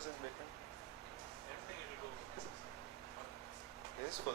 goes in between? It is full.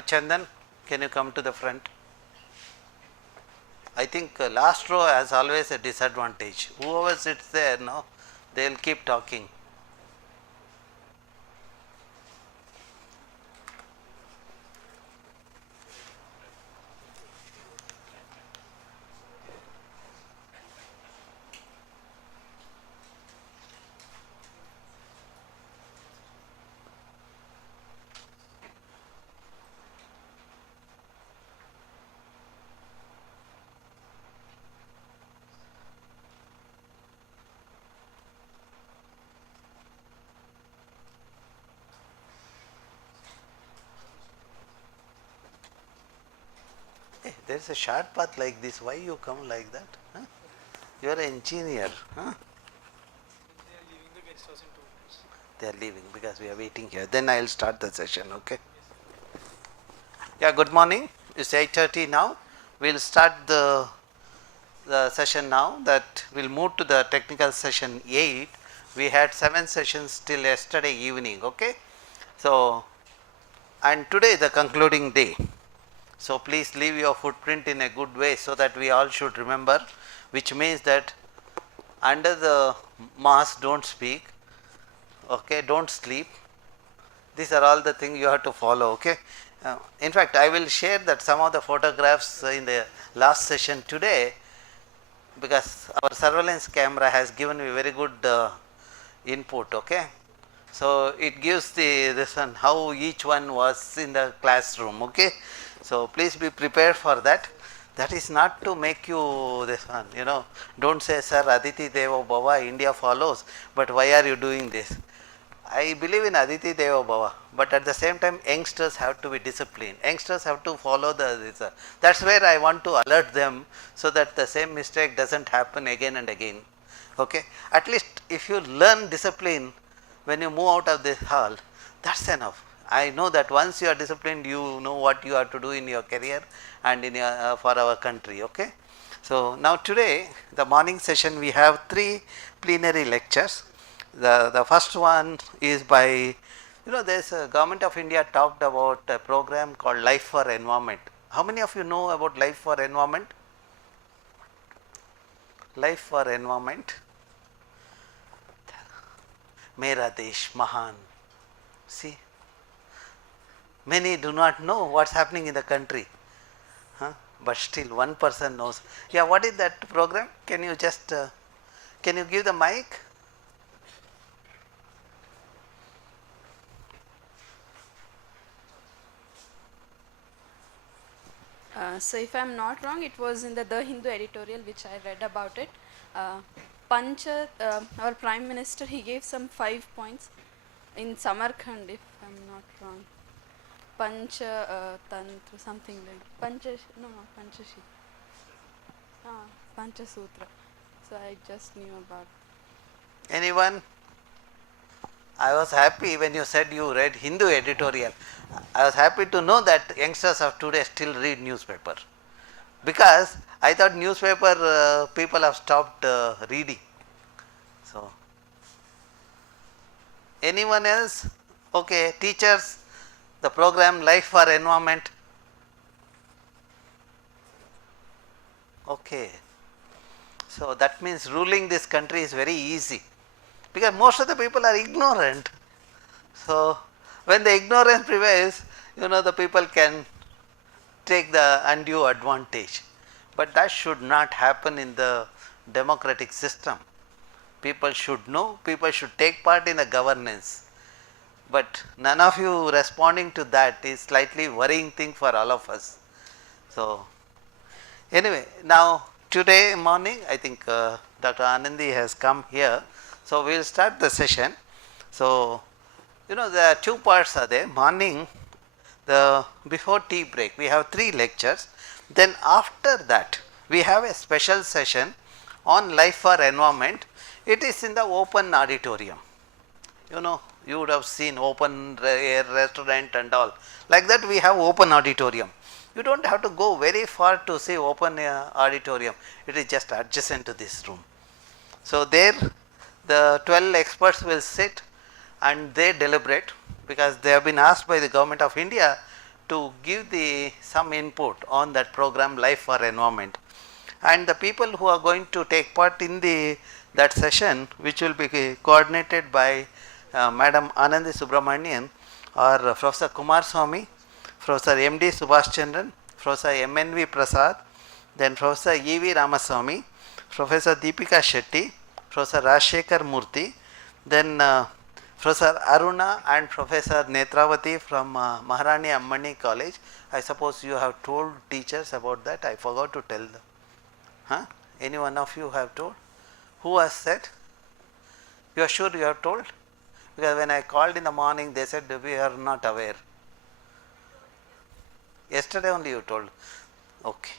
Chandan, can you come to the front? I think last row has always a disadvantage. Whoever sits there, no, they will keep talking. Hey, there is a short path like this. Why you come like that? Huh? You are an engineer. Huh? They are leaving the guest house in 2 minutes. They are leaving because we are waiting here. Then I will start the session. Okay. Yeah. Good morning. It's 8:30 now. We'll start the session now. That we'll move to the technical session 8. We had 7 sessions till yesterday evening. Okay. So, and today the concluding day. So please leave your footprint in a good way so that we all should remember, which means that under the mask don't speak, okay, don't sleep. These are all the things you have to follow, okay. In fact, I will share that some of the photographs in the last session today, because our surveillance camera has given me very good input, okay. So it gives this one how each one was in the classroom, okay. So please be prepared for that. That is not to make you this one, don't say, sir, Aditi Devo Bhava, India follows, but why are you doing this? I believe in Aditi Devo Bhava, but at the same time youngsters have to be disciplined. Youngsters have to follow this. That's where I want to alert them so that the same mistake doesn't happen again and again. Okay. At least if you learn discipline when you move out of this hall, that's enough. I know that once you are disciplined, you know what you have to do in your career and in your, for our country. Okay. So now today, the morning session, we have 3 plenary lectures. The first one is by, there's a Government of India talked about a program called Life for Environment. How many of you know about Life for Environment? Life for Environment. Mera Desh Mahan. See, many do not know what's happening in the country, but still one person knows. Yeah, what is that program? Can you just, can you give the mic? So if I am not wrong, it was in the Hindu editorial which I read about it. Pancha, our Prime Minister, he gave some 5 points in Samarkand, if I am not wrong. Pancha Tantra, something like Panchashi. Panchasutra. So I just knew about. Anyone? I was happy when you said you read Hindu editorial. I was happy to know that youngsters of today still read newspaper, because I thought newspaper people have stopped reading. So, anyone else? Okay, teachers, the program Life for Environment. Okay. So that means ruling this country is very easy, because most of the people are ignorant. So when the ignorance prevails, the people can take the undue advantage. But that should not happen in the democratic system. People should know, people should take part in the governance. But none of you responding to that is slightly worrying thing for all of us. So anyway, now today morning, I think Dr. Anandi has come here. So we will start the session. So there are 2 parts are there. Morning, before tea break, we have 3 lectures. Then after that, we have a special session on Life for Environment. It is in the open auditorium. You would have seen open air restaurant and all. Like that, we have open auditorium. You don't have to go very far to see open auditorium. It is just adjacent to this room. So there, the 12 experts will sit and they deliberate, because they have been asked by the Government of India to give the some input on that program Life for Environment, and the people who are going to take part in the that session, which will be coordinated by Madam Anandi Subramanian or Professor Kumar Swamy, Professor M.D. Subhash Chandran, Professor M.N.V. Prasad, then Professor E.V. Ramaswamy, Professor Deepika Shetty, Professor Rajshekhar Murthy, then Professor Aruna and Professor Netravati from Maharani Ammani College. I suppose you have told teachers about that. I forgot to tell them. Huh? Any one of you have told? Who has said? You are sure you have told? Because when I called in the morning, they said we are not aware. Yesterday only you told. Okay.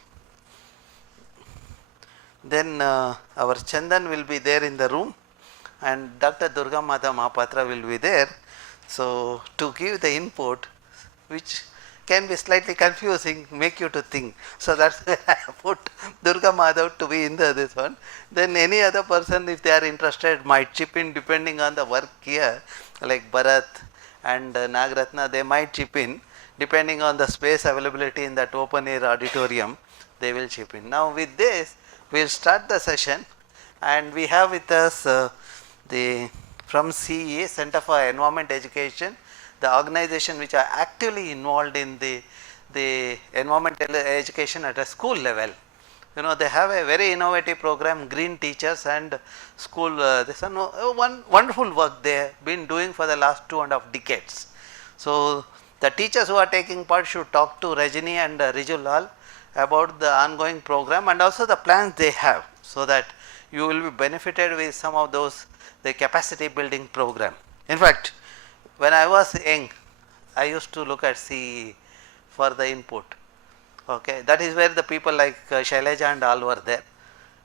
Then our Chandan will be there in the room, and Dr. Durga Mata Mahapatra will be there. So, to give the input, which can be slightly confusing, make you to think. So, that is why I put Durga Madhav to be in this one. Then any other person, if they are interested, might chip in depending on the work here, like Bharat and Nagratna, they might chip in depending on the space availability in that open air auditorium, they will chip in. Now, with this, we will start the session, and we have with us the from CE, Center for Environment Education, the organization which are actively involved in the environmental education at a school level. You know, they have a very innovative program, Green Teachers and School, this one wonderful work they have been doing for the last 2.5 decades. So, the teachers who are taking part should talk to Rajini and Rijulal about the ongoing program and also the plans they have, so that you will be benefited with some of those, the capacity building program. In fact, when I was young, I used to look at CE for the input. Okay, that is where the people like Shailaja and all were there.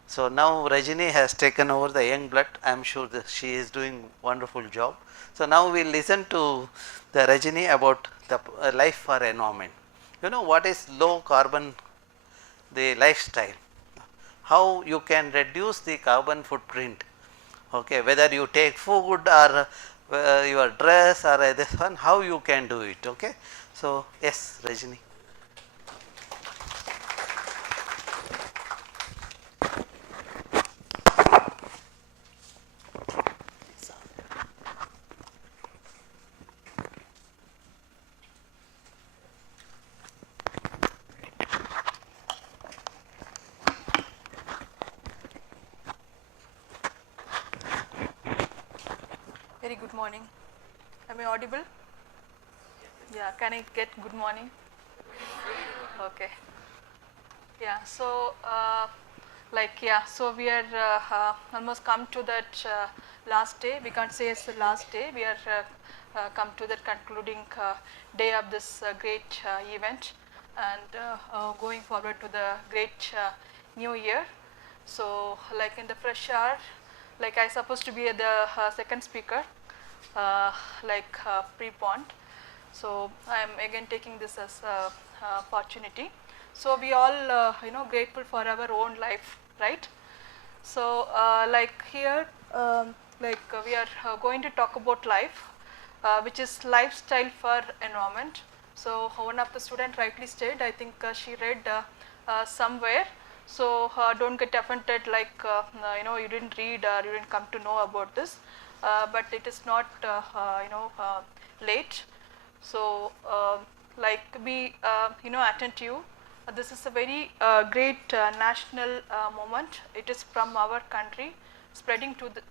So, now Rajini has taken over the young blood. I am sure that she is doing wonderful job. So, now we will listen to the Rajini about the life for environment. You know what is low carbon, the lifestyle, how you can reduce the carbon footprint, okay, whether you take food or your dress or this one, how you can do it. Okay. So, yes, Rajini. Very good morning. Am I audible? Yeah, can I get good morning? Okay. Yeah, so so we are almost come to that last day. We can't say it's the last day. We are come to that concluding day of this great event, and going forward to the great new year. So, like in the fresh hour, like I supposed to be the second speaker, pre-pond. So, I am again taking this as opportunity. So, we all grateful for our own life, right? So, like here, we are going to talk about life, which is lifestyle for environment. So, one of the student rightly said, I think she read somewhere. So, don't get offended like you didn't read or you didn't come to know about this, but it is not late. So, be attentive. This is a very great national movement. It is from our country, spreading to the,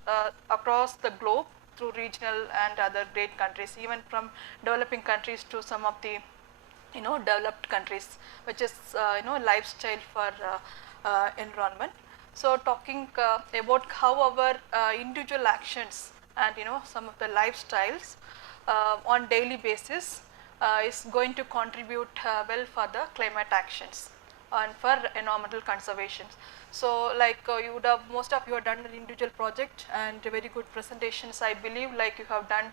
across the globe through regional and other great countries, even from developing countries to some of the developed countries, which is lifestyle for environment. So, talking about how our individual actions and some of the lifestyles on daily basis is going to contribute well for the climate actions and for environmental conservation. So, like you would have, most of you have done an individual project and very good presentations, I believe, like you have done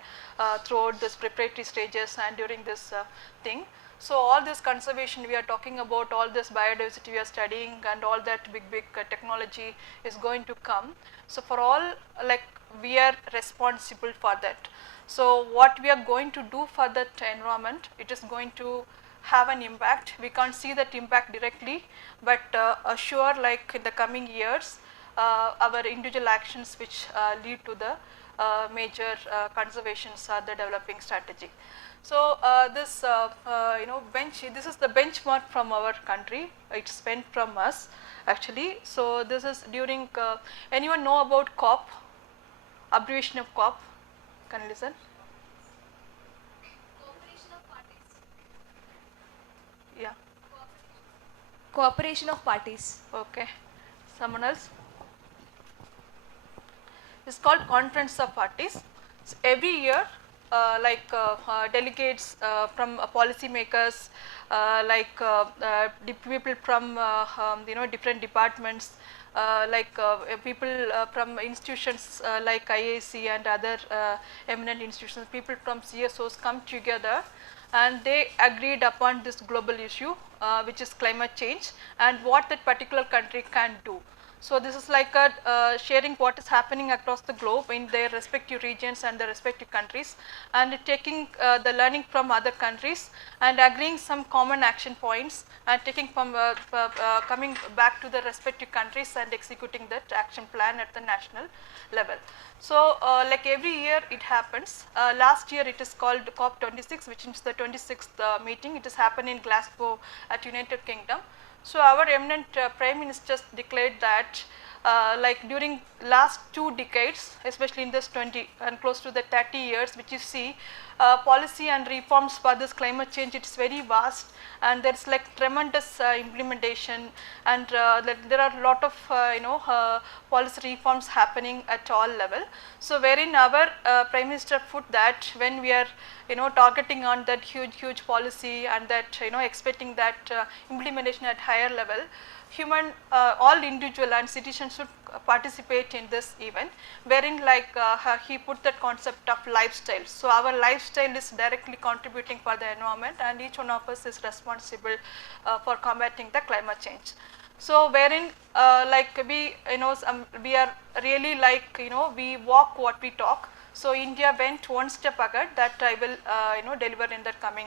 throughout this preparatory stages and during this thing. So, all this conservation we are talking about, all this biodiversity we are studying, and all that big technology is going to come. So, for all, like we are responsible for that. So, what we are going to do for that environment, it is going to have an impact. We can't see that impact directly, but sure, like in the coming years, our individual actions which lead to the major conservations are the developing strategy. So this this is the benchmark from our country. It's spent from us actually. So this is during anyone know about COP? Abbreviation of COP? Can you listen? Yeah. Cooperation of parties. Okay. Someone else? It's called Conference of Parties. So every year, delegates from policy makers, people from different departments, people from institutions like IISC and other eminent institutions, people from CSOs come together, and they agreed upon this global issue, which is climate change, and what that particular country can do. So this is like a sharing what is happening across the globe in their respective regions and the respective countries, and taking the learning from other countries and agreeing some common action points, and taking from coming back to the respective countries and executing that action plan at the national level. So like every year it happens. Last year it is called COP26, which is the 26th meeting. It is happened in Glasgow at United Kingdom. So our eminent Prime Minister declared that during last 2 decades, especially in this 20 and close to the 30 years, which you see, policy and reforms for this climate change, it is very vast, and there is like tremendous implementation, and there are a lot of policy reforms happening at all level. So wherein our Prime Minister put that when we are targeting on that huge policy, and that expecting that implementation at higher level, all individual and citizens should participate in this event, wherein he put that concept of lifestyle. So our lifestyle is directly contributing for the environment, and each one of us is responsible for combating the climate change. So wherein we are really we walk what we talk. So India went one step ahead, that I will deliver in the coming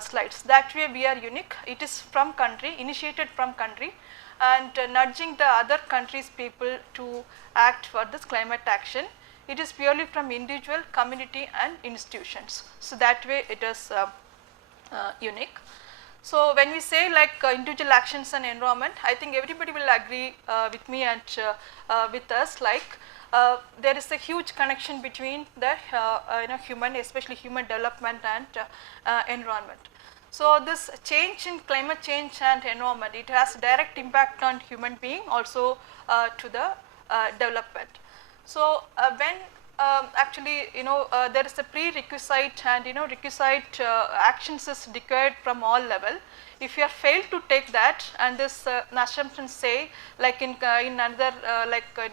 slides. That way we are unique. It is from country, initiated from country, and nudging the other countries' people to act for this climate action. It is purely from individual, community and institutions. So that way it is unique. So when we say individual actions and environment, I think everybody will agree with me and with us, there is a huge connection between the human, especially human development and environment. So this change in climate change and environment, it has direct impact on human being, also to the development. So when there is a prerequisite, and requisite actions is declared from all level. If you are failed to take that, and this assumptions say in another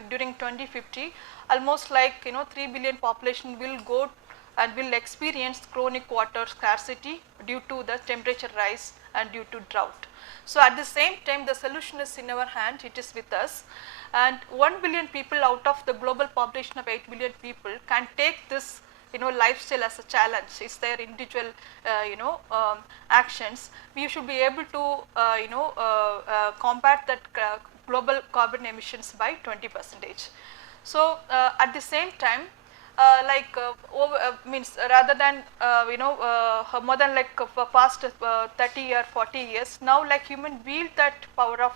during 2050, almost 3 billion population will go and will experience chronic water scarcity due to the temperature rise and due to drought. So at the same time, the solution is in our hand, it is with us, and 1 billion people out of the global population of 8 billion people can take this lifestyle as a challenge. It's their individual actions. We should be able to combat that global carbon emissions by 20%. So at the same time, means rather than more than for past 30 or 40 years, now human wield that power of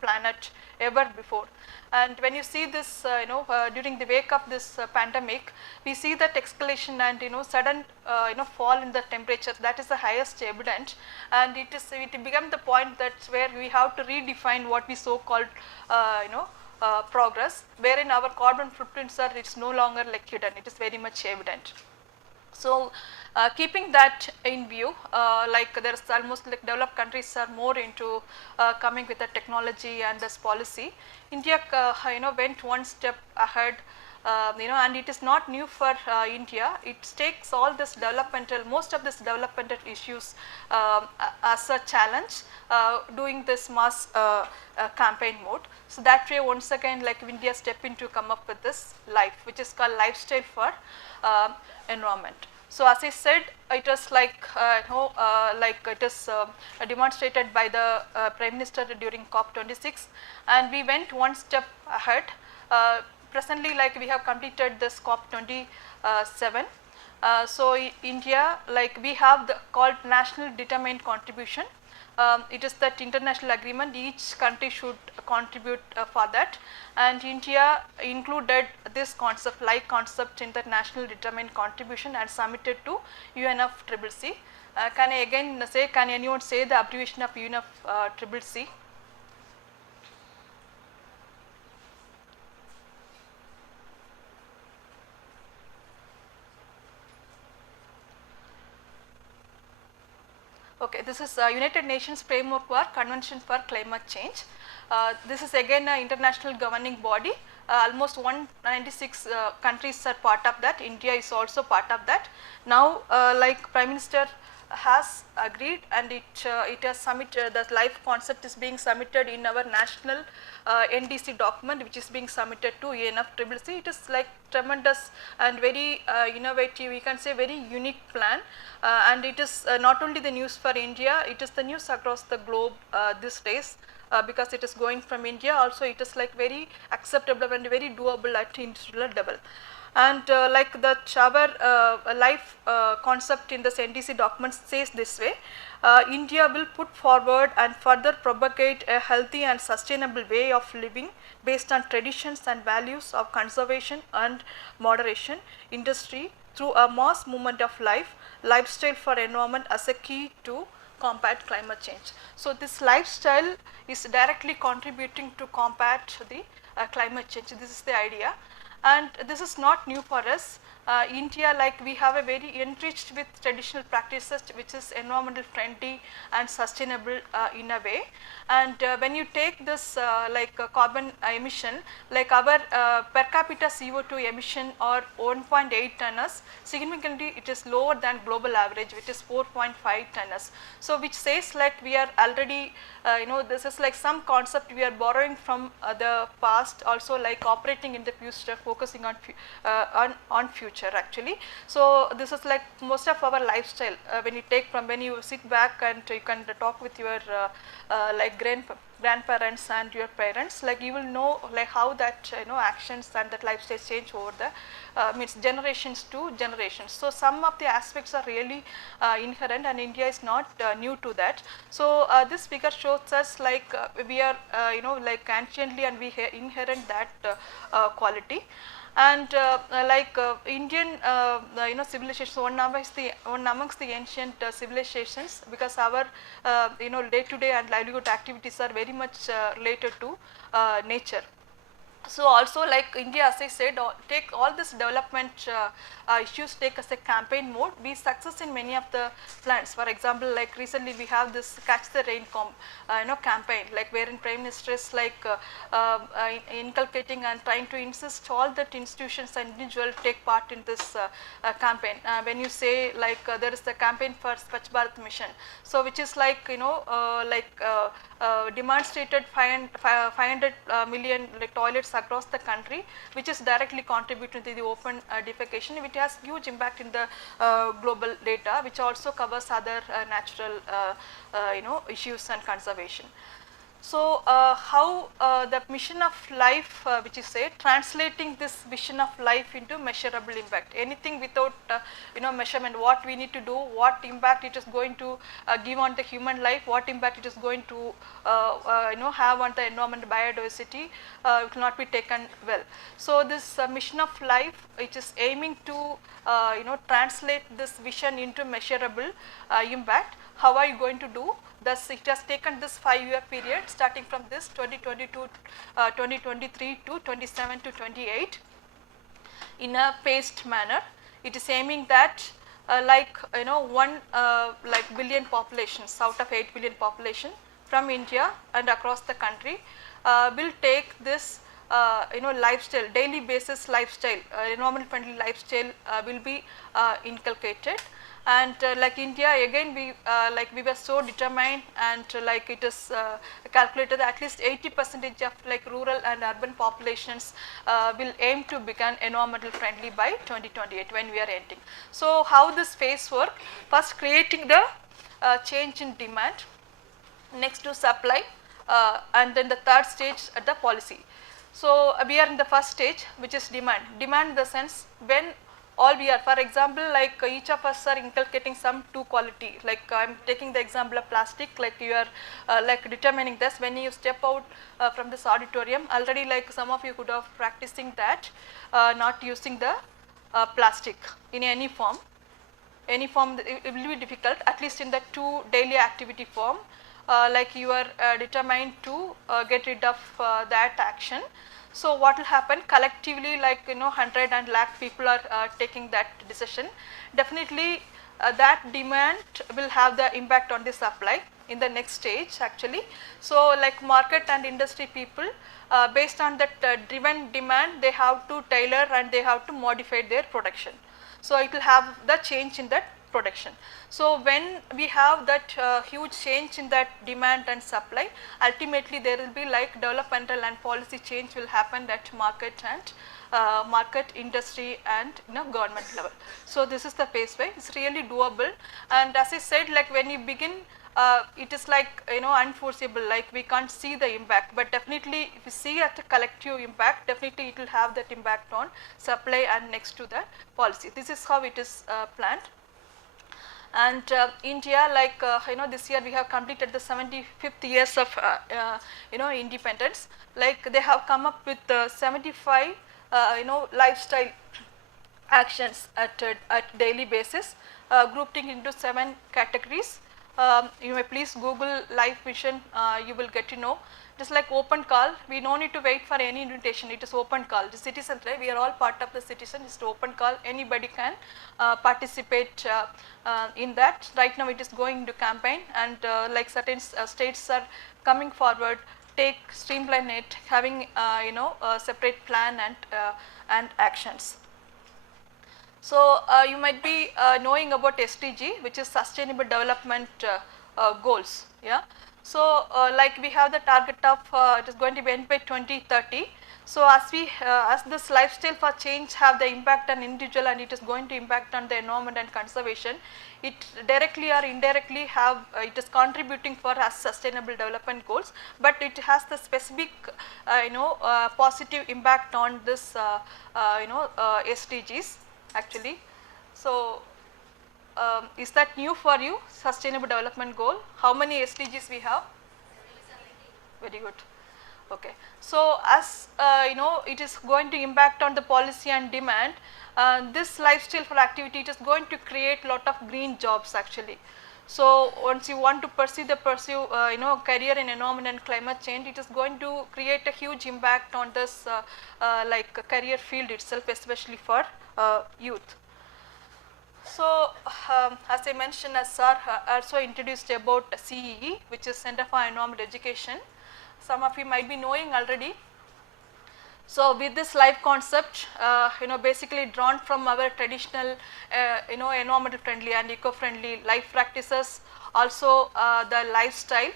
planet ever before. And when you see this during the wake of this pandemic, we see that escalation and sudden fall in the temperature, that is the highest evident, and it become the point that where we have to redefine what we so called progress, wherein our carbon footprints are, it's no longer hidden, it is very much evident. So keeping that in view, there's almost developed countries are more into coming with the technology and this policy. India went one step ahead, and it is not new for India. It takes all this most of this developmental issues as a challenge, doing this mass campaign mode. So that way once again India step in to come up with this which is called lifestyle for environment. So as I said, it is like like it is demonstrated by the Prime Minister during COP26, and we went one step ahead. Presently, like we have completed this COP27. So India, like we have the called national determined contribution. It is that international agreement, each country should contribute for that, and India included this concept, like concept, in the national determined contribution and submitted to UNFCCC. Can I again say, can anyone say the abbreviation of UNFCCC? Okay, this is United Nations Framework for Convention for Climate Change. This is again an international governing body. Almost 196 countries are part of that. India is also part of that. Now, like Prime Minister has agreed, and it has submitted, the life concept is being submitted in our national NDC document, which is being submitted to UNFCCC. It is like tremendous and very innovative, we can say very unique plan, and it is not only the news for India, it is the news across the globe these days. Because it is going from India, also it is like very acceptable and very doable at international level. And like the our life concept in this NDC document says this way: India will put forward and further propagate a healthy and sustainable way of living based on traditions and values of conservation and moderation, industry, through a mass movement of lifestyle for environment as a key to combat climate change. So this lifestyle is directly contributing to combat the climate change. This is the idea, and this is not new for us. India, like we have a very enriched with traditional practices, which is environmental friendly and sustainable in a way. And when you take this like carbon emission, like our per capita CO2 emission are 1.8 tonnes, significantly it is lower than global average, which is 4.5 tonnes. So which says like we are already this is like some concept we are borrowing from the past, also like operating in the future, focusing on future actually. So this is like most of our lifestyle, when you take from when you sit back and you can talk with your like grandparents and your parents, like you will know like how that actions and that lifestyle change over the means generations to generations. So some of the aspects are really inherent, and India is not new to that. So this figure shows us like we are like anciently, and we inherent that quality. And like Indian civilization, one amongst the ancient civilizations, because our day-to-day and livelihood activities are very much related to nature. So also like India, as I said, take all this development issues take as a campaign mode. We success in many of the plans. For example, like recently we have this Catch the Rain campaign, like wherein Prime Minister is like inculcating and trying to insist all that institutions and individuals take part in this campaign. When you say like there is the campaign for Swachh Bharat Mission, so which is like demonstrated 500 million like toilets across the country, which is directly contributing to the open defecation, which has huge impact in the global data, which also covers other natural issues and conservation. So how the mission of life, which is say translating this vision of life into measurable impact. Anything without measurement, what we need to do, what impact it is going to give on the human life, what impact it is going to have on the environment, biodiversity, it will not be taken well. So this mission of life, which is aiming to translate this vision into measurable impact. How are you going to do? Thus, it has taken this 5-year period, starting from this 2022, 2023 to 27 to 28, in a paced manner. It is aiming that like 1 like billion populations out of 8 billion population from India and across the country will take this lifestyle, daily basis lifestyle, environment friendly lifestyle will be inculcated. And like India, again we we were so determined, and like it is calculated that at least 80% of like rural and urban populations will aim to become environmental friendly by 2028 when we are ending. So how this phase work? First, creating the change in demand, next to supply, and then the third stage at the policy. So we are in the first stage, which is demand. Demand in the sense when all we are, for example, like each of us are inculcating some two quality, like I am taking the example of plastic, like you are like determining this when you step out from this auditorium, already like some of you could have practicing that, not using the plastic in any form. Any form it will be difficult, at least in the two daily activity form, like you are determined to get rid of that action. So what will happen collectively, like 100 and lakh people are taking that decision. Definitely that demand will have the impact on the supply in the next stage actually. So like market and industry people, based on that driven demand, they have to tailor and they have to modify their production. So it will have the change in that production. So when we have that huge change in that demand and supply, ultimately there will be like developmental and policy change will happen at market and market, industry and government level. So this is the pathway, it's really doable. And as I said, like when you begin, it is like unforeseeable, like we can't see the impact, but definitely if you see at a collective impact, definitely it will have that impact on supply and next to the policy. This is how it is planned. And India, like this year we have completed the 75th years of independence. Like they have come up with 75 lifestyle actions at daily basis, grouping into 7 categories. You may please Google Life Vision, you will get to know. Just like open call, we no need to wait for any invitation, it is open call. The citizen, right? We are all part of the citizen, it's open call, anybody can participate in that. Right now it is going to campaign, and like certain states are coming forward, take streamline it, having a separate plan and actions. So you might be knowing about SDG, which is Sustainable Development Goals. Yeah. So like we have the target of it is going to be end by 2030. So as this lifestyle for change have the impact on individual, and it is going to impact on the environment and conservation, it directly or indirectly have it is contributing for us sustainable development goals, but it has the specific positive impact on this SDGs actually. So is that new for you, sustainable development goal? How many SDGs we have? Very good. Okay. So as it is going to impact on the policy and demand, this lifestyle for activity, it is going to create lot of green jobs actually. So once you want to pursue career in environment and climate change, it is going to create a huge impact on this like career field itself, especially for youth. So as I mentioned, as sir also introduced about CEE, which is Center for Environment Education. Some of you might be knowing already. So with this life concept, basically drawn from our traditional, environmental friendly and eco-friendly life practices, also the lifestyle,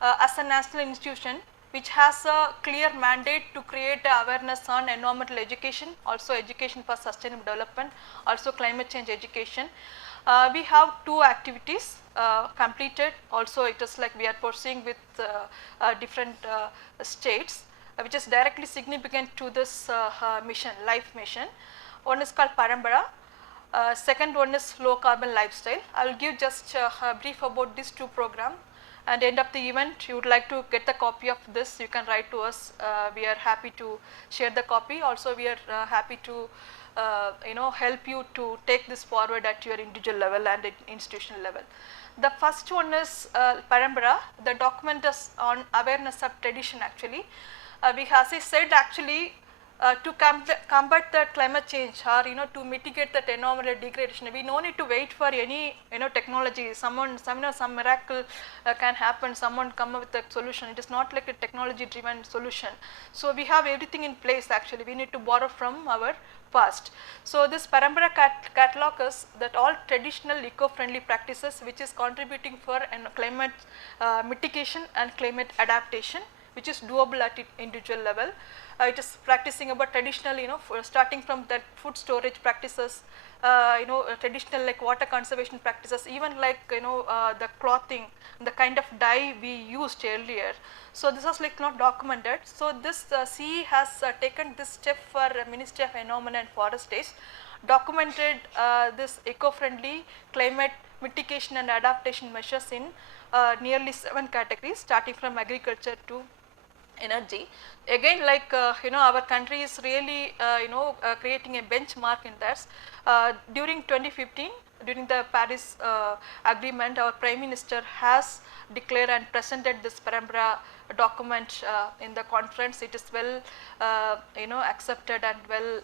as a national institution which has a clear mandate to create awareness on environmental education, also education for sustainable development, also climate change education. We have 2 activities completed, also it is like we are pursuing with different states, which is directly significant to this mission, life mission. One is called Parambara, second one is low carbon lifestyle. I will give just a brief about these 2 programs. And end of the event, you would like to get the copy of this, you can write to us. We are happy to share the copy. Also, we are happy to help you to take this forward at your individual level and at institutional level. The first one is Parambara. The document is on awareness of tradition actually. As I said actually, to combat the climate change, or to mitigate that environmental degradation, we no need to wait for any technology. Some miracle can happen, someone come up with a solution. It is not like a technology driven solution. So we have everything in place. Actually we need to borrow from our past. So this Parampara catalog is that all traditional eco-friendly practices which is contributing for climate mitigation and climate adaptation, which is doable at individual level. It is practicing about traditional, starting from that food storage practices, traditional like water conservation practices, even like the clothing, the kind of dye we used earlier. So this was like not documented. So this CE has taken this step for Ministry of Environment and Forestage, documented this eco-friendly climate mitigation and adaptation measures in nearly 7 categories, starting from agriculture to energy. Again, like our country is really creating a benchmark in that. During 2015, during the Paris agreement, our Prime Minister has declared and presented this Parampara document in the conference. It is well accepted and well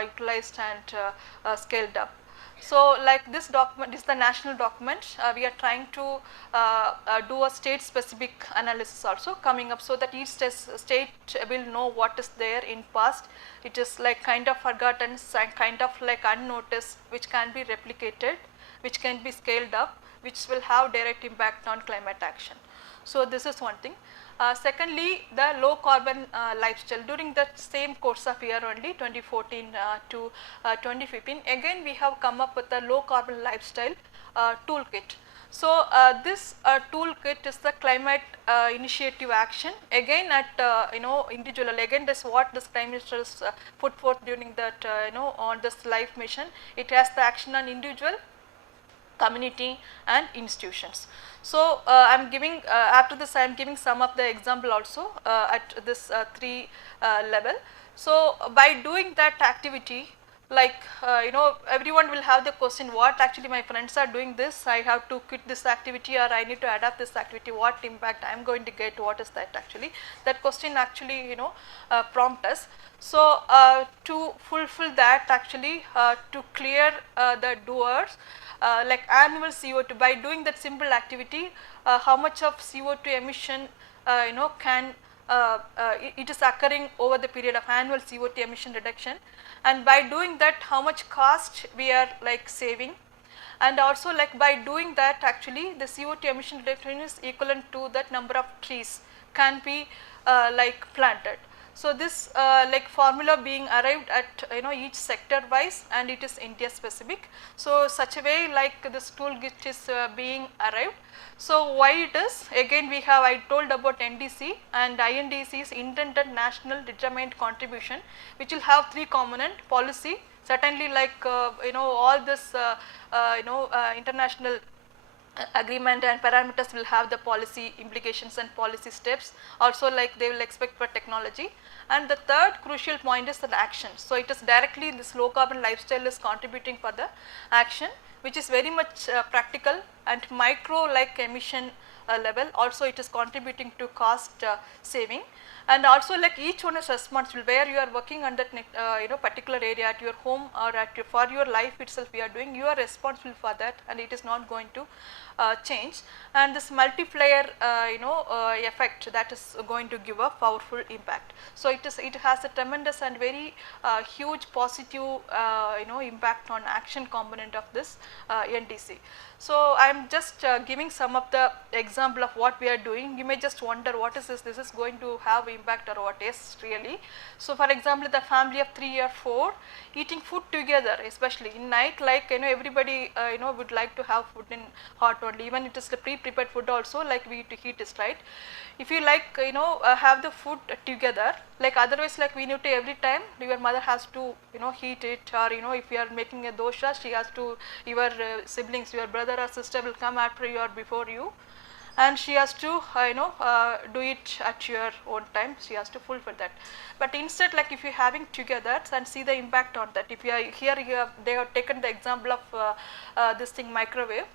utilized and scaled up. So like this document is the national document. We are trying to do a state specific analysis also coming up, so that each state will know what is there in past. It is like kind of forgotten, kind of like unnoticed, which can be replicated, which can be scaled up, which will have direct impact on climate action. So this is one thing. Secondly, the low carbon lifestyle. During the same course of year only 2014 to 2015, again we have come up with a low carbon lifestyle toolkit. So this toolkit is the climate initiative action, again at individual. Again this what this Prime Minister has put forth during that on this life mission. It has the action on individual, community and institutions. So I am giving after this I am giving some of the example also at this 3 level. So by doing that activity, like everyone will have the question, what actually my friends are doing this, I have to quit this activity or I need to adapt this activity, what impact I am going to get, what is that actually? That question actually prompt us. So to fulfill that actually to clear the doers, like annual CO2, by doing that simple activity, how much of CO2 emission can it is occurring over the period of annual CO2 emission reduction, and by doing that how much cost we are like saving, and also like by doing that actually the CO2 emission reduction is equivalent to that number of trees can be like planted. So this like formula being arrived at each sector wise, and it is India specific. So such a way like this toolkit is being arrived. So why it is, again we have, I told about NDC, and INDC is intended national determined contribution, which will have 3 component: policy, certainly like all this international agreement and parameters will have the policy implications and policy steps, also like they will expect for technology. And the third crucial point is the action. So it is directly this low carbon lifestyle is contributing for the action, which is very much practical and micro like emission level. Also it is contributing to cost saving, and also like each one is responsible where you are working on that particular area at your home or at your, for your life itself we are doing, you are responsible for that, and it is not going to change. And this multiplier effect, that is going to give a powerful impact. So it has a tremendous and very huge positive impact on action component of this NDC. So I am just giving some of the example of what we are doing. You may just wonder what is this, this is going to have impact or what is really. So for example, the family of 3 or 4 eating food together, especially in night, like everybody would like to have food in hot only, even it is the pre-prepared food also, like we to heat is right. If you like have the food together, like otherwise like we need to every time your mother has to heat it, or if you are making a dosha, she has to, your siblings, your brother or sister will come after you or before you, and she has to do it at your own time, she has to fulfill that. But instead like if you are having together and see the impact on that, if you are here they have taken the example of this thing microwave,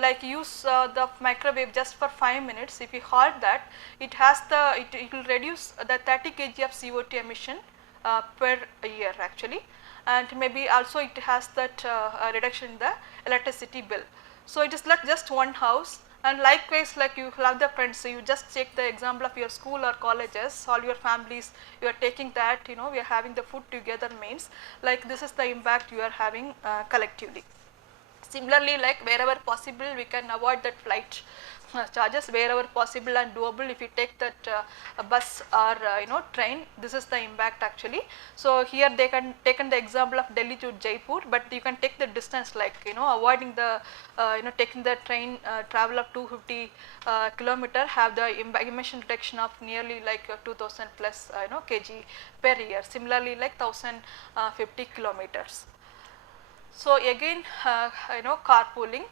like use the microwave just for 5 minutes. If you halt that, it has the it will reduce the 30 kg of CO2 emission per year actually, and maybe also it has that reduction in the electricity bill. So it is not just one house, and likewise like you have the friends, so you just take the example of your school or colleges, all your families, you are taking that, you know, we are having the food together means like this is the impact you are having collectively. Similarly, like wherever possible we can avoid that flight charges, wherever possible and doable, if you take that bus or you know, train, this is the impact actually. So here they can taken the example of Delhi to Jaipur, but you can take the distance like, you know, avoiding the you know, taking the train travel of 250 kilometer, have the emission reduction of nearly like 2000 plus you know, kg per year. Similarly, like 1050 kilometers. So again you know, carpooling.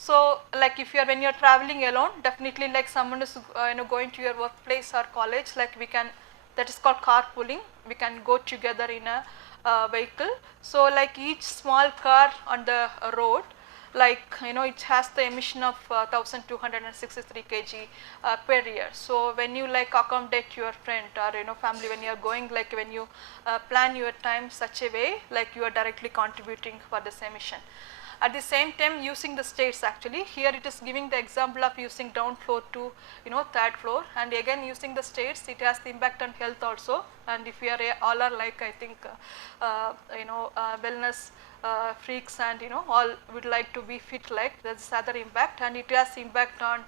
So like if you are, when you are traveling alone, definitely like someone is you know, going to your workplace or college, like we can, that is called carpooling, we can go together in a vehicle. So like each small car on the road, like you know, it has the emission of 1263 kg per year. So when you like accommodate your friend or you know, family, when you are going, like when you plan your time such a way, like you are directly contributing for this emission. At the same time, using the stairs actually, here it is giving the example of using down floor to, you know, third floor, and again using the stairs, it has the impact on health also. And if we are all are like, I think you know, wellness freaks, and you know, all would like to be fit, like there is other impact, and it has impact on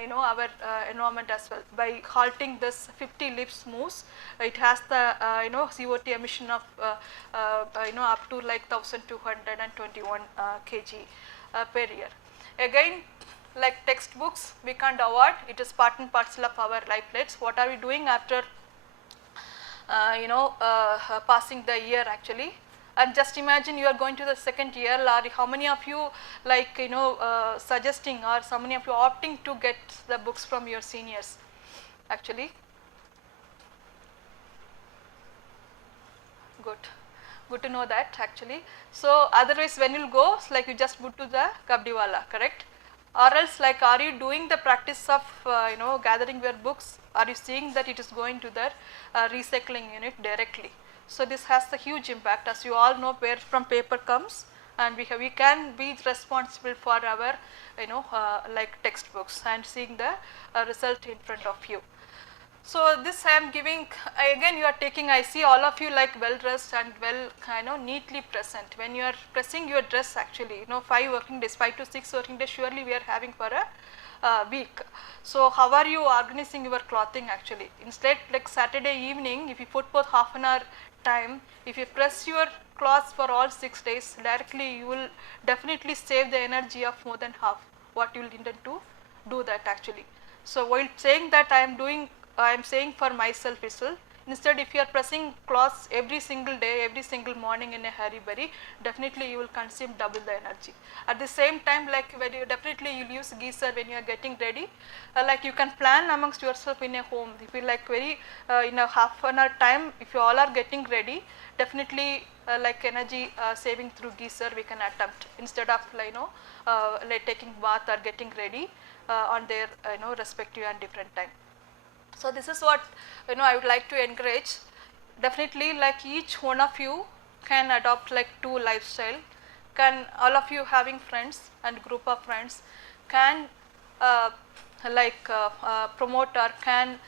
you know, our environment as well. By halting this 50 leaves moves, it has the you know, CO2 emission of you know, up to like 1221 kg per year. Again, like textbooks we can't avoid, it is part and parcel of our lifelets. What are we doing after you know, passing the year actually? And just imagine you are going to the second year, or how many of you like, you know, suggesting, or so many of you opting to get the books from your seniors actually? Good to know that actually. So otherwise when you will go, like you just put to the kabdiwala, correct? Or else like, are you doing the practice of you know, gathering your books? Are you seeing that it is going to the recycling unit directly? So this has the huge impact, as you all know, where from paper comes, and we can be responsible for our you know, like textbooks, and seeing the result in front of you. So this I am giving, again you are taking, I see all of you like well dressed and well, you know, neatly present. When you are pressing your dress actually, you know, 5 working days, 5 to 6 working days surely we are having for a week. So how are you organizing your clothing actually? Instead, like Saturday evening, if you put both half an hour time, if you press your clothes for all 6 days, directly you will definitely save the energy of more than half what you will intend to do that actually. So while saying that, I am saying for myself itself. Instead, if you are pressing cloths every single day, every single morning in a hurry-burry, definitely you will consume double the energy. At the same time, like when you definitely you will use geyser when you are getting ready, like you can plan amongst yourself in a home. If you like very in a half an hour time, if you all are getting ready, definitely like energy saving through geyser we can attempt, instead of like, you know, like taking bath or getting ready on their you know, respective and different time. So this is what, you know, I would like to encourage. Definitely like each one of you can adopt like 2 lifestyle, can all of you having friends and group of friends can promote, or can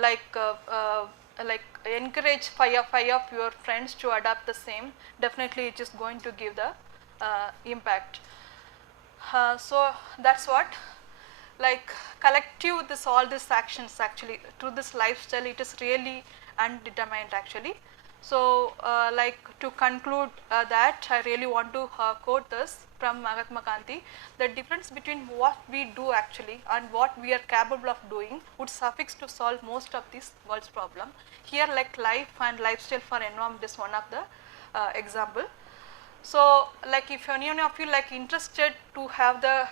like encourage 5 of your friends to adopt the same. Definitely it is going to give the impact. So that's what, like collective, this all these actions actually through this lifestyle, it is really undetermined actually. So like to conclude that, I really want to quote this from Mahatma Gandhi. The difference between what we do actually and what we are capable of doing would suffice to solve most of this world's problem. Here like life and lifestyle for environment is one of the example. So like if any of you like interested to have the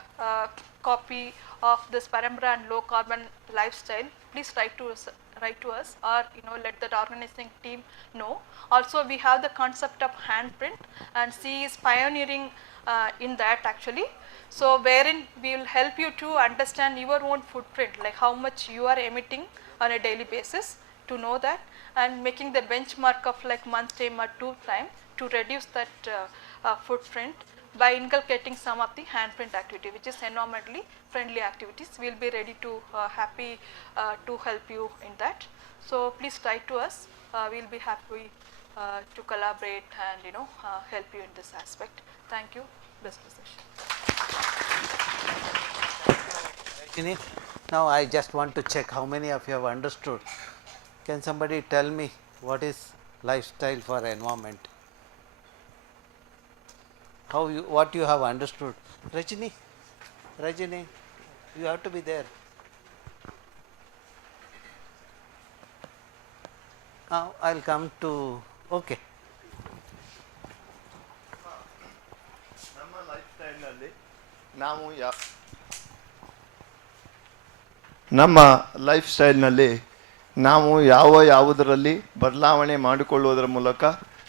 copy of this Parambara and low carbon lifestyle, please write to us, or you know, let the organizing team know. Also we have the concept of handprint, and C is pioneering in that actually. So wherein we will help you to understand your own footprint, like how much you are emitting on a daily basis. to know that, and making the benchmark of like month time or 2 time to reduce that footprint by inculcating some of the handprint activity, which is environmentally friendly activities. We will be ready to happy to help you in that. So please write to us. We will be happy to collaborate and help you in this aspect. Thank you. Best session. Now I just want to check how many of you have understood. Can somebody tell me what is lifestyle for environment? What you have understood? Rajini, you have to be there. Now I will come to, okay. ನಮ್ಮ life ಸ್ಟೈಲ್ನಲ್ಲಿ ನಾವು ಯಾವುದರಲ್ಲಿ ಬದಲಾವಣೆ ಮಾಡಿಕೊಳ್ಳುವುದರ ಮೂಲಕ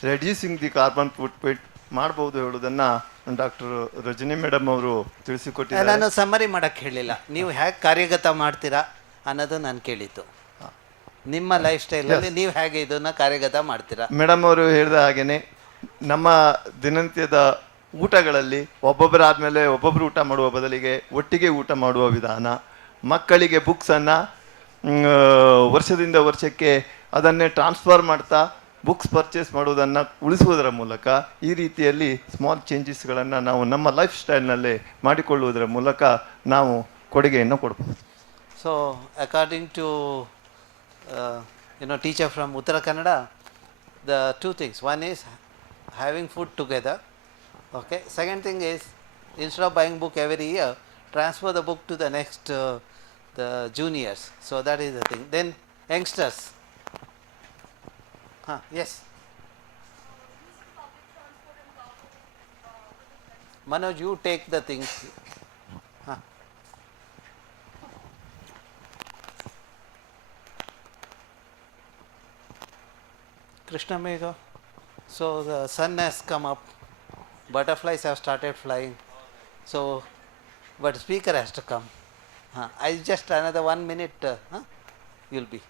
reducing the carbon footprint ಮಾಡಬಹುದು ಹೇಳುವುದನ್ನು doctor Rajani madam ಅವರು ತಿಳಿಸಿಕೊಟ್ಟಿದ್ದಾರೆ. ನಾನು summary ಮಾಡಕ್ಕೆ ಹೇಳಿಲ್ಲ, ನೀವು ಹೇಗೆ ಕಾರ್ಯಗತ ಮಾಡ್ತೀರಾ ಅನ್ನೋದು ನಾನು ಕೇಳಿದ್ದು. ನಿಮ್ಮ ಲೈಫ್ ಸ್ಟೈಲಲ್ಲಿ ನೀವು ಹೇಗೆ ಇದನ್ನು ಕಾರ್ಯಗತ ಮಾಡ್ತೀರಾ? ಮೇಡಮ್ ಅವರು ಹೇಳಿದ ಹಾಗೆಯೇ ನಮ್ಮ ದಿನನಿತ್ಯದ ಊಟಗಳಲ್ಲಿ ಒಬ್ಬೊಬ್ಬರಾದಮೇಲೆ ಒಬ್ಬೊಬ್ಬರು ಊಟ ಮಾಡುವ ಬದಲಿಗೆ ಒಟ್ಟಿಗೆ ಊಟ ಮಾಡುವ ವಿಧಾನ, ಮಕ್ಕಳಿಗೆ ಬುಕ್ಸನ್ನು ವರ್ಷದಿಂದ ವರ್ಷಕ್ಕೆ ಅದನ್ನೇ ಟ್ರಾನ್ಸ್ಫರ್ ಮಾಡ್ತಾ ಬುಕ್ಸ್ ಪರ್ಚೇಸ್ ಮಾಡುವುದನ್ನು ಉಳಿಸುವುದರ ಮೂಲಕ ಈ ರೀತಿಯಲ್ಲಿ ಸ್ಮಾಲ್ ಚೇಂಜಸ್ಗಳನ್ನು ನಾವು ನಮ್ಮ ಲೈಫ್ ಸ್ಟೈಲ್ನಲ್ಲೇ ಮಾಡಿಕೊಳ್ಳುವುದರ ಮೂಲಕ ನಾವು ಕೊಡುಗೆಯನ್ನು ಕೊಡಬಹುದು. So according to teacher from Uttara Kannada, the two things, one is having food together, okay. Second thing is, instead of buying book every year, transfer the book to the next the juniors. So that is the thing. Then youngsters, yes, Manoj, you take the things. Krishna Megha. So the sun has come up, butterflies have started flying, so but speaker has to come. I just another 1 minute, you'll be.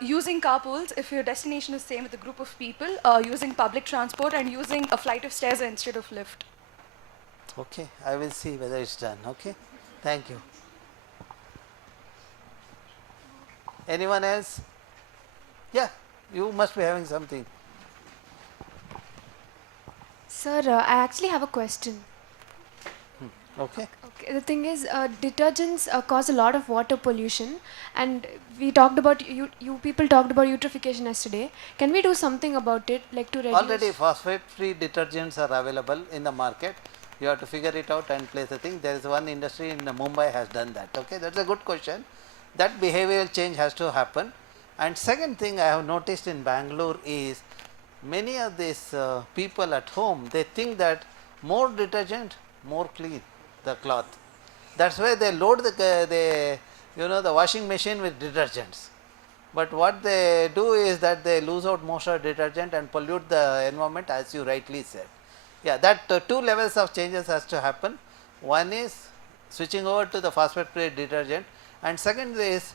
Using carpools if your destination is same with a group of people, using public transport and using a flight of stairs instead of lift. Okay, I will see whether it's done. Okay, thank you. Anyone else? Yeah, you must be having something. Sir, I actually have a question. Okay. Okay, the thing is, detergents cause a lot of water pollution, and we talked about you people talked about eutrophication yesterday. Can we do something about it, like to reduce? Already phosphate-free detergents are available in the market. You have to figure it out and place the thing. There is one industry in Mumbai has done that. Okay, that's a good question. That behavioral change has to happen. And second thing I have noticed in Bangalore is many of these people at home, they think that more detergent, more clean the cloth. That's why they load the washing machine with detergents. But what they do is that they lose out most of the detergent and pollute the environment, as you rightly said. Yeah, that two levels of changes has to happen. One is switching over to the phosphate-free detergent, and second is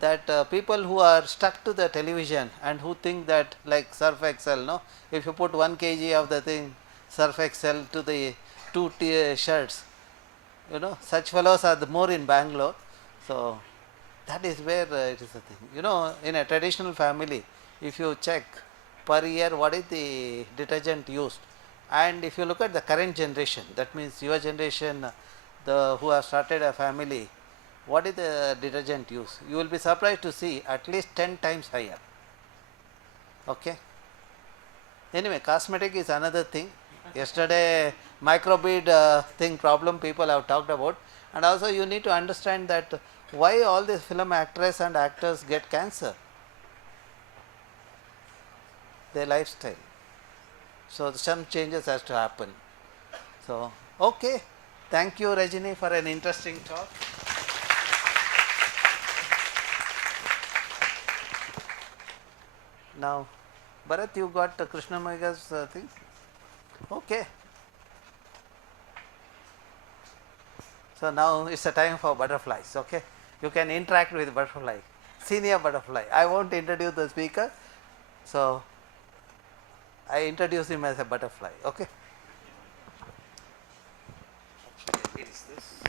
that people who are stuck to the television and who think that like Surf Excel, no, if you put 1 kg of the thing Surf Excel to the 2 shirts, such fellows are the more in Bangalore. So that is where it is a thing. In a traditional family, if you check per year what is the detergent used, and if you look at the current generation, that means your generation, who have started a family, what is the detergent use? You will be surprised to see at least 10 times higher. Okay. Anyway, cosmetic is another thing. Yesterday microbead thing problem people have talked about, and also you need to understand that why all these film actors and actors get cancer. Their lifestyle. So some changes has to happen. So okay, thank you Rajini for an interesting talk. Now Bharat, you got Krishna Megha's thing? Okay. So now it's a time for butterflies. Okay, you can interact with butterfly. senior butterfly. I won't introduce the speaker, so I introduce him as a butterfly. Okay. It is this.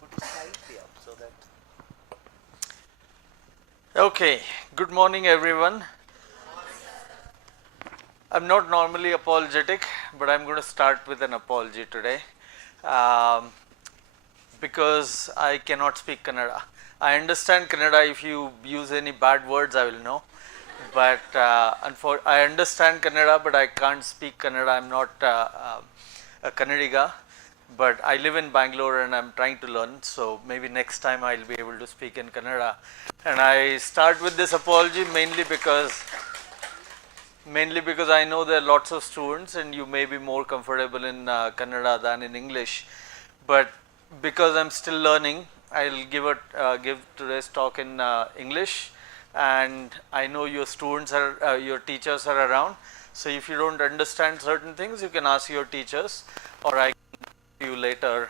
Put it slightly up so that. Okay, good morning everyone. I'm not normally apologetic, but I'm going to start with an apology today because I cannot speak Kannada. I understand Kannada. If you use any bad words, I will know. But I understand Kannada, but I can't speak Kannada. I'm not a Kannadiga, but I live in Bangalore and I'm trying to learn. So maybe next time I'll be able to speak in Kannada. And I start with this apology mainly because I know there are lots of students and you may be more comfortable in Kannada than in English, but because I'm still learning, I'll give today's talk in English, and I know your students are your teachers are around, so if you don't understand certain things, you can ask your teachers, or I can see you later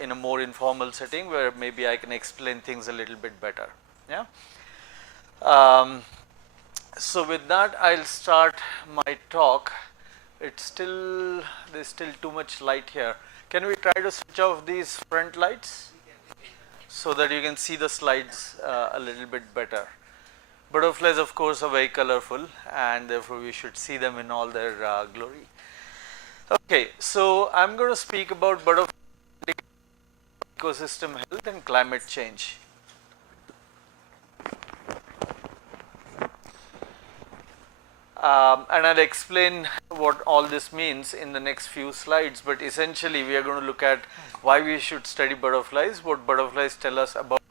in a more informal setting where maybe I can explain things a little bit better. Yeah. So with that, I'll start my talk. There's still too much light here. Can we try to switch off these front lights so that you can see the slides a little bit better? Butterflies, of course, are very colorful, and therefore we should see them in all their glory. Okay, so I'm going to speak about butterfly ecosystem health and climate change. And I'll explain what all this means in the next few slides, but essentially we are going to look at why we should study butterflies, what butterflies tell us about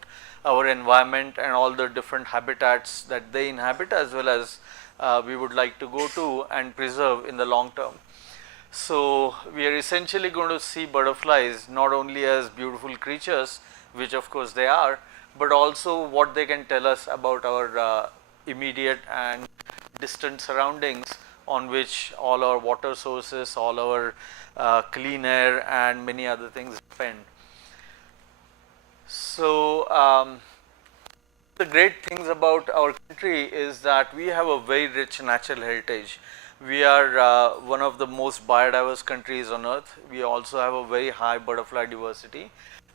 our environment and all the different habitats that they inhabit, as well as we would like to go to and preserve in the long term. So we are essentially going to see butterflies not only as beautiful creatures, which of course they are, but also what they can tell us about our immediate and distant surroundings on which all our water sources, all our clean air and many other things depend. So the great things about our country is that we have a very rich natural heritage. We are one of the most biodiverse countries on earth. We also have a very high butterfly diversity,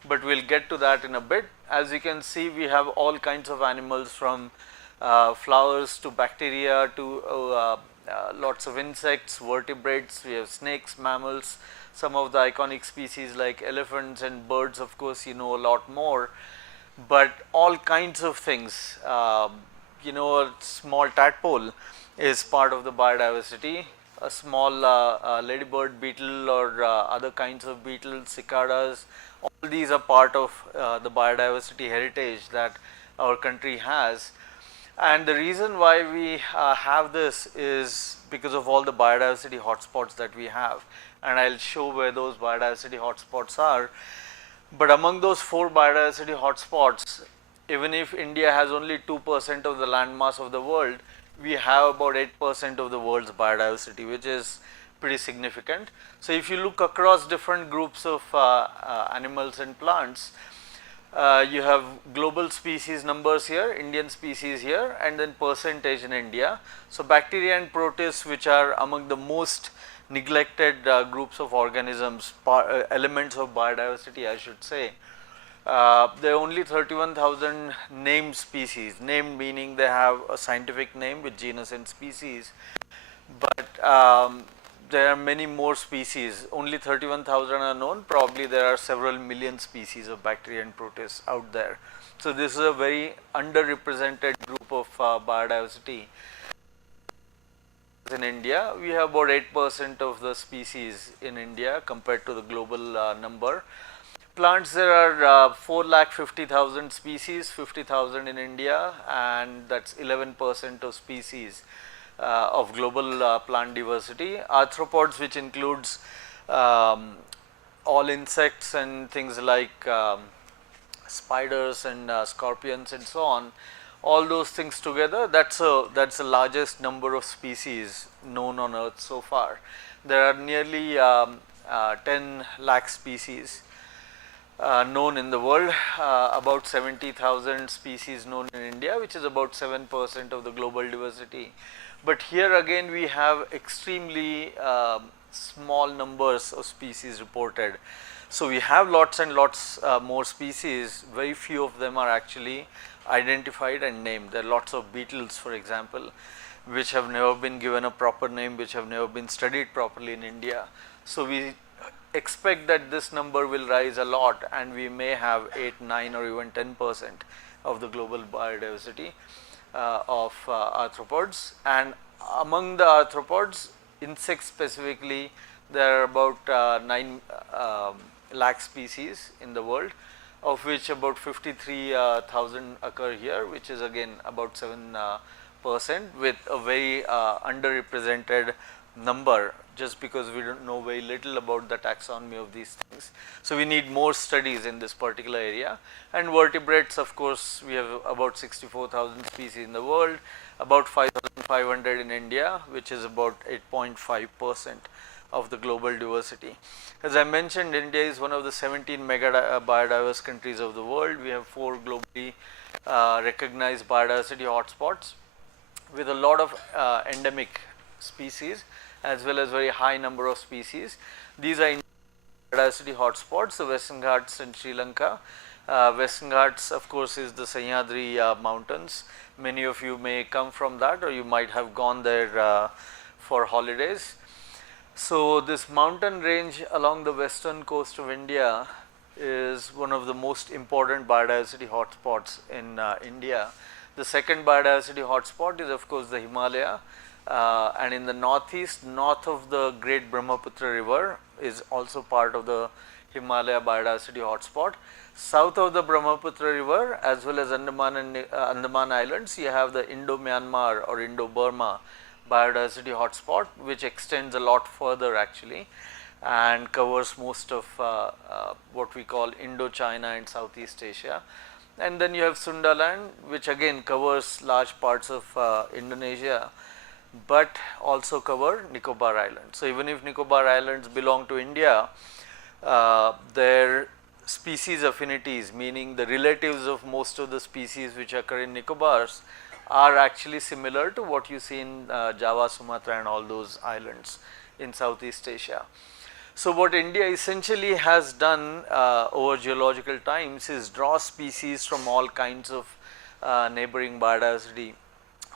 but we'll get to that in a bit. As you can see, we have all kinds of animals, from flowers to bacteria to lots of insects, vertebrates. We have snakes, mammals, some of the iconic species like elephants, and birds, of course, you know a lot more, but all kinds of things. You know, a small tadpole is part of the biodiversity. A small ladybird beetle or other kinds of beetles, cicadas, all these are part of the biodiversity heritage that our country has. And the reason why we have this is because of all the biodiversity hotspots that we have, and I'll show where those biodiversity hotspots are. But among those 4 biodiversity hotspots, even if India has only 2% of the land mass of the world, we have about 8% of the world's biodiversity, which is pretty significant. So if you look across different groups of animals and plants, you have global species numbers here, Indian species here, and then percentage in India. So bacteria and protists, which are among the most neglected groups of organisms, elements of biodiversity I should say, there are only 31,000 named species, named meaning they have a scientific name with genus and species, but there are many more species. Only 31,000 are known. Probably there are several million species of bacteria and protists out there. So this is a very underrepresented group of biodiversity. In India, we have about 8% of the species in India compared to the global number. Plants, there are 4,50,000 species, 50,000 in India, and that's 11% of species of global plant diversity. Arthropods, which includes all insects and things like spiders and scorpions and so on, all those things together, that's the largest number of species known on earth so far. There are nearly 10 lakh species. known in the world, about 70,000 species known in India, which is about 7% of the global diversity. But here again we have extremely small numbers of species reported. So we have lots and lots more species, very few of them are actually identified and named. There are lots of beetles, for example, which have never been given a proper name, which have never been studied properly in India. So we expect that this number will rise a lot, and we may have 8, 9 or even 10% of the global biodiversity of arthropods. And among the arthropods, insects specifically, there are about 9 lakh species in the world, of which about 53,000 occur here, which is again about 7%, with a very underrepresented number, just because we don't know very little about the taxonomy of these things. So we need more studies in this particular area. And vertebrates, of course, we have about 64,000 species in the world, about 5,500 in India, which is about 8.5% of the global diversity. As I mentioned, India is one of the 17 mega biodiverse countries of the world. We have 4 globally recognized biodiversity hotspots with a lot of endemic species, as well as very high number of species. These are biodiversity hotspots, the Western Ghats in Sri Lanka. Western Ghats, of course, is the Sahyadri mountains. Many of you may come from that, or you might have gone there for holidays. So this mountain range along the western coast of India is one of the most important biodiversity hotspots in India. The second biodiversity hotspot is, of course, the Himalaya, and in the northeast, north of the great Brahmaputra river, is also part of the Himalaya biodiversity hotspot. South of the Brahmaputra river, as well as Andaman Islands, you have the Indo-Myanmar or Indo-Burma biodiversity hotspot, which extends a lot further actually, and covers most of what we call Indochina and Southeast Asia. And then you have Sundaland, which again covers large parts of Indonesia, but also cover Nicobar Islands. So even if Nicobar Islands belong to India, their species affinities, meaning the relatives of most of the species which occur in Nicobars, are actually similar to what you see in Java, Sumatra and all those islands in Southeast Asia. So what India essentially has done over geological times is draw species from all kinds of neighboring biodiversity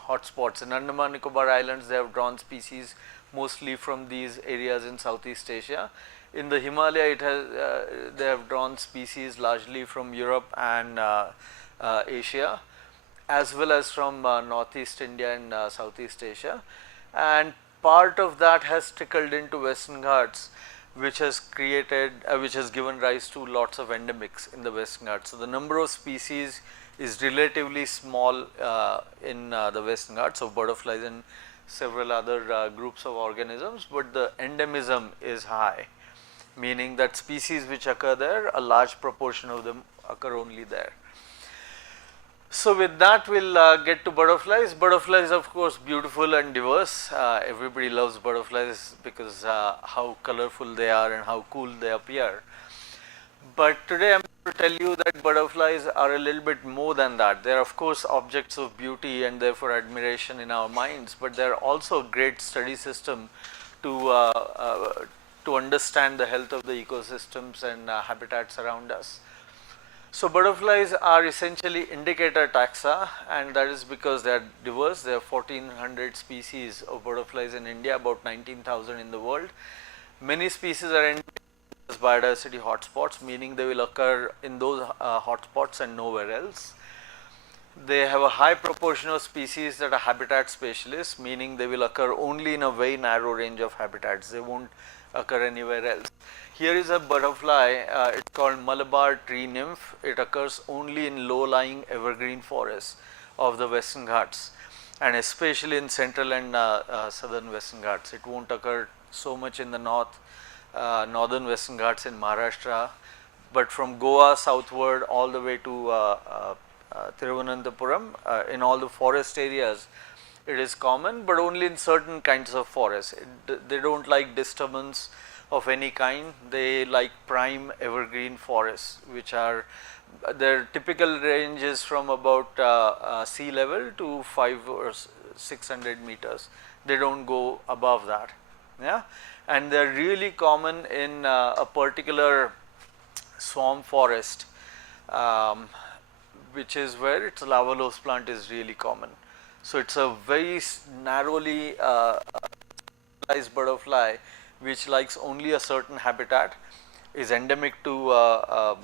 hotspots. In Andaman Nicobar Islands, they have drawn species mostly from these areas in Southeast Asia. In the Himalaya, they have drawn species largely from Europe and Asia, as well as from Northeast India and Southeast Asia, and part of that has trickled into Western Ghats, which has given rise to lots of endemics in the Western Ghats. So the number of species is relatively small in the Western Ghats of butterflies and several other groups of organisms, but the endemism is high, meaning that species which occur there, a large proportion of them occur only there. So with that, we'll get to butterflies. Butterflies, of course, beautiful and diverse. Everybody loves butterflies because how colorful they are and how cool they appear. But today I'm going to tell you that butterflies are a little bit more than that. They are, of course, objects of beauty and therefore admiration in our minds, but they are also a great study system to understand the health of the ecosystems and habitats around us. So butterflies are essentially indicator taxa, and that is because they are diverse. There are 1400 species of butterflies in India, about 19,000 in the world. Many species are endemic as biodiversity hotspots, meaning they will occur in those hotspots and nowhere else. They have a high proportion of species that are habitat specialists, meaning they will occur only in a very narrow range of habitats. They won't occur anywhere else. Here is a butterfly, it's called Malabar tree nymph. It occurs only in low-lying evergreen forests of the Western Ghats, and especially in central and southern Western Ghats. It won't occur so much in the northern Western Ghats in Maharashtra, but from Goa southward all the way to Thiruvananthapuram, in all the forest areas, it is common, but only in certain kinds of forests. They don't like disturbance of any kind. They like prime evergreen forests, which are their typical range is from about sea level to 500 or 600 meters. They don't go above that. Yeah, and they are really common in a particular swamp forest, which is where its lavalose plant is really common. So it's a very narrowly specialized butterfly which likes only a certain habitat, is endemic to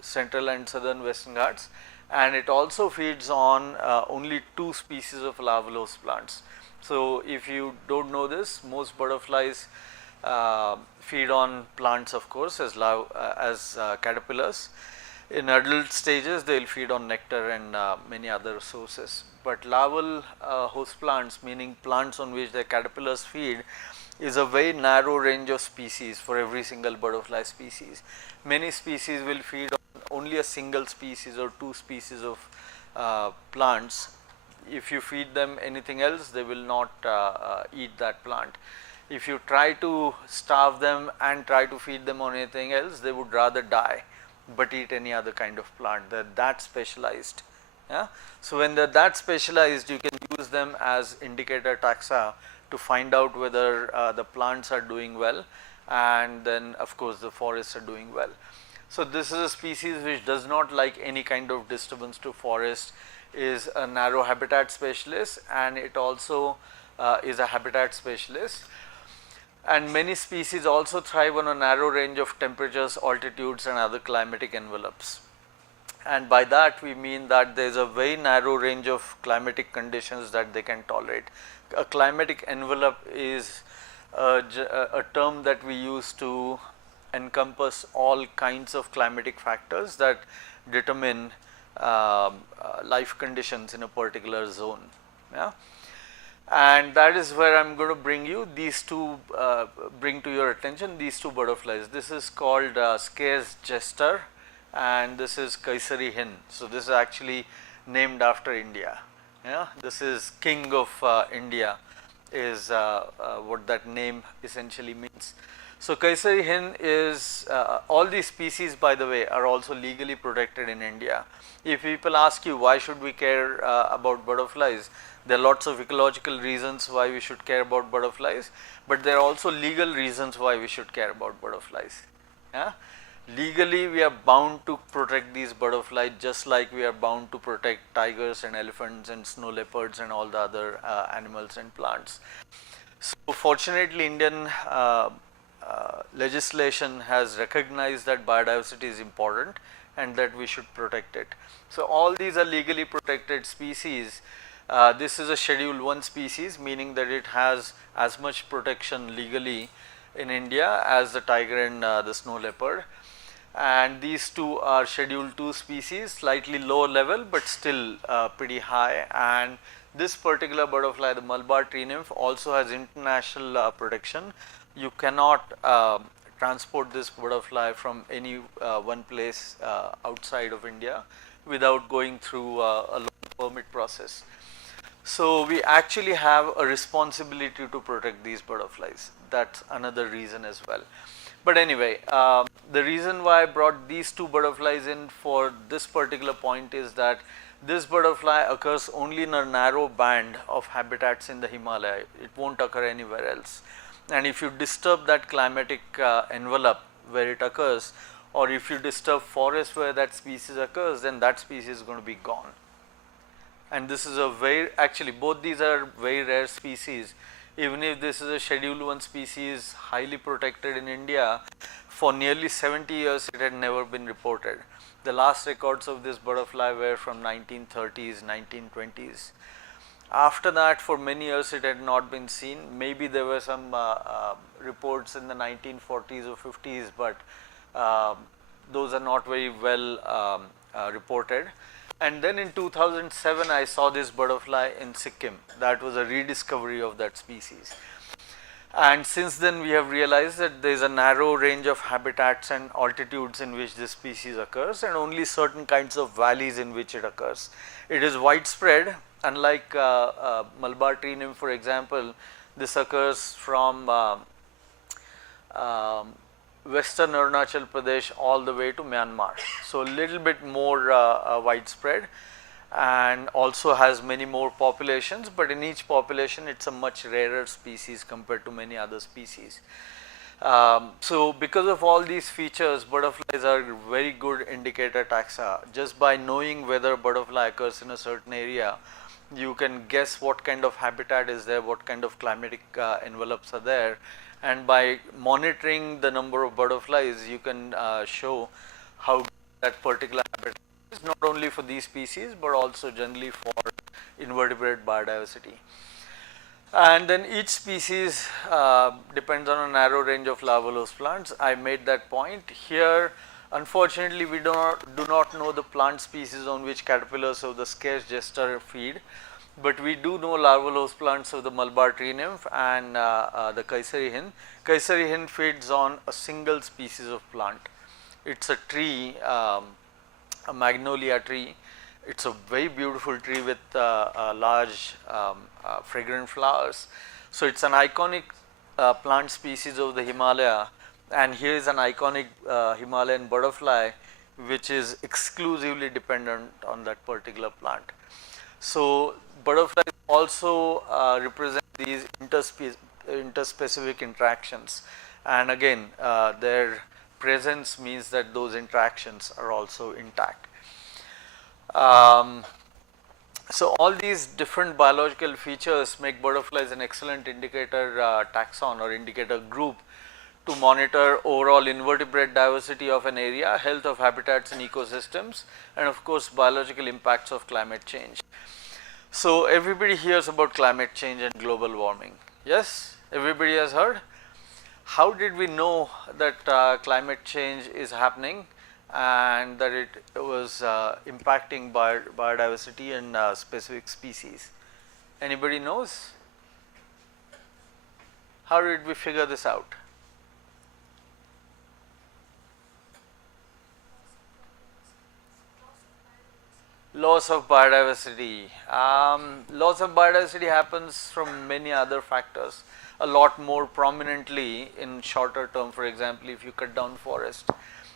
central and southern Western Ghats, and it also feeds on only 2 species of lavalose plants. So if you don't know this, most butterflies feed on plants, of course, as caterpillars. In adult stages, they will feed on nectar and many other sources. But larval host plants, meaning plants on which the caterpillars feed, is a very narrow range of species for every single butterfly species. Many species will feed on only a single species or 2 species of plants. If you feed them anything else, they will not eat that plant. If you try to starve them and try to feed them on anything else, they would rather die but eat any other kind of plant. They are that specialized. Yeah? So when they are that specialized, you can use them as indicator taxa to find out whether the plants are doing well, and then of course the forests are doing well. So this is a species which does not like any kind of disturbance to forest, is a narrow habitat specialist, and it also is a habitat specialist. And many species also thrive on a narrow range of temperatures, altitudes and other climatic envelopes. And by that we mean that there is a very narrow range of climatic conditions that they can tolerate. A climatic envelope is a term that we use to encompass all kinds of climatic factors that determine life conditions in a particular zone. Yeah? And that is where I am going to bring you these two, bring to your attention these 2 butterflies. This is called Scare's jester, and this is Kaisari hen. So this is actually named after India. Yeah, this is king of India is what that name essentially means. So Kaisari hen is, all these species by the way are also legally protected in India. If people ask you why should we care about butterflies, there are lots of ecological reasons why we should care about butterflies, but there are also legal reasons why we should care about butterflies. Yeah? Legally we are bound to protect these butterflies just like we are bound to protect tigers and elephants and snow leopards and all the other animals and plants. So fortunately Indian legislation has recognized that biodiversity is important and that we should protect it. So all these are legally protected species. This is a Schedule 1 species, meaning that it has as much protection legally in India as the tiger and the snow leopard. And these 2 are Schedule 2 species, slightly lower level but still pretty high. And this particular butterfly, the Malabar tree nymph, also has international protection. You cannot transport this butterfly from any one place outside of India without going through a long permit process. So we actually have a responsibility to protect these butterflies. That's another reason as well. But anyway, the reason why I brought these 2 butterflies in for this particular point is that this butterfly occurs only in a narrow band of habitats in the Himalaya. It won't occur anywhere else. And if you disturb that climatic envelope where it occurs, or if you disturb forest where that species occurs, then that species is going to be gone. And this is a very, actually both these are very rare species. Even if this is a Schedule 1 species highly protected in India, for nearly 70 years it had never been reported. The last records of this butterfly were from 1930s, 1920s. After that, for many years it had not been seen. Maybe there were some reports in the 1940s or 50s, but those are not very well reported. And then in 2007 I saw this butterfly in Sikkim. That was a rediscovery of that species. And since then we have realized that there is a narrow range of habitats and altitudes in which this species occurs, and only certain kinds of valleys in which it occurs. It is widespread, unlike Malabar tree nymph for example. This occurs from western Arunachal Pradesh all the way to Myanmar. So, a little bit more widespread and also has many more populations, but in each population it is a much rarer species compared to many other species. So, because of all these features, butterflies are very good indicator taxa. Just by knowing whether butterfly occurs in a certain area, you can guess what kind of habitat is there, what kind of climatic envelopes are there, and by monitoring the number of butterflies you can show how that particular habitat is, not only for these species but also generally for invertebrate biodiversity. And then each species depends on a narrow range of larval host plants. I made that point. Here unfortunately we do not know the plant species on which caterpillars of the scarce jester feed, but we do know larval host plants of the Malabar tree nymph and the Kaisari hin. Kaisari hin feeds on a single species of plant. It is a tree, a magnolia tree. It is a very beautiful tree with large fragrant flowers. So, it is an iconic plant species of the Himalaya, and here is an iconic Himalayan butterfly which is exclusively dependent on that particular plant. So, butterflies also represent these interspecific interactions, and again their presence means that those interactions are also intact. So, all these different biological features make butterflies an excellent indicator taxon or indicator group to monitor overall invertebrate diversity of an area, health of habitats and ecosystems, and of course biological impacts of climate change. So, everybody hears about climate change and global warming. Yes, everybody has heard. How did we know that climate change is happening and that it was impacting biodiversity and specific species? Anybody knows? How did we figure this out? Loss of biodiversity. Loss of biodiversity happens from many other factors, a lot more prominently in shorter term, for example, if you cut down forest.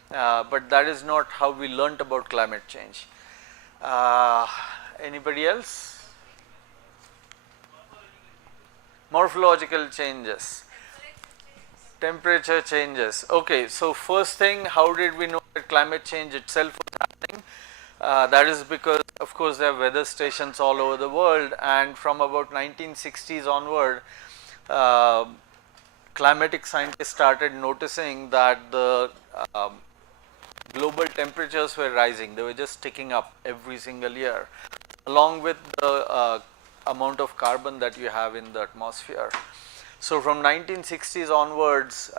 But that is not how we learnt about climate change. Anybody else? Morphological changes, temperature changes. Okay, so first thing, how did we know that climate change itself was happening? That is because of course there are weather stations all over the world, and from about 1960s onward climatic scientists started noticing that the global temperatures were rising. They were just ticking up every single year along with the amount of carbon that you have in the atmosphere. So, from 1960s onwards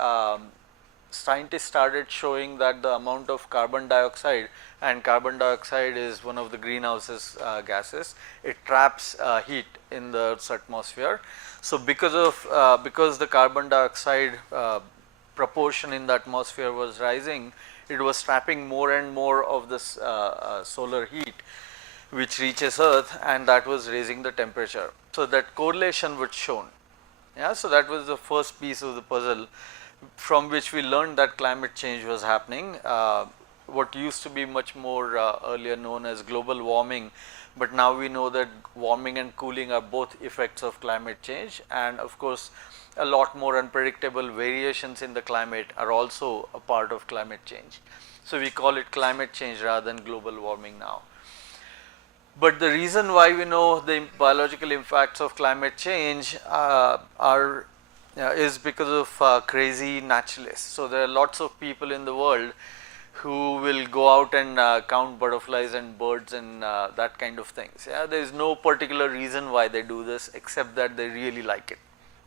scientists started showing that the amount of carbon dioxide, and carbon dioxide is one of the greenhouses gases, it traps heat in the Earth's atmosphere. So, because the carbon dioxide proportion in the atmosphere was rising, it was trapping more and more of this solar heat which reaches Earth, and that was raising the temperature. So, that correlation was shown. Yeah, so that was the first piece of the puzzle from which we learned that climate change was happening. What used to be much more earlier known as global warming, but now we know that warming and cooling are both effects of climate change, and of course a lot more unpredictable variations in the climate are also a part of climate change. So, we call it climate change rather than global warming now. But the reason why we know the biological impacts of climate change is because of crazy naturalists. So, there are lots of people in the world who will go out and count butterflies and birds and that kind of things. Yeah, there is no particular reason why they do this except that they really like it.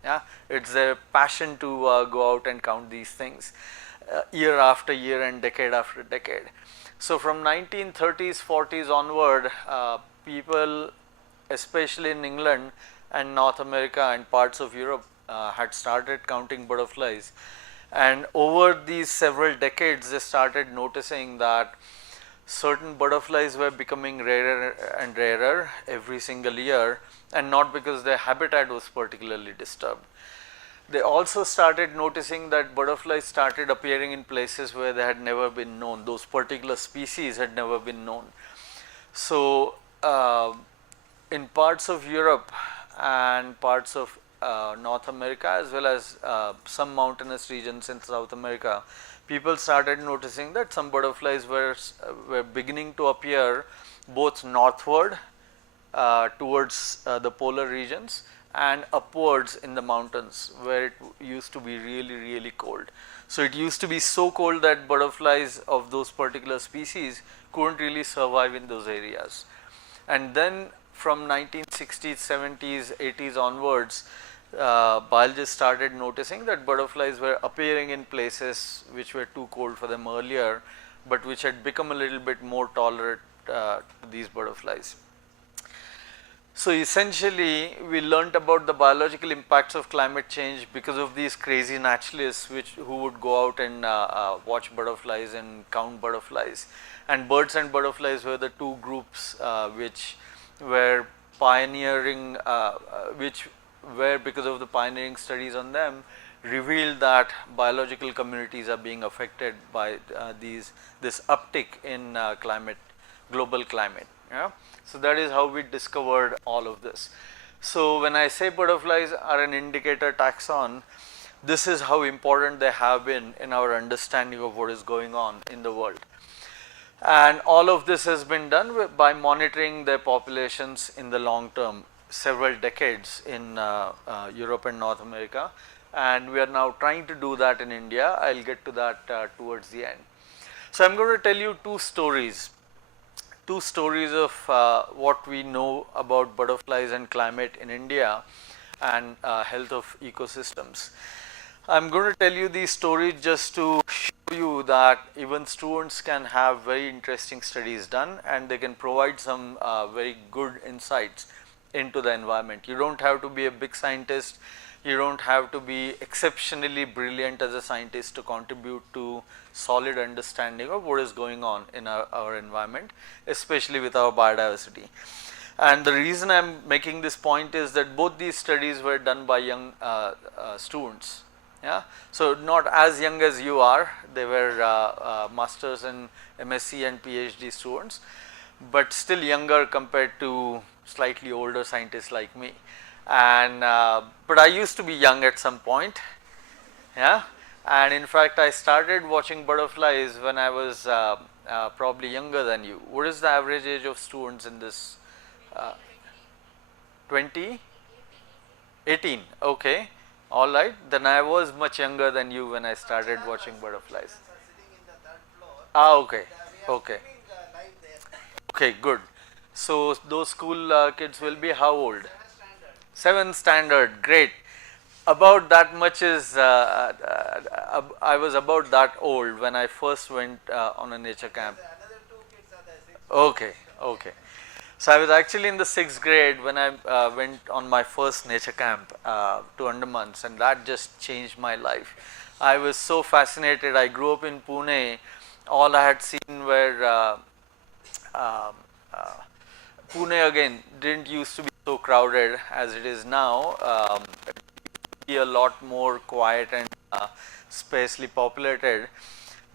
Yeah, it is their passion to go out and count these things year after year and decade after decade. So, from 1930s, 40s onward, people especially in England and North America and parts of Europe had started counting butterflies, and over these several decades they started noticing that certain butterflies were becoming rarer and rarer every single year, and not because their habitat was particularly disturbed. they also started noticing that butterflies started appearing in places where they had never been known, those particular species had never been known. So, in parts of Europe and parts of North America, as well as some mountainous regions in South America, people started noticing that some butterflies were beginning to appear both northward towards the polar regions and upwards in the mountains where it used to be really cold. So, it used to be so cold that butterflies of those particular species couldn't really survive in those areas. And then from 1960s, 70s, 80s onwards, biologists started noticing that butterflies were appearing in places which were too cold for them earlier, but which had become a little bit more tolerant to these butterflies. So, essentially we learnt about the biological impacts of climate change because of these crazy naturalists who would go out and watch butterflies and count butterflies, and birds and butterflies were the two groups which were pioneering, which were, because of the pioneering studies on them, revealed that biological communities are being affected by this uptick in global climate. Yeah. So, that is how we discovered all of this. So, when I say butterflies are an indicator taxon, this is how important they have been in our understanding of what is going on in the world. And all of this has been done by monitoring their populations in the long term, several decades in Europe and North America, and we are now trying to do that in India. I will get to that towards the end. So, I am going to tell you two stories of what we know about butterflies and climate in India and health of ecosystems. I am going to tell you these stories just to show you that even students can have very interesting studies done, and they can provide some very good insights into the environment. You do not have to be a big scientist, you do not have to be exceptionally brilliant as a scientist to contribute to solid understanding of what is going on in our environment, especially with our biodiversity. And the reason I am making this point is that both these studies were done by young students. Yeah. So, not as young as you are, they were masters and MSc and PhD students, but still younger compared to slightly older scientists like me. And but I used to be young at some point. Yeah. And in fact, I started watching butterflies when I was probably younger than you. What is the average age of students in this? 20? 18, okay, all right. Then I was much younger than you when I started watching butterflies. Ah, okay, okay. Okay, good. So, those school kids will be how old? 7th standard, great. About that much is, I was about that old when I first went on a nature camp. Okay, okay. So, I was actually in the 6th grade when I went on my first nature camp to Andamans, and that just changed my life. I was so fascinated. I grew up in Pune. All I had seen were Pune again didn't used to be so crowded as it is now. Be a lot more quiet and sparsely populated,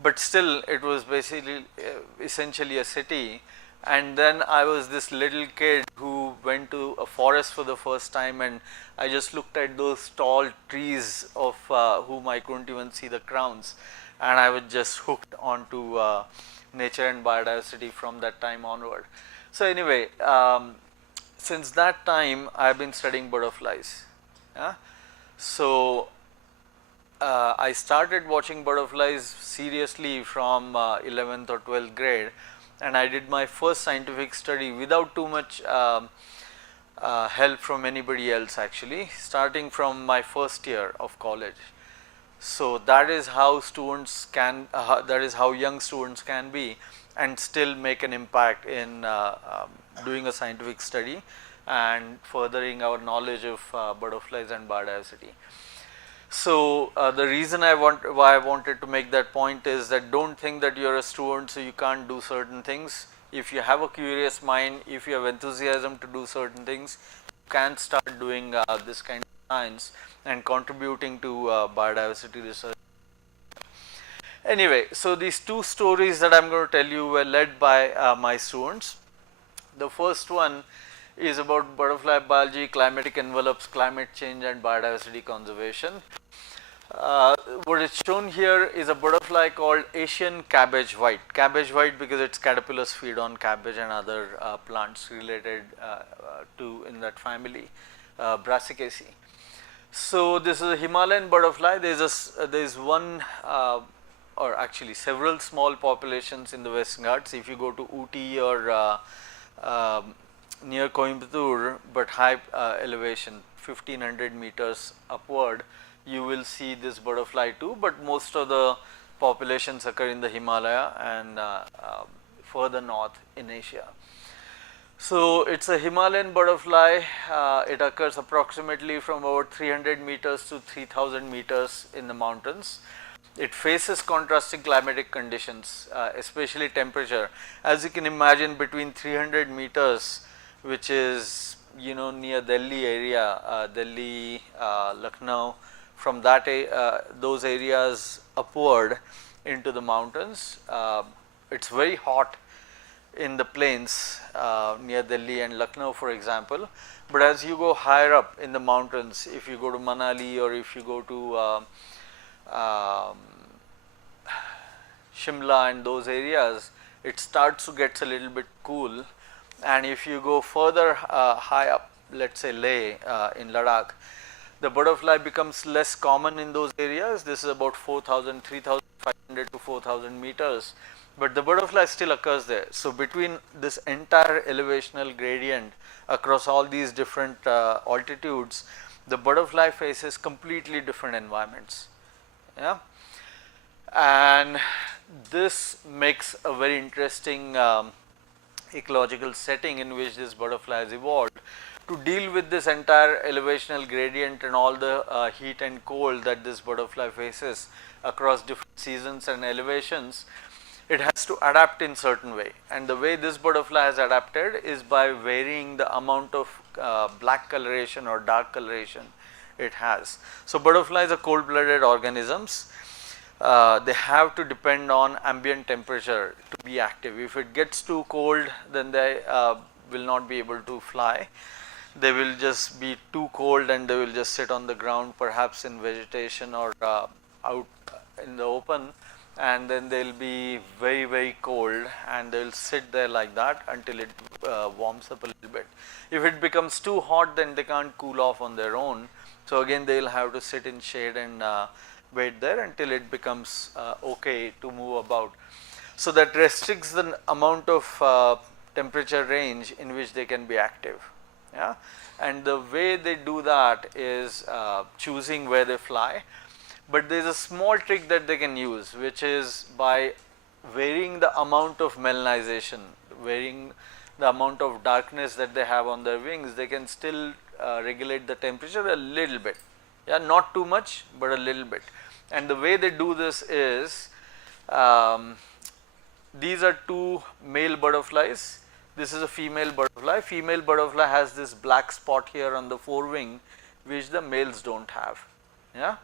but still it was basically essentially a city. And then I was this little kid who went to a forest for the first time, and I just looked at those tall trees of whom I couldn't even see the crowns, and I was just hooked onto nature and biodiversity from that time onward. So anyway, since that time I have been studying butterflies. Yeah? So I started watching butterflies seriously from 11th or 12th grade, and I did my first scientific study without too much help from anybody else, actually, starting from my first year of college. So that is how students can, that is how young students can be and still make an impact in doing a scientific study and furthering our knowledge of butterflies and biodiversity. So the reason why I wanted to make that point is that don't think that you are a student so you can't do certain things. If you have a curious mind, if you have enthusiasm to do certain things, you can start doing this kind of science and contributing to biodiversity research. Anyway, so these two stories that I am going to tell you were led by my students. The first one is about butterfly biology, climatic envelopes, climate change and biodiversity conservation. What is shown here is a butterfly called Asian cabbage white. Cabbage white because its caterpillars feed on cabbage and other plants related to in that family, Brassicaceae. So this is a Himalayan butterfly. There is one or actually several small populations in the Western Ghats. If you go to Ooty or near Coimbatore, but high elevation 1500 meters upward, you will see this butterfly too, but most of the populations occur in the Himalaya and further north in Asia. So it is a Himalayan butterfly. It occurs approximately from about 300 meters to 3000 meters in the mountains. It faces contrasting climatic conditions, especially temperature. As you can imagine, between 300 meters, which is near Delhi area, Delhi, Lucknow, from that those areas upward into the mountains, it is very hot in the plains near Delhi and Lucknow, for example. But as you go higher up in the mountains, if you go to Manali or if you go to Shimla and those areas, it starts to get a little bit cool. And if you go further high up, let us say Leh in Ladakh, the butterfly becomes less common in those areas. This is about 3,500 to 4,000 meters, but the butterfly still occurs there. So between this entire elevational gradient across all these different altitudes, the butterfly faces completely different environments. Yeah, and this makes a very interesting ecological setting in which this butterfly has evolved to deal with this entire elevational gradient and all the heat and cold that this butterfly faces across different seasons and elevations. It has to adapt in certain way, and the way this butterfly has adapted is by varying the amount of black coloration or dark coloration it has. So butterflies are cold-blooded organisms. They have to depend on ambient temperature to be active. If it gets too cold, then they will not be able to fly. They will just be too cold and they will just sit on the ground, perhaps in vegetation or out in the open, and then they will be very, very cold and they will sit there like that until it warms up a little bit. If it becomes too hot, then they can't cool off on their own. So again, they will have to sit in shade and wait there until it becomes okay to move about. So that restricts the amount of temperature range in which they can be active. Yeah, and the way they do that is choosing where they fly, but there is a small trick that they can use, which is by varying the amount of melanization, varying the amount of darkness that they have on their wings. They can still regulate the temperature a little bit, yeah, not too much, but a little bit. And the way they do this is, these are two male butterflies. This is a female butterfly. Female butterfly has this black spot here on the forewing, which the males do not have. Yeah,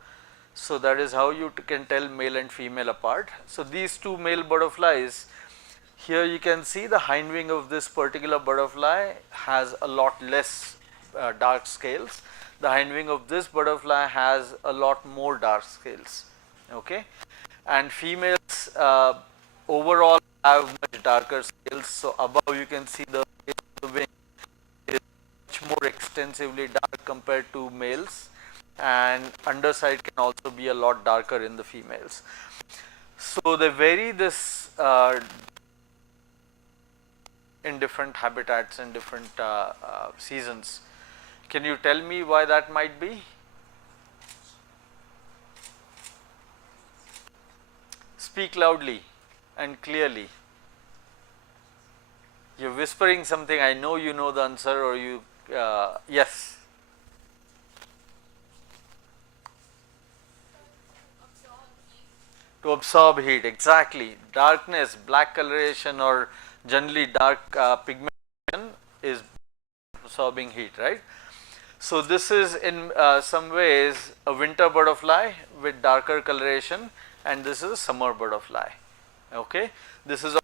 so that is how you can tell male and female apart. So these two male butterflies, here you can see the hind wing of this particular butterfly has a lot less dark scales. The hind wing of this butterfly has a lot more dark scales. Okay, and females overall have much darker scales. So above you can see the base of the wing is much more extensively dark compared to males, and underside can also be a lot darker in the females. So they vary this in different habitats and different seasons. Can you tell me why that might be? Speak loudly and clearly. You are whispering something. I know you know the answer, or you yes. To absorb heat, exactly. Darkness, black coloration, or generally dark pigmentation is absorbing heat, right? So this is in some ways a winter butterfly with darker coloration, and this is a summer butterfly. Okay, this is a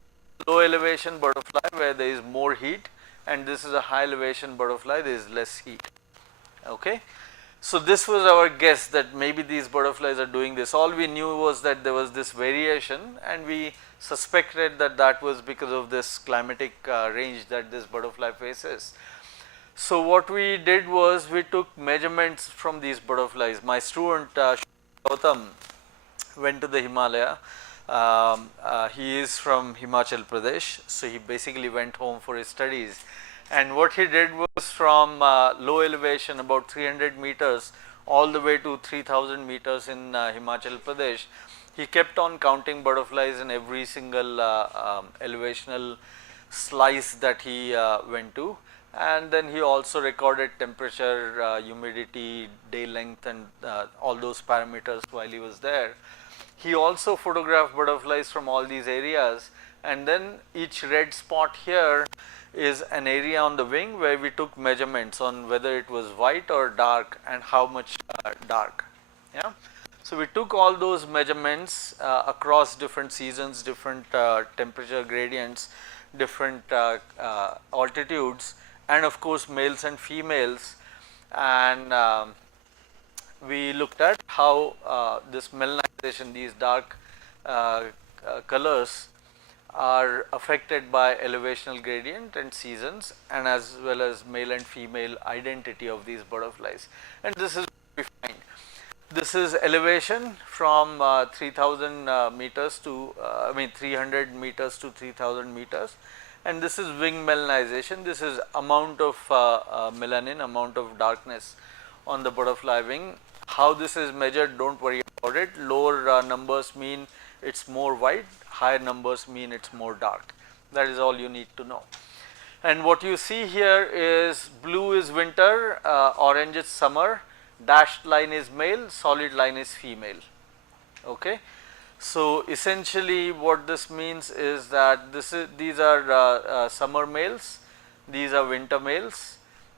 low elevation butterfly where there is more heat, and this is a high elevation butterfly, there is less heat. Okay. So this was our guess that maybe these butterflies are doing this. All we knew was that there was this variation, and we suspected that that was because of this climatic range that this butterfly faces. So what we did was we took measurements from these butterflies. My student Gautam went to the Himalaya. He is from Himachal Pradesh, so he basically went home for his studies. And what he did was from low elevation about 300 meters all the way to 3000 meters in Himachal Pradesh, he kept on counting butterflies in every single elevational slice that he went to, and then he also recorded temperature, humidity, day length, and all those parameters while he was there. He also photographed butterflies from all these areas, and then each red spot here is an area on the wing where we took measurements on whether it was white or dark and how much dark. Yeah. So we took all those measurements across different seasons, different temperature gradients, different altitudes, and of course males and females, and we looked at how this melanization, these dark colors are affected by elevational gradient and seasons, and as well as male and female identity of these butterflies. And this is what we find. This is elevation from 3000 meters to 300 meters to 3000 meters, and this is wing melanization. This is amount of melanin, amount of darkness on the butterfly wing. How this is measured, don't worry about it. Lower numbers mean it's more white, higher numbers mean it's more dark. That is all you need to know. And what you see here is blue is winter, orange is summer, dashed line is male, solid line is female. Okay. So essentially what this means is that these are summer males, these are winter males,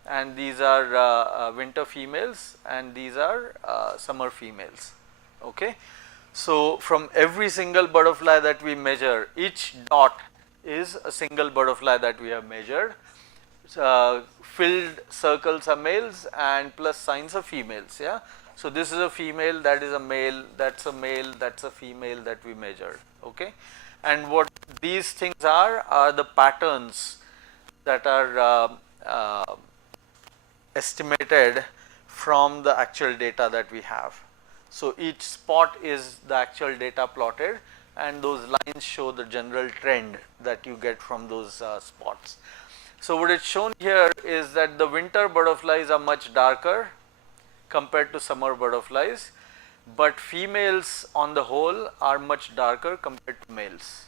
and these are winter females, and these are summer females. Okay. So from every single butterfly that we measure, each dot is a single butterfly that we have measured. Filled circles are males and plus signs are females. Yeah. So this is a female, that is a male, that's a male, that's a female that we measured. Okay. And what these things are the patterns that are estimated from the actual data that we have. So each spot is the actual data plotted, and those lines show the general trend that you get from those spots. So what is shown here is that the winter butterflies are much darker compared to summer butterflies, but females on the whole are much darker compared to males.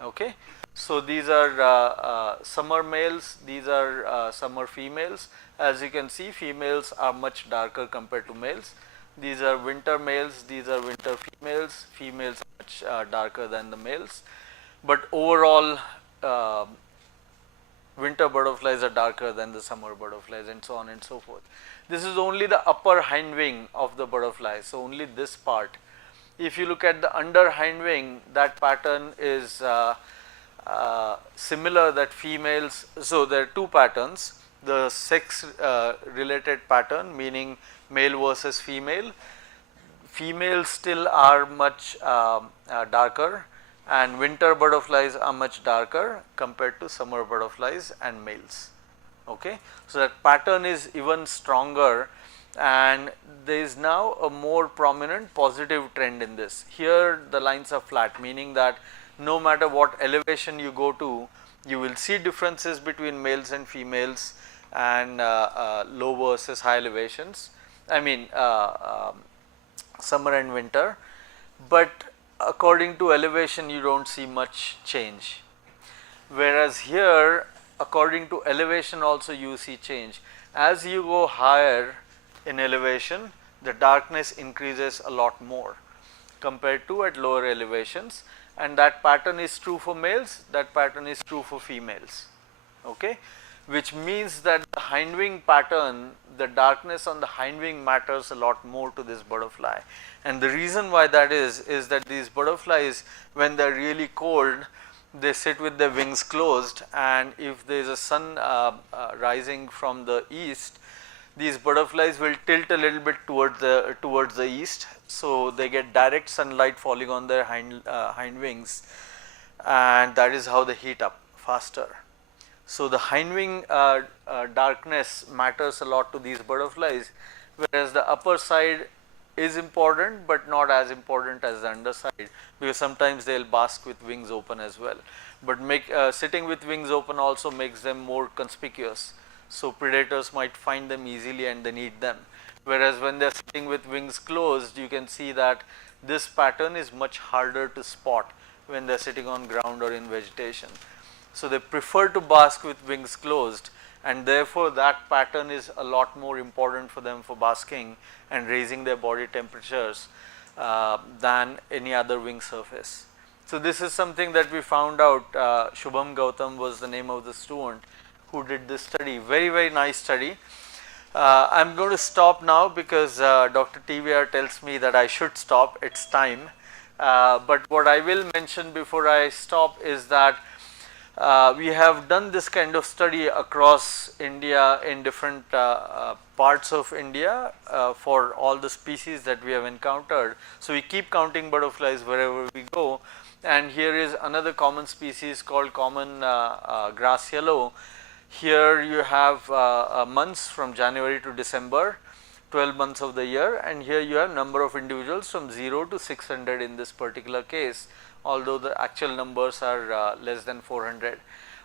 Okay. So these are summer males, these are summer females. As you can see, females are much darker compared to males. These are winter males, these are winter females, females are much darker than the males, but overall winter butterflies are darker than the summer butterflies, and so on and so forth. This is only the upper hind wing of the butterfly, so only this part. If you look at the under hind wing, that pattern is similar, that females, so there are two patterns, the sex related pattern, meaning male versus female. Females still are much darker, and winter butterflies are much darker compared to summer butterflies and males. Okay. So that pattern is even stronger, and there is now a more prominent positive trend in this. Here the lines are flat, meaning that no matter what elevation you go to, you will see differences between males and females, and low versus high elevations, summer and winter, but according to elevation you do not see much change, whereas here according to elevation also you see change. As you go higher in elevation, the darkness increases a lot more compared to at lower elevations, and that pattern is true for males, that pattern is true for females. Okay. which means that the hind wing pattern, the darkness on the hind wing matters a lot more to this butterfly. And the reason why that is that these butterflies, when they are really cold, they sit with their wings closed, and if there is a sun rising from the east, these butterflies will tilt a little bit towards the east, so they get direct sunlight falling on their hind wings, and that is how they heat up faster. So the hind wing darkness matters a lot to these butterflies, whereas the upper side is important but not as important as the underside, because sometimes they will bask with wings open as well. But sitting with wings open also makes them more conspicuous, so predators might find them easily and then eat them. Whereas when they are sitting with wings closed, you can see that this pattern is much harder to spot when they are sitting on ground or in vegetation. So they prefer to bask with wings closed, and therefore that pattern is a lot more important for them for basking and raising their body temperatures than any other wing surface. So this is something that we found out. Shubham Gautam was the name of the student who did this study. Very, very nice study. I am going to stop now because Dr. TVR tells me that I should stop, it's time. But what I will mention before I stop is that we have done this kind of study across India in different parts of India for all the species that we have encountered. So we keep counting butterflies wherever we go, and here is another common species called common grass yellow. Here you have months from January to December, 12 months of the year, and here you have number of individuals from 0 to 600 in this particular case, although the actual numbers are less than 400.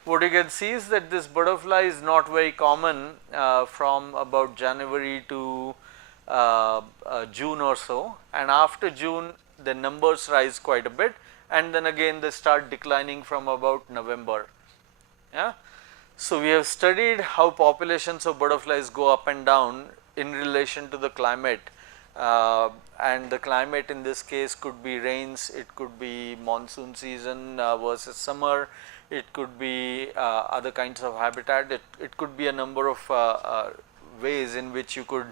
What you can see is that this butterfly is not very common from about January to June or so, and after June the numbers rise quite a bit, and then again they start declining from about November. Yeah. So we have studied how populations of butterflies go up and down in relation to the climate, and the climate in this case could be rains, it could be monsoon season versus summer, it could be other kinds of habitat, it could be a number of ways in which you could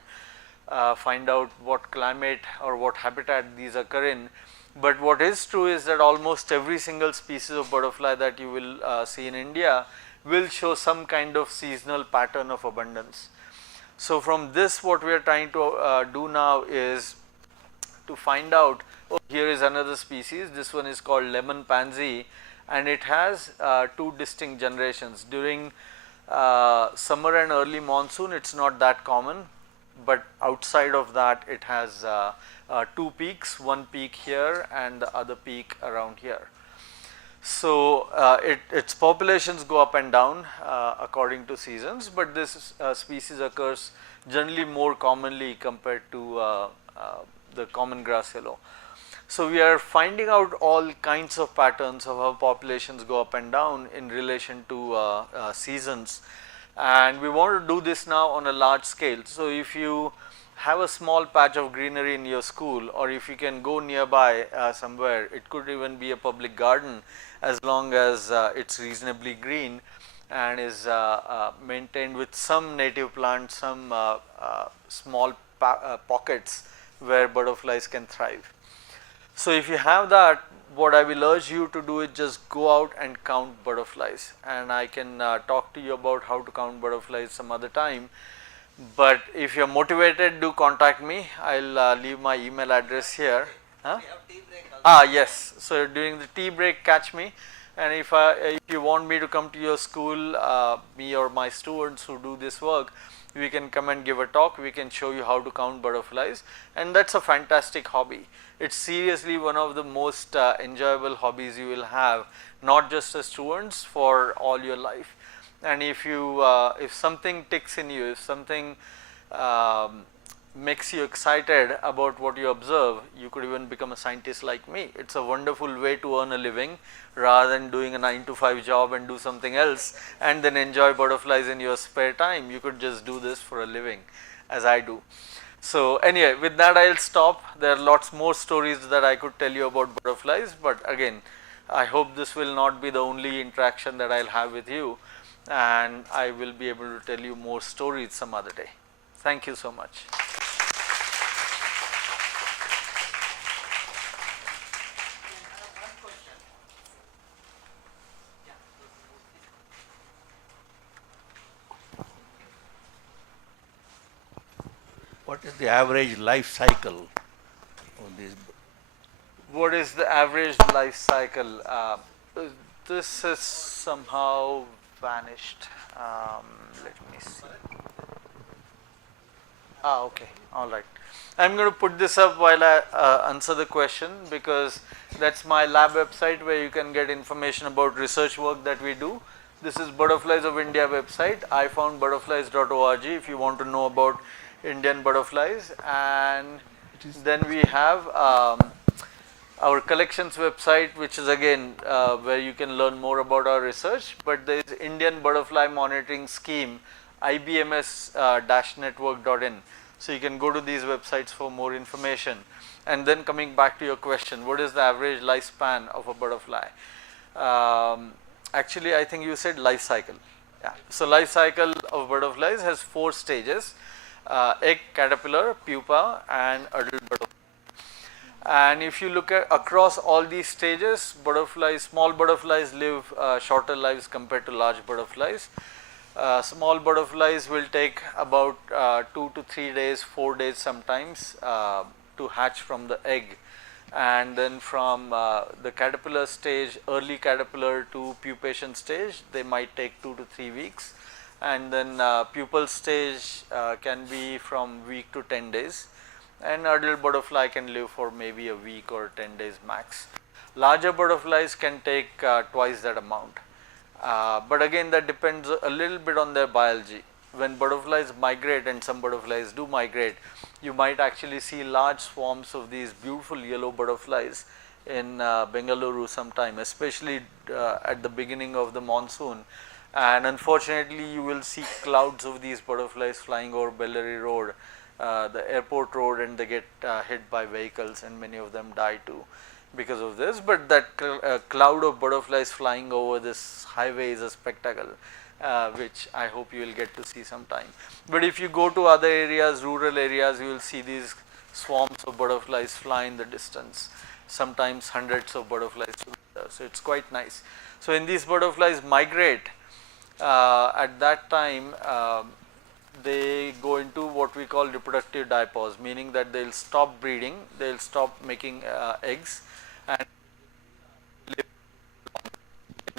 find out what climate or what habitat these occur in. But what is true is that almost every single species of butterfly that you will see in India will show some kind of seasonal pattern of abundance. So from this, what we are trying to do now is to find out, oh, here is another species, this one is called lemon pansy, and it has two distinct generations. During summer and early monsoon it is not that common, but outside of that it has two peaks, one peak here and the other peak around here. So its populations go up and down according to seasons, but this species occurs generally more commonly compared to the common grass yellow. So we are finding out all kinds of patterns of how populations go up and down in relation to seasons, and we want to do this now on a large scale. So if you have a small patch of greenery in your school, or if you can go nearby somewhere, it could even be a public garden, as long as it's reasonably green and is maintained with some native plants, some small pockets where butterflies can thrive. So if you have that, what I will urge you to do is just go out and count butterflies, and I can talk to you about how to count butterflies some other time. But if you are motivated, do contact me. I will leave my email address here. Huh? Yes. So during the tea break, catch me, and if you want me to come to your school, me or my students who do this work, we can come and give a talk. We can show you how to count butterflies, and that's a fantastic hobby. It's seriously one of the most enjoyable hobbies you will have, not just as students, for all your life. And if you if something ticks in you, if something makes you excited about what you observe, you could even become a scientist like me. It's a wonderful way to earn a living rather than doing a 9-to-5 job and do something else and then enjoy butterflies in your spare time. You could just do this for a living, as I do. So anyway, with that I will stop. There are lots more stories that I could tell you about butterflies, but again, I hope this will not be the only interaction that I will have with you. and I will be able to tell you more stories some other day. Thank you so much. What is the average life cycle of these? What is the average life cycle? This has somehow vanished. Let me see. Okay, all right. I'm going to put this up while I answer the question, because that's my lab website where you can get information about research work that we do. This is Butterflies of India website, ifoundbutterflies.org, if you want to know about Indian butterflies. And then we have our collections website, which is again where you can learn more about our research, but there is Indian Butterfly Monitoring Scheme, ibms-network.in. So you can go to these websites for more information. And then coming back to your question, what is the average lifespan of a butterfly? Actually, I think you said life cycle. Yeah. So life cycle of butterflies has 4 stages: egg, caterpillar, pupa, and adult butterfly. And if you look at across all these stages, butterflies, small butterflies live shorter lives compared to large butterflies. Small butterflies will take about 2 to 3 days, 4 days sometimes to hatch from the egg, and then from the caterpillar stage, early caterpillar to pupation stage, they might take 2 to 3 weeks, and then pupal stage can be from week to 10 days, and adult butterfly can live for maybe a week or 10 days max. Larger butterflies can take twice that amount. But again, that depends a little bit on their biology. When butterflies migrate, and some butterflies do migrate, you might actually see large swarms of these beautiful yellow butterflies in Bengaluru sometime, especially at the beginning of the monsoon. And unfortunately, you will see clouds of these butterflies flying over Bellary Road, the airport road, and they get hit by vehicles, and many of them die too because of this. But that cloud of butterflies flying over this highway is a spectacle, which I hope you will get to see sometime. But if you go to other areas, rural areas, you will see these swarms of butterflies fly in the distance, sometimes hundreds of butterflies together. So it's quite nice. So when these butterflies migrate, at that time they go into what we call reproductive diapause, meaning that they will stop breeding, they will stop making eggs, and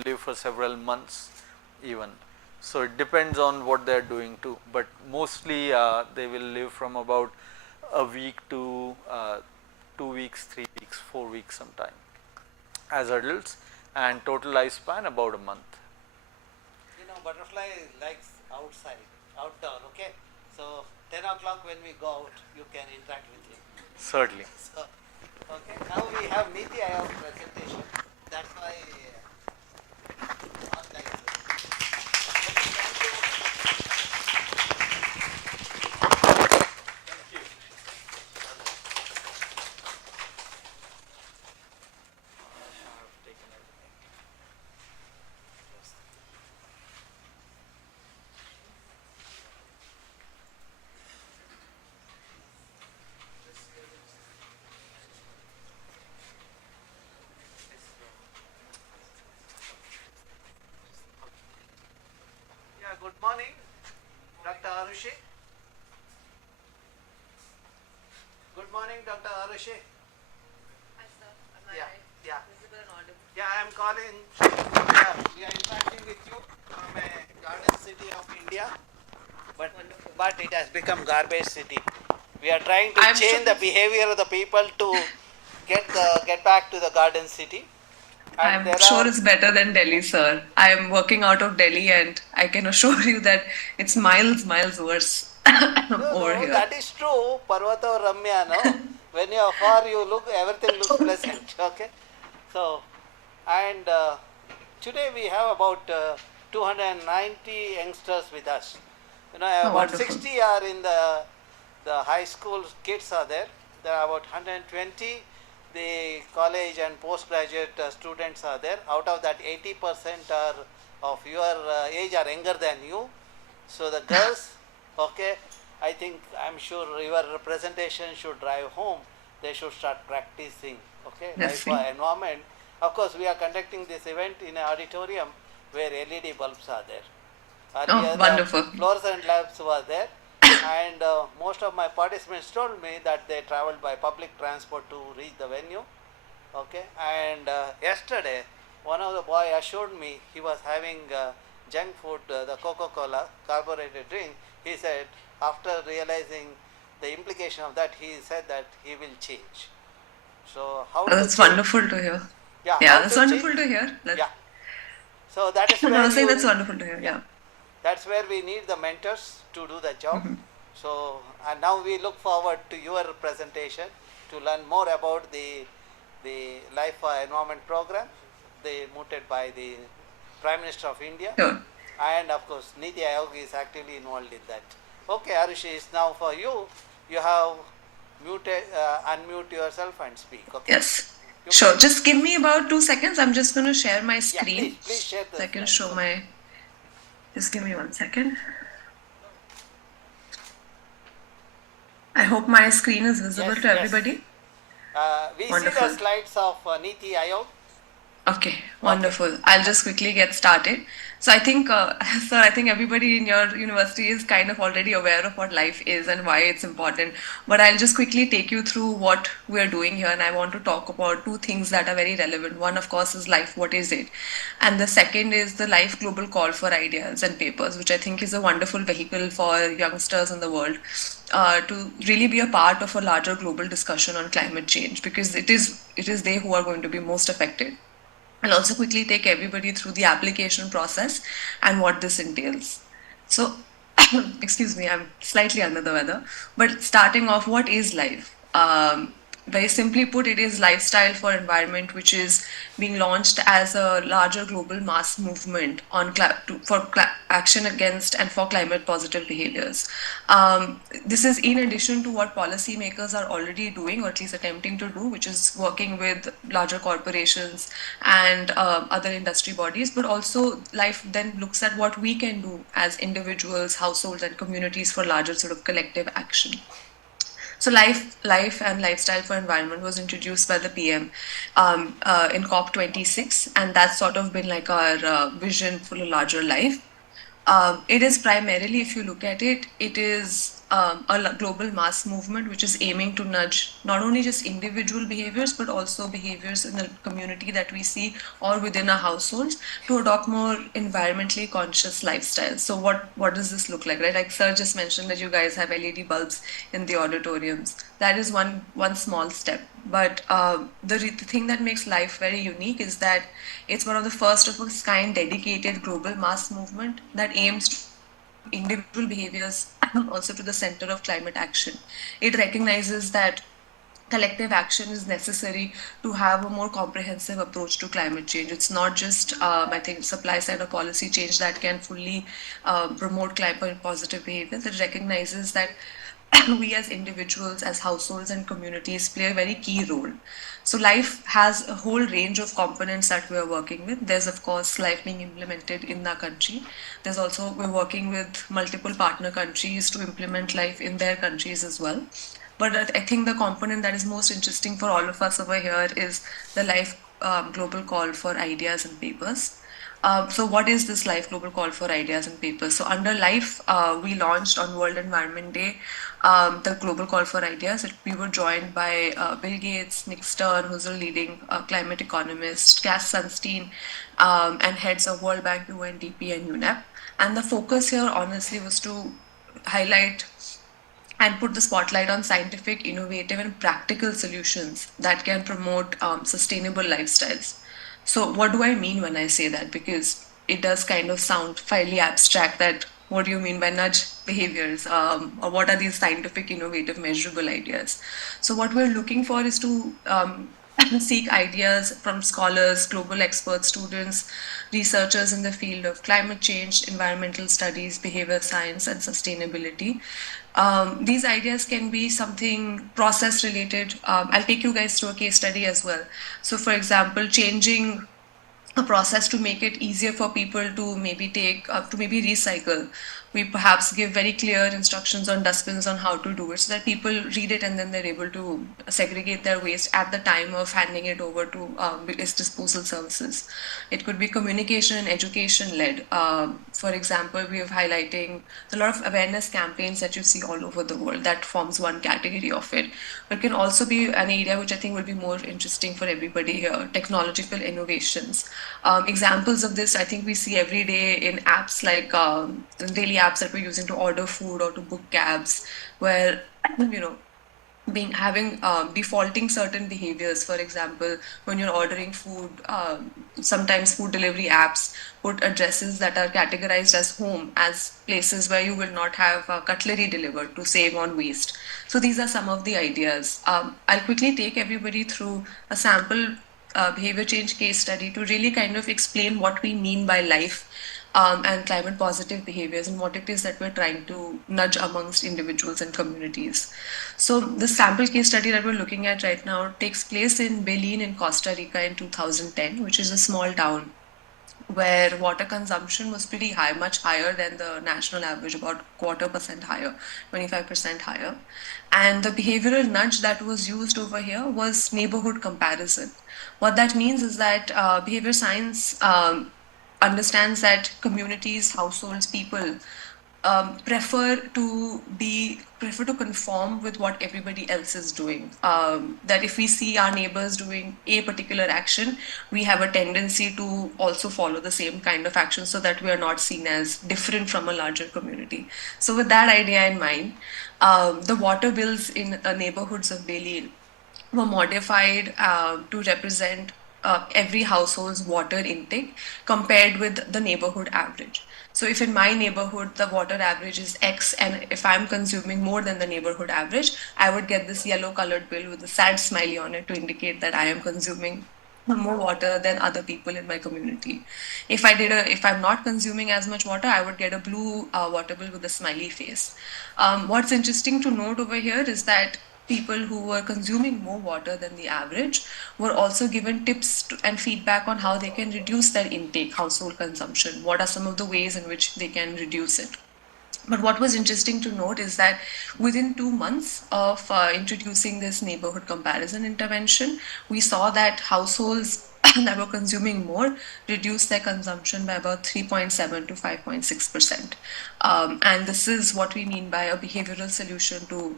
live for several months even. So it depends on what they are doing too, but mostly they will live from about a week to 2 weeks, 3 weeks, 4 weeks sometime as adults, and total lifespan about a month. You know, butterfly likes outdoor, okay? So 10 o'clock when we go out, you can interact with him. Certainly. So, okay, now we have Niti Aayog presentation. That's why not like this. Thank you. Good morning, Dr. Arushi. Good morning, Dr. Arushi. Hi sir, am I Yeah, right? yeah. Visible and audible. Yeah, I am calling. Yeah, we are interacting with you from a garden city of India, but it has become garbage city. We are trying to change the behavior of the people to get back to the garden city. And I'm sure it's better than Delhi, sir. I am working out of Delhi and I can assure you that it's miles worse over here. That is true. Parvata or Ramya, no? When you are far, everything looks pleasant, okay? So, and today we have about 290 youngsters with us. You know, about wonderful. 60 are in the high school kids are there. There are about 120 the college and postgraduate students are there. Out of that, 80% are of your age are younger than you. So the girls, okay, I think I'm sure your presentation should drive home. They should start practicing, okay, life for environment. Of course, we are conducting this event in an auditorium where LED bulbs are there. Earlier, wonderful. the fluorescent lamps were there, and most of my participants told me that they traveled by public transport to reach the venue. Okay, and yesterday, one of the boy assured me he was having junk food, the Coca-Cola carbonated drink. He said after realizing the implication of that, he said that he will change. So how? That's wonderful to hear. Yeah, that's wonderful to hear. Yeah. So that is where I was saying that's wonderful to hear. Yeah. That's where we need the mentors to do the job. So, and now we look forward to your presentation to learn more about the Life for Environment program, mooted by the Prime Minister of India. Sure. And of course, Niti Aayog is actively involved in that. Okay, Arushi, is now for you. You have unmute yourself and speak. Okay. Yes. Sure. Just give me about 2 seconds. I'm just going to share my screen. Yeah, please share the so I can show my. Just give me 1 second. I hope my screen is visible to everybody. We Wonderful. see the slides of Niti Aayog. Okay, wonderful. Okay. I'll just quickly get started. So I think, sir, I think everybody in your university is kind of already aware of what life is and why it's important. But I'll just quickly take you through what we're doing here. And I want to talk about 2 things that are very relevant. One, of course, is life. What is it? And the second is the Life Global Call for Ideas and Papers, which I think is a wonderful vehicle for youngsters in the world to really be a part of a larger global discussion on climate change, because it is they who are going to be most affected. I'll also quickly take everybody through the application process and what this entails. So, excuse me, I'm slightly under the weather, but starting off, what is life? Very simply put, it is lifestyle for environment, which is being launched as a larger global mass movement on action against and for climate positive behaviors. This is in addition to what policymakers are already doing, or at least attempting to do, which is working with larger corporations and other industry bodies, but also life then looks at what we can do as individuals, households, and communities for larger sort of collective action. So life and lifestyle for environment was introduced by the PM in COP26, and that's sort of been like our vision for a larger life. It is primarily, if you look at it, it is a global mass movement which is aiming to nudge not only just individual behaviors, but also behaviors in the community that we see or within our households to adopt more environmentally conscious lifestyles. So what does this look like, right? Like Sir just mentioned that you guys have LED bulbs in the auditoriums. That is one small step. But the thing that makes life very unique is that it's one of the first of its kind dedicated global mass movement that aims to individual behaviors also to the center of climate action. It recognizes that collective action is necessary to have a more comprehensive approach to climate change. It's not just, I think, supply side or policy change that can fully promote climate positive behaviors. It recognizes that we as individuals, as households and communities play a very key role. So life has a whole range of components that we are working with. There's of course life being implemented in the country. There's also, we're working with multiple partner countries to implement life in their countries as well. But I think the component that is most interesting for all of us over here is the Life Global Call for Ideas and Papers. So what is this Life Global Call for Ideas and Papers? So under Life, we launched on World Environment Day the Global Call for Ideas. We were joined by Bill Gates, Nick Stern, who's a leading climate economist, Cass Sunstein, and heads of World Bank, UNDP, and UNEP. And the focus here, honestly, was to highlight and put the spotlight on scientific, innovative, and practical solutions that can promote sustainable lifestyles. So what do I mean when I say that? Because it does kind of sound fairly abstract that what do you mean by nudge behaviors, or what are these scientific, innovative, measurable ideas? So what we're looking for is to seek ideas from scholars, global experts, students, researchers in the field of climate change, environmental studies, behavior science, and sustainability. These ideas can be something process related. I'll take you guys through a case study as well. So, for example, changing a process to make it easier for people to maybe recycle. We perhaps give very clear instructions on dustbins on how to do it so that people read it and then they're able to segregate their waste at the time of handing it over to waste disposal services. It could be communication and education led. For example, we are highlighting a lot of awareness campaigns that you see all over the world. That forms one category of it. But it can also be an area which I think will be more interesting for everybody here, technological innovations. Examples of this I think we see every day in apps like daily apps that we're using to order food or to book cabs, where defaulting certain behaviors. For example, when you're ordering food, sometimes food delivery apps put addresses that are categorized as home as places where you will not have cutlery delivered to save on waste. So these are some of the ideas. I'll quickly take everybody through a sample behavior change case study to really kind of explain what we mean by life and climate positive behaviors and what it is that we're trying to nudge amongst individuals and communities. So the sample case study that we're looking at right now takes place in Belén in Costa Rica in 2010, which is a small town where water consumption was pretty high, much higher than the national average, about 0.25% higher, 25% higher. And the behavioral nudge that was used over here was neighborhood comparison. What that means is that behavior science understands that communities, households, people prefer to conform with what everybody else is doing. That if we see our neighbors doing a particular action, we have a tendency to also follow the same kind of action so that we are not seen as different from a larger community. So with that idea in mind, the water bills in neighborhoods of Belén were modified to represent every household's water intake compared with the neighborhood average. So if in my neighborhood the water average is X, and if I'm consuming more than the neighborhood average, I would get this yellow colored bill with a sad smiley on it to indicate that I am consuming more water than other people in my community. If I'm not consuming as much water, I would get a blue water bill with a smiley face. What's interesting to note over here is that people who were consuming more water than the average were also given tips and feedback on how they can reduce their intake, household consumption. What are some of the ways in which they can reduce it? But what was interesting to note is that within 2 months of introducing this neighborhood comparison intervention, we saw that households that were consuming more reduced their consumption by about 3.7 to 5.6%. And this is what we mean by a behavioral solution to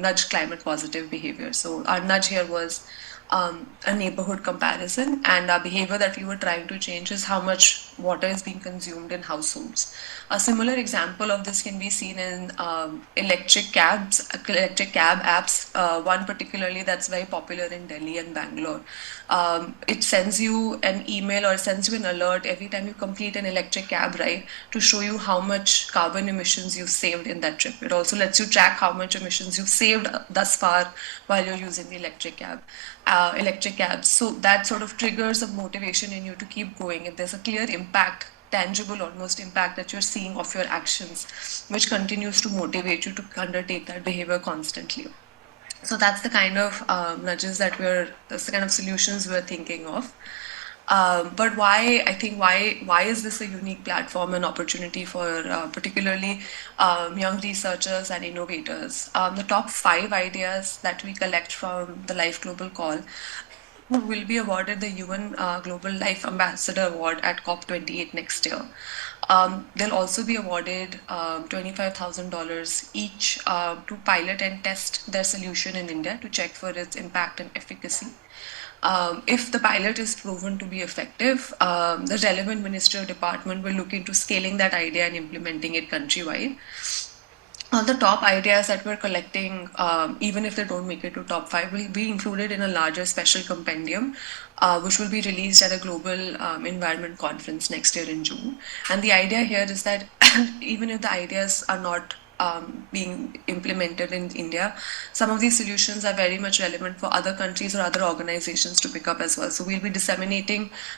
nudge climate positive behavior. So our nudge here was a neighborhood comparison, and our behavior that we were trying to change is how much water is being consumed in households. A similar example of this can be seen in electric cab apps, one particularly that's very popular in Delhi and Bangalore. It sends you an email or sends you an alert every time you complete an electric cab ride to show you how much carbon emissions you've saved in that trip. It also lets you track how much emissions you've saved thus far while you're using the electric cabs. So that sort of triggers a motivation in you to keep going. If there's a clear impact, tangible almost impact that you're seeing of your actions, which continues to motivate you to undertake that behavior constantly. So that's the kind of nudges that's the kind of solutions we're thinking of. But why is this a unique platform and opportunity for particularly young researchers and innovators? The top 5 ideas that we collect from the Life Global Call will be awarded the UN Global Life Ambassador Award at COP28 next year. They'll also be awarded $25,000 each to pilot and test their solution in India to check for its impact and efficacy. If the pilot is proven to be effective, the relevant ministerial department will look into scaling that idea and implementing it countrywide. All the top ideas that we're collecting, even if they don't make it to top 5, will be included in a larger special compendium, which will be released at a global environment conference next year in June. And the idea here is that even if the ideas are not being implemented in India. Some of these solutions are very much relevant for other countries or other organizations to pick up as well. So we'll be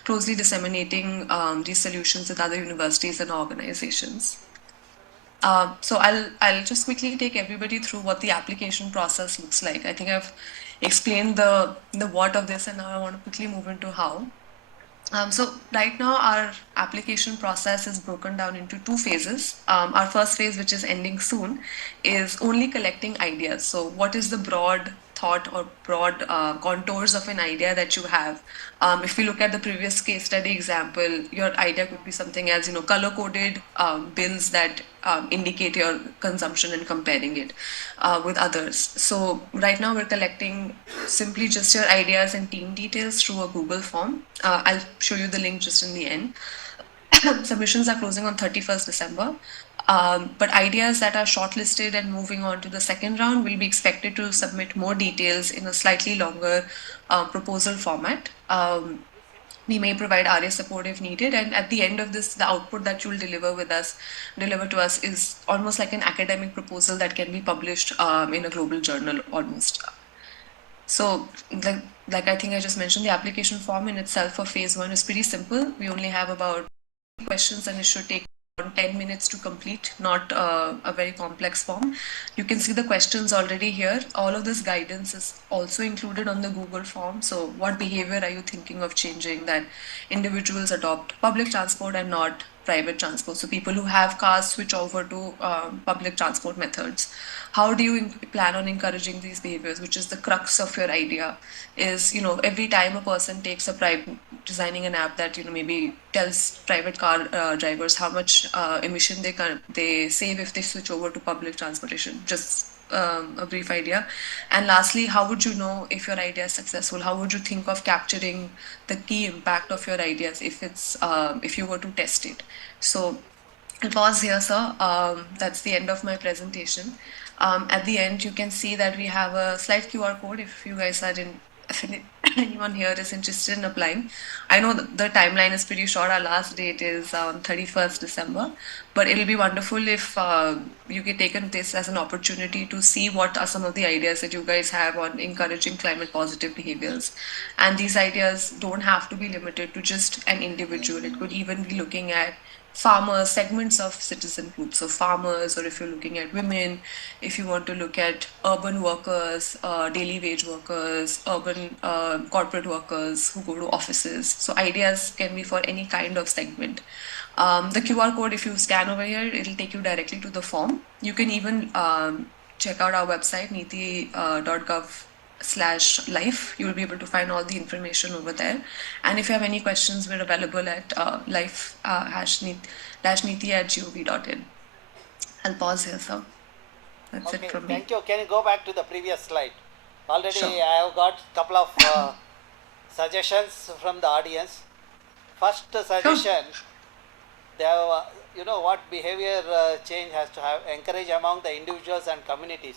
closely disseminating these solutions with other universities and organizations. So I'll just quickly take everybody through what the application process looks like. I think I've explained the what of this, and now I want to quickly move into how. So right now our application process is broken down into two phases. Our first phase, which is ending soon, is only collecting ideas. So what is the broad thought or broad contours of an idea that you have? If we look at the previous case study example, your idea could be something as, color coded bills that indicate your consumption and comparing it with others. So right now we're collecting simply just your ideas and team details through a Google form. I'll show you the link just in the end. Submissions are closing on 31st December. But ideas that are shortlisted and moving on to the second round will be expected to submit more details in a slightly longer proposal format. We may provide RA support if needed, and at the end of this, the output that you will deliver to us is almost like an academic proposal that can be published in a global journal almost. So, like I think I just mentioned, the application form in itself for phase 1 is pretty simple. We only have about questions, and it should take 10 minutes to complete, not a very complex form. You can see the questions already here. All of this guidance is also included on the Google form. So what behavior are you thinking of changing that individuals adopt public transport and not private transport? So people who have cars switch over to public transport methods. How do you plan on encouraging these behaviors, which is the crux of your idea? Is, every time a person takes designing an app that, maybe tells private car drivers how much emission they save if they switch over to public transportation. Just a brief idea. And lastly, how would you know if your idea is successful? How would you think of capturing the key impact of your ideas if you were to test it? So I'll pause here, sir. That's the end of my presentation. At the end, you can see that we have a slide QR code if you guys are if anyone here is interested in applying. I know the timeline is pretty short. Our last date is 31st December, but it'll be wonderful if you get taken this as an opportunity to see what are some of the ideas that you guys have on encouraging climate positive behaviors. And these ideas don't have to be limited to just an individual. It could even be looking at farmers, segments of citizen groups, so farmers, or if you're looking at women, if you want to look at urban workers, daily wage workers, urban corporate workers who go to offices. So ideas can be for any kind of segment. The QR code, if you scan over here, it'll take you directly to the form. You can even check out our website, niti.gov/life. You'll be able to find all the information over there. And if you have any questions, we're available at life-niti@gov.in. I'll pause here, sir. That's it from me. Thank you. Can you go back to the previous slide? Already Sure. I have got a couple of suggestions from the audience. First suggestion, they have, what behavior change has to have encourage among the individuals and communities.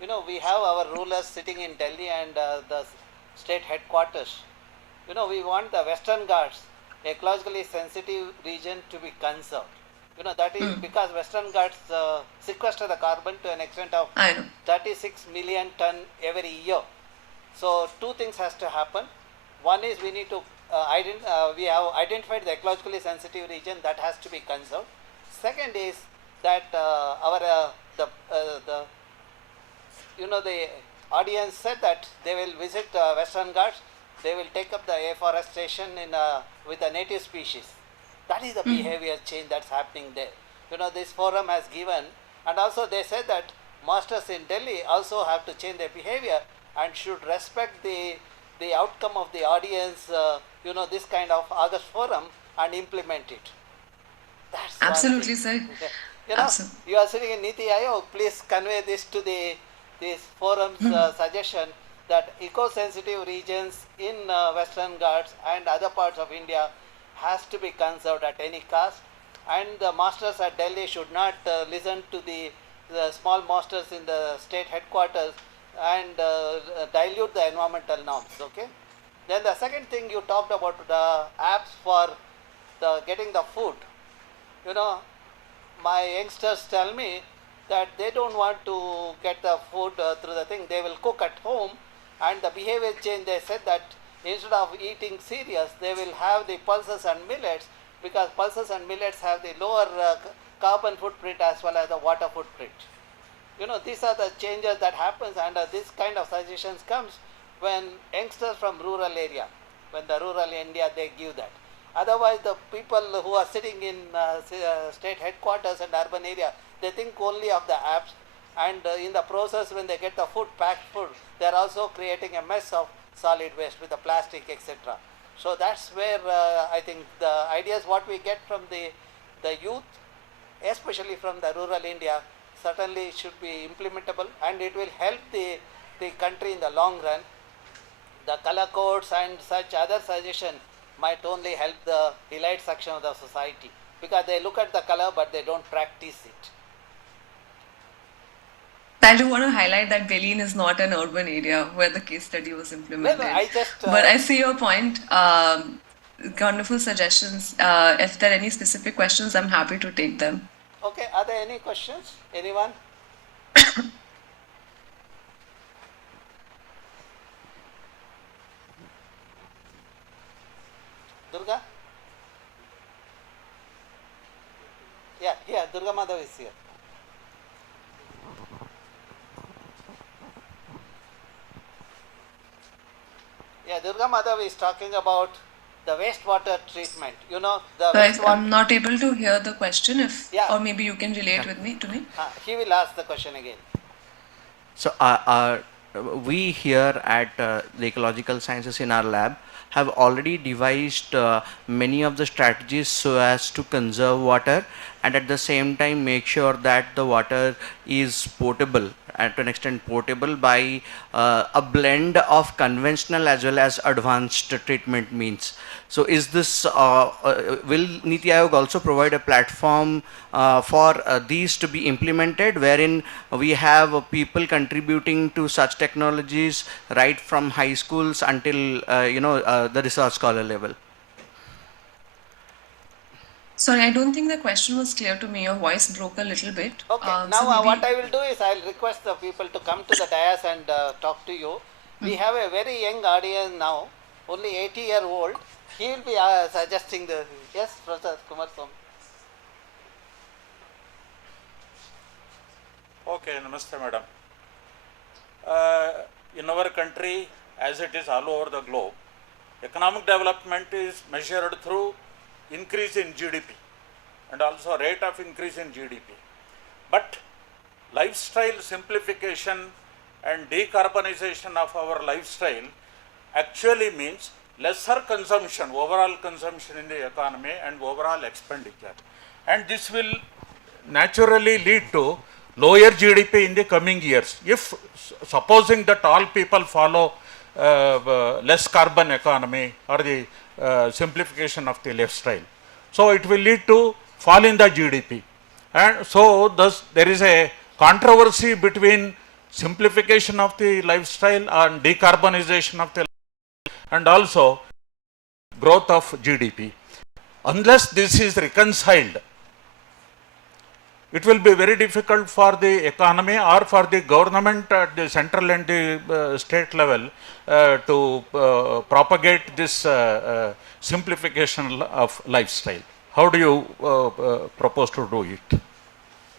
We have our rulers sitting in Delhi and the state headquarters. We want the Western Ghats, ecologically sensitive region, to be conserved. That is because Western Ghats sequester the carbon to an extent of 36 million ton every year. So two things has to happen. One is we need to we have identified the ecologically sensitive region that has to be conserved. Second is that the audience said that they will visit Western Ghats, they will take up the afforestation with the native species. That is the behavior change that's happening there. This forum has given, and also they said that masters in Delhi also have to change their behavior and should respect the outcome of the audience, this kind of August forum, and implement it. That's absolutely, sir. You are sitting in Niti Aayog, please convey this to this forum's suggestion that eco-sensitive regions in Western Ghats and other parts of India has to be conserved at any cost, and the masters at Delhi should not listen to the small masters in the state headquarters and dilute the environmental norms. Okay. Then the second thing you talked about, the apps for getting the food. My youngsters tell me that they don't want to get the food through the thing, they will cook at home, and the behavior change, they said that instead of eating cereals, they will have the pulses and millets, because pulses and millets have the lower carbon footprint as well as the water footprint. You know, these are the changes that happens, and this kind of suggestions comes when youngsters from rural area, when the rural India, they give that. Otherwise, the people who are sitting in state headquarters and urban area, they think only of the apps, and in the process, when they get the food, packed food, they are also creating a mess of solid waste with the plastic, etc. So that's where I think the ideas what we get from the youth, especially from the rural India, certainly should be implementable, and it will help the country in the long run. The color codes and such other suggestion might only help the elite section of the society, because they look at the color but they don't practice it. I do want to highlight that Belin is not an urban area where the case study was implemented. Well, I just, but I see your point. Wonderful suggestions. If there are any specific questions, I'm happy to take them. Okay, are there any questions? Anyone? Durga? Yeah, Durga Madhav is here. Yeah, Durga Madhav is talking about the wastewater treatment. You know, the wastewater. I'm not able to hear the question. Or maybe you can relate with me to me. He will ask the question again. So we here at the ecological sciences in our lab have already devised many of the strategies so as to conserve water, and at the same time make sure that the water is potable, and to an extent portable, by a blend of conventional as well as advanced treatment means. So is this, will Niti Aayog also provide a platform for these to be implemented, wherein we have people contributing to such technologies right from high schools until the research scholar level? Sorry, I don't think the question was clear to me. Your voice broke a little bit. Okay, now what I will do is I will request the people to come to the dais and talk to you. We have a very young audience now, only 80-year-old. He will be suggesting the, yes, Professor Kumar Swamy. Okay, namaste madam. In our country, as it is all over the globe, economic development is measured through increase in GDP and also rate of increase in GDP. But lifestyle simplification and decarbonization of our lifestyle actually means lesser consumption, overall consumption in the economy and overall expenditure. And this will naturally lead to lower GDP in the coming years. If supposing that all people follow less carbon economy or the simplification of the lifestyle, so it will lead to fall in the GDP. And so thus there is a controversy between simplification of the lifestyle and decarbonization of the lifestyle and also growth of GDP. Unless this is reconciled, it will be very difficult for the economy or for the government at the central and the state level to propagate this simplification of lifestyle. How do you propose to do it?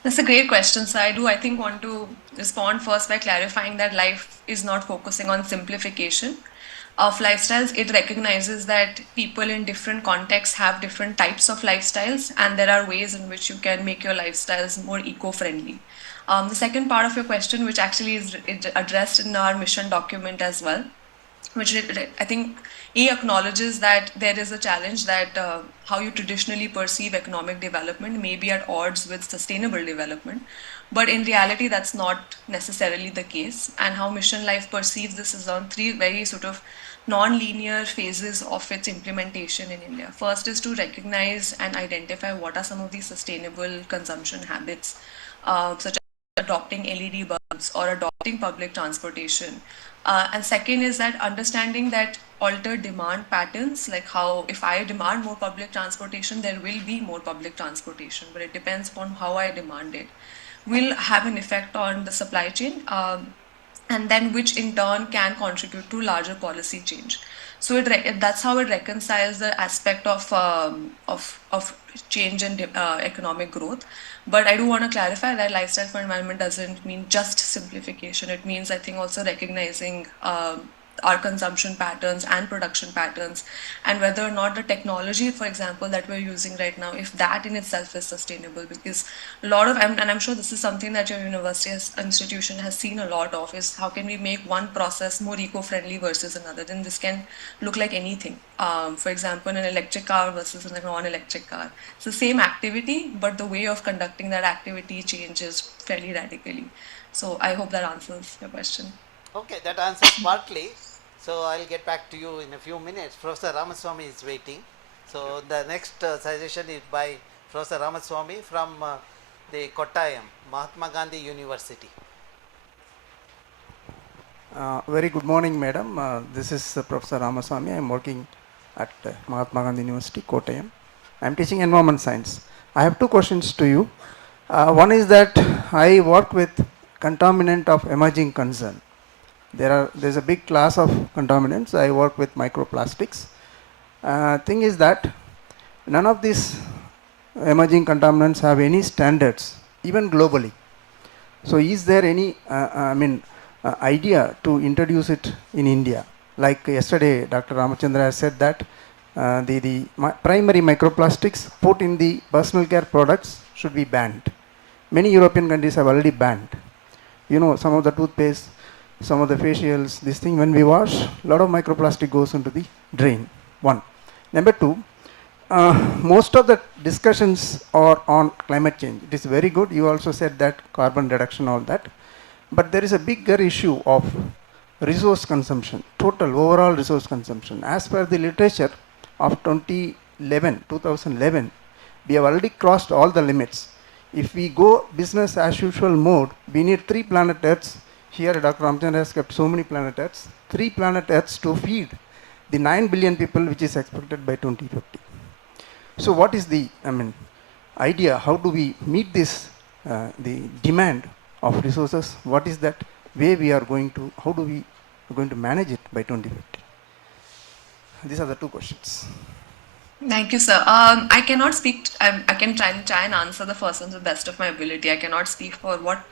That's a great question. So I think want to respond first by clarifying that life is not focusing on simplification of lifestyles. It recognizes that people in different contexts have different types of lifestyles, and there are ways in which you can make your lifestyles more eco-friendly. The second part of your question, which actually is addressed in our mission document as well, which I think acknowledges that there is a challenge that how you traditionally perceive economic development may be at odds with sustainable development. But in reality, that's not necessarily the case. And how Mission Life perceives this is on three very sort of non-linear phases of its implementation in India. First is to recognize and identify what are some of these sustainable consumption habits, such as adopting LED bulbs or adopting public transportation. And second is that understanding that altered demand patterns, like how if I demand more public transportation, there will be more public transportation, but it depends upon how I demand it. will have an effect on the supply chain, and then which in turn can contribute to larger policy change. So that's how it reconciles the aspect of change and economic growth. But I do want to clarify that lifestyle for environment doesn't mean just simplification. It means, I think, also recognizing our consumption patterns and production patterns, and whether or not the technology, for example, that we're using right now, if that in itself is sustainable. Because a lot of, and I'm sure this is something that your university institution has seen a lot of, is how can we make one process more eco-friendly versus another. Then this can look like anything. For example, an electric car versus a non-electric car. It's the same activity, but the way of conducting that activity changes fairly radically. So I hope that answers your question. Okay, that answers partly. So I'll get back to you in a few minutes. Professor Ramaswamy is waiting. So the next suggestion is by Professor Ramaswamy from the Kottayam, Mahatma Gandhi University. Very good morning, madam. This is Professor Ramaswamy. I am working at Mahatma Gandhi University, Kottayam. I am teaching environment science. I have two questions to you. One is that I work with contaminant of emerging concern. There's a big class of contaminants. I work with microplastics. Thing is that none of these emerging contaminants have any standards, even globally. So is there any idea to introduce it in India? Like yesterday, Dr. Ramachandra has said that the primary microplastics put in the personal care products should be banned. Many European countries have already banned. You know, some of the toothpaste, some of the facials, this thing, when we wash, a lot of microplastic goes into the drain. One. Number two, most of the discussions are on climate change. It is very good. You also said that carbon reduction, all that. But there is a bigger issue of resource consumption, total overall resource consumption. As per the literature of 2011, we have already crossed all the limits. If we go business as usual mode, we need 3 planet Earths. Here Dr. Ramchandra has kept so many planet Earths, 3 planet Earths to feed the 9 billion people which is expected by 2050. So what is the idea? How do we meet this, the demand of resources? What is that way we are going to, how do we going to manage it by 2050? These are the two questions. Thank you, sir. I cannot speak, I can try and answer the first one to the best of my ability. I cannot speak for what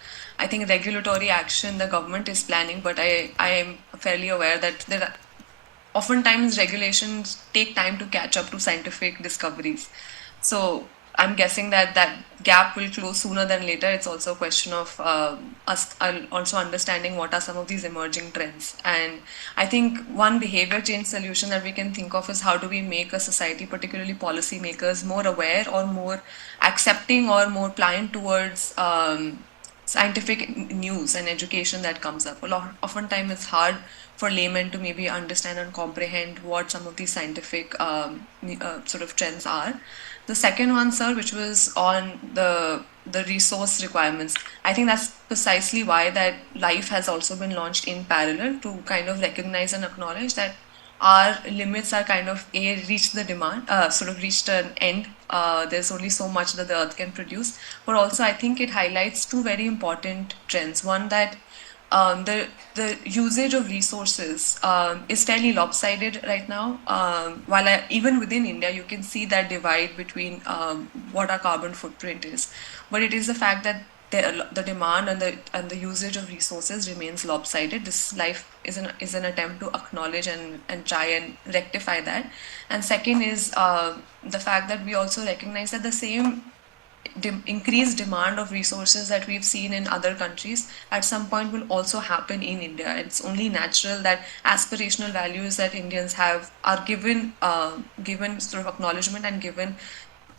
I think regulatory action the government is planning, but I am fairly aware that there are oftentimes regulations take time to catch up to scientific discoveries. So I'm guessing that that gap will close sooner than later. It's also a question of us also understanding what are some of these emerging trends. And I think one behavior change solution that we can think of is how do we make a society, particularly policymakers, more aware or more accepting or more pliant towards scientific news and education that comes up. Oftentimes it's hard for laymen to maybe understand and comprehend what some of these scientific sort of trends are. The second one, sir, which was on the resource requirements, I think that's precisely why that LIFE has also been launched in parallel to kind of recognize and acknowledge that our limits are kind of reached the demand, sort of reached an end. There's only so much that the earth can produce. But also I think it highlights two very important trends. One, that the usage of resources is fairly lopsided right now. While even within India, you can see that divide between what our carbon footprint is. But it is the fact that the demand and the usage of resources remains lopsided. This LIFE is an attempt to acknowledge and try and rectify that. And second is the fact that we also recognize that the same increased demand of resources that we've seen in other countries at some point will also happen in India. It's only natural that aspirational values that Indians have are given sort of acknowledgement and given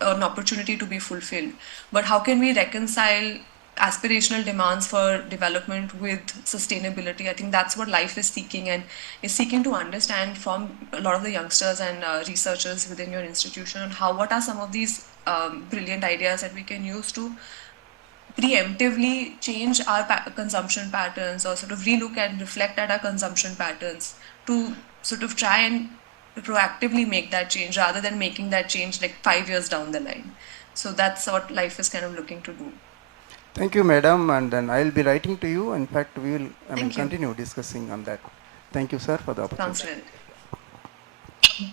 an opportunity to be fulfilled. But how can we reconcile aspirational demands for development with sustainability? I think that's what LIFE is seeking, and is seeking to understand from a lot of the youngsters and researchers within your institution on what are some of these brilliant ideas that we can use to preemptively change our consumption patterns, or sort of relook and reflect at our consumption patterns to sort of try and proactively make that change rather than making that change like 5 years down the line. So that's what LIFE is kind of looking to do. Thank you, madam, and then I'll be writing to you. In fact, we will Thank you. continue discussing on that. Thank you, sir, for the opportunity. Sounds good.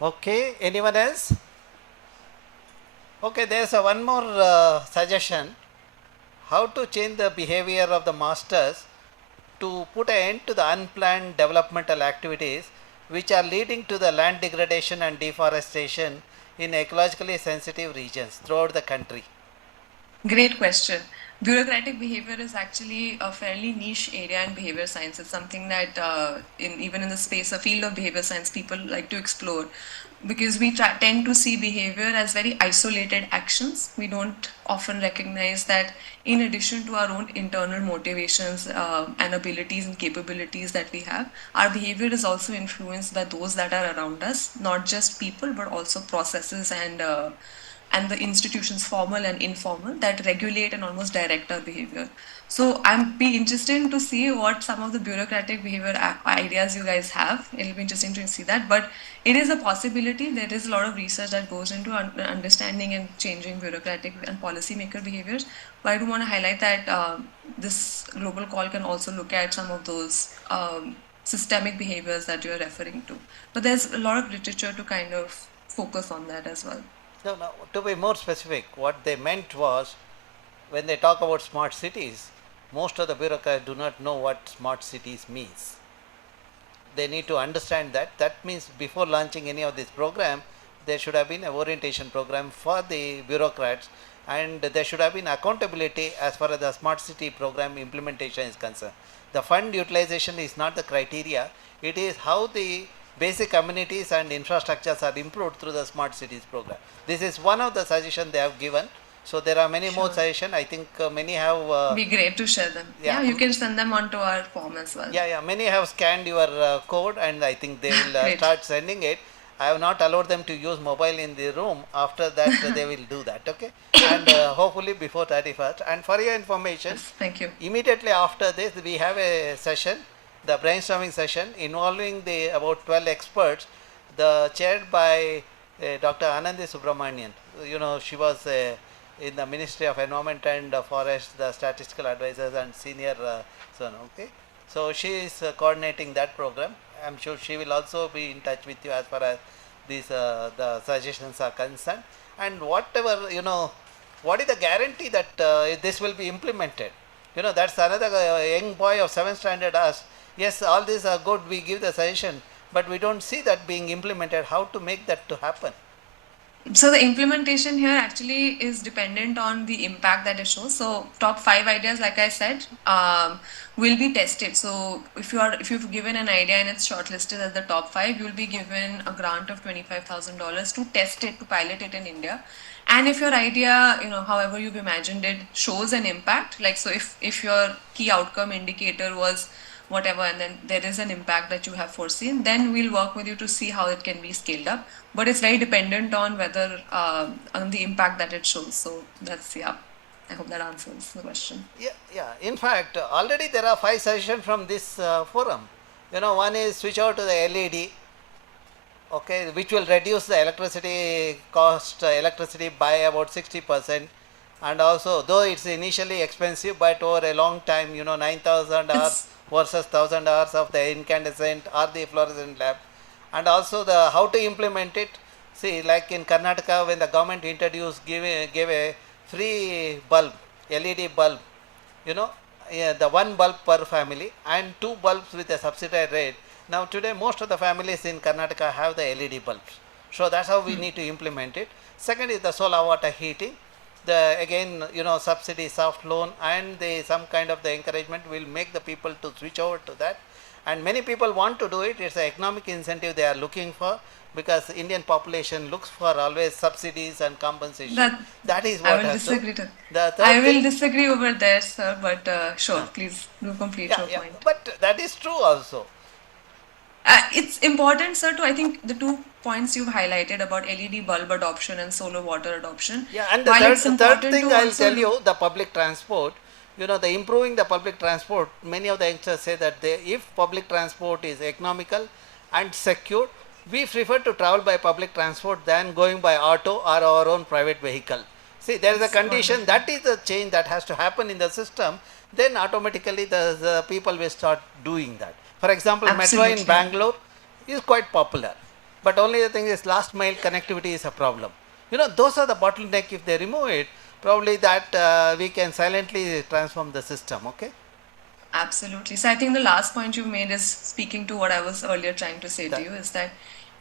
Okay, anyone else? Okay, there's one more suggestion. How to change the behavior of the masters to put an end to the unplanned developmental activities which are leading to the land degradation and deforestation in ecologically sensitive regions throughout the country. Great question. Bureaucratic behavior is actually a fairly niche area in behavior science. It's something that even in the space, a field of behavior science, people like to explore, because we tend to see behavior as very isolated actions. We don't often recognize that in addition to our own internal motivations and abilities and capabilities that we have, our behavior is also influenced by those that are around us, not just people, but also processes and the institutions, formal and informal, that regulate and almost direct our behavior. So I'm be interested to see what some of the bureaucratic behavior ideas you guys have. It'll be interesting to see that, but it is a possibility. There is a lot of research that goes into understanding and changing bureaucratic and policymaker behaviors. But I do want to highlight that this global call can also look at some of those systemic behaviors that you're referring to. But there's a lot of literature to kind of focus on that as well. No, to be more specific, what they meant was, when they talk about smart cities, most of the bureaucrats do not know what smart cities means. They need to understand that. That means before launching any of this program, there should have been an orientation program for the bureaucrats, and there should have been accountability as far as the smart city program implementation is concerned. The fund utilization is not the criteria, it is how the basic amenities and infrastructures are improved through the smart cities program. This is one of the suggestions they have given. So there are many more suggestions. I think many have. Be great to share them. Yeah, you can send them onto our form as well. Yeah, many have scanned your code, and I think they will start sending it. I have not allowed them to use mobile in the room. After that, they will do that. Okay, and hopefully before 31st. And for your information, yes, thank you. Immediately after this, we have a session, the brainstorming session, involving the about 12 experts, chaired by Dr. Anandi Subramanian. You know, she was in the Ministry of Environment and Forest, the statistical advisors and senior son. Okay, so she is coordinating that program. I am sure she will also be in touch with you as far as these the suggestions are concerned. And whatever, what is the guarantee that this will be implemented? That's another young boy of 7th standard asked, yes, all these are good, we give the suggestion, but we don't see that being implemented. How to make that to happen? So the implementation here actually is dependent on the impact that it shows. So top 5 ideas, like I said, will be tested. So if you've given an idea and it's shortlisted as the top 5, you will be given a grant of $25,000 to test it, to pilot it in India. And if your idea, however you've imagined it, shows an impact, like so if your key outcome indicator was whatever, and then there is an impact that you have foreseen, then we'll work with you to see how it can be scaled up. But it's very dependent on whether on the impact that it shows. So that's, I hope that answers the question. Yeah. In fact, already there are 5 suggestions from this forum. One is switch out to the LED, okay, which will reduce the electricity by about 60%. And also, though it's initially expensive, but over a long time, 9,000 hours versus 1,000 hours of the incandescent or the fluorescent lamp. And also how to implement it. See, like in Karnataka, when the government introduced, gave a free bulb, LED bulb, the 1 bulb per family and 2 bulbs with a subsidized rate. Now today, most of the families in Karnataka have the LED bulbs. So that's how we need to implement it. Second is the solar water heating. Again, subsidy, soft loan, and some kind of the encouragement will make the people to switch over to that. And many people want to do it. It's an economic incentive they are looking for, because Indian population looks for always subsidies and compensation. That is what I will disagree. I will disagree over there, sir. But sure, please do complete your point. But that is true also. It's important, sir, I think the 2 points you've highlighted about LED bulb adoption and solar water adoption. Yeah, and the third thing I'll tell you, the public transport. The improving the public transport, many of the youngsters say that if public transport is economical and secure, we prefer to travel by public transport than going by auto or our own private vehicle. See, there is a condition, that is the change that has to happen in the system, then automatically the people will start doing that. For example, metro in Absolutely. Bangalore is quite popular, but only the thing is last mile connectivity is a problem. You know, those are the bottleneck. If they remove it, probably that we can silently transform the system, okay? Absolutely. So I think the last point you made is speaking to what I was earlier trying to say to you, is that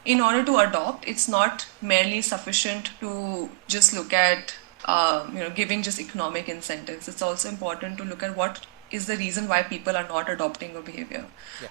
in order to adopt, it's not merely sufficient to just look at giving just economic incentives. It's also important to look at what is the reason why people are not adopting a behavior.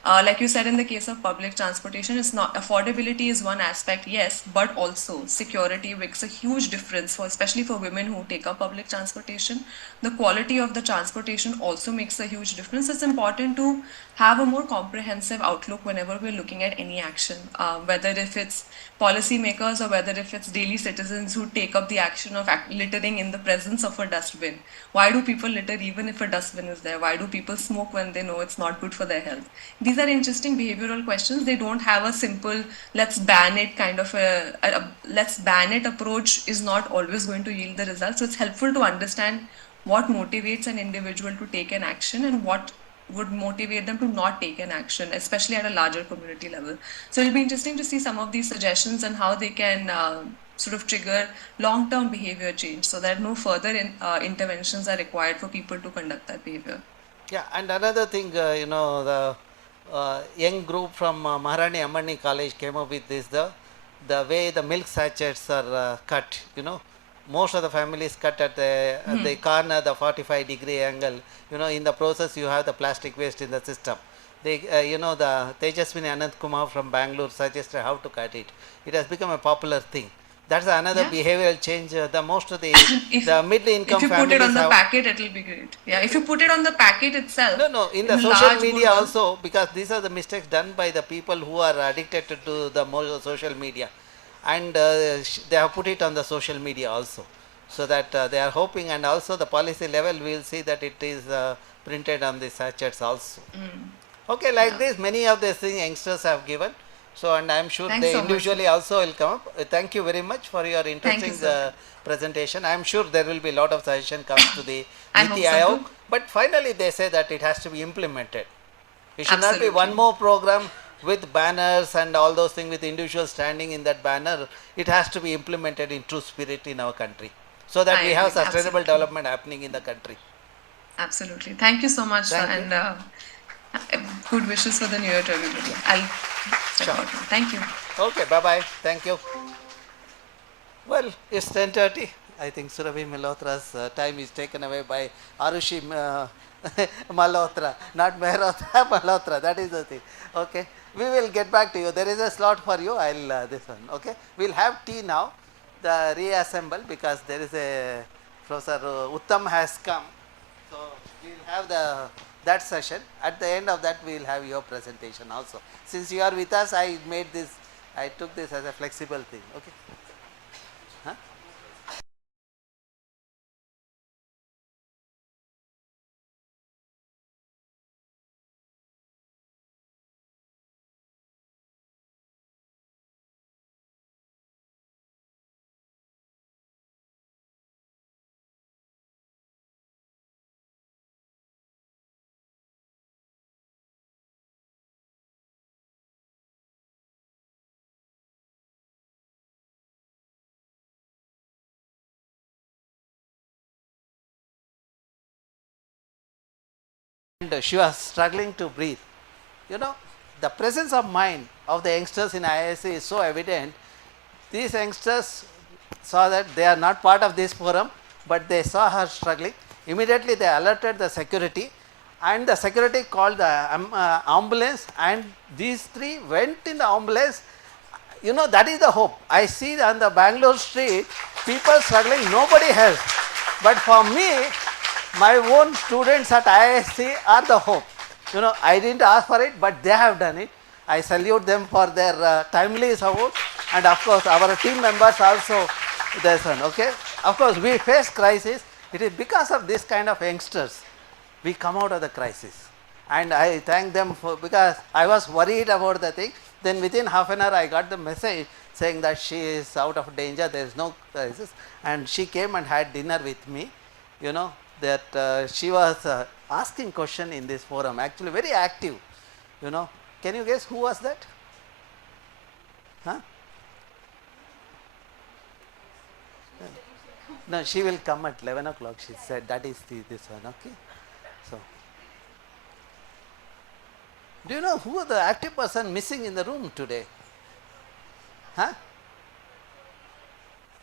Like you said, in the case of public transportation, it's not affordability is one aspect, yes, but also security makes a huge difference for, especially for women who take up public transportation. The quality of the transportation also makes a huge difference. It's important to have a more comprehensive outlook whenever we're looking at any action, whether if it's policymakers or whether if it's daily citizens who take up the action of littering in the presence of a dustbin. Why do people litter even if a dustbin is there? Why do people smoke when they know it's not good for their health? These are interesting behavioral questions. They don't have a simple let's ban it kind of a let's ban it approach is not always going to yield the results. So it's helpful to understand what motivates an individual to take an action and what would motivate them to not take an action, especially at a larger community level. So it'll be interesting to see some of these suggestions and how they can sort of trigger long-term behavior change so that no further interventions are required for people to conduct that behavior. Yeah, and another thing, the young group from Maharani Ammani College came up with this, the way the milk sachets are cut, most of the families cut at the corner, the 45-degree angle. In the process you have the plastic waste in the system. They, the Tejaswini Anand Kumar from Bangalore suggested how to cut it. It has become a popular thing. That's another behavioral change. The most of the middle income families. If you put it on the packet, it will be great. Yeah, if you put it on the packet itself. No, in the social media also, because these are the mistakes done by the people who are addicted to the social media, and they have put it on the social media also, so that they are hoping, and also the policy level we will see that it is printed on the sachets also. Okay, like this, many of these things youngsters have given. So, and I am sure they individually also will come up. Thank you very much for your interesting presentation. I am sure there will be a lot of suggestion comes to the Niti Aayog. But finally, they say that it has to be implemented. It should not be one more program with banners and all those things with individuals standing in that banner. It has to be implemented in true spirit in our country, so that we have sustainable development happening in the country. Absolutely. Thank you so much, and good wishes for the new year to everybody. I'll step out now. Thank you. Okay, bye-bye. Thank you. Well, it's 10:30. I think Surabhi Malhotra's time is taken away by Arushi Malhotra, not Mehrotra, Malhotra. That is the thing. Okay, we will get back to you. There is a slot for you. I'll this one. Okay, we'll have tea now. The reassemble, because there is a Professor Uttam has come. So we'll have that session. At the end of that, we will have your presentation also. Since you are with us, I took this as a flexible thing. Okay. Huh? And she was struggling to breathe. The presence of mind of the youngsters in IISC is so evident. These youngsters saw that they are not part of this forum, but they saw her struggling. Immediately they alerted the security, and the security called the ambulance, and these three went in the ambulance. That is the hope. I see on the Bangalore street, people struggling, nobody helps. But for me, my own students at IISC are the hope. I didn't ask for it, but they have done it. I salute them for their timely support, and of course our team members also. This one, okay. Of course, we face crisis. It is because of this kind of youngsters we come out of the crisis, and I thank them for, because I was worried about the thing. Then within half an hour I got the message saying that she is out of danger, there is no crisis, and she came and had dinner with me, you know, that she was asking question in this forum, actually very active, you know. Can you guess who was that? Huh? No, she will come at 11 o'clock, she said, that is this one, okay. So, do you know who are the active person missing in the room today? Huh?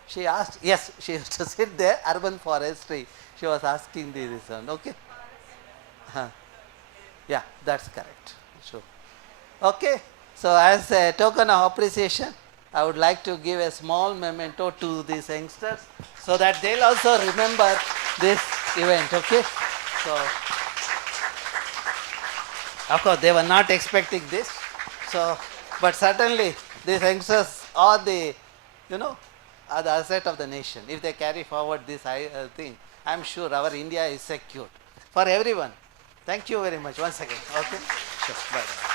She asked, yes, she used to sit there, urban forestry, she was asking this one, okay. Yeah, that's correct, sure. Okay, so as a token of appreciation, I would like to give a small memento to these youngsters so that they'll also remember this event, okay. So, of course, they were not expecting this, so, but certainly these youngsters are the, you know, are the asset of the nation. If they carry forward this thing, I am sure our India is secure for everyone. Thank you very much once again, okay. Sure, bye-bye.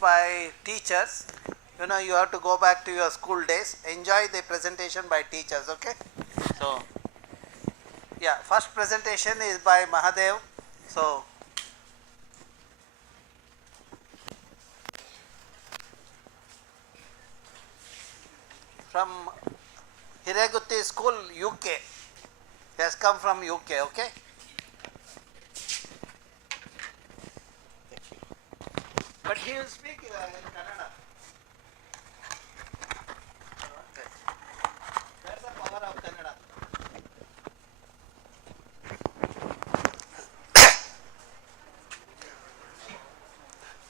by teachers. You know, you have to go back to your school days. Enjoy the presentation by teachers, okay? So, yeah, first presentation is by Mahadev. So, from Hiregutti School, UK. He has come from UK, okay? But he will speak in Kannada. Okay. That's the power of Kannada.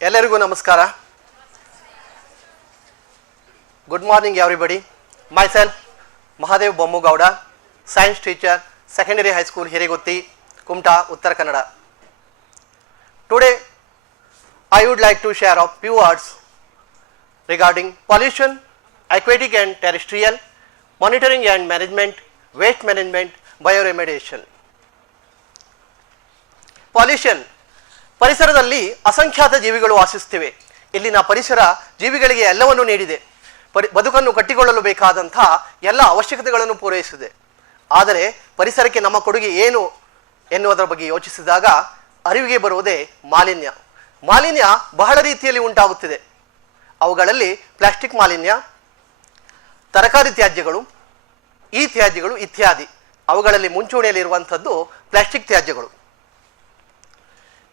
ಎಲ್ಲರಿಗೂ ನಮಸ್ಕಾರ. Good morning everybody. Myself Mahadev Bommugowda, science teacher, secondary high school Hiregutti, Kumta, Uttar Kannada. Today I would like to share a few words regarding pollution, aquatic and terrestrial, monitoring and management, waste management, bioremediation. Pollution, ಪರಿಸರದಲ್ಲಿ ಅಸಂಖ್ಯಾತ ಜೀವಿಗಳು ವಾಸಿಸುತ್ತಿವೆ. ಇಲ್ಲಿನ ಪರಿಸರ ಜೀವಿಗಳಿಗೆ ಎಲ್ಲವನ್ನೂ ನೀಡಿದೆ. ಬದುಕನ್ನು ಕಟ್ಟಿಕೊಳ್ಳಲು ಬೇಕಾದಂಥ ಎಲ್ಲ ಅವಶ್ಯಕತೆಗಳನ್ನು ಪೂರೈಸಿದೆ. ಆದರೆ ಪರಿಸರಕ್ಕೆ ನಮ್ಮ ಕೊಡುಗೆ ಏನು ಎನ್ನುವುದರ ಬಗ್ಗೆ ಯೋಚಿಸಿದಾಗ ಅರಿವಿಗೆ ಬರುವುದೇ ಮಾಲಿನ್ಯ. ಮಾಲಿನ್ಯ ಬಹಳ ರೀತಿಯಲ್ಲಿ ಉಂಟಾಗುತ್ತಿದೆ. ಅವುಗಳಲ್ಲಿ ಪ್ಲಾಸ್ಟಿಕ್ ಮಾಲಿನ್ಯ, ತರಕಾರಿ ತ್ಯಾಜ್ಯಗಳು, ಈ ತ್ಯಾಜ್ಯಗಳು ಇತ್ಯಾದಿ. ಅವುಗಳಲ್ಲಿ ಮುಂಚೂಣಿಯಲ್ಲಿರುವಂಥದ್ದು ಪ್ಲಾಸ್ಟಿಕ್ ತ್ಯಾಜ್ಯಗಳು.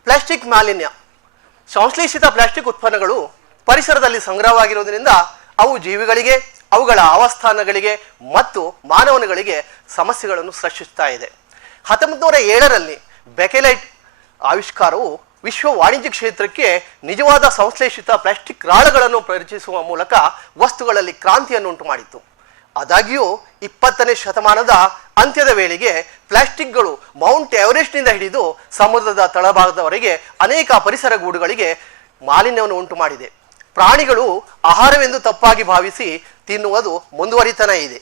ಪ್ಲಾಸ್ಟಿಕ್ ಮಾಲಿನ್ಯ, ಸಂಶ್ಲೇಷಿತ ಪ್ಲಾಸ್ಟಿಕ್ ಉತ್ಪನ್ನಗಳು ಪರಿಸರದಲ್ಲಿ ಸಂಗ್ರಹವಾಗಿರುವುದರಿಂದ ಅವು ಜೀವಿಗಳಿಗೆ, ಅವುಗಳ ಆವಾಸ್ಥಾನಗಳಿಗೆ ಮತ್ತು ಮಾನವನುಗಳಿಗೆ ಸಮಸ್ಯೆಗಳನ್ನು ಸೃಷ್ಟಿಸ್ತಾ ಇದೆ. 1907ರಲ್ಲಿ ಬೆಕೆಲೈಟ್ ಆವಿಷ್ಕಾರವು ವಿಶ್ವ ವಾಣಿಜ್ಯ ಕ್ಷೇತ್ರಕ್ಕೆ ನಿಜವಾದ ಸಂಶ್ಲೇಷಿತ ಪ್ಲಾಸ್ಟಿಕ್ ರಾಳಗಳನ್ನು ಪರಿಚಯಿಸುವ ಮೂಲಕ ವಸ್ತುಗಳಲ್ಲಿ ಕ್ರಾಂತಿಯನ್ನು ಉಂಟು ಮಾಡಿತು. ಆದಾಗ್ಯೂ 20ನೇ ಶತಮಾನದ ಅಂತ್ಯದ ವೇಳೆಗೆ ಪ್ಲಾಸ್ಟಿಕ್ಗಳು ಮೌಂಟ್ ಎವರೆಸ್ಟ್ನಿಂದ ಹಿಡಿದು ಸಮುದ್ರದ ತಳಭಾಗದವರೆಗೆ ಅನೇಕ ಪರಿಸರ ಗೂಡುಗಳಿಗೆ ಮಾಲಿನ್ಯವನ್ನು ಉಂಟು ಮಾಡಿದೆ. ಪ್ರಾಣಿಗಳು ಆಹಾರವೆಂದು ತಪ್ಪಾಗಿ ಭಾವಿಸಿ ತಿನ್ನುವುದು ಮುಂದುವರಿತಾನೇ ಇದೆ.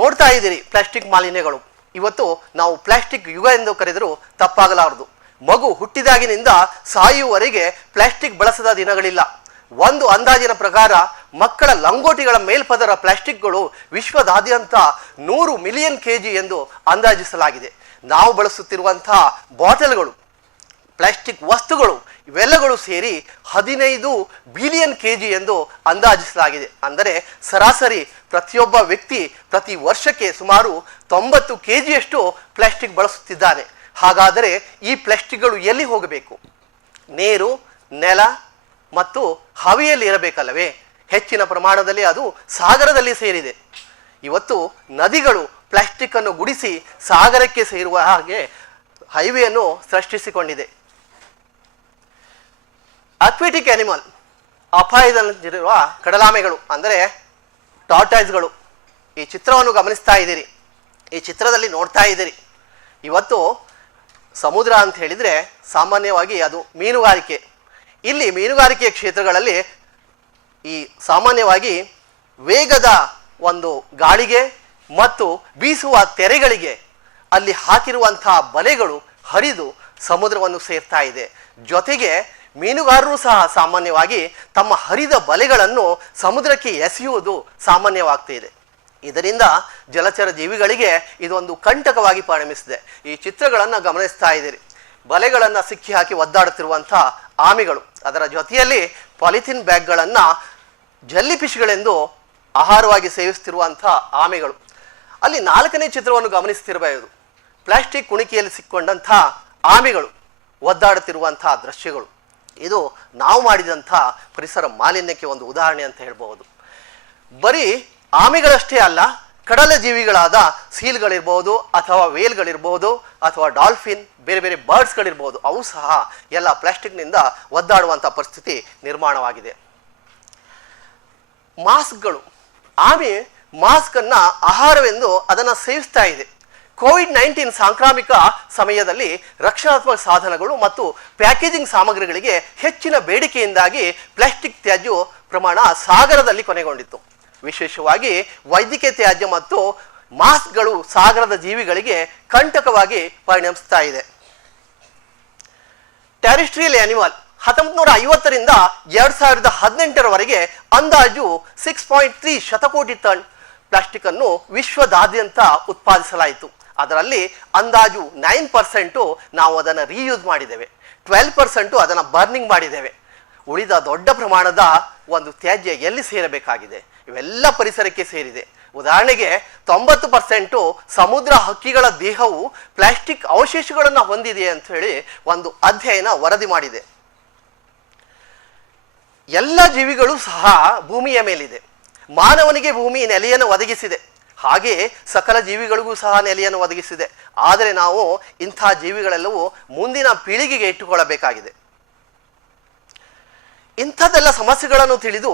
ನೋಡ್ತಾ ಇದ್ದೀರಿ ಪ್ಲಾಸ್ಟಿಕ್ ಮಾಲಿನ್ಯಗಳು. ಇವತ್ತು ನಾವು ಪ್ಲಾಸ್ಟಿಕ್ ಯುಗ ಎಂದು ಕರೆದರೂ ತಪ್ಪಾಗಲಾರದು. ಮಗು ಹುಟ್ಟಿದಾಗಿನಿಂದ ಸಾಯುವವರೆಗೆ ಪ್ಲಾಸ್ಟಿಕ್ ಬಳಸದ ದಿನಗಳಿಲ್ಲ. ಒಂದು ಅಂದಾಜಿನ ಪ್ರಕಾರ ಮಕ್ಕಳ ಲಂಗೋಟಿಗಳ ಮೇಲ್ಪದರ ಪ್ಲಾಸ್ಟಿಕ್ಗಳು ವಿಶ್ವದಾದ್ಯಂತ 100 ಮಿಲಿಯನ್ ಕೆಜಿ ಎಂದು ಅಂದಾಜಿಸಲಾಗಿದೆ. ನಾವು ಬಳಸುತ್ತಿರುವಂತಹ ಬಾಟಲ್ಗಳು, ಪ್ಲಾಸ್ಟಿಕ್ ವಸ್ತುಗಳು ಇವೆಲ್ಲಗಳು ಸೇರಿ 15 ಬಿಲಿಯನ್ ಕೆಜಿ ಎಂದು ಅಂದಾಜಿಸಲಾಗಿದೆ. ಅಂದರೆ ಸರಾಸರಿ ಪ್ರತಿಯೊಬ್ಬ ವ್ಯಕ್ತಿ ಪ್ರತಿ ವರ್ಷಕ್ಕೆ ಸುಮಾರು 90 ಕೆಜಿಯಷ್ಟು ಪ್ಲಾಸ್ಟಿಕ್ ಬಳಸುತ್ತಿದ್ದಾನೆ. ಹಾಗಾದರೆ ಈ ಪ್ಲಾಸ್ಟಿಕ್ಗಳು ಎಲ್ಲಿ ಹೋಗಬೇಕು? ನೀರು, ನೆಲ ಮತ್ತು ಹವೆಯಲ್ಲಿ ಇರಬೇಕಲ್ಲವೇ? ಹೆಚ್ಚಿನ ಪ್ರಮಾಣದಲ್ಲಿ ಅದು ಸಾಗರದಲ್ಲಿ ಸೇರಿದೆ. ಇವತ್ತು ನದಿಗಳು ಪ್ಲಾಸ್ಟಿಕ್ ಅನ್ನು ಗುಡಿಸಿ ಸಾಗರಕ್ಕೆ ಸೇರುವ ಹಾಗೆ ಹೈವೇಯನ್ನು ಸೃಷ್ಟಿಸಿಕೊಂಡಿದೆ. ಅಕ್ವಾಟಿಕ್ ಆನಿಮಲ್, ಅಪಾಯದಲ್ಲಿರುವ ಕಡಲಾಮೆಗಳು ಅಂದರೆ ಟಾರ್ಟಾಯ್ಸ್ಗಳು. ಈ ಚಿತ್ರವನ್ನು ಗಮನಿಸ್ತಾ ಇದ್ದೀರಿ. ಈ ಚಿತ್ರದಲ್ಲಿ ನೋಡ್ತಾ ಇದ್ದೀರಿ. ಇವತ್ತು ಸಮುದ್ರ ಅಂತ ಹೇಳಿದರೆ ಸಾಮಾನ್ಯವಾಗಿ ಅದು ಮೀನುಗಾರಿಕೆ. ಇಲ್ಲಿ ಮೀನುಗಾರಿಕೆಯ ಕ್ಷೇತ್ರಗಳಲ್ಲಿ ಈ ಸಾಮಾನ್ಯವಾಗಿ ವೇಗದ ಒಂದು ಗಾಳಿಗೆ ಮತ್ತು ಬೀಸುವ ತೆರೆಗಳಿಗೆ ಅಲ್ಲಿ ಹಾಕಿರುವಂತಹ ಬಲೆಗಳು ಹರಿದು ಸಮುದ್ರವನ್ನು ಸೇರ್ತಾ ಇದೆ. ಜೊತೆಗೆ ಮೀನುಗಾರರು ಸಹ ಸಾಮಾನ್ಯವಾಗಿ ತಮ್ಮ ಹರಿದ ಬಲೆಗಳನ್ನು ಸಮುದ್ರಕ್ಕೆ ಎಸೆಯುವುದು ಸಾಮಾನ್ಯವಾಗ್ತಿದೆ. ಇದರಿಂದ ಜಲಚರ ಜೀವಿಗಳಿಗೆ ಇದೊಂದು ಕಂಟಕವಾಗಿ ಪರಿಣಮಿಸಿದೆ. ಈ ಚಿತ್ರಗಳನ್ನು ಗಮನಿಸ್ತಾ ಇದ್ದೀರಿ. ಬಲೆಗಳನ್ನು ಸಿಕ್ಕಿ ಹಾಕಿ ಒದ್ದಾಡುತ್ತಿರುವಂಥ ಆಮೆಗಳು, ಅದರ ಜೊತೆಯಲ್ಲಿ ಪಾಲಿಥಿನ್ ಬ್ಯಾಗ್ಗಳನ್ನು ಜಲ್ಲಿ ಫಿಶ್ಗಳೆಂದು ಆಹಾರವಾಗಿ ಸೇವಿಸುತ್ತಿರುವಂಥ ಆಮೆಗಳು. ಅಲ್ಲಿ 4ನೇ ಚಿತ್ರವನ್ನು ಗಮನಿಸ್ತಿರಬಹುದು. ಪ್ಲಾಸ್ಟಿಕ್ ಕುಣಿಕೆಯಲ್ಲಿ ಸಿಕ್ಕೊಂಡಂಥ ಆಮೆಗಳು ಒದ್ದಾಡುತ್ತಿರುವಂಥ ದೃಶ್ಯಗಳು. ಇದು ನಾವು ಮಾಡಿದಂಥ ಪರಿಸರ ಮಾಲಿನ್ಯಕ್ಕೆ ಒಂದು ಉದಾಹರಣೆ ಅಂತ ಹೇಳ್ಬೋದು. ಬರೀ ಆಮೆಗಳಷ್ಟೇ ಅಲ್ಲ, ಕಡಲ ಜೀವಿಗಳಾದ ಸೀಲ್ಗಳಿರ್ಬೋದು ಅಥವಾ ವೇಲ್ಗಳಿರ್ಬೋದು ಅಥವಾ ಡಾಲ್ಫಿನ್, ಬೇರೆ ಬೇರೆ ಬರ್ಡ್ಸ್ಗಳಿರ್ಬೋದು, ಅವು ಸಹ ಎಲ್ಲ ಪ್ಲಾಸ್ಟಿಕ್ನಿಂದ ಒದ್ದಾಡುವಂಥ ಪರಿಸ್ಥಿತಿ ನಿರ್ಮಾಣವಾಗಿದೆ. ಮಾಸ್ಕ್ಗಳು, ಆಮೆ ಮಾಸ್ಕನ್ನು ಆಹಾರವೆಂದು ಅದನ್ನು ಸೇವಿಸ್ತಾ ಇದೆ. ಕೋವಿಡ್-19 ಸಾಂಕ್ರಾಮಿಕ ಸಮಯದಲ್ಲಿ ರಕ್ಷಣಾತ್ಮಕ ಸಾಧನಗಳು ಮತ್ತು ಪ್ಯಾಕೇಜಿಂಗ್ ಸಾಮಗ್ರಿಗಳಿಗೆ ಹೆಚ್ಚಿನ ಬೇಡಿಕೆಯಿಂದಾಗಿ ಪ್ಲಾಸ್ಟಿಕ್ ತ್ಯಾಜ್ಯ ಪ್ರಮಾಣ ಸಾಗರದಲ್ಲಿ ಕೊನೆಗೊಂಡಿತ್ತು. ವಿಶೇಷವಾಗಿ ವೈದ್ಯಕೀಯ ತ್ಯಾಜ್ಯ ಮತ್ತು ಮಾಸ್ಕ್ಗಳು ಸಾಗರದ ಜೀವಿಗಳಿಗೆ ಕಂಟಕವಾಗಿ ಪರಿಣಮಿಸ್ತಾ ಇದೆ. ಟೆರೆಸ್ಟ್ರಿಯಲ್ ಆನಿಮಲ್ 1950ರಿಂದ 2018ರವರೆಗೆ ಅಂದಾಜು 6.3 ಶತಕೋಟಿ ಟನ್ ಪ್ಲಾಸ್ಟಿಕ್ ಅನ್ನು ವಿಶ್ವದಾದ್ಯಂತ ಉತ್ಪಾದಿಸಲಾಯಿತು. ಅದರಲ್ಲಿ ಅಂದಾಜು 9% ನಾವು ಅದನ್ನು ರೀಯೂಸ್ ಮಾಡಿದ್ದೇವೆ, 12% ಅದನ್ನು ಬರ್ನಿಂಗ್ ಮಾಡಿದ್ದೇವೆ. ಉಳಿದ ದೊಡ್ಡ ಪ್ರಮಾಣದ ಒಂದು ತ್ಯಾಜ್ಯ ಎಲ್ಲಿ ಸೇರಬೇಕಾಗಿದೆ? ಇವೆಲ್ಲ ಪರಿಸರಕ್ಕೆ ಸೇರಿದೆ. ಉದಾಹರಣೆಗೆ 90% ಸಮುದ್ರ ಹಕ್ಕಿಗಳ ದೇಹವು ಪ್ಲಾಸ್ಟಿಕ್ ಅವಶೇಷಗಳನ್ನು ಹೊಂದಿದೆ ಅಂತ ಹೇಳಿ ಒಂದು ಅಧ್ಯಯನ ವರದಿ ಮಾಡಿದೆ. ಎಲ್ಲ ಜೀವಿಗಳು ಸಹ ಭೂಮಿಯ ಮೇಲಿದೆ. ಮಾನವನಿಗೆ ಭೂಮಿ ನೆಲೆಯನ್ನು ಒದಗಿಸಿದೆ, ಹಾಗೆಯೇ ಸಕಲ ಜೀವಿಗಳಿಗೂ ಸಹ ನೆಲೆಯನ್ನು ಒದಗಿಸಿದೆ. ಆದರೆ ನಾವು ಇಂಥ ಜೀವಿಗಳೆಲ್ಲವೂ ಮುಂದಿನ ಪೀಳಿಗೆಗೆ ಇಟ್ಟುಕೊಳ್ಳಬೇಕಾಗಿದೆ. ಇಂಥದ್ದೆಲ್ಲ ಸಮಸ್ಯೆಗಳನ್ನು ತಿಳಿದು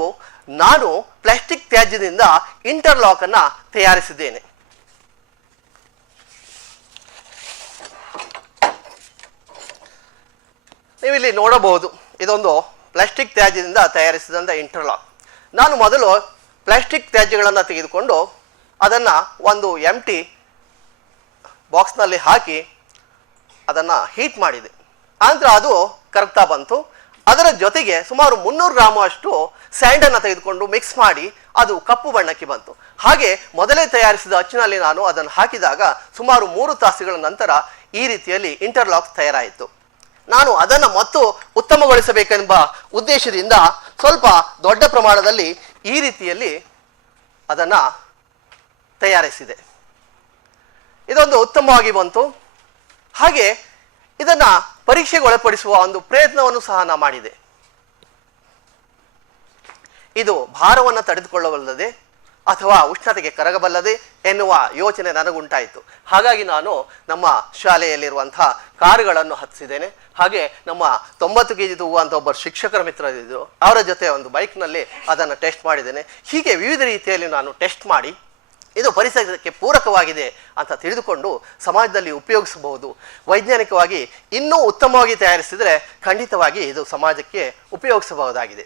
ನಾನು ಪ್ಲಾಸ್ಟಿಕ್ ತ್ಯಾಜ್ಯದಿಂದ ಇಂಟರ್ಲಾಕ್ ಅನ್ನು ತಯಾರಿಸಿದ್ದೇನೆ. ನೀವಿಲ್ಲಿ ನೋಡಬಹುದು, ಇದೊಂದು ಪ್ಲಾಸ್ಟಿಕ್ ತ್ಯಾಜ್ಯದಿಂದ ತಯಾರಿಸಿದಂಥ ಇಂಟರ್ಲಾಕ್. ನಾನು ಮೊದಲು ಪ್ಲಾಸ್ಟಿಕ್ ತ್ಯಾಜ್ಯಗಳನ್ನು ತೆಗೆದುಕೊಂಡು ಅದನ್ನು ಒಂದು ಎಂಟಿ ಬಾಕ್ಸ್ನಲ್ಲಿ ಹಾಕಿ ಅದನ್ನು ಹೀಟ್ ಮಾಡಿದೆ. ಆನಂತರ ಅದು ಕರಗ್ತಾ ಬಂತು. ಅದರ ಜೊತೆಗೆ ಸುಮಾರು 300 ಗ್ರಾಮ್ ಅಷ್ಟು ಸ್ಯಾಂಡನ್ನು ತೆಗೆದುಕೊಂಡು ಮಿಕ್ಸ್ ಮಾಡಿ ಅದು ಕಪ್ಪು ಬಣ್ಣಕ್ಕೆ ಬಂತು. ಹಾಗೆ ಮೊದಲೇ ತಯಾರಿಸಿದ ಅಚ್ಚಿನಲ್ಲಿ ನಾನು ಅದನ್ನು ಹಾಕಿದಾಗ ಸುಮಾರು 3 ತಾಸುಗಳ ನಂತರ ಈ ರೀತಿಯಲ್ಲಿ ಇಂಟರ್ಲಾಕ್ ತಯಾರಾಯಿತು. ನಾನು ಅದನ್ನು ಮತ್ತು ಉತ್ತಮಗೊಳಿಸಬೇಕೆಂಬ ಉದ್ದೇಶದಿಂದ ಸ್ವಲ್ಪ ದೊಡ್ಡ ಪ್ರಮಾಣದಲ್ಲಿ ಈ ರೀತಿಯಲ್ಲಿ ಅದನ್ನು ತಯಾರಿಸಿದೆ. ಇದೊಂದು ಉತ್ತಮವಾಗಿ ಬಂತು. ಹಾಗೆ ಇದನ್ನು ಪರೀಕ್ಷೆಗೆ ಒಳಪಡಿಸುವ ಒಂದು ಪ್ರಯತ್ನವನ್ನು ಸಹ ನಾನು ಮಾಡಿದೆ. ಇದು ಭಾರವನ್ನು ತಡೆದುಕೊಳ್ಳಬಲ್ಲದೆ ಅಥವಾ ಉಷ್ಣತೆಗೆ ಕರಗಬಲ್ಲದೆ ಎನ್ನುವ ಯೋಚನೆ ನನಗುಂಟಾಯಿತು. ಹಾಗಾಗಿ ನಾನು ನಮ್ಮ ಶಾಲೆಯಲ್ಲಿರುವಂತಹ ಕಾರುಗಳನ್ನು ಹತ್ತಿಸಿದ್ದೇನೆ. ಹಾಗೆ ನಮ್ಮ 90 kg ತೂಗುವಂಥ ಒಬ್ಬರು ಶಿಕ್ಷಕರ ಮಿತ್ರರಿದ್ದರು, ಅವರ ಜೊತೆ ಒಂದು ಬೈಕ್ನಲ್ಲಿ ಅದನ್ನು ಟೆಸ್ಟ್ ಮಾಡಿದ್ದೇನೆ. ಹೀಗೆ ವಿವಿಧ ರೀತಿಯಲ್ಲಿ ನಾನು ಟೆಸ್ಟ್ ಮಾಡಿ ಇದು ಪರಿಸರಕ್ಕೆ ಪೂರಕವಾಗಿದೆ ಅಂತ ತಿಳಿದುಕೊಂಡು ಸಮಾಜದಲ್ಲಿ ಉಪಯೋಗಿಸಬಹುದು. ವೈಜ್ಞಾನಿಕವಾಗಿ ಇನ್ನೂ ಉತ್ತಮವಾಗಿ ತಯಾರಿಸಿದರೆ ಖಂಡಿತವಾಗಿ ಇದು ಸಮಾಜಕ್ಕೆ ಉಪಯೋಗಿಸಬಹುದಾಗಿದೆ.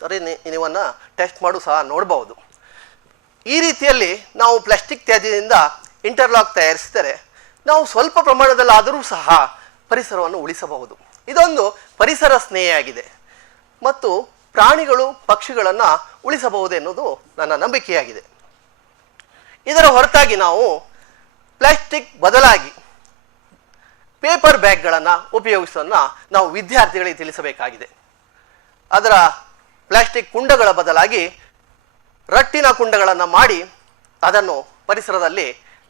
ಸರಿ, ನೀವನ್ನು ಟೆಸ್ಟ್ ಮಾಡು ಸಹ ನೋಡಬಹುದು. ಈ ರೀತಿಯಲ್ಲಿ ನಾವು ಪ್ಲಾಸ್ಟಿಕ್ ತ್ಯಾಜ್ಯದಿಂದ ಇಂಟರ್ಲಾಕ್ ತಯಾರಿಸಿದರೆ ನಾವು ಸ್ವಲ್ಪ ಪ್ರಮಾಣದಲ್ಲಾದರೂ ಸಹ ಪರಿಸರವನ್ನು ಉಳಿಸಬಹುದು. ಇದೊಂದು ಪರಿಸರ ಸ್ನೇಹಿಯಾಗಿದೆ ಮತ್ತು ಪ್ರಾಣಿಗಳು ಪಕ್ಷಿಗಳನ್ನು ಉಳಿಸಬಹುದು ಎನ್ನುವುದು ನನ್ನ ನಂಬಿಕೆಯಾಗಿದೆ. ಇದರ ಹೊರತಾಗಿ ನಾವು ಪ್ಲಾಸ್ಟಿಕ್ ಬದಲಾಗಿ ಪೇಪರ್ ಬ್ಯಾಗ್ಗಳನ್ನು ಉಪಯೋಗಿಸೋದನ್ನು ನಾವು ವಿದ್ಯಾರ್ಥಿಗಳಿಗೆ ತಿಳಿಸಬೇಕಾಗಿದೆ. ಅದರ ಪ್ಲಾಸ್ಟಿಕ್ ಕುಂಡಗಳ ಬದಲಾಗಿ ರಟ್ಟಿನ ಕುಂಡಗಳನ್ನು ಮಾಡಿ ಅದನ್ನು ಪರಿಸರದಲ್ಲಿ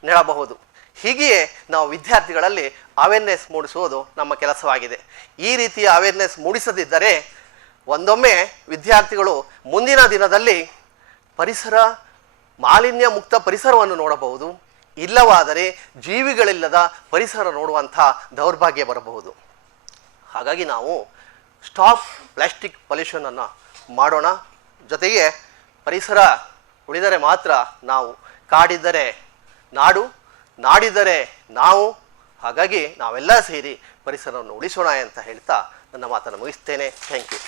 ನೆಡಬಹುದು. ಹೀಗೆಯೇ ನಾವು ವಿದ್ಯಾರ್ಥಿಗಳಲ್ಲಿ ಅವೇರ್ನೆಸ್ ಮೂಡಿಸುವುದು ನಮ್ಮ ಕೆಲಸವಾಗಿದೆ. ಈ ರೀತಿಯ ಅವೇರ್ನೆಸ್ ಮೂಡಿಸದಿದ್ದರೆ ಒಂದೊಮ್ಮೆ ವಿದ್ಯಾರ್ಥಿಗಳು ಮುಂದಿನ ದಿನದಲ್ಲಿ ಪರಿಸರ ಮಾಲಿನ್ಯ ಮುಕ್ತ ಪರಿಸರವನ್ನು ನೋಡಬಹುದು, ಇಲ್ಲವಾದರೆ ಜೀವಿಗಳಿಲ್ಲದ ಪರಿಸರ ನೋಡುವಂಥ ದೌರ್ಭಾಗ್ಯ ಬರಬಹುದು. ಹಾಗಾಗಿ ನಾವು ಸ್ಟಾಪ್ ಪ್ಲಾಸ್ಟಿಕ್ ಪೊಲ್ಯೂಷನನ್ನು ಮಾಡೋಣ. ಜೊತೆಗೆ ಪರಿಸರ ಉಳಿದರೆ ಮಾತ್ರ ನಾವು, ಕಾಡಿದ್ದರೆ ನಾಡು, ನಾಡಿದರೆ ನಾವು. ಹಾಗಾಗಿ ನಾವೆಲ್ಲ ಸೇರಿ ಪರಿಸರವನ್ನು ಉಳಿಸೋಣ ಅಂತ ಹೇಳ್ತಾ ನನ್ನ ಮಾತನ್ನು ಮುಗಿಸ್ತೇನೆ. Thank you.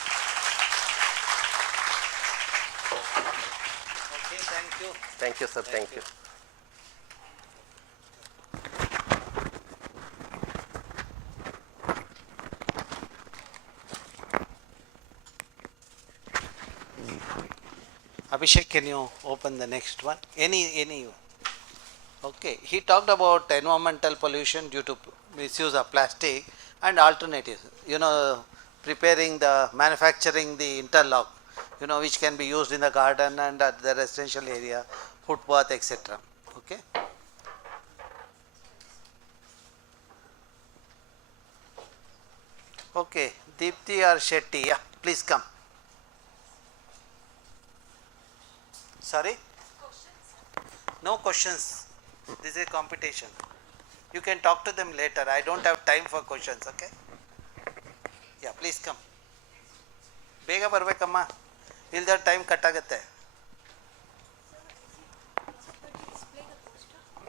Thank you, sir. Thank you. Abhishek, can you open the next one? Any. Okay. He talked about environmental pollution due to misuse of plastic and alternatives. Preparing manufacturing the interlock, which can be used in the garden and at the residential area, footpath, etc. Okay. Okay, Deepthi or Shetty, yeah, please come. Sorry? No questions. This is a competition. You can talk to them later. I don't have time for questions, okay? Yeah, please come. ಬೇಗ ಬರಬೇಕಮ್ಮ, ಇಲ್ದ time cut ಆಗುತ್ತೆ.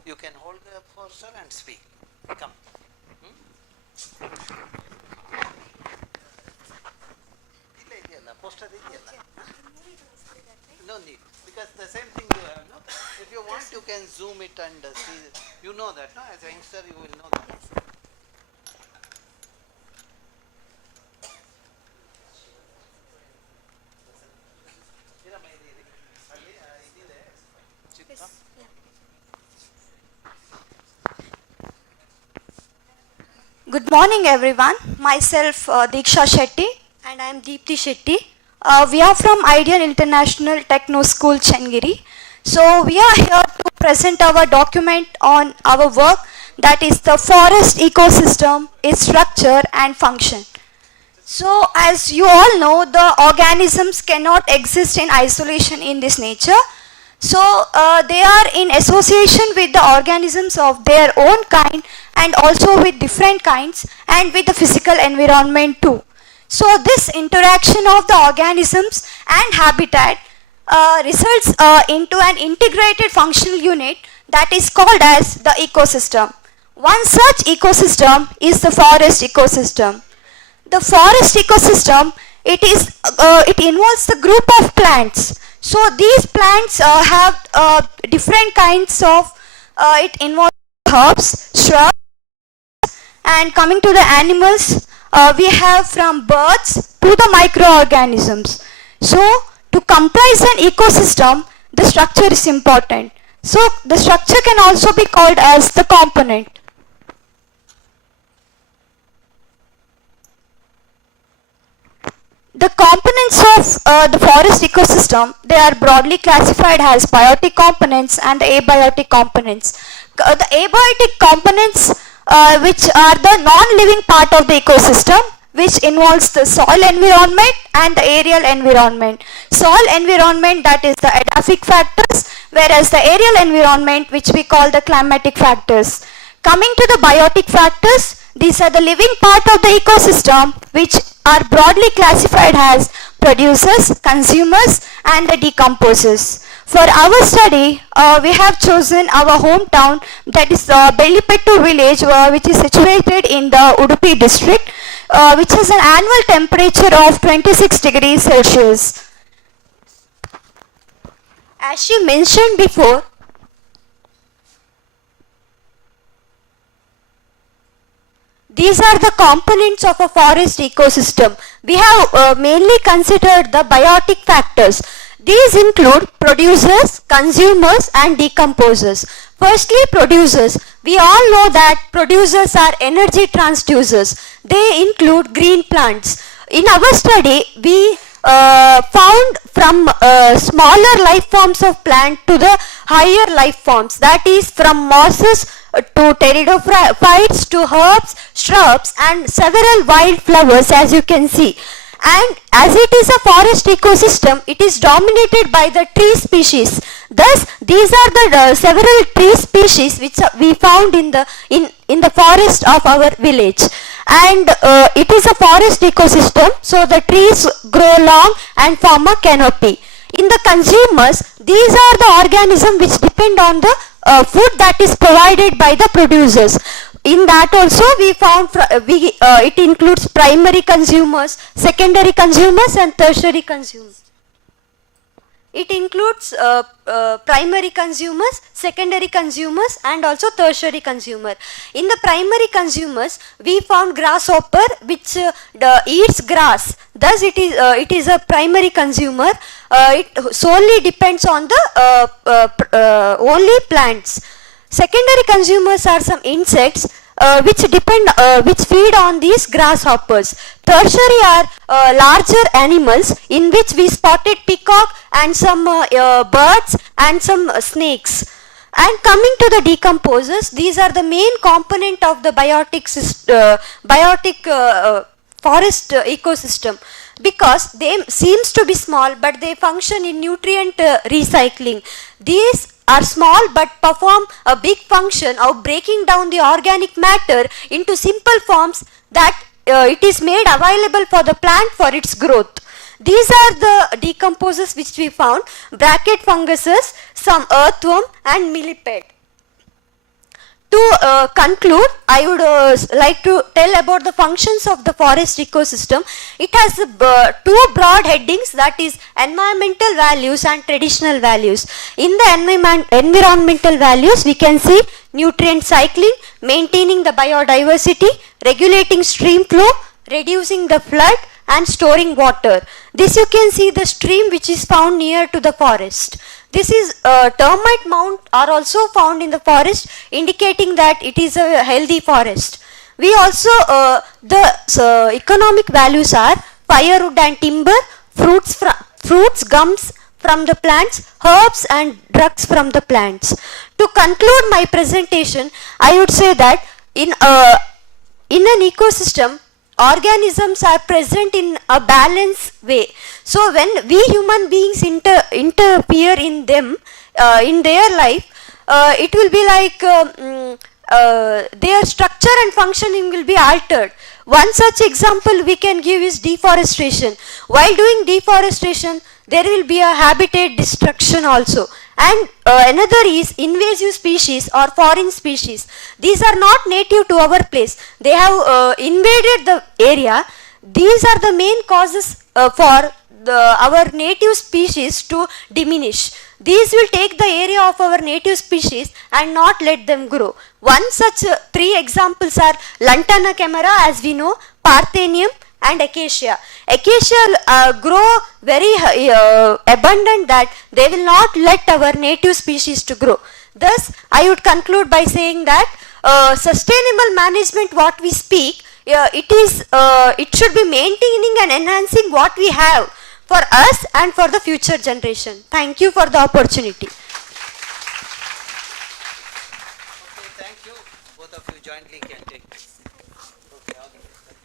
You can hold the poster and speak. Come. ಇದೆಯಲ್ಲ poster ಇದೆಯಲ್ಲ. No need, because the same thing you have, no? If you want, you can zoom it and see. You know that, no? As a youngster, you will know that. Good morning everyone. Myself Diksha Shetty and I am Deepthi Shetty. We are from Ideal International Techno School Chengiri. So we are here to present our document on our work, that is the forest ecosystem, its structure and function. So as you all know, the organisms cannot exist in isolation in this nature. So they are in association with the organisms of their own kind and also with different kinds and with the physical environment too. So this interaction of the organisms and habitat results into an integrated functional unit that is called as the ecosystem. One such ecosystem is the forest ecosystem. The forest ecosystem, it involves the group of plants. So these plants have different kinds of, it involves herbs, shrubs, and coming to the animals, we have from birds to the microorganisms. So to comprise an ecosystem, the structure is important. So the structure can also be called as the component. The components of the forest ecosystem, they are broadly classified as biotic components and the abiotic components. The abiotic components, which are the non-living part of the ecosystem, which involves the soil environment and the aerial environment. Soil environment, that is the edaphic factors, whereas the aerial environment, which we call the climatic factors. Coming to the biotic factors, these are the living part of the ecosystem, which are broadly classified as producers, consumers and the decomposers. For our study, we have chosen our hometown, that is Bellipettu village, which is situated in the Udupi district, which has an annual temperature of 26 degrees Celsius. As you mentioned before, these are the components of a forest ecosystem. We have mainly considered the biotic factors. These include producers, consumers and decomposers. Firstly, producers. We all know that producers are energy transducers. They include green plants. In our study, we found from smaller life forms of plant to the higher life forms, that is from mosses to pteridophytes to herbs, shrubs and several wild flowers, as you can see. And as it is a forest ecosystem, it is dominated by the tree species. Thus, these are the several tree species which we found in the forest of our village. And it is a forest ecosystem, so the trees grow long and form a canopy. In the consumers, these are the organisms which depend on the food that is provided by the producers. In that also we found it includes primary consumers, secondary consumers and tertiary consumers. It includes primary consumers, secondary consumers and also tertiary consumer. In the primary consumers, we found grasshopper which eats grass. Thus it is a primary consumer. It solely depends on the only plants. Secondary consumers are some insects which feed on these grasshoppers. Tertiary are larger animals, in which we spotted peacock and some birds and some snakes. And coming to the decomposers, these are the main component of the biotic forest ecosystem, because they seems to be small but they function in nutrient recycling. These are small but perform a big function of breaking down the organic matter into simple forms that it is made available for the plant for its growth. These are the decomposers which we found: bracket funguses, some earthworm and millipede. To conclude, I would like to tell about the functions of the forest ecosystem. It has two broad headings, that is environmental values and traditional values. In the environmental values, we can see nutrient cycling, maintaining the biodiversity, regulating stream flow, reducing the flood and storing water. This you can see the stream which is found near to the forest. This is termite mound are also found in the forest, indicating that it is a healthy forest. We also, the economic values are firewood and timber, fruits, gums from the plants, herbs and drugs from the plants. To conclude my presentation, I would say that in an ecosystem, organisms are present in a balanced way. So when we human beings interfere in them, in their life, it will be like their structure and functioning will be altered. One such example we can give is deforestation. While doing deforestation, there will be a habitat destruction also. And another is invasive species or foreign species. These are not native to our place. They have invaded the area. These are the main causes for our native species to diminish. These will take the area of our native species and not let them grow. One such three examples are Lantana camara, as we know, Parthenium and acacia. Acacia grow very abundant that they will not let our native species to grow. Thus, I would conclude by saying that sustainable management, what we speak, it should be maintaining and enhancing what we have for us and for the future generation. Thank you for the opportunity. Okay, thank you. Both of you jointly can take this. Okay, all the best.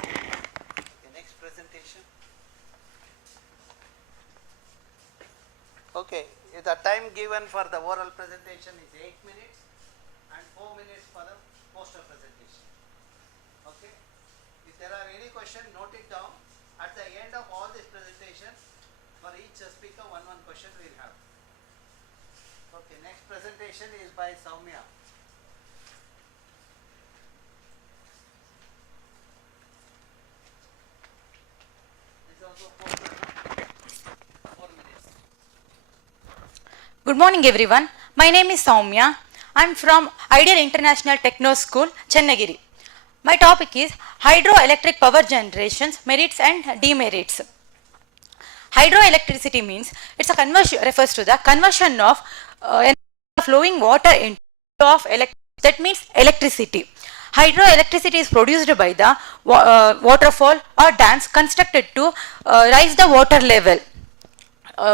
Okay, next presentation. Okay, the time given for the oral presentation is 8 minutes and 4 minutes for the poster presentation. Okay. If there are any question, note it down. At the end of all this presentation, for each speaker, one question we will have. Okay, next presentation is by Soumya. This is also poster, 4 minutes. Good morning everyone. My name is Soumya. I am from Ideal International Techno School, Chennagiri. My topic is hydroelectric power generations, merits and demerits. Hydroelectricity means it's a conversion, refers to the conversion of flowing water into that means electricity. Hydroelectricity is produced by the waterfall or dams constructed to rise the water level.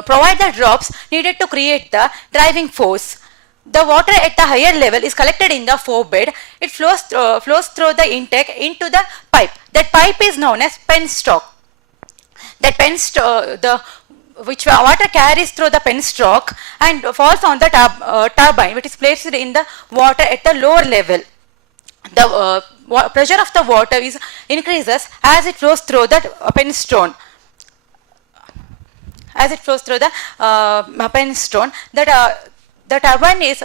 Provide the drops needed to create the driving force. The water at the higher level is collected in the forebed. It flows through the intake into the pipe. That pipe is known as penstock. That which water carries through the penstock and falls on the turbine, which is placed in the water at the lower level. The pressure of the water increases as it flows through the penstone. As it flows through the penstone, the turbine is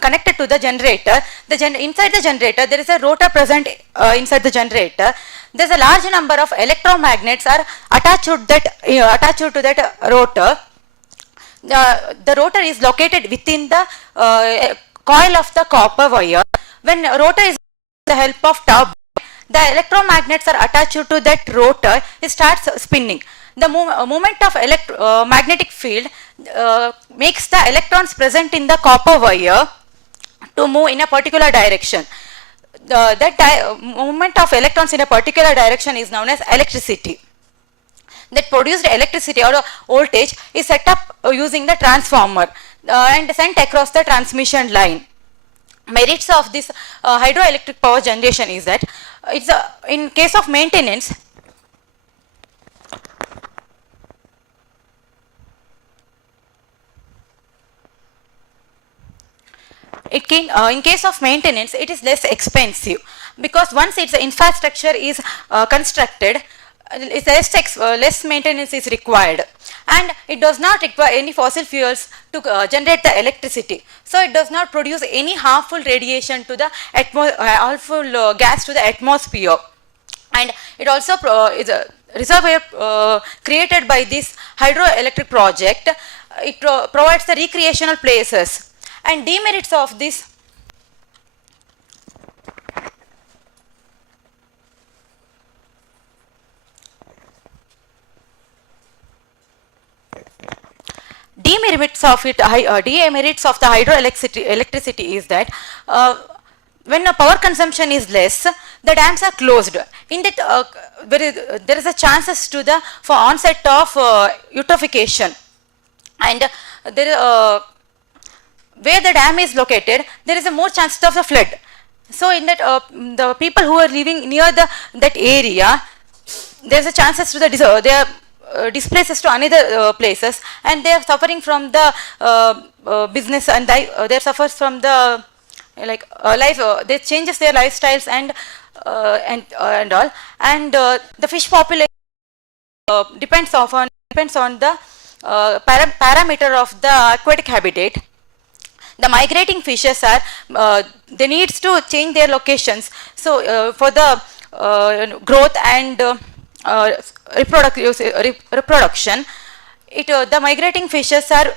connected to the generator. Inside the generator, there is a rotor present inside the generator. There is a large number of electromagnets are attached to that rotor. The rotor is located within the coil of the copper wire. When rotor is with the help of turbine, the electromagnets are attached to that rotor. It starts spinning. The movement of magnetic field makes the electrons present in the copper wire to move in a particular direction. That movement of electrons in a particular direction is known as electricity. That produced electricity or voltage is set up using the transformer and sent across the transmission line. Merits of this hydroelectric power generation is that it's in case of maintenance, in case of maintenance, it is less expensive because once its infrastructure is constructed, less maintenance is required, and it does not require any fossil fuels to generate the electricity. So it does not produce any harmful radiation to the harmful gas to the atmosphere, and it also is a reservoir created by this hydroelectric project. It provides the recreational places. And demerits of this demerits of it, demerits of the hydroelectricity is that when the power consumption is less, the dams are closed. In that, there is a chances to the for onset of eutrophication, and there where the dam is located, there is a more chances of a flood. So in that, the people who are living near that area, there is a chances to they are displaces to another places, and they are suffering from the business, and they suffer from the life. They changes their lifestyles and all, and the fish population depends on the parameter of the aquatic habitat. The migrating fishes are they needs to change their locations. So for the growth and reproduction, the migrating fishes are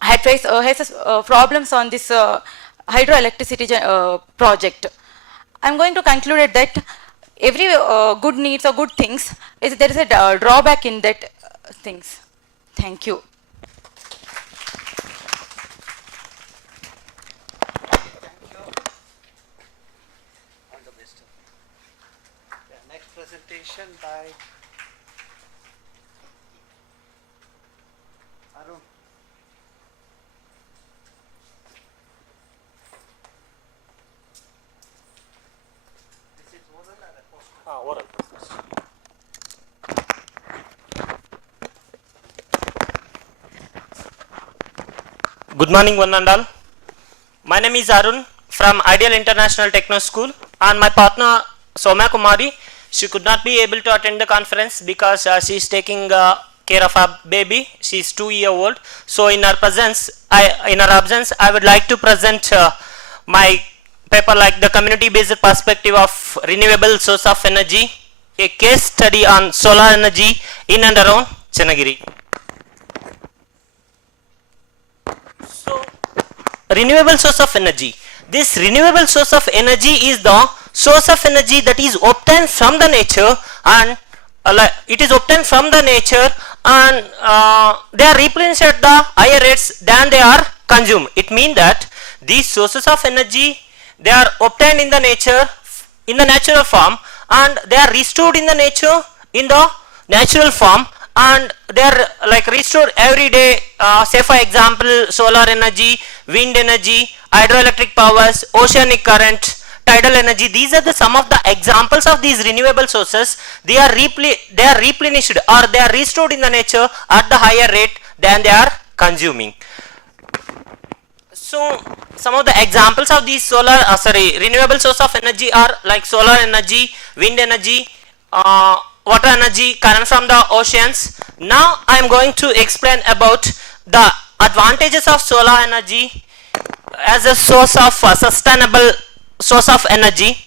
has problems on this hydroelectricity project. I am going to conclude that every good needs or good things there is a drawback in that things. Thank you. Next presentation by Arun. This is oral or a poster? Oral. Good morning, one and all. My name is Arun from Ideal International Techno School, and my partner Soumya Kumari. She could not be able to attend the conference because she is taking care of a baby. She is 2-year-old. So in her absence, I would like to present my paper like the community-based perspective of renewable source of energy, a case study on solar energy in and around Channagiri. So, renewable source of energy. This renewable source of energy is the source of energy that is obtained from the nature, and it is obtained from the nature, and they are replenished at the higher rates than they are consumed. It means that these sources of energy, they are obtained in the nature, in the natural form, and they are restored in the nature in the natural form, and they are restored every day. Say for example, solar energy, wind energy, hydroelectric powers, oceanic current, tidal energy. These are some of the examples of these renewable sources. They are replenished or they are restored in the nature at the higher rate than they are consuming. So some of the examples of these renewable source of energy are like solar energy, wind energy, water energy, current from the oceans. Now I am going to explain about the advantages of solar energy as a source of sustainable source of energy.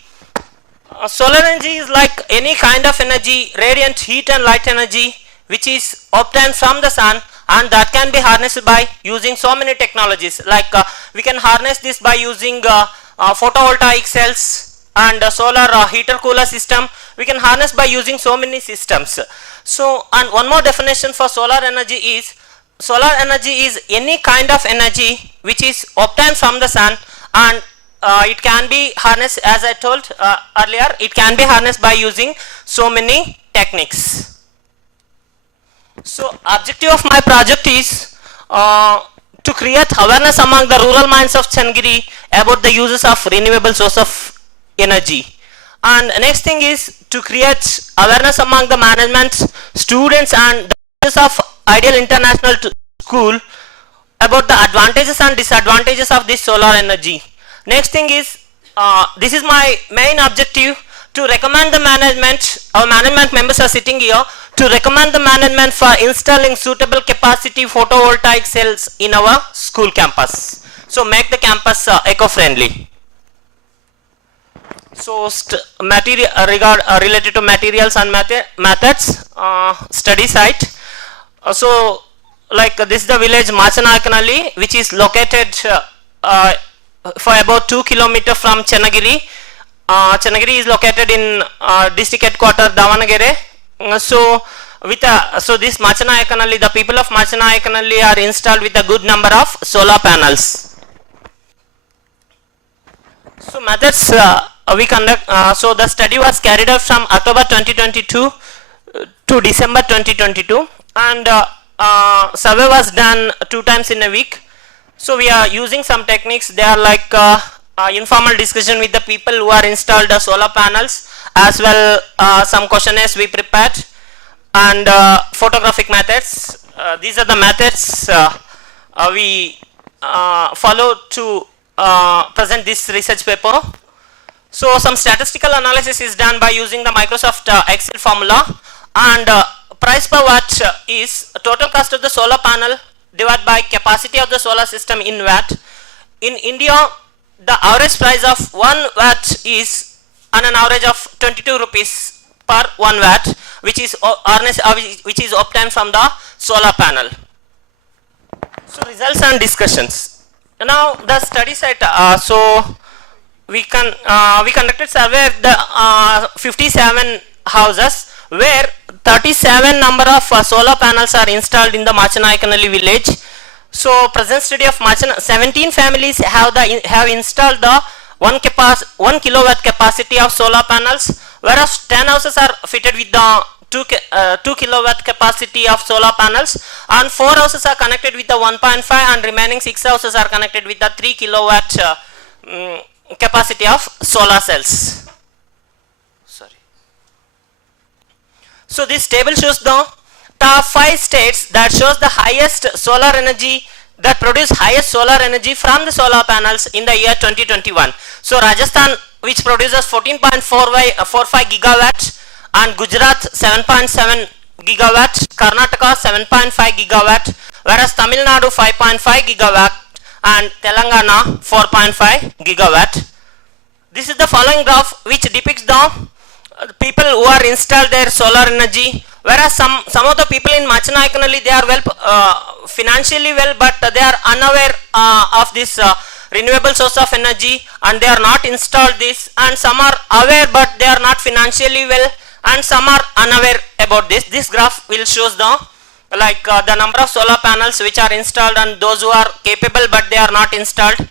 Solar energy is like any kind of energy, radiant heat and light energy, which is obtained from the sun, and that can be harnessed by using so many technologies. Like we can harness this by using photovoltaic cells and solar heater cooler system. We can harness by using so many systems. So, and one more definition for solar energy is any kind of energy which is obtained from the sun, and it can be harnessed, as I told earlier, it can be harnessed by using so many techniques. So objective of my project is to create awareness among the rural minds of Channagiri about the uses of renewable source of energy. And next thing is to create awareness among the management, students and the users of Ideal International School about the advantages and disadvantages of this solar energy. Next thing is, this is my main objective, to recommend the management, our management members are sitting here, to recommend the management for installing suitable capacity photovoltaic cells in our school campus. So make the campus eco-friendly. So related to materials and methods, study site. So like this is the village Machanakkanalli, which is located for about 2 kilometers from Channagiri. Channagiri is located in district headquarters Davanagere. So with so this Machanayakanalli, the people of Machanayakanalli are installed with a good number of solar panels. So methods we conduct, so the study was carried out from October 2022 to December 2022, and survey was done 2 times in a week. So we are using some techniques. They are like informal discussion with the people who are installed the solar panels, as well some questionnaires we prepared, and photographic methods. These are the methods we follow to present this research paper. So some statistical analysis is done by using the Microsoft Excel formula, and price per watt is total cost of the solar panel divided by capacity of the solar system in watt. In India, the average price of 1 watt is on an average of 22 rupees per 1 watt, which is obtained from the solar panel. So results and discussions. Now the study set. So we conducted survey of the 57 houses where 37 number of solar panels are installed in the Machanayakanalli village. So present study of 17 families have installed the 1 kilowatt capacity of solar panels, whereas 10 houses are fitted with the 2 kilowatt capacity of solar panels, and 4 houses are connected with the 1.5, and remaining 6 houses are connected with the 3 kilowatt capacity of solar cells. Sorry. So this table shows the top 5 states that shows the highest solar energy, that produce highest solar energy from the solar panels in the year 2021. So Rajasthan, which produces 14.45 gigawatt, and Gujarat 7.7 gigawatt, Karnataka 7.5 gigawatt, whereas Tamil Nadu 5.5 gigawatt and Telangana 4.5 gigawatt. This is the following graph which depicts the people who are installed their solar energy, whereas some of the people in Machanayakanalli, they are well financially well, but they are unaware of this renewable source of energy, and they are not installed this, and some are aware but they are not financially well, and some are unaware about this. This graph will shows the the number of solar panels which are installed and those who are capable but they are not installed.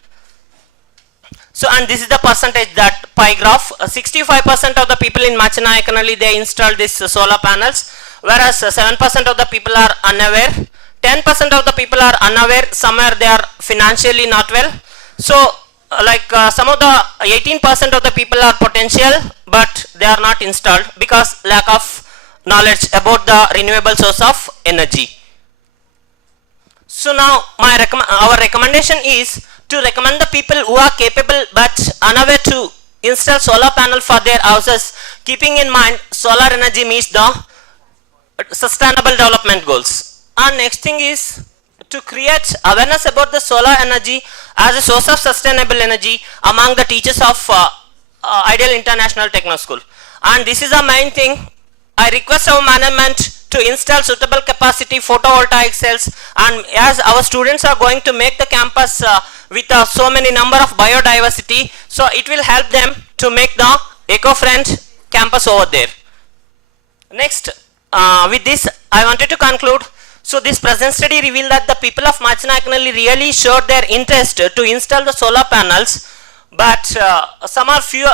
So, and this is the percentage, that pie graph. 65% of the people in Machanayakanalli, they installed these solar panels, whereas 7% of the people are unaware, 10% of the people are unaware, somewhere they are financially not well. So some of the 18% of the people are potential but they are not installed because lack of knowledge about the renewable source of energy. So now our recommendation is to recommend the people who are capable but unaware to install solar panel for their houses, keeping in mind solar energy meets the sustainable development goals. And next thing is to create awareness about the solar energy as a source of sustainable energy among the teachers of Ideal International Techno School. And this is the main thing. I request our management to install suitable capacity photovoltaic cells, and as our students are going to make the campus with so many number of biodiversity, so it will help them to make the eco-friendly campus over there. Next, with this I wanted to conclude. So this present study revealed that the people of Machanayakanalli really showed their interest to install the solar panels, but some are few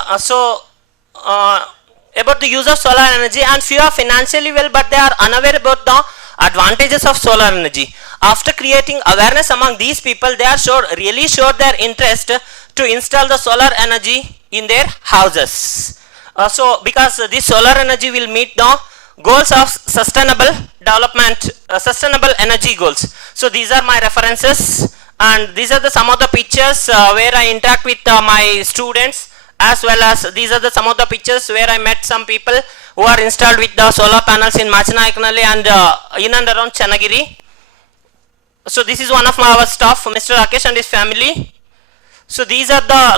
about the use of solar energy, and few are financially well but they are unaware about the advantages of solar energy. After creating awareness among these people, they are really showed their interest to install the solar energy in their houses. So because this solar energy will meet the goals of sustainable development, sustainable energy goals. So these are my references, and these are some of the pictures where I interact with my students, as well as these are some of the pictures where I met some people who are installed with the solar panels in Machanayakanalli and in and around Channagiri. So this is one of our staff, Mr. Rakesh and his family. So these are the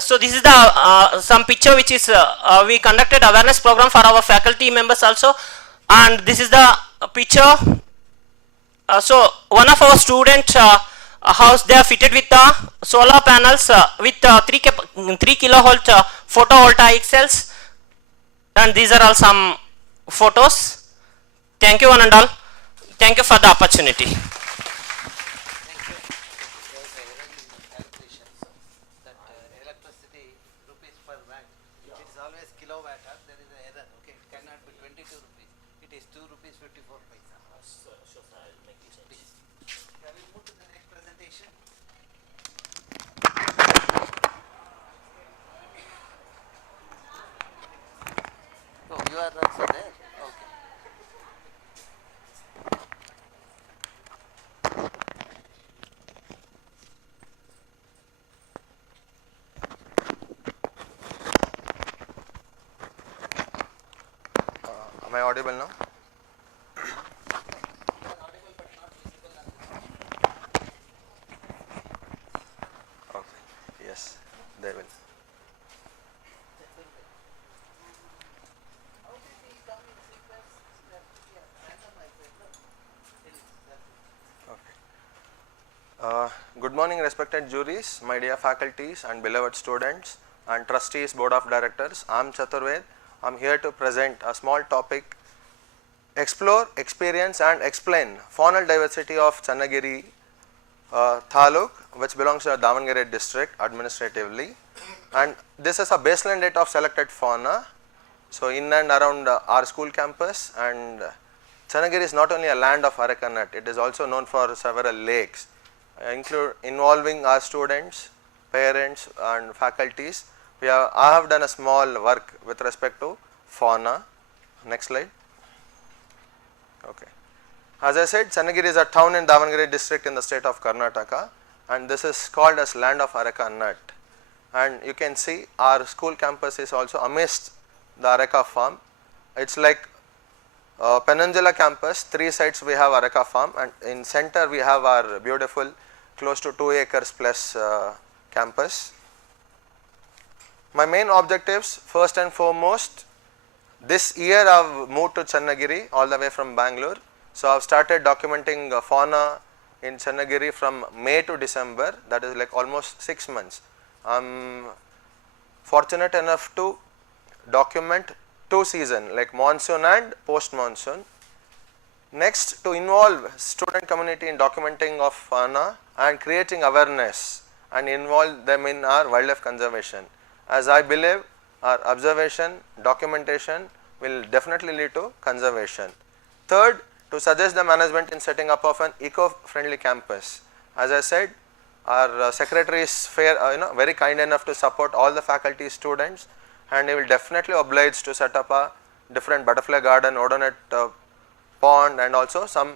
so this is the some picture which is we conducted awareness program for our faculty members also, and this is the picture. So one of our student house, they are fitted with the solar panels with 3 kilovolt photovoltaic cells, and these are all some photos. Thank you one and all. Thank you for the opportunity. Electricity rupees per watt. It is always kilowatt hour. There is an error. Okay, it cannot be 22 rupees. It is 2 rupees 54 paisa. Sure, sir. I'll make this. Please. Shall we move to the next presentation? Oh, you are also there. Okay. Am I audible now? Okay. Yes, they will. Good morning, respected juries, my dear faculties and beloved students and trustees, board of directors. I am Chaturved. I am here to present a small topic, explore, experience and explain faunal diversity of Channagiri Taluk, which belongs to the Davangere district administratively, and this is a baseline data of selected fauna. So in and around our school campus, and Channagiri is not only a land of areca nut, it is also known for several lakes, involving our students, parents and faculties. I have done a small work with respect to fauna. Next slide. Okay. As I said, Channagiri is a town in Davangere district in the state of Karnataka, and this is called as land of areca nut. And you can see our school campus is also amidst the areca farm. It's like Peninsula campus, 3 sides we have areca farm, and in center we have our beautiful close to 2 acres plus campus. My main objectives, first and foremost, this year I have moved to Channagiri all the way from Bangalore. So I have started documenting fauna in Channagiri from May to December, that is like almost 6 months. I am fortunate enough to document 2 seasons like monsoon and post monsoon. Next, to involve student community in documenting of fauna and creating awareness and involve them in our wildlife conservation, as I believe our observation, documentation will definitely lead to conservation. Third, to suggest the management in setting up of an eco-friendly campus. As I said, our secretary is very kind enough to support all the faculty students, and he will definitely oblige to set up a different butterfly garden, odonate pond and also some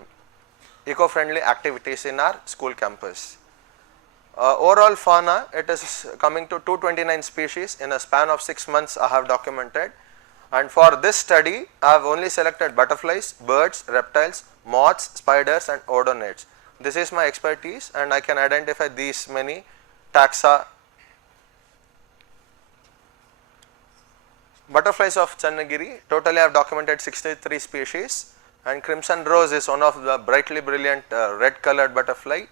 eco-friendly activities in our school campus. Overall fauna, it is coming to 229 species in a span of 6 months I have documented, and for this study I have only selected butterflies, birds, reptiles, moths, spiders and odonates. This is my expertise and I can identify these many taxa. Butterflies of Channagiri, totally I have documented 63 species, and crimson rose is one of the brightly brilliant red colored butterfly,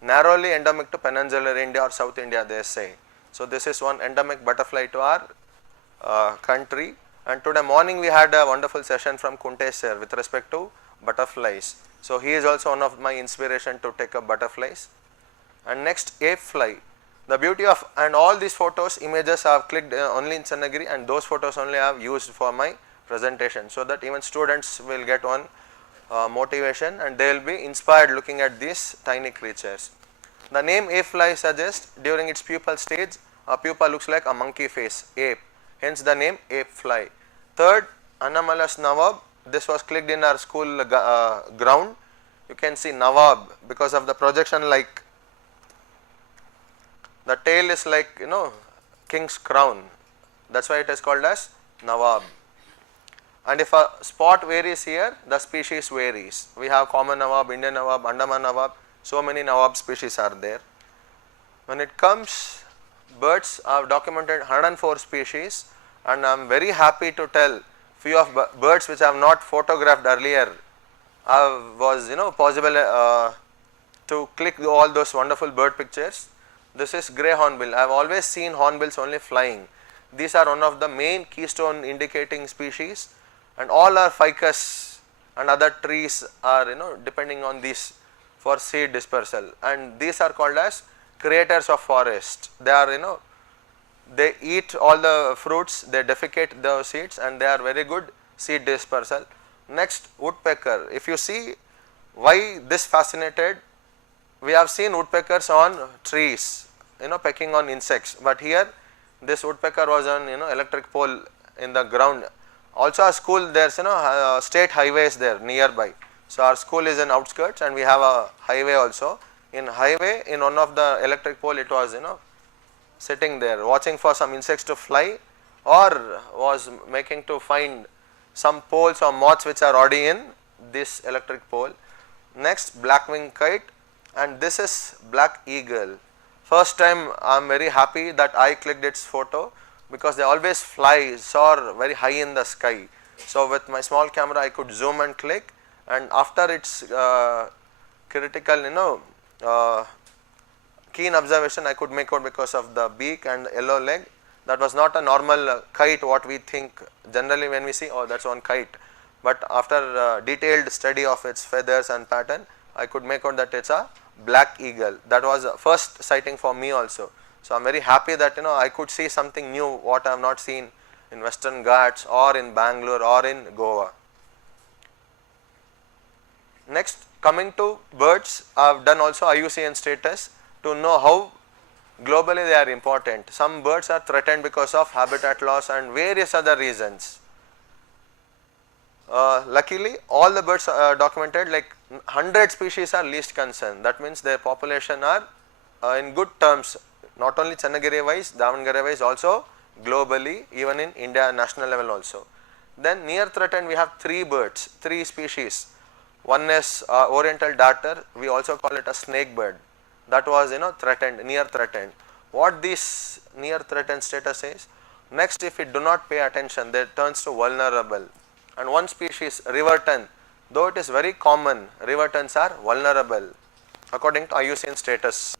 narrowly endemic to peninsular India or South India they say. So this is one endemic butterfly to our country, and today morning we had a wonderful session from Kunte sir with respect to butterflies. So he is also one of my inspiration to take up butterflies. And next, ape fly. The beauty of, and all these photos, images I have clicked only in Channagiri, and those photos only I have used for my presentation, so that even students will get one motivation and they will be inspired looking at these tiny creatures. The name ape fly suggests during its pupal stage, a pupa looks like a monkey face, ape, hence the name ape fly. Third, Anomalous Nawab. This was clicked in our school ground. You can see Nawab because of the projection, like the tail is like king's crown, that is why it is called as Nawab. And if a spot varies here, the species varies. We have common Nawab, Indian Nawab, Andaman Nawab, so many Nawab species are there. When it comes birds, I have documented 104 species, and I am very happy to tell few of birds which I have not photographed earlier. I was possible to click all those wonderful bird pictures. This is grey hornbill. I have always seen hornbills only flying. These are one of the main keystone indicating species, and all our ficus and other trees are depending on these for seed dispersal, and these are called as creators of forest. They are they eat all the fruits, they defecate the seeds, and they are very good seed dispersal. Next, woodpecker. If you see why this fascinated, we have seen woodpeckers on trees, pecking on insects, but here this woodpecker was on electric pole in the ground. Also our school, there's state highways there nearby. So our school is in outskirts and we have a highway also. In highway, in one of the electric pole, it was sitting there watching for some insects to fly, or was making to find some poles or moths which are already in this electric pole. Next, black-winged kite, and this is black eagle. First time I am very happy that I clicked its photo, because they always fly, soar very high in the sky. So with my small camera I could zoom and click, and after its critical keen observation I could make out because of the beak and the yellow leg. That was not a normal kite what we think generally when we see, oh, that's one kite. But after detailed study of its feathers and pattern, I could make out that it's a black eagle. That was a first sighting for me also. So I am very happy that I could see something new what I have not seen in Western Ghats or in Bangalore or in Goa. Next, coming to birds, I have done also IUCN status to know how globally they are important. Some birds are threatened because of habitat loss and various other reasons. Luckily, all the birds are documented, like 100 species are least concern. That means their population are in good terms, not only Channagiri wise, Davangere wise, also globally, even in India national level also. Then near threatened we have 3 birds, 3 species. One is oriental darter, we also call it a snake bird. That was threatened, near threatened. What this near threatened status is? Next, if we do not pay attention, they turns to vulnerable. And one species, river tern, though it is very common, river terns are vulnerable according to IUCN status.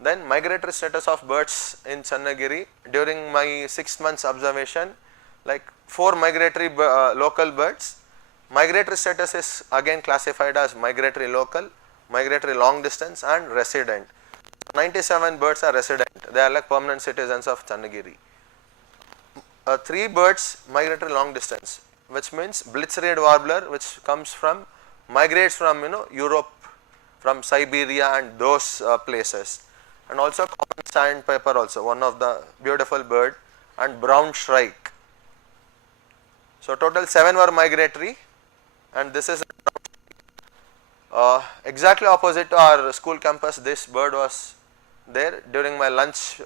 Then migratory status of birds in Channagiri, during my 6 months observation, like 4 migratory local birds. Migratory status is again classified as migratory local, migratory long distance and resident. 97 birds are resident, they are like permanent citizens of Channagiri. 3 birds migratory long distance, which means blitzreed warbler, which migrates from Europe, from Siberia and those places, and also common sandpiper also, one of the beautiful bird, and brown shrike. So total 7 were migratory, and this is exactly opposite to our school campus. This bird was there during my lunch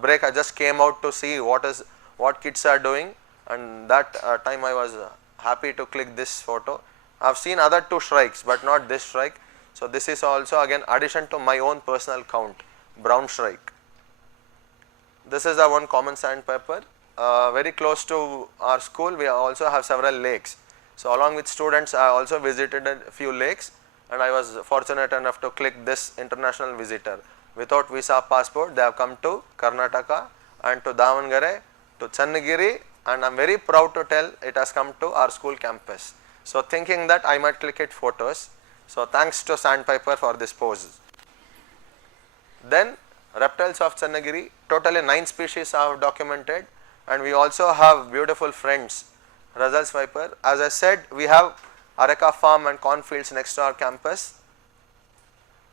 break. I just came out to see what kids are doing, and that time I was happy to click this photo. I have seen other 2 shrikes, but not this shrike. So this is also again addition to my own personal count, brown shrike. This is the one common sandpiper. Very close to our school, we also have several lakes. So along with students, I also visited a few lakes, and I was fortunate enough to click this international visitor. Without visa passport, they have come to Karnataka and to Davangere, to Channagiri, and I am very proud to tell it has come to our school campus. So thinking that I might click it photos. So thanks to sandpiper for this pose. Then reptiles of Channagiri, totally 9 species are documented, and we also have beautiful friends, Russell's viper. As I said, we have Areca farm and cornfields next to our campus.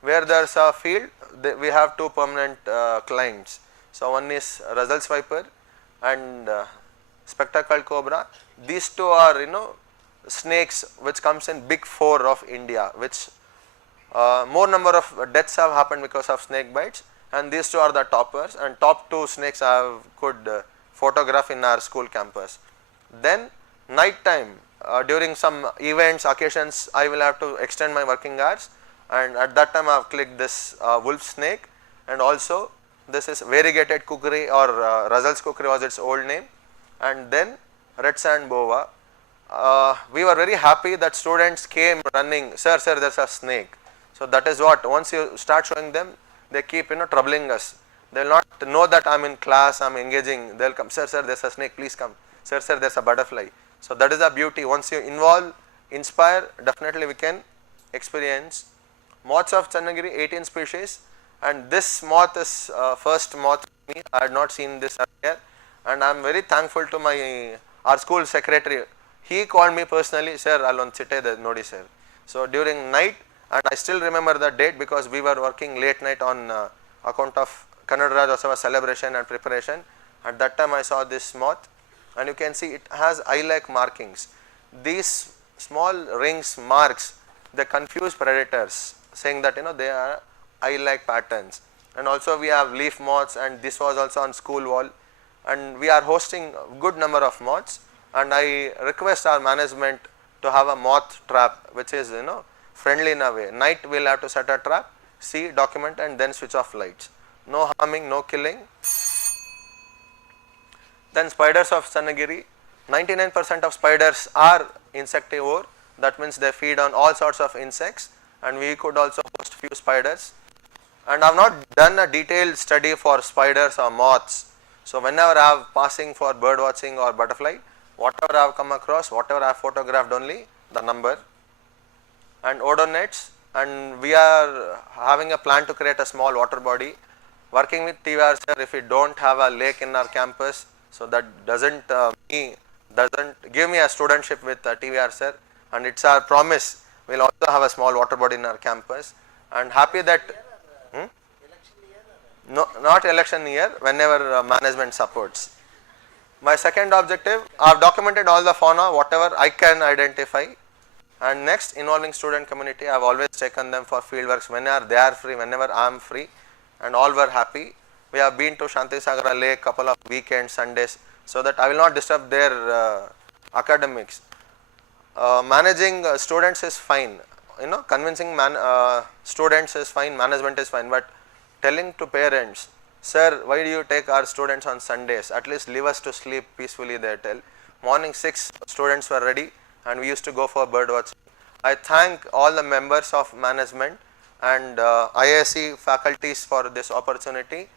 Where there is a field, we have 2 permanent clients. So one is Russell's viper and spectacled cobra. These 2 are snakes which comes in big 4 of India, which more number of deaths have happened because of snake bites, and these 2 are the toppers, and top 2 snakes I could photograph in our school campus. Then night time, during some events, occasions, I will have to extend my working hours, and at that time I have clicked this wolf snake, and also this is variegated kukri, or Russell's kukri was its old name, and then red sand boa. We were very happy that students came running, sir, there is a snake. So that is what, once you start showing them, they keep troubling us. They will not know that I am in class, I am engaging, they will come, sir, there is a snake, please come. sir, there's a butterfly. So that is the beauty. Once you involve, inspire, definitely we can experience. Moths of Channagiri, 18 species, and this moth is first moth for me. I had not seen this earlier, and I am very thankful to our school secretary. He called me personally, sir, allon chitte nodi sir. So during night, and I still remember the date because we were working late night on account of Kannada Rajyotsava celebration and preparation. At that time I saw this moth, and you can see it has eye-like markings. These small rings, marks, they confuse predators, saying that they are eye-like patterns. And also we have leaf moths, and this was also on school wall, and we are hosting a good number of moths, and I request our management to have a moth trap which is friendly in a way. Night we will have to set a trap, see, document, and then switch off lights. No harming, no killing. Then spiders of Channagiri, 99% of spiders are insectivore, that means they feed on all sorts of insects, and we could also host few spiders. And I have not done a detailed study for spiders or moths. So whenever I am passing for bird watching or butterfly, whatever I have come across, whatever I have photographed, only the number. And odonates, and we are having a plan to create a small water body, working with TVR sir. If we don't have a lake in our campus, so that doesn't give me a studentship with TVR sir, and it's our promise. We'll also have a small water body in our campus, and happy that no, not election year, whenever management supports. My second objective, I have documented all the fauna, whatever I can identify. And next, involving student community, I have always taken them for field works whenever they are free, whenever I am free, and all were happy. We have been to Shanti Sagara Lake couple of weekends, Sundays, so that I will not disturb their academics. Managing students is fine, convincing students is fine, management is fine, but telling to parents, sir, why do you take our students on Sundays? At least leave us to sleep peacefully, they tell. Morning 6 students were ready, and we used to go for bird watching. I thank all the members of management and IISC faculties for this opportunity.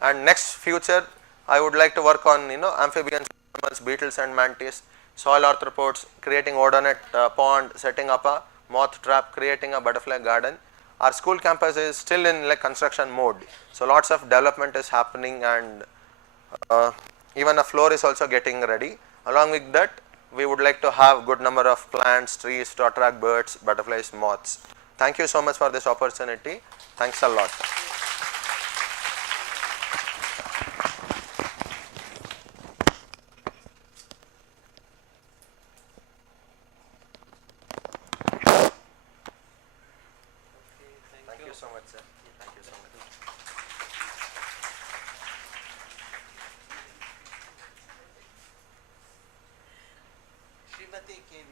And next future, I would like to work on amphibians, animals, beetles and mantis, soil arthropods, creating odonate pond, setting up a moth trap, creating a butterfly garden. Our school campus is still in construction mode, so lots of development is happening, and even a floor is also getting ready. Along with that, we would like to have good number of plants, trees to attract birds, butterflies, moths. Thank you so much for this opportunity. Thanks a lot. Thank you so much, sir. Thank you so much. Srimati KV.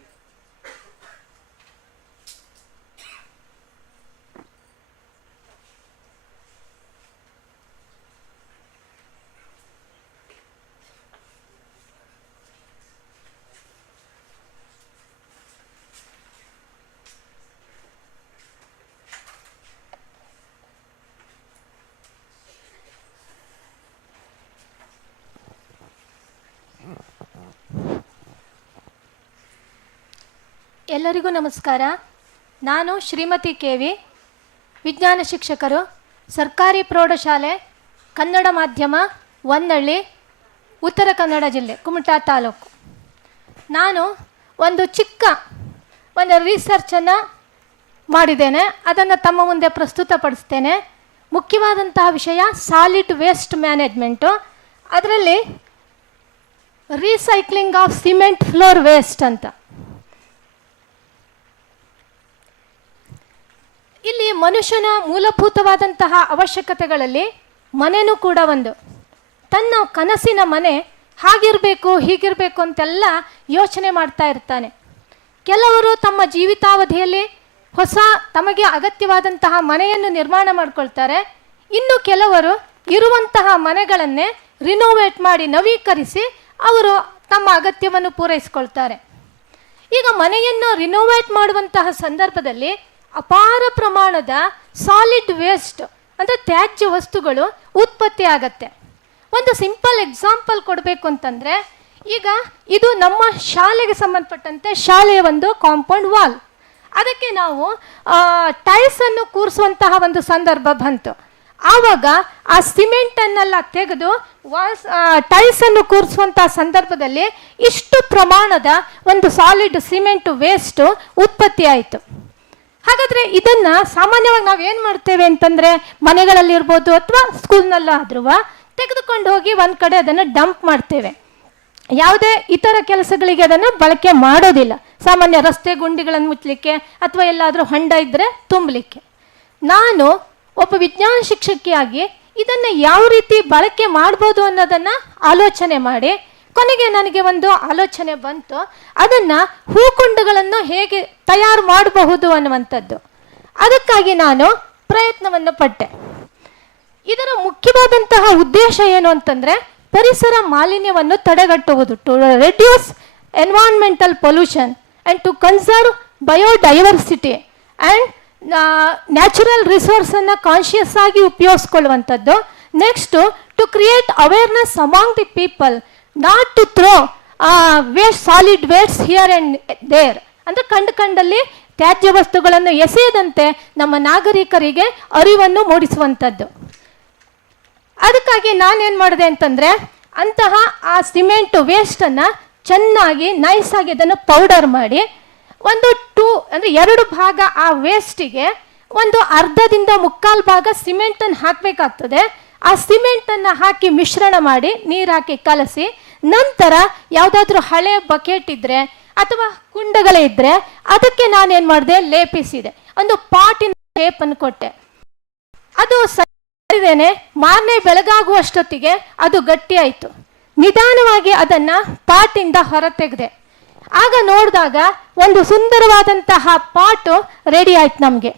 ಎಲ್ಲರಿಗೂ ನಮಸ್ಕಾರ. ನಾನು Shrimati KV, ವಿಜ್ಞಾನ ಶಿಕ್ಷಕರು, ಸರ್ಕಾರಿ ಪ್ರೌಢಶಾಲೆ ಕನ್ನಡ ಮಾಧ್ಯಮ ಹೊನ್ನಳ್ಳಿ, ಉತ್ತರ ಕನ್ನಡ ಜಿಲ್ಲೆ, ಕುಮಟಾ ತಾಲೂಕು. ನಾನು ಒಂದು ರಿಸರ್ಚನ್ನು ಮಾಡಿದ್ದೇನೆ, ಅದನ್ನು ತಮ್ಮ ಮುಂದೆ ಪ್ರಸ್ತುತಪಡಿಸ್ತೇನೆ. ಮುಖ್ಯವಾದಂತಹ ವಿಷಯ ಸಾಲಿಡ್ ವೇಸ್ಟ್ ಮ್ಯಾನೇಜ್ಮೆಂಟು. ಅದರಲ್ಲಿ recycling of cement floor waste ಅಂತ. ಇಲ್ಲಿ ಮನುಷ್ಯನ ಮೂಲಭೂತವಾದಂತಹ ಅವಶ್ಯಕತೆಗಳಲ್ಲಿ ಮನೆಯೂ ಕೂಡ ಒಂದು. ತನ್ನ ಕನಸಿನ ಮನೆ ಹಾಗಿರಬೇಕು ಹೀಗಿರಬೇಕು ಅಂತೆಲ್ಲ ಯೋಚನೆ ಮಾಡ್ತಾ ಇರ್ತಾನೆ. ಕೆಲವರು ತಮ್ಮ ಜೀವಿತಾವಧಿಯಲ್ಲಿ ತಮಗೆ ಅಗತ್ಯವಾದಂತಹ ಮನೆಯನ್ನು ನಿರ್ಮಾಣ ಮಾಡಿಕೊಳ್ತಾರೆ. ಇನ್ನು ಕೆಲವರು ಇರುವಂತಹ ಮನೆಗಳನ್ನೇ ರಿನೋವೇಟ್ ಮಾಡಿ ನವೀಕರಿಸಿ ಅವರು ತಮ್ಮ ಅಗತ್ಯವನ್ನು ಪೂರೈಸಿಕೊಳ್ತಾರೆ. ಈಗ ಮನೆಯನ್ನು ರಿನೋವೇಟ್ ಮಾಡುವಂತಹ ಸಂದರ್ಭದಲ್ಲಿ ಅಪಾರ ಪ್ರಮಾಣದ ಸಾಲಿಡ್ ವೇಸ್ಟ್ ಅಂದರೆ ತ್ಯಾಜ್ಯ ವಸ್ತುಗಳು ಉತ್ಪತ್ತಿ ಆಗತ್ತೆ. ಒಂದು ಸಿಂಪಲ್ ಎಕ್ಸಾಂಪಲ್ ಕೊಡಬೇಕು ಅಂತಂದರೆ, ಈಗ ಇದು ನಮ್ಮ ಶಾಲೆಗೆ ಸಂಬಂಧಪಟ್ಟಂತೆ ಶಾಲೆಯ ಒಂದು ಕಾಂಪೌಂಡ್ ವಾಲ್. ಅದಕ್ಕೆ ನಾವು ಟೈಲ್ಸನ್ನು ಕೂರಿಸುವಂತಹ ಒಂದು ಸಂದರ್ಭ ಬಂತು. ಆವಾಗ ಆ ಸಿಮೆಂಟನ್ನೆಲ್ಲ ತೆಗೆದು ಟೈಲ್ಸನ್ನು ಕೂರಿಸುವಂತಹ ಸಂದರ್ಭದಲ್ಲಿ ಇಷ್ಟು ಪ್ರಮಾಣದ ಒಂದು ಸಾಲಿಡ್ ಸಿಮೆಂಟ್ ವೇಸ್ಟು ಉತ್ಪತ್ತಿ ಆಯಿತು. ಹಾಗಾದರೆ ಇದನ್ನು ಸಾಮಾನ್ಯವಾಗಿ ನಾವು ಏನು ಮಾಡ್ತೇವೆ ಅಂತಂದರೆ, ಮನೆಗಳಲ್ಲಿರ್ಬೋದು ಅಥವಾ ಸ್ಕೂಲ್ನಲ್ಲಾದ್ರೂ ತೆಗೆದುಕೊಂಡು ಹೋಗಿ ಒಂದು ಕಡೆ ಅದನ್ನು ಡಂಪ್ ಮಾಡ್ತೇವೆ. ಯಾವುದೇ ಇತರ ಕೆಲಸಗಳಿಗೆ ಅದನ್ನು ಬಳಕೆ ಮಾಡೋದಿಲ್ಲ. ಸಾಮಾನ್ಯ ರಸ್ತೆ ಗುಂಡಿಗಳನ್ನು ಮುಚ್ಚಲಿಕ್ಕೆ ಅಥವಾ ಎಲ್ಲಾದರೂ ಹೊಂಡ ಇದ್ದರೆ ತುಂಬಲಿಕ್ಕೆ. ನಾನು ಒಬ್ಬ ವಿಜ್ಞಾನ ಶಿಕ್ಷಕಿಯಾಗಿ ಇದನ್ನು ಯಾವ ರೀತಿ ಬಳಕೆ ಮಾಡ್ಬೋದು ಅನ್ನೋದನ್ನು ಆಲೋಚನೆ ಮಾಡಿ ಕೊನೆಗೆ ನನಗೆ ಒಂದು ಆಲೋಚನೆ ಬಂತು. ಅದನ್ನು ಹೂಕುಂಡಗಳನ್ನು ಹೇಗೆ ತಯಾರು ಮಾಡಬಹುದು ಅನ್ನುವಂಥದ್ದು. ಅದಕ್ಕಾಗಿ ನಾನು ಪ್ರಯತ್ನವನ್ನು ಪಟ್ಟೆ. ಇದರ ಮುಖ್ಯವಾದಂತಹ ಉದ್ದೇಶ ಏನು ಅಂತಂದರೆ, ಪರಿಸರ ಮಾಲಿನ್ಯವನ್ನು ತಡೆಗಟ್ಟುವುದು, to reduce environmental pollution and to conserve biodiversity and natural ರಿಸೋರ್ಸನ್ನು ಕಾನ್ಷಿಯಸ್ ಆಗಿ ಉಪಯೋಗಿಸ್ಕೊಳ್ಳುವಂಥದ್ದು. Next to create awareness among the people not to throw waste solid waste here and there. ಅಂದರೆ ಕಂಡಲ್ಲಿ ತ್ಯಾಜ್ಯ ವಸ್ತುಗಳನ್ನು ಎಸೆಯದಂತೆ ನಮ್ಮ ನಾಗರಿಕರಿಗೆ ಅರಿವನ್ನು ಮೂಡಿಸುವಂಥದ್ದು. ಅದಕ್ಕಾಗಿ ನಾನೇನು ಮಾಡಿದೆ ಅಂತಂದರೆ, ಅಂತಹ ಆ ಸಿಮೆಂಟು ವೇಸ್ಟನ್ನು ಚೆನ್ನಾಗಿ ನೈಸಾಗಿ ಅದನ್ನು ಪೌಡರ್ ಮಾಡಿ ಒಂದು 2 ಭಾಗ ಆ ವೇಸ್ಟಿಗೆ ಒಂದು ಅರ್ಧದಿಂದ 3/4 ಭಾಗ ಸಿಮೆಂಟನ್ನು ಹಾಕಬೇಕಾಗ್ತದೆ. ಆ ಸಿಮೆಂಟನ್ನು ಹಾಕಿ ಮಿಶ್ರಣ ಮಾಡಿ ನೀರು ಹಾಕಿ ಕಲಸಿ, ನಂತರ ಯಾವುದಾದ್ರೂ ಹಳೆ ಬಕೆಟ್ ಇದ್ದರೆ ಅಥವಾ ಕುಂಡಗಳೇ ಇದ್ದರೆ ಅದಕ್ಕೆ ನಾನೇನು ಮಾಡಿದೆ, ಲೇಪಿಸಿದೆ. ಒಂದು ಪಾಟಿನ ಶೇಪನ್ನು ಕೊಟ್ಟೆ. ಅದು ಸರಿದೇನೆ ಮಾರನೇ ಬೆಳಗಾಗುವಷ್ಟೊತ್ತಿಗೆ ಅದು ಗಟ್ಟಿಯಾಯಿತು. ನಿಧಾನವಾಗಿ ಅದನ್ನು ಪಾಟಿಂದ ಹೊರ ತೆಗೆದೆ. ಆಗ ನೋಡಿದಾಗ ಒಂದು ಸುಂದರವಾದಂತಹ ಪಾಟು ರೆಡಿ ಆಯ್ತು ನಮಗೆ.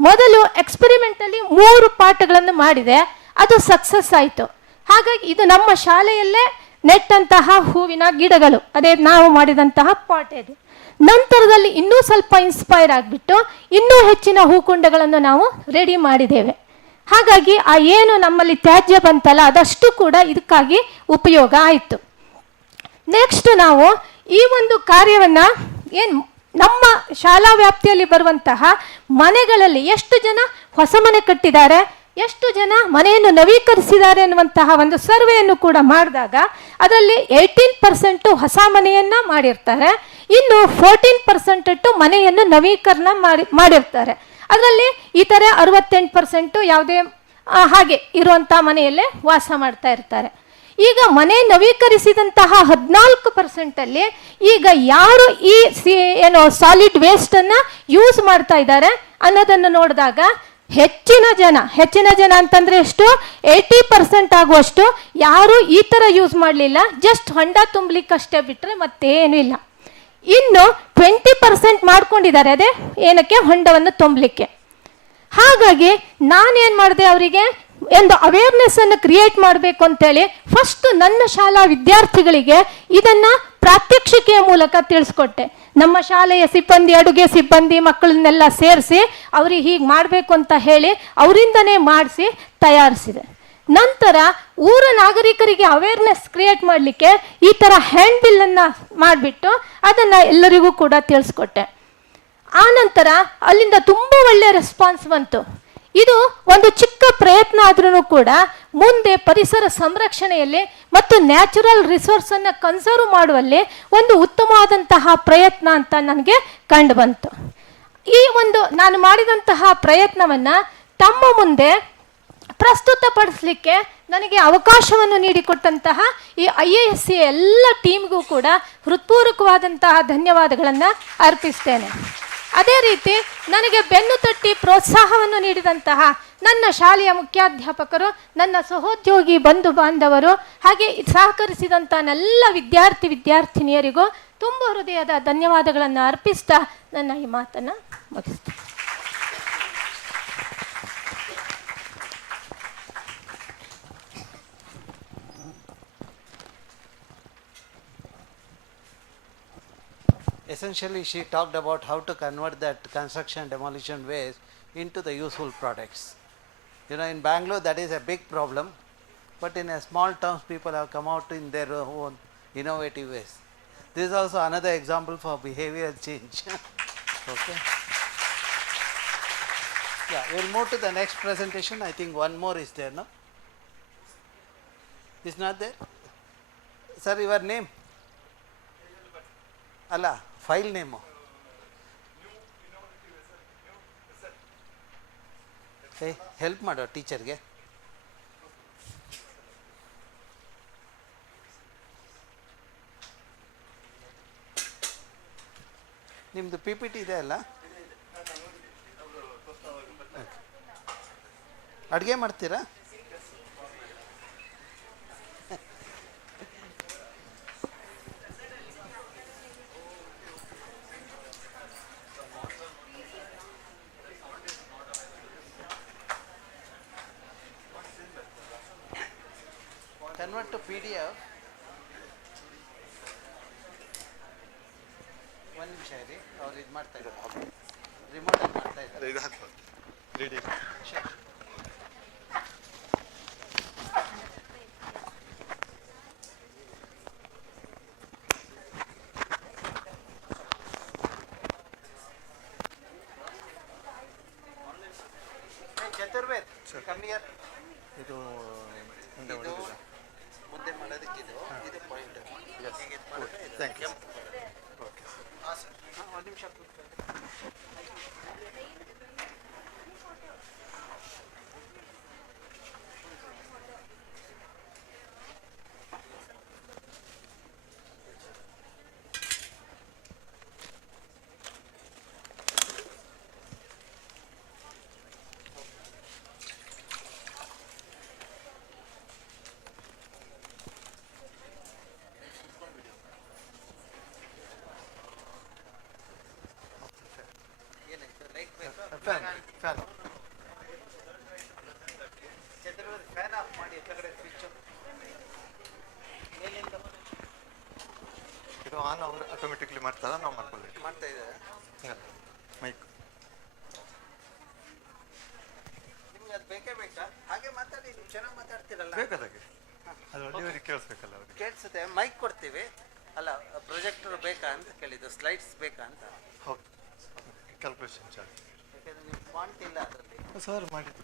ಮೊದಲು ಎಕ್ಸ್ಪೆರಿಮೆಂಟಲ್ಲಿ 3 ಪಾಟ್ಗಳನ್ನು ಮಾಡಿದೆ, ಅದು ಸಕ್ಸಸ್ ಆಯಿತು. ಹಾಗಾಗಿ ಇದು ನಮ್ಮ ಶಾಲೆಯಲ್ಲೇ ನೆಟ್ಟಂತಹ ಹೂವಿನ ಗಿಡಗಳು, ಅದೇ ನಾವು ಮಾಡಿದಂತಹ ಪಾಟ್ ಇದು. ನಂತರದಲ್ಲಿ ಇನ್ನೂ ಸ್ವಲ್ಪ ಇನ್ಸ್ಪೈರ್ ಆಗಿಬಿಟ್ಟು ಇನ್ನೂ ಹೆಚ್ಚಿನ ಹೂಕುಂಡಗಳನ್ನು ನಾವು ರೆಡಿ ಮಾಡಿದ್ದೇವೆ. ಹಾಗಾಗಿ ಆ ಏನು ನಮ್ಮಲ್ಲಿ ತ್ಯಾಜ್ಯ ಬಂತಲ್ಲ ಅದಷ್ಟು ಕೂಡ ಇದಕ್ಕಾಗಿ ಉಪಯೋಗ ಆಯಿತು. ನೆಕ್ಸ್ಟ್ ನಾವು ಈ ಒಂದು ಕಾರ್ಯವನ್ನು ಏನು ನಮ್ಮ ಶಾಲಾ ವ್ಯಾಪ್ತಿಯಲ್ಲಿ ಬರುವಂತಹ ಮನೆಗಳಲ್ಲಿ ಎಷ್ಟು ಜನ ಹೊಸ ಮನೆ ಕಟ್ಟಿದ್ದಾರೆ, ಎಷ್ಟು ಜನ ಮನೆಯನ್ನು ನವೀಕರಿಸಿದ್ದಾರೆ ಅನ್ನುವಂತಹ ಒಂದು ಸರ್ವೆಯನ್ನು ಕೂಡ ಮಾಡಿದಾಗ ಅದರಲ್ಲಿ 18% ಹೊಸ ಮನೆಯನ್ನು ಮಾಡಿರ್ತಾರೆ, ಇನ್ನು 14% ಮನೆಯನ್ನು ನವೀಕರಣ ಮಾಡಿರ್ತಾರೆ. ಅದರಲ್ಲಿ ಇತರೆ 68% ಯಾವುದೇ ಹಾಗೆ ಇರುವಂಥ ಮನೆಯಲ್ಲೇ ವಾಸ ಮಾಡ್ತಾ ಇರ್ತಾರೆ. ಈಗ ಮನೆ ನವೀಕರಿಸಿದಂತಹ 14%ಅಲ್ಲಿ ಈಗ ಯಾರು ಈ ಸಾಲಿಡ್ ವೇಸ್ಟನ್ನು ಯೂಸ್ ಮಾಡ್ತಾ ಇದ್ದಾರೆ ಅನ್ನೋದನ್ನು ನೋಡಿದಾಗ ಹೆಚ್ಚಿನ ಜನ ಅಂತಂದರೆ ಎಷ್ಟು, 80% ಆಗುವಷ್ಟು ಯಾರು ಈ ಥರ ಯೂಸ್ ಮಾಡಲಿಲ್ಲ. ಜಸ್ಟ್ ಹೊಂಡ ತುಂಬಲಿಕ್ಕಷ್ಟೇ ಬಿಟ್ಟರೆ ಮತ್ತೇನೂ ಇಲ್ಲ. ಇನ್ನು 20% ಮಾಡ್ಕೊಂಡಿದ್ದಾರೆ, ಅದೇ ಏನಕ್ಕೆ, ಹೊಂಡವನ್ನು ತುಂಬಲಿಕ್ಕೆ. ಹಾಗಾಗಿ ನಾನೇನು ಮಾಡಿದೆ, ಅವರಿಗೆ ಒಂದು ಅವೇರ್ನೆಸ್ಸನ್ನು ಕ್ರಿಯೇಟ್ ಮಾಡಬೇಕು ಅಂತೇಳಿ ಫಸ್ಟ್ ನನ್ನ ಶಾಲಾ ವಿದ್ಯಾರ್ಥಿಗಳಿಗೆ ಇದನ್ನು ಪ್ರಾತ್ಯಕ್ಷಿಕೆಯ ಮೂಲಕ ತಿಳಿಸ್ಕೊಟ್ಟೆ. ನಮ್ಮ ಶಾಲೆಯ ಸಿಬ್ಬಂದಿ, ಅಡುಗೆ ಸಿಬ್ಬಂದಿ ಮಕ್ಕಳನ್ನೆಲ್ಲ ಸೇರಿಸಿ ಅವ್ರಿಗೆ ಹೀಗೆ ಮಾಡಬೇಕು ಅಂತ ಹೇಳಿ ಅವರಿಂದನೇ ಮಾಡಿಸಿ ತಯಾರಿಸಿದೆ. ನಂತರ ಊರ ನಾಗರಿಕರಿಗೆ ಅವೇರ್ನೆಸ್ ಕ್ರಿಯೇಟ್ ಮಾಡಲಿಕ್ಕೆ ಈ ಥರ ಹ್ಯಾಂಡ್ ಬಿಲ್ಲನ್ನು ಮಾಡಿಬಿಟ್ಟು ಅದನ್ನು ಎಲ್ಲರಿಗೂ ಕೂಡ ತಿಳಿಸ್ಕೊಟ್ಟೆ. ಆನಂತರ ಅಲ್ಲಿಂದ ತುಂಬ ಒಳ್ಳೆಯ ರೆಸ್ಪಾನ್ಸ್ ಬಂತು. ಇದು ಒಂದು ಚಿಕ್ಕ ಪ್ರಯತ್ನ ಆದ್ರೂ ಕೂಡ ಮುಂದೆ ಪರಿಸರ ಸಂರಕ್ಷಣೆಯಲ್ಲಿ ಮತ್ತು ನ್ಯಾಚುರಲ್ ರಿಸೋರ್ಸನ್ನು ಕನ್ಸರ್ವ್ ಮಾಡುವಲ್ಲಿ ಒಂದು ಉತ್ತಮವಾದಂತಹ ಪ್ರಯತ್ನ ಅಂತ ನನಗೆ ಕಂಡು ಬಂತು. ಈ ಒಂದು ನಾನು ಮಾಡಿದಂತಹ ಪ್ರಯತ್ನವನ್ನು ತಮ್ಮ ಮುಂದೆ ಪ್ರಸ್ತುತಪಡಿಸಲಿಕ್ಕೆ ನನಗೆ ಅವಕಾಶವನ್ನು ನೀಡಿಕೊಟ್ಟಂತಹ ಈ IISC ಎಲ್ಲ ಟೀಮ್ಗೂ ಕೂಡ ಹೃತ್ಪೂರ್ವಕವಾದಂತಹ ಧನ್ಯವಾದಗಳನ್ನು ಅರ್ಪಿಸ್ತೇನೆ. ಅದೇ ರೀತಿ ನನಗೆ ಬೆನ್ನು ತಟ್ಟಿ ಪ್ರೋತ್ಸಾಹವನ್ನು ನೀಡಿದಂತಹ ನನ್ನ ಶಾಲೆಯ ಮುಖ್ಯಾಧ್ಯಾಪಕರು, ನನ್ನ ಸಹೋದ್ಯೋಗಿ ಬಂಧು ಬಾಂಧವರು, ಹಾಗೆ ಸಹಕರಿಸಿದಂಥ ಎಲ್ಲ ವಿದ್ಯಾರ್ಥಿನಿಯರಿಗೂ ತುಂಬ ಹೃದಯದ ಧನ್ಯವಾದಗಳನ್ನು ಅರ್ಪಿಸ್ತಾ ನನ್ನ ಈ ಮಾತನ್ನು ಮುಗಿಸ್ತೇನೆ. Essentially, she talked about how to convert that construction demolition waste into the useful products. You know, in Bangalore that is a big problem, but in a small towns people have come out in their own innovative ways. This is also another example for behavioral change. Okay. Yeah, we'll move to the next presentation. I think one more is there, no? Is not there? Sir, your name? Allah, file name. Hey, help maado teacher ge. ನಿಮ್ಮದು PPT ಇದೆ ಅಲ್ಲ? ಅಡುಗೆ ಮಾಡ್ತೀರಾ? Convert to PDF. ಒಂದು ನಿಮಿಷ ಇರಿ, ಅವ್ರು ಇದು ಮಾಡ್ತಾ ಇದ್ದಾರೆ, ರಿಮೋಟಲ್ಲಿ ಮಾಡ್ತಾ ಇದ್ದಾರೆ. ಇದು ಹಾಕ್ಬೋದು ರೆಡಿ. ಚತುರ್ವೇದ್ ಕಮ್ಮಿ ಇದು ಮುಂದೆ ಮಾಡೋದಿಲ್ಲ. ಮುಂದೆ ಮಾಡೋದಕ್ಕೆ ಇದು ಪಾಯಿಂಟ್. Thank you. ಹಾಂ ಸರ್, ಒಂದು ನಿಮಿಷ ಕೂತ್ಕೊಳ್ಳಿ. ಫ್ಯಾನ್ ಫ್ಯಾನ್ ಆಫ್ ಮಾಡಿ ಕೆಳಗಡೆ ಸ್ವಿಚ್ ಮೇಲಿಂದ ಇದು ಆನ್ ಅವರು ಆಟೋಮೆಟಿಕ್ಲಿ ಮಾಡ್ತಾರ, ನಾವು ಮಾಡ್ಕೊಳ್ಬೇಕು. ಮಾಡ್ತಾ ಇದ್ದಾರೆ. ಮೈಕ್ ನಿಮ್ಗೆ ಅದು ಬೇಕೇ ಬೇಕಾ? ಹಾಗೆ ಮಾತಾಡಿ, ನೀವು ಚೆನ್ನಾಗಿ ಮಾತಾಡ್ತೀರಲ್ಲ. ಬೇಕಾದಾಗೆ ಅದು ಒಳ್ಳೆಯವರಿಗೆ ಕೇಳಿಸ್ಬೇಕಲ್ಲ ಅವ್ರಿಗೆ. ಕೇಳಿಸುತ್ತೆ, ಮೈಕ್ ಕೊಡ್ತೀವಿ ಅಲ್ಲ. ಪ್ರೊಜೆಕ್ಟರ್ ಬೇಕಾ ಅಂತ ಕೇಳಿದ್ದು, ಸ್ಲೈಡ್ಸ್ ಬೇಕಾ ಅಂತ. ಹೌದು, ಕ್ಯಾಲ್ಕುಲೇಷನ್ ಚಾರ್ಜ್. ಯಾಕಂದರೆ ನಿಮ್ಮ ಫಾಂಟ್ ಇಲ್ಲ ಅದರಲ್ಲಿ. ಸರ್ ಮಾಡಿದ್ದು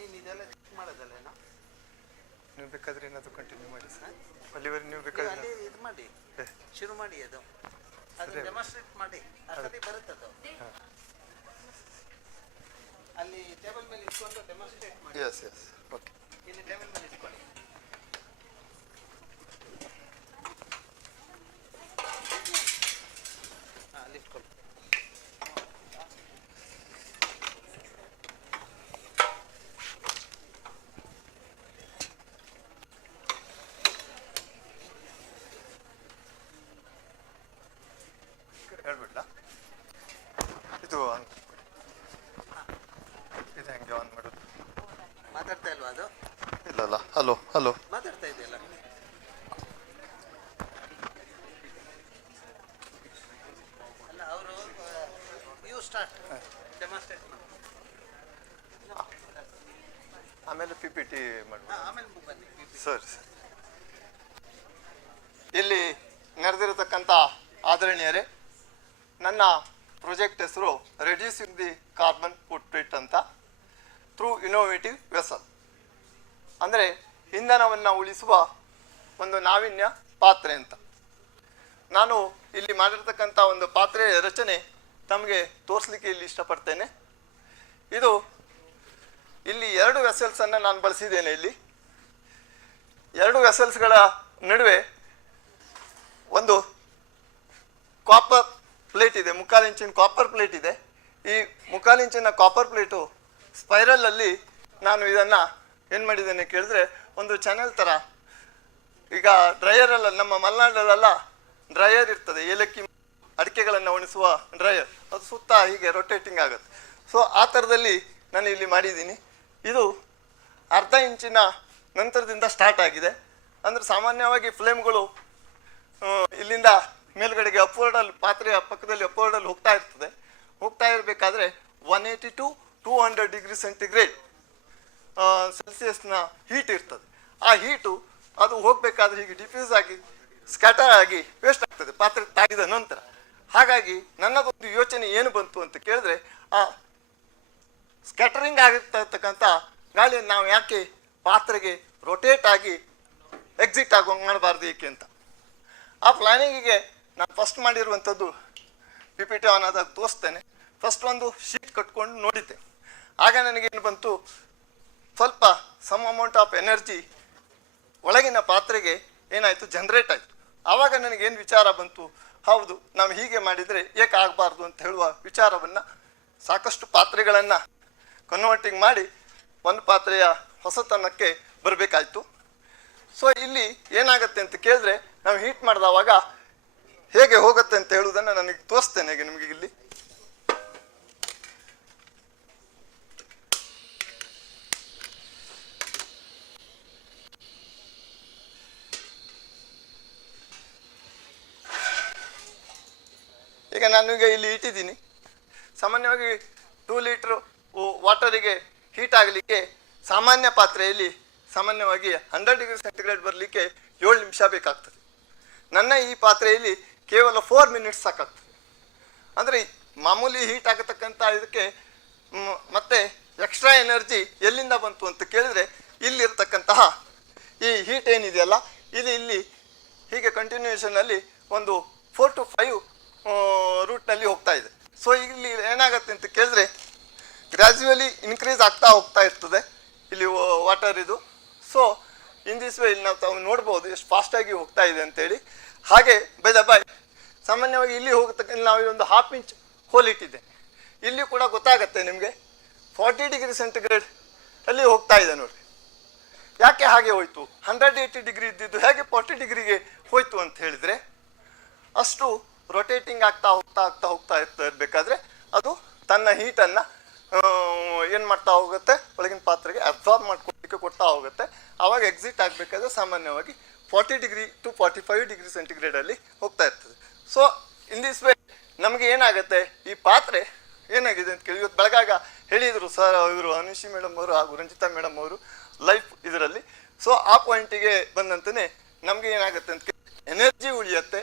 ನೀನು ಇದೆಲ್ಲ ಚೆಕ್ ಮಾಡೋದಲ್ಲೇನೋ? ನೀವು ಬೇಕಾದ್ರೆ ಏನಾದರೂ ಕಂಟಿನ್ಯೂ ಮಾಡಿ ಸರ್. ಅಲ್ಲಿವರೆಗೆ ನೀವು ಬೇಕಾದ್ರೆ ಅಲ್ಲಿ ಇದು ಮಾಡಿ, ಶುರು ಮಾಡಿ, ಅದು ಡೆಮಾನ್ಸ್ಟ್ರೇಟ್ ಮಾಡಿ. ಅದರಲ್ಲಿ ಬರುತ್ತದು. ಅಲ್ಲಿ ಟೇಬಲ್ ಮೇಲೆ ಇಟ್ಕೊಂಡು ಡೆಮಾನ್ಸ್ಟ್ರೇಟ್ ಮಾಡಿ. Yes yes okay. ಇಲ್ಲಿ ಟೇಬಲ್ ಮೇಲೆ ಇಟ್ಕೊಳ್ಳಿ. ಹಾಂ, ಅಲ್ಲಿ ಇಟ್ಕೊಳ್ಳಿ. ಹೇಳ್ಬಿಡ್ಲಾ? ಇದು ಇದು ಹೆಂಗೆ ಆನ್ ಮಾಡೋದು? ಮಾತಾಡ್ತಾ ಇಲ್ವಾ ಅದು? ಇಲ್ಲಲ್ಲ. ಹಲೋ ಹಲೋ ಮಾತಾಡ್ತಾ ಇದೆಯಲ್ಲ. ಅಲ್ಲ, ಅವರು ಯು ಸ್ಟಾರ್ಟ್ ಡೆಮಾನ್ಸ್ಟ್ರೇಟ್ ಮಾಡಿ, ಆಮೇಲೆ PPT ಮಾಡ್ಬೋದು. ಆಮೇಲೆ ಬನ್ನಿ. ಸರಿ ಸರಿ. ಇಲ್ಲಿ ನಡೆದಿರತಕ್ಕಂಥ ಆದರಣೀಯರೇ, ನನ್ನ ಪ್ರಾಜೆಕ್ಟ್ ಹೆಸರು ರೆಡ್ಯೂಸಿಂಗ್ ದಿ ಕಾರ್ಬನ್ ಫುಟ್ಪ್ರಿಂಟ್ ಅಂತ ಥ್ರೂ ಇನೋವೇಟಿವ್ ವೆಸಲ್. ಅಂದರೆ ಇಂಧನವನ್ನು ಉಳಿಸುವ ಒಂದು ನಾವೀನ್ಯ ಪಾತ್ರೆ ಅಂತ. ನಾನು ಇಲ್ಲಿ ಮಾಡಿರ್ತಕ್ಕಂಥ ಒಂದು ಪಾತ್ರೆಯ ರಚನೆ ತಮಗೆ ತೋರಿಸ್ಲಿಕ್ಕೆ ಇಲ್ಲಿ ಇಷ್ಟಪಡ್ತೇನೆ. ಇದು ಇಲ್ಲಿ 2 ವೆಸಲ್ಸನ್ನು ನಾನು ಬಳಸಿದ್ದೇನೆ. ಇಲ್ಲಿ 2 ವೆಸಲ್ಸ್ಗಳ ನಡುವೆ ಒಂದು ಕಾಪರ್ ಪ್ಲೇಟ್ ಇದೆ, 3/4 ಇಂಚಿನ ಕಾಪರ್ ಪ್ಲೇಟ್ ಇದೆ. ಈ 3/4 ಇಂಚಿನ ಕಾಪರ್ ಪ್ಲೇಟು ಸ್ಪೈರಲಲ್ಲಿ ನಾನು ಇದನ್ನು ಏನು ಮಾಡಿದ್ದೇನೆ ಕೇಳಿದ್ರೆ, ಒಂದು ಚಾನೆಲ್ ಥರ. ಈಗ ಡ್ರೈಯರಲ್ಲ, ನಮ್ಮ ಮಲೆನಾಡಲ್ಲೆಲ್ಲ ಡ್ರೈಯರ್ ಇರ್ತದೆ, ಏಲಕ್ಕಿ ಅಡಿಕೆಗಳನ್ನು ಒಣಗಿಸುವ ಡ್ರೈಯರ್, ಅದು ಸುತ್ತ ಹೀಗೆ ರೊಟೇಟಿಂಗ್ ಆಗುತ್ತೆ. ಸೊ ಆ ಥರದಲ್ಲಿ ನಾನು ಇಲ್ಲಿ ಮಾಡಿದ್ದೀನಿ. ಇದು 1/2 ಇಂಚಿನ ನಂತರದಿಂದ ಸ್ಟಾರ್ಟ್ ಆಗಿದೆ. ಅಂದರೆ ಸಾಮಾನ್ಯವಾಗಿ ಫ್ಲೇಮ್ಗಳು ಇಲ್ಲಿಂದ ಮೇಲ್ಗಡೆಗೆ ಅಪ್ವರ್ಡಲ್ಲಿ, ಪಾತ್ರೆಯ ಪಕ್ಕದಲ್ಲಿ ಅಪ್ವರ್ಡಲ್ಲಿ ಹೋಗ್ತಾ ಇರಬೇಕಾದ್ರೆ 180 to 200 ಡಿಗ್ರಿ ಸೆಂಟಿಗ್ರೇಡ್ ಸೆಲ್ಸಿಯಸ್ನ ಹೀಟ್ ಇರ್ತದೆ. ಆ ಹೀಟು ಅದು ಹೋಗಬೇಕಾದ್ರೆ ಹೀಗೆ ಡಿಫ್ಯೂಸ್ ಆಗಿ ಸ್ಕ್ಯಾಟರ್ ಆಗಿ ವೇಸ್ಟ್ ಆಗ್ತದೆ ಪಾತ್ರೆ ತಾಗಿದ ನಂತರ. ಹಾಗಾಗಿ ನನ್ನದೊಂದು ಯೋಚನೆ ಏನು ಬಂತು ಅಂತ ಕೇಳಿದ್ರೆ, ಆ ಸ್ಕ್ಯಾಟರಿಂಗ್ ಆಗಿರ್ತಕ್ಕಂಥ ಗಾಳಿಯನ್ನು ನಾವು ಯಾಕೆ ಪಾತ್ರೆಗೆ ರೊಟೇಟ್ ಆಗಿ ಎಕ್ಸಿಟ್ ಆಗೋಂಗೆ ಮಾಡಬಾರ್ದು ಏಕೆ ಅಂತ. ಆ ಪ್ಲಾನಿಂಗಿಗೆ ನಾನು ಫಸ್ಟ್ ಮಾಡಿರುವಂಥದ್ದು PPT ಆನ್ ಆದಾಗ ತೋರಿಸ್ತೇನೆ. ಫಸ್ಟ್ ಒಂದು ಶೀಟ್ ಕಟ್ಕೊಂಡು ನೋಡಿದ್ದೆ. ಆಗ ನನಗೇನು ಬಂತು, ಸ್ವಲ್ಪ ಸಮ್ ಅಮೌಂಟ್ ಆಫ್ ಎನರ್ಜಿ ಒಳಗಿನ ಪಾತ್ರೆಗೆ ಏನಾಯಿತು, ಜನ್ರೇಟ್ ಆಯಿತು. ಆವಾಗ ನನಗೇನು ವಿಚಾರ ಬಂತು, ಹೌದು ನಾವು ಹೀಗೆ ಮಾಡಿದರೆ ಏಕೆ ಆಗಬಾರ್ದು ಅಂತ ಹೇಳುವ ವಿಚಾರವನ್ನು ಸಾಕಷ್ಟು ಪಾತ್ರೆಗಳನ್ನು ಕನ್ವರ್ಟಿಂಗ್ ಮಾಡಿ ಒಂದು ಪಾತ್ರೆಯ ಹೊಸತನಕ್ಕೆ ಬರಬೇಕಾಯಿತು. ಸೊ ಇಲ್ಲಿ ಏನಾಗುತ್ತೆ ಅಂತ ಕೇಳಿದ್ರೆ, ನಾವು ಹೀಟ್ ಮಾಡಿದವಾಗ ಹೇಗೆ ಹೋಗುತ್ತೆ ಅಂತ ಹೇಳುವುದನ್ನು ನನಗೆ ತೋರಿಸ್ತೇನೆ ಈಗ ನಿಮಗೆ ಇಲ್ಲಿ. ಈಗ ನಾನೀಗ ಇಲ್ಲಿ ಇಟ್ಟಿದ್ದೀನಿ. ಸಾಮಾನ್ಯವಾಗಿ 2 ಲೀಟ್ರ್ ವಾಟರಿಗೆ ಹೀಟ್ ಆಗಲಿಕ್ಕೆ ಸಾಮಾನ್ಯ ಪಾತ್ರೆಯಲ್ಲಿ ಸಾಮಾನ್ಯವಾಗಿ 100 ಡಿಗ್ರಿ ಸೆಂಟಿಗ್ರೇಡ್ ಬರಲಿಕ್ಕೆ 7 ನಿಮಿಷ ಬೇಕಾಗ್ತದೆ. ನನ್ನ ಈ ಪಾತ್ರೆಯಲ್ಲಿ ಕೇವಲ 4 ಮಿನಿಟ್ಸ್ ಸಾಕಾಗ್ತದೆ. ಅಂದರೆ ಮಾಮೂಲಿ ಹೀಟ್ ಆಗತಕ್ಕಂಥ ಇದಕ್ಕೆ ಮತ್ತೆ ಎಕ್ಸ್ಟ್ರಾ ಎನರ್ಜಿ ಎಲ್ಲಿಂದ ಬಂತು ಅಂತ ಕೇಳಿದರೆ, ಇಲ್ಲಿರ್ತಕ್ಕಂತಹ ಈ ಹೀಟ್ ಏನಿದೆಯಲ್ಲ ಇದು ಇಲ್ಲಿ ಹೀಗೆ ಕಂಟಿನ್ಯೂಷನಲ್ಲಿ ಒಂದು 4 to 5 ರೂಟ್ನಲ್ಲಿ ಹೋಗ್ತಾ ಇದೆ. ಸೊ ಇಲ್ಲಿ ಏನಾಗುತ್ತೆ ಅಂತ ಕೇಳಿದ್ರೆ, ಗ್ರ್ಯಾಜುವಲಿ ಇನ್ಕ್ರೀಸ್ ಆಗ್ತಾ ಹೋಗ್ತಾ ಇರ್ತದೆ ಇಲ್ಲಿ ವಾಟರ್ ಇದು. ಸೊ ಇನ್ ದಿಸ್ ವೇ ಇಲ್ಲಿ ನಾವು ತಾವು ನೋಡ್ಬೋದು ಎಷ್ಟು ಫಾಸ್ಟಾಗಿ ಹೋಗ್ತಾ ಇದೆ ಅಂತೇಳಿ. ಹಾಗೆ ಬೈ ದ ಬೈ ಸಾಮಾನ್ಯವಾಗಿ ಇಲ್ಲಿ ಹೋಗತಕ್ಕ ನಾವು ಒಂದು 1/2 ಇಂಚ್ ಹೋಲ್ ಇಟ್ಟಿದ್ದೆ. ಇಲ್ಲಿ ಕೂಡ ಗೊತ್ತಾಗತ್ತೆ ನಿಮಗೆ 40 ಡಿಗ್ರಿ ಸೆಂಟಿಗ್ರೇಡ್ ಅಲ್ಲಿ ಹೋಗ್ತಾ ಇದೆ ನೋಡಿ. ಯಾಕೆ ಹಾಗೆ ಹೋಯ್ತು, 180 ಡಿಗ್ರಿ ಇದ್ದಿದ್ದು ಹೇಗೆ 40 ಡಿಗ್ರಿಗೆ ಹೋಯ್ತು ಅಂತ ಹೇಳಿದರೆ, ಅಷ್ಟು ರೊಟೇಟಿಂಗ್ ಆಗ್ತಾ ಹೋಗ್ತಾ ಇರಬೇಕಾದ್ರೆ ಅದು ತನ್ನ ಹೀಟನ್ನು ಏನು ಮಾಡ್ತಾ ಹೋಗುತ್ತೆ, ಒಳಗಿನ ಪಾತ್ರೆಗೆ ಅಬ್ಸಾರ್ಬ್ ಮಾಡ್ಕೊಳ್ಳಿಕ್ಕೆ ಕೊಡ್ತಾ ಹೋಗುತ್ತೆ. ಆವಾಗ ಎಕ್ಸಿಟ್ ಆಗಬೇಕಾದ್ರೆ ಸಾಮಾನ್ಯವಾಗಿ 40 ಡಿಗ್ರಿ ಟು 45 ಡಿಗ್ರಿ ಸೆಂಟಿಗ್ರೇಡಲ್ಲಿ ಹೋಗ್ತಾ ಇರ್ತದೆ. ಸೊ ಇನ್ ದಿಸ್ ವೇ ನಮಗೆ ಏನಾಗುತ್ತೆ, ಈ ಪಾತ್ರೆ ಏನಾಗಿದೆ ಅಂತ ಕೇಳಿ ಇವತ್ತು ಬೆಳಗಾಗ ಹೇಳಿದರು ಸರ್ ಇವರು ಅನುಷಿ ಮೇಡಮ್ ಅವರು ಹಾಗೂ ರಂಜಿತಾ ಮೇಡಮ್ ಅವರು ಲೈಫ್ ಇದರಲ್ಲಿ. ಸೊ ಆ ಪಾಯಿಂಟಿಗೆ ಬಂದಂತೆಯೇ ನಮಗೆ ಏನಾಗುತ್ತೆ ಅಂತ ಕೇಳಿ, ಎನರ್ಜಿ ಉಳಿಯುತ್ತೆ,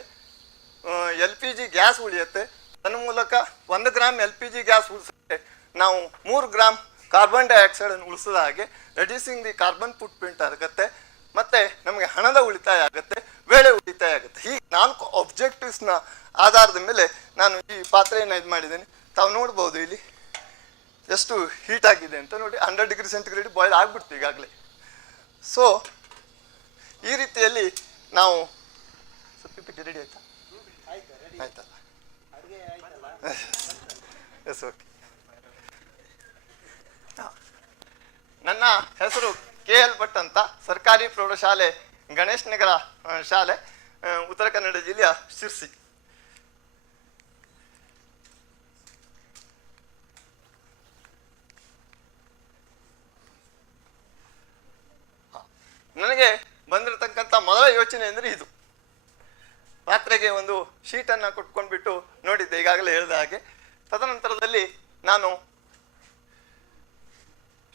LPG ಗ್ಯಾಸ್ ಉಳಿಯುತ್ತೆ. ತನ್ನ ಮೂಲಕ 1 ಗ್ರಾಮ್ LPG ಗ್ಯಾಸ್ ಉಳಿಸುತ್ತೆ, ನಾವು 3 ಗ್ರಾಮ್ ಕಾರ್ಬನ್ ಡೈಆಕ್ಸೈಡನ್ನು ಉಳಿಸಿದ ಹಾಗೆ reducing the carbon foot print ಆಗುತ್ತೆ. ಮತ್ತು ನಮಗೆ ಹಣದ ಉಳಿತಾಯ ಆಗುತ್ತೆ, ವೇಳೆ ಉಳಿತಾಯ ಆಗುತ್ತೆ. ಈ 4 ಆಬ್ಜೆಕ್ಟಿವ್ಸ್ನ ಆಧಾರದ ಮೇಲೆ ನಾನು ಈ ಪಾತ್ರೆಯನ್ನು ಇದು ಮಾಡಿದ್ದೇನೆ. ತಾವು ನೋಡ್ಬೋದು ಇಲ್ಲಿ ಎಷ್ಟು ಹೀಟ್ ಆಗಿದೆ ಅಂತ ನೋಡಿ. 100 ಡಿಗ್ರಿ ಸೆಂಟಿಗ್ರೇಡ್ ಬಾಯ್ಲ್ ಆಗಿಬಿಡ್ತು ಈಗಾಗಲೇ. ಸೊ ಈ ರೀತಿಯಲ್ಲಿ ನಾವು PPT ರೆಡಿ ಆಯ್ತಾ? ಆಯ್ತಲ್ಲ? Yes, okay. ನನ್ನ ಹೆಸರು KL ಭಟ್ ಅಂತ, ಸರ್ಕಾರಿ ಪ್ರೌಢಶಾಲೆ ಗಣೇಶ್ ನಗರ ಶಾಲೆ, ಉತ್ತರ ಕನ್ನಡ ಜಿಲ್ಲೆಯ ಶಿರ್ಸಿ. ನನಗೆ ಬಂದಿರತಕ್ಕಂಥ ಮೊದಲ ಯೋಚನೆ ಅಂದರೆ ಇದು. ಪಾತ್ರೆಗೆ ಒಂದು ಶೀಟನ್ನು ಕೊಟ್ಕೊಂಡ್ಬಿಟ್ಟು ನೋಡಿದ್ದೆ, ಈಗಾಗಲೇ ಹೇಳಿದ ಹಾಗೆ. ತದನಂತರದಲ್ಲಿ ನಾನು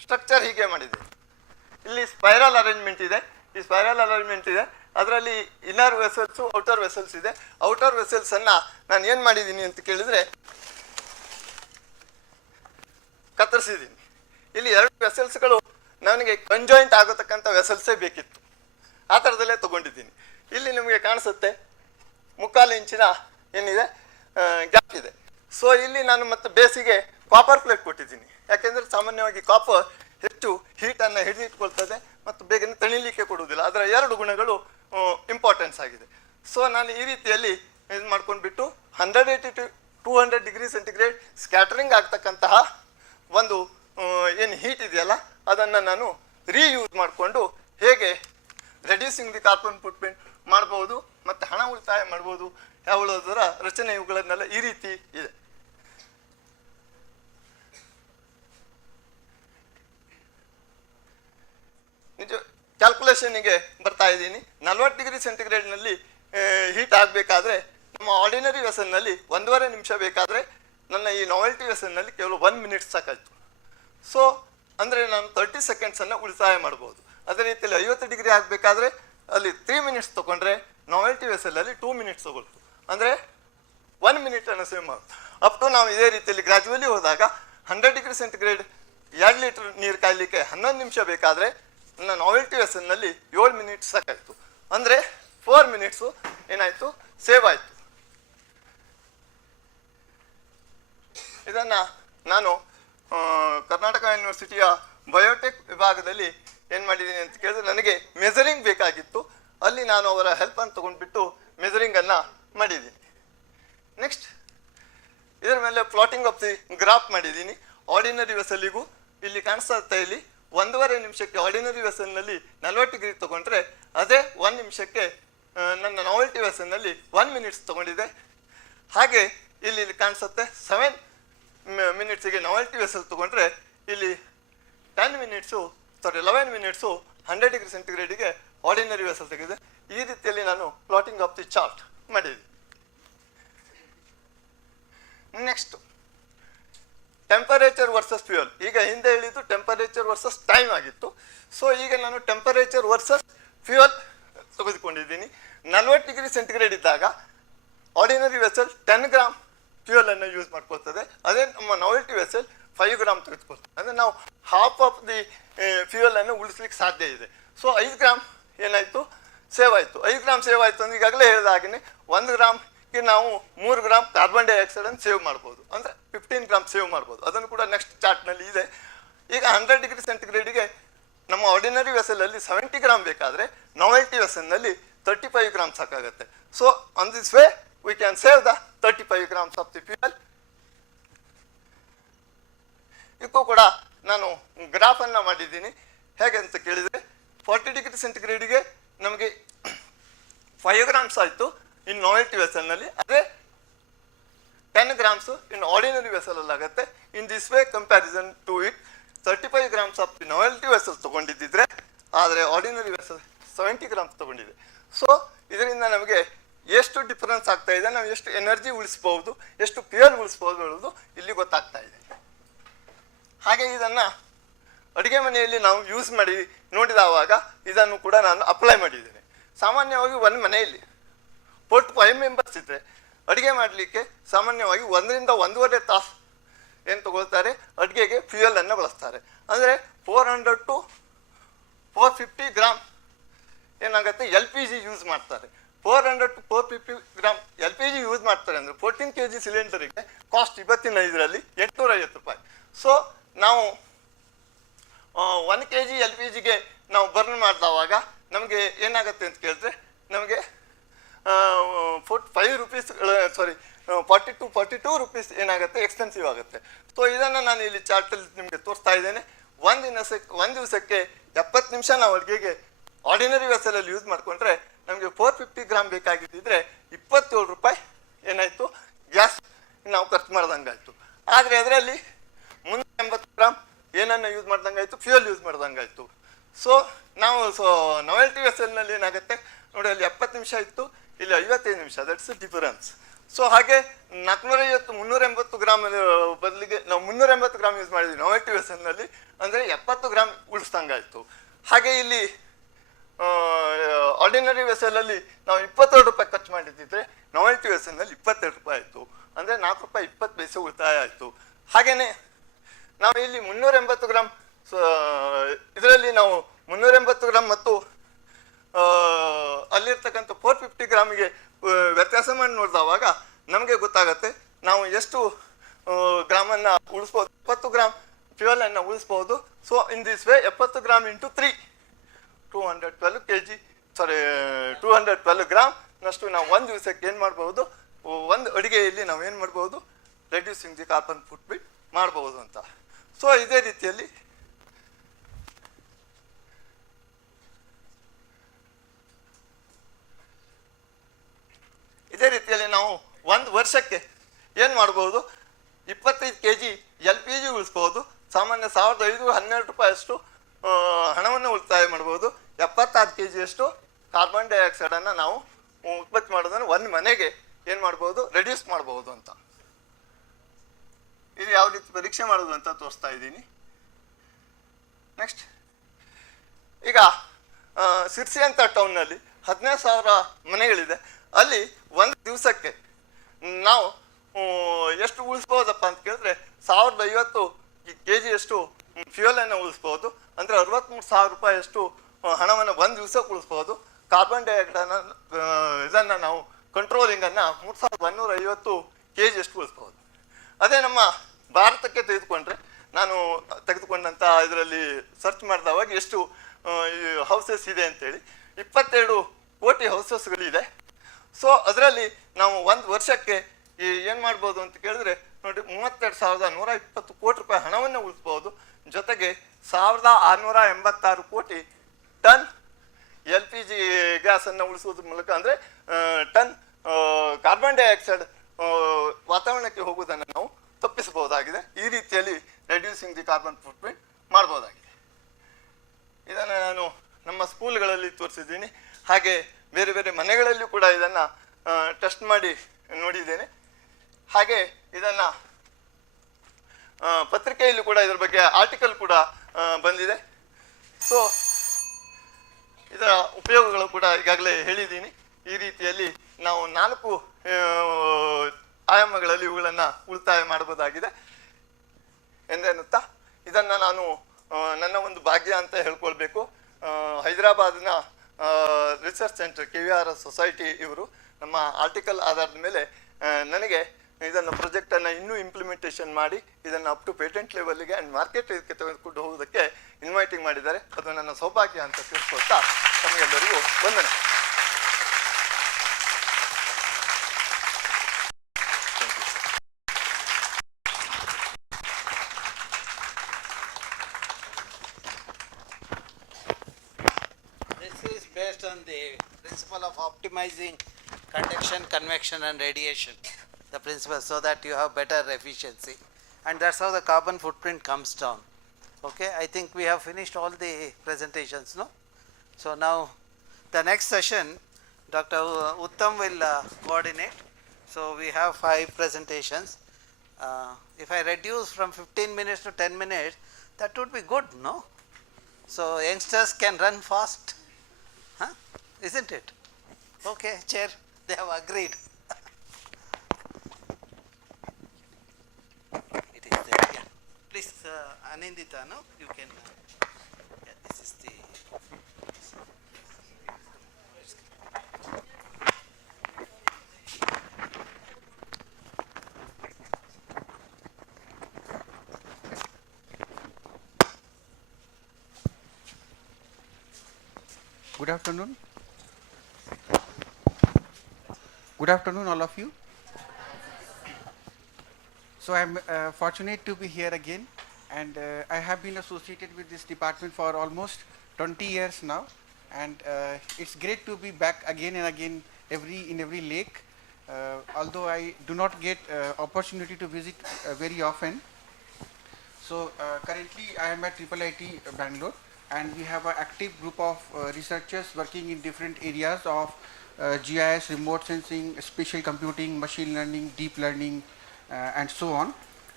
ಸ್ಟ್ರಕ್ಚರ್ ಹೀಗೆ ಮಾಡಿದ್ದೆ. ಇಲ್ಲಿ ಸ್ಪೈರಲ್ ಅರೇಂಜ್ಮೆಂಟ್ ಇದೆ. ಈ ಸ್ಪೈರಲ್ ಅರೇಂಜ್ಮೆಂಟ್ ಇದೆ, ಅದರಲ್ಲಿ ಇನ್ನರ್ ವೆಸಲ್ಸು ಔಟರ್ ವೆಸಲ್ಸ್ ಇದೆ. ಔಟರ್ ವೆಸಲ್ಸನ್ನು ನಾನು ಏನು ಮಾಡಿದ್ದೀನಿ ಅಂತ ಕೇಳಿದರೆ ಕತ್ತರಿಸಿದ್ದೀನಿ. ಇಲ್ಲಿ 2 ವೆಸಲ್ಸ್ಗಳು ನನಗೆ ಕಂಜಾಯಿಂಟ್ ಆಗತಕ್ಕಂಥ ವೆಸಲ್ಸೇ ಬೇಕಿತ್ತು, ಆ ಥರದಲ್ಲೇ ತೊಗೊಂಡಿದ್ದೀನಿ. ಇಲ್ಲಿ ನಿಮಗೆ ಕಾಣಿಸುತ್ತೆ 3/4 ಇಂಚಿನ ಏನಿದೆ ಗ್ಯಾಪ್ ಇದೆ. ಸೊ ಇಲ್ಲಿ ನಾನು ಮತ್ತೆ ಬೇಸಿಗೆ ಕಾಪರ್ ಪ್ಲೇಟ್ ಕೊಟ್ಟಿದ್ದೀನಿ. ಯಾಕೆಂದರೆ ಸಾಮಾನ್ಯವಾಗಿ ಕಾಪರ್ ಹೆಚ್ಚು ಹೀಟನ್ನು ಹಿಡಿದಿಟ್ಕೊಳ್ತದೆ ಮತ್ತು ಬೇಗನೆ ತಣಿಲಿಕ್ಕೆ ಕೊಡುವುದಿಲ್ಲ. ಅದರ 2 ಗುಣಗಳು ಇಂಪಾರ್ಟೆನ್ಸ್ ಆಗಿದೆ. ಸೊ ನಾನು ಈ ರೀತಿಯಲ್ಲಿ ಇದು ಮಾಡ್ಕೊಂಡ್ಬಿಟ್ಟು 180 to 200 ಡಿಗ್ರಿ ಸೆಂಟಿಗ್ರೇಡ್ ಸ್ಕ್ಯಾಟರಿಂಗ್ ಆಗ್ತಕ್ಕಂತಹ ಒಂದು ಏನು ಹೀಟ್ ಇದೆಯಲ್ಲ ಅದನ್ನು ನಾನು ರೀಯೂಸ್ ಮಾಡಿಕೊಂಡು ಹೇಗೆ reducing the carbon foot print ಮಾಡ್ಬೋದು ಮತ್ತು ಹಣ ಉಳಿತಾಯ ಮಾಡ್ಬೋದು ಹೇಳೋದರ ರಚನೆ ಇವುಗಳನ್ನೆಲ್ಲ ಈ ರೀತಿ ಇದೆ. ನಿಜ ಕ್ಯಾಲ್ಕುಲೇಷನ್ನಿಗೆ ಬರ್ತಾ ಇದ್ದೀನಿ. 40 ಡಿಗ್ರಿ ಸೆಂಟಿಗ್ರೇಡ್ನಲ್ಲಿ ಹೀಟ್ ಆಗಬೇಕಾದ್ರೆ ನಮ್ಮ ಆರ್ಡಿನರಿ ವೆಸಲ್ನಲ್ಲಿ 1.5 ನಿಮಿಷ ಬೇಕಾದರೆ ನನ್ನ ಈ ನಾವೆಲ್ಟಿ ವೆಸಲ್ನಲ್ಲಿ ಕೇವಲ 1 ಮಿನಿಟ್ ಸಾಕಾಯಿತು. ಸೊ ಅಂದರೆ ನಾನು 30 ಸೆಕೆಂಡ್ಸನ್ನು ಉಳಿತಾಯ ಮಾಡ್ಬೋದು. ಅದೇ ರೀತಿಯಲ್ಲಿ 50 ಡಿಗ್ರಿ ಆಗಬೇಕಾದ್ರೆ ಅಲ್ಲಿ 3 ಮಿನಿಟ್ಸ್ ತೊಗೊಂಡ್ರೆ ನಾವೆಲ್ಟಿ ವೆಸಲಲ್ಲಿ 2 ಮಿನಿಟ್ಸ್ ತೊಗೊಳ್ತು. ಅಂದರೆ 1 ಮಿನಿಟನ್ನು ಸೇವ್ ಮಾಡೋದು. ಅಪ್ ಟು ನಾವು ಇದೇ ರೀತಿಯಲ್ಲಿ ಗ್ರ್ಯಾಜುವಲಿ ಹೋದಾಗ 100 ಡಿಗ್ರಿ ಸೆಂಟಿಗ್ರೇಡ್ 2 ಲೀಟರ್ ನೀರು ಕಾಯಲಿಕ್ಕೆ 11 ನಿಮಿಷ ಬೇಕಾದರೆ ನನ್ನ ನಾವೆಲ್ಟಿ ವೆಸಲ್ನಲ್ಲಿ 7 ಮಿನಿಟ್ಸ್ ಸಾಕಾಯಿತು. ಅಂದರೆ 4 ಮಿನಿಟ್ಸು ಏನಾಯಿತು, ಸೇವ್ ಆಯಿತು. ಇದನ್ನು ನಾನು ಕರ್ನಾಟಕ ಯೂನಿವರ್ಸಿಟಿಯ ಬಯೋಟೆಕ್ ವಿಭಾಗದಲ್ಲಿ ಏನು ಮಾಡಿದ್ದೀನಿ ಅಂತ ಕೇಳಿದ್ರೆ, ನನಗೆ ಮೆಜರಿಂಗ್ ಬೇಕಾಗಿತ್ತು. ಅಲ್ಲಿ ನಾನು ಅವರ ಹೆಲ್ಪನ್ನು ತೊಗೊಂಡ್ಬಿಟ್ಟು ಮೆಜರಿಂಗನ್ನು ಮಾಡಿದ್ದೀನಿ. ನೆಕ್ಸ್ಟ್ ಇದರ ಮೇಲೆ ಪ್ಲಾಟಿಂಗ್ ಆಫ್ ದಿ ಗ್ರಾಫ್ ಮಾಡಿದ್ದೀನಿ. ಆರ್ಡಿನರಿ ವೆಸಲಿಗೂ ಇಲ್ಲಿ ಕಾಣಿಸ್ತಾ ಇಲ್ಲಿ 1.5 ನಿಮಿಷಕ್ಕೆ ಆರ್ಡಿನರಿ ವೆಸಲ್ನಲ್ಲಿ 40 ಡಿಗ್ರಿ ತೊಗೊಂಡ್ರೆ ಅದೇ 1 ನಿಮಿಷಕ್ಕೆ ನನ್ನ ನಾವೆಲ್ಟಿ ವೆಸಲ್ನಲ್ಲಿ 1 ಮಿನಿಟ್ಸ್ ತೊಗೊಂಡಿದೆ. ಹಾಗೆ ಇಲ್ಲಿ ಕಾಣಿಸುತ್ತೆ 7 ಮಿನಿಟ್ಸಿಗೆ ನಾವೆಲ್ಟಿ ವೆಸಲ್ ತೊಗೊಂಡ್ರೆ ಇಲ್ಲಿ 11 ಮಿನಿಟ್ಸು 100 ಡಿಗ್ರಿ ಸೆಂಟಿಗ್ರೇಡಿಗೆ ಆರ್ಡಿನರಿ ವೆಸಲ್ ತೆಗೆದಿದೆ. ಈ ರೀತಿಯಲ್ಲಿ ನಾನು ಪ್ಲಾಟಿಂಗ್ ಆಫ್ ದಿ ಚಾರ್ಟ್ ಮಾಡಿದ್ದೀನಿ. Next temperature versus fuel. ಈಗ ಹಿಂದೆ ಹೇಳಿದ್ದು ಟೆಂಪರೇಚರ್ ವರ್ಸಸ್ ಟೈಮ್ ಆಗಿತ್ತು. ಸೊ ಈಗ ನಾನು ಟೆಂಪರೇಚರ್ ವರ್ಸಸ್ ಫ್ಯೂಯಲ್ ತೆಗೆದುಕೊಂಡಿದ್ದೀನಿ. 40 ಡಿಗ್ರಿ ಸೆಂಟಿಗ್ರೇಡ್ ಇದ್ದಾಗ ಆರ್ಡಿನರಿ ವೆಸಲ್ 10 ಗ್ರಾಮ್ ಫ್ಯೂಯಲನ್ನು ಯೂಸ್ ಮಾಡ್ಕೊಳ್ತದೆ. ಅದೇ ನಮ್ಮ ನಾವೆಲ್ಟಿ ವೆಸಲ್ 5 ಗ್ರಾಮ್ ತೆಗೆದುಕೊಳ್ತದೆ. ಅಂದರೆ ನಾವು ಹಾಫ್ ಆಫ್ ದಿ ಫ್ಯೂಯಲನ್ನು ಉಳಿಸ್ಲಿಕ್ಕೆ ಸಾಧ್ಯ ಇದೆ. ಸೊ 5 ಗ್ರಾಮ್ ಏನಾಯಿತು, ಸೇವ್ ಆಯಿತು. 5 ಗ್ರಾಮ್ ಸೇವ್ ಆಯಿತು ಅಂದರೆ ಈಗಾಗಲೇ ಹೇಳಿದ ಹಾಗೆಯೇ 1 ಗ್ರಾಮ್ಗೆ ನಾವು 3 ಗ್ರಾಮ್ ಕಾರ್ಬನ್ ಡೈಆಕ್ಸೈಡನ್ನು ಸೇವ್ ಮಾಡ್ಬೋದು. ಅಂದರೆ 15 ಗ್ರಾಮ್ ಸೇವ್ ಮಾಡ್ಬೋದು. ಅದನ್ನು ಕೂಡ ನೆಕ್ಸ್ಟ್ ಚಾರ್ಟ್ನಲ್ಲಿ ಇದೆ. ಈಗ 100 ಡಿಗ್ರಿ ಸೆಂಟಿಗ್ರೇಡಿಗೆ ನಮ್ಮ ಆರ್ಡಿನರಿ ವೆಸಲಲ್ಲಿ 70 ಗ್ರಾಮ್ ಬೇಕಾದರೆ ನಾವೆಲ್ಟಿ ವೆಸಲ್ನಲ್ಲಿ 35 ಗ್ರಾಮ್ ಸಾಕಾಗುತ್ತೆ. So on this way we can save the 35 grams of the fuel. ಇದಕ್ಕೂ ಕೂಡ ನಾನು ಗ್ರಾಫನ್ನು ಮಾಡಿದ್ದೀನಿ. ಹೇಗೆ ಅಂತ ಕೇಳಿದರೆ 40 ಡಿಗ್ರಿ ಸೆಂಟಿಗ್ರೇಡಿಗೆ ನಮಗೆ 5 ಗ್ರಾಮ್ಸ್ ಆಯಿತು ಇನ್ ನಾವೆಲ್ಟಿ ವೆಸಲ್ನಲ್ಲಿ. ಅದೇ 10 ಗ್ರಾಮ್ಸು ಇನ್ ಆರ್ಡಿನರಿ ವೆಸಲಲ್ಲಿ ಆಗುತ್ತೆ. In this way comparison to it 35 grams of the novelty vessel ತೊಗೊಂಡಿದ್ದಿದ್ರೆ, ಆದರೆ ಆರ್ಡಿನರಿ ವೆಸಲ್ 70 ಗ್ರಾಮ್ಸ್ ತೊಗೊಂಡಿದೆ. ಸೊ ಇದರಿಂದ ನಮಗೆ ಎಷ್ಟು ಡಿಫರೆನ್ಸ್ ಆಗ್ತಾ ಇದೆ, ನಾವು ಎಷ್ಟು ಎನರ್ಜಿ ಉಳಿಸ್ಬೋದು, ಎಷ್ಟು ಫ್ಯೂಯಲ್ ಉಳಿಸ್ಬೋದು ಹೇಳೋದು ಇಲ್ಲಿ ಗೊತ್ತಾಗ್ತಾ ಇದೆ. ಹಾಗೆ ಇದನ್ನು ಅಡುಗೆ ಮನೆಯಲ್ಲಿ ನಾವು ಯೂಸ್ ಮಾಡಿ ನೋಡಿದವಾಗ ಇದನ್ನು ಕೂಡ ನಾನು ಅಪ್ಲೈ ಮಾಡಿದ್ದೇನೆ. ಸಾಮಾನ್ಯವಾಗಿ ಒಂದು ಮನೆಯಲ್ಲಿ 4-5 ಮೆಂಬರ್ಸ್ ಇದ್ದರೆ ಅಡುಗೆ ಮಾಡಲಿಕ್ಕೆ ಸಾಮಾನ್ಯವಾಗಿ 1 ರಿಂದ 1.5 ತಾಸು ಏನು ತಗೊಳ್ತಾರೆ, ಅಡುಗೆಗೆ ಫ್ಯೂಯಲನ್ನು ಬಳಸ್ತಾರೆ. ಅಂದರೆ 400 to 450 ಗ್ರಾಮ್ ಏನಾಗುತ್ತೆ LPG ಯೂಸ್ ಮಾಡ್ತಾರೆ. 400 to 450 ಗ್ರಾಮ್ LPG ಯೂಸ್ ಮಾಡ್ತಾರೆ ಅಂದರೆ 14 kg ಸಿಲಿಂಡರಿಗೆ ಕಾಸ್ಟ್ ಇವತ್ತಿನ ಇದರಲ್ಲಿ 850 ರೂಪಾಯಿ. ಸೊ ನಾವು 1 kg LPGಗೆ ನಾವು ಬರ್ನ್ ಮಾಡಿದವಾಗ ನಮಗೆ ಏನಾಗುತ್ತೆ ಅಂತ ಕೇಳಿದ್ರೆ, ನಮಗೆ 45 ರೂಪೀಸ್ 42 ರೂಪೀಸ್ ಏನಾಗುತ್ತೆ, ಎಕ್ಸ್ಪೆನ್ಸಿವ್ ಆಗುತ್ತೆ. ಸೊ ಇದನ್ನು ನಾನು ಇಲ್ಲಿ ಚಾರ್ಟಲ್ಲಿ ನಿಮಗೆ ತೋರಿಸ್ತಾ ಇದ್ದೇನೆ. ಒಂದು ದಿವಸಕ್ಕೆ 70 ನಿಮಿಷ ನಾವು ಅಡುಗೆಗೆ ಆರ್ಡಿನರಿ ವೆಸಲಲ್ಲಿ ಯೂಸ್ ಮಾಡಿಕೊಂಡ್ರೆ ನಮಗೆ 450 ಗ್ರಾಮ್ ಬೇಕಾಗಿದ್ದಿದ್ರೆ 27 ರೂಪಾಯಿ ಏನಾಯಿತು, ಗ್ಯಾಸ್ ನಾವು ಖರ್ಚು ಮಾಡ್ದಂಗೆ ಆಯಿತು. ಆದರೆ ಅದರಲ್ಲಿ 380 ಗ್ರಾಮ್ ಏನನ್ನು ಯೂಸ್ ಮಾಡ್ದಂಗೆ ಆಯಿತು, ಫ್ಯೂಯಲ್ ಯೂಸ್ ಮಾಡ್ದಂಗೆ ಆಯಿತು. ಸೊ ನಾವು ನಾವೆಲ್ಟಿ ವೆಸಲ್ನಲ್ಲಿ ಏನಾಗುತ್ತೆ ನೋಡಿ, ಅಲ್ಲಿ 70 ನಿಮಿಷ ಇತ್ತು, ಇಲ್ಲಿ 55 ನಿಮಿಷ. That's difference. ಸೊ ಹಾಗೆ 380 ಗ್ರಾಮ್ ಬದಲಿಗೆ ನಾವು 380 ಗ್ರಾಮ್ ಯೂಸ್ ಮಾಡಿದ್ವಿ ನಾವೆಲ್ಟಿ ವೆಸಲ್ನಲ್ಲಿ, ಅಂದರೆ 70 ಗ್ರಾಮ್ ಉಳಿಸ್ದಂಗೆ ಆಯಿತು. ಹಾಗೆ ಇಲ್ಲಿ ಆರ್ಡಿನರಿ ವೆಸಲಲ್ಲಿ ನಾವು 22 ರೂಪಾಯಿ ಖರ್ಚು ಮಾಡಿದ್ದಿದ್ರೆ ನಾವೆಲ್ಟಿ ವೆಸಲ್ನಲ್ಲಿ 22 ರೂಪಾಯಿ ಆಯಿತು. ಅಂದರೆ 4 ರೂಪಾಯಿ 20 ಪೈಸೆ ಉಳಿತಾಯ ಆಯಿತು. ಹಾಗೆಯೇ ನಾವು ಇಲ್ಲಿ 380 ಗ್ರಾಮ್ ಇದರಲ್ಲಿ ನಾವು 380 ಗ್ರಾಮ್ ಮತ್ತು ಅಲ್ಲಿರ್ತಕ್ಕಂಥ 450 ಗ್ರಾಮಿಗೆ ವ್ಯತ್ಯಾಸ ಮಾಡಿ ನೋಡಿದವಾಗ ನಮಗೆ ಗೊತ್ತಾಗುತ್ತೆ ನಾವು ಎಷ್ಟು ಗ್ರಾಮನ್ನು ಉಳಿಸ್ಬೋದು, 70 ಗ್ರಾಮ್ ಫ್ಯೂಯಲನ್ನು ಉಳಿಸ್ಬೋದು. So in this way 70 gram into 3 212 ಗ್ರಾಮ್ನಷ್ಟು ನಾವು ಒಂದು ದಿವಸಕ್ಕೆ ಏನು ಮಾಡ್ಬೋದು, ಒಂದು ಅಡುಗೆಯಲ್ಲಿ ನಾವು ಏನು ಮಾಡ್ಬೋದು, ರೆಡ್ಯೂಸಿಂಗ್ ದಿ ಕಾರ್ಬನ್ ಫುಟ್ಪ್ರಿಂಟ್ ಮಾಡ್ಬೋದು ಅಂತ. ಸೊ ಇದೇ ರೀತಿಯಲ್ಲಿ ನಾವು ಒಂದು ವರ್ಷಕ್ಕೆ ಏನು ಮಾಡ್ಬೋದು, 25 kg LPG ಉಳಿಸ್ಬೋದು. ಸಾಮಾನ್ಯ 1512 ರೂಪಾಯಿಯಷ್ಟು ಹಣವನ್ನು ಉಳಿತಾಯ ಮಾಡ್ಬೋದು. 76 kg ಕಾರ್ಬನ್ ಡೈಆಕ್ಸೈಡನ್ನು ನಾವು ಉತ್ಪತ್ತಿ ಮಾಡೋದನ್ನು ಒಂದು ಮನೆಗೆ ಏನು ಮಾಡ್ಬೋದು, ರೆಡ್ಯೂಸ್ ಮಾಡ್ಬೋದು ಅಂತ. ಇದು ಯಾವ ರೀತಿ ಪರೀಕ್ಷೆ ಮಾಡೋದು ಅಂತ ತೋರಿಸ್ತಾ ಇದ್ದೀನಿ. ನೆಕ್ಸ್ಟ್, ಈಗ ಸಿರ್ಸಿ ಅಂತ ಟೌನ್ನಲ್ಲಿ 15,000 ಮನೆಗಳಿದೆ. ಅಲ್ಲಿ ಒಂದು ದಿವಸಕ್ಕೆ ನಾವು ಎಷ್ಟು ಉಳಿಸ್ಬೋದಪ್ಪ ಅಂತ ಕೇಳಿದ್ರೆ 1,050 kg ಫ್ಯೂಯಲನ್ನು ಉಳಿಸ್ಬೋದು. ಅಂದರೆ 63,000 ರೂಪಾಯಿಯಷ್ಟು ಹಣವನ್ನು ಒಂದು ದಿವಸಕ್ಕೆ ಉಳಿಸ್ಬೋದು. ಕಾರ್ಬನ್ ಡೈಆಕ್ಸೈಡನ್ನು ಇದನ್ನು ನಾವು ಕಂಟ್ರೋಲಿಂಗನ್ನು 3,150 kg ಉಳಿಸ್ಬೋದು. ಅದೇ ನಮ್ಮ ಭಾರತಕ್ಕೆ ತೆಗೆದುಕೊಂಡ್ರೆ, ನಾನು ತೆಗೆದುಕೊಂಡಂಥ ಇದರಲ್ಲಿ ಸರ್ಚ್ ಮಾಡಿದವಾಗ ಎಷ್ಟು ಹೌಸಸ್ ಇದೆ ಅಂತೇಳಿ 22 ಕೋಟಿ ಹೌಸಸ್ಗಳಿದೆ. ಸೊ ಅದರಲ್ಲಿ ನಾವು ಒಂದು ವರ್ಷಕ್ಕೆ ಏನು ಮಾಡ್ಬೋದು ಅಂತ ಕೇಳಿದ್ರೆ ನೋಡಿ, 32,120 ಕೋಟಿ ರೂಪಾಯಿ ಹಣವನ್ನು ಉಳಿಸ್ಬೋದು. ಜೊತೆಗೆ 1,686 ಕೋಟಿ ಟನ್ LPG ಗ್ಯಾಸನ್ನು ಉಳಿಸೋದ್ರ ಮೂಲಕ, ಅಂದರೆ ಟನ್ ಕಾರ್ಬನ್ ಡೈಆಕ್ಸೈಡ್ ವಾತಾವರಣಕ್ಕೆ ಹೋಗುವುದನ್ನು ನಾವು ತಪ್ಪಿಸಬಹುದಾಗಿದೆ. ಈ ರೀತಿಯಲ್ಲಿ ರೆಡ್ಯೂಸಿಂಗ್ ದಿ ಕಾರ್ಬನ್ ಫುಟ್ಪ್ರಿಂಟ್ ಮಾಡ್ಬೋದಾಗಿದೆ. ಇದನ್ನು ನಾನು ನಮ್ಮ ಸ್ಕೂಲ್ಗಳಲ್ಲಿ ತೋರಿಸಿದ್ದೀನಿ. ಹಾಗೆ ಬೇರೆ ಬೇರೆ ಮನೆಗಳಲ್ಲೂ ಕೂಡ ಇದನ್ನು ಟೆಸ್ಟ್ ಮಾಡಿ ನೋಡಿದ್ದೇನೆ. ಹಾಗೆ ಇದನ್ನು ಪತ್ರಿಕೆಯಲ್ಲೂ ಕೂಡ ಇದರ ಬಗ್ಗೆ ಆರ್ಟಿಕಲ್ ಕೂಡ ಬಂದಿದೆ. ಸೊ ಇದರ ಉಪಯೋಗಗಳು ಕೂಡ ಈಗಾಗಲೇ ಹೇಳಿದ್ದೀನಿ. ಈ ರೀತಿಯಲ್ಲಿ ನಾವು 4 ಆಯಾಮಗಳಲ್ಲಿ ಇವುಗಳನ್ನು ಉಳಿತಾಯ ಮಾಡಬಹುದಾಗಿದೆ ಎಂದೇನುತ್ತಾ ಇದನ್ನು ನಾನು ನನ್ನ ಒಂದು ಭಾಗ್ಯ ಅಂತ ಹೇಳ್ಕೊಳ್ಬೇಕು. ಹೈದರಾಬಾದಿನ ರಿಸರ್ಚ್ ಸೆಂಟರ್ KVRS ಸೊಸೈಟಿ ಇವರು ನಮ್ಮ ಆರ್ಟಿಕಲ್ ಆಧಾರದ ಮೇಲೆ ನನಗೆ ಇದನ್ನು ಪ್ರಾಜೆಕ್ಟನ್ನು ಇನ್ನೂ ಇಂಪ್ಲಿಮೆಂಟೇಷನ್ ಮಾಡಿ ಇದನ್ನು ಅಪ್ ಟು ಪೇಟೆಂಟ್ ಲೆವೆಲ್ಗೆ ಆ್ಯಂಡ್ ಮಾರ್ಕೆಟ್ ಇದಕ್ಕೆ ತೆಗೆದುಕೊಂಡು ಹೋಗೋದಕ್ಕೆ ಇನ್ವೈಟಿಂಗ್ ಮಾಡಿದ್ದಾರೆ. ಅದು ನನ್ನ ಸೌಭಾಗ್ಯ ಅಂತ ತಿಳಿಸ್ಕೊಳ್ತಾ ತಮಗೆಲ್ಲರಿಗೂ ವಂದನೆ. Based on the principle of optimizing conduction, convection and radiation, the principle, so that you have better efficiency, and that's how the carbon footprint comes down. Okay, I think we have finished all the presentations, no? So now the next session Dr. Uttam will coordinate. So we have 5 presentations. If I reduce from 15 minutes to 10 minutes, that would be good, no? So youngsters can run fast. Huh? Isn't it? Okay, chair, they have agreed. It is there, yeah. Please, Anindita, no? You can, yeah, this is the. Good afternoon. Good afternoon, all of you. So I am fortunate to be here again, and I have been associated with this department for almost 20 years now, and it's great to be back again and again in every lake. Although I do not get opportunity to visit very often. So currently I am at IIIT Bangalore, and we have an active group of researchers working in different areas of GIS, remote sensing, spatial computing, machine learning, deep learning, and so on.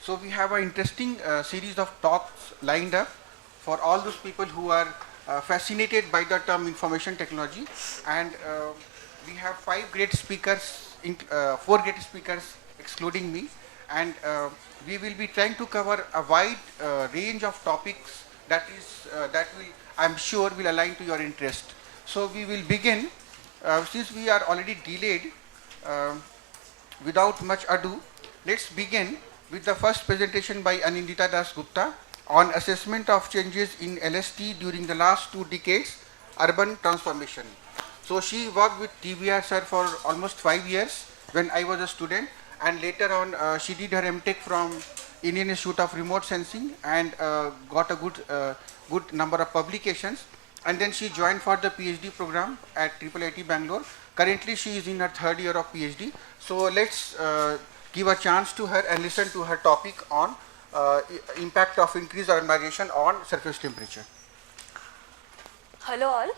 So we have an interesting series of talks lined up for all those people who are fascinated by the term information technology, and we have 5 great speakers, 4 great speakers excluding me, and we will be trying to cover a wide range of topics that will, I'm sure, will align to your interest. So we will begin, since we are already delayed, without much ado, let's begin with the first presentation by Anindita Das Gupta on assessment of changes in LST during the last 2 decades, urban transformation. So she worked with TVR sir for almost 5 years when I was a student, and later on she did her MTech from Indian Institute of Remote Sensing and got a good number of publications, and then she joined for the PhD program at IIIT Bangalore. Currently she is in her 3rd year of PhD. So let's give a chance to her and listen to her topic on impact of increased urbanization on surface temperature. Hello all.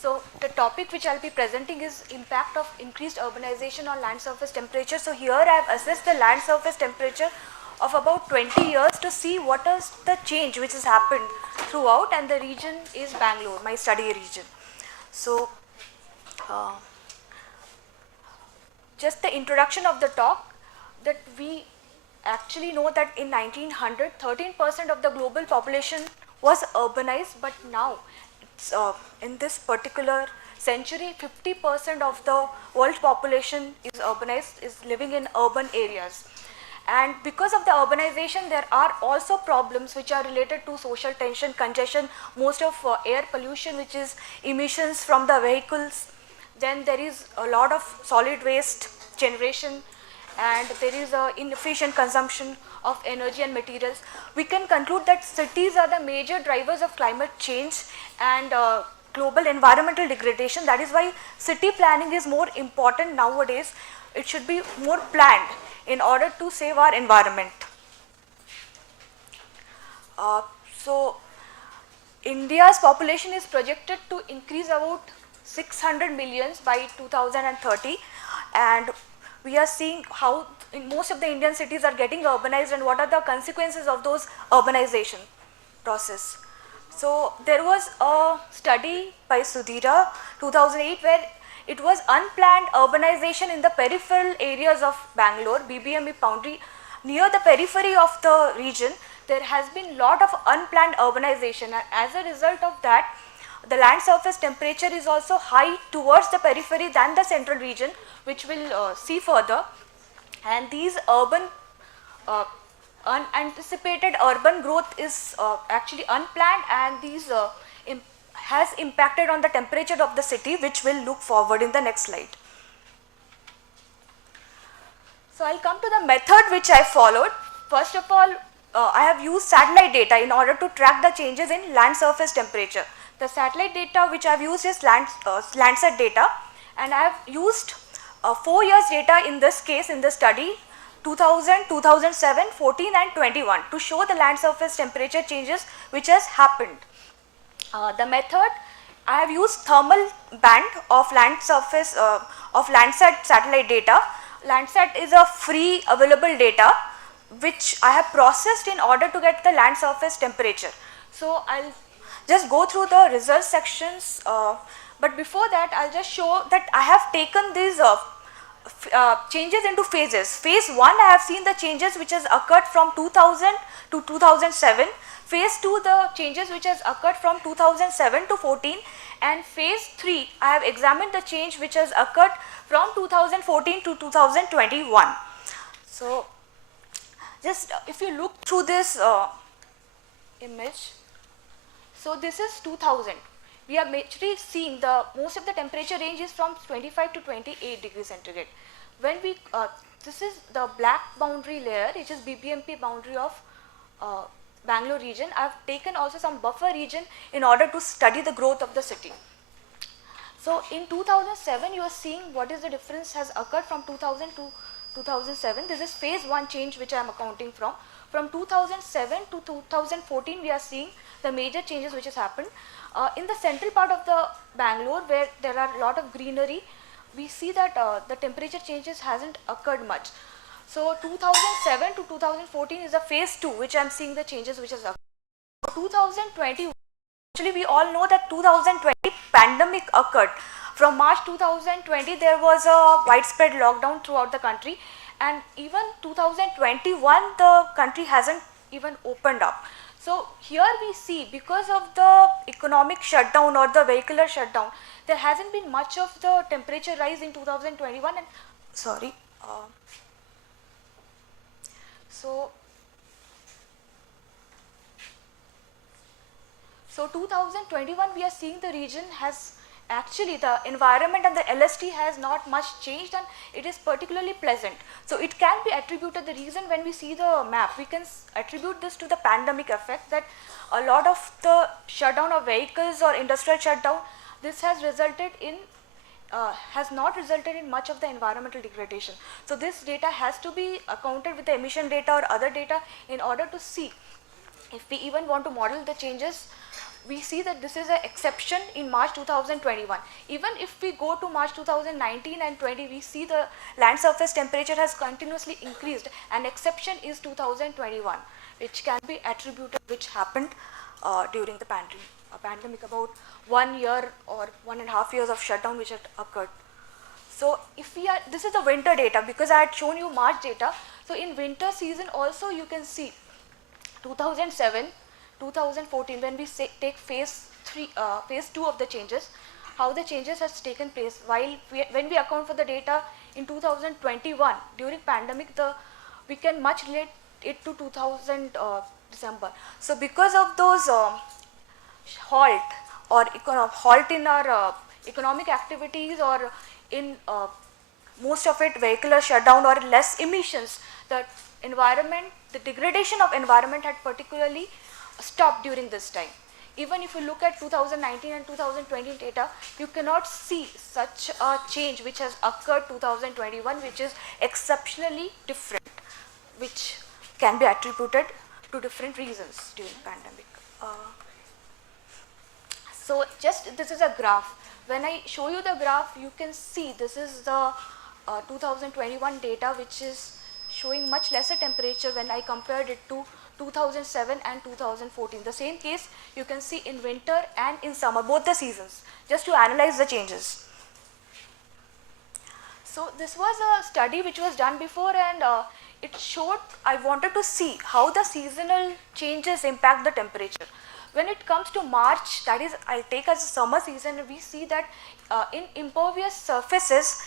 So the topic which I'll be presenting is impact of increased urbanization on land surface temperature. So here I have assessed the land surface temperature of about 20 years to see what is the change which has happened throughout, and the region is Bangalore, my study region. So just the introduction of the talk, that we actually know that in 1900 13% of the global population was urbanized, but now it's, in this particular century 50% of the world population is urbanized, is living in urban areas. And because of the urbanization, there are also problems which are related to social tension, congestion, most of air pollution, which is emissions from the vehicles. Then there is a lot of solid waste generation, and there is a inefficient consumption of energy and materials. We can conclude that cities are the major drivers of climate change and global environmental degradation. That is why city planning is more important nowadays. It should be more planned in order to save our environment. So India's population is projected to increase about 600 millions by 2030, and we are seeing how in most of the Indian cities are getting urbanized and what are the consequences of those urbanization process. So there was a study by Sudhira 2008 where it was unplanned urbanization in the peripheral areas of Bangalore, BBME boundary. Near the periphery of the region, there has been lot of unplanned urbanization, and as a result of that, the land surface temperature is also high towards the periphery than the central region, which we'll see further. And these urban unanticipated urban growth is actually unplanned, and these has impacted on the temperature of the city, which we'll look forward in the next slide. So I'll come to the method which I followed. First of all, I have used satellite data in order to track the changes in land surface temperature. The satellite data which I have used is Landsat data, and I have used 4 years data in this case, in the study 2000, 2007, 14 and 21 to show the land surface temperature changes which has happened. The method, I have used thermal band of land surface of Landsat satellite data. Landsat is a free available data which I have processed in order to get the land surface temperature. So I'll just go through the results sections, but before that I'll just show that I have taken these changes into phases. Phase 1, I have seen the changes which has occurred from 2000 to 2007. Phase 2, the changes which has occurred from 2007 to 14, and phase 3, I have examined the change which has occurred from 2014 to 2021. So just if you look through this image, so this is 2000. We are actually seeing the most of the temperature range is from 25 to 28 degrees centigrade. When we this is the black boundary layer, which is BBMP boundary of Bangalore region. I have taken also some buffer region in order to study the growth of the city. So in 2007, you are seeing what is the difference has occurred from 2000 to 2007. This is phase 1 change which I am accounting from. From 2007 to 2014, we are seeing the major changes which has happened. In the central part of the Bangalore, where there are a lot of greenery, we see that the temperature changes hasn't occurred much. So 2007 to 2014 is a phase 2 which I am seeing the changes which has occurred. 2020, actually we all know that 2020 pandemic occurred. From March 2020 there was a widespread lockdown throughout the country, and even 2021 the country hasn't even opened up. So here we see, because of the economic shutdown or the vehicular shutdown, there hasn't been much of the temperature rise in 2021 and sorry. So 2021 we are seeing the region has actually the environment and the LST has not much changed, and it is particularly pleasant. So it can be attributed, the reason when we see the map, we can attribute this to the pandemic effect, that a lot of the shutdown of vehicles or industrial shutdown, this has resulted in has not resulted in much of the environmental degradation. So this data has to be accounted with the emission data or other data in order to see if we even want to model the changes, we see that this is an exception in March 2021. Even if we go to March 2019 and 20, we see the land surface temperature has continuously increased. An exception is 2021, which can be attributed, which happened during the pandemic, about 1 year or 1.5 years of shutdown which had occurred. So if we are, this is the winter data, because I had shown you March data. So in winter season also you can see 2007, 2014, when we take phase 2 of the changes, how the changes has taken place. While when we account for the data in 2021 during pandemic, we can much relate it to 2000 December. So because of those halt in our economic activities, or in most of it vehicular shutdown or less emissions, the degradation of environment had particularly stopped during this time. Even if you look at 2019 and 2020 data, you cannot see such a change which has occurred 2021, which is exceptionally different, which can be attributed to different reasons during pandemic. So just this is a graph. When I show you the graph, you can see this is the 2021 data, which is showing much lesser temperature when I compared it to 2007 and 2014. The same case you can see in winter and in summer, both the seasons, just to analyze the changes. So this was a study which was done before, and it showed, I wanted to see how the seasonal changes impact the temperature. When it comes to March, that is, I'll take as a summer season, we see that in impervious surfaces,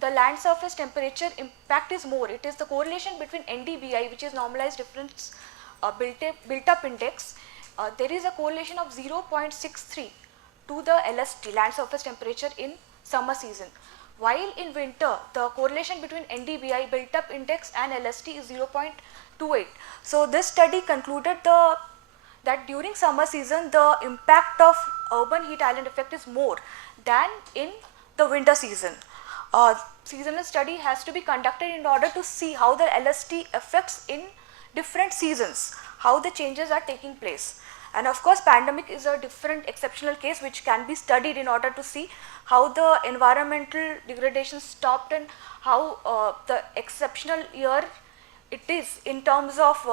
the land surface temperature impact is more. It is the correlation between NDBI, which is normalized difference built up index. There is a correlation of 0.63 to the LST, land surface temperature, in summer season. While in winter, the correlation between NDBI, built up index, and LST is 0.28. So this study concluded that during summer season, the impact of urban heat island effect is more than in the winter season. Seasonal study has to be conducted in order to see how the LST affects in different seasons, how the changes are taking place. And of course, pandemic is a different exceptional case which can be studied in order to see how the environmental degradation stopped, and how the exceptional year it is in terms of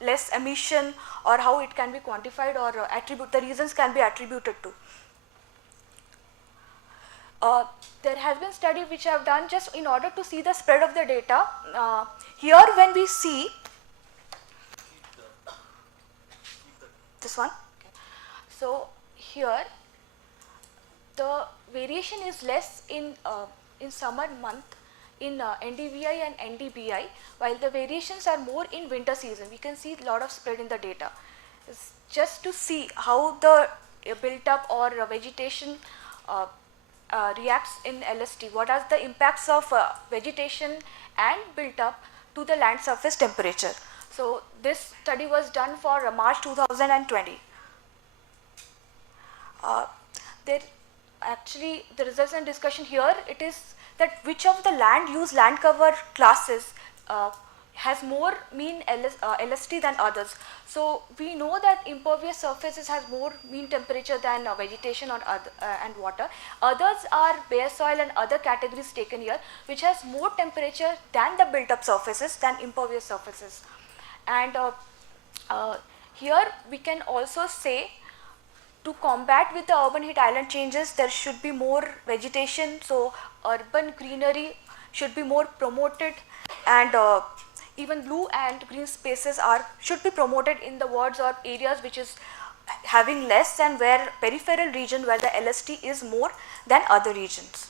less emission, or how it can be quantified, or the reasons can be attributed to. There has been study which I have done just in order to see the spread of the data. Here when we see this one, so here the variation is less in summer month in NDVI and NDBI, while the variations are more in winter season. We can see a lot of spread in the data. It's just to see how the built up or vegetation reacts in LST. What are the impacts of vegetation and built up to the land surface temperature? So this study was done for March 2020. Actually, the results and discussion here, it is that which of the land use land cover classes has more mean LST than others. So we know that impervious surfaces has more mean temperature than vegetation or and water. Others are bare soil and other categories taken here, which has more temperature than the built up surfaces, than impervious surfaces. And here we can also say, to combat with the urban heat island changes, there should be more vegetation, so urban greenery should be more promoted, and even blue and green spaces should be promoted in the wards or areas which is having less, and where peripheral region where the LST is more than other regions.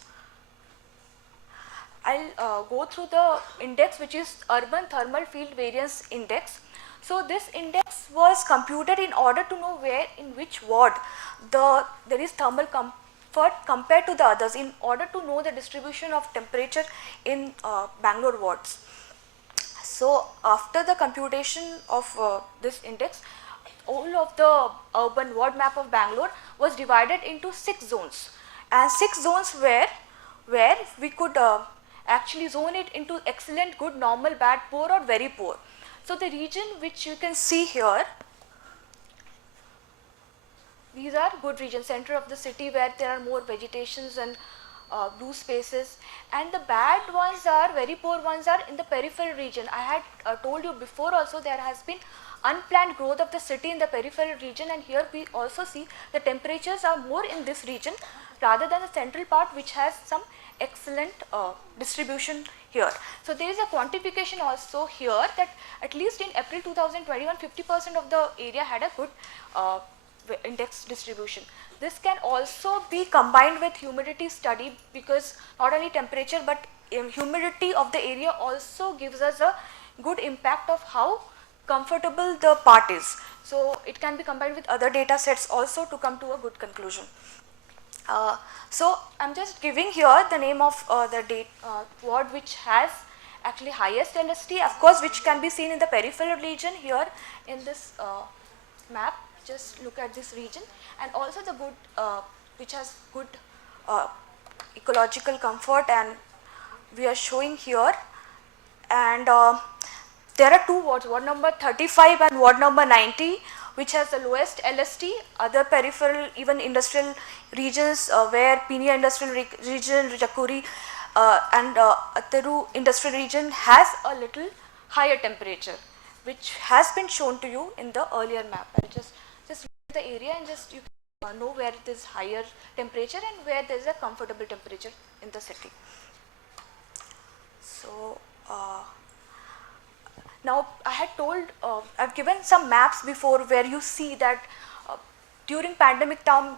I'll go through the index, which is Urban Thermal Field Variance Index. So this index was computed in order to know where, in which ward there is thermal comfort compared to the others, in order to know the distribution of temperature in Bangalore wards. So after the computation of this index, all of the urban ward map of Bangalore was divided into 6 zones, and 6 zones where we could actually zone it into excellent, good, normal, bad, poor, or very poor. So the region which you can see here, these are good regions, center of the city where there are more vegetations and blue spaces, and the bad ones are, very poor ones are in the peripheral region. I had told you before also there has been unplanned growth of the city in the peripheral region, and here we also see the temperatures are more in this region rather than the central part, which has some excellent distribution here. So there is a quantification also here that at least in April 2021, 50% of the area had a good index distribution. This can also be combined with humidity study, because not only temperature but humidity of the area also gives us a good impact of how comfortable the part is. So it can be combined with other data sets also to come to a good conclusion. So I'm just giving here the name of the ward which has actually highest LST, of course, which can be seen in the peripheral region here in this map. Just look at this region, and also the good which has good ecological comfort, and we are showing here. And there are two wards, ward number 35 and ward number 90, which has the lowest LST. Other peripheral, even industrial regions where Pinia industrial region, Jakuri and Attaru industrial region has a little higher temperature, which has been shown to you in the earlier map. I'll just look at the area and just you know where it is higher temperature and where there is a comfortable temperature in the city. So now I had told, I've given some maps before where you see that during pandemic time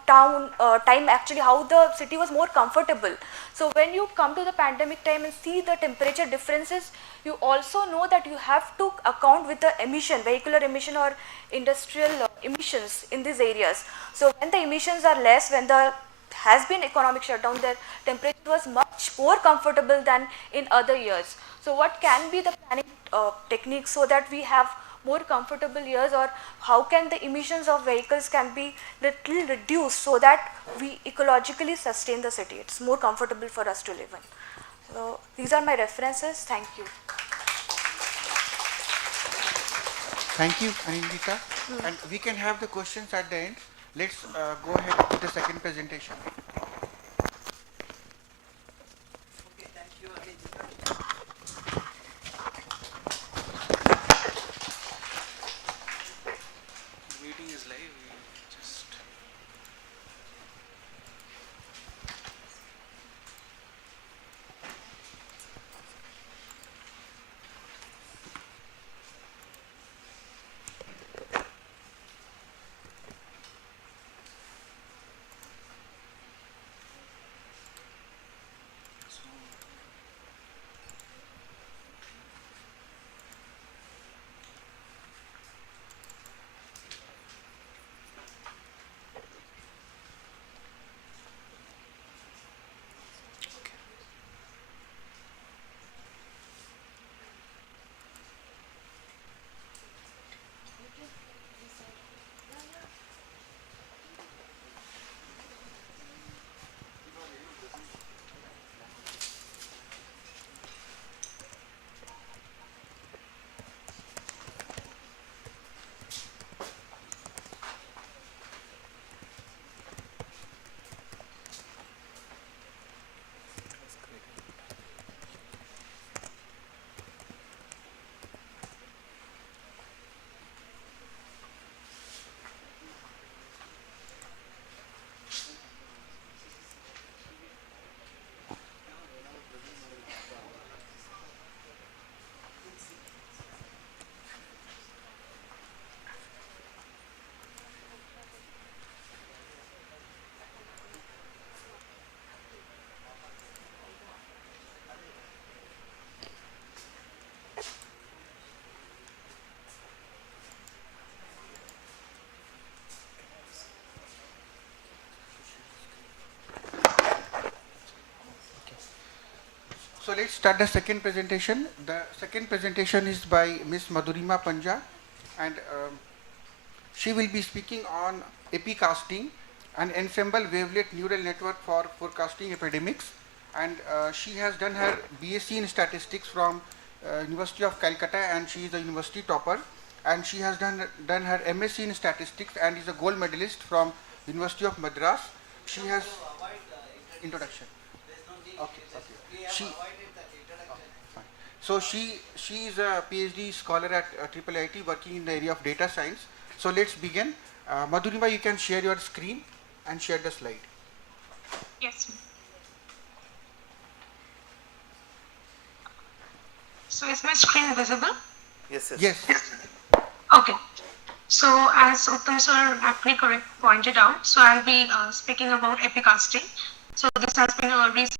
actually how the city was more comfortable. So when you come to the pandemic time and see the temperature differences, you also know that you have to account with the emission, vehicular emission or industrial emissions in these areas. So when the emissions are less, when there has been economic shutdown, the temperature was much more comfortable than in other years. So what can be the planning techniques so that we have more comfortable years, or how can the emissions of vehicles can be little reduced so that we ecologically sustain the city? It's more comfortable for us to live in. So these are my references. Thank you. Thank you, Anindita. And we can have the questions at the end. Let's go ahead with the second presentation. Okay, thank you, Anindita. Meeting is live. We just So let's start the second presentation. The second presentation is by Ms. Madhurima Panja, and she will be speaking on epicasting, an ensemble wavelet neural network for forecasting epidemics. And she has done her BSc in statistics from University of Calcutta, and she is a university topper. And she has done her MSc in statistics and is a gold medalist from University of Madras. She has introduction. Okay. So she is a PhD scholar at IIIT working in the area of data science. So let's begin. Madhurima, you can share your screen and share the slide. Yes. So is my screen visible? Yes. Okay. So as Uttam sir aptly pointed out, so I'll be speaking about epicasting. So this has been a research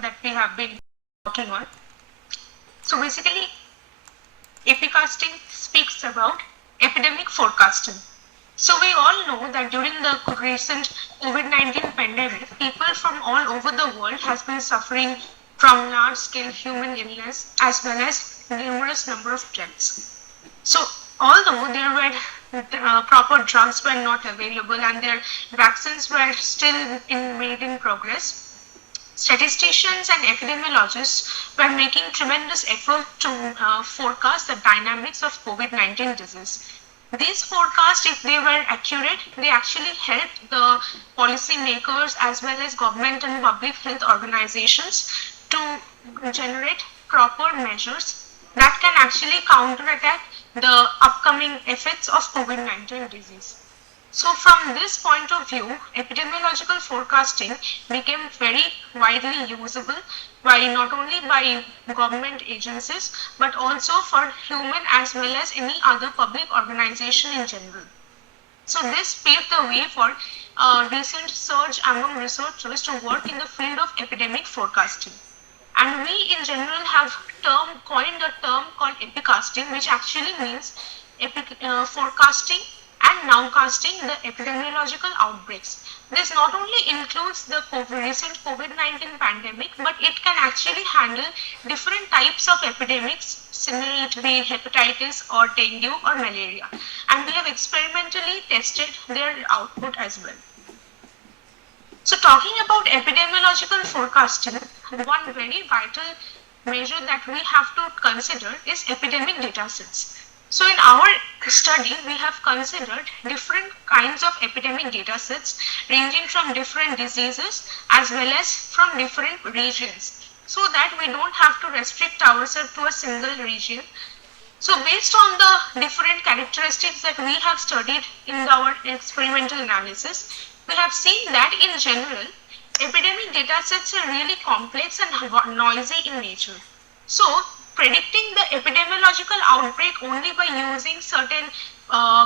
that we have been working on. So basically, epicasting speaks about epidemic forecasting. So we all know that during the recent COVID-19 pandemic, people from all over the world has been suffering from large-scale human illness as well as numerous number of deaths. So although there were proper drugs were not available and their vaccines were still made in progress, statisticians and epidemiologists were making tremendous effort to forecast the dynamics of COVID-19 disease. These forecasts, if they were accurate, they actually helped the policy makers as well as government and public health organizations to generate proper measures that can actually counterattack the upcoming effects of COVID-19 disease. So from this point of view, epidemiological forecasting became very widely usable not only by government agencies but also for human as well as any other public organization in general. So this paved the way for a recent surge among researchers to work in the field of epidemic forecasting. And we in general have coined a term called epicasting, which actually means forecasting and nowcasting the epidemiological outbreaks. This not only includes the recent COVID-19 pandemic, but it can actually handle different types of epidemics, similar to be hepatitis or dengue or malaria. And we have experimentally tested their output as well. So talking about epidemiological forecasting, one very vital measure that we have to consider is epidemic data sets. So in our study, we have considered different kinds of epidemic data sets ranging from different diseases as well as from different regions, so that we don't have to restrict ourselves to a single region. So based on the different characteristics that we have studied in our experimental analysis, we have seen that in general, epidemic data sets are really complex and noisy in nature. So predicting the epidemiological outbreak only by using certain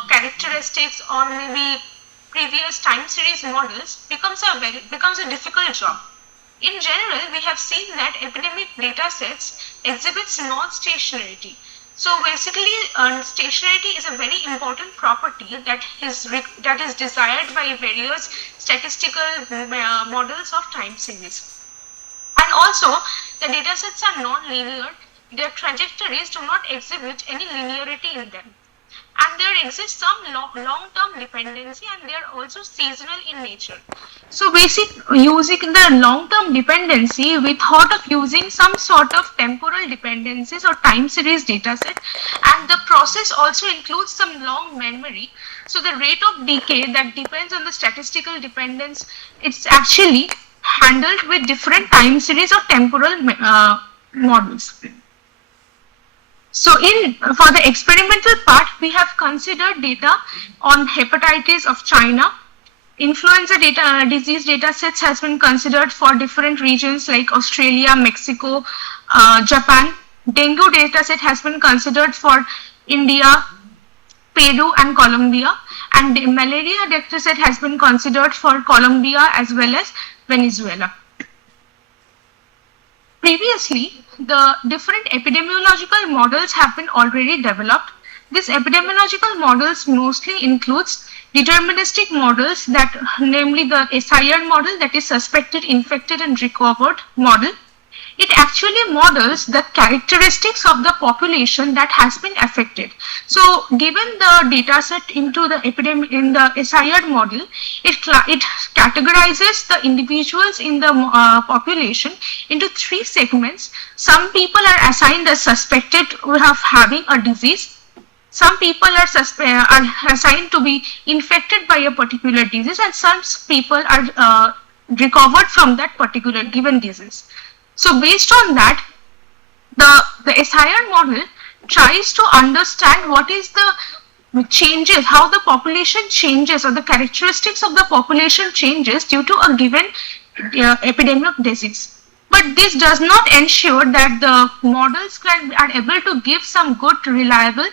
characteristics or maybe previous time series models becomes a difficult job. In general, we have seen that epidemic data sets exhibits non-stationarity. So basically, stationarity is a very important property that is desired by various statistical models of time series. And also, the data sets are non-linear. Their trajectories do not exhibit any linearity in them. And there exists some long-term dependency, and they are also seasonal in nature. So using the long-term dependency, we thought of using some sort of temporal dependencies or time series data set, and the process also includes some long memory. So the rate of decay that depends on the statistical dependence, it's actually handled with different time series or temporal models. So for the experimental part, we have considered data on hepatitis of China. Influenza disease data sets has been considered for different regions like Australia, Mexico, Japan. Dengue data set has been considered for India, Peru and Colombia. And the malaria data set has been considered for Colombia as well as Venezuela. Previously, the different epidemiological models have been already developed. These epidemiological models mostly includes deterministic models, that namely the SIR model, that is suspected, infected and recovered model. It actually models the characteristics of the population that has been affected. So given the data set into the in the SIR model, it categorizes the individuals in the population into 3 segments. Some people are assigned as suspected of having a disease. some people are assigned to be infected by a particular disease, and some people are recovered from that particular given disease. So based on that, the SIR model tries to understand what is the changes, how the population changes, or the characteristics of the population changes due to a given epidemic disease. But this does not ensure that the models are able to give some good, reliable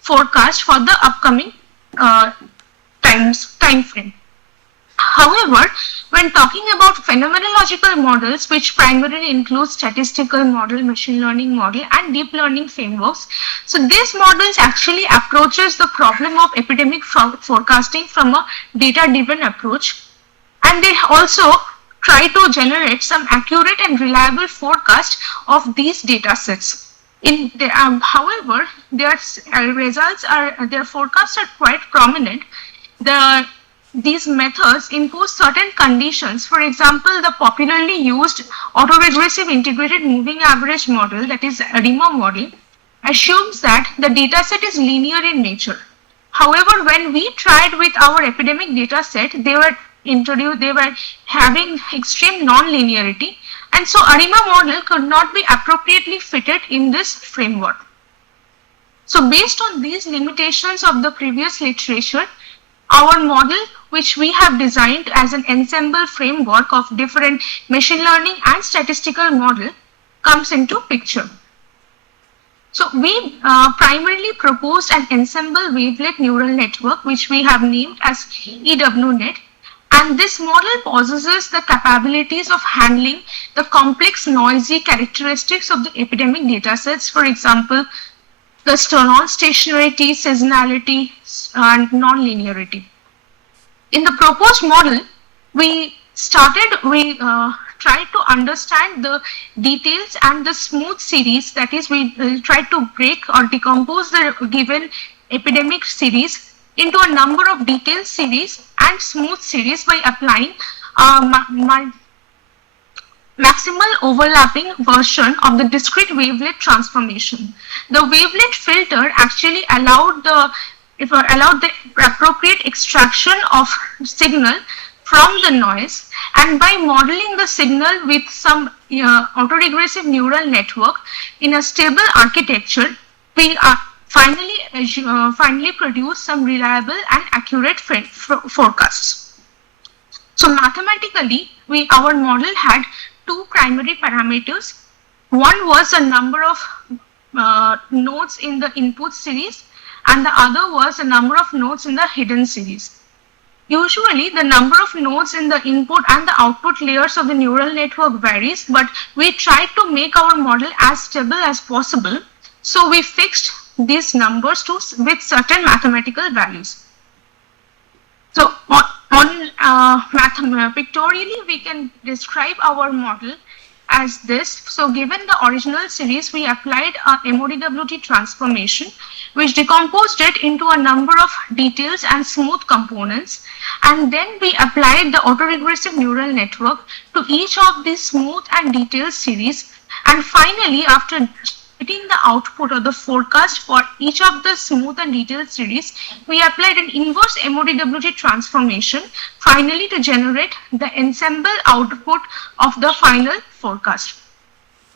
forecast for the upcoming time frame. However, when talking about phenomenological models, which primarily include statistical model, machine learning model, and deep learning frameworks, so these models actually approaches the problem of epidemic forecasting from a data-driven approach, and they also try to generate some accurate and reliable forecast of these data sets. However, their forecasts are quite prominent. These methods impose certain conditions. For example, the popularly used autoregressive integrated moving average model, that is RIMA model, assumes that the dataset is linear in nature. However, when we tried with our epidemic dataset, they were having extreme non-linearity, and so ARIMA model could not be appropriately fitted in this framework. So based on these limitations of the previous literature, our model, which we have designed as an ensemble framework of different machine learning and statistical model, comes into picture. So we primarily proposed an ensemble wavelet neural network, which we have named as EWNet. And this model possesses the capabilities of handling the complex, noisy characteristics of the epidemic datasets, for example, the non-stationarity, seasonality, and non-linearity. In the proposed model, we tried to understand the details and the smooth series, that is, we tried to break or decompose the given epidemic series into a number of detailed series and smooth series by applying maximal overlapping version of the discrete wavelet transformation. The wavelet filter actually allowed the appropriate extraction of signal from the noise, and by modeling the signal with some autoregressive neural network in a stable architecture, we finally produce some reliable and accurate forecasts. So mathematically, our model had two primary parameters. One was the number of nodes in the input series, and the other was the number of nodes in the hidden series. Usually, the number of nodes in the input and the output layers of the neural network varies, but we tried to make our model as stable as possible. So we fixed these numbers with certain mathematical values. So pictorially, we can describe our model as this. So given the original series, we applied a MODWT transformation, which decomposed it into a number of details and smooth components. And then we applied the autoregressive neural network to each of these smooth and detailed series. And finally, after getting the output or the forecast for each of the smooth and detailed series, we applied an inverse MODWT transformation finally to generate the ensemble output of the final forecast.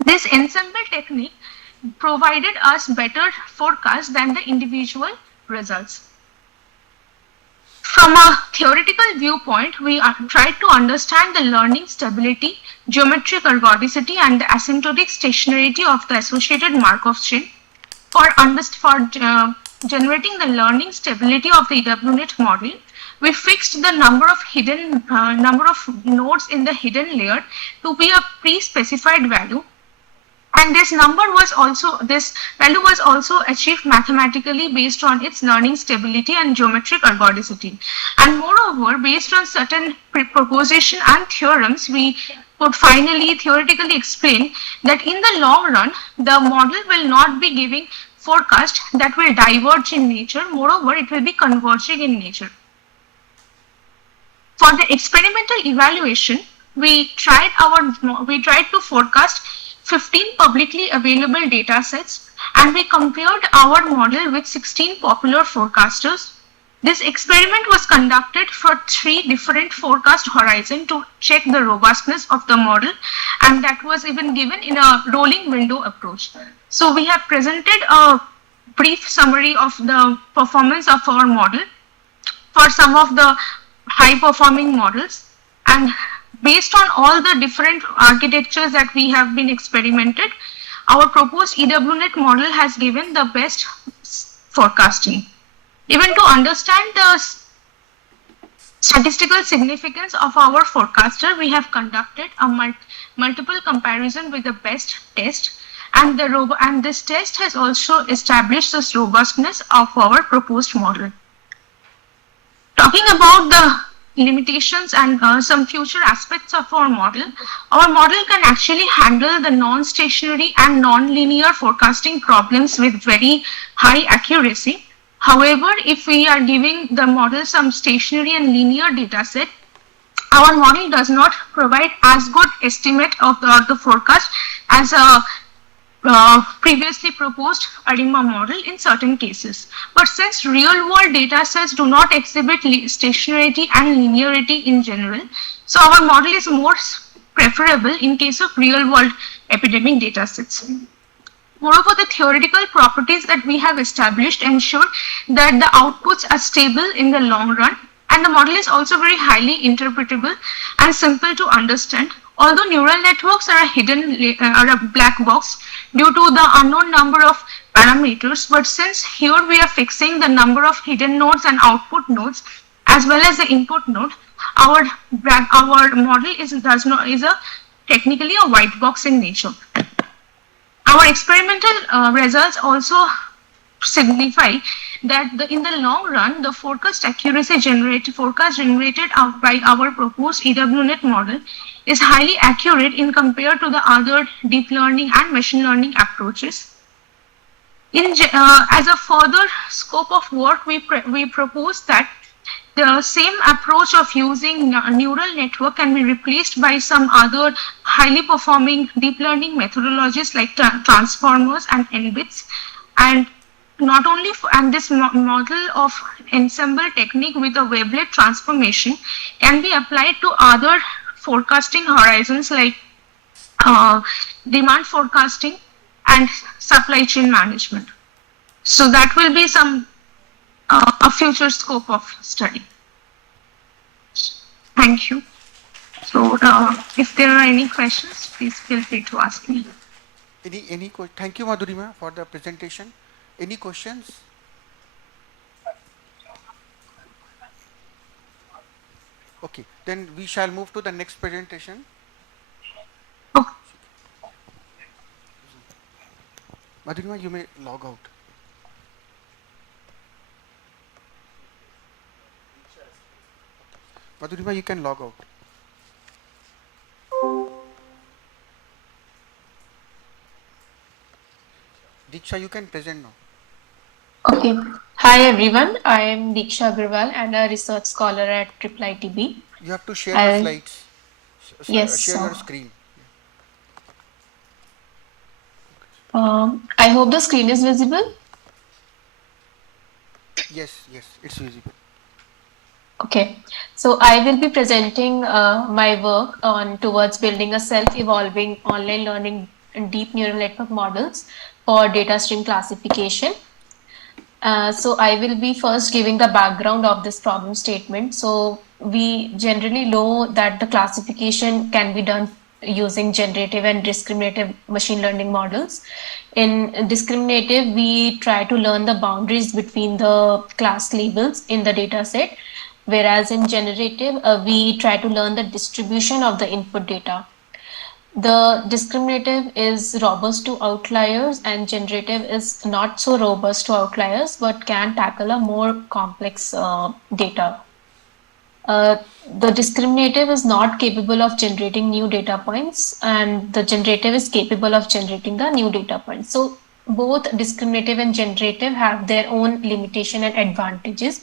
This ensemble technique provided us better forecast than the individual results. From a theoretical viewpoint, we tried to understand the learning stability, geometric ergodicity, and the asymptotic stationarity of the associated Markov chain. For generating the learning stability of the EWNet model, we fixed the number of nodes in the hidden layer to be a pre-specified value. And this value was also achieved mathematically based on its learning stability and geometric ergodicity. And moreover, based on certain proposition and theorems, we could finally theoretically explain that in the long run, the model will not be giving forecast that will diverge in nature. Moreover, it will be converging in nature. For the experimental evaluation, we tried to forecast 15 publicly available data sets and we compared our model with 16 popular forecasters. This experiment was conducted for 3 different forecast horizons to check the robustness of the model, and that was even given in a rolling window approach. So we have presented a brief summary of the performance of our model for some of the high performing models, and based on all the different architectures that we have been experimented, our proposed EWNet model has given the best forecasting. Even to understand the statistical significance of our forecaster, we have conducted a multiple comparison with the best test, and this test has also established the robustness of our proposed model. Talking about the limitations and some future aspects of our model can actually handle the non-stationary and non-linear forecasting problems with very high accuracy. However, if we are giving the model some stationary and linear data set, our model does not provide as good estimate of the forecast as a previously proposed ARIMA model in certain cases. But since real world data sets do not exhibit stationarity and linearity in general, so our model is more preferable in case of real world epidemic data sets. Moreover, the theoretical properties that we have established ensure that the outputs are stable in the long run, and the model is also very highly interpretable and simple to understand. Although neural networks are a black box due to the unknown number of parameters, but since here we are fixing the number of hidden nodes and output nodes as well as the input node, our model is technically a white box in nature. Our experimental results also signify that in the long run, the forecast generated by our proposed EWNet model is highly accurate in compared to the other deep learning and machine learning approaches. As a further scope of work, we propose that the same approach of using neural network can be replaced by some other highly performing deep learning methodologies like transformers and NBITs, and not only and this model of ensemble technique with a wavelet transformation can be applied to other forecasting horizons like demand forecasting and supply chain management. So that will be a future scope of study. Thank you. So if there are any questions, please feel free to ask me. Thank you, Madhurima, for the presentation. Any questions? Okay, then we shall move to the next presentation. Oh. Madhurima, you may log out. Madhurima, you can log out. Diksha, you can present now. Okay. Hi everyone. I am Diksha Agrawal and a research scholar at IIITB. You have to share the slides. Yes. Share your screen. I hope the screen is visible. Yes, it's visible. Okay, so I will be presenting my work towards building a self-evolving online learning and deep neural network models for data stream classification. So I will be first giving the background of this problem statement. So we generally know that the classification can be done using generative and discriminative machine learning models. In discriminative, we try to learn the boundaries between the class labels in the data set, whereas in generative, we try to learn the distribution of the input data. The discriminative is robust to outliers and generative is not so robust to outliers, but can tackle a more complex data. The discriminative is not capable of generating new data points, and the generative is capable of generating the new data points. So both discriminative and generative have their own limitation and advantages.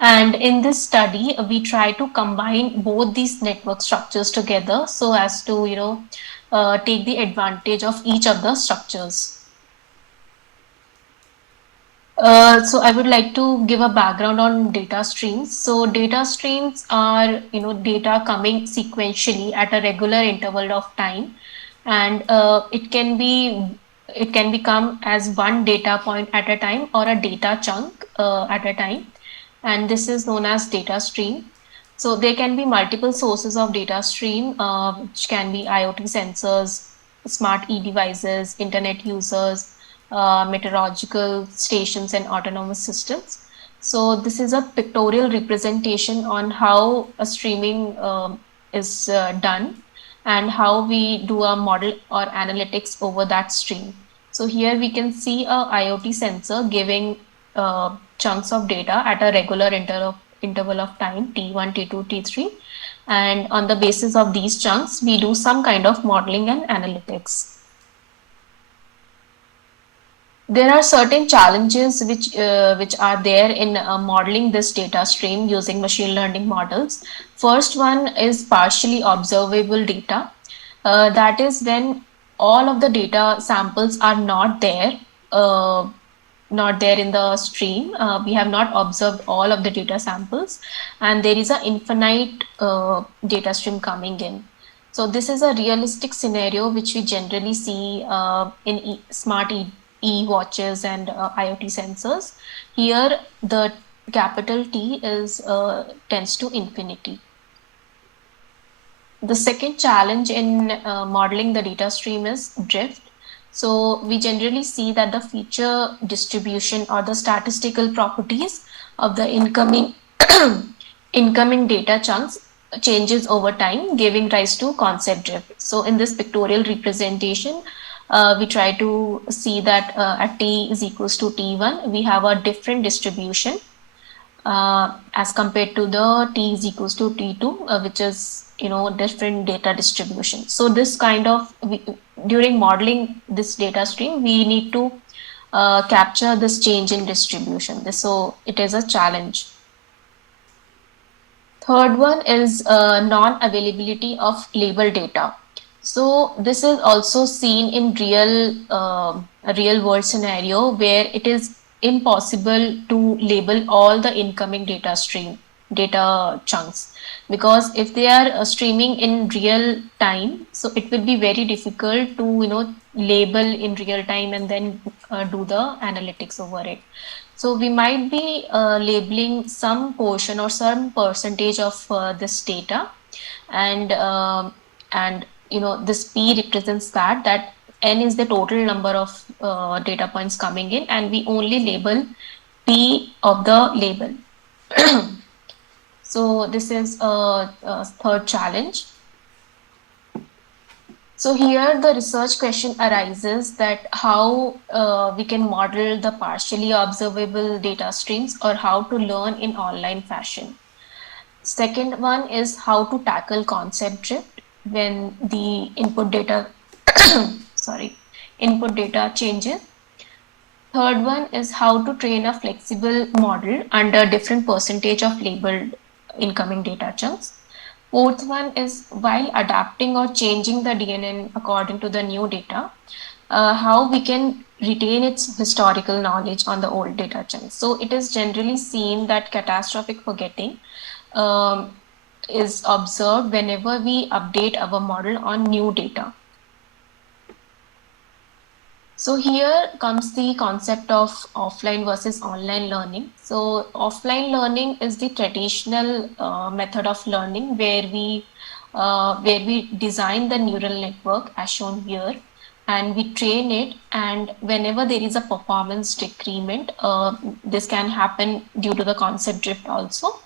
And in this study, we try to combine both these network structures together so as to, take the advantage of each of the structures. So I would like to give a background on data streams. So data streams are, data coming sequentially at a regular interval of time, and it can become as one data point at a time or a data chunk at a time, and this is known as data stream. So there can be multiple sources of data stream, which can be IoT sensors, smart e-devices, internet users, meteorological stations, and autonomous systems. So this is a pictorial representation on how a streaming is done and how we do a model or analytics over that stream. So here we can see a IoT sensor giving chunks of data at a regular interval of time, T1, T2, T3. And on the basis of these chunks, we do some kind of modeling and analytics. There are certain challenges which are there in modeling this data stream using machine learning models. First one is partially observable data. That is when all of the data samples are not there in the stream. We have not observed all of the data samples, and there is an infinite data stream coming in. So this is a realistic scenario which we generally see in smart e-watches and IoT sensors. Here the capital T is tends to infinity. The second challenge in modeling the data stream is drift. So we generally see that the feature distribution or the statistical properties of the incoming data chunks changes over time, giving rise to concept drift. So in this pictorial representation, we try to see that at t is equals to t1, we have a different distribution as compared to the t is equals to t2, which is different data distribution. So this kind of during modeling this data stream, we need to capture this change in distribution. So it is a challenge. Third one is non-availability of label data. So this is also seen in real world scenario where it is impossible to label all the incoming data chunks, because if they are streaming in real time, so it will be very difficult to label in real time and then do the analytics over it. So we might be labeling some portion or some percentage of this data, and this P represents that N is the total number of data points coming in, and we only label P of the label. So this is a third challenge. So here the research question arises that how we can model the partially observable data streams, or how to learn in online fashion. Second one is how to tackle concept drift when the input data changes. Third one is how to train a flexible model under different percentage of labeled incoming data chunks. Fourth one is while adapting or changing the DNN according to the new data, how we can retain its historical knowledge on the old data chunks. So it is generally seen that catastrophic forgetting is observed whenever we update our model on new data. So here comes the concept of offline versus online learning. So offline learning is the traditional method of learning where we design the neural network as shown here, and we train it, and whenever there is a performance decrement, this can happen due to the concept drift also,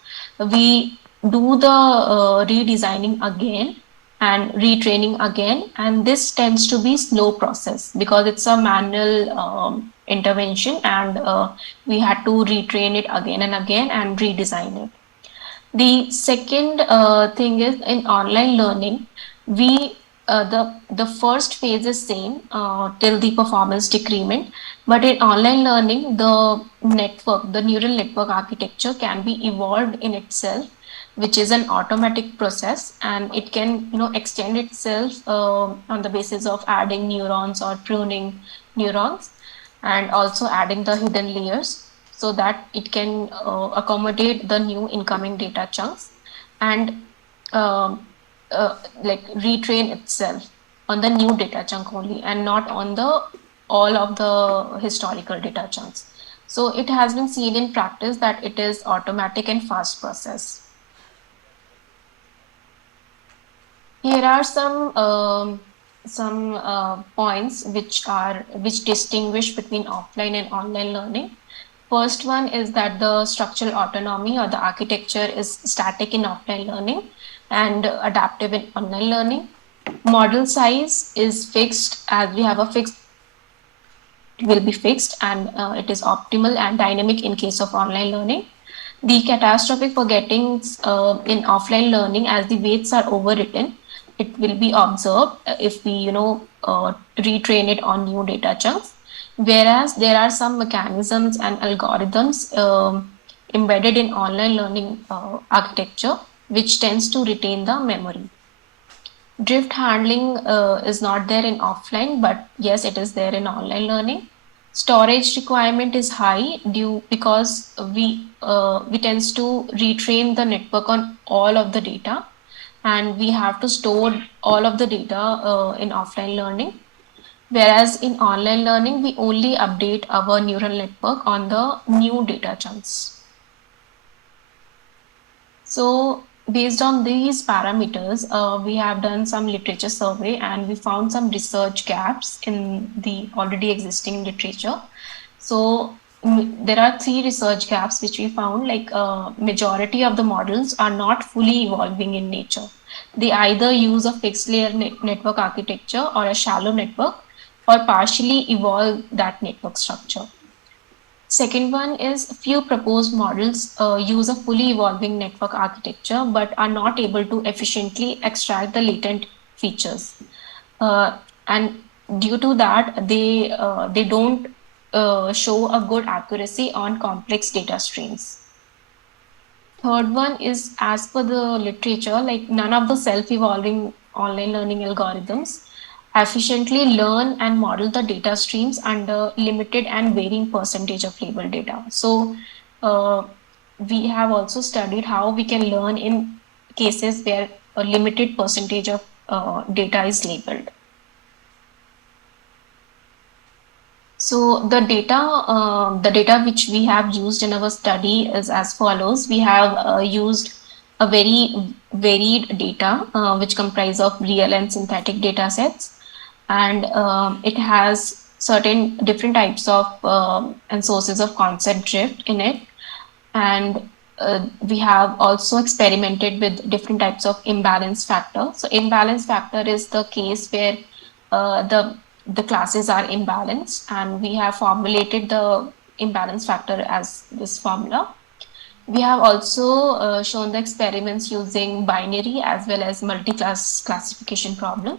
we do the redesigning again and retraining again, and this tends to be slow process because it's a manual intervention, and we had to retrain it again and again and redesign it. The second thing is in online learning, we the first phase is same till the performance decrement, but in online learning the neural network architecture can be evolved in itself, which is an automatic process, and it can extend itself on the basis of adding neurons or pruning neurons. and also adding the hidden layers so that it can accommodate the new incoming data chunks and like retrain itself on the new data chunk only and not on the all of the historical data chunks. So it has been seen in practice that it is automatic and fast process. Here are some points which distinguish between offline and online learning. First one is that the structural autonomy or the architecture is static in offline learning and adaptive in online learning. Model size is fixed, as we have a fixed, it will be fixed, and it is optimal and dynamic in case of online learning. The catastrophic forgettings in offline learning, as the weights are overwritten, it will be observed if we retrain it on new data chunks. Whereas there are some mechanisms and algorithms embedded in online learning architecture which tends to retain the memory. Drift handling is not there in offline, but yes, it is there in online learning. Storage requirement is high because we tends to retrain the network on all of the data, and we have to store all of the data in offline learning. Whereas in online learning, we only update our neural network on the new data chunks. So based on these parameters, we have done some literature survey and we found some research gaps in the already existing literature. So there are 3 research gaps which we found, like majority of the models are not fully evolving in nature. They either use a fixed layer network architecture or a shallow network, or partially evolve that network structure. Second one is few proposed models use a fully evolving network architecture but are not able to efficiently extract the latent features. And due to that, they don't show a good accuracy on complex data streams. Third one is, as per the literature, like none of the self-evolving online learning algorithms efficiently learn and model the data streams under limited and varying percentage of labeled data. So we have also studied how we can learn in cases where a limited percentage of data is labeled. So the data which we have used in our study is as follows. We have used a very varied data which comprise of real and synthetic data sets, and it has certain different types of and sources of concept drift in it. And we have also experimented with different types of imbalance factor. So imbalance factor is the case where the classes are imbalanced, and we have formulated the imbalance factor as this formula. We have also shown the experiments using binary as well as multi-class classification problem.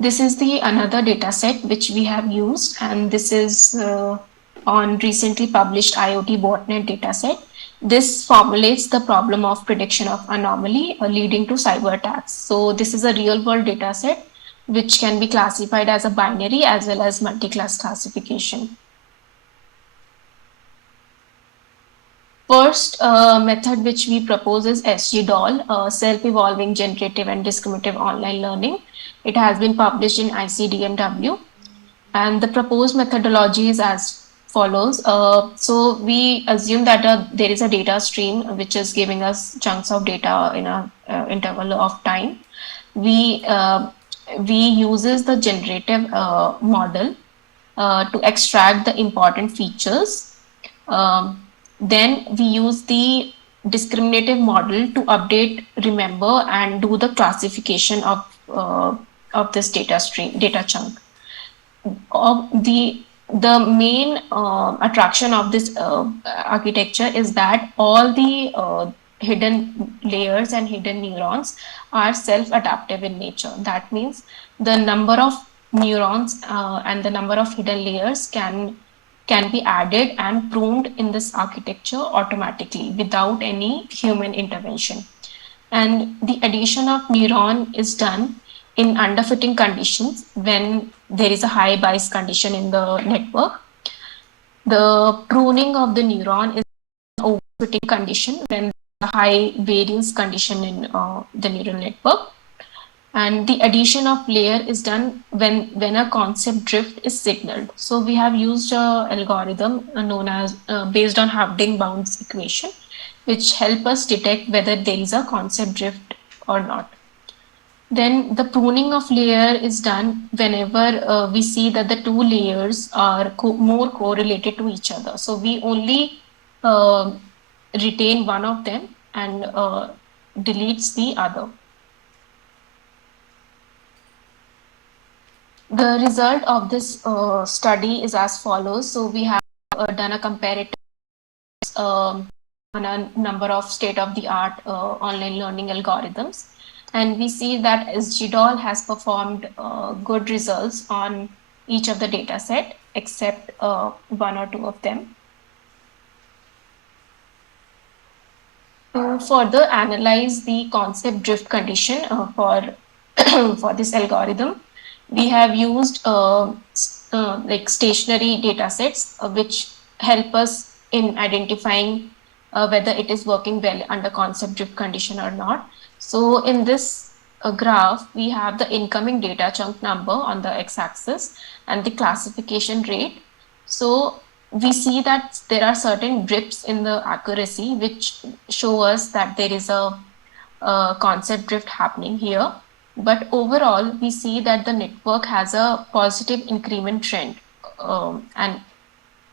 This is the another data set which we have used, and this is on recently published IoT botnet data set. This formulates the problem of prediction of anomaly leading to cyber attacks. So this is a real world data set which can be classified as a binary as well as multi-class classification. First method which we propose is SGDOL, self-evolving generative and discriminative online learning. It has been published in ICDMW, and the proposed methodology is as follows. So we assume that there is a data stream which is giving us chunks of data in a interval of time. We uses the generative model to extract the important features. Then we use the discriminative model to update, remember, and do the classification of this data chunk. The main attraction of this architecture is that all the hidden layers and hidden neurons are self-adaptive in nature. That means the number of neurons and the number of hidden layers can be added and pruned in this architecture automatically without any human intervention. And the addition of neuron is done in underfitting conditions when there is a high bias condition in the network. The pruning of the neuron is an overfitting condition when the high variance condition in the neural network. And the addition of layer is done when a concept drift is signaled. So we have used an algorithm known as based on Howding bounds equation, which help us detect whether there is a concept drift or not. Then the pruning of layer is done whenever we see that the two layers are more correlated to each other. So we only retain one of them and deletes the other. The result of this study is as follows. So we have done a comparative on a number of state-of-the-art online learning algorithms. And we see that SGDOL has performed good results on each of the data set except one or two of them. To further analyze the concept drift condition for this algorithm, we have used like stationary data sets which help us in identifying whether it is working well under concept drift condition or not. So in this graph, we have the incoming data chunk number on the x-axis and the classification rate. So we see that there are certain drips in the accuracy which show us that there is a concept drift happening here. But overall, we see that the network has a positive increment trend. And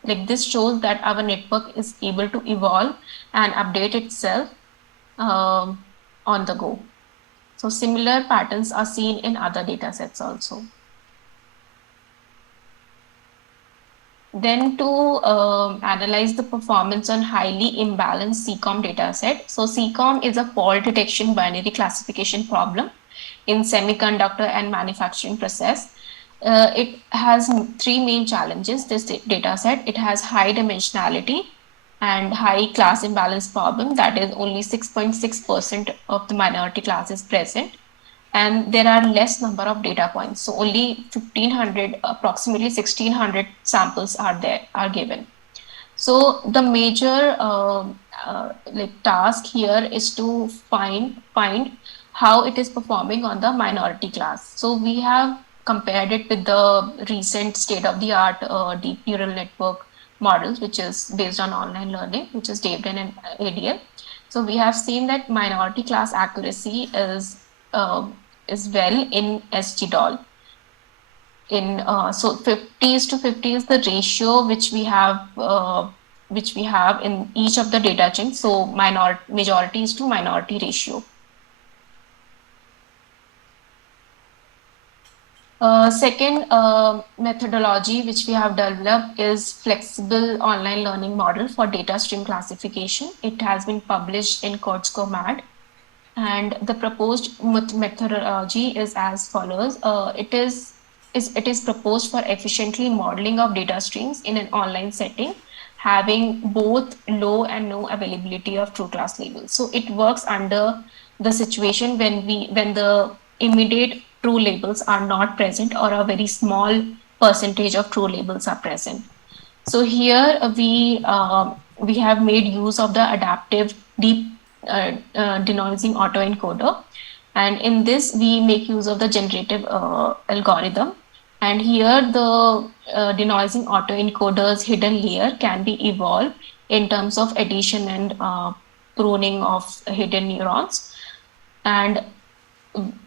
like this shows that our network is able to evolve and update itself on the go. So similar patterns are seen in other data sets also. Then to analyze the performance on highly imbalanced CCOM dataset. So CCOM is a fault detection binary classification problem in semiconductor and manufacturing process. It has three main challenges, this dataset. It has high dimensionality and high class imbalance problem, that is only 6.6% of the minority class is present. And there are less number of data points. So only 1500, approximately 1600 samples are given. So the major like task here is to find how it is performing on the minority class. So we have compared it with the recent state-of-the-art deep neural network models, which is based on online learning, which is DAVDEN and ADL. So we have seen that minority class accuracy is well in SGDOL. So 50 to 50 is the ratio which we have in each of the data chunks. So majority is to minority ratio. Second methodology which we have developed is flexible online learning model for data stream classification. It has been published in CodeScoMAD, and the proposed methodology is as follows. It is proposed for efficiently modeling of data streams in an online setting, having both low and no availability of true class labels. So it works under the situation when the immediate true labels are not present or a very small percentage of true labels are present. So here we have made use of the adaptive deep denoising autoencoder, and in this we make use of the generative algorithm. And here the denoising autoencoder's hidden layer can be evolved in terms of addition and pruning of hidden neurons. And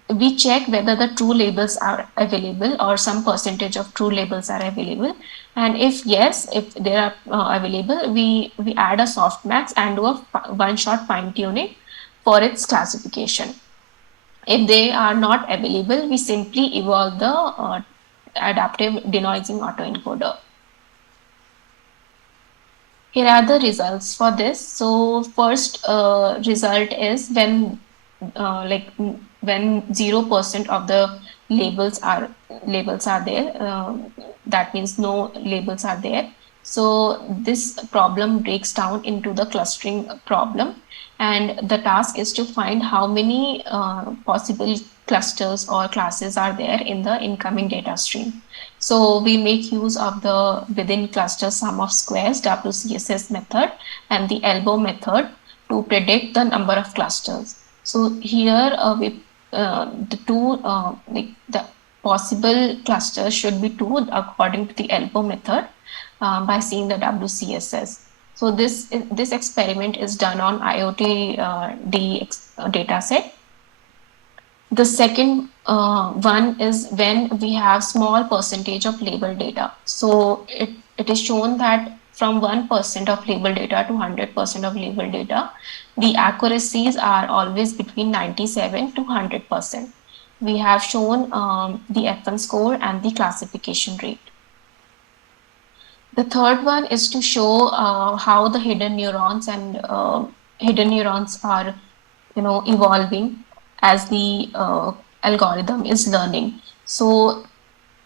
we check whether the true labels are available or some percentage of true labels are available. And if yes, if they are available, we add a softmax and do a one-shot fine-tuning for its classification. If they are not available, we simply evolve the adaptive denoising autoencoder. Here are the results for this. So first result is when 0% of the labels are there, that means no labels are there. So this problem breaks down into the clustering problem, and the task is to find how many possible clusters or classes are there in the incoming data stream. So we make use of the within cluster sum of squares WCSS method and the elbow method to predict the number of clusters. So here the possible clusters should be 2 according to the elbow method by seeing the WCSS. So this experiment is done on IoT data set. The second one is when we have small percentage of label data. So it is shown that from 1% of label data to 100% of label data, the accuracies are always between 97 to 100%. We have shown the F1 score and the classification rate. The third one is to show how the hidden neurons are, evolving as the algorithm is learning. So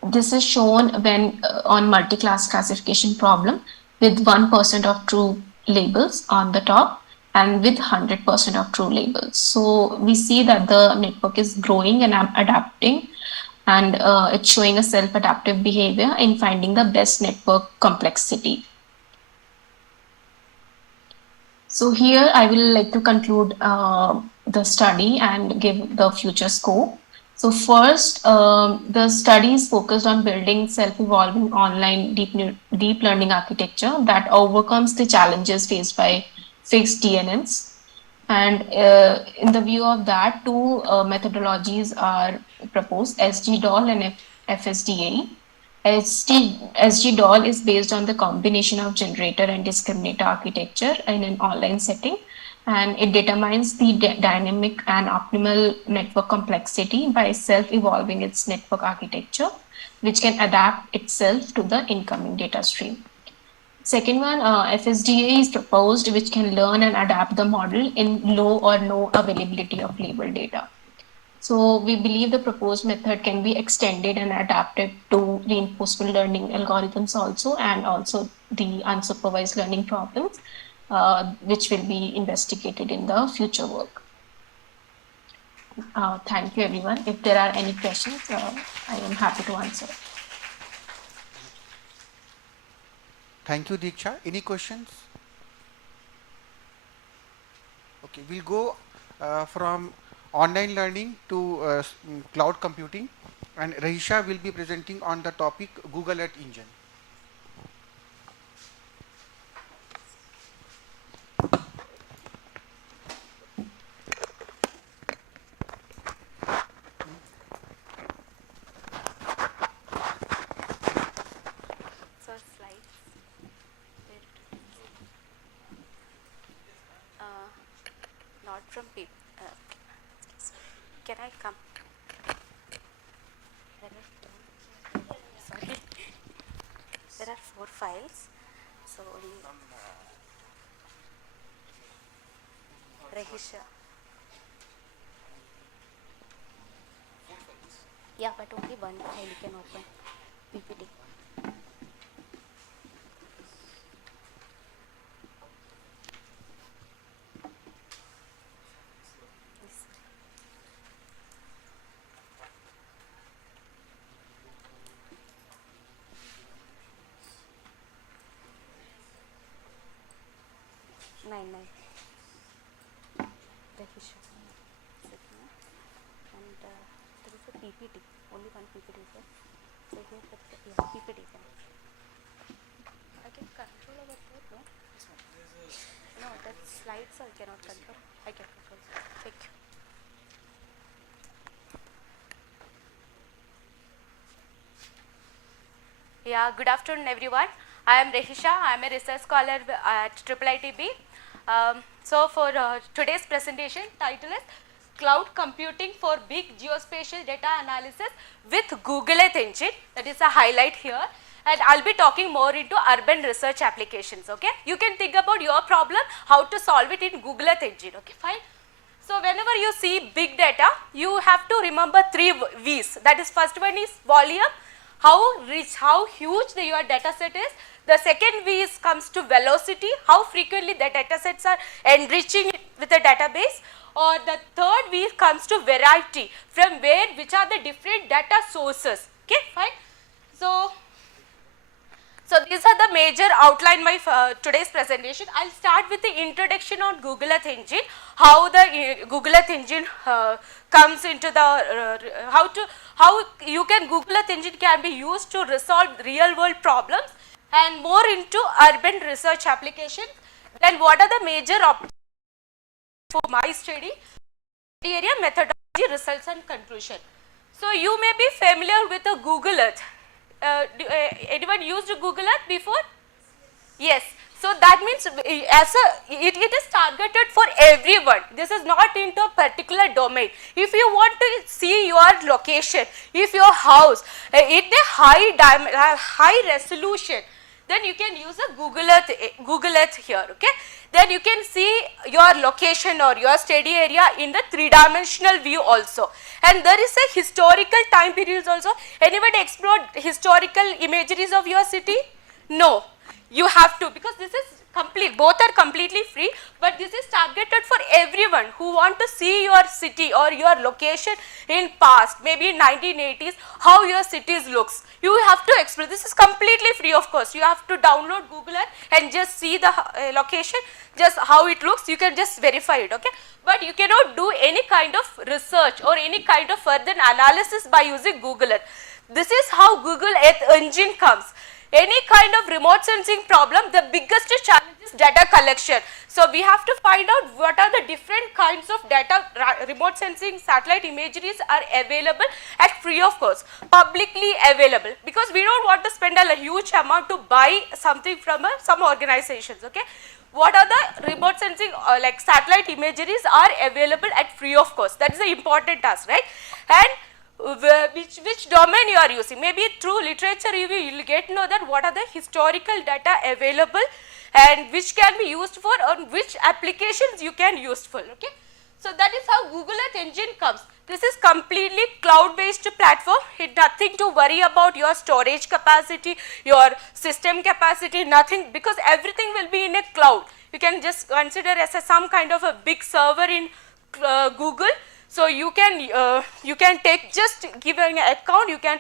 this is shown when on multi-class classification problem with 1% of true labels on the top and with 100% of true labels. So we see that the network is growing and adapting, and it's showing a self-adaptive behavior in finding the best network complexity. So here I will like to conclude the study and give the future scope. So first, the study is focused on building self-evolving online deep learning architecture that overcomes the challenges faced by fixed DNNs. And in the view of that, 2 methodologies are proposed, SGDOL and FSDAE. SGDOL is based on the combination of generator and discriminator architecture in an online setting, and it determines the dynamic and optimal network complexity by self-evolving its network architecture, which can adapt itself to the incoming data stream. Second one, FSDAE is proposed, which can learn and adapt the model in low or no availability of label data. So we believe the proposed method can be extended and adapted to reinforcement learning algorithms also, and also the unsupervised learning problems, which will be investigated in the future work. Thank you, everyone. If there are any questions, I am happy to answer. Thank you, Diksha. Any questions? Okay, we'll go from online learning to cloud computing, and Rahisha will be presenting on the topic Google Earth Engine. Not from people. Can I come? Sorry. There are 4 files. So only Rahisha. Yeah, but only one file you can open. PPT. Nine. Rahisha. And there is a PPT. Only one PPT is there. So here, yeah, PPT. I can control over there, no? No, that slides I cannot control. I can control. Thank you. Yeah, good afternoon, everyone. I am Rahisha. I am a research scholar at IIITB. So for today's presentation, title is Cloud Computing for Big Geospatial Data Analysis with Google Earth Engine. That is a highlight here. And I'll be talking more into urban research applications, okay? You can think about your problem, how to solve it in Google Earth Engine, okay, fine? So whenever you see big data, you have to remember 3 V's. That is, first one is volume, how rich, how huge your data set is. The second V comes to velocity, how frequently the data sets are enriching with the database. Or the third V comes to variety, from where, which are the different data sources. Okay, fine. So these are the major outline my today's presentation. I'll start with the introduction on Google Earth Engine, how the Google Earth Engine comes into the, how you can, Google Earth Engine can be used to resolve real world problems, and more into urban research applications. Then what are the major options for my study area, methodology, results and conclusion. So you may be familiar with the Google Earth. Anyone used Google Earth before? Yes. So that means it is targeted for everyone. This is not into a particular domain. If you want to see your location, if your house in a high resolution, then you can use a Google Earth here. Okay. Then you can see your location or your study area in the three-dimensional view also. And there is a historical time periods also. Anybody explored historical imageries of your city? No. You have to, because this is complete, both are completely free, but this is targeted for everyone who want to see your city or your location in past, maybe in 1980s, how your cities looks. You have to explore. This is completely free, of course. You have to download Google Earth and just see the location, just how it looks. You can just verify it, okay? But you cannot do any kind of research or any kind of further analysis by using Google Earth. This is how Google Earth Engine comes. Any kind of remote sensing problem, the biggest challenge is data collection. So we have to find out what are the different kinds of data, remote sensing satellite imageries are available at free of cost, publicly available, because we don't want to spend a huge amount to buy something from some organizations, okay. What are the remote sensing like satellite imageries are available at free of cost. That is the important task, right? And which domain you are using. Maybe through literature you will get to know that what are the historical data available and which can be used for, or which applications you can use for, okay. So that is how Google Earth Engine comes. This is completely cloud based platform. It nothing to worry about your storage capacity, your system capacity, nothing, because everything will be in a cloud. You can just consider as some kind of a big server in Google. So you can take, just give an account, you can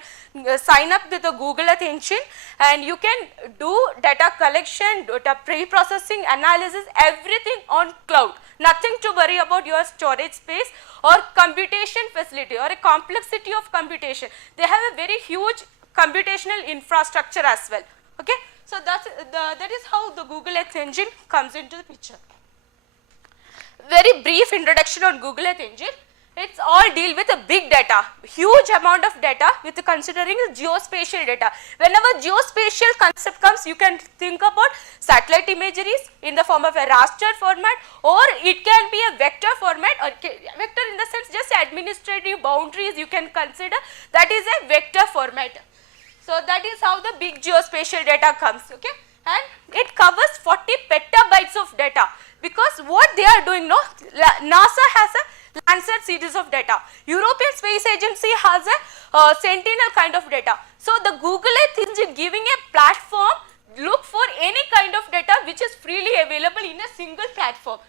sign up with the Google Earth Engine, and you can do data collection, data pre-processing, analysis, everything on cloud. Nothing to worry about your storage space or computation facility or a complexity of computation. They have a very huge computational infrastructure as well. Okay, so that is how the Google Earth Engine comes into the picture. Very brief introduction on Google Earth Engine. It's all deal with a big data, huge amount of data with considering geospatial data. Whenever geospatial concept comes, you can think about satellite imageries in the form of a raster format, or it can be a vector format, or vector in the sense just administrative boundaries you can consider, that is a vector format. So that is how the big geospatial data comes, okay. And it covers 40 petabytes of data, because what they are doing, no, NASA has a Landsat series of data, European Space Agency has a Sentinel kind of data. So the Google Earth Engine giving a platform, look for any kind of data which is freely available in a single platform.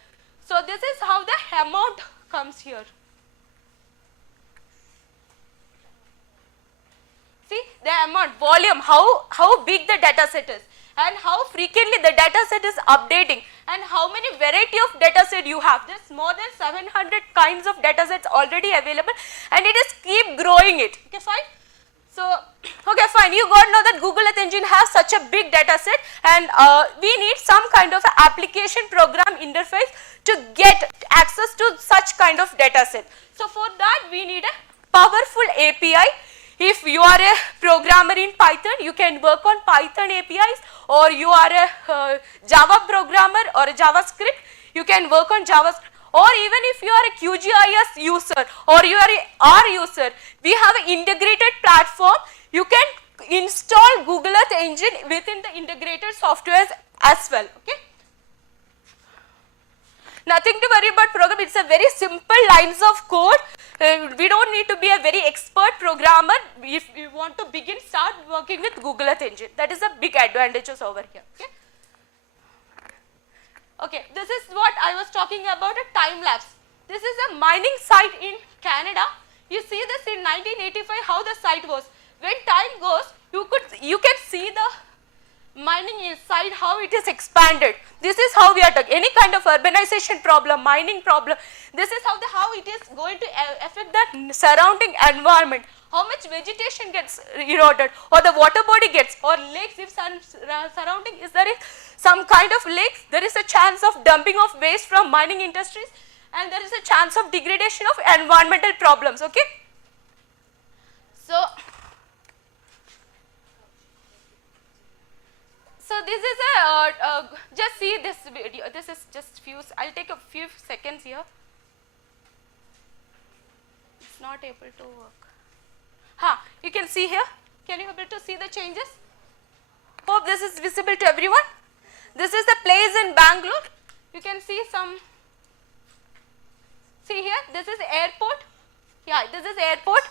So this is how the amount comes here. See the amount, volume, how big the data set is, and how frequently the data set is updating, and how many variety of data set you have. There is more than 700 kinds of data sets already available, and it is keep growing it. Okay, fine. So, okay, fine. You got to know that Google Earth Engine has such a big data set, and we need some kind of application program interface to get access to such kind of data set. So, for that we need a powerful API. If you are a programmer in Python, you can work on Python APIs, or you are a Java programmer or a JavaScript, you can work on JavaScript, or even if you are a QGIS user or you are a R user, we have an integrated platform. You can install Google Earth Engine within the integrated softwares as well, okay. Nothing to worry about program, it's a very simple lines of code. We don't need to be a very expert programmer if you want to start working with Google Earth Engine. That is the big advantages over here, okay. Okay, this is what I was talking about, a time lapse. This is a mining site in Canada. You see this in 1985 how the site was. When time goes, you can see the mining site how it is expanded. This is how we are talking. Any kind of urbanization problem, mining problem, this is how it is going to affect the surrounding environment. How much vegetation gets eroded, or the water body gets, or lakes, if surrounding is there is some kind of lakes, there is a chance of dumping of waste from mining industries, and there is a chance of degradation of environmental problems. Okay. So this is a, just see this video, this is just few, I'll take a few seconds here. It's not able to work. You can see here, can you be able to see the changes? Hope this is visible to everyone. This is the place in Bangalore. You can see some, see here, this is airport. Yeah, this is airport.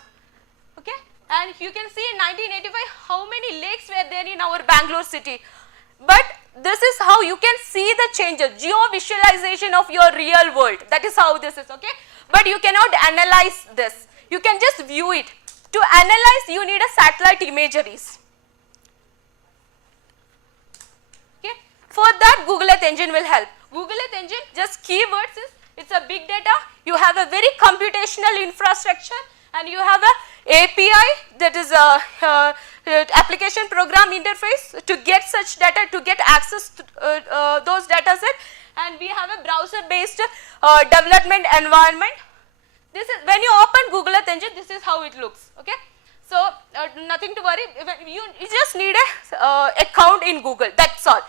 Okay, and you can see in 1985 how many lakes were there in our Bangalore city. But this is how you can see the changes, geo-visualization of your real world. That is how this is, okay. But you cannot analyze this. You can just view it. To analyze, you need a satellite imageries. Okay. For that, Google Earth Engine will help. Google Earth Engine, just keywords is, it's a big data. You have a very computational infrastructure, and you have a API, that is a application program interface to get such data, to get access to those data set, and we have a browser based development environment. This is when you open Google Earth Engine, this is how it looks. Okay, so nothing to worry, you just need a account in Google, that's all.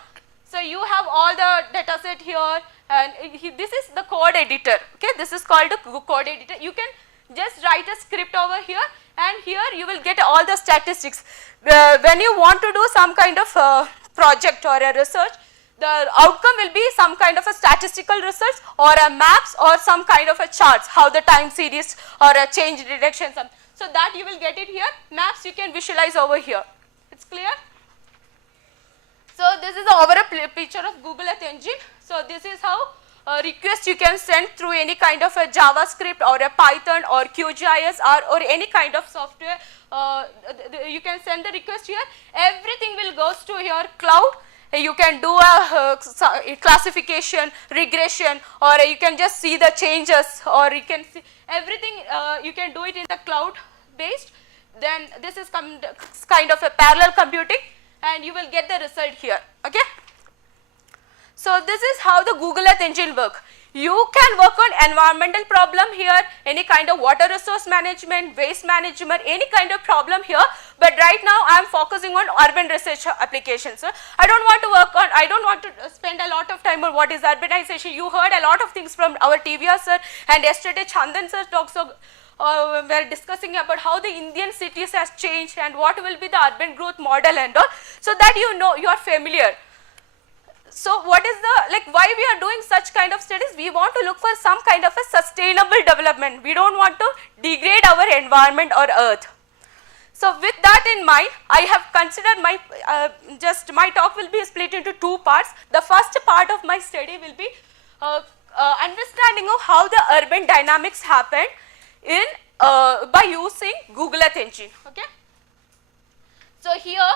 So you have all the data set here, and this is the code editor. Okay, this is called a code editor. You can just write a script over here, and here you will get all the statistics. When you want to do some kind of project or a research, the outcome will be some kind of a statistical research or a maps or some kind of a charts, how the time series or a change detection. So that you will get it here. Maps you can visualize over here. It's clear? So this is the overall picture of Google Earth Engine. So this is how request you can send through any kind of a JavaScript or a Python or QGIS or any kind of software. You can send the request here. Everything will go to your cloud. You can do a classification, regression, or you can just see the changes, or you can see everything. You can do it in the cloud based. Then this is kind of a parallel computing, and you will get the result here. Okay. So this is how the Google Earth Engine work. You can work on environmental problem here, any kind of water resource management, waste management, any kind of problem here. But right now I am focusing on urban research applications. So I don't want to spend a lot of time on what is urbanization. You heard a lot of things from our TVR sir, and yesterday Chandan sir also were discussing about how the Indian cities has changed and what will be the urban growth model and all, so that you know, you are familiar. So what is the, why we are doing such kind of studies? We want to look for some kind of a sustainable development. We don't want to degrade our environment or earth. So with that in mind, I have considered my, my talk will be split into two parts. The first part of my study will be understanding of how the urban dynamics happen in, by using Google Earth Engine. Okay. So here,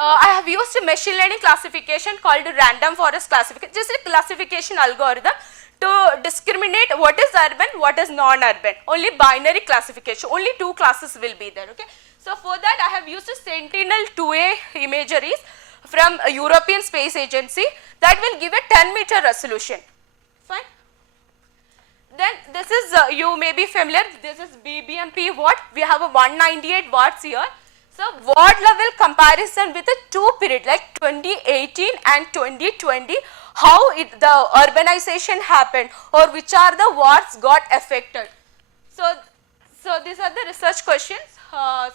I have used a machine learning classification called random forest classification, just a classification algorithm to discriminate what is urban, what is non-urban, only binary classification, only two classes will be there. Okay. So for that I have used a Sentinel-2A imageries from a European Space Agency that will give a 10-meter resolution. Fine. Then this is, you may be familiar, this is BBMP watt, we have a 198 watts here. So watt level comparison with a two period like 2018 and 2020, how the urbanization happened or which are the watts got affected. So these are the research questions,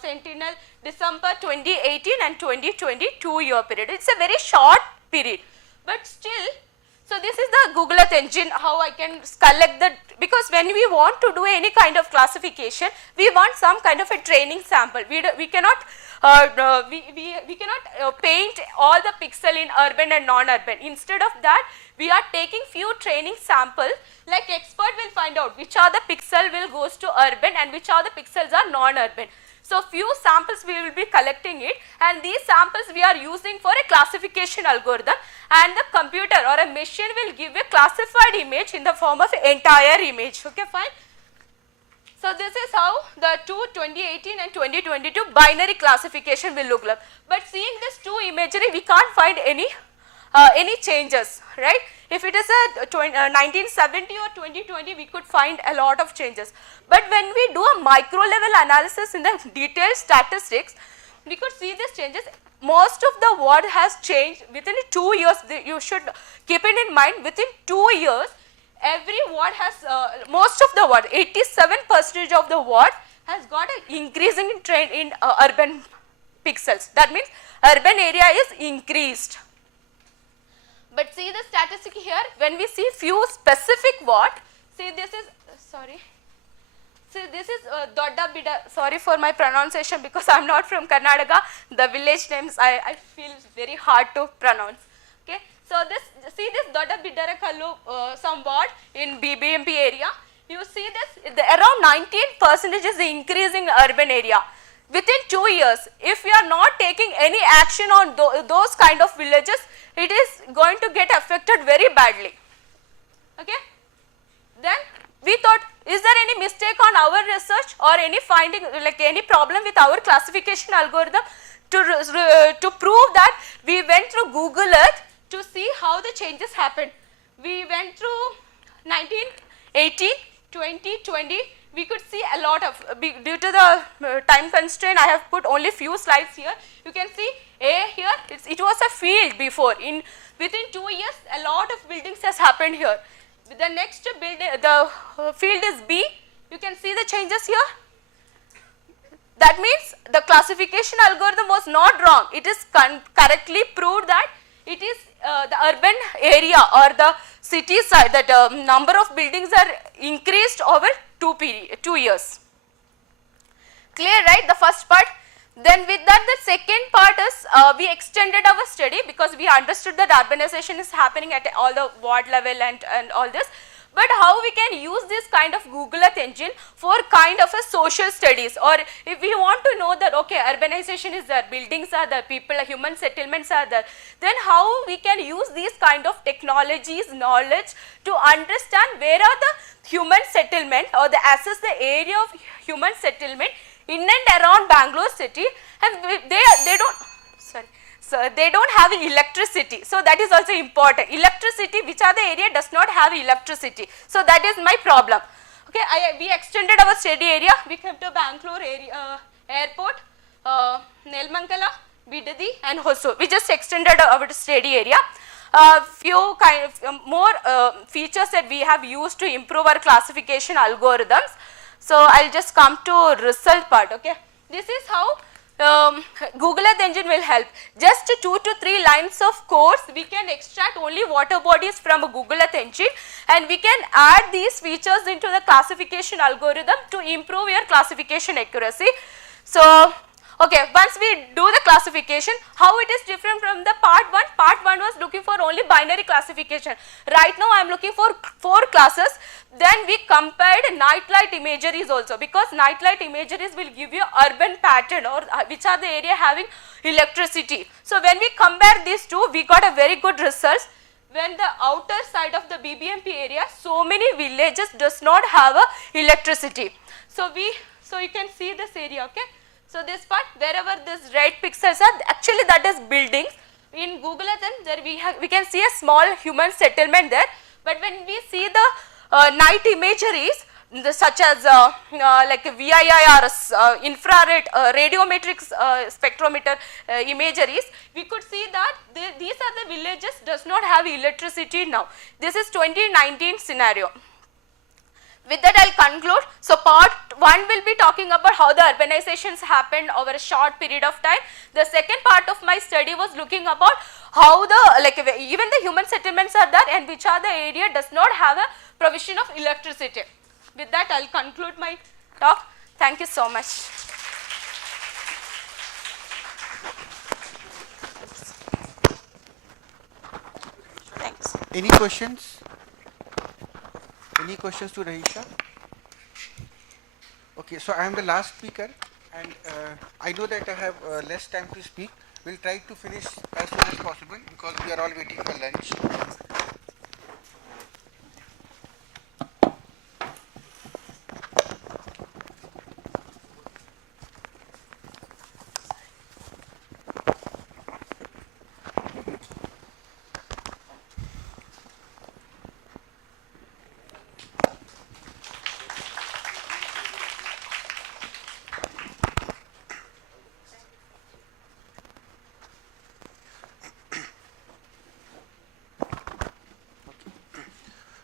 Sentinel December 2018 and 2020 2-year period. It's a very short period, but still, so So this is the Google Earth engine, how I can collect the, because when we want to do any kind of classification, we want some kind of a training sample. We cannot paint all the pixel in urban and non-urban. Instead of that, we are taking few training samples, like expert will find out which are the pixel will goes to urban and which are the pixels are non-urban. So few samples we will be collecting it, and these samples we are using for a classification algorithm, and the computer or a machine will give a classified image in the form of entire image. Okay, fine. So this is how the 2018 and 2022 binary classification will look like. But seeing this two imagery, we can't find any changes, right? If it is a 1970 or 2020, we could find a lot of changes. But when we do a micro level analysis in the detailed statistics, we could see these changes. Most of the word has changed within 2 years. You should keep it in mind, within 2 years, every word has, most of the word, 87% of the word has got an increasing trend in urban pixels. That means urban area is increased. But see the statistic here, when we see few specific word, see this is, sorry, see this is Dodda Bida, sorry for my pronunciation because I am not from Karnataka, the village names I feel very hard to pronounce. Okay, so this, see this Dodda Bidarakallu some word in BBMP area, you see this, around 19% is the increase in urban area. Within 2 years, if we are not taking any action on those kind of villages, it is going to get affected very badly. Okay? Then we thought, is there any mistake on our research or any finding, like any problem with our classification algorithm? To prove that, we went through Google Earth to see how the changes happened. We went through 1918, 2020, we could see a lot of, due to the time constraint, I have put only few slides here. You can see A here, it was a field before. Within 2 years, a lot of buildings has happened here. The next building, the field is B. You can see the changes here. That means the classification algorithm was not wrong. It is correctly proved that it is the urban area or the city side, that number of buildings are increased over 2 years. Clear, right? The first part. Then with that, the second part is we extended our study because we understood that urbanization is happening at all the ward level and all this. But how we can use this kind of Google Earth engine for kind of a social studies, or if we want to know that okay, urbanization is there, buildings are there, people, human settlements are there, then how we can use these kind of technologies, knowledge to understand where are the human settlement or assess the area of human settlement in and around Bangalore city, and they don't, sorry. So they don't have electricity, so that is also important. Electricity, which are the area does not have electricity, so that is my problem. Okay, we extended our study area. We came to Bangalore area, airport, Nelmankala, Bidadi, and Hosur. We just extended our study area. Few kind of more features that we have used to improve our classification algorithms. So I'll just come to result part. Okay, this is how Google Earth engine will help. Just 2 to 3 lines of code, we can extract only water bodies from a Google Earth engine, and we can add these features into the classification algorithm to improve your classification accuracy. So, okay, once we do the classification, how it is different from the part 1? Part 1 was looking for only binary classification. Right now I am looking for 4 classes. Then we compared night light imageries also, because night light imageries will give you urban pattern or which are the area having electricity. So when we compare these two, we got a very good results. When the outer side of the BBMP area, so many villages does not have a electricity. So you can see this area, okay. So this part, wherever this red pixels are, actually that is buildings. In Google Earth, there we can see a small human settlement there. But when we see the night imageries, such as like VIIRs, infrared radiometric spectrometer imageries, we could see that these are the villages does not have electricity now. This is 2019 scenario. With that I'll conclude. So part 1 will be talking about how the urbanizations happened over a short period of time. The second part of my study was looking about how the even the human settlements are there and which are the area does not have a provision of electricity. With that I'll conclude my talk. Thank you so much. Thanks. Any questions? Any questions to Rahisha? Okay, so I am the last speaker, and I know that I have less time to speak. We'll try to finish as soon as possible because we are all waiting for lunch.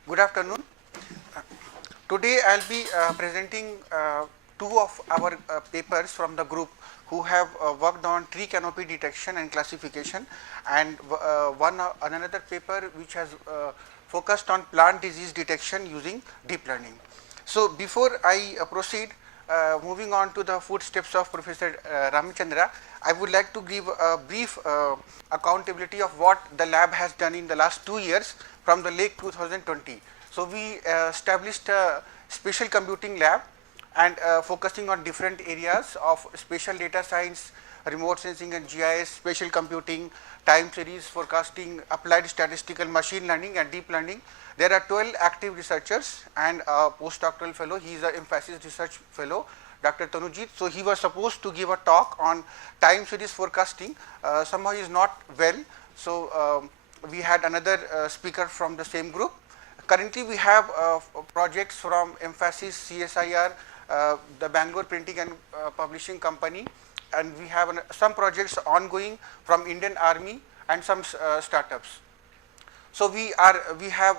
Good afternoon. Today I will be presenting two of our papers from the group who have worked on tree canopy detection and classification, and another paper which has focused on plant disease detection using deep learning. So before I proceed, moving on to the footsteps of Professor Ramachandra, I would like to give a brief accountability of what the lab has done in the last 2 years from the late 2020. So we established a spatial computing lab and focusing on different areas of spatial data science, remote sensing and GIS, spatial computing, time series forecasting, applied statistical machine learning and deep learning. There are 12 active researchers and a postdoctoral fellow. He is an emphasis research fellow, Dr. Tanujit. So he was supposed to give a talk on time series forecasting. Somehow he is not well. So we had another speaker from the same group. Currently we have projects from emphasis, CSIR, the Bangalore Printing and Publishing Company, and we have some projects ongoing from Indian Army and some startups. So we have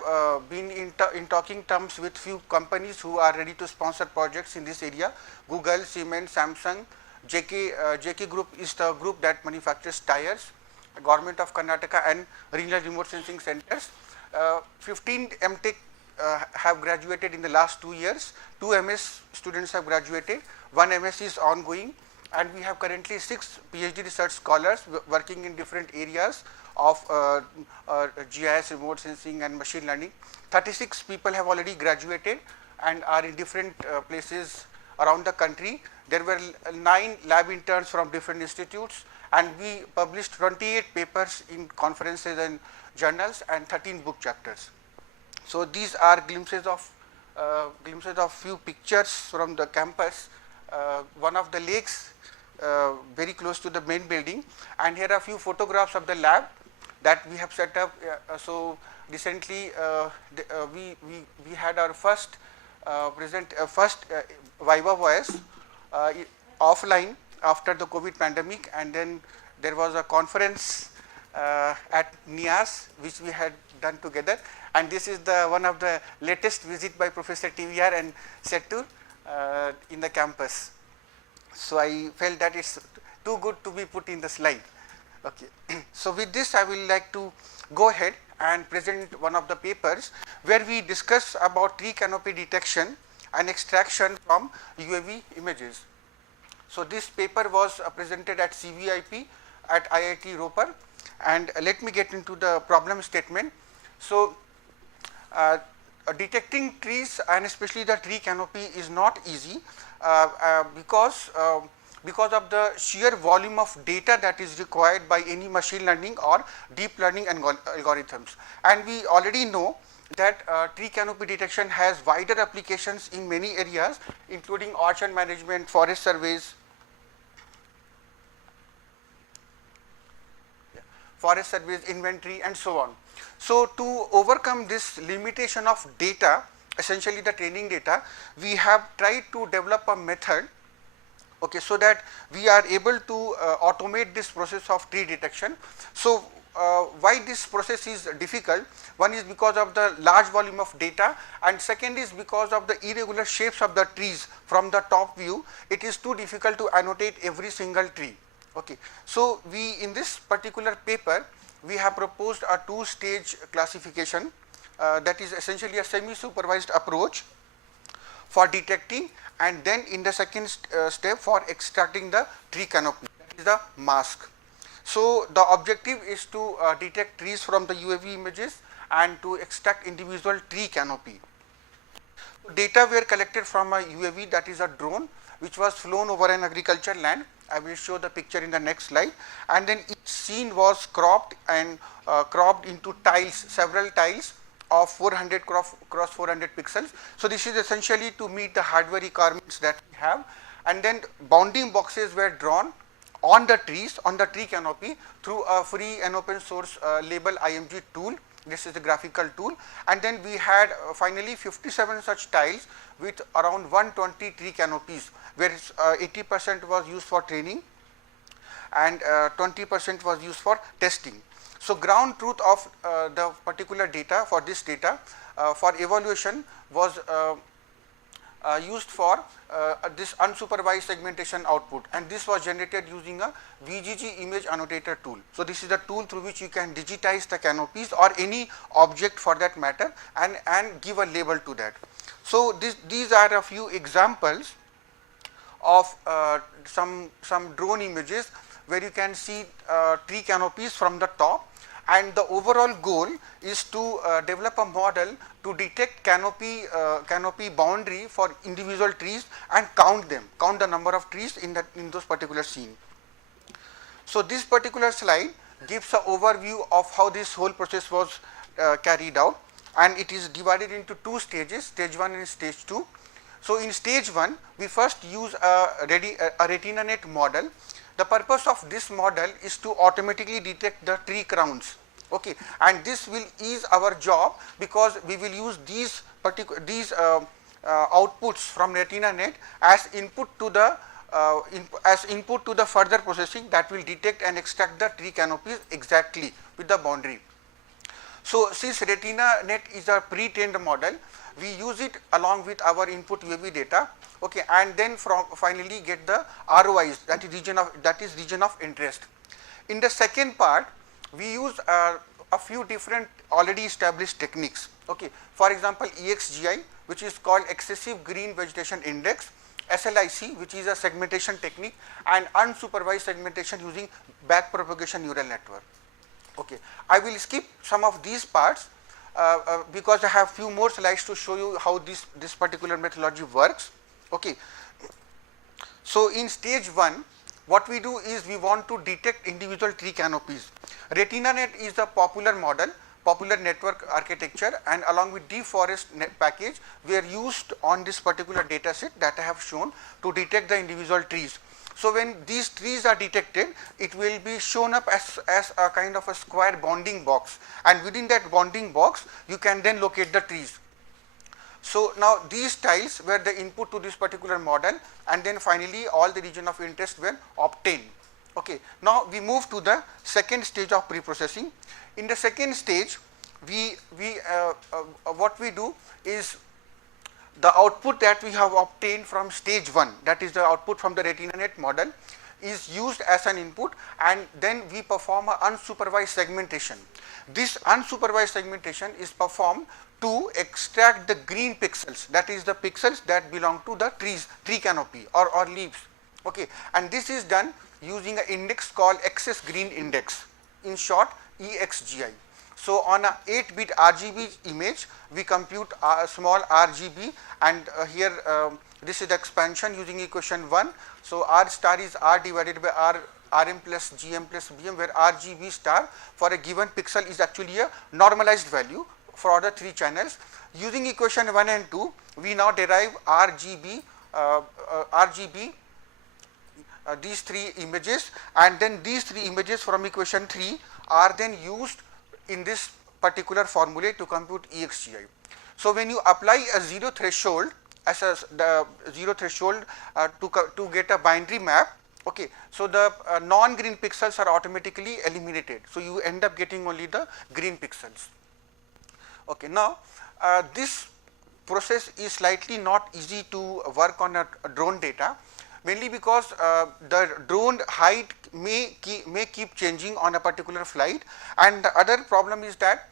been in talking terms with few companies who are ready to sponsor projects in this area. Google, Siemens, Samsung, JK Group is the group that manufactures tires, Government of Karnataka and regional remote sensing centers. 15 MTech have graduated in the last 2 years, 2 MS students have graduated, 1 MS is ongoing, and we have currently 6 PhD research scholars working in different areas of GIS, remote sensing and machine learning. 36 people have already graduated and are in different places around the country. There were 9 lab interns from different institutes, and we published 28 papers in conferences and journals and 13 book chapters. So these are glimpses of few pictures from the campus. One of the lakes very close to the main building, and here are a few photographs of the lab that we have set up. So recently we had our first Viva Voice offline after the COVID pandemic, and then there was a conference at NIAS which we had done together, and this is one of the latest visit by Professor TVR and Settur in the campus. So I felt that it's too good to be put in the slide. Okay. So with this I will like to go ahead and present one of the papers where we discuss about tree canopy detection and extraction from UAV images. So this paper was presented at CVIP at IIT Ropar, and let me get into the problem statement. So detecting trees and especially the tree canopy is not easy because of the sheer volume of data that is required by any machine learning or deep learning algorithms. And we already know that tree canopy detection has wider applications in many areas, including orchard management, forest surveys, inventory and so on. So to overcome this limitation of data, essentially the training data, we have tried to develop a method, okay, so that we are able to automate this process of tree detection. So why this process is difficult? One is because of the large volume of data, and second is because of the irregular shapes of the trees from the top view. It is too difficult to annotate every single tree. Okay. So we, in this particular paper, we have proposed a two-stage classification that is essentially a semi-supervised approach for detecting, and then in the second step for extracting the tree canopy, that is the mask. So the objective is to detect trees from the UAV images and to extract individual tree canopy. Data were collected from a UAV, that is a drone, which was flown over an agriculture land. I will show the picture in the next slide. And then each scene was cropped and cropped into tiles, several tiles of 400 cross 400 pixels. So this is essentially to meet the hardware requirements that we have. And then bounding boxes were drawn on the trees, on the tree canopy, through a free and open source label IMG tool. This is the graphical tool. And then we had finally 57 such tiles with around 120 tree canopies, where 80% was used for training and 20% was used for testing. So ground truth of the particular data, for this data for evaluation, was used for this unsupervised segmentation output, and this was generated using a VGG image annotator tool. So this is the tool through which you can digitize the canopies or any object for that matter and give a label to that. So these are a few examples of some drone images where you can see tree canopies from the top, and the overall goal is to develop a model to detect canopy boundary for individual trees and count the number of trees in those particular scene. So this particular slide gives an overview of how this whole process was carried out, and it is divided into two stages, stage 1 and stage 2. So in stage 1, we first use a RetinaNet model. The purpose of this model is to automatically detect the tree crowns. Okay, and this will ease our job because we will use these outputs from RetinaNet as input to the further processing that will detect and extract the tree canopies exactly with the boundary. So since RetinaNet is a pre-trained model, we use it along with our input UAV data, okay, and then finally get the ROIs, that is region of interest. In the second part, we use a few different already established techniques. Okay, for example, EXGI, which is called Excessive Green Vegetation Index, SLIC, which is a segmentation technique, and unsupervised segmentation using backpropagation neural network. Okay, I will skip some of these parts because I have few more slides to show you how this particular methodology works. Okay, so in stage 1, what we do is we want to detect individual tree canopies. RetinaNet is a popular model, popular network architecture, and along with deforest package, we are used on this particular data set that I have shown to detect the individual trees. So when these trees are detected, it will be shown up as a kind of a square bounding box, and within that bounding box, you can then locate the trees. So now these tiles were the input to this particular model, and then finally all the region of interest were obtained. Okay. Now we move to the second stage of pre-processing. In the second stage, what we do is the output that we have obtained from stage 1, that is the output from the RetinaNet model, is used as an input, and then we perform an unsupervised segmentation. This unsupervised segmentation is performed to extract the green pixels, that is the pixels that belong to the tree canopy or leaves. Okay, and this is done using an index called excess green index, in short EXGI. So on a 8-bit RGB image, we compute a small RGB, and here this is the expansion using equation 1. So R star is R divided by Rm plus Gm plus Bm, where RGB star for a given pixel is actually a normalized value for the 3 channels. Using equation 1 and 2, we now derive RGB, these 3 images, and then these 3 images from equation 3 are then used in this particular formula to compute EXGI. So when you apply a zero threshold to get a binary map, Okay, so the non-green pixels are automatically eliminated. So you end up getting only the green pixels. Okay, now this process is slightly not easy to work on a drone data, mainly because the drone height may keep changing on a particular flight, and the other problem is that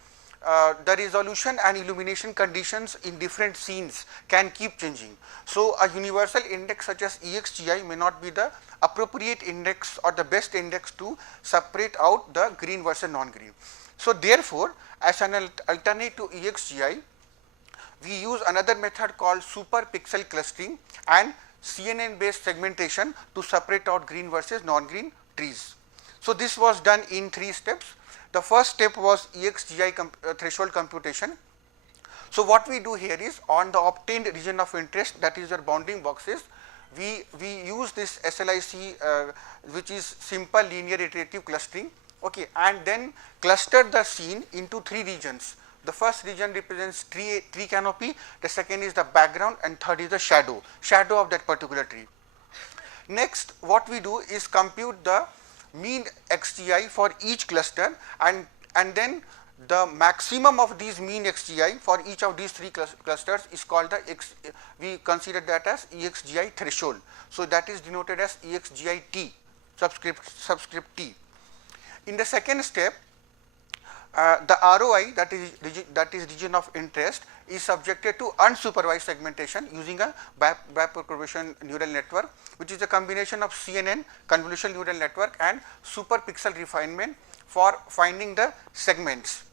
the resolution and illumination conditions in different scenes can keep changing. So a universal index such as EXGI may not be the appropriate index or the best index to separate out the green versus non-green. So therefore, as an alternate to EXGI, we use another method called super pixel clustering and CNN based segmentation to separate out green versus non-green trees. So this was done in 3 steps. The first step was EXGI threshold computation. So what we do here is, on the obtained region of interest, that is your bounding boxes, we use this SLIC which is simple linear iterative clustering, okay, and then cluster the scene into 3 regions. The first region represents tree canopy, the second is the background, and third is the shadow of that particular tree. Next, what we do is compute the mean XGI for each cluster, and then the maximum of these mean XGI for each of these 3 clusters is called we consider that as EXGI threshold. So that is denoted as EXGI T, subscript T. In the second step, the ROI, that is region of interest, is subjected to unsupervised segmentation using a backpropagation neural network, which is a combination of CNN, convolutional neural network, and super pixel refinement for finding the segments.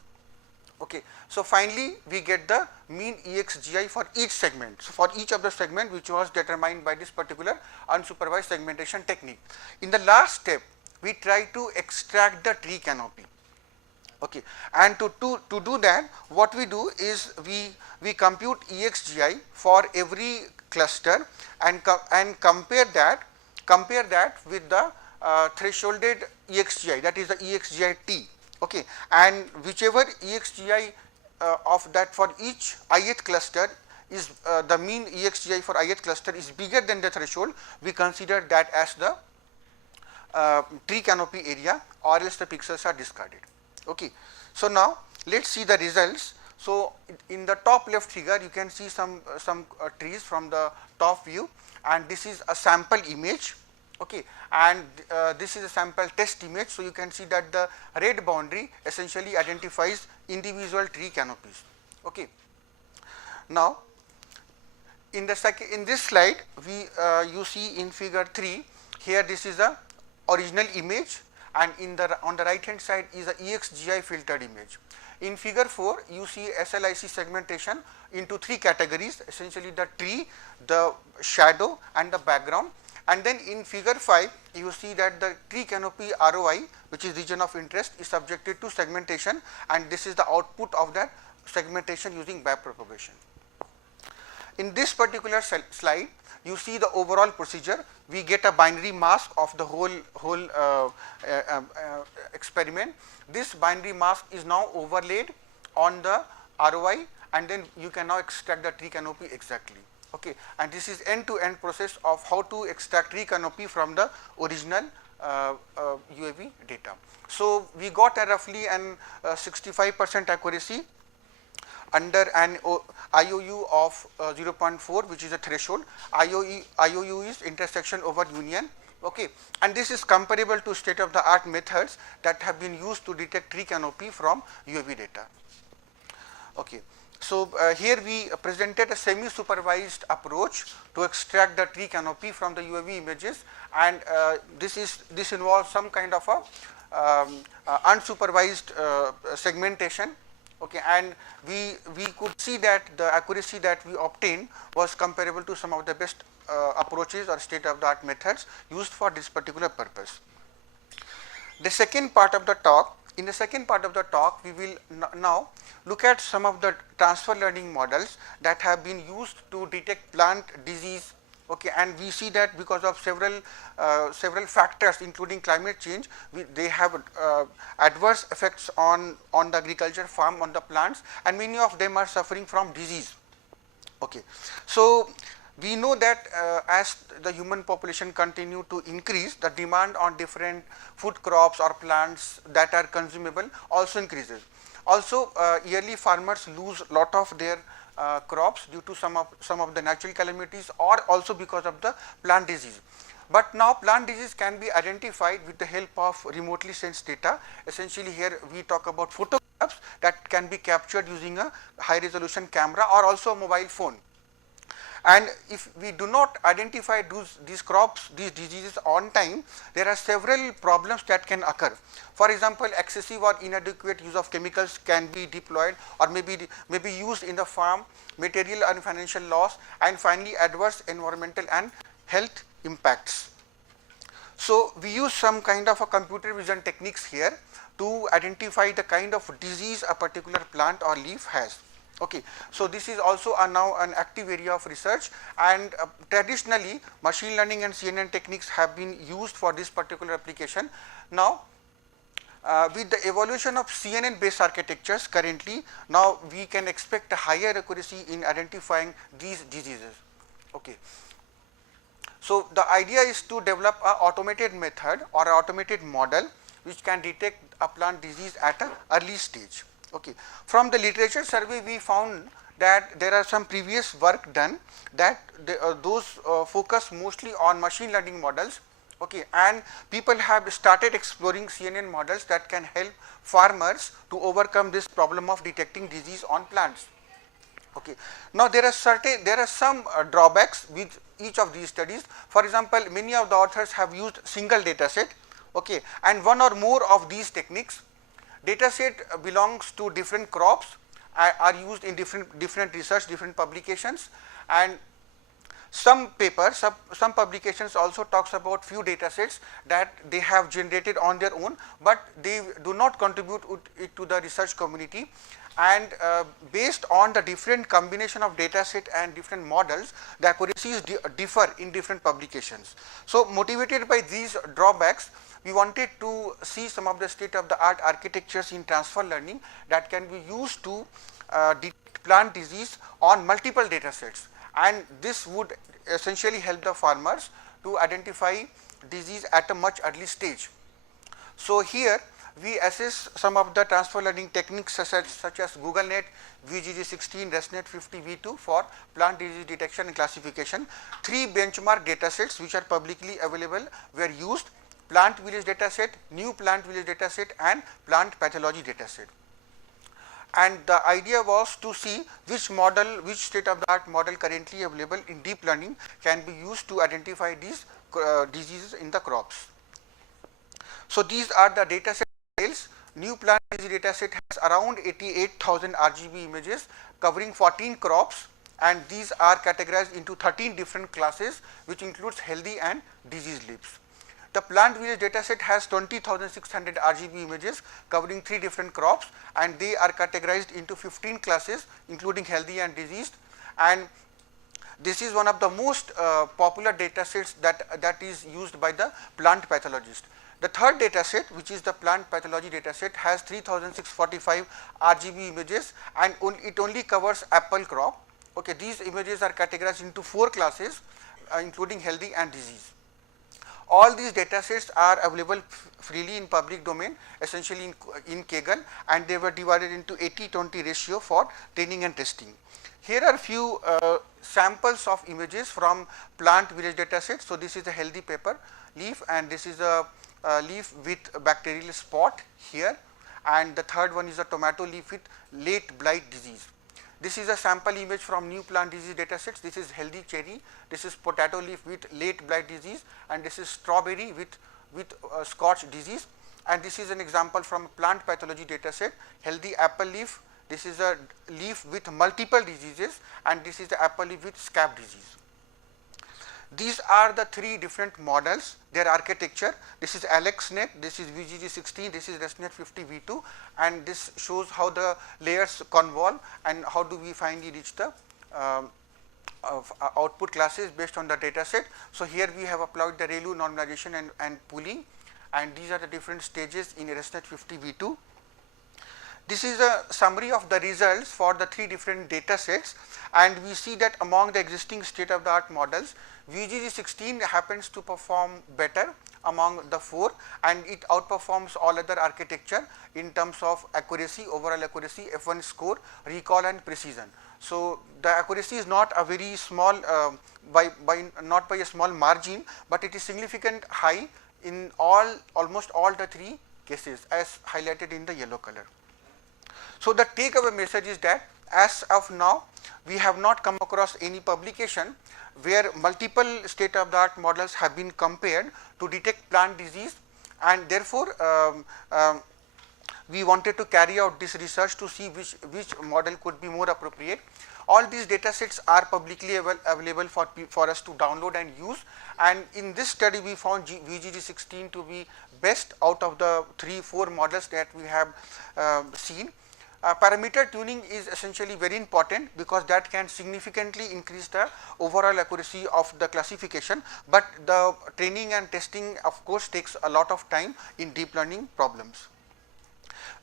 Okay. So finally, we get the mean EXGI for each segment. So for each of the segment, which was determined by this particular unsupervised segmentation technique. In the last step, we try to extract the tree canopy. Okay, and to do that, what we do is we compute EXGI for every cluster and compare that with the thresholded EXGI, that is the EXGI T. Okay, and whichever EXGI of that for each ith cluster is the mean EXGI for ith cluster is bigger than the threshold, we consider that as the tree canopy area, or else the pixels are discarded. Okay. So now let us see the results. So in the top left figure, you can see some trees from the top view, and this is a sample image. Okay, and this is a sample test image. So you can see that the red boundary essentially identifies individual tree canopies. Okay. Now in this slide, you see in figure 3 here, this is a original image, and on the right hand side is a EXGI filtered image. In figure 4, you see SLIC segmentation into 3 categories, essentially the tree, the shadow, and the background. And then in figure 5, you see that the tree canopy ROI, which is region of interest, is subjected to segmentation, and this is the output of that segmentation using backpropagation. In this particular slide, you see the overall procedure. We get a binary mask of the whole experiment. This binary mask is now overlaid on the ROI, and then you can now extract the tree canopy exactly. Okay, and this is end-to-end process of how to extract tree canopy from the original UAV data. So we got a roughly an 65% accuracy under an IOU of 0.4, which is a threshold. IOU is intersection over union. Okay, and this is comparable to state-of-the-art methods that have been used to detect tree canopy from UAV data. Okay, so here we presented a semi-supervised approach to extract the tree canopy from the UAV images, and this involves some kind of a unsupervised segmentation. Okay, and we could see that the accuracy that we obtained was comparable to some of the best approaches or state-of-the-art methods used for this particular purpose. The second part of the talk, in the second part of the talk, we will now look at some of the transfer learning models that have been used to detect plant disease. Okay, and we see that because of several factors, including climate change, they have adverse effects on the agriculture farm, on the plants, and many of them are suffering from disease. Okay, so we know that as the human population continue to increase, the demand on different food crops or plants that are consumable also increases. Also, yearly farmers lose lot of their crops due to some of the natural calamities or also because of the plant disease. But now plant disease can be identified with the help of remotely sensed data. Essentially here we talk about photographs that can be captured using a high resolution camera or also a mobile phone. And if we do not identify these crops, these diseases on time, there are several problems that can occur. For example, excessive or inadequate use of chemicals can be deployed or maybe used in the farm, material and financial loss, and finally adverse environmental and health impacts. So we use some kind of a computer vision techniques here to identify the kind of disease a particular plant or leaf has. Okay, so this is also now an active area of research, and traditionally machine learning and CNN techniques have been used for this particular application. Now with the evolution of CNN based architectures currently, now we can expect a higher accuracy in identifying these diseases. Okay. So the idea is to develop an automated method or an automated model which can detect a plant disease at an early stage. Okay. From the literature survey, we found that there are some previous work done that those focus mostly on machine learning models. Okay, and people have started exploring CNN models that can help farmers to overcome this problem of detecting disease on plants. Okay. Now there are some drawbacks with each of these studies. For example, many of the authors have used single data set, okay, and one or more of these techniques. Data set belongs to different crops, are used in different research, different publications, and some papers, some publications also talks about few data sets that they have generated on their own, but they do not contribute it to the research community. And based on the different combination of data set and different models, the accuracies differ in different publications. So motivated by these drawbacks, we wanted to see some of the state of the art architectures in transfer learning that can be used to detect plant disease on multiple data sets, and this would essentially help the farmers to identify disease at a much early stage. So here we assess some of the transfer learning techniques such as GoogleNet, VGG16, ResNet50 V2 for plant disease detection and classification. 3 benchmark data sets which are publicly available were used: plant village data set, new plant village data set, and plant pathology data set. And the idea was to see which model, which state of the art model currently available in deep learning can be used to identify these diseases in the crops. So these are the data set details. New plant disease data set has around 88,000 RGB images covering 14 crops, and these are categorized into 13 different classes, which includes healthy and diseased leaves. The plant village data set has 20,600 RGB images covering 3 different crops, and they are categorized into 15 classes including healthy and diseased, and this is one of the most popular data sets that is used by the plant pathologist. The third data set, which is the plant pathology data set, has 3,645 RGB images, and it only covers apple crop. Okay, these images are categorized into 4 classes including healthy and disease. All these data sets are available freely in public domain, essentially in Kaggle, and they were divided into 80-20 ratio for training and testing. Here are few samples of images from plant village data set. So this is a healthy pepper leaf, and this is a leaf with bacterial spot here, and the third one is a tomato leaf with late blight disease. This is a sample image from new plant disease data sets. This is healthy cherry, this is potato leaf with late blight disease, and this is strawberry with scotch disease, and this is an example from plant pathology data set, healthy apple leaf. This is a leaf with multiple diseases, and this is the apple leaf with scab disease. These are the 3 different models, their architecture. This is AlexNet, this is VGG16, this is ResNet50 V2, and this shows how the layers convolve and how do we finally reach the output classes based on the data set. So here we have applied the ReLU normalization and pooling, and these are the different stages in ResNet50 V2. This is a summary of the results for the 3 different data sets, and we see that among the existing state of the art models, VGG16 happens to perform better among the 4, and it outperforms all other architecture in terms of accuracy, overall accuracy, F1 score, recall and precision. So the accuracy is not a very small not by a small margin, but it is significant high in almost all the 3 cases as highlighted in the yellow color. So the takeaway message is that as of now we have not come across any publication where multiple state of the art models have been compared to detect plant disease, and therefore we wanted to carry out this research to see which model could be more appropriate. All these data sets are publicly available for us to download and use, and in this study we found VGG16 to be best out of the 3-4 models that we have seen. Parameter tuning is essentially very important because that can significantly increase the overall accuracy of the classification, but the training and testing of course takes a lot of time in deep learning problems.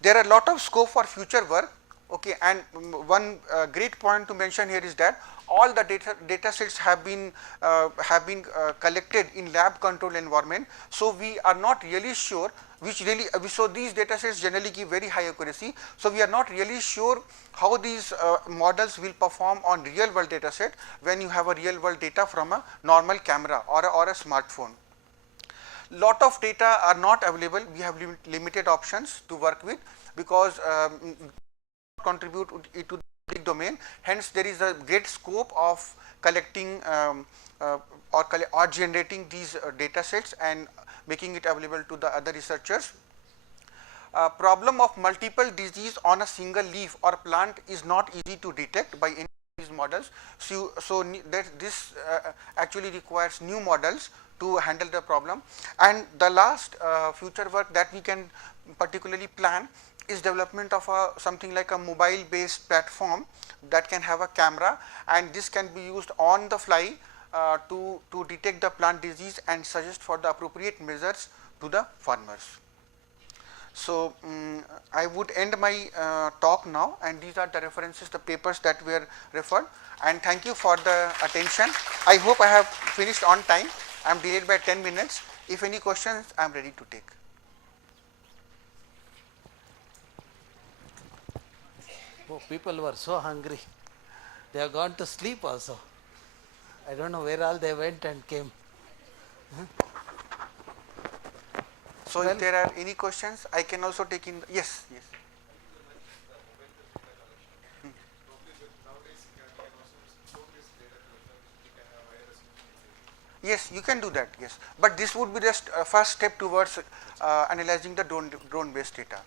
There are a lot of scope for future work, okay, and one great point to mention here is that all the data sets have been collected in lab controlled environment, so we are not really sure so these data sets generally give very high accuracy, so we are not really sure how these models will perform on real world data set when you have a real world data from a normal camera or a smartphone. Lot of data are not available, we have limited options to work with because contribute to the public domain, hence there is a great scope of collecting or generating these data sets and making it available to the other researchers. Problem of multiple disease on a single leaf or plant is not easy to detect by any of these models, so this actually requires new models to handle the problem. And the last future work that we can particularly plan is development of something like a mobile based platform that can have a camera, and this can be used on the fly to detect the plant disease and suggest for the appropriate measures to the farmers. So I would end my talk now, and these are the references, the papers that were referred, and thank you for the attention. I hope I have finished on time. I am delayed by 10 minutes. If any questions, I am ready to take. Oh, people were so hungry. They have gone to sleep also. I don't know where all they went and came. So if there are any questions, I can also take in. Yes, yes. Yes, you can do that, yes. But this would be just a first step towards analyzing the drone based data.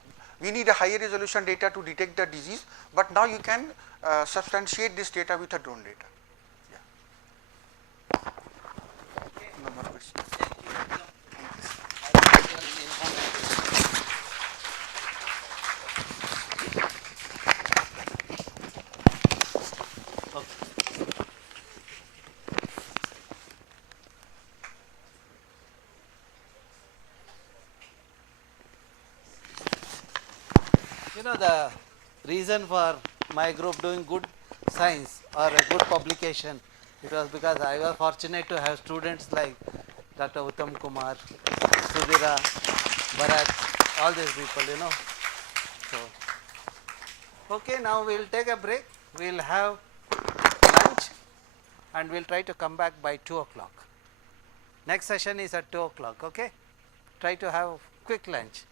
We need a higher resolution data to detect the disease, but now you can substantiate this data with a drone data. Yeah. No more questions. You know, the reason for my group doing good science or a good publication, it was because I was fortunate to have students like Dr. Uttam Kumar, Sudhira, Bharat, all these people, you know. So, okay, now we will take a break, we will have lunch and we will try to come back by 2 o'clock. Next session is at 2 o'clock, okay? Try to have quick lunch.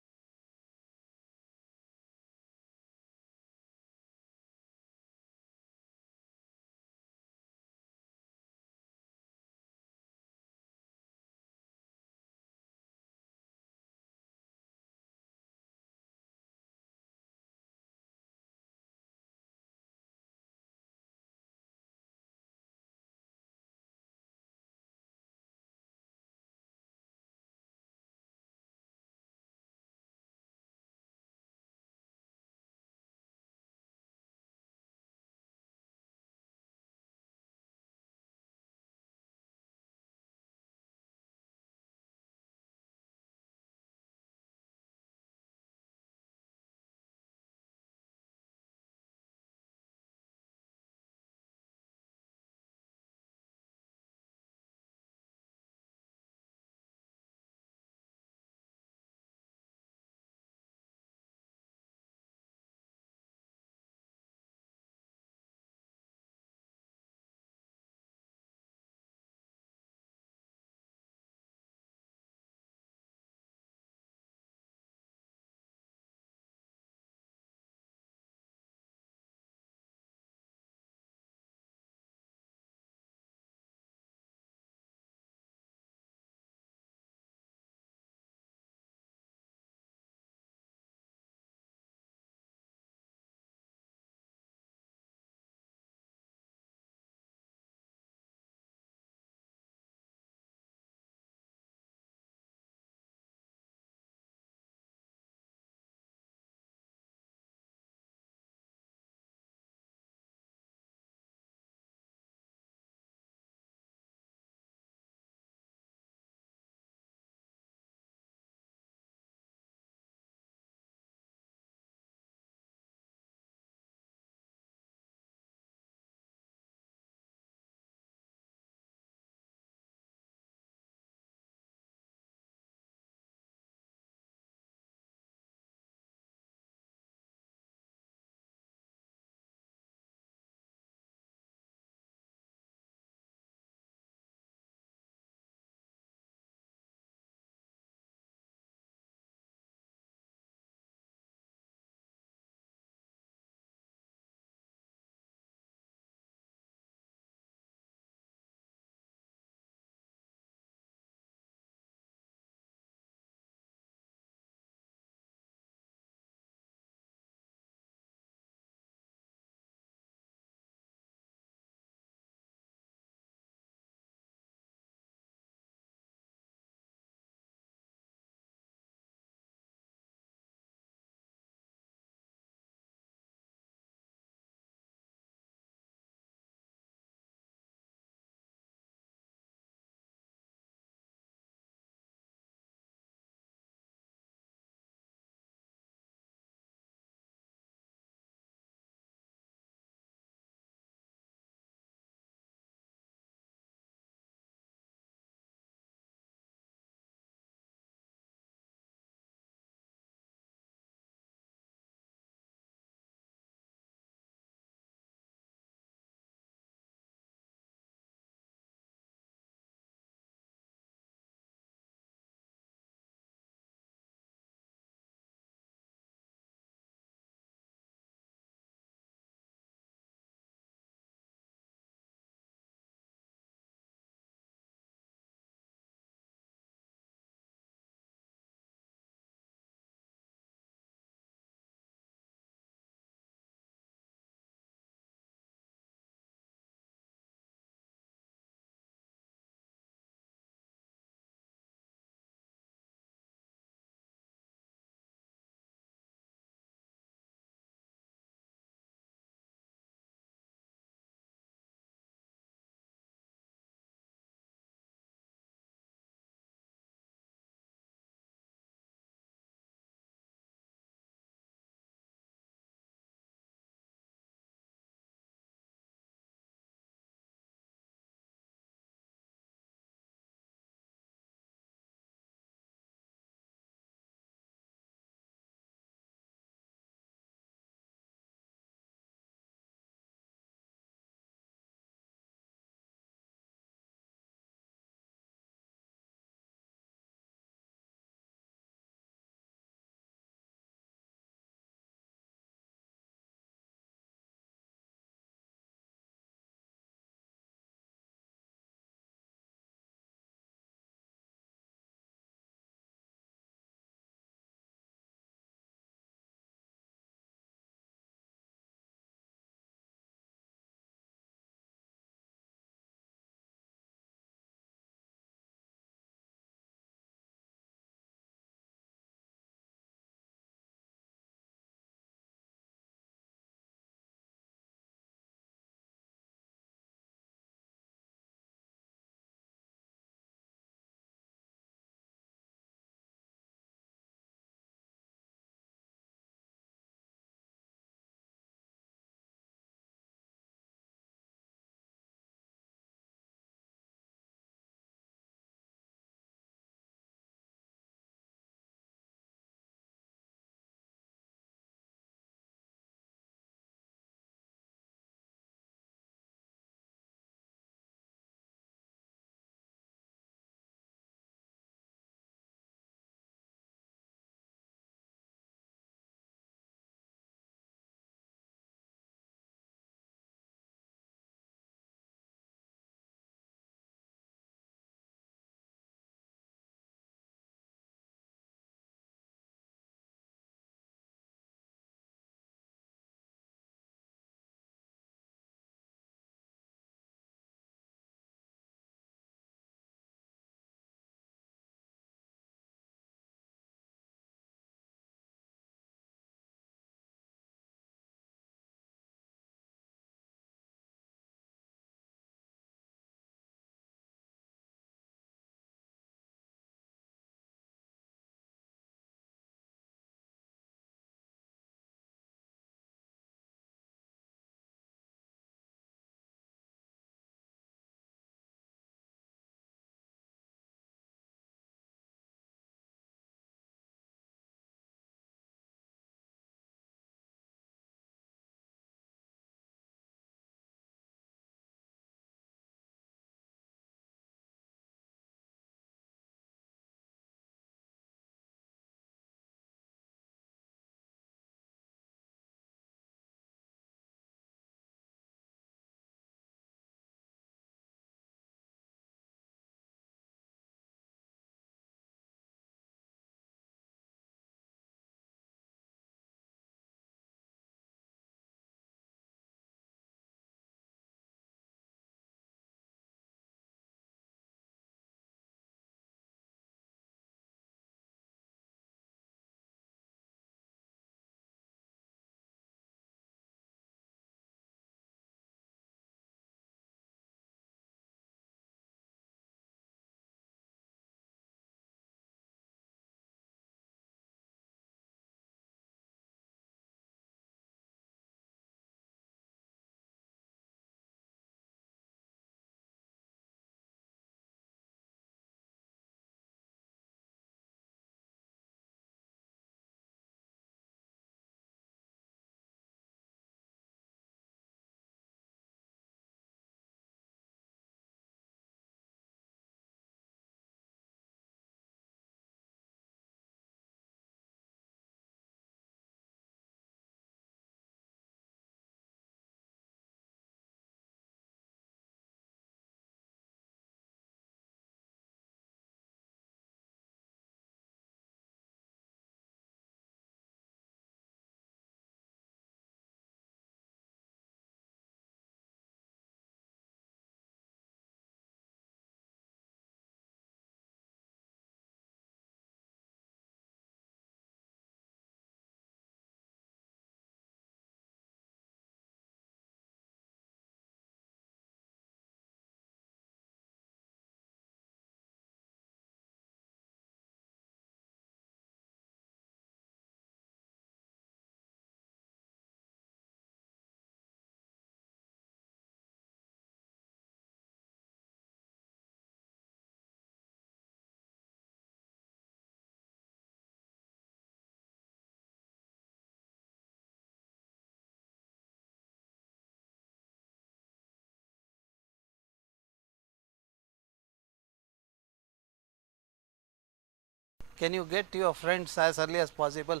Can you get your friends as early as possible?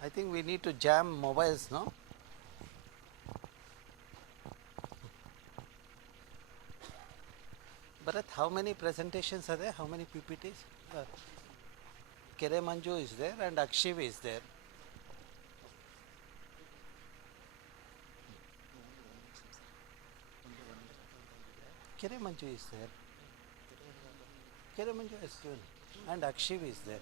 I think we need to jam mobiles, no? Bharat, how many presentations are there? How many PPTs? Kere Manju is there and Akshiv is there. Kere Manju is there. Kere Manju is there. And Akshiv is there.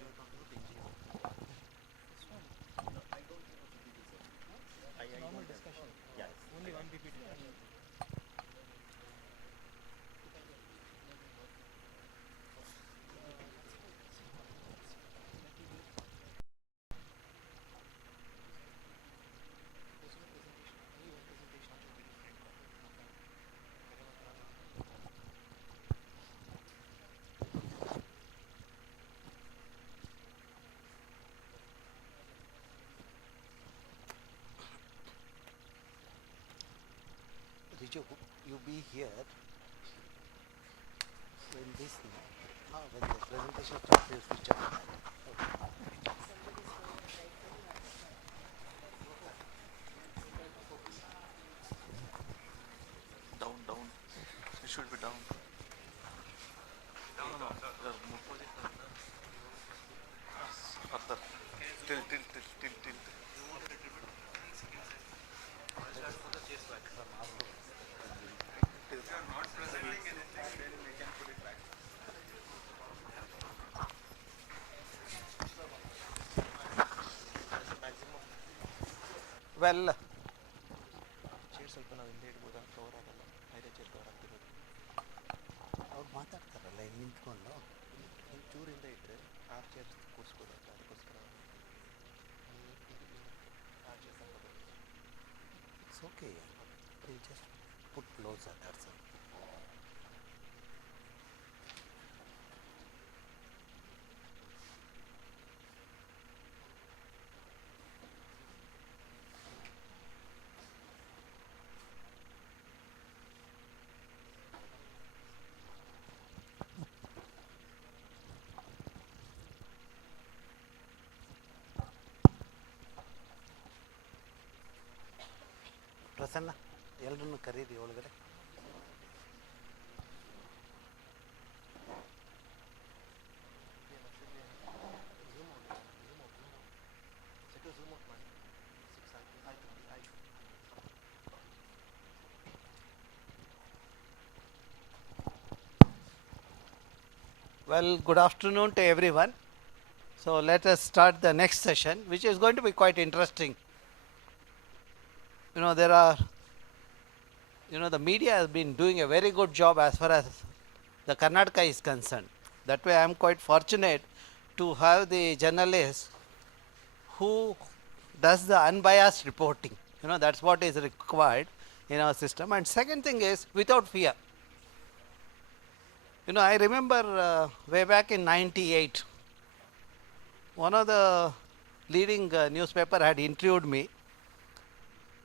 Normal discussion. Yes. Only one PPT. You be here when this when the presentation starts, you switch on that. Down, down. It should be down. No. Further. Till. Well, chair ಸ್ವಲ್ಪ ನಾವು ಹಿಂದೆ ಇಡ್ಬೋದಾ cover ಆಗಲ್ಲ ಐದೇ chair cover ಆಗ್ತಿರೋದು ಅವ್ರು ಮಾತಾಡ್ತಾರಲ್ಲ ಇಲ್ಲಿ ನಿಂತ್ಕೊಂಡು ಚೂರಿಂದ ಇಟ್ಟರೆ 6 ಚೇರ್ಸ್ ಕೂರಿಸ್ಬೋದಲ್ಲ ಅದಕ್ಕೋಸ್ಕರ 6 ಚೇರ್ಸ್ ಹಾಕೋದು it's okay. We'll just put closer, that's all. Prasanna ಎಲ್ಲರನ್ನು ಕರೀರಿ ಒಳಗಡೆ. Well, good afternoon to everyone. So let us start the next session, which is going to be quite interesting. There are, the media has been doing a very good job as far as the Karnataka is concerned. That way I am quite fortunate to have the journalist who does the unbiased reporting. That's what is required in our system. And second thing is without fear. I remember way back in 98, one of the leading newspaper had interviewed me,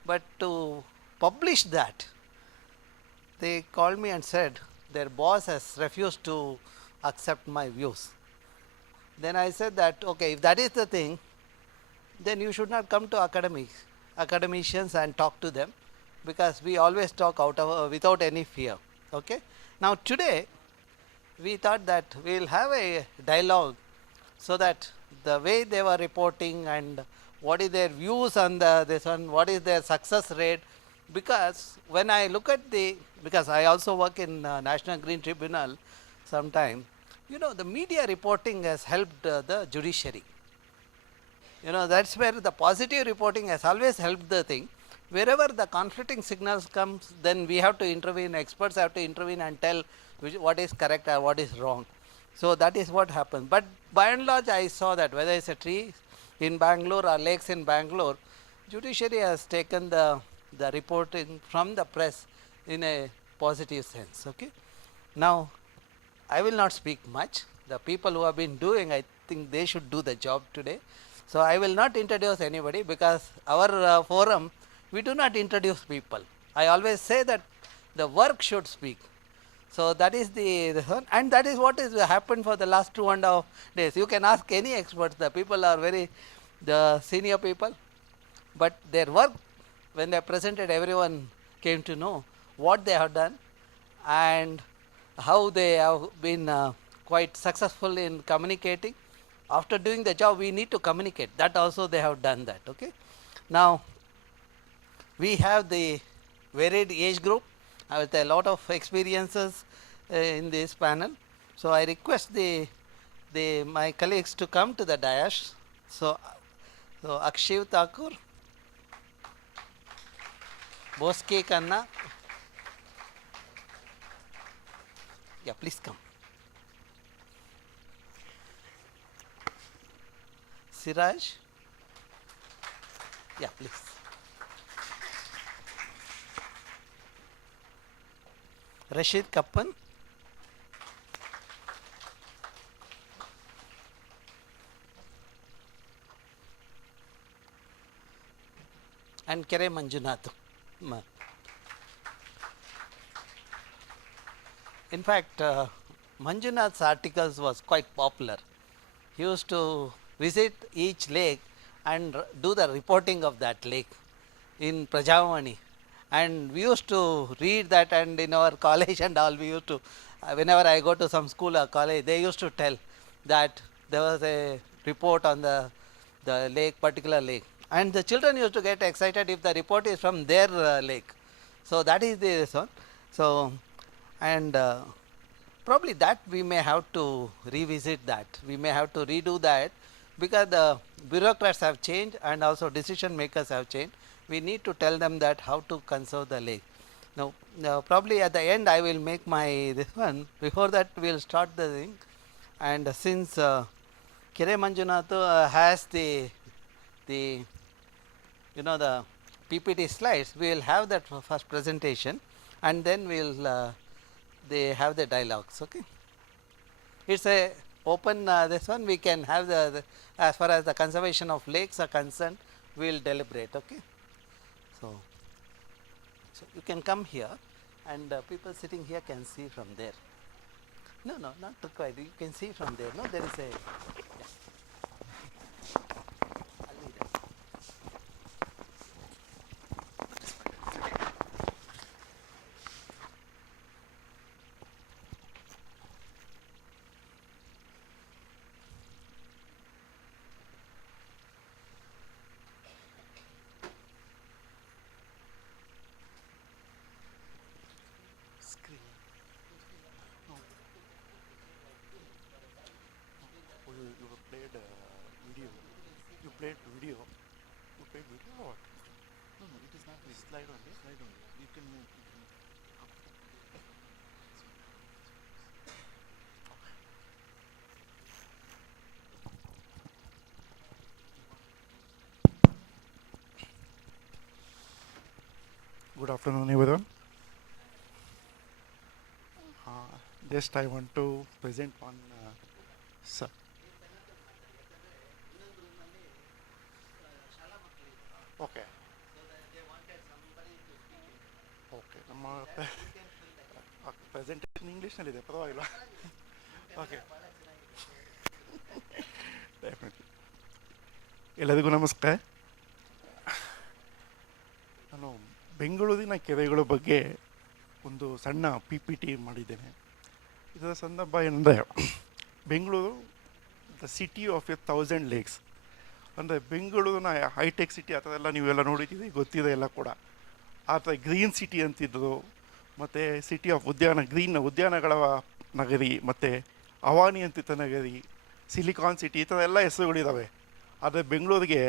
but to publish that, they called me and said their boss has refused to accept my views. Then I said that, okay, if that is the thing, then you should not come to academicians and talk to them, because we always talk without any fear. Okay. Now today, we thought that we will have a dialogue so that the way they were reporting and what is their views on this one, what is their success rate, because when I look at because I also work in National Green Tribunal sometime, the media reporting has helped the judiciary. That's where the positive reporting has always helped the thing. Wherever the conflicting signals comes, then we have to intervene, experts have to intervene and tell what is correct or what is wrong. So that is what happened. But by and large, I saw that whether it's a tree in Bangalore or lakes in Bangalore, judiciary has taken the reporting from the press in a positive sense. Okay. Now, I will not speak much. The people who have been doing, I think they should do the job today. So I will not introduce anybody, because our forum, we do not introduce people. I always say that the work should speak. So that is the one, and that is what has happened for the last 2.5 days. You can ask any experts, the people are the senior people, but their work, when they presented, everyone came to know what they have done and how they have been quite successful in communicating. After doing the job, we need to communicate. That also they have done that. Okay. Now, we have the varied age group with a lot of experiences in this panel. So I request my colleagues to come to the dais. So Akshiv Thakur, Boske Khanna, yeah, please come. Siraj, yeah, please. Rashid Kappan, and Kere Manjunath. In fact, Manjunath's articles was quite popular. He used to visit each lake and do the reporting of that lake in Prajavani. And we used to read that, and in our college and all, we used to, whenever I go to some school or college, they used to tell that there was a report on the lake, particular lake. And the children used to get excited if the report is from their lake. So that is this one. So, and probably that we may have to revisit that. We may have to redo that because the bureaucrats have changed and also decision makers have changed. We need to tell them that how to conserve the lake. Now probably at the end I will make this one. Before that we will start the thing. And since Kere Manjunath has the PPT slides, we will have that first presentation, and then we will they have the dialogues. Okay, it's a open this one. We can have as far as the conservation of lakes are concerned, we will deliberate. Okay, so you can come here, and people sitting here can see from there. No, not required. You can see from there. No, there is a. Yeah. Good afternoon, everyone. Just I want to present one. Sir. Okay. Okay. Presentation English nalide paravailla. Okay. Definitely. ಎಲ್ಲರಿಗೂ ನಮಸ್ಕಾರ. ನಾನು ಬೆಂಗಳೂರಿನ ಕೆರೆಗಳ ಬಗ್ಗೆ ಒಂದು ಸಣ್ಣ PPT ಮಾಡಿದ್ದೇನೆ. ಇದರ ಸಂದರ್ಭ ಏನಂದರೆ, Bengaluru the city of 1000 lakes. ಅಂದರೆ ಬೆಂಗಳೂರಿನ ಹೈಟೆಕ್ ಸಿಟಿ ಆ ಥರ ಎಲ್ಲ ನೀವೆಲ್ಲ ನೋಡಿದ್ದೀವಿ, ಗೊತ್ತಿದೆ ಎಲ್ಲ ಕೂಡ. ಆ ಥರ ಗ್ರೀನ್ ಸಿಟಿ ಅಂತಿದ್ರು, ಮತ್ತು ಸಿಟಿ ಆಫ್ ಉದ್ಯಾನಗಳ ನಗರಿ, ಮತ್ತು ಅವಾನಿ ಅಂತಿದ್ದ ನಗರಿ, ಸಿಲಿಕಾನ್ ಸಿಟಿ, ಈ ಥರ ಎಲ್ಲ ಹೆಸರುಗಳಿದ್ದಾವೆ. ಆದರೆ ಬೆಂಗಳೂರಿಗೆ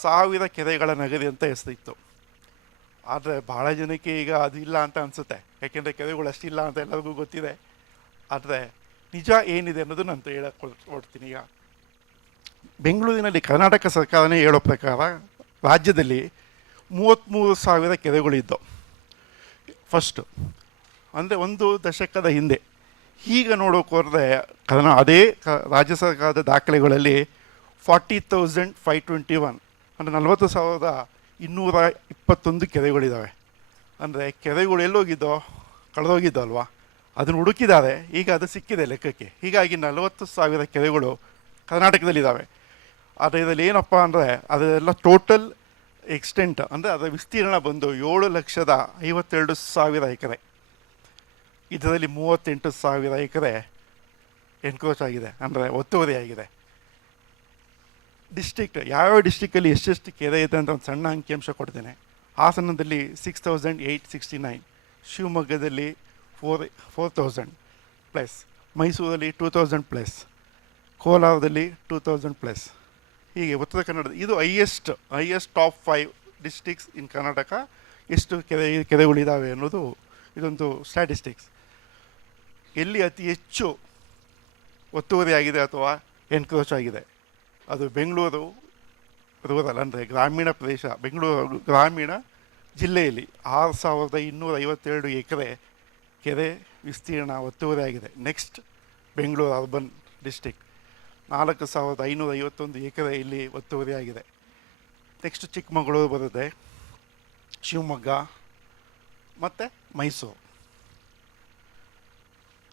1000 ಕೆರೆಗಳ ನಗರಿ ಅಂತ ಹೆಸರಿತ್ತು. ಆದರೆ ಭಾಳ ಜನಕ್ಕೆ ಈಗ ಅದು ಇಲ್ಲ ಅಂತ ಅನಿಸುತ್ತೆ, ಯಾಕೆಂದರೆ ಕೆರೆಗಳು ಅಷ್ಟಿಲ್ಲ ಅಂತ ಎಲ್ಲರಿಗೂ ಗೊತ್ತಿದೆ. ಆದರೆ ನಿಜ ಏನಿದೆ ಅನ್ನೋದು ನಾನು ಹೇಳ್ಕೊಡ್ತೀನಿ. ಈಗ ಬೆಂಗಳೂರಿನಲ್ಲಿ ಕರ್ನಾಟಕ ಸರ್ಕಾರನೇ ಹೇಳೋ ಪ್ರಕಾರ ರಾಜ್ಯದಲ್ಲಿ 33,000 ಕೆರೆಗಳಿದ್ದವು ಫಸ್ಟು, ಅಂದರೆ ಒಂದು ದಶಕದ ಹಿಂದೆ. ಈಗ ನೋಡೋಕೆ ಹೋದರೆ ಅದೇ ರಾಜ್ಯ ಸರ್ಕಾರದ ದಾಖಲೆಗಳಲ್ಲಿ 40,521 ಅಂದರೆ 40,221 ಕೆರೆಗಳಿದ್ದಾವೆ. ಅಂದರೆ ಕೆರೆಗಳು ಎಲ್ಲೋಗಿದ್ದೋ, ಕಳೆದೋಗಿದ್ದೋ ಅಲ್ವಾ. ಅದನ್ನು ಹುಡುಕಿದ್ದಾರೆ, ಈಗ ಅದು ಸಿಕ್ಕಿದೆ ಲೆಕ್ಕಕ್ಕೆ. ಹೀಗಾಗಿ 40,000 ಕೆರೆಗಳು ಕರ್ನಾಟಕದಲ್ಲಿದ್ದಾವೆ. ಆದರೆ ಇದರಲ್ಲಿ ಏನಪ್ಪ ಅಂದರೆ ಅದೆಲ್ಲ ಟೋಟಲ್ ಎಕ್ಸ್ಟೆಂಟ್ ಅಂದರೆ ಅದರ ವಿಸ್ತೀರ್ಣ ಬಂದು 7,52,000 ಎಕರೆ. ಇದರಲ್ಲಿ 38,000 ಎಕರೆ ಎನ್ಕ್ರೋಚ್ ಆಗಿದೆ, ಅಂದರೆ ಒತ್ತುವರಿಯಾಗಿದೆ. ಡಿಸ್ಟ್ರಿಕ್ಟ್ ಯಾವ್ಯಾವ ಡಿಸ್ಟ್ರಿಕ್ಕಲ್ಲಿ ಎಷ್ಟೆಷ್ಟು ಕೆರೆ ಇದೆ ಅಂತ ಒಂದು ಸಣ್ಣ ಅಂಕಿಅಂಶ ಕೊಡ್ತೇನೆ. ಹಾಸನದಲ್ಲಿ 6,869, ಶಿವಮೊಗ್ಗದಲ್ಲಿ 4,000 ಪ್ಲಸ್, ಮೈಸೂರಲ್ಲಿ 2,000 ಪ್ಲಸ್, ಕೋಲಾರದಲ್ಲಿ 2,000 ಪ್ಲಸ್. ಹೀಗೆ ಉತ್ತರ ಕನ್ನಡ ಇದು ಹೈಯೆಸ್ಟ್ ಟಾಪ್ 5 ಡಿಸ್ಟ್ರಿಕ್ಸ್ ಇನ್ ಕರ್ನಾಟಕ. ಎಷ್ಟು ಕೆರೆಗಳಿದ್ದಾವೆ ಅನ್ನೋದು ಇದೊಂದು ಸ್ಟ್ಯಾಟಿಸ್ಟಿಕ್ಸ್. ಎಲ್ಲಿ ಅತಿ ಹೆಚ್ಚು ಒತ್ತುವರಿ ಆಗಿದೆ ಅಥವಾ ಎನ್ಕ್ರೋಚ್ ಆಗಿದೆ ಅದು ಬೆಂಗಳೂರು ರೂರಲ್ ಅಂದರೆ ಗ್ರಾಮೀಣ ಪ್ರದೇಶ, ಬೆಂಗಳೂರು ಗ್ರಾಮೀಣ ಜಿಲ್ಲೆಯಲ್ಲಿ 6,252 ಎಕರೆ ಕೆರೆ ವಿಸ್ತೀರ್ಣ ಒತ್ತುವರಿ ಆಗಿದೆ. ನೆಕ್ಸ್ಟ್ ಬೆಂಗಳೂರು ಅರ್ಬನ್ ಡಿಸ್ಟಿಕ್ 4,551 ಎಕರೆ ಇಲ್ಲಿ ಒತ್ತುವರಿ ಆಗಿದೆ. ನೆಕ್ಸ್ಟ್ ಚಿಕ್ಕಮಗಳೂರು ಬರುತ್ತೆ, ಶಿವಮೊಗ್ಗ ಮತ್ತು ಮೈಸೂರು.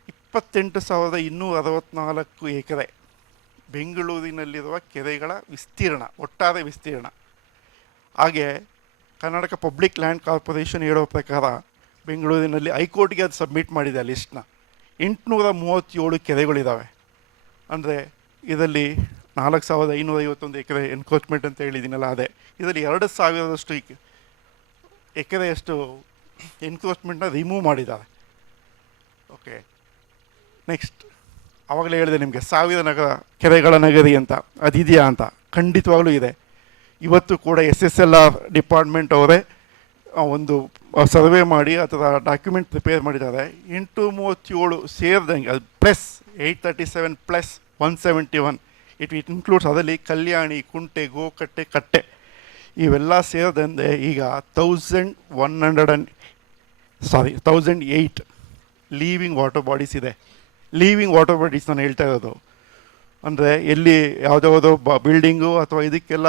28,264 ಎಕರೆ ಬೆಂಗಳೂರಿನಲ್ಲಿರುವ ಕೆರೆಗಳ ವಿಸ್ತೀರ್ಣ, ಒಟ್ಟಾರೆ ವಿಸ್ತೀರ್ಣ. ಹಾಗೆ ಕರ್ನಾಟಕ ಪಬ್ಲಿಕ್ ಲ್ಯಾಂಡ್ ಕಾರ್ಪೊರೇಷನ್ ಹೇಳೋ ಪ್ರಕಾರ ಬೆಂಗಳೂರಿನಲ್ಲಿ ಹೈಕೋರ್ಟ್ಗೆ ಅದು ಸಬ್ಮಿಟ್ ಮಾಡಿದೆ ಆ ಲಿಸ್ಟ್ನ. 837 ಕೆರೆಗಳಿದ್ದಾವೆ. ಅಂದರೆ ಇದರಲ್ಲಿ 4,551 ಎಕರೆ ಎನ್ಕ್ರೋಚ್ಮೆಂಟ್ ಅಂತ ಹೇಳಿದ್ದೀನಲ್ಲ, ಅದೇ ಇದರಲ್ಲಿ 2,000 ಎಕರೆಯಷ್ಟು ಎನ್ಕ್ರೋಚ್ಮೆಂಟ್ನ ರಿಮೂವ್ ಮಾಡಿದ್ದಾರೆ. ಓಕೆ, ನೆಕ್ಸ್ಟ್ ಆವಾಗಲೇ ಹೇಳಿದೆ ನಿಮಗೆ 1000 ನಗರ ಕೆರೆಗಳ ನಗರಿ ಅಂತ, ಅದಿದೆಯಾ ಅಂತ? ಖಂಡಿತವಾಗ್ಲೂ ಇದೆ. ಇವತ್ತು ಕೂಡ SSLR ಡಿಪಾರ್ಟ್ಮೆಂಟ್ ಅವರೇ ಒಂದು ಸರ್ವೆ ಮಾಡಿ ಅಥವಾ ಡಾಕ್ಯುಮೆಂಟ್ ಪ್ರಿಪೇರ್ ಮಾಡಿದ್ದಾರೆ. 837 ಸೇರಿದಂಗೆ ಅದು ಪ್ಲಸ್ 837 ಪ್ಲಸ್ 171 ಇಟ್ ಇನ್ಕ್ಲೂಡ್ಸ್. ಅದರಲ್ಲಿ ಕಲ್ಯಾಣಿ, ಕುಂಟೆ, ಗೋಕಟ್ಟೆ, ಕಟ್ಟೆ ಇವೆಲ್ಲ ಸೇರಿದಂತೆ ಈಗ 1,008 ಲೀವಿಂಗ್ ವಾಟರ್ ಬಾಡೀಸ್ ಇದೆ. ಲೀವಿಂಗ್ ವಾಟರ್ ಬಾಡೀಸ್ ನಾನು ಹೇಳ್ತಾ ಇರೋದು ಅಂದರೆ ಎಲ್ಲಿ ಯಾವುದ್ಯಾವುದೋ ಬಿಲ್ಡಿಂಗು ಅಥವಾ ಇದಕ್ಕೆಲ್ಲ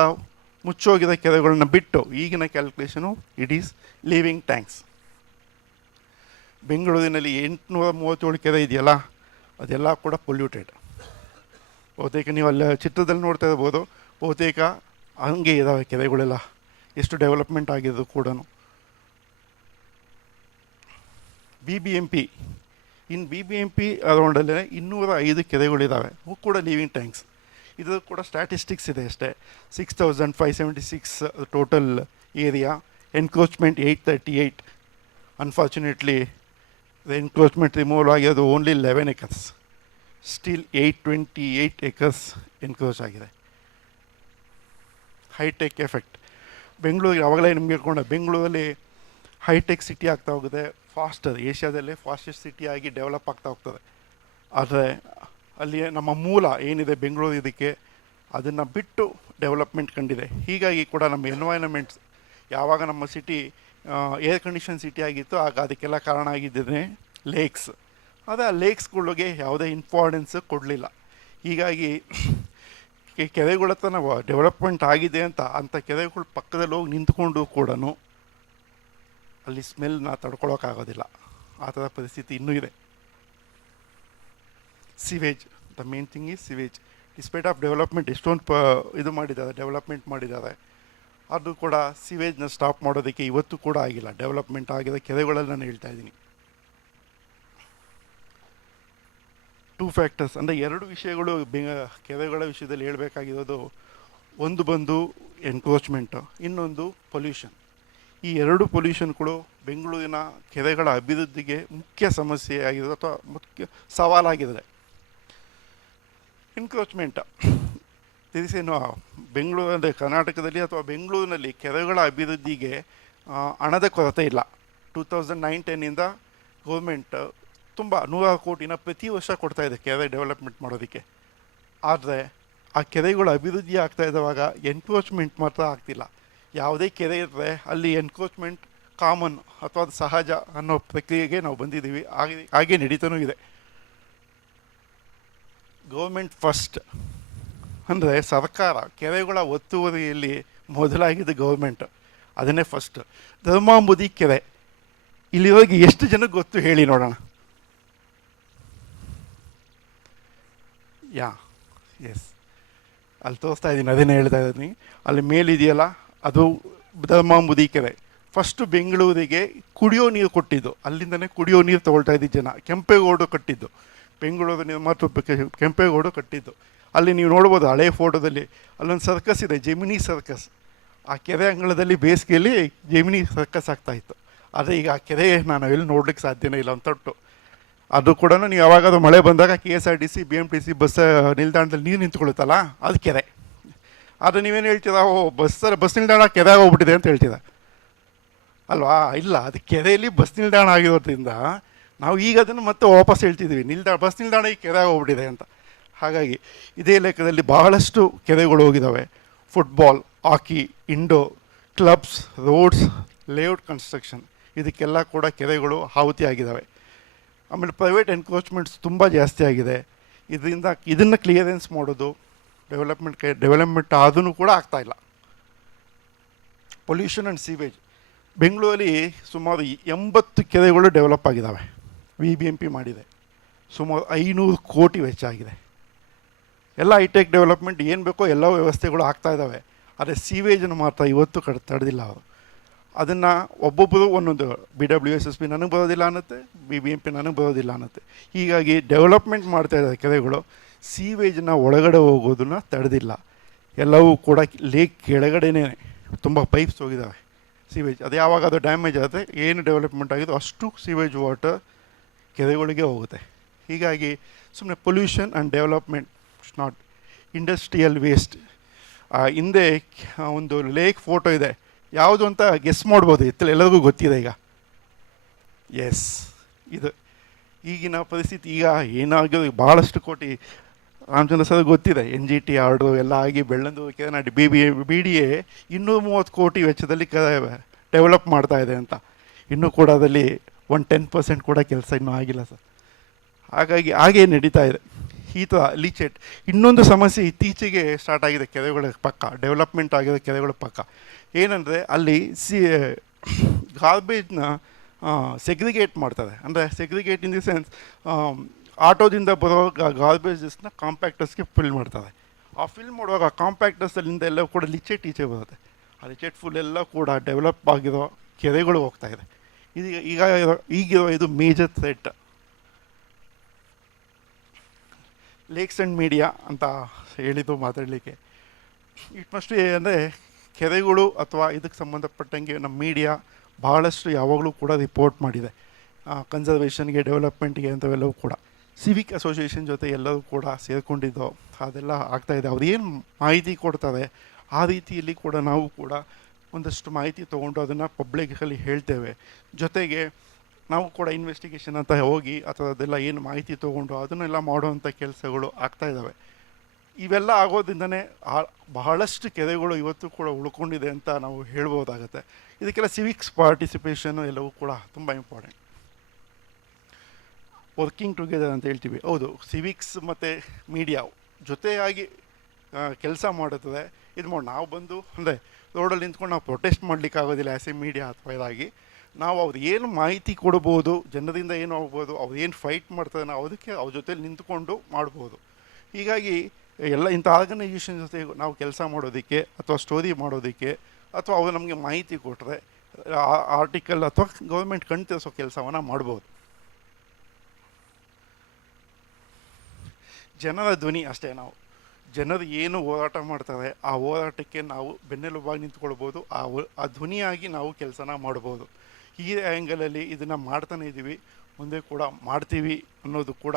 ಮುಚ್ಚೋಗಿದ ಕೆರೆಗಳನ್ನ ಬಿಟ್ಟು ಈಗಿನ calculation it is living thanks. ಬೆಂಗಳೂರಿನಲ್ಲಿ 837 ಕೆರೆ ಇದೆಯಲ್ಲ, ಅದೆಲ್ಲ ಕೂಡ ಪೊಲ್ಯೂಟೆಡ್. ಬಹುತೇಕ ನೀವು ಅಲ್ಲಿ ಚಿತ್ರದಲ್ಲಿ ನೋಡ್ತಾ ಇರ್ಬೋದು, ಬಹುತೇಕ ಹಂಗೆ ಇದ್ದಾವೆ ಕೆರೆಗಳೆಲ್ಲ, ಎಷ್ಟು ಡೆವಲಪ್ಮೆಂಟ್ ಆಗಿದ್ದು ಕೂಡ. BBMP ಅರೌಂಡಲ್ಲೇ 205 ಕೆರೆಗಳಿದ್ದಾವೆ, ಅವು ಕೂಡ ಲೀವಿಂಗ್ ಟ್ಯಾಂಕ್ಸ್. ಇದು ಕೂಡ ಸ್ಟ್ಯಾಟಿಸ್ಟಿಕ್ಸ್ ಇದೆ ಅಷ್ಟೇ. 6,576 total area, encroachment 838. Unfortunately the encroachment removal ಆಗಿರೋದು only 11 acres. Still 828 acres encroach ಆಗಿದೆ. ಹೈಟೆಕ್ ಎಫೆಕ್ಟ್ ಬೆಂಗಳೂರಿಗೆ ಅವಾಗಲೇ ನಿಮಗೆ ಹೇಳ್ಕೊಂಡೆ, ಬೆಂಗಳೂರಲ್ಲಿ ಹೈಟೆಕ್ ಸಿಟಿ ಆಗ್ತಾ ಹೋಗುತ್ತೆ, ಫಾಸ್ಟರ್, ಏಷ್ಯಾದಲ್ಲೇ ಫಾಸ್ಟೆಸ್ಟ್ ಸಿಟಿಯಾಗಿ ಡೆವಲಪ್ ಆಗ್ತಾ ಹೋಗ್ತದೆ. ಆದರೆ ಅಲ್ಲಿ ನಮ್ಮ ಮೂಲ ಏನಿದೆ ಬೆಂಗಳೂರು, ಇದಕ್ಕೆ ಅದನ್ನು ಬಿಟ್ಟು ಡೆವಲಪ್ಮೆಂಟ್ ಕಂಡಿದೆ. ಹೀಗಾಗಿ ಕೂಡ ನಮ್ಮ ಎನ್ವೈರನ್ಮೆಂಟ್ಸ್, ಯಾವಾಗ ನಮ್ಮ ಸಿಟಿ ಏರ್ ಕಂಡೀಷನ್ ಸಿಟಿ ಆಗಿತ್ತು ಆಗ ಅದಕ್ಕೆಲ್ಲ ಕಾರಣ ಆಗಿದ್ದೇ ಲೇಕ್ಸ್. ಆದರೆ ಆ ಲೇಕ್ಸ್ಗಳಿಗೆ ಯಾವುದೇ ಇಂಪಾರ್ಟೆನ್ಸ್ ಕೊಡಲಿಲ್ಲ. ಹೀಗಾಗಿ ಕೆರೆಗಳ ಹತ್ರ ನಾವು ಡೆವಲಪ್ಮೆಂಟ್ ಆಗಿದೆ ಅಂಥ ಕೆರೆಗಳ ಪಕ್ಕದಲ್ಲಿ ಹೋಗಿ ನಿಂತ್ಕೊಂಡು ಕೂಡ ಅಲ್ಲಿ ಸ್ಮೆಲ್ನ ತಡ್ಕೊಳೋಕ್ಕಾಗೋದಿಲ್ಲ. ಆ ಥರ ಪರಿಸ್ಥಿತಿ ಇನ್ನೂ ಇದೆ. Sewage, the main thing is sewage. Despite of development ಎಷ್ಟೊಂದು ಡೆವಲಪ್ಮೆಂಟ್ ಮಾಡಿದ್ದಾರೆ, ಅದು ಕೂಡ ಸಿವೇಜ್ನ ಸ್ಟಾಪ್ ಮಾಡೋದಕ್ಕೆ ಇವತ್ತು ಕೂಡ ಆಗಿಲ್ಲ. ಡೆವಲಪ್ಮೆಂಟ್ ಆಗಿರೋ ಕೆರೆಗಳಲ್ಲಿ ನಾನು ಹೇಳ್ತಾ ಇದ್ದೀನಿ. 2 ಫ್ಯಾಕ್ಟರ್ಸ್ ಅಂದರೆ 2 ವಿಷಯಗಳು ಕೆರೆಗಳ ವಿಷಯದಲ್ಲಿ ಹೇಳಬೇಕಾಗಿರೋದು. ಒಂದು ಬಂದು ಎನ್ಕ್ರೋಚ್ಮೆಂಟು, ಇನ್ನೊಂದು ಪೊಲ್ಯೂಷನ್. ಈ 2 ಪೊಲ್ಯೂಷನ್ಗಳು ಬೆಂಗಳೂರಿನ ಕೆರೆಗಳ ಅಭಿವೃದ್ಧಿಗೆ ಮುಖ್ಯ ಸಮಸ್ಯೆ ಆಗಿದೆ ಅಥವಾ ಮುಖ್ಯ ಸವಾಲಾಗಿದೆ. ಎನ್ಕ್ರೋಚ್ಮೆಂಟ್ ತಿಳಿಸೇನು ಬೆಂಗಳೂರಲ್ಲಿ, ಕರ್ನಾಟಕದಲ್ಲಿ ಅಥವಾ ಬೆಂಗಳೂರಿನಲ್ಲಿ ಕೆರೆಗಳ ಅಭಿವೃದ್ಧಿಗೆ ಹಣದ ಕೊರತೆ ಇಲ್ಲ. 2009-10 ಗೌರ್ಮೆಂಟ್ ತುಂಬ 100 ಕೋಟಿನ ಪ್ರತಿ ವರ್ಷ ಕೊಡ್ತಾಯಿದೆ ಕೆರೆ ಡೆವಲಪ್ಮೆಂಟ್ ಮಾಡೋದಕ್ಕೆ. ಆದರೆ ಆ ಕೆರೆಗಳು ಅಭಿವೃದ್ಧಿ ಆಗ್ತಾ ಇರುವಾಗ ಎನ್ಕ್ರೋಚ್ಮೆಂಟ್ ಮಾತ್ರ ಆಗ್ತಿಲ್ಲ. ಯಾವುದೇ ಕೆರೆ ಇದ್ದರೆ ಅಲ್ಲಿ ಎನ್ಕ್ರೋಚ್ಮೆಂಟ್ ಕಾಮನ್ ಅಥವಾ ಅದು ಸಹಜ ಅನ್ನೋ ಪ್ರಕ್ರಿಯೆಗೆ ನಾವು ಬಂದಿದ್ದೀವಿ. ಹಾಗೆ ನಡೀತಾನೂ ಇದೆ. ಗೌರ್ಮೆಂಟ್ ಫಸ್ಟ್ ಅಂದರೆ ಸರ್ಕಾರ ಕೆರೆಗಳ ಒತ್ತುವರಿಯಲ್ಲಿ ಮೊದಲಾಗಿದ್ದು ಗೌರ್ಮೆಂಟ್, ಅದನ್ನೇ ಫಸ್ಟ್. ಧರ್ಮಾಂಬುದಿ ಕೆರೆ ಇಲ್ಲಿರೋಗಿ ಎಷ್ಟು ಜನಕ್ಕೆ ಗೊತ್ತು ಹೇಳಿ ನೋಡೋಣ. ಯಾ ಎಸ್, ಅಲ್ಲಿ ತೋರಿಸ್ತಾ ಇದ್ದೀನಿ, ಅದೇನೇ ಹೇಳ್ತಾ ಇದ್ದೀನಿ. ಅಲ್ಲಿ ಮೇಲಿದೆಯಲ್ಲ ಅದು ಧರ್ಮಾಂಬುದಿ ಕೆರೆ. ಫಸ್ಟು ಬೆಂಗಳೂರಿಗೆ ಕುಡಿಯೋ ನೀರು ಕೊಟ್ಟಿದ್ದು, ಅಲ್ಲಿಂದನೇ ಕುಡಿಯೋ ನೀರು ತೊಗೊಳ್ತಾ ಇದ್ದಿದ್ದು ಜನ. ಕೆಂಪೇಗೌಡರು ಕಟ್ಟಿದ್ದು, ಬೆಂಗಳೂರು ನಿರ್ಮಾತೃ ಕೆಂಪೇಗೌಡರು ಕಟ್ಟಿದ್ದು. ಅಲ್ಲಿ ನೀವು ನೋಡ್ಬೋದು ಹಳೆಯ ಫೋಟೋದಲ್ಲಿ, ಅಲ್ಲೊಂದು ಸರ್ಕಸ್ ಇದೆ, ಜೆಮಿನಿ ಸರ್ಕಸ್. ಆ ಕೆರೆ ಅಂಗಳದಲ್ಲಿ ಬೇಸಿಗೆಯಲ್ಲಿ ಜೆಮಿನಿ ಸರ್ಕಸ್ ಆಗ್ತಾಯಿತ್ತು. ಆದರೆ ಈಗ ಆ ಕೆರೆ ನಾನು ಎಲ್ಲಿ ನೋಡ್ಲಿಕ್ಕೆ ಸಾಧ್ಯನೇ ಇಲ್ಲ ಅಂತ ತೊಟ್ಟು. ಅದು ಕೂಡ ನೀವು ಯಾವಾಗಾದ್ರೂ ಮಳೆ ಬಂದಾಗ KSRTC BMTC ಬಸ್ ನಿಲ್ದಾಣದಲ್ಲಿ ನೀರು ನಿಂತ್ಕೊಳ್ಳುತ್ತಲ್ಲ, ಅದು ಕೆರೆ. ಆದರೆ ನೀವೇನು ಹೇಳ್ತೀರಾ, ಓ ಬಸ್ ನಿಲ್ದಾಣ ಕೆರೆ ಆಗೋಗ್ಬಿಟ್ಟಿದೆ ಅಂತ ಹೇಳ್ತೀರ ಅಲ್ವಾ? ಇಲ್ಲ, ಅದು ಕೆರೆಯಲ್ಲಿ ಬಸ್ ನಿಲ್ದಾಣ ಆಗಿರೋದ್ರಿಂದ ನಾವು ಈಗ ಅದನ್ನು ಮತ್ತೆ ವಾಪಸ್ ಹೇಳ್ತಿದ್ದೀವಿ, ಬಸ್ ನಿಲ್ದಾಣ ಈಗ ಕೆರೆ ಆಗೋಗ್ಬಿಟ್ಟಿದೆ ಅಂತ. ಹಾಗಾಗಿ ಇದೇ ಲೆಕ್ಕದಲ್ಲಿ ಬಹಳಷ್ಟು ಕೆರೆಗಳು ಹೋಗಿದ್ದಾವೆ. Football, hockey, indoor clubs, roads, layout construction, ಇದಕ್ಕೆಲ್ಲ ಕೂಡ ಕೆರೆಗಳು ಆಹುತಿ ಆಗಿದ್ದಾವೆ. ಆಮೇಲೆ ಪ್ರೈವೇಟ್ ಎನ್ಕ್ರೋಚ್ಮೆಂಟ್ಸ್ ತುಂಬ ಜಾಸ್ತಿ ಆಗಿದೆ. ಇದನ್ನು ಕ್ಲಿಯರೆನ್ಸ್ ಮಾಡೋದು ಡೆವಲಪ್ಮೆಂಟ್ ಆದ್ರೂ ಕೂಡ ಆಗ್ತಾಯಿಲ್ಲ. ಪೊಲ್ಯೂಷನ್ ಆ್ಯಂಡ್ ಸೀವೇಜ್, ಬೆಂಗಳೂರಲ್ಲಿ ಸುಮಾರು 80 ಕೆರೆಗಳು ಡೆವಲಪ್ ಆಗಿದ್ದಾವೆ. VBMP ಮಾಡಿದೆ, ಸುಮಾರು 500 ಕೋಟಿ ವೆಚ್ಚ ಆಗಿದೆ. ಎಲ್ಲ ಹೈಟೆಕ್ ಡೆವಲಪ್ಮೆಂಟ್ ಏನು ಬೇಕೋ ಎಲ್ಲ ವ್ಯವಸ್ಥೆಗಳು ಆಗ್ತಾಯಿದ್ದಾವೆ. ಆದರೆ ಸೀವೇಜನ್ನು ಮಾತ್ರ ಇವತ್ತು ತಡೆದಿಲ್ಲ ಅವರು. ಅದನ್ನು ಒಬ್ಬೊಬ್ಬರು ಒಂದೊಂದು BWSSB ನನಗೆ ಬರೋದಿಲ್ಲ ಅನ್ನತ್ತೆ, BBMP ನನಗೆ ಬರೋದಿಲ್ಲ ಅನ್ನತ್ತೆ. ಹೀಗಾಗಿ ಡೆವಲಪ್ಮೆಂಟ್ ಮಾಡ್ತಾ ಇದ್ದಾರೆ ಕೆರೆಗಳು, ಸೀವೇಜನ್ನ ಒಳಗಡೆ ಹೋಗೋದನ್ನು ತಡೆದಿಲ್ಲ. ಎಲ್ಲವೂ ಕೂಡ ಲೇಕ್ ಕೆಳಗಡೆನೇ ತುಂಬ ಪೈಪ್ಸ್ ಹೋಗಿದ್ದಾವೆ ಸೀವೇಜ್. ಅದು ಯಾವಾಗ ಅದು ಡ್ಯಾಮೇಜ್ ಆದರೆ ಏನು ಡೆವಲಪ್ಮೆಂಟ್ ಆಗಿದೋ ಅಷ್ಟು ಸೀವೇಜ್ ವಾಟರ್ ಕೆರೆಗಳಿಗೆ ಹೋಗುತ್ತೆ. ಹೀಗಾಗಿ ಸುಮ್ಮನೆ pollution and development not industrial waste. ಹಿಂದೆ ಒಂದು ಲೇಕ್ ಫೋಟೋ ಇದೆ, ಯಾವುದು ಅಂತ ಗೆಸ್ ಮಾಡ್ಬೋದು, ಎಲ್ಲರಿಗೂ ಗೊತ್ತಿದೆ ಈಗ. ಎಸ್, ಇದು ಈಗಿನ ಪರಿಸ್ಥಿತಿ. ಈಗ ಏನಾಗೋದು, ಭಾಳಷ್ಟು ಕೋಟಿ, ರಾಮಚಂದ್ರ ಸರ್ ಗೊತ್ತಿದೆ, NGT ಆರ್ಡ್ರು ಎಲ್ಲ ಆಗಿ ಬೆಳ್ಳಂದು ಕೆರೆನಾಡಿ BDA 230 ಕೋಟಿ ವೆಚ್ಚದಲ್ಲಿ ಡೆವಲಪ್ ಮಾಡ್ತಾ ಇದೆ ಅಂತ. ಇನ್ನೂ ಕೂಡ ಅದರಲ್ಲಿ 10% ಕೂಡ ಕೆಲಸ ಇನ್ನೂ ಆಗಿಲ್ಲ ಸರ್. ಹಾಗಾಗಿ ಹಾಗೇ ನಡೀತಾ ಇದೆ ಈ ಥರ ಲೀಚೆಟ್. ಇನ್ನೊಂದು ಸಮಸ್ಯೆ ಇತ್ತೀಚೆಗೆ ಸ್ಟಾರ್ಟ್ ಆಗಿದೆ ಕೆರೆಗಳ ಪಕ್ಕ, ಡೆವಲಪ್ಮೆಂಟ್ ಆಗಿರೋ ಕೆರೆಗಳ ಪಕ್ಕ. ಏನಂದರೆ ಅಲ್ಲಿ ಗಾರ್ಬೇಜ್ನ ಸೆಗ್ರಿಗೇಟ್ ಮಾಡ್ತಾರೆ. ಅಂದರೆ ಸೆಗ್ರಿಗೇಟ್ ಇನ್ ದಿ ಸೆನ್ಸ್, ಆಟೋದಿಂದ ಬರೋ ಗಾರ್ಬೇಜಸ್ನ ಕಾಂಪ್ಯಾಕ್ಟರ್ಸ್ಗೆ ಫಿಲ್ ಮಾಡ್ತಾರೆ. ಆ ಫಿಲ್ ಮಾಡುವಾಗ ಕಾಂಪ್ಯಾಕ್ಟರ್ಸಲ್ಲಿಂದ ಎಲ್ಲ ಕೂಡ ಲಿಚೆಟ್ ಈಚೆ ಬರುತ್ತೆ. ಆ ಲಿಚೆಟ್ ಫುಲ್ ಎಲ್ಲ ಕೂಡ ಡೆವಲಪ್ ಆಗಿರೋ ಕೆರೆಗಳು ಹೋಗ್ತಾಯಿದೆ. ಈಗಿರೋ ಇದು major threat. Lakes and media ಅಂತ ಹೇಳಿದ್ದು ಮಾತಾಡಲಿಕ್ಕೆ ಇಟ್ ಮಸ್ಟ್ ಅಂದರೆ ಕೆರೆಗಳು ಅಥವಾ ಇದಕ್ಕೆ ಸಂಬಂಧಪಟ್ಟಂಗೆ ನಮ್ಮ ಮೀಡಿಯಾ ಭಾಳಷ್ಟು ಯಾವಾಗಲೂ ಕೂಡ ರಿಪೋರ್ಟ್ ಮಾಡಿದೆ, ಕನ್ಸರ್ವೇಷನ್ಗೆ, ಡೆವಲಪ್ಮೆಂಟ್ಗೆ ಅಂಥವೆಲ್ಲವೂ ಕೂಡ. ಸಿವಿಕ್ ಅಸೋಸಿಯೇಷನ್ ಜೊತೆ ಎಲ್ಲರೂ ಕೂಡ ಸೇರಿಕೊಂಡಿದ್ದೋ ಅದೆಲ್ಲ ಆಗ್ತಾಯಿದೆ. ಅವ್ರು ಏನು ಮಾಹಿತಿ ಕೊಡ್ತಾರೆ ಆ ರೀತಿಯಲ್ಲಿ ಕೂಡ ನಾವು ಕೂಡ ಒಂದಷ್ಟು ಮಾಹಿತಿ ತೊಗೊಂಡು ಅದನ್ನು ಪಬ್ಲಿಕಲ್ಲಿ ಹೇಳ್ತೇವೆ. ಜೊತೆಗೆ ನಾವು ಕೂಡ ಇನ್ವೆಸ್ಟಿಗೇಷನ್ ಅಂತ ಹೋಗಿ ಅಥವಾ ಅದೆಲ್ಲ ಏನು ಮಾಹಿತಿ ತೊಗೊಂಡು ಅದನ್ನೆಲ್ಲ ಮಾಡುವಂಥ ಕೆಲಸಗಳು ಆಗ್ತಾಯಿದ್ದಾವೆ. ಇವೆಲ್ಲ ಆಗೋದ್ರಿಂದನೇ ಬಹಳಷ್ಟು ಕೆರೆಗಳು ಇವತ್ತು ಕೂಡ ಉಳ್ಕೊಂಡಿದೆ ಅಂತ ನಾವು ಹೇಳ್ಬೋದಾಗತ್ತೆ. ಇದಕ್ಕೆಲ್ಲ ಸಿವಿಕ್ಸ್ ಪಾರ್ಟಿಸಿಪೇಷನು ಎಲ್ಲವೂ ಕೂಡ ತುಂಬ ಇಂಪಾರ್ಟೆಂಟ್. ವರ್ಕಿಂಗ್ ಟುಗೆದರ್ ಅಂತ ಹೇಳ್ತೀವಿ. ಹೌದು, ಸಿವಿಕ್ಸ್ ಮತ್ತು ಮೀಡಿಯಾ ಜೊತೆಯಾಗಿ ಕೆಲಸ ಮಾಡುತ್ತದೆ. ಇದು ಮಾಡಿ ನಾವು ಬಂದು ಅಂದರೆ ರೋಡಲ್ಲಿ ನಿಂತ್ಕೊಂಡು ನಾವು ಪ್ರೊಟೆಸ್ಟ್ ಮಾಡಲಿಕ್ಕೆ ಆಗೋದಿಲ್ಲ ಆ್ಯಸ್ ಎ ಮೀಡಿಯಾ ಅಥವಾ ಇದಾಗಿ. ನಾವು ಅವ್ರು ಏನು ಮಾಹಿತಿ ಕೊಡ್ಬೋದು, ಜನರಿಂದ ಏನು ಆಗ್ಬೋದು, ಅವ್ರು ಏನು ಫೈಟ್ ಮಾಡ್ತಾರೆ, ನಾವು ಅದಕ್ಕೆ ಅವ್ರ ಜೊತೆಲಿ ನಿಂತ್ಕೊಂಡು ಮಾಡ್ಬೋದು. ಹೀಗಾಗಿ ಎಲ್ಲ ಇಂಥ ಆರ್ಗನೈಸೇಷನ್ ಜೊತೆ ನಾವು ಕೆಲಸ ಮಾಡೋದಕ್ಕೆ ಅಥವಾ ಸ್ಟೋರಿ ಮಾಡೋದಕ್ಕೆ ಅಥವಾ ಅವರು ನಮಗೆ ಮಾಹಿತಿ ಕೊಟ್ಟರೆ ಆರ್ಟಿಕಲ್ ಅಥವಾ ಗೌರ್ಮೆಂಟ್ ಕಣ್ ತಿಳಿಸೋ ಕೆಲಸವನ್ನು ಮಾಡ್ಬೋದು. ಜನರ ಧ್ವನಿ ಅಷ್ಟೇ. ನಾವು ಜನರು ಏನು ಹೋರಾಟ ಮಾಡ್ತಾರೆ ಆ ಹೋರಾಟಕ್ಕೆ ನಾವು ಬೆನ್ನೆಲುಬಾಗಿ ನಿಂತ್ಕೊಳ್ಬೋದು, ಆ ಧ್ವನಿಯಾಗಿ ನಾವು ಕೆಲಸನ ಮಾಡ್ಬೋದು. ಈ ಆ್ಯಂಗಲಲ್ಲಿ ಇದನ್ನು ಮಾಡ್ತಾನೆ ಇದ್ದೀವಿ, ಮುಂದೆ ಕೂಡ ಮಾಡ್ತೀವಿ ಅನ್ನೋದು ಕೂಡ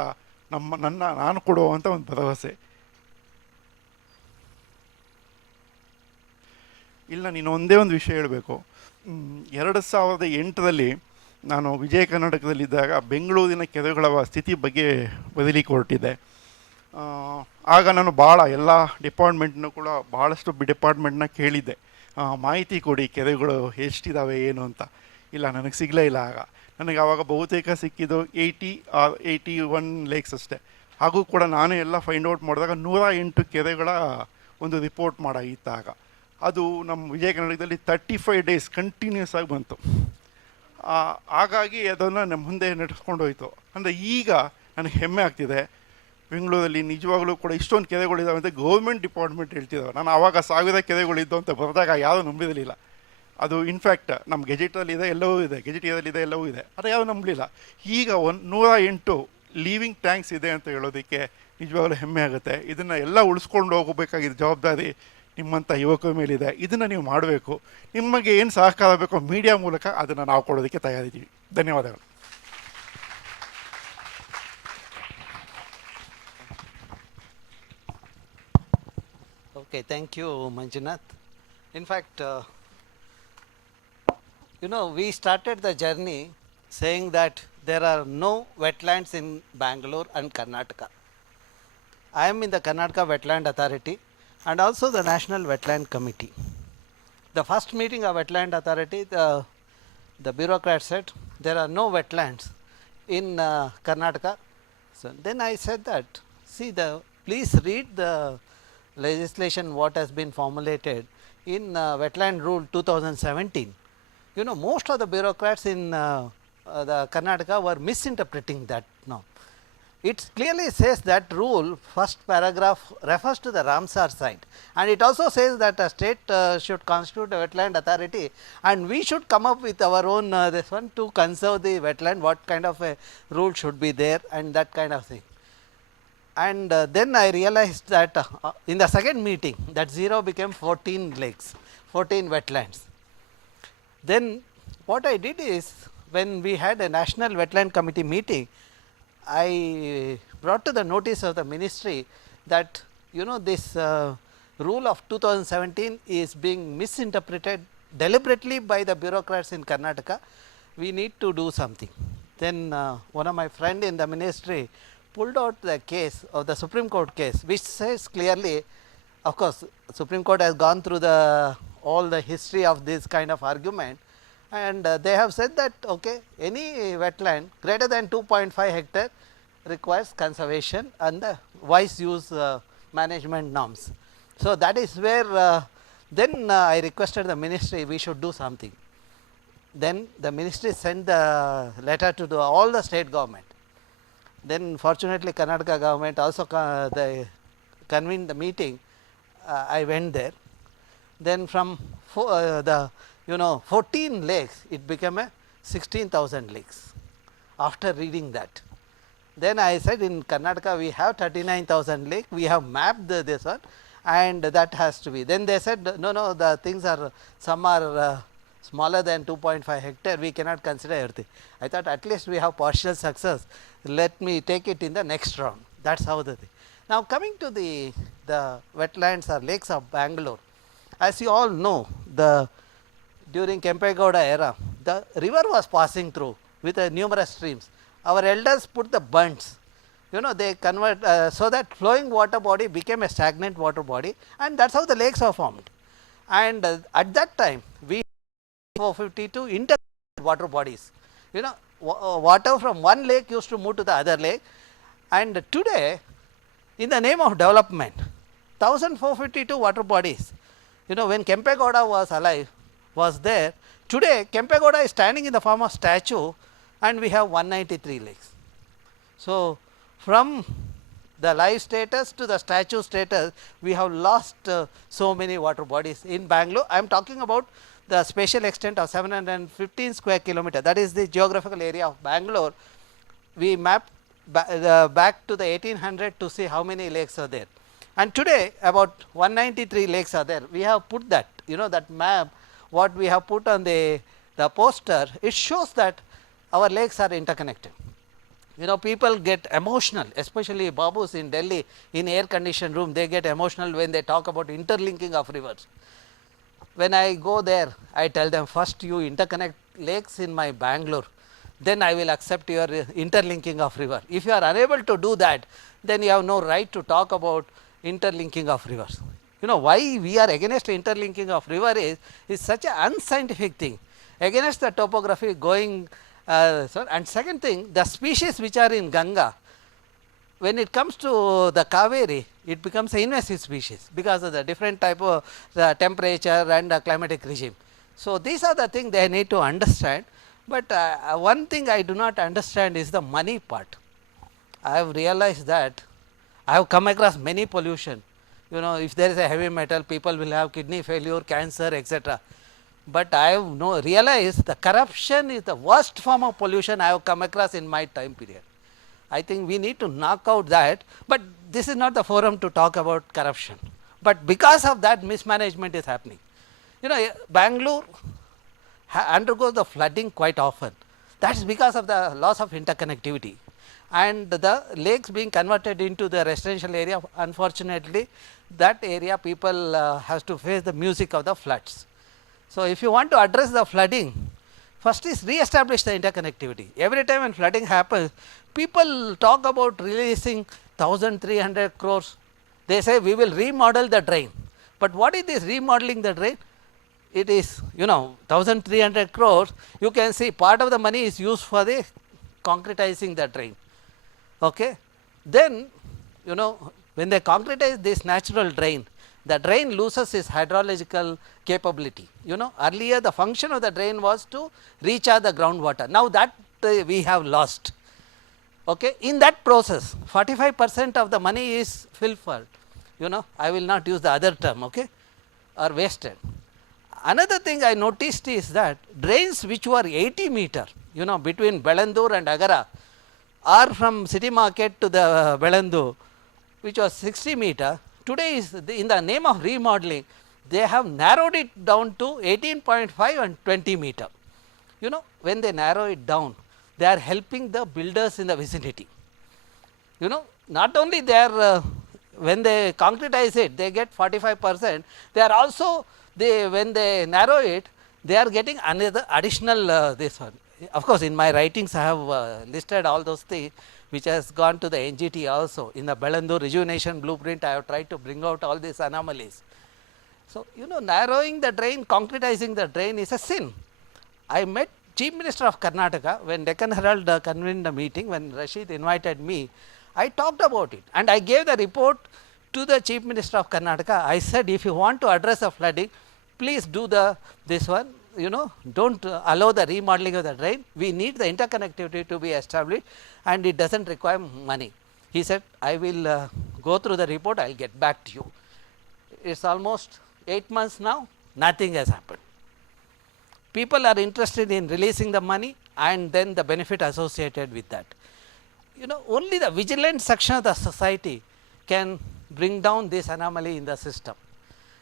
ನಾನು ಕೊಡುವಂಥ ಒಂದು ಭರವಸೆ. ಇಲ್ಲ, ನೀನು ಒಂದೇ ಒಂದು ವಿಷಯ ಹೇಳಬೇಕು. 2008ರಲ್ಲಿ ನಾನು ವಿಜಯ ಕರ್ನಾಟಕದಲ್ಲಿದ್ದಾಗ ಬೆಂಗಳೂರಿನ ಕೆರೆಗಳ ಸ್ಥಿತಿ ಬಗ್ಗೆ ಬದಲಿಕ್ಕೆ ಹೊರಟಿದ್ದೆ. ಆಗ ನಾನು ಭಾಳ ಎಲ್ಲ ಡಿಪಾರ್ಟ್ಮೆಂಟ್ನೂ ಕೂಡ ಭಾಳಷ್ಟು ಡಿಪಾರ್ಟ್ಮೆಂಟ್ನ ಕೇಳಿದ್ದೆ, ಮಾಹಿತಿ ಕೊಡಿ ಕೆರೆಗಳು ಎಷ್ಟಿದ್ದಾವೆ ಏನು ಅಂತ. ಇಲ್ಲ, ನನಗೆ ಸಿಗಲೇ ಇಲ್ಲ. ನನಗೆ ಆವಾಗ ಬಹುತೇಕ ಸಿಕ್ಕಿದ್ದು 80 or 81 ಲೇಕ್ಸ್ ಅಷ್ಟೇ. ಹಾಗೂ ಕೂಡ ನಾನೇ ಎಲ್ಲ ಫೈಂಡ್ ಔಟ್ ಮಾಡಿದಾಗ 108 ಕೆರೆಗಳ ಒಂದು ರಿಪೋರ್ಟ್ ಮಾಡಾಗಿತ್ತಾಗ. ಅದು ನಮ್ಮ ವಿಜಯ ಕರ್ನಾಟಕದಲ್ಲಿ 35 days ಕಂಟಿನ್ಯೂಸ್ ಆಗಿ ಬಂತು. ಹಾಗಾಗಿ ಅದನ್ನು ನಮ್ಮ ಮುಂದೆ ನಡೆಸ್ಕೊಂಡು ಹೋಯಿತು. ಅಂದರೆ ಈಗ ನನಗೆ ಹೆಮ್ಮೆ ಆಗ್ತಿದೆ, ಬೆಂಗಳೂರಲ್ಲಿ ನಿಜವಾಗ್ಲೂ ಕೂಡ ಇಷ್ಟೊಂದು ಕೆರೆಗಳಿದ್ದಾವೆ ಅಂತ ಗೌರ್ಮೆಂಟ್ ಡಿಪಾರ್ಟ್ಮೆಂಟ್ ಹೇಳ್ತಿದ್ದಾವೆ. ನಾನು ಆವಾಗ 1000 ಕೆರೆಗಳಿದ್ದು ಅಂತ ಬರೆದಾಗ ಯಾರೂ ನಂಬಿರಲಿಲ್ಲ. ಅದು ಇನ್ಫ್ಯಾಕ್ಟ್ ನಮ್ಮ ಗೆಜೆಟಲ್ಲಿ ಇದೆ, ಎಲ್ಲವೂ ಇದೆ, ಗೆಜೆಟಿಯಲ್ಲಿದೆ, ಎಲ್ಲವೂ ಇದೆ, ಅದು ಯಾರೂ ನಂಬಲಿಲ್ಲ. ಈಗ 108 ಲೀವಿಂಗ್ ಟ್ಯಾಂಕ್ಸ್ ಇದೆ ಅಂತ ಹೇಳೋದಕ್ಕೆ ನಿಜವಾಗ್ಲೂ ಹೆಮ್ಮೆ ಆಗುತ್ತೆ. ಇದನ್ನು ಎಲ್ಲ ಉಳಿಸ್ಕೊಂಡು ಹೋಗಬೇಕಾಗಿದ್ದ ಜವಾಬ್ದಾರಿ ನಿಮ್ಮಂಥ ಯುವಕರ ಮೇಲಿದೆ. ಇದನ್ನು ನೀವು ಮಾಡಬೇಕು. ನಿಮಗೆ ಏನು ಸಹಕಾರ ಬೇಕೋ ಮೀಡಿಯಾ ಮೂಲಕ ಅದನ್ನು ನಾವು ಕೊಡೋದಕ್ಕೆ ತಯಾರಿದ್ದೀವಿ. ಧನ್ಯವಾದಗಳು. Okay, thank you, Manjunath. In fact, we started the journey saying that there are no wetlands in Bangalore and Karnataka. I am in the Karnataka Wetland Authority and also the National Wetland Committee. The first meeting of Wetland Authority, the bureaucrat said there are no wetlands in Karnataka. So then I said that, see, please read the legislation what has been formulated in Wetland Rule 2017. Most of the bureaucrats in the Karnataka were misinterpreting that now. It clearly says that rule, first paragraph refers to the Ramsar site, and it also says that a state should constitute a wetland authority, and we should come up with our own this one to conserve the wetland, what kind of a rule should be there and that kind of thing. And then I realized that in the second meeting that 0 became 14 lakes, 14 wetlands. Then what I did is, when we had a National Wetland Committee meeting, I brought to the notice of the ministry that this rule of 2017 is being misinterpreted deliberately by the bureaucrats in Karnataka. We need to do something. Then one of my friend in the ministry pulled out the case of the Supreme Court case, which says clearly, of course, Supreme Court has gone through all the history of this kind of argument, and they have said that okay, any wetland greater than 2.5 hectare requires conservation and the wise use management norms. So that is where then I requested the ministry we should do something. Then the ministry sent the letter to all the state government. Then fortunately Karnataka government also they convened the meeting. I went there. Then from the 14 lakes it became a 16,000 lakes after reading that. Then I said, in Karnataka we have 39,000 lakes, we have mapped this one, and that has to be. Then they said no, the things are, some are smaller than 2.5 hectare, we cannot consider everything. I thought at least we have partial success, let me take it in the next round. That's how the thing. Now coming to the wetlands or lakes of Bangalore, as you all know, during Kempegowda era, the river was passing through with numerous streams. Our elders put the bunds, they convert so that flowing water body became a stagnant water body, and that's how the lakes are formed. And at that time we 452 interconnected water bodies. Water from one lake used to move to the other lake, and today in the name of development 1452 water bodies. When Kempegowda was alive, was there, today Kempegowda is standing in the form of statue, and we have 193 lakes. So from the live status to the statue status, we have lost so many water bodies in Bangalore. I am talking about the spatial extent of 715 square kilometer, that is the geographical area of Bangalore. We mapped back to the 1800 to see how many lakes are there, and today about 193 lakes are there. We have put that, that map what we have put on the poster, it shows that our lakes are interconnected. People get emotional, especially babus in Delhi in air conditioned room, they get emotional when they talk about interlinking of rivers. When I go there, I tell them, first you interconnect lakes in my Bangalore, then I will accept your interlinking of river. If you are unable to do that, then you have no right to talk about interlinking of rivers. Why we are against interlinking of river is such an unscientific thing, against the topography going. And second thing, the species which are in Ganga, when it comes to the Kaveri, it becomes an invasive species because of the different type of the temperature and the climatic regime. So these are the things they need to understand. But one thing I do not understand is the money part. I have realized that I have come across many pollution. You know, if there is a heavy metal, people will have kidney failure, cancer, etc. But I have realized the corruption is the worst form of pollution I have come across in my time period. I think we need to knock out that, but this is not the forum to talk about corruption. But because of that, mismanagement is happening. You know, Bangalore undergoes the flooding quite often. That is because of the loss of interconnectivity. And the lakes being converted into the residential area, unfortunately, that area people has to face the music of the floods. So if you want to address the flooding, first is re-establish the interconnectivity. Every time when flooding happens, people talk about releasing 1,300 crores. They say we will remodel the drain. But what is this remodeling the drain? It is, you know, 1,300 crores. You can see part of the money is used for the concretizing the drain. Okay. Then, you know, when they concretize this natural drain, the drain loses its hydrological capability. You know, earlier the function of the drain was to recharge the groundwater. Now that we have lost. Okay. In that process, 45% of the money is pilfered. You know, I will not use the other term, okay, or wasted. Another thing I noticed is that drains which were 80 meter, you know, between Belandur and Agara, or from City Market to the Belandur, which was 60 meter, today is in the name of remodeling, they have narrowed it down to 18.5 and 20 meter. You know, when they narrow it down, they are helping the builders in the vicinity. You know, not only they are, when they concretize it, they get 45%, they are also, when they narrow it, they are getting another additional this one. Of course, in my writings I have listed all those things which has gone to the NGT also. In the Belandur rejuvenation blueprint, I have tried to bring out all these anomalies. So, you know, narrowing the drain, concretizing the drain is a sin. I met Chief Minister of Karnataka when Deccan Herald convened a meeting, when Rashid invited me, I talked about it and I gave the report to the Chief Minister of Karnataka. I said, if you want to address the flooding, please do this one, you know, don't allow the remodeling of the drain. We need the interconnectivity to be established and it does not require money. He said, I will go through the report, I will get back to you. It is almost 8 months now, nothing has happened. People are interested in releasing the money and then the benefit associated with that. You know, only the vigilant section of the society can bring down this anomaly in the system.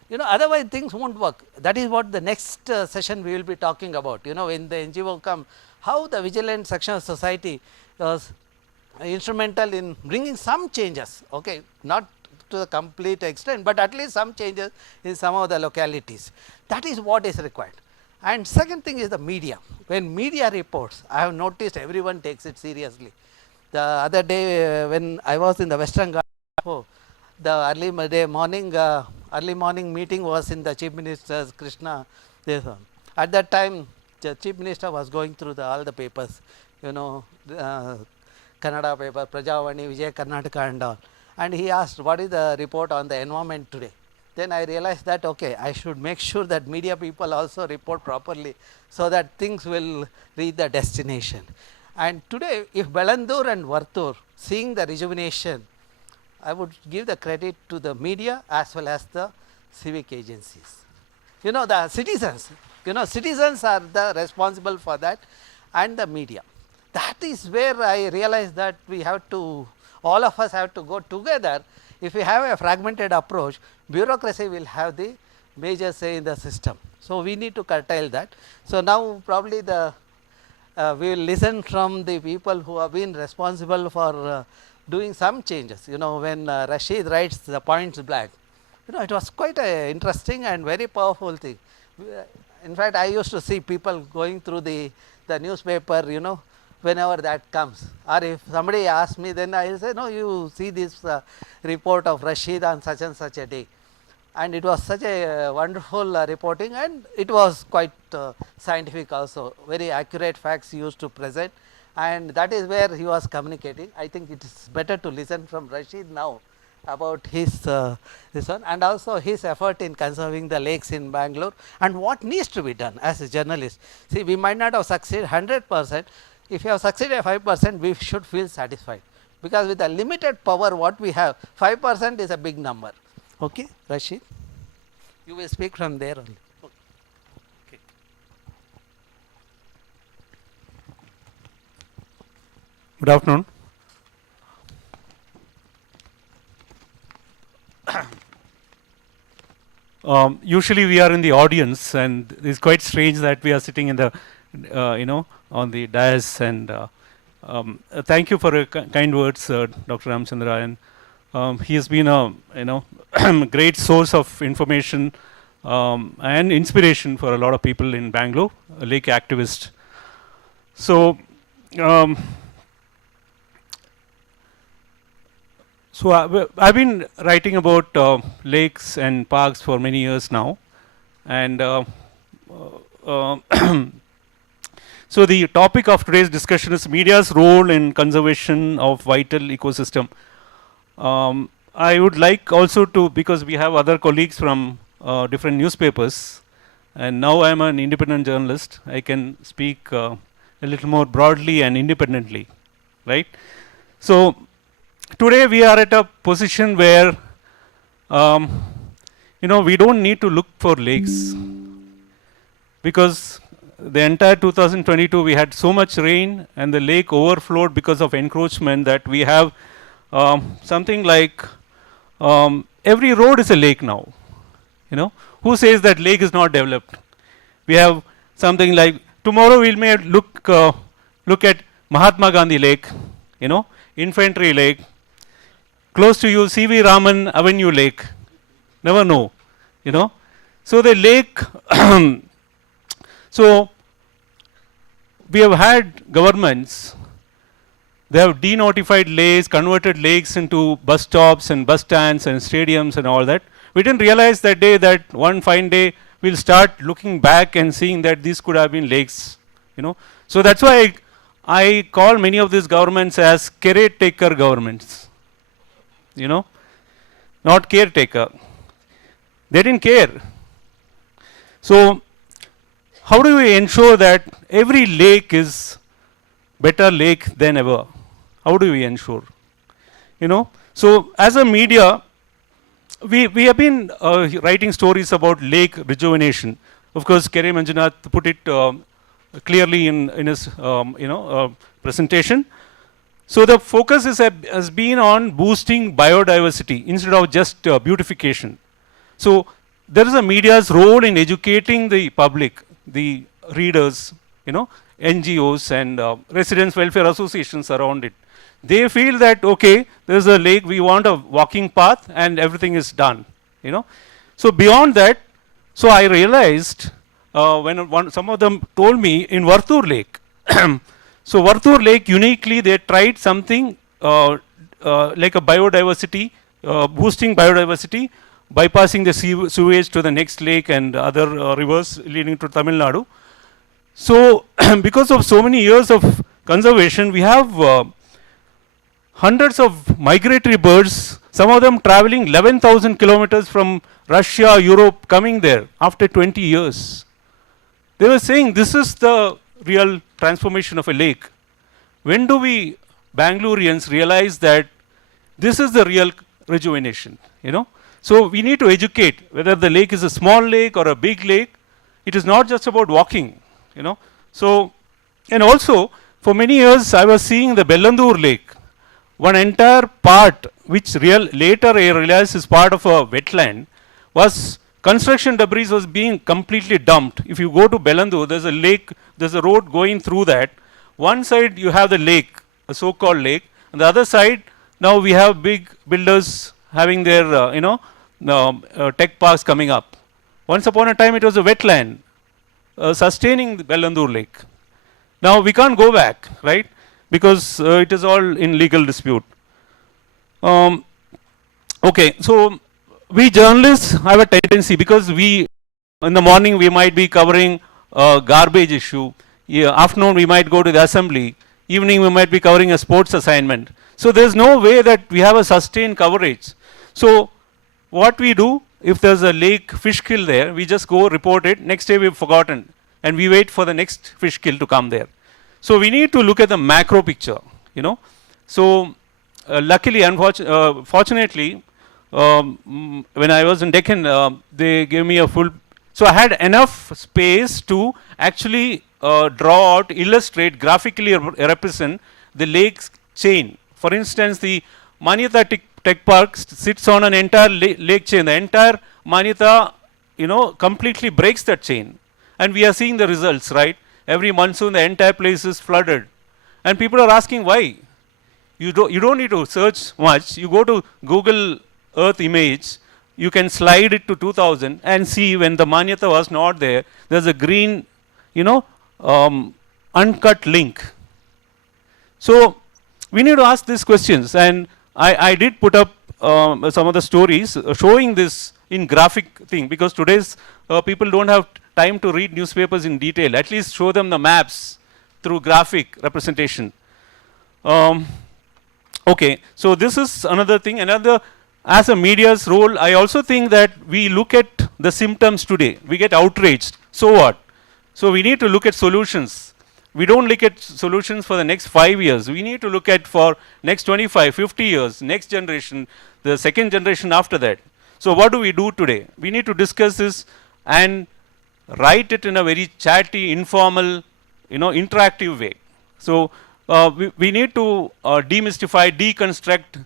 You know, otherwise things won't work. That is what the next session we will be talking about. You know, when the NGO come, how the vigilant section of society was instrumental in bringing some changes, okay, not to the complete extent, but at least some changes in some of the localities. That is what is required. And second thing is the media. When media reports, I have noticed everyone takes it seriously. The other day when I was in the Western Ghats, the early morning meeting was in the Chief Minister's Krishna. At that time, the Chief Minister was going through all the papers, you know, Kannada paper, Prajavani, Vijay Karnataka and all. And he asked, what is the report on the environment today? Then I realized that, okay, I should make sure that media people also report properly so that things will reach the destination. And today, if Belandur and Vartur seeing the rejuvenation, I would give the credit to the media as well as the civic agencies. You know, the citizens, you know, citizens are the responsible for that and the media. That is where I realized that we have to, all of us have to go together. If we have a fragmented approach, bureaucracy will have the major say in the system. So we need to curtail that. So now probably we will listen from the people who have been responsible for doing some changes. You know, when Rashid writes the points black, you know, it was quite a interesting and very powerful thing. In fact, I used to see people going through the newspaper, you know, whenever that comes. Or if somebody asks me, then I will say, no, you see this report of Rashid on such and such a day. And it was such a wonderful reporting, and it was quite scientific also, very accurate facts used to present, and that is where he was communicating. I think it is better to listen from Rashid now about his this one, and also his effort in conserving the lakes in Bangalore and what needs to be done as a journalist. See, we might not have succeeded 100%. If you have succeeded 5%, we should feel satisfied. because with a limited power what we have, 5% is a big number. Okay, Rashid, you will speak from there only. Okay. Good afternoon. Usually we are in the audience, and it's quite strange that we are sitting in the, on the dais. And thank you for your kind words, Dr. Ramachandra. And he has been a great source of information and inspiration for a lot of people in Bangalore, a lake activist. So. So I've been writing about lakes and parks for many years now, and so the topic of today's discussion is media's role in conservation of vital ecosystem. I would like also to, because we have other colleagues from different newspapers, and now I am an independent journalist, I can speak a little more broadly and independently, right? So today we are at a position where we don't need to look for lakes, because the entire 2022 we had so much rain and the lake overflowed because of encroachment that we have something like every road is a lake now. Who says that lake is not developed? We have something like, tomorrow we may look at Mahatma Gandhi Lake, Infantry Lake. Close to you, C.V. Raman Avenue Lake. Never know, So the lake, so we have had governments, they have denotified lakes, converted lakes into bus stops and bus stands and stadiums and all that. We didn't realize that day that one fine day we'll start looking back and seeing that these could have been lakes, So that's why I call many of these governments as caretaker governments. Not caretaker. They didn't care. So how do we ensure that every lake is better lake than ever? How do we ensure? So as a media, we have been writing stories about lake rejuvenation. Of course, Kere Manjunath put it clearly in his presentation. So the focus has been on boosting biodiversity instead of just beautification. So there is a media's role in educating the public, the readers, NGOs and residents' welfare associations around it. They feel that, okay, there is a lake, we want a walking path and everything is done. So beyond that, so I realized when some of them told me in Varthur Lake, so Varthur Lake uniquely they tried something like a biodiversity, boosting biodiversity, bypassing the sewage to the next lake and other rivers leading to Tamil Nadu. So because of so many years of conservation, we have hundreds of migratory birds, some of them traveling 11,000 kilometers from Russia, Europe, coming there after 20 years. They were saying this is the real transformation of a lake. When do we Bangaloreans realize that this is the real rejuvenation? So we need to educate whether the lake is a small lake or a big lake. It is not just about walking. So, and also for many years I was seeing the Bellandur Lake, one entire part which later I realized is part of a wetland, was construction debris was being completely dumped. If you go to Bellandur, there's a lake, there's a road going through that. One side you have the lake, a so-called lake, and the other side now we have big builders having their tech parks coming up. Once upon a time it was a wetland sustaining the Bellandur Lake. Now we can't go back, right? Because it is all in legal dispute. Okay, so we journalists have a tendency, because we in the morning we might be covering a garbage issue, afternoon we might go to the assembly, evening we might be covering a sports assignment. So there's no way that we have a sustained coverage. So what we do, if there's a lake fish kill there, we just go report it, next day we've forgotten and we wait for the next fish kill to come there. So we need to look at the macro picture, So luckily, fortunately, when I was in Deccan, they gave me a full. So I had enough space to actually draw out, illustrate, graphically represent the lake's chain. For instance, the Manyata Tech Park sits on an entire lake chain. The entire Manyata, completely breaks that chain. And we are seeing the results, right? Every monsoon, the entire place is flooded. And people are asking why. You don't need to search much. You go to Google Earth image, you can slide it to 2000 and see when the Manyata was not there, there's a green, uncut link. So we need to ask these questions, and I did put up some of the stories showing this in graphic thing, because today's people don't have time to read newspapers in detail. At least show them the maps through graphic representation. Okay, so this is another thing. As a media's role, I also think that we look at the symptoms today. We get outraged. So what? So we need to look at solutions. We don't look at solutions for the next 5 years. We need to look at for next 25, 50 years, next generation, the second generation after that. So what do we do today? We need to discuss this and write it in a very chatty, informal, interactive way. So we need to demystify, deconstruct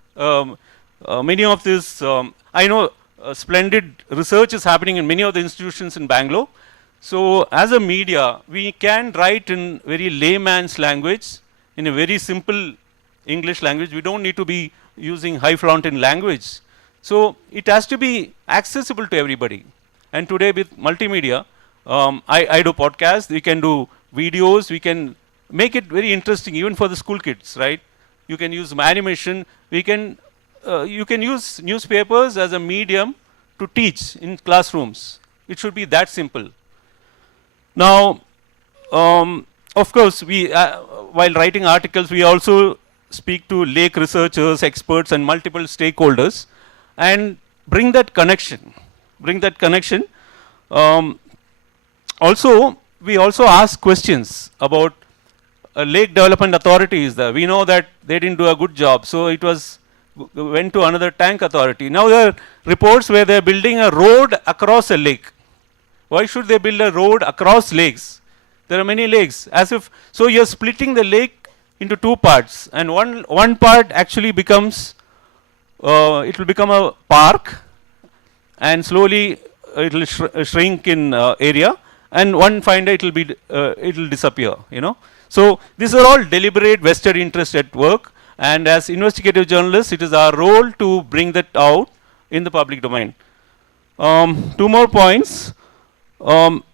many of this. I know splendid research is happening in many of the institutions in Bangalore. So as a media, we can write in very layman's language, in a very simple English language. We don't need to be using highfalutin language. So it has to be accessible to everybody. And today with multimedia, I do podcasts, we can do videos, we can make it very interesting even for the school kids, right? You can use animation, you can use newspapers as a medium to teach in classrooms. It should be that simple. Now, of course, we while writing articles, we also speak to lake researchers, experts, and multiple stakeholders, and bring that connection. Also, we also ask questions about lake development authorities. We know that they didn't do a good job, so it went to another tank authority. Now there are reports where they're building a road across a lake. Why should they build a road across lakes? There are many lakes. So you're splitting the lake into two parts, and one part actually becomes, it will become a park, and slowly it will shrink in area, and one fine day it will disappear. So these are all deliberate vested interest at work, and as investigative journalists, it is our role to bring that out in the public domain. Two more points.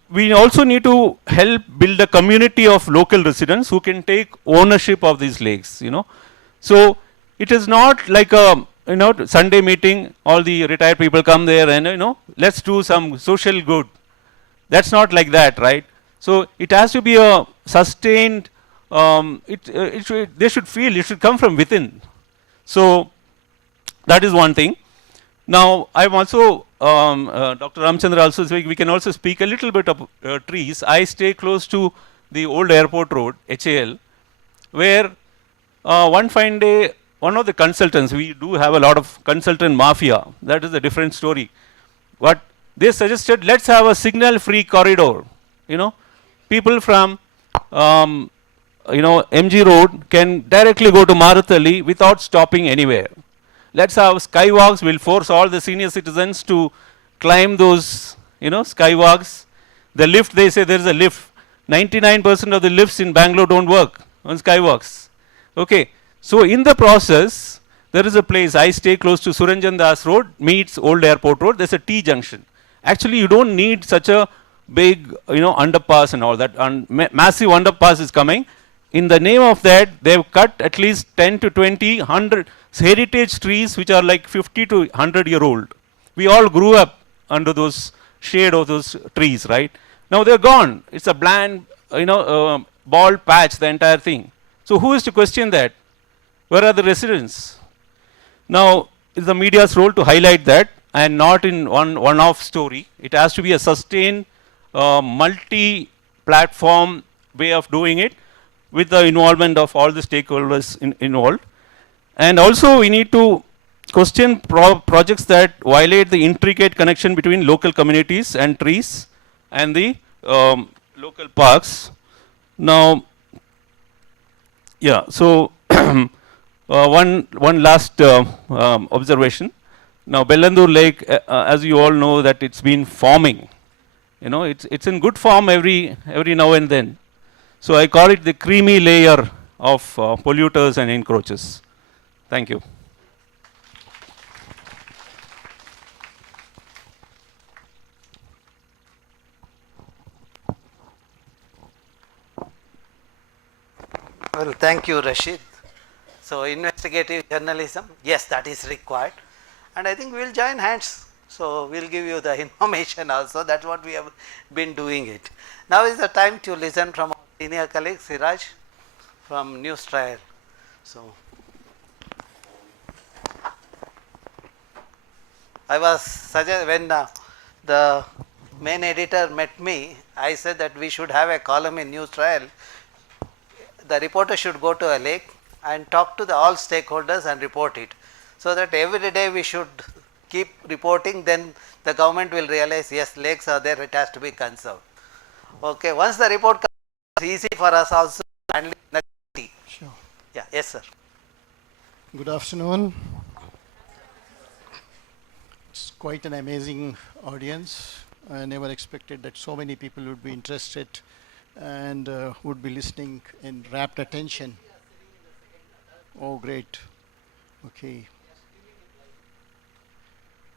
We also need to help build a community of local residents who can take ownership of these lakes. So it is not like a Sunday meeting, all the retired people come there and let's do some social good. That's not like that, right? So it has to be a sustained, they should feel, it should come from within. So that is one thing. Now I'm also, Dr. Ramachandra also speak, we can also speak a little bit of trees. I stay close to the old airport road, HAL, where one fine day, one of the consultants, we do have a lot of consultant mafia, that is a different story. But they suggested, let's have a signal-free corridor. People from MG Road can directly go to Maruthali without stopping anywhere. Let's have skywalks. We'll force all the senior citizens to climb those, skywalks. The lift, they say there is a lift. 99% of the lifts in Bangalore don't work on skywalks. Okay. So in the process, there is a place, I stay close to Suranjan Das Road, meets Old Airport Road. There's a T junction. Actually, you don't need such a big, underpass and all that. Massive underpass is coming. In the name of that, they've cut at least 10 to 20, 100 heritage trees which are like 50 to 100-year-old. We all grew up under those shade of those trees, right? Now they're gone. It's a bland, bald patch, the entire thing. So who is to question that? Where are the residents? Now, it's the media's role to highlight that, and not in one-off story. It has to be a sustained, multi-platform way of doing it, with the involvement of all the stakeholders involved. And also we need to question projects that violate the intricate connection between local communities and trees and the local parks. Now, yeah, so one last observation. Now, Bellandur Lake, as you all know, that it's been forming. You know, it's in good form every now and then. So I call it the creamy layer of polluters and encroachers. Thank you. Well, thank you, Rashid. So, investigative journalism, yes, that is required, and I think we will join hands. So, we will give you the information also. That's what we have been doing it. Now is the time to listen from our senior colleague Siraj from News Trial. So, I was when the main editor met me, I said that we should have a column in News Trial. The reporter should go to a lake and talk to all stakeholders and report it, so that every day we should keep reporting, then the government will realize, yes, lakes are there, it has to be conserved. Okay, once the report comes, it's easy for us also to handle the city. Sure. Yeah, yes, sir. Good afternoon. It's quite an amazing audience. I never expected that so many people would be interested and would be listening in rapt attention. Oh, great. Okay.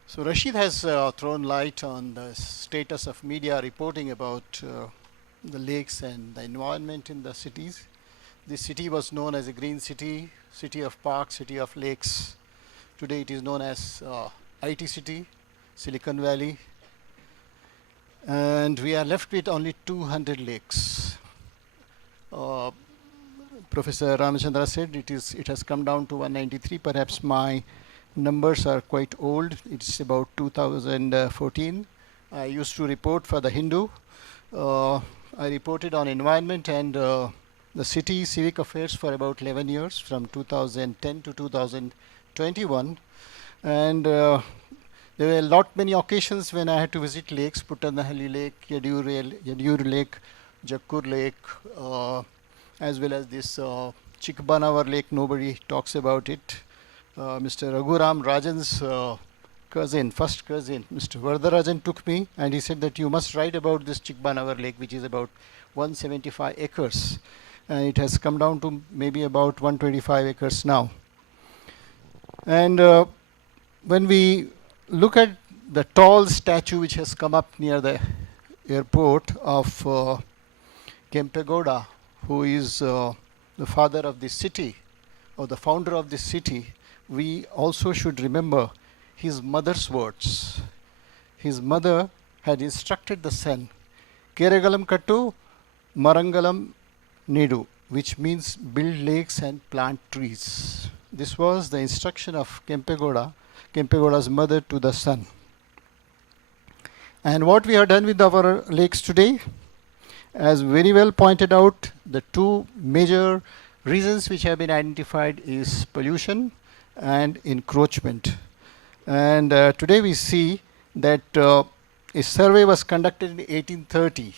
So Rashid has thrown light on the status of media reporting about the lakes and the environment in the cities. This city was known as a green city, city of parks, city of lakes. Today it is known as IT city, Silicon Valley. And we are left with only 200 lakes. Professor Ramachandra said it has come down to 193. Perhaps my numbers are quite old. It's about 2014. I used to report for the Hindu. I reported on environment and the city civic affairs for about 11 years, from 2010 to 2021. And there were many occasions when I had to visit lakes, Puttanahalli Lake, Yadiyur Lake, Jakkur Lake, as well as this Chikbanavar Lake. Nobody talks about it. Mr. Raghuram Rajan's cousin, first cousin, Mr. Vardarajan, took me and he said that you must write about this Chikbanavar Lake, which is about 175 acres. And it has come down to maybe about 125 acres now. And when we look at the tall statue which has come up near the airport of Kempegoda, who is the father of this city, or the founder of this city, we also should remember his mother's words. His mother had instructed the son, Keregalam Kattu, Marangalam Nedu, which means build lakes and plant trees. This was the instruction of Kempegoda's mother to the son. And what we have done with our lakes today, as very well pointed out, the two major reasons which have been identified is pollution and encroachment. And today we see that a survey was conducted in 1830.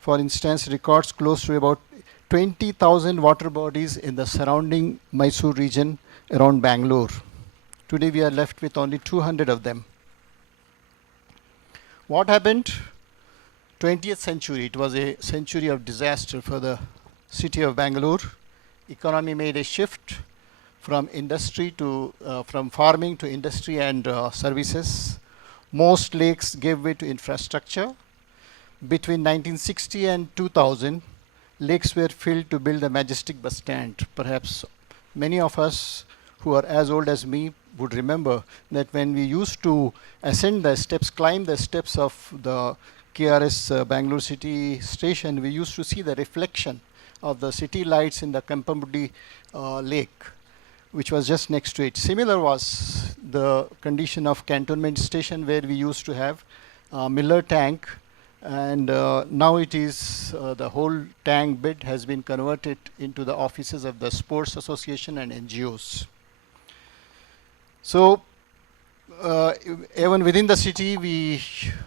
For instance, records close to about 20,000 water bodies in the surrounding Mysore region around Bangalore. Today we are left with only 200 of them. What happened? 20th century, it was a century of disaster for the city of Bangalore. Economy made a shift from industry to, from farming to industry and services. Most lakes gave way to infrastructure. Between 1960 and 2000, lakes were filled to build a majestic bus stand. Perhaps many of us who are as old as me would remember that when we used to ascend the steps, climb the steps of the KRS Bangalore City Station, we used to see the reflection of the city lights in the Kampambuddi lake, which was just next to it. Similar was the condition of Cantonment Station, where we used to have Miller tank, and now it is the whole tank bed has been converted into the offices of the Sports Association and NGOs. So even within the city, we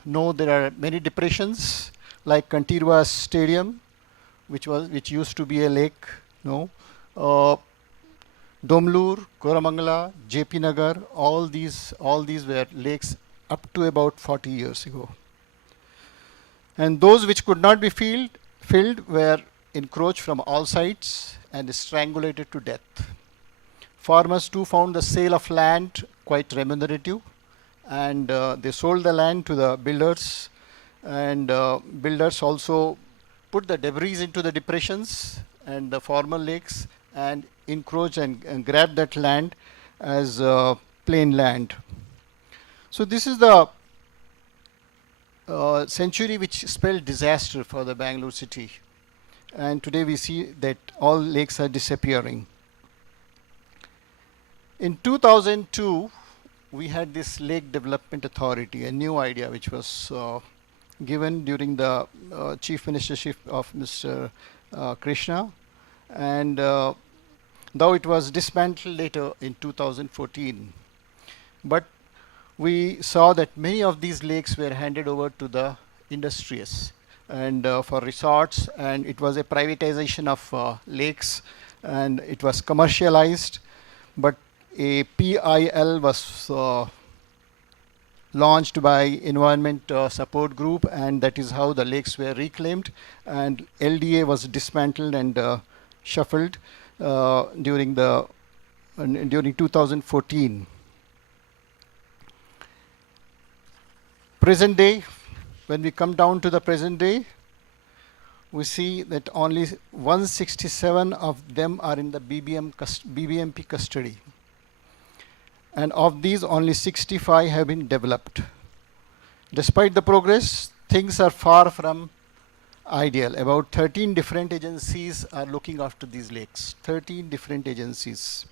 know there are many depressions like Kantirwa Stadium, which used to be a lake. No, Domlur, Koramangala, JP Nagar, all these were lakes up to about 40 years ago. And those which could not be filled were encroached from all sides and strangulated to death. Farmers too found the sale of land quite remunerative, and they sold the land to the builders, and builders also put the debris into the depressions and the former lakes and encroach and grab that land as plain land. So this is the century which spelled disaster for the Bangalore city, and today we see that all lakes are disappearing. In 2002, we had this Lake Development Authority, a new idea which was given during the Chief Ministership of Mr. Krishna, and though it was dismantled later in 2014. But we saw that many of these lakes were handed over to the industries and for resorts, and it was a privatization of lakes, and it was commercialized. But a PIL was launched by Environment Support Group, and that is how the lakes were reclaimed, and LDA was dismantled and shuffled during 2014. Present day, when we come down to the present day, we see that only 167 of them are in the BBMP custody. And of these, only 65 have been developed. Despite the progress, things are far from ideal. About 13 different agencies are looking after these lakes. 13 different agencies.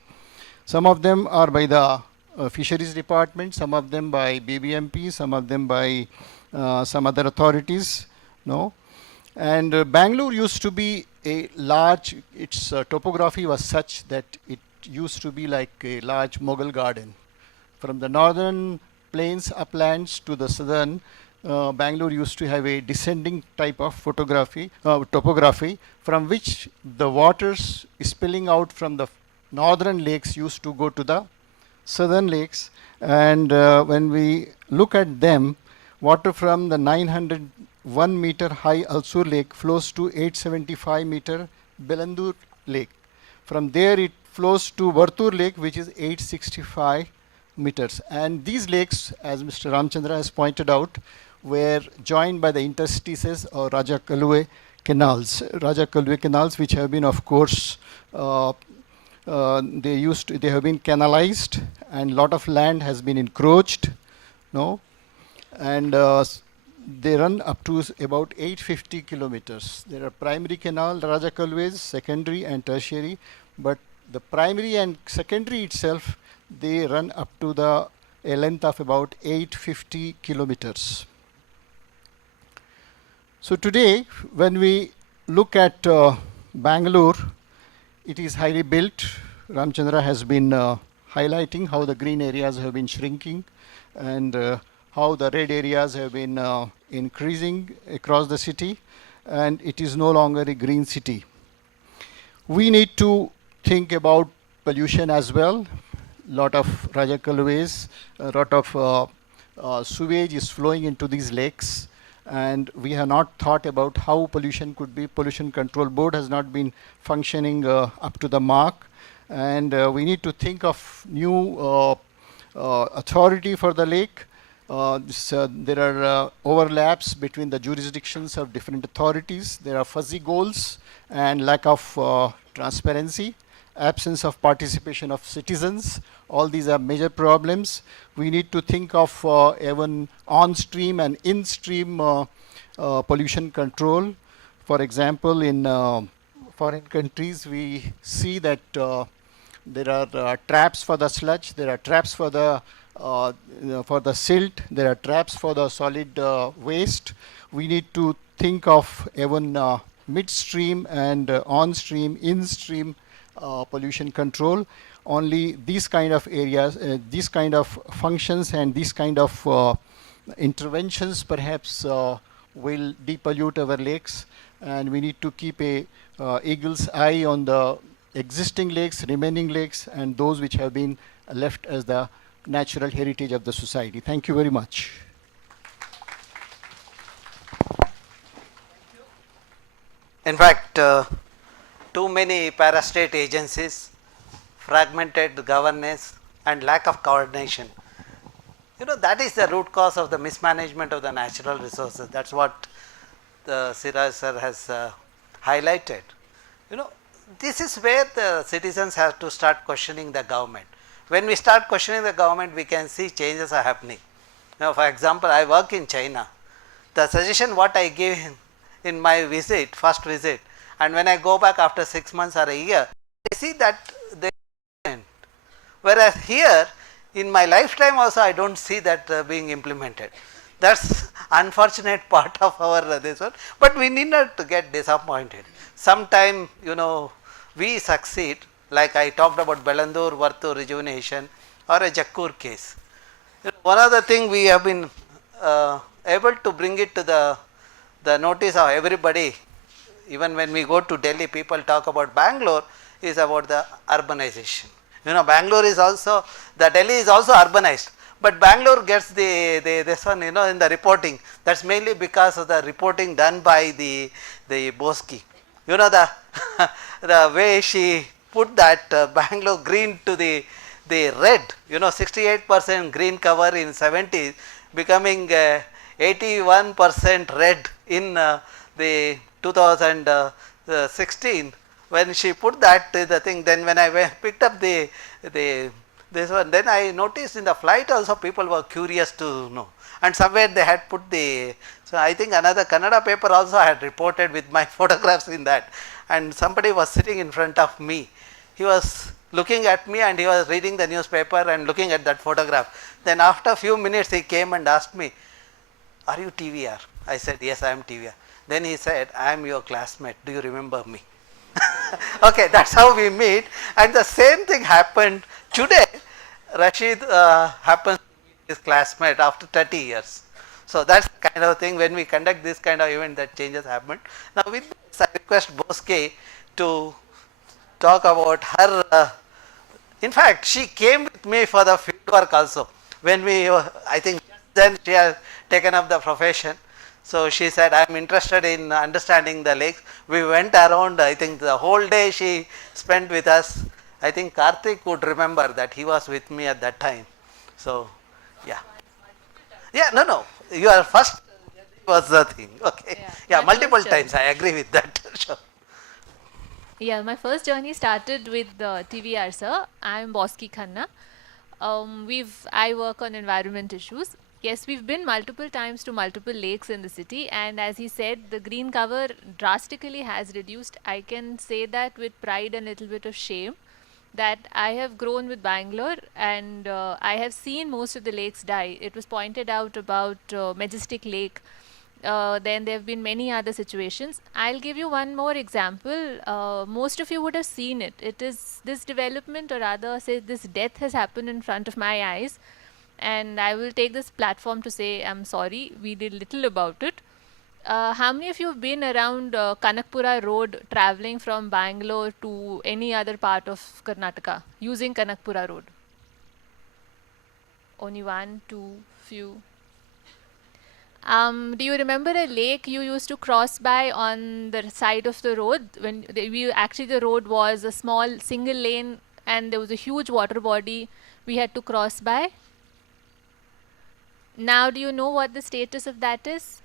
Some of them are by the Fisheries Department, some of them by BBMP, some of them by some other authorities. No, and Bangalore used to be a large. Its topography was such that it used to be like a large Mughal garden. From the northern plains uplands to the southern, Bangalore used to have a descending type of topography, from which the waters spilling out from the northern lakes used to go to the southern lakes. And when we look at them, water from the 901 meter high Alsur Lake flows to 875 meter Belandur Lake. From there it flows to Vartur Lake, which is 865 meters. And these lakes, as Mr. Ramachandra has pointed out, were joined by the interstices or Raja Kalue canals. Raja Kalue canals, which have been, of course, they have been canalized, and lot of land has been encroached. No, and they run up to about 850 kilometers. There are primary canal, Raja Kalues, secondary and tertiary, but the primary and secondary itself, they run up to a length of about 850 kilometers. So today, when we look at Bangalore, it is highly built. Ramachandra has been highlighting how the green areas have been shrinking, and how the red areas have been increasing across the city, and it is no longer a green city. We need to think about pollution as well. Lot of Raja Kalues, a lot of sewage is flowing into these lakes, and we have not thought about how pollution could be. Pollution Control Board has not been functioning up to the mark, and we need to think of new authority for the lake. There are overlaps between the jurisdictions of different authorities. There are fuzzy goals and lack of transparency, absence of participation of citizens. All these are major problems. We need to think of even on-stream and in-stream pollution control. For example, in foreign countries, we see that there are traps for the sludge, there are traps for the silt, there are traps for the solid waste. We need to think of even midstream and on-stream, in-stream pollution control. only these kind of areas, these kind of functions and these kind of interventions perhaps will depollute our lakes, and we need to keep a eagle's eye on the existing lakes, remaining lakes, and those which have been left as the natural heritage of the society. Thank you very much. In fact, too many parastate agencies, fragmented governance, and lack of coordination. You know, that is the root cause of the mismanagement of the natural resources. That's what the Siraj sir has highlighted. You know, this is where the citizens have to start questioning the government. When we start questioning the government, we can see changes are happening. Now, for example, I work in China. The suggestion what I gave in my visit, first visit, and when I go back after 6 months or a year, I see that they, whereas here in my lifetime also I don't see that being implemented. That's unfortunate part of our this one, but we need not to get disappointed. Sometime, you know, we succeed, like I talked about Belandur, Vartu rejuvenation or a Jakkur case. You know, one other thing we have been able to bring it to the notice of everybody. Even when we go to Delhi, people talk about Bangalore, is about the urbanization. You know, Bangalore is also, the Delhi is also urbanized, but Bangalore gets this one, you know, in the reporting. That's mainly because of the reporting done by the Boski. You know, the way she put that Bangalore green to the red, you know, 68% green cover in 70s, becoming 81% red in the 2016. When she put that the thing, then when I picked up this one, then I noticed in the flight also people were curious to know, and somewhere they had put so I think another Kannada paper also had reported with my photographs in that, and somebody was sitting in front of me. He was looking at me and he was reading the newspaper and looking at that photograph. Then after a few minutes he came and asked me, "Are you TVR?" I said, "Yes, I am TVR." Then he said, "I am your classmate. Do you remember me?" Okay, that's how we meet. And the same thing happened today. Rashid happens to meet his classmate after 30 years. So that's the kind of thing when we conduct this kind of event that changes happen. Now with this, I request Boske to talk about her. In fact, she came with me for the field work also. When we, I think then she has taken up the profession. So she said, "I am interested in understanding the lakes." We went around, I think the whole day she spent with us. I think Karthik would remember that he was with me at that time. So, yeah. Yeah, no, your first was the thing, okay. Yeah, multiple times, I agree with that. Sure. Yeah, my first journey started with TVR sir. I am Boski Khanna. I work on environment issues. Yes, we've been multiple times to multiple lakes in the city, and as he said, the green cover drastically has reduced. I can say that with pride and a little bit of shame, that I have grown with Bangalore, and I have seen most of the lakes die. It was pointed out about Majestic Lake. Then there have been many other situations. I'll give you one more example. Most of you would have seen it. It is this development, or rather say this death has happened in front of my eyes. And I will take this platform to say I'm sorry, we did little about it. How many of you have been around Kanakpura Road traveling from Bangalore to any other part of Karnataka using Kanakpura Road? Only one, two, few. Do you remember a lake you used to cross by on the side of the road? When actually the road was a small single lane and there was a huge water body we had to cross by? Now do you know what the status of that is?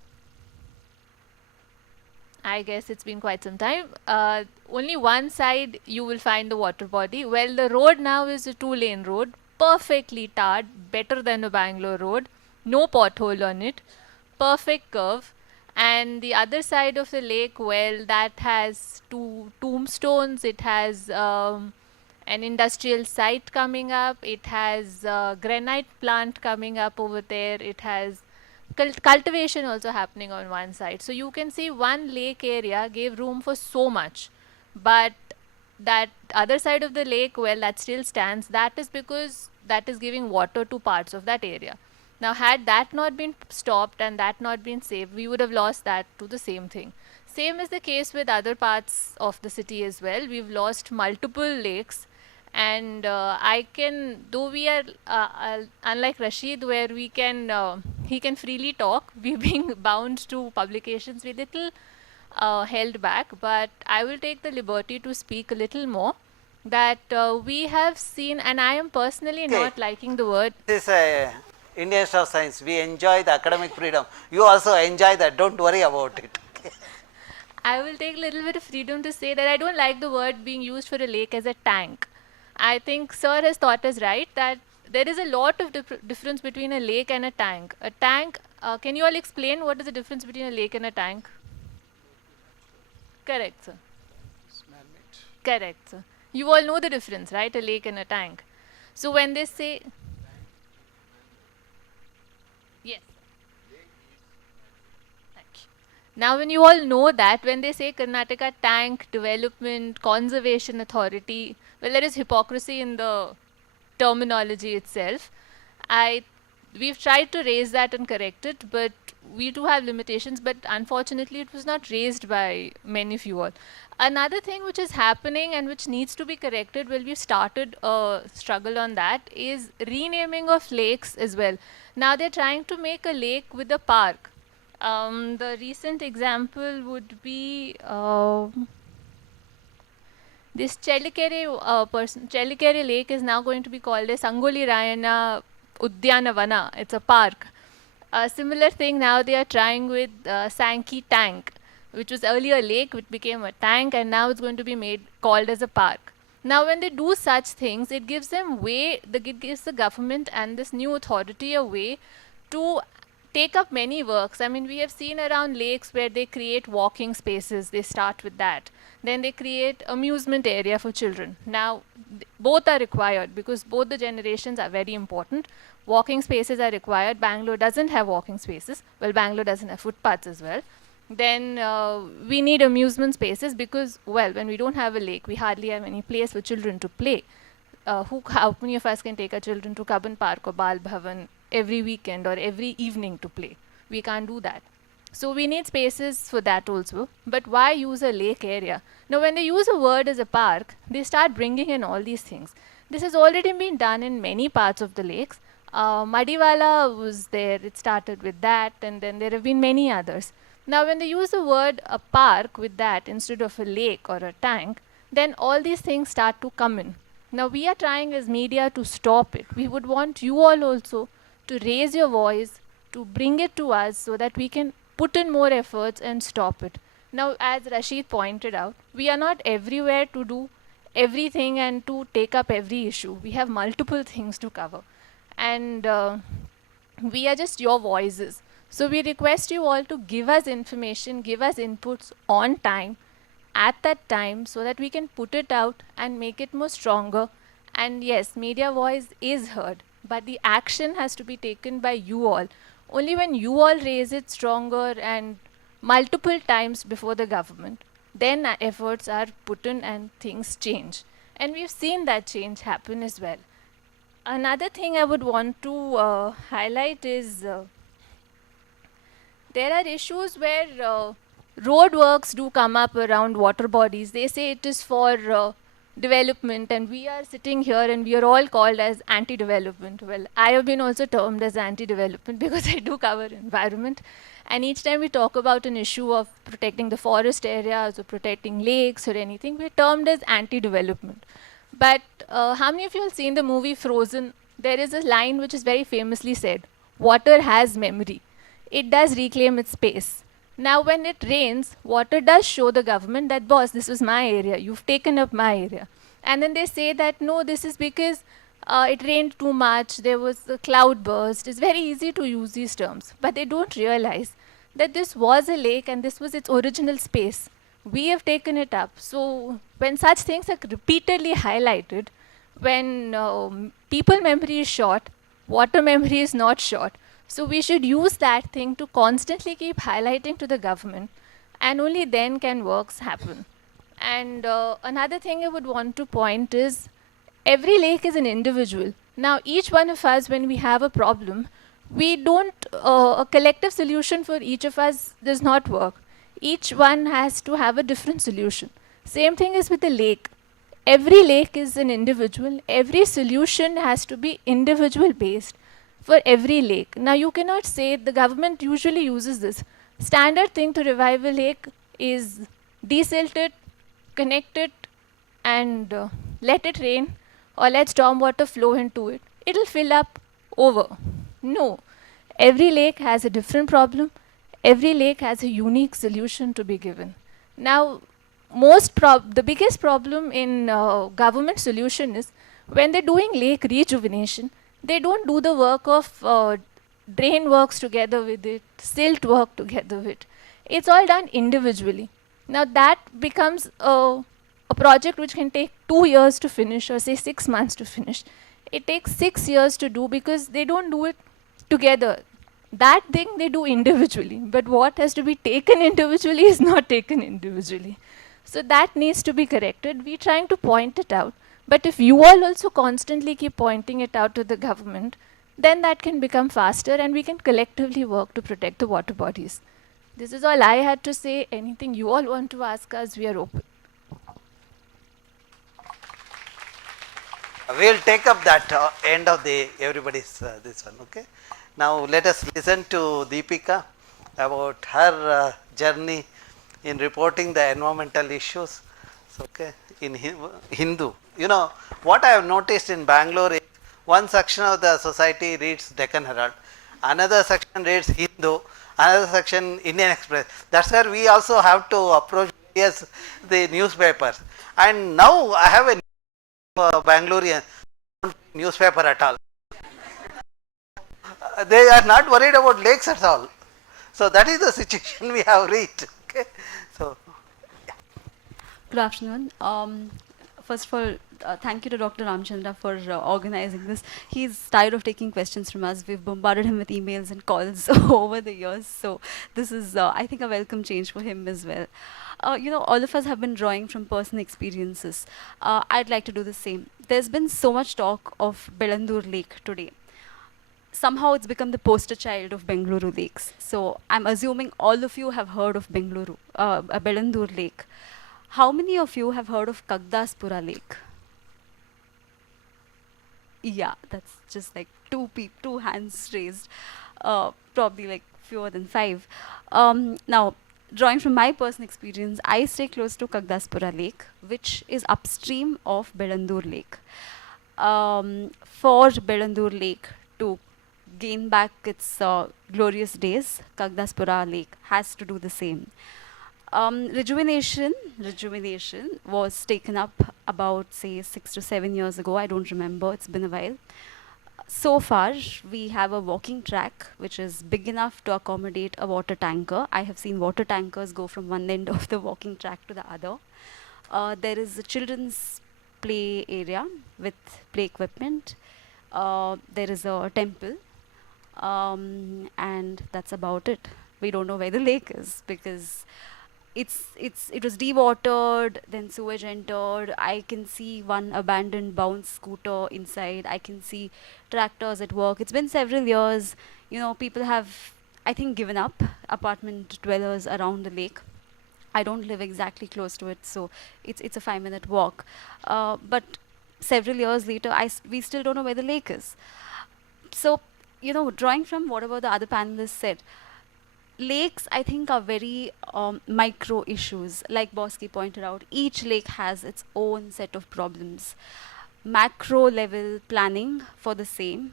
I guess it's been quite some time. Only one side you will find the water body. Well, the road now is a 2-lane road, perfectly tarred, better than a Bangalore road, no pothole on it, perfect curve. And the other side of the lake, well, that has 2 tombstones, it has an industrial site coming up, it has a granite plant coming up over there, it has cultivation also happening on one side. So you can see one lake area gave room for so much, but that other side of the lake, well, that still stands. That is because that is giving water to parts of that area. Now, had that not been stopped and that not been saved, we would have lost that to the same thing. Same is the case with other parts of the city as well. We've lost multiple lakes, and though we are unlike Rashid, where he can freely talk, we being bound to publications, we're little held back, but I will take the liberty to speak a little more. That we have seen, and I am personally not liking the word. This is a Indian Institute of Science. We enjoy the academic freedom. You also enjoy that. Don't worry about it. I will take a little bit of freedom to say that I don't like the word being used for a lake as a tank. I think Sir has taught us right that there is a lot of difference between a lake and a tank. A tank, can you all explain what is the difference between a lake and a tank? Correct, sir. Correct, sir. You all know the difference, right? A lake and a tank. So when they say... Yes. Thank you. Now when you all know that, when they say Karnataka Tank Development Conservation Authority, well, there is hypocrisy in the terminology itself. We've tried to raise that and correct it, but we do have limitations, but unfortunately it was not raised by many of you all. Another thing which is happening and which needs to be corrected, well, we've started a struggle on that, is renaming of lakes as well. Now they're trying to make a lake with a park. The recent example would be this Chelikere Lake is now going to be called as Sangoli Rayana Udyanavana. It's a park. A similar thing now they are trying with Sankey Tank, which was earlier a lake, which became a tank, and now it's going to be called as a park. Now, when they do such things, it gives them it gives the government and this new authority a way to take up many works. I mean, we have seen around lakes where they create walking spaces. They start with that. Then they create amusement area for children. Now, both are required because both the generations are very important. Walking spaces are required. Bangalore doesn't have walking spaces. Well, Bangalore doesn't have footpaths as well. Then we need amusement spaces because, well, when we don't have a lake, we hardly have any place for children to play. How many of us can take our children to Kaban Park or Bal Bhavan every weekend or every evening to play? We can't do that. So we need spaces for that also. But why use a lake area? Now, when they use a word as a park, they start bringing in all these things. This has already been done in many parts of the lakes. Madiwala was there. It started with that, and then there have been many others. Now, when they use the word a park with that instead of a lake or a tank, then all these things start to come in. Now, we are trying as media to stop it. We would want you all also to raise your voice, to bring it to us so that we can put in more efforts and stop it. Now, as Rashid pointed out, we are not everywhere to do everything and to take up every issue. We have multiple things to cover. And we are just your voices. So we request you all to give us information, give us inputs on time, at that time, so that we can put it out and make it more stronger. And yes, media voice is heard, but the action has to be taken by you all. Only when you all raise it stronger and multiple times before the government, then efforts are put in and things change. And we've seen that change happen as well. Another thing I would want to highlight is there are issues where road works do come up around water bodies. They say it is for development, and we are sitting here and we are all called as anti-development. Well, I have been also termed as anti-development because I do cover environment. And each time we talk about an issue of protecting the forest areas or protecting lakes or anything, we're termed as anti-development. But how many of you have seen the movie Frozen? There is a line which is very famously said, water has memory. It does reclaim its space. Now when it rains, water does show the government that, boss, this was my area, you've taken up my area. And then they say that, no, this is because it rained too much, there was a cloud burst. It's very easy to use these terms, but they don't realize that this was a lake and this was its original space. We have taken it up. So when such things are repeatedly highlighted, when people memory is short, water memory is not short. So we should use that thing to constantly keep highlighting to the government, and only then can works happen. And another thing I would want to point is every lake is an individual. Now, each one of us, when we have a problem, we don't, a collective solution for each of us does not work. Each one has to have a different solution. Same thing is with the lake. Every lake is an individual. Every solution has to be individual based for every lake. Now, you cannot say, the government usually uses this. Standard thing to revive a lake is desilt it, connect it, and let it rain, or let stormwater flow into it. It'll fill up over. No. Every lake has a different problem. Every lake has a unique solution to be given. Now, the biggest problem in government solution is when they're doing lake rejuvenation, they don't do the work of drain works together with it, silt work together with it. It's all done individually. Now that becomes a project which can take 2 years to finish, or say 6 months to finish. It takes 6 years to do because they don't do it together. That thing they do individually, but what has to be taken individually is not taken individually. So that needs to be corrected. We're trying to point it out. But if you all also constantly keep pointing it out to the government, then that can become faster and we can collectively work to protect the water bodies. This is all I had to say. Anything you all want to ask us, we are open. We'll take up that end of the everybody's this one, okay. Now let us listen to Deepika about her journey in reporting the environmental issues. So, okay, in Hindu. You know, what I have noticed in Bangalore is one section of the society reads Deccan Herald, another section reads Hindu, another section Indian Express. That's where we also have to approach the newspapers. And now I have a Bangalorean newspaper at all. They are not worried about lakes at all. So that is the situation we have reached. Okay. So, yeah. Good afternoon. First of all, thank you to Dr. Ramachandra for organizing this. He's tired of taking questions from us. We've bombarded him with emails and calls over the years. So this is, I think, a welcome change for him as well. You know, all of us have been drawing from personal experiences. I'd like to do the same. There's been so much talk of Belandur Lake today. Somehow it's become the poster child of Bengaluru lakes. So I'm assuming all of you have heard of Belandur Lake. How many of you have heard of Kagdaspura Lake? Yeah, that's just like two hands raised, probably like fewer than 5. Now, drawing from my personal experience, I stay close to Kagdaspura Lake, which is upstream of Belandur Lake. For Belandur Lake to gain back its glorious days, Kagdaspura Lake has to do the same. Rejuvenation was taken up about, say, 6 to 7 years ago. I don't remember, it's been a while. So far, we have a walking track which is big enough to accommodate a water tanker. I have seen water tankers go from one end of the walking track to the other. There is a children's play area with play equipment. There is a temple, and that's about it. We don't know where the lake is because it was dewatered, then sewage entered. I can see one abandoned bounce scooter inside. I can see tractors at work. It's been several years. You know, people have, I think, given up, apartment dwellers around the lake. I don't live exactly close to it, so it's a 5-minute walk. But several years later, we still don't know where the lake is. So, you know, drawing from whatever the other panelists said, lakes, I think, are very micro issues. Like Bosky pointed out, each lake has its own set of problems. Macro level planning for the same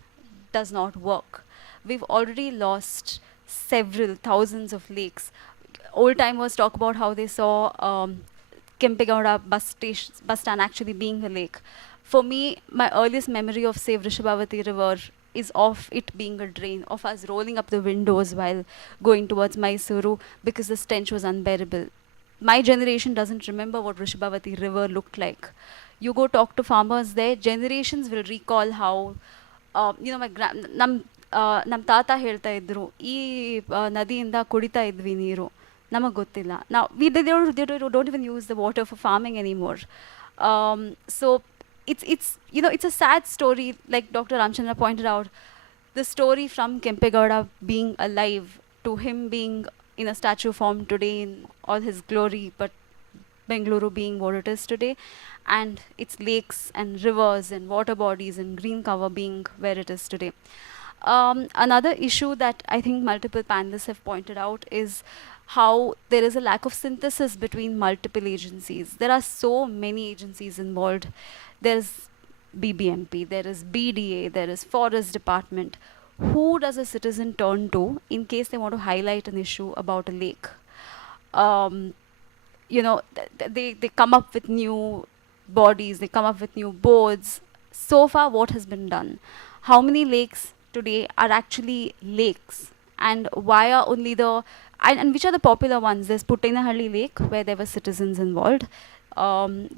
does not work. We've already lost several thousands of lakes. Old timers talk about how they saw Kempegowda bus stand actually being a lake. For me, my earliest memory of, say, Vrishabhavati River is of it being a drain, of us rolling up the windows while going towards Mysuru because the stench was unbearable. My generation doesn't remember what Vrishabhavati River looked like. You go talk to farmers there, generations will recall how, you know, ನಮ್ಮ ತಾತ ಹೇಳ್ತಾ ಇದ್ರು, ಈ ನದಿಯಿಂದ ಕುಡಿತಾ ಇದ್ವಿ ನೀರು. ನಮಗೆ ಗೊತ್ತಿಲ್ಲ. Now they don't even use the water for farming anymore. So it's a sad story, like Dr. Ramchandra pointed out, the story from Kempegowda being alive to him being in a statue form today in all his glory, but Bengaluru being what it is today, and its lakes and rivers and water bodies and green cover being where it is today. Another issue that I think multiple panelists have pointed out is how there is a lack of synthesis between multiple agencies. There are so many agencies involved. There's BBMP, there is BDA, there is Forest Department. Who does a citizen turn to in case they want to highlight an issue about a lake? They come up with new bodies, they come up with new boards. So far, what has been done? How many lakes today are actually lakes? And why are only and which are the popular ones? There's Puttinahalli Lake, where there were citizens involved.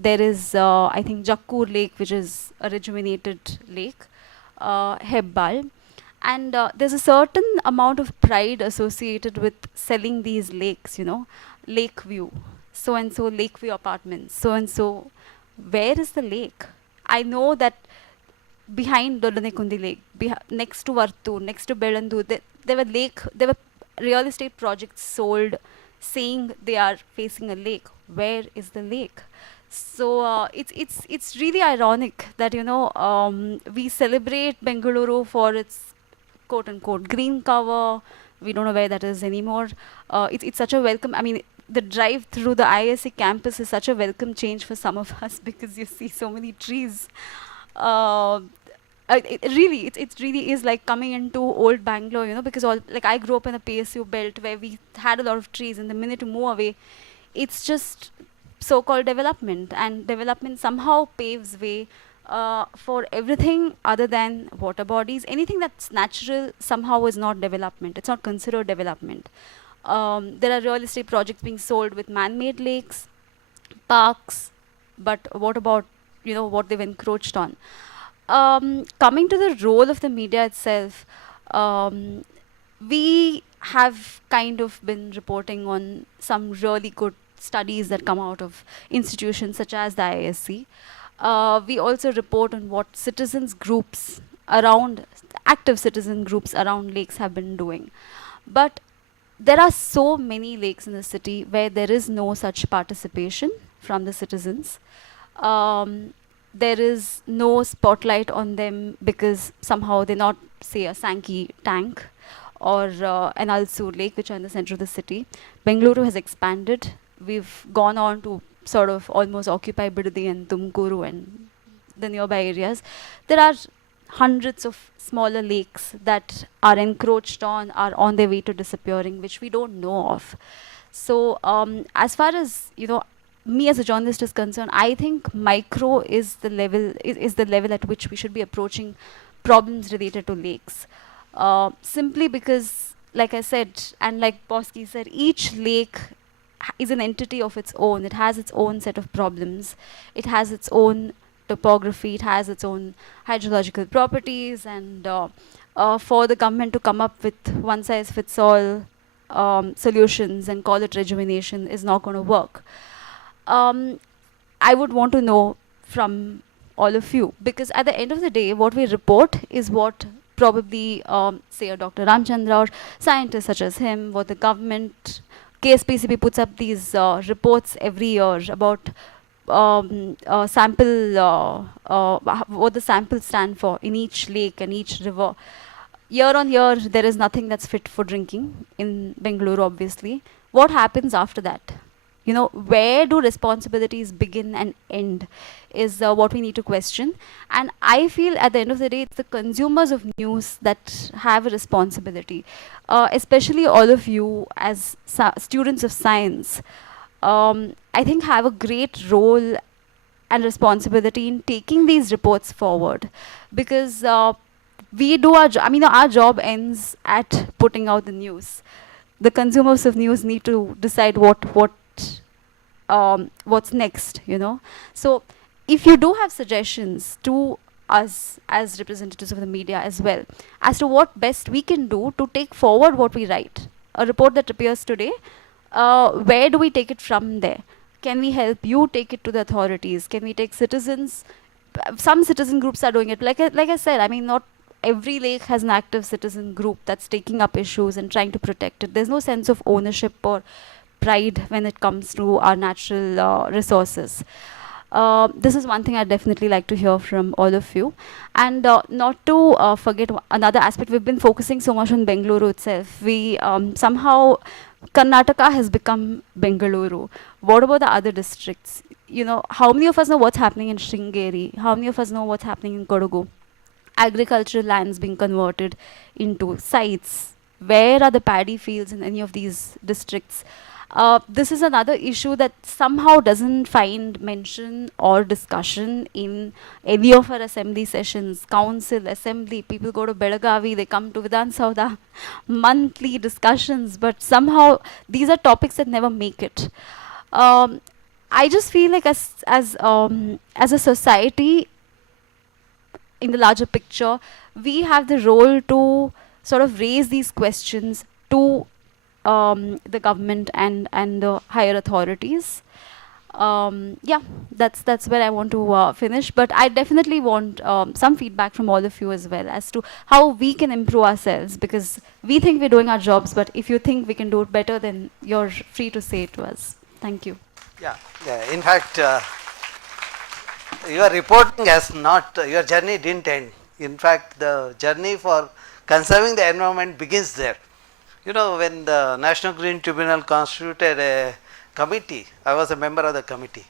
There is, I think, Jakkur Lake, which is a rejuvenated lake. Hebbal. And there's a certain amount of pride associated with selling these lakes, Lakeview. So-and-so Lakeview Apartments. So-and-so. Where is the lake? I know that behind Doddanekundi Lake, next to Vartur, next to Belandu, there were real estate projects sold saying they are facing a lake. Where is the lake? So it's really ironic that we celebrate Bengaluru for its quote unquote green cover. We don't know where that is anymore. It's such a welcome. I mean, the drive through the IISC campus is such a welcome change for some of us because you see so many trees. It really is like coming into old Bangalore, because I grew up in a PSU belt where we had a lot of trees, and the minute you move away, it's just so-called development, and development somehow paves way for everything other than water bodies. Anything that's natural somehow is not development. It's not considered development. There are real estate projects being sold with man-made lakes, parks, but what about what they've encroached on? Coming to the role of the media itself, we have kind of been reporting on some really good studies that come out of institutions such as the IISC. We also report on what active citizen groups around lakes have been doing. But there are so many lakes in the city where there is no such participation from the citizens. There is no spotlight on them because somehow they're not, say, a Sankey tank or an Alsur lake, which are in the center of the city. Bengaluru has expanded. We've gone on to sort of almost occupy Bidadi and Tumkuru and the nearby areas. There are hundreds of smaller lakes that are encroached on, are on their way to disappearing, which we don't know of. So as far as me as a journalist is concerned, I think micro is the level at which we should be approaching problems related to lakes. Simply because, like I said, and like Bosky said, each lake is an entity of its own. It has its own set of problems. It has its own topography. It has its own hydrological properties. And for the government to come up with one-size-fits-all solutions and call it rejuvenation is not going to work. I would want to know from all of you, because at the end of the day, what we report is what probably, say, a Dr. Ramchandra or scientists such as him, what the government, KSPCB puts up these reports every year about what the samples stand for in each lake and each river. Year on year, there is nothing that's fit for drinking in Bengaluru, obviously. What happens after that? Where do responsibilities begin and end is what we need to question. And I feel at the end of the day, it's the consumers of news that have a responsibility, especially all of you as students of science. I think have a great role and responsibility in taking these reports forward, because we do our job. I mean, our job ends at putting out the news. The consumers of news need to decide what's next, So if you do have suggestions to us as representatives of the media as well, as to what best we can do to take forward what we write, a report that appears today where do we take it from there? Can we help you take it to the authorities? Can we take citizens? Some citizen groups are doing it. Like I said, I mean, not every lake has an active citizen group that's taking up issues and trying to protect it. There's no sense of ownership or pride when it comes to our natural resources. This is one thing I'd definitely like to hear from all of you. And not to forget another aspect, we've been focusing so much on Bengaluru itself. We somehow, Karnataka has become Bengaluru. What about the other districts? You know, how many of us know what's happening in Sringeri? How many of us know what's happening in Kodagu? Agricultural lands being converted into sites. Where are the paddy fields in any of these districts? This is another issue that somehow doesn't find mention or discussion in any of our assembly sessions, council, assembly. People go to Belagavi, they come to Vidhan Sauda, monthly discussions, but somehow these are topics that never make it. I just feel like as a society, in the larger picture, we have the role to sort of raise these questions to the government and the higher authorities. Yeah, that's where I want to finish. But I definitely want some feedback from all of you as well as to how we can improve ourselves, because we think we're doing our jobs, but if you think we can do it better, then you're free to say it to us. Thank you. Yeah. In fact, your reporting has not, your journey didn't end. In fact, the journey for conserving the environment begins there. You know, when the National Green Tribunal constituted a committee, I was a member of the committee.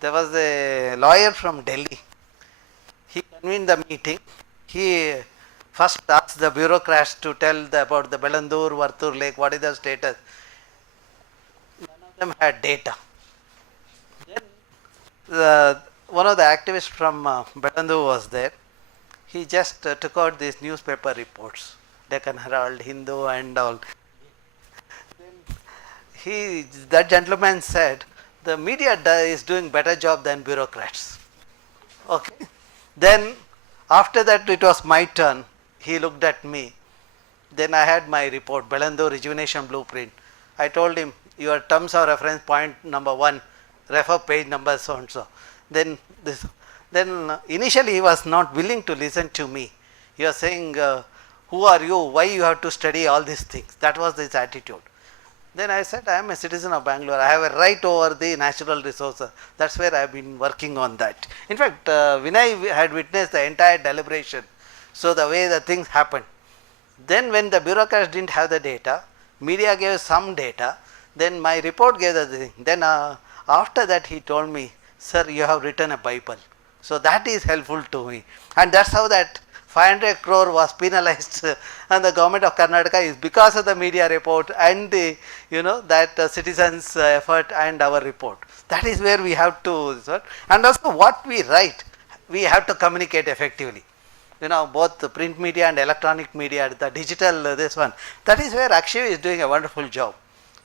There was a lawyer from Delhi. He convened the meeting. He first asked the bureaucrats to tell about the Belandur, Vartur lake, what is the status. None of them had data. Then one of the activists from Belandur was there. He just took out these newspaper reports. Deccan Herald, Hindu and all. That gentleman said, the media is doing better job than bureaucrats. Okay. Then after that it was my turn. He looked at me. Then I had my report, Belandur Rejuvenation Blueprint. I told him, your terms of reference point number 1, refer page number so and so. Then initially he was not willing to listen to me. He was saying, who are you? Why you have to study all these things? That was his attitude. Then I said, I am a citizen of Bangalore. I have a right over the natural resources. That's where I have been working on that. In fact, Vinay had witnessed the entire deliberation. So the way the things happened. Then when the bureaucrats didn't have the data, media gave some data, then my report gave the thing. Then after that he told me, sir, you have written a Bible. So that is helpful to me. And that's how that 500 crore was penalized and the government of Karnataka is because of the media report and the, that citizens effort and our report. That is where we have to, and also what we write, we have to communicate effectively. Both the print media and electronic media, the digital, this one, that is where Akshay is doing a wonderful job.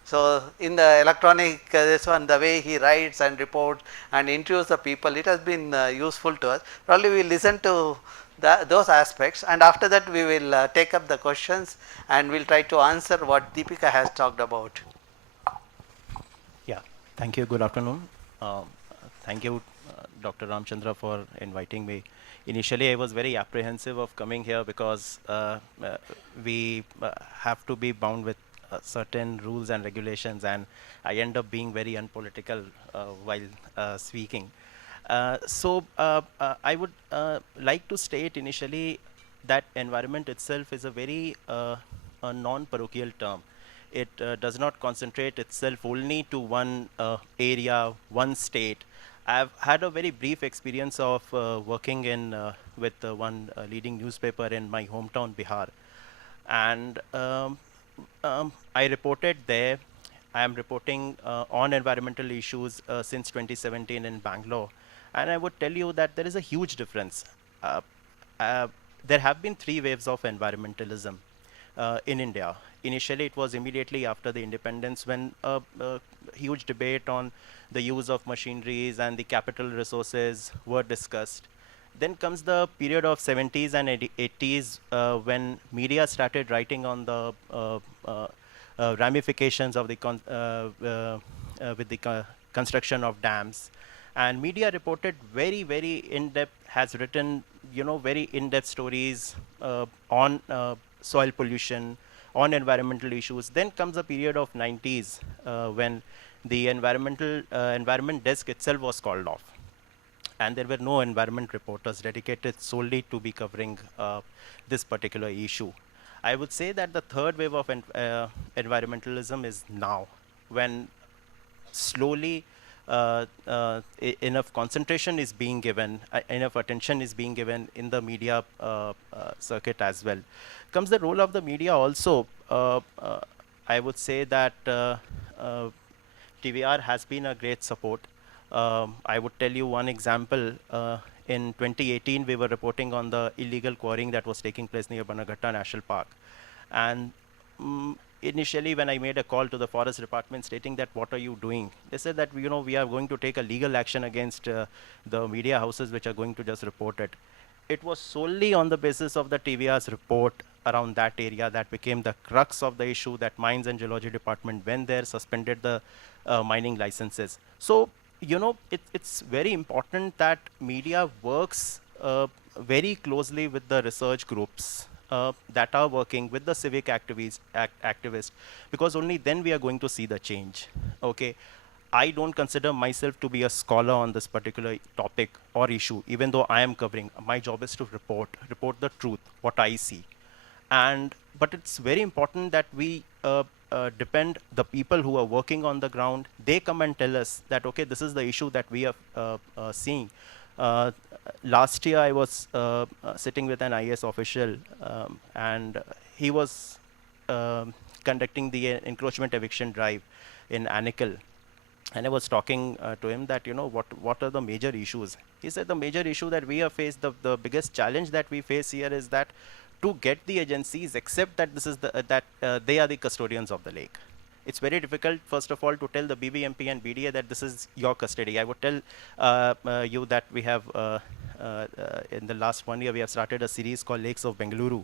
So in the electronic, this one, the way he writes and reports and interviews the people, it has been useful to us. Probably we will listen to those aspects, and after that we will take up the questions and we will try to answer what Deepika has talked about. Yeah, thank you. Good afternoon. Thank you, Dr. Ramachandra, for inviting me. Initially, I was very apprehensive of coming here because we have to be bound with certain rules and regulations, and I end up being very unpolitical while speaking. So I would like to state initially that environment itself is a very a non-parochial term. It does not concentrate itself only to one area, one state. I've had a very brief experience of working in with one leading newspaper in my hometown, Bihar, and I reported there. I am reporting on environmental issues since 2017 in Bangalore. And I would tell you that there is a huge difference. There have been 3 waves of environmentalism in India. Initially, it was immediately after the independence when a huge debate on the use of machineries and the capital resources were discussed. Then comes the period of 70s and 80s when media started writing on the ramifications of the construction of dams. And media reported very, very in-depth, has written, very in-depth stories on soil pollution, on environmental issues. Then comes a period of 90s when the environment desk itself was called off. And there were no environment reporters dedicated solely to be covering this particular issue. I would say that the third wave of environmentalism is now, when slowly enough concentration is being given, enough attention is being given in the media circuit as well. Comes the role of the media also. I would say that TVR has been a great support. I would tell you one example. In 2018, we were reporting on the illegal quarrying that was taking place near Banagatta National Park. And initially, when I made a call to the forest department stating that, what are you doing? They said that, we are going to take a legal action against the media houses which are going to just report it. It was solely on the basis of the TVR's report around that area that became the crux of the issue, that Mines and Geology Department went there, suspended the mining licenses. So, it's very important that media works very closely with the research groups that are working with the civic activists, because only then we are going to see the change. Okay, I don't consider myself to be a scholar on this particular topic or issue, even though I am covering. My job is to report the truth, what I see. But it's very important that we depend the people who are working on the ground. They come and tell us that, okay, this is the issue that we are seeing. Last year, I was sitting with an IIS official, and he was conducting the encroachment eviction drive in Anikal. And I was talking to him that, what are the major issues? He said the major issue that we have faced, the biggest challenge that we face here is that to get the agencies accept that this is they are the custodians of the lake. It's very difficult, first of all, to tell the BBMP and BDA that this is your custody. I would tell you that we have, in the last 1 year, we have started a series called Lakes of Bengaluru,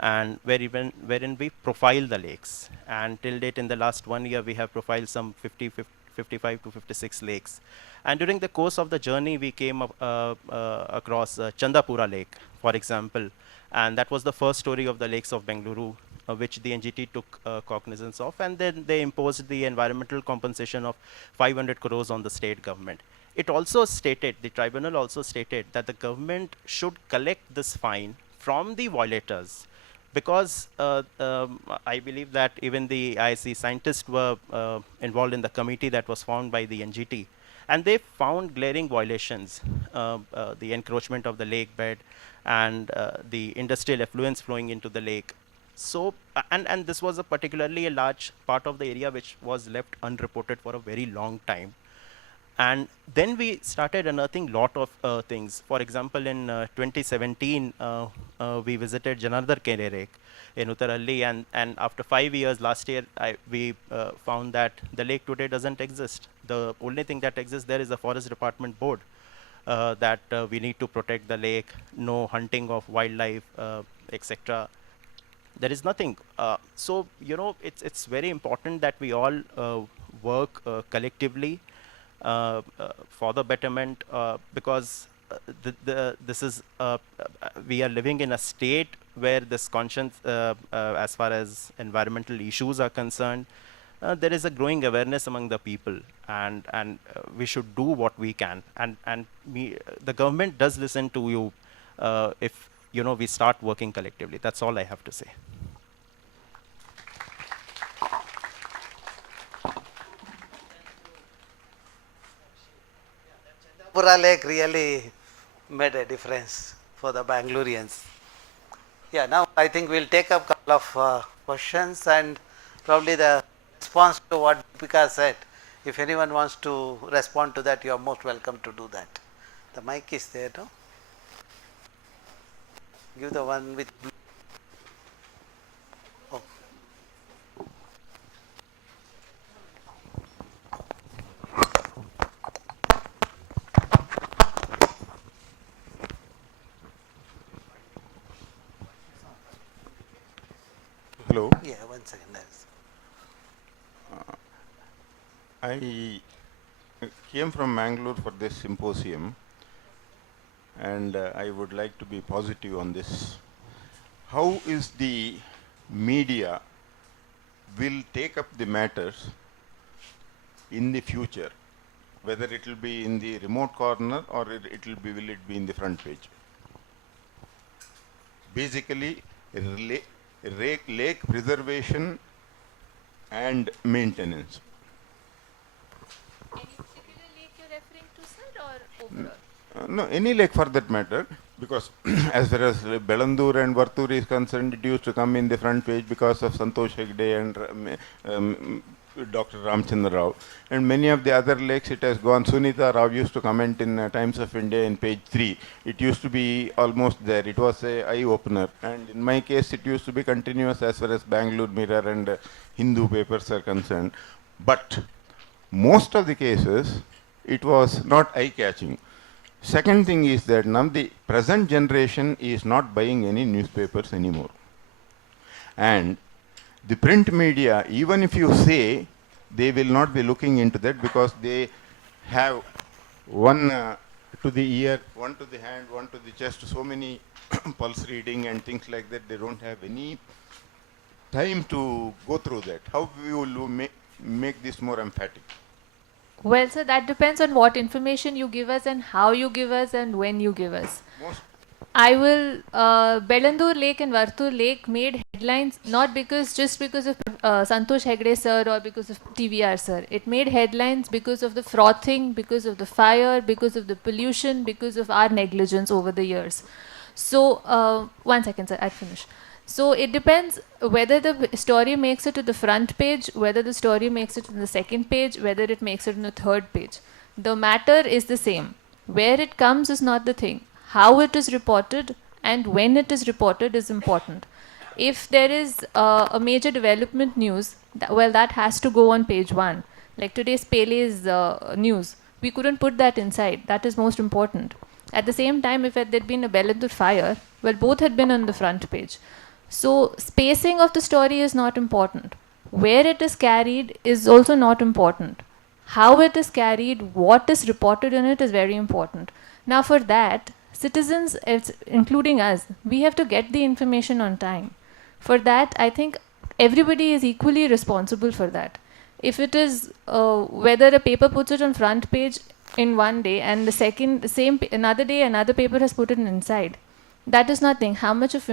and wherein we profile the lakes. And till date, in the last 1 year, we have profiled some 55 to 56 lakes. And during the course of the journey, we came across Chandapura Lake, for example. And that was the first story of the Lakes of Bengaluru, which the NGT took cognizance of. And then they imposed the environmental compensation of 500 crores on the state government. It also stated, the tribunal also stated, that the government should collect this fine from the violators, because I believe that even the IISC scientists were involved in the committee that was formed by the NGT, and they found glaring violations, the encroachment of the lake bed and the industrial effluents flowing into the lake. So, and this was particularly a large part of the area which was left unreported for a very long time. And then we started unearthing lot of things. For example, in 2017, we visited Janardar Kere Lake in Uttaralli, and after 5 years, last year, we found that the lake today doesn't exist. The only thing that exists there is a forest department board that we need to protect the lake, no hunting of wildlife, etc. There is nothing. So, it's very important that we all work collectively for the betterment, because this is we are living in a state where this conscience, as far as environmental issues are concerned, there is a growing awareness among the people, and we should do what we can. And the government does listen to you if we start working collectively. That's all I have to say. Pura Lake really made a difference for the Bangaloreans. Yeah, now I think we'll take up a couple of questions, and probably the response to what Deepika said. If anyone wants to respond to that, you are most welcome to do that. The mic is there, no? Give the one with blue. Oh. Hello. Yeah, 1 second. I came from Mangalore for this symposium, and I would like to be positive on this. How is the media will take up the matters in the future, whether it will be in the remote corner or will it be in the front page? Basically, lake preservation and maintenance. Any particular lake you're referring to, sir, or overall? No, any lake for that matter, because as far as Belandur and Vartur is concerned, it used to come in the front page because of Santosh Hegde and Dr. Ramchandra Rao. And many of the other lakes, it has gone. Sunita Rao used to comment in Times of India in page 3. It used to be almost there. It was a eye-opener. And in my case, it used to be continuous as far as Bangalore Mirror and Hindu papers are concerned. But most of the cases, it was not eye-catching. Second thing is that now the present generation is not buying any newspapers anymore. And the print media, even if you say, they will not be looking into that because they have one to the ear, one to the hand, one to the chest, so many pulse reading and things like that. They don't have any time to go through that. How will you make this more emphatic? Well, sir, that depends on what information you give us and how you give us and when you give us. I will, Belandur Lake and Vartur Lake made headlines not just because of Santosh Hegde sir or because of TVR sir. It made headlines because of the frothing, because of the fire, because of the pollution, because of our negligence over the years. So, 1 second, sir, I'll finish. So it depends whether the story makes it to the front page, whether the story makes it to the second page, whether it makes it on the third page. The matter is the same. Where it comes is not the thing. How it is reported and when it is reported is important. If there is a major development news, that has to go on page 1. Like today's Pele's news, we couldn't put that inside. That is most important. At the same time, if there'd been a Belandur fire, both had been on the front page. So spacing of the story is not important. Where it is carried is also not important. How it is carried, what is reported in it is very important. Now for that, citizens, including us, we have to get the information on time. For that, I think everybody is equally responsible for that. If it is whether a paper puts it on front page in one day and another day another paper has put it inside, that is nothing. How much of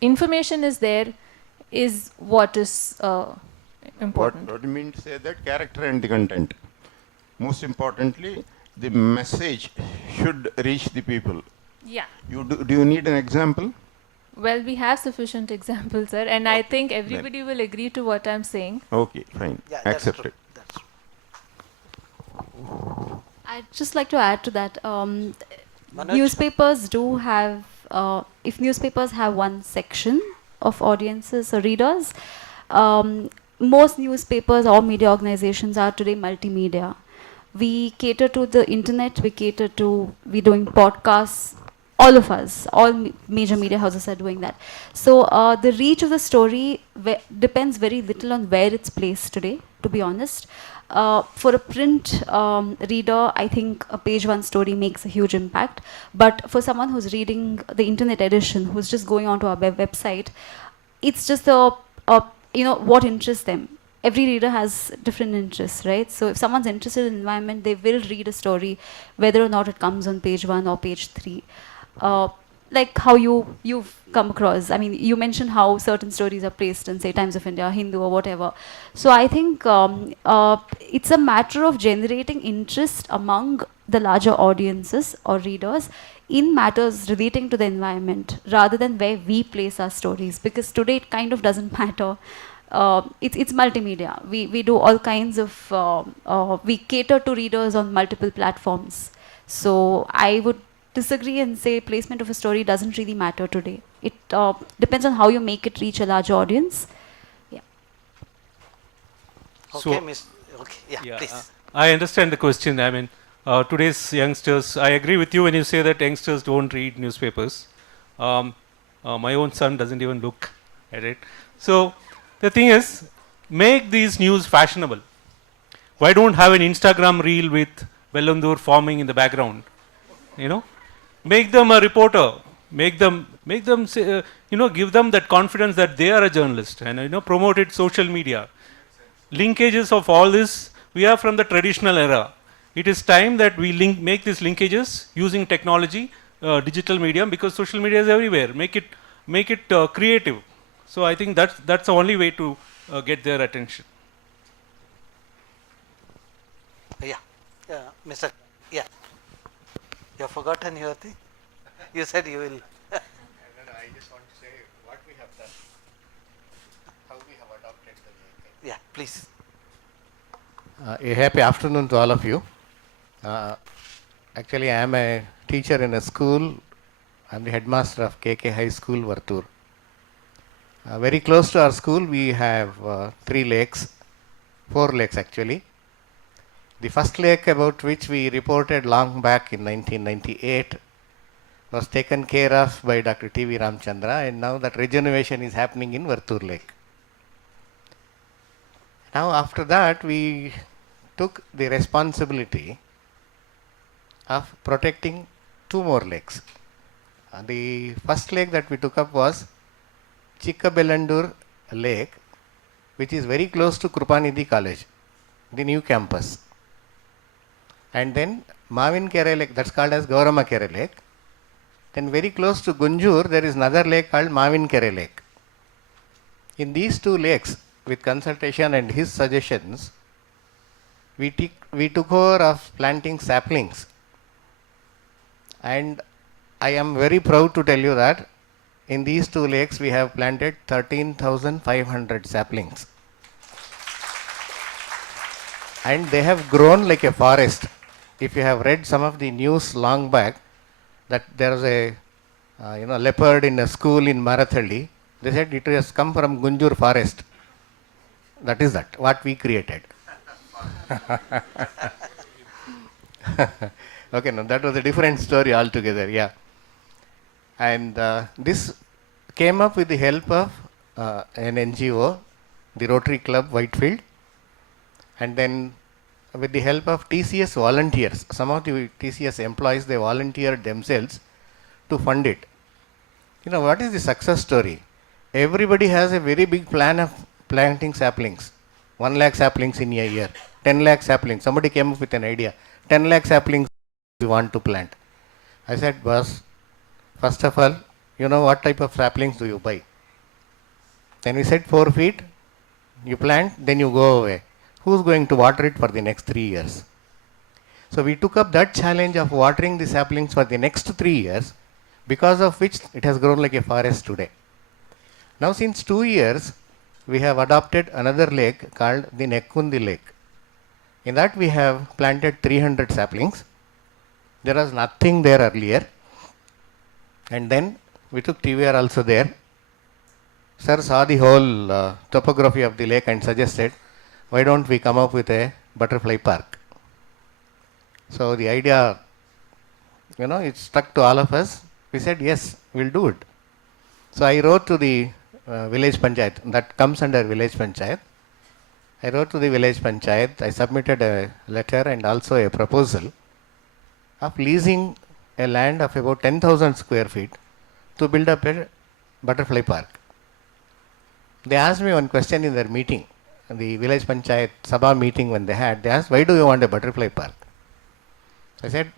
information is there is what is important. What do you mean to say that? Character and the content. Most importantly, the message should reach the people. Yeah. Do you need an example? Well, we have sufficient examples, sir, and I think everybody will agree to what I'm saying. Okay, fine. Yeah, accept it. I'd just like to add to that. Newspapers do have, if newspapers have one section of audiences or readers, most newspapers or media organizations are today multimedia. We cater to the internet, we're doing podcasts, all of us, all major media houses are doing that. So the reach of the story depends very little on where it's placed today, to be honest. For a print reader, I think a page 1 story makes a huge impact. But for someone who's reading the internet edition, who's just going onto our website, it's just what interests them. Every reader has different interests, right? So if someone's interested in environment, they will read a story, whether or not it comes on page 1 or page 3. Like how you've come across. I mean, you mentioned how certain stories are placed in, say, Times of India, Hindu or whatever. So I think it's a matter of generating interest among the larger audiences or readers in matters relating to the environment rather than where we place our stories, because today it kind of doesn't matter. It's multimedia. We do all kinds of, we cater to readers on multiple platforms. So I would disagree and say placement of a story doesn't really matter today. It depends on how you make it reach a large audience. Yeah. Okay, please. I understand the question. I mean, today's youngsters, I agree with you when you say that youngsters don't read newspapers. My own son doesn't even look at it. So the thing is, make these news fashionable. Why don't have an Instagram reel with Vellandur farming in the background? You know, make them a reporter. Make them say, give them that confidence that they are a journalist, and promote it social media. Linkages of all this we are from the traditional era. It is time that we make these linkages using technology, digital medium, because social media is everywhere. Make it creative. So I think that's the only way to get their attention. Yeah, Mr. Yeah, you have forgotten your thing. You said you will. I just want to say what we have done, how we have adopted the. Yeah, please. A happy afternoon to all of you. Actually, I am a teacher in a school. I am the headmaster of KK High School, Vartur. Very close to our school, we have 3 lakes, 4 lakes actually. The first lake, about which we reported long back in 1998, was taken care of by Dr. TVRAMACHANDRA, and now that regeneration is happening in Vartur Lake. Now after that, we took the responsibility of protecting 2 more lakes. The first lake that we took up was Chikkabellandur Lake, which is very close to Krupanidhi College, the new campus. And then Mavinkere Lake, that's called as Gauramakere Lake. Then very close to Gunjur, there is another lake called Mavinkere Lake. In these 2 lakes, with consultation and his suggestions, we took over of planting saplings. And I am very proud to tell you that in these 2 lakes, we have planted 13,500 saplings. And they have grown like a forest. If you have read some of the news long back, that there was a leopard in a school in Marathalli, they said it has come from Gunjur forest. That is what we created. Okay, no, that was a different story altogether, yeah. And this came up with the help of an NGO, the Rotary Club Whitefield, and then with the help of TCS volunteers. Some of the TCS employees, they volunteered themselves to fund it. What is the success story? Everybody has a very big plan of planting saplings. 1 lakh saplings in a year, 10 lakh saplings. Somebody came up with an idea. 10 lakh saplings we want to plant. I said, boss, first of all, what type of saplings do you buy? Then we said 4 feet, you plant, then you go away. Who's going to water it for the next 3 years? So we took up that challenge of watering the saplings for the next 3 years, because of which it has grown like a forest today. Now since 2 years, we have adopted another lake called the Nekkundi Lake. In that we have planted 300 saplings. There was nothing there earlier. And then we took TVR also there. Sir saw the whole topography of the lake and suggested, why don't we come up with a butterfly park? So the idea, it struck to all of us. We said, yes, we'll do it. So I wrote to the village panchayat, that comes under village panchayat. I wrote to the village panchayat, I submitted a letter and also a proposal of leasing a land of about 10,000 square feet to build up a butterfly park. They asked me one question in their meeting, the village panchayat sabha meeting when they asked, why do you want a butterfly park? I said,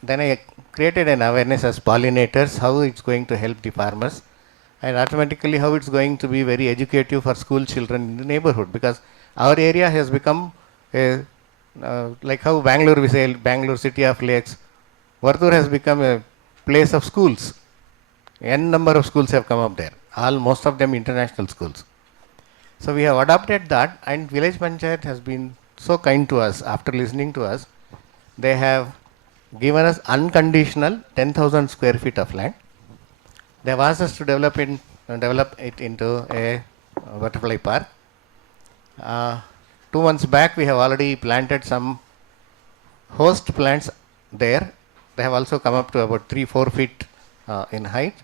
then I created an awareness as pollinators, how it's going to help the farmers, and automatically how it's going to be very educative for school children in the neighborhood, because our area has become like how Bangalore, we say Bangalore city of lakes, Vartur has become a place of schools. N number of schools have come up there, most of them international schools. So we have adopted that, and village panchayat has been so kind to us. After listening to us, they have given us unconditional 10,000 square feet of land. They have asked us to develop it into a butterfly park. 2 months back, we have already planted some host plants there. They have also come up to about 3-4 feet in height.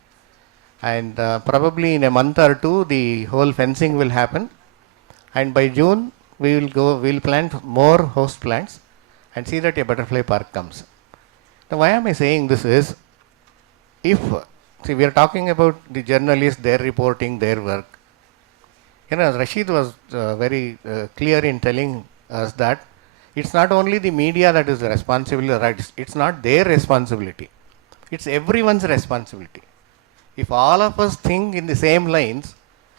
And probably in a month or 2, the whole fencing will happen. And by June, we'll plant more host plants and see that a butterfly park comes. Now, why am I saying this is, see, we are talking about the journalists, their reporting, their work. Rashid was very clear in telling us that it's not only the media that is responsible, right? It's not their responsibility. It's everyone's responsibility. If all of us think in the same lines,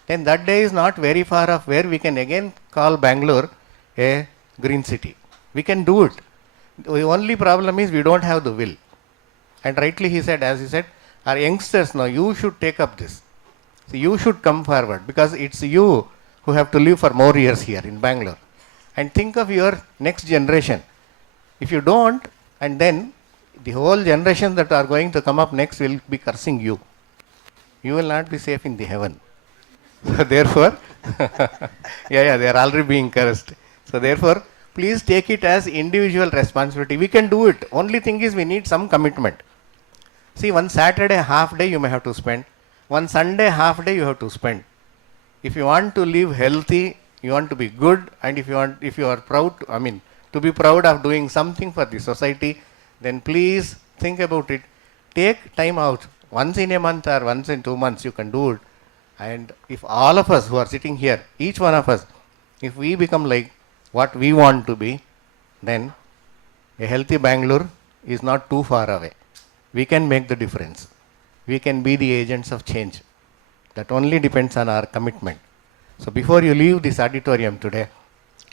then that day is not very far off where we can again call Bangalore a green city. We can do it. The only problem is we don't have the will. And rightly he said, as he said, our youngsters now, you should take up this. So you should come forward because it's you who have to live for more years here in Bangalore. And think of your next generation. If you don't, and then the whole generation that are going to come up next will be cursing you. You will not be safe in the heaven. So therefore, they are already being cursed. So therefore, please take it as individual responsibility. We can do it. Only thing is we need some commitment. See, one Saturday half day you may have to spend. One Sunday half day you have to spend. If you want to live healthy, you want to be good, and if you are proud, to be proud of doing something for the society, then please think about it. Take time out. Once in a month or once in 2 months you can do it. And if all of us who are sitting here, each one of us, if we become like what we want to be, then a healthy Bangalore is not too far away. We can make the difference. We can be the agents of change. That only depends on our commitment. So before you leave this auditorium today,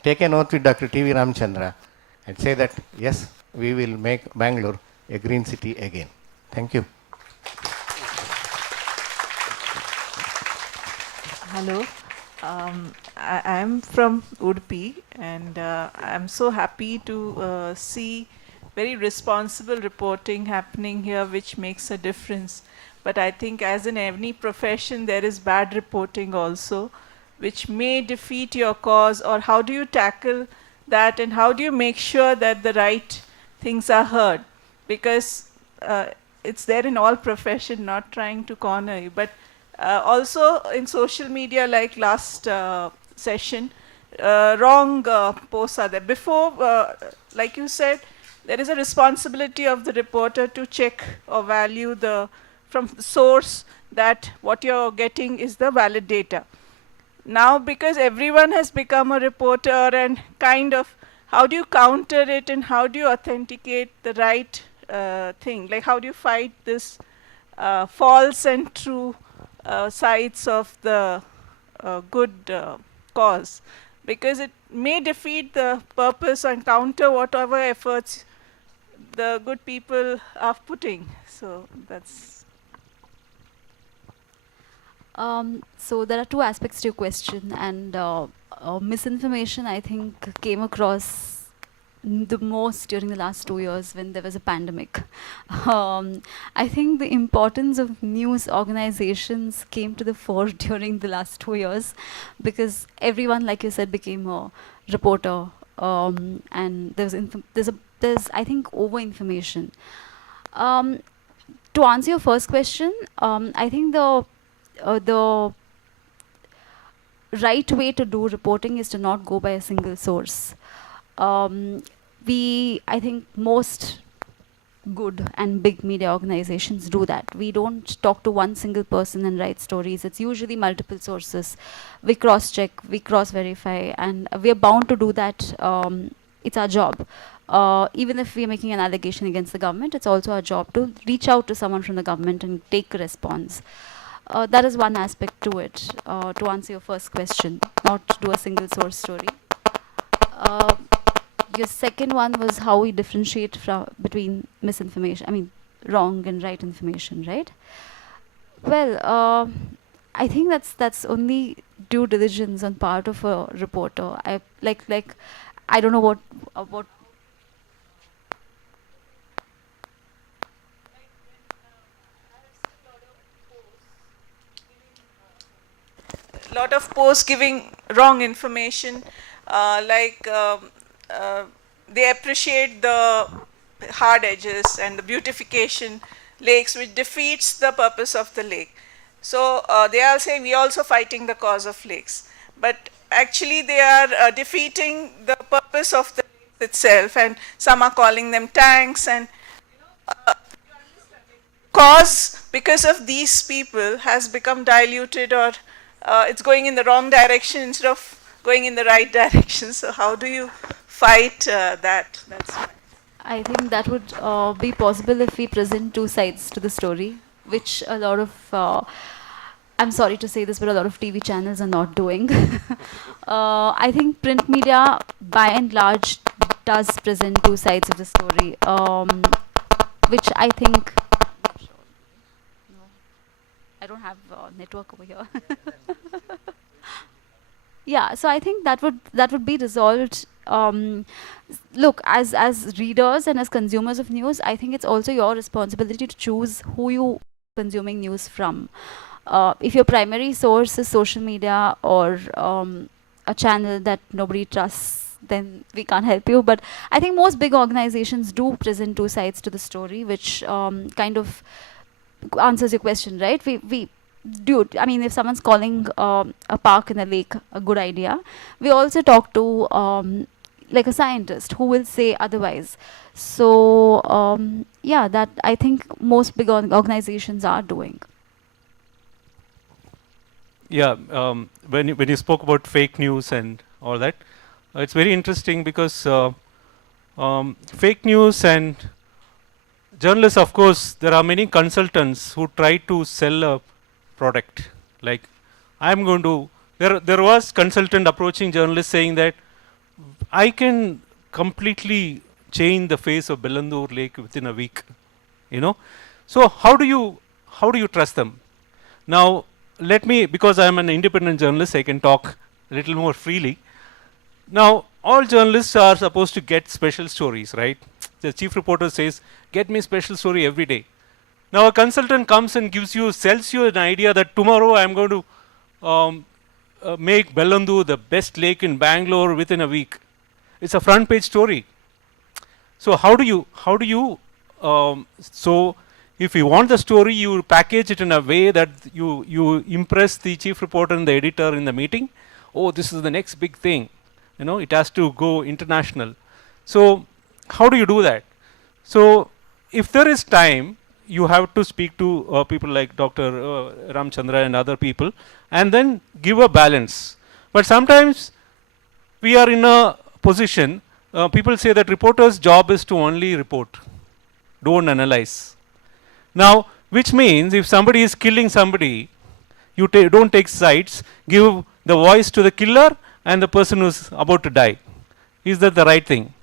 take an oath with Dr. TVRAMACHANDRA and say that, yes, we will make Bangalore a green city again. Thank you. Hello, I am from Udupi, and I am so happy to see very responsible reporting happening here, which makes a difference. But I think as in any profession, there is bad reporting also, which may defeat your cause. Or how do you tackle that, and how do you make sure that the right things are heard? Because it's there in all profession, not trying to corner you. But also in social media, like last session, wrong posts are there. Before, like you said, there is a responsibility of the reporter to check or value from the source that what you're getting is the valid data. Now, because everyone has become a reporter, and kind of, how do you counter it, and how do you authenticate the right thing? Like, how do you fight this false and true sides of the good cause? Because it may defeat the purpose and counter whatever efforts the good people are putting. So that's... So there are two aspects to your question, and misinformation, I think, came across the most during the last 2 years when there was a pandemic. I think the importance of news organizations came to the fore during the last 2 years, because everyone, like you said, became a reporter, and there's I think over information. To answer your first question, I think the right way to do reporting is to not go by a single source. I think most good and big media organizations do that. We don't talk to one single person and write stories. It's usually multiple sources. We cross-check, we cross-verify, and we are bound to do that. It's our job. Even if we are making an allegation against the government, it's also our job to reach out to someone from the government and take a response. That is one aspect to it, to answer your first question, not to do a single source story. Your second one was how we differentiate between misinformation, wrong and right information, right? Well, I think that's only due diligence on part of a reporter. I don't know what lot of posts giving wrong information, they appreciate the hard edges and the beautification lakes, which defeats the purpose of the lake. So they are saying we are also fighting the cause of lakes. But actually they are defeating the purpose of the lakes itself, and some are calling them tanks, and cause because of these people has become diluted, or it's going in the wrong direction instead of going in the right direction. So how do you fight that? That's I think that would be possible if we present two sides to the story, which a lot of, I'm sorry to say this, but a lot of TV channels are not doing. I think print media, by and large, does present two sides of the story, which I think, no, I don't have network over here. Yeah, so I think that would be resolved. Look, as readers and as consumers of news, I think it's also your responsibility to choose who you consuming news from. If your primary source is social media or a channel that nobody trusts, then we can't help you. But I think most big organizations do present two sides to the story, which kind of answers your question, right? We dude, I mean, if someone's calling a park in a lake a good idea, we also talk to like a scientist who will say otherwise. So yeah, that I think most big organizations are doing. Yeah, when you spoke about fake news and all that, it's very interesting because fake news and journalists, of course, there are many consultants who try to sell a product. Like, I'm going to, there was consultant approaching journalists saying that I can completely change the face of Belandur Lake within a week, you know. So how do you trust them? Now, let me, because I am an independent journalist, I can talk a little more freely. Now, all journalists are supposed to get special stories, right? The chief reporter says, get me special story every day. Now, a consultant comes and sells you an idea that tomorrow I am going to make Belandur the best lake in Bangalore within a week. It's a front page story. So how do you, so if you want the story, you package it in a way that you impress the chief reporter and the editor in the meeting. Oh, this is the next big thing. You know, it has to go international. So how do you do that? So if there is time, you have to speak to people like Dr. Ramchandra and other people, and then give a balance. But sometimes we are in a position, people say that reporter's job is to only report, don't analyze. Now, which means if somebody is killing somebody, you don't take sides, give the voice to the killer and the person who's about to die. Is that the right thing?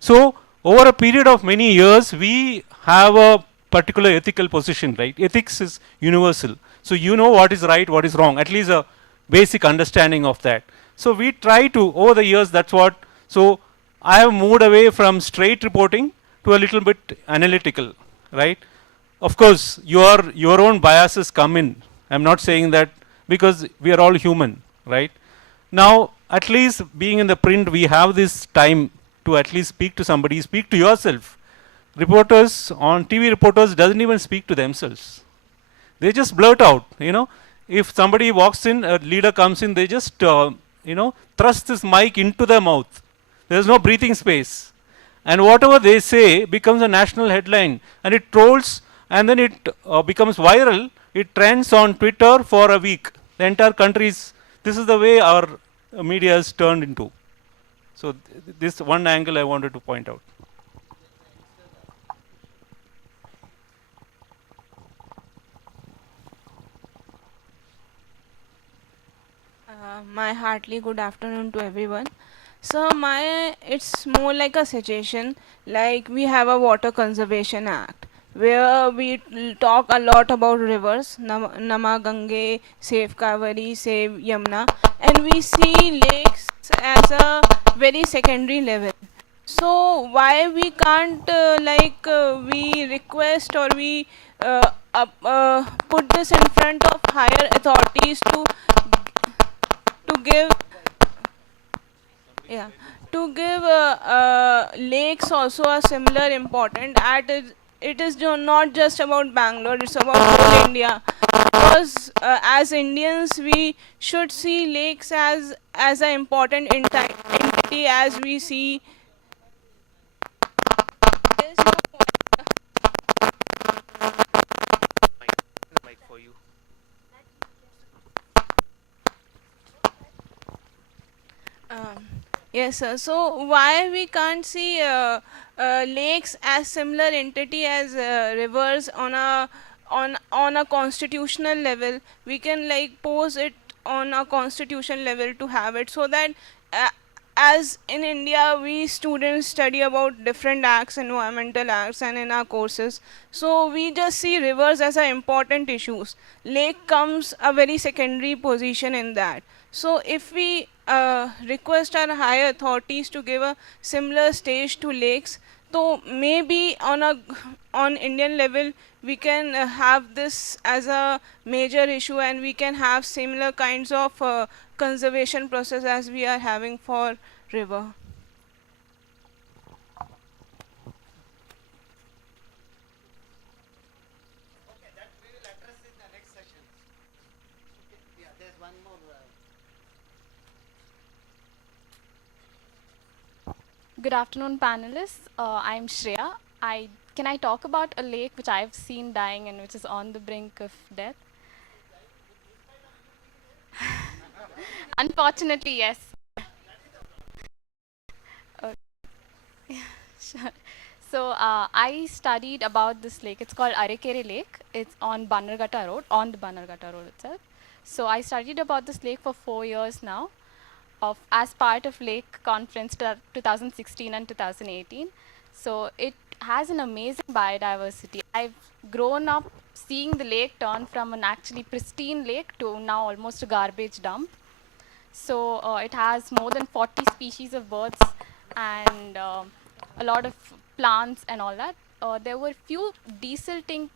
So, over a period of many years, we have a particular ethical position, right? Ethics is universal. So, you know what is right, what is wrong, at least a basic understanding of that. So, we try to, over the years, that's what, so I have moved away from straight reporting to a little bit analytical, right? Of course, your own biases come in. I'm not saying that because we are all human, right? Now, at least being in the print, we have this time to at least speak to somebody, speak to yourself. Reporters on TV, reporters doesn't even speak to themselves. They just blurt out, you know. If somebody walks in, a leader comes in, they just, you know, thrust this mic into their mouth. There's no breathing space. And whatever they say becomes a national headline, and it trolls, and then it becomes viral. It trends on Twitter for a week. The entire country is, this is the way our media has turned into. So this one angle I wanted to point out. My heartily good afternoon to everyone. So it's more like a suggestion, like we have a Water Conservation Act where we talk a lot about rivers, Nama Gange, Save Kaveri, Save Yamuna, and we see lakes as a very secondary level. So why we can't we request or we put this in front of higher authorities to give lakes also a similar important. It is not just about Bangalore, it's about whole India. because as Indians we should see lakes as an important entity as we see. There's no Mic for you. Yes, sir. So why we can't see lakes as similar entity as rivers on a constitutional level? We can like pose it on a constitution level to have it, so that uh, as in India we students study about different acts, environmental acts, and in our courses, so we just see rivers as a important issues. Lake comes a very secondary position in that. So if we request our higher authorities to give a similar stage to lakes, so maybe on Indian level we can have this as a major issue, and we can have similar kinds of conservation process as we are having for river. Good afternoon, panelists. I'm Shreya. Can I talk about a lake which I've seen dying and which is on the brink of death? Unfortunately, yes. Sure. So I studied about this lake. It's called Arekere Lake. It's on Bannerghatta Road, on the Bannerghatta Road itself. So I studied about this lake for 4 years now, as part of Lake Conference 2016 and 2018. So it has an amazing biodiversity. I've grown up seeing the lake turn from an actually pristine lake to now almost a garbage dump. So it has more than 40 species of birds and a lot of plants and all that. There were few desilting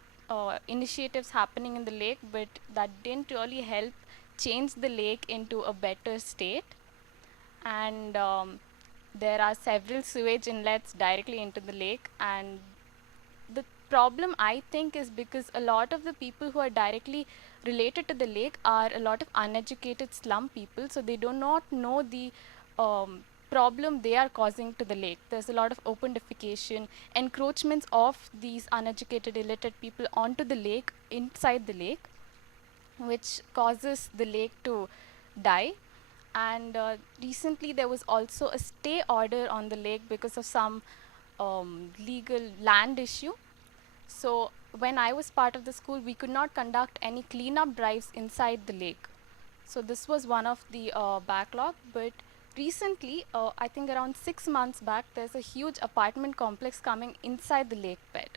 initiatives happening in the lake, but that didn't really help change the lake into a better state. And there are several sewage inlets directly into the lake, and the problem I think is because a lot of the people who are directly related to the lake are a lot of uneducated slum people, so they do not know the problem they are causing to the lake. There's a lot of open defecation, encroachments of these uneducated, illiterate people onto the lake, inside the lake, which causes the lake to die. And recently there was also a stay order on the lake because of some legal land issue. So when I was part of the school, we could not conduct any cleanup drives inside the lake. So this was one of the backlog. But recently, I think around 6 months back, there's a huge apartment complex coming inside the lake bed.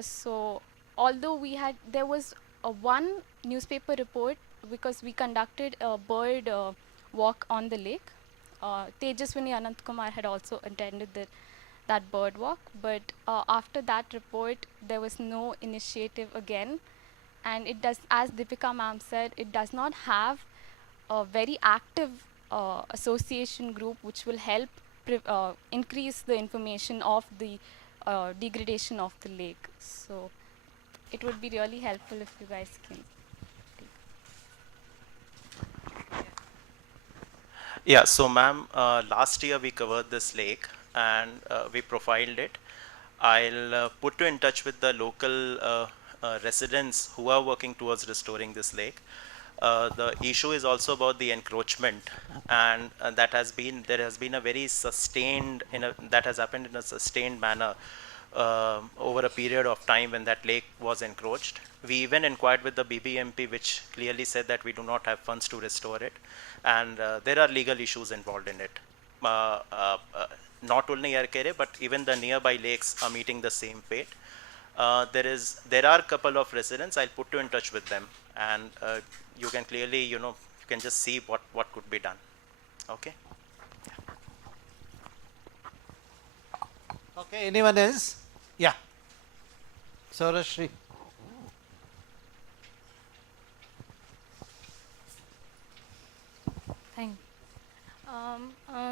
So although there was one newspaper report because we conducted a bird walk on the lake. Tejaswini Anant Kumar had also attended that bird walk, but after that report, there was no initiative again. And it does, as Deepika ma'am said, it does not have a very active association group which will help increase the information of the degradation of the lake. So it would be really helpful if you guys can. Yeah, so ma'am, last year we covered this lake and we profiled it. I'll put you in touch with the local residents who are working towards restoring this lake. The issue is also about the encroachment, and there has been a very sustained, that has happened in a sustained manner over a period of time when that lake was encroached. We even inquired with the BBMP, which clearly said that we do not have funds to restore it, and there are legal issues involved in it. Not only Yarkere, but even the nearby lakes are meeting the same fate. There are a couple of residents. I'll put you in touch with them, and you can clearly, you can just see what could be done. Okay. Okay, anyone else? Yeah. Saurashri. Thank you.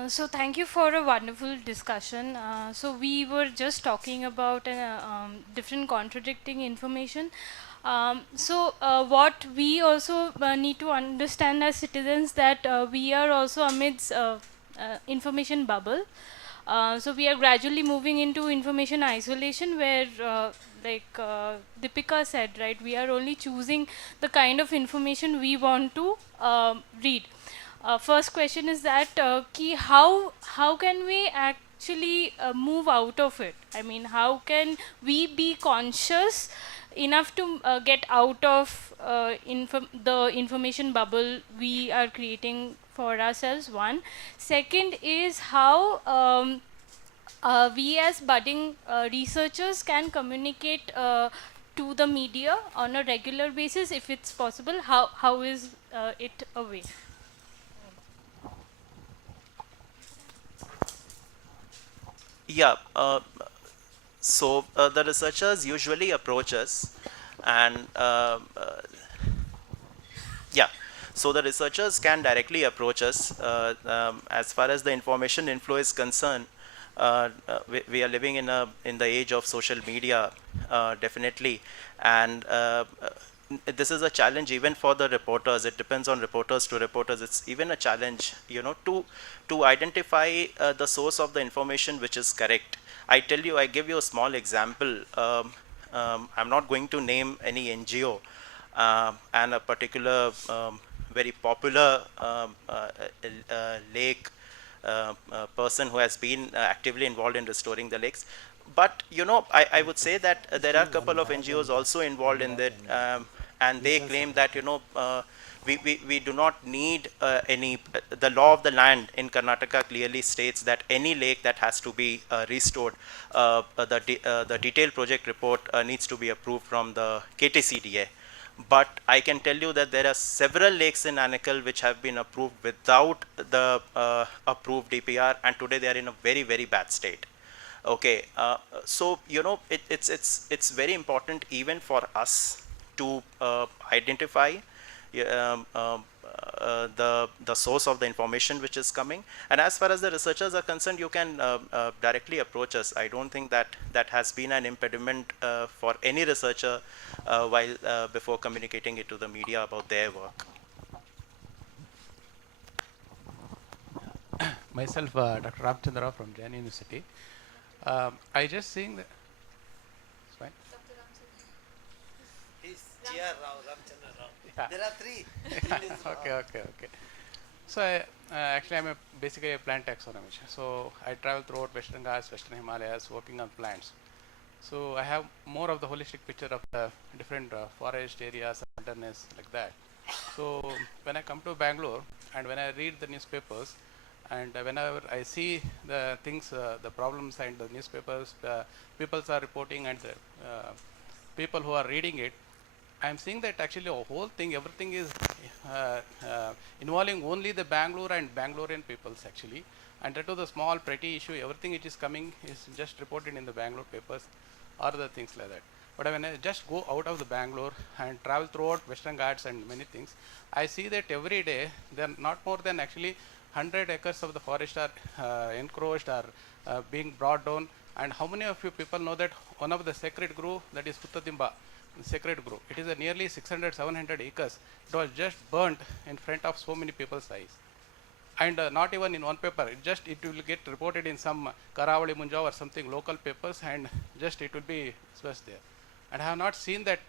So thank you for a wonderful discussion. So we were just talking about different contradicting information. What we also need to understand as citizens that we are also amidst information bubble. So we are gradually moving into information isolation where Deepika said, right, we are only choosing the kind of information we want to read. First question is that how can we actually move out of it? I mean, how can we be conscious enough to get out of the information bubble we are creating for ourselves? One. Second is how we as budding researchers can communicate to the media on a regular basis if it's possible. How is it a way? Yeah. The researchers usually approach us, and yeah. So the researchers can directly approach us. As far as the information inflow is concerned, we are living in the age of social media, definitely, and this is a challenge even for the reporters. It depends on reporters to reporters. It's even a challenge, to identify the source of the information which is correct. I give you a small example. I'm not going to name any NGO and a particular very popular lake person who has been actively involved in restoring the lakes. But I would say that there are a couple of NGOs also involved in that, and they claim that we do not need any. The law of the land in Karnataka clearly states that any lake that has to be restored, the detailed project report needs to be approved from the KTCDA. But I can tell you that there are several lakes in Anekal which have been approved without the approved DPR, and today they are in a very, very bad state. Okay, so it's very important even for us to identify the source of the information which is coming. And as far as the researchers are concerned, you can directly approach us. I don't think that has been an impediment for any researcher while before communicating it to the media about their work. Myself, Dr. Ramachandra from Jain University. I just seeing that. It's fine. He's G.R. Rao, Ramachandra Rao. Yeah. There are three. Okay. So actually, I'm basically a plant taxonomist. So I travel throughout Western Ghats, Western Himalayas, working on plants. So I have more of the holistic picture of the different forest areas, wilderness, like that. So when I come to Bangalore and when I read the newspapers, and whenever I see the things, the problems and the newspapers, people are reporting, and the people who are reading it, I am seeing that actually the whole thing, everything is involving only the Bangalore and Bangalorean peoples actually. And that was a small petty issue. Everything which is coming is just reported in the Bangalore papers or the things like that. But when I just go out of the Bangalore and travel throughout Western Ghats and many things, I see that every day there are not more than actually 100 acres of the forest are encroached, are being brought down. And how many of you people know that one of the sacred grove, that is Puttatimba, sacred grove, it is a nearly 600-700 acres. It was just burnt in front of so many people's eyes. And not even in one paper, it will get reported in some Karavali Munja or something local papers, and just it will be switched there. And I have not seen that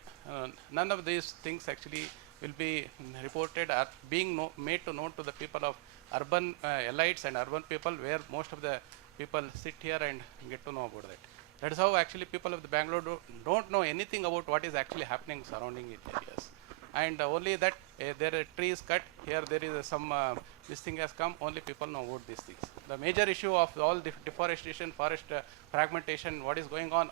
none of these things actually will be reported or being made to know to the people of urban elites and urban people, where most of the people sit here and get to know about that. That is how actually people of the Bangalore don't know anything about what is actually happening surrounding it areas. And only that there are trees cut, here there is some, this thing has come, only people know about these things. The major issue of all deforestation, forest fragmentation, what is going on,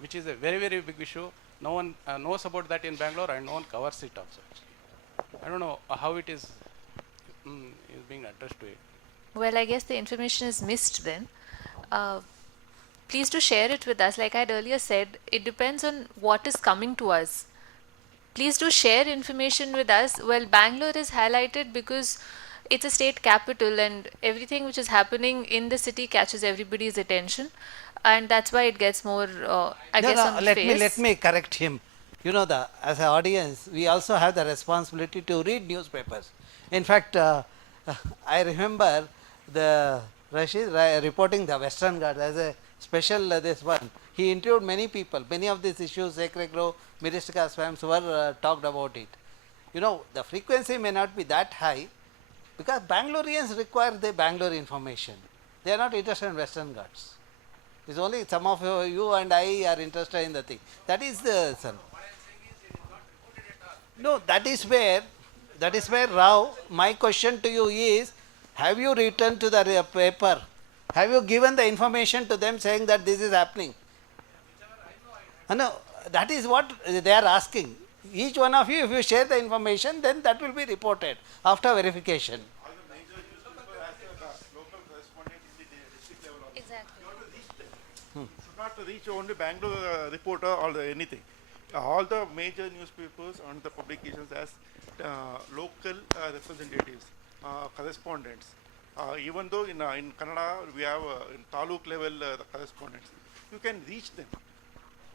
which is a very, very big issue, no one knows about that in Bangalore, and no one covers it also actually. I don't know how it is being addressed to it. Well, I guess the information is missed then. Please do share it with us. Like I had earlier said, it depends on what is coming to us. Please do share information with us. Well, Bangalore is highlighted because it's a state capital, and everything which is happening in the city catches everybody's attention, and that's why it gets more, I guess, on the face. Let me correct him. You know, as an audience, we also have the responsibility to read newspapers. In fact, I remember the Rashid reporting the Western Ghats as a special this one. He interviewed many people. Many of these issues, Sacred Grove, Myristica swamps, were talked about it. You know, the frequency may not be that high because Bangaloreans require the Bangalore information. They are not interested in Western Ghats. It's only some of you and I are interested in the thing. That is the son. No, that is where Rao, my question to you is, have you written to the paper? Have you given the information to them saying that this is happening? No, that is what they are asking. Each one of you, if you share the information, then that will be reported after verification. Should not reach only Bangalore reporter or anything. All the major newspapers and the publications as local representatives, correspondents. Even though in Kannada we have in taluk level the correspondents, you can reach them.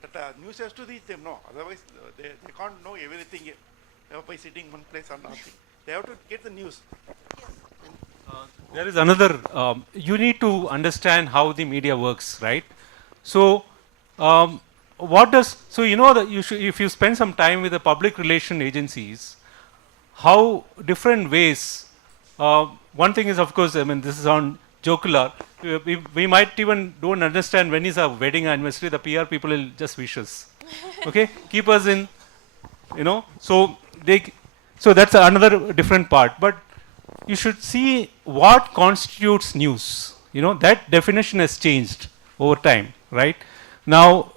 But news has to reach them, no. Otherwise, they can't know everything by sitting one place or nothing. They have to get the news. There is another, you need to understand how the media works, right? So, so you know that if you spend some time with the public relation agencies, how different ways, one thing is, of course, I mean, this is on jocular, we might even don't understand when is our wedding anniversary, the PR people will just wish us, okay, keep us in, you know, so that's another different part, but you should see what constitutes news, you know, that definition has changed over time, right? Now,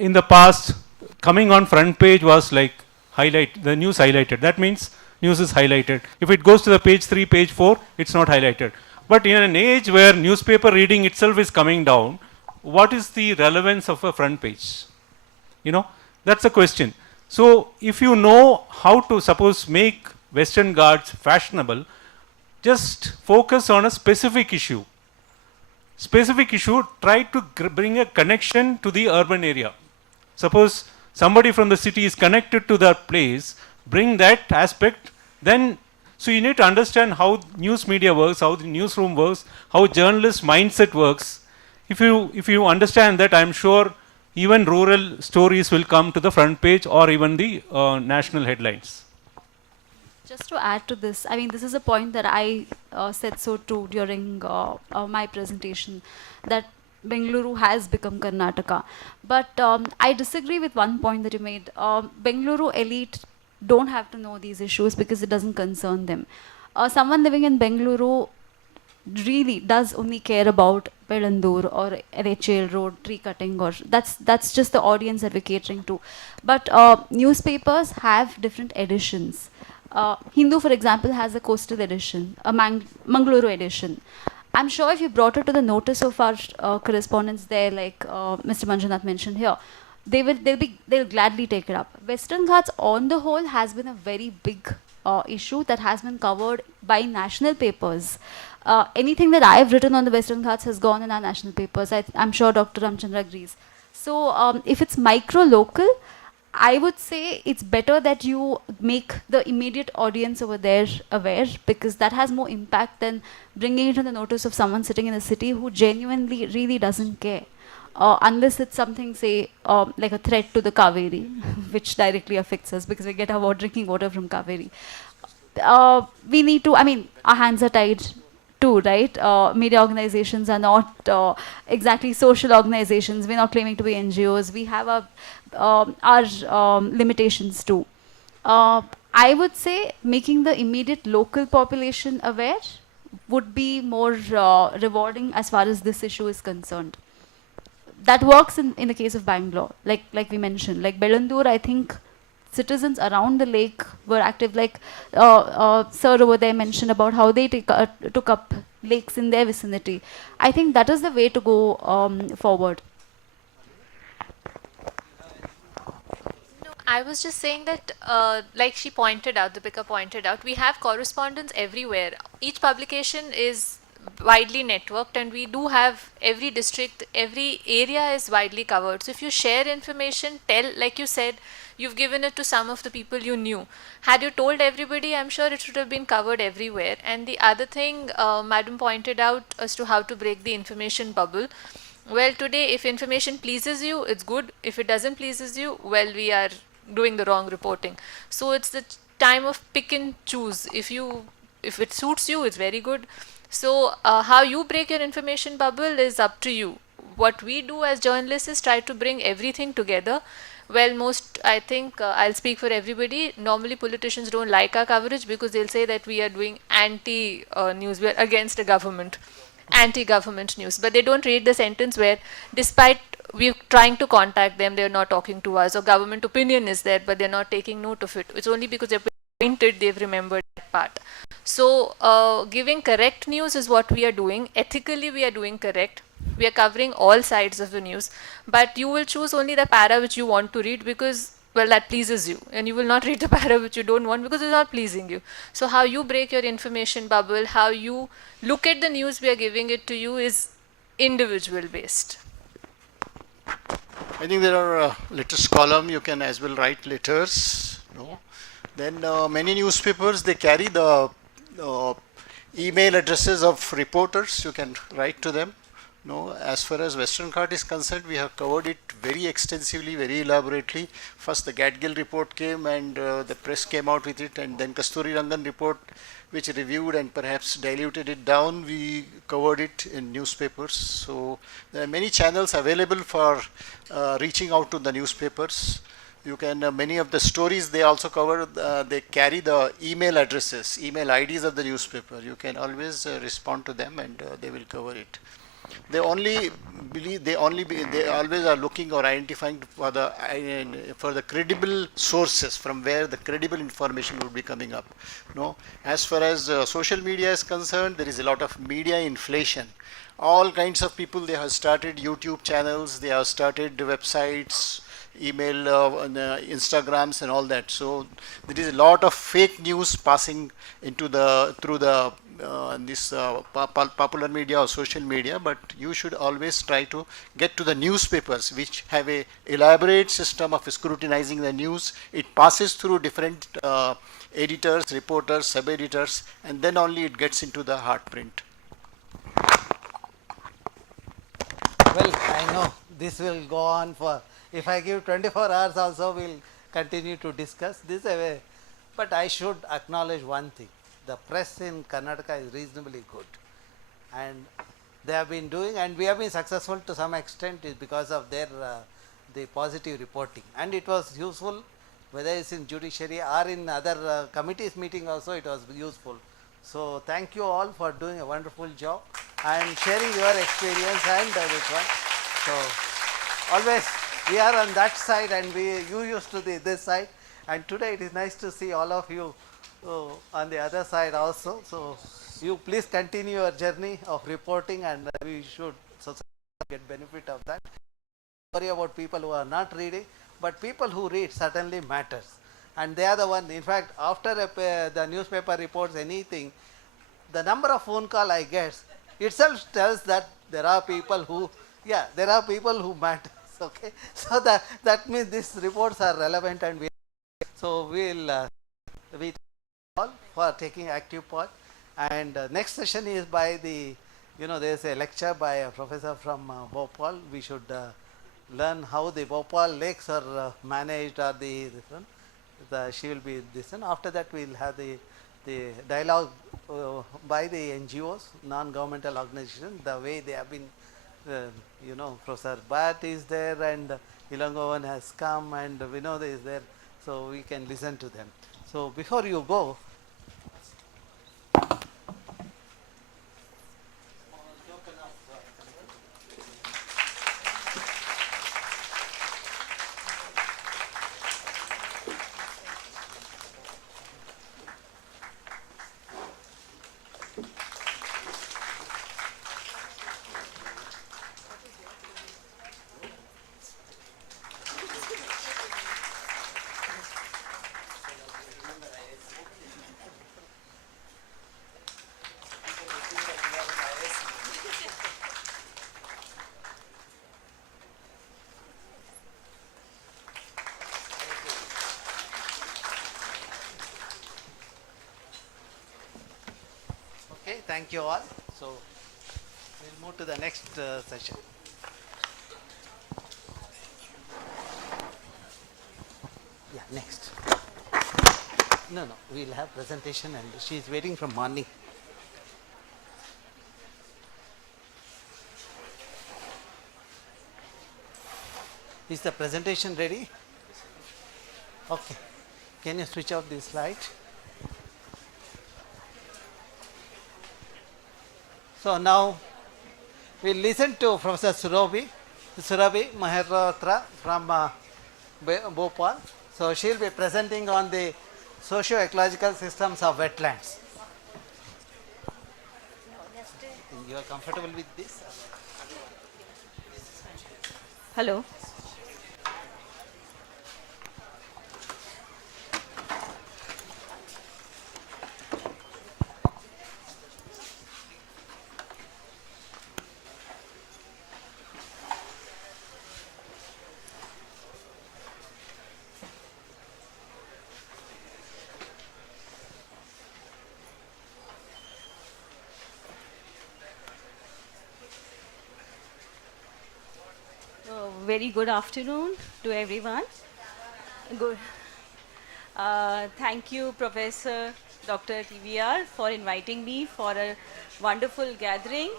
in the past, coming on front page was like the news highlighted, that means news is highlighted. If it goes to the page 3, page 4, it's not highlighted. But in an age where newspaper reading itself is coming down, what is the relevance of a front page? You know, that's a question. So if you know how to, suppose, make Western Ghats fashionable, just focus on a specific issue. Specific issue, try to bring a connection to the urban area. Suppose somebody from the city is connected to that place, bring that aspect, then, so you need to understand how news media works, how the newsroom works, how journalist mindset works. If you understand that, I'm sure even rural stories will come to the front page or even the national headlines. Just to add to this, I mean, this is a point that I said so too during my presentation, that Bengaluru has become Karnataka. But I disagree with one point that you made. Bengaluru elite don't have to know these issues because it doesn't concern them. Someone living in Bengaluru really does only care about Pelandur or LHL Road, tree cutting, or that's just the audience that we're catering to. But newspapers have different editions. Hindu, for example, has a coastal edition, a Mangaluru edition. I'm sure if you brought it to the notice of our correspondents there, like Mr. Manjunath mentioned here, they'll gladly take it up. Western Ghats on the whole has been a very big issue that has been covered by national papers. Anything that I've written on the Western Ghats has gone in our national papers. I'm sure Dr. Ramachandra agrees. So if it's micro-local, I would say it's better that you make the immediate audience over there aware, because that has more impact than bringing it to the notice of someone sitting in the city who genuinely really doesn't care. Unless it's something, say, like a threat to the Kaveri, which directly affects us because we get our drinking water from Kaveri. We need to, I mean, our hands are tied too, right? Media organizations are not exactly social organizations. We're not claiming to be NGOs. We have our limitations too. I would say making the immediate local population aware would be more rewarding as far as this issue is concerned. That works in the case of Bangalore, like we mentioned. Like Pelandur, I think citizens around the lake were active. Like sir over there mentioned about how they took up lakes in their vicinity. I think that is the way to go forward. No, I was just saying that, like she pointed out, Deepika pointed out, we have correspondents everywhere. each publication is widely networked, and we do have every district, every area is widely covered. So if you share information, tell, like you said, you've given it to some of the people you knew. Had you told everybody, I'm sure it should have been covered everywhere. And the other thing Madam pointed out as to how to break the information bubble. Well, today, if information pleases you, it's good. If it doesn't pleases you, well, we are doing the wrong reporting. So it's the time of pick and choose. If it suits you, it's very good. So how you break your information bubble is up to you. What we do as journalists is try to bring everything together. Well, I think I'll speak for everybody. Normally politicians don't like our coverage because they'll say that we are doing anti-news, we are against the government, anti-government news. But they don't read the sentence where, despite we're trying to contact them, they're not talking to us, or government opinion is there, but they're not taking note of it. It's only because they're pointed, they've remembered that part. So giving correct news is what we are doing. Ethically, we are doing correct. We are covering all sides of the news, but you will choose only the para which you want to read because, well, that pleases you, and you will not read the para which you don't want because it's not pleasing you. So how you break your information bubble, how you look at the news we are giving it to you is individual based. I think there are letters column, you can as well write letters. No? Then many newspapers, they carry the email addresses of reporters, you can write to them. No, as far as Western Ghat is concerned, we have covered it very extensively, very elaborately. First the Gadgil report came and the press came out with it, and then Kasturi Rangan report, which reviewed and perhaps diluted it down, we covered it in newspapers. So there are many channels available for reaching out to the newspapers. You can, many of the stories they also cover, they carry the email addresses, email IDs of the newspaper. You can always respond to them and they will cover it. They only believe, they always are looking or identifying for the credible sources from where the credible information will be coming up. No, as far as social media is concerned, there is a lot of media inflation. All kinds of people, they have started YouTube channels, they have started websites, email, Instagrams and all that. So there is a lot of fake news passing into through the popular media or social media, but you should always try to get to the newspapers which have a elaborate system of scrutinizing the news. It passes through different editors, reporters, sub-editors, and then only it gets into the hard print. Well, I know this will go on for, if I give 24 hours also, we'll continue to discuss this away. But I should acknowledge one thing. The press in Karnataka is reasonably good, and they have been doing, and we have been successful to some extent is because of their the positive reporting, and it was useful whether it's in judiciary or in other committees meeting also, it was useful. So thank you all for doing a wonderful job and sharing your experience and this one. So always we are on that side and you used to this side, and today it is nice to see all of you on the other side also. So you please continue your journey of reporting, and we should get benefit of that. Don't worry about people who are not reading, but people who read certainly matters, and they are the one. In fact, after the newspaper reports anything, the number of phone call I get itself tells that there are people who, there are people who matter. Okay, so that means these reports are relevant, and so we'll we all for taking active part. And next session is by the, there is a lecture by a professor from Bhopal. We should learn how the Bhopal lakes are managed, or she will be this one. After that we will have the dialogue by the NGOs, non-governmental organizations, the way they have been, Professor Bhatt is there, and Ilangovan has come, and Vinod is there, so we can listen to them. So before you go, thank you all. So we'll move to the next session. Yeah, next. No, we'll have presentation and she is waiting from morning. Is the presentation ready? Okay. Can you switch off this light? So now we'll listen to Professor Surabhi Mahiratra from Bhopal. So she'll be presenting on the socio-ecological systems of wetlands. You are comfortable with this? Hello. Very good afternoon to everyone. Good. Thank you, Professor Dr. TVR, for inviting me for a wonderful gathering.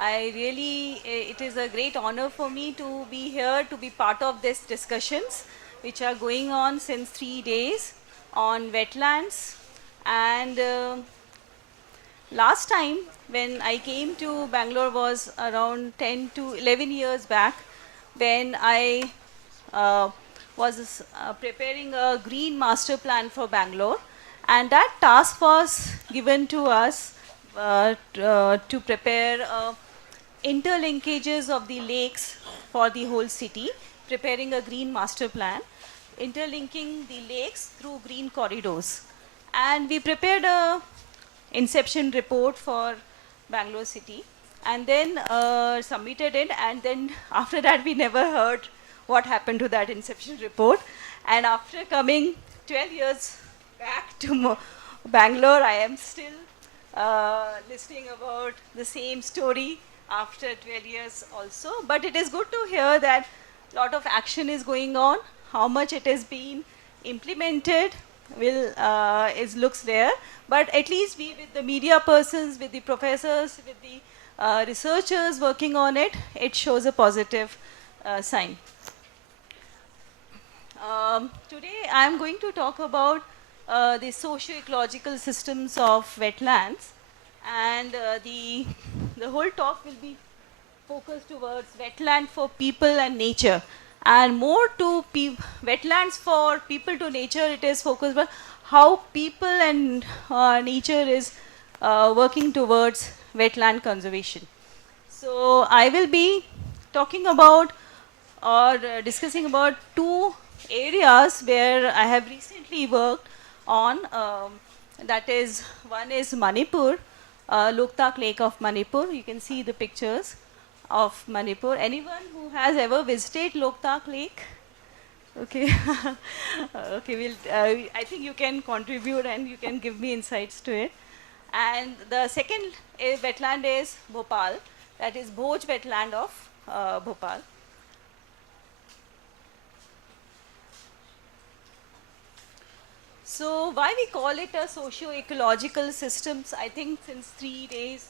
It is a great honor for me to be here to be part of these discussions, which are going on since 3 days on wetlands. And last time when I came to Bangalore was around 10 to 11 years back, when I was preparing a green master plan for Bangalore, and that task was given to us to prepare interlinkages of the lakes for the whole city, preparing a green master plan, interlinking the lakes through green corridors. And we prepared a inception report for Bangalore city, and then submitted it, and then after that we never heard what happened to that inception report. And after coming 12 years back to Bangalore, I am still listening about the same story after 12 years also. But it is good to hear that a lot of action is going on. How much it has been implemented looks there. But at least we, with the media persons, with the professors, with the researchers working on it, it shows a positive sign. Today I am going to talk about the socio-ecological systems of wetlands, and the whole talk will be focused towards wetland for people and nature, and more to wetlands for people to nature. It is focused on how people and nature is working towards wetland conservation. So I will be talking about or discussing about two areas where I have recently worked on. That is, one is Manipur, Loktak Lake of Manipur. You can see the pictures of Manipur. Anyone who has ever visited Loktak Lake? Okay. Okay, I think you can contribute and you can give me insights to it. And the second wetland is Bhopal, that is Bhoj wetland of Bhopal. So why we call it a socio-ecological systems? I think since 3 days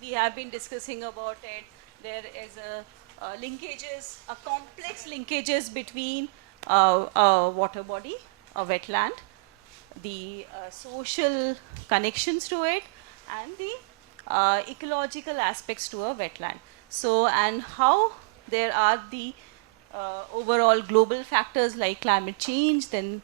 we have been discussing about it. There is a complex linkages between a water body, a wetland, the social connections to it, and the ecological aspects to a wetland. So, and how there are the overall global factors like climate change, then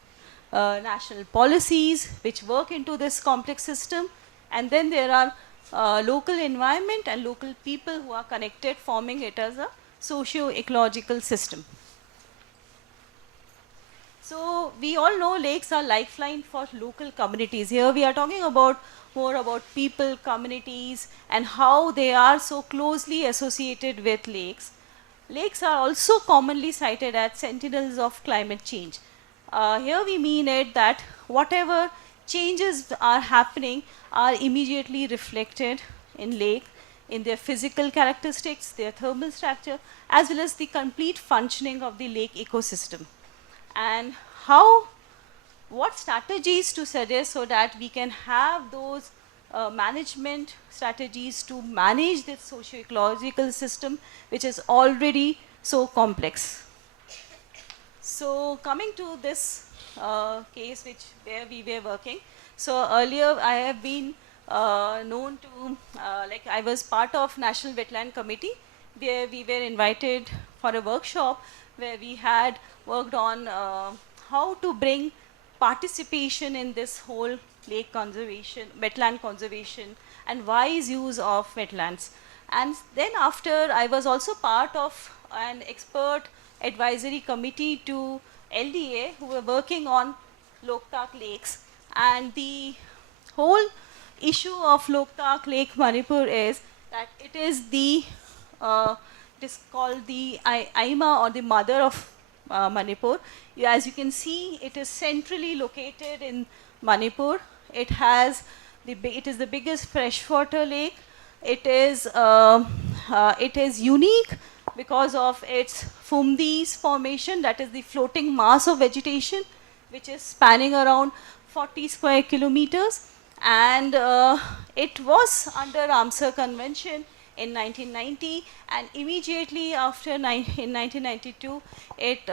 national policies which work into this complex system, and then there are local environment and local people who are connected, forming it as a socio-ecological system. So we all know lakes are lifeline for local communities. Here we are talking about more about people, communities, and how they are so closely associated with lakes. Lakes are also commonly cited as sentinels of climate change. Here we mean it that whatever changes are happening are immediately reflected in lake, in their physical characteristics, their thermal structure, as well as the complete functioning of the lake ecosystem. And what strategies to suggest so that we can have those management strategies to manage this socio-ecological system, which is already so complex. So coming to this case where we were working. So earlier I have been known to, like I was part of National Wetland Committee, where we were invited for a workshop where we had worked on how to bring participation in this whole lake conservation, wetland conservation, and wise use of wetlands. And then after, I was also part of an expert advisory committee to LDA who were working on Loktak lakes. And the whole issue of Loktak Lake Manipur is that it is the, it is called the Aima, or the mother of Manipur. As you can see, it is centrally located in Manipur. It is the biggest freshwater lake. It is unique because of its Fumdis formation, that is the floating mass of vegetation, which is spanning around 40 square kilometers. And it was under Ramsar Convention in 1990, and immediately after in 1992, it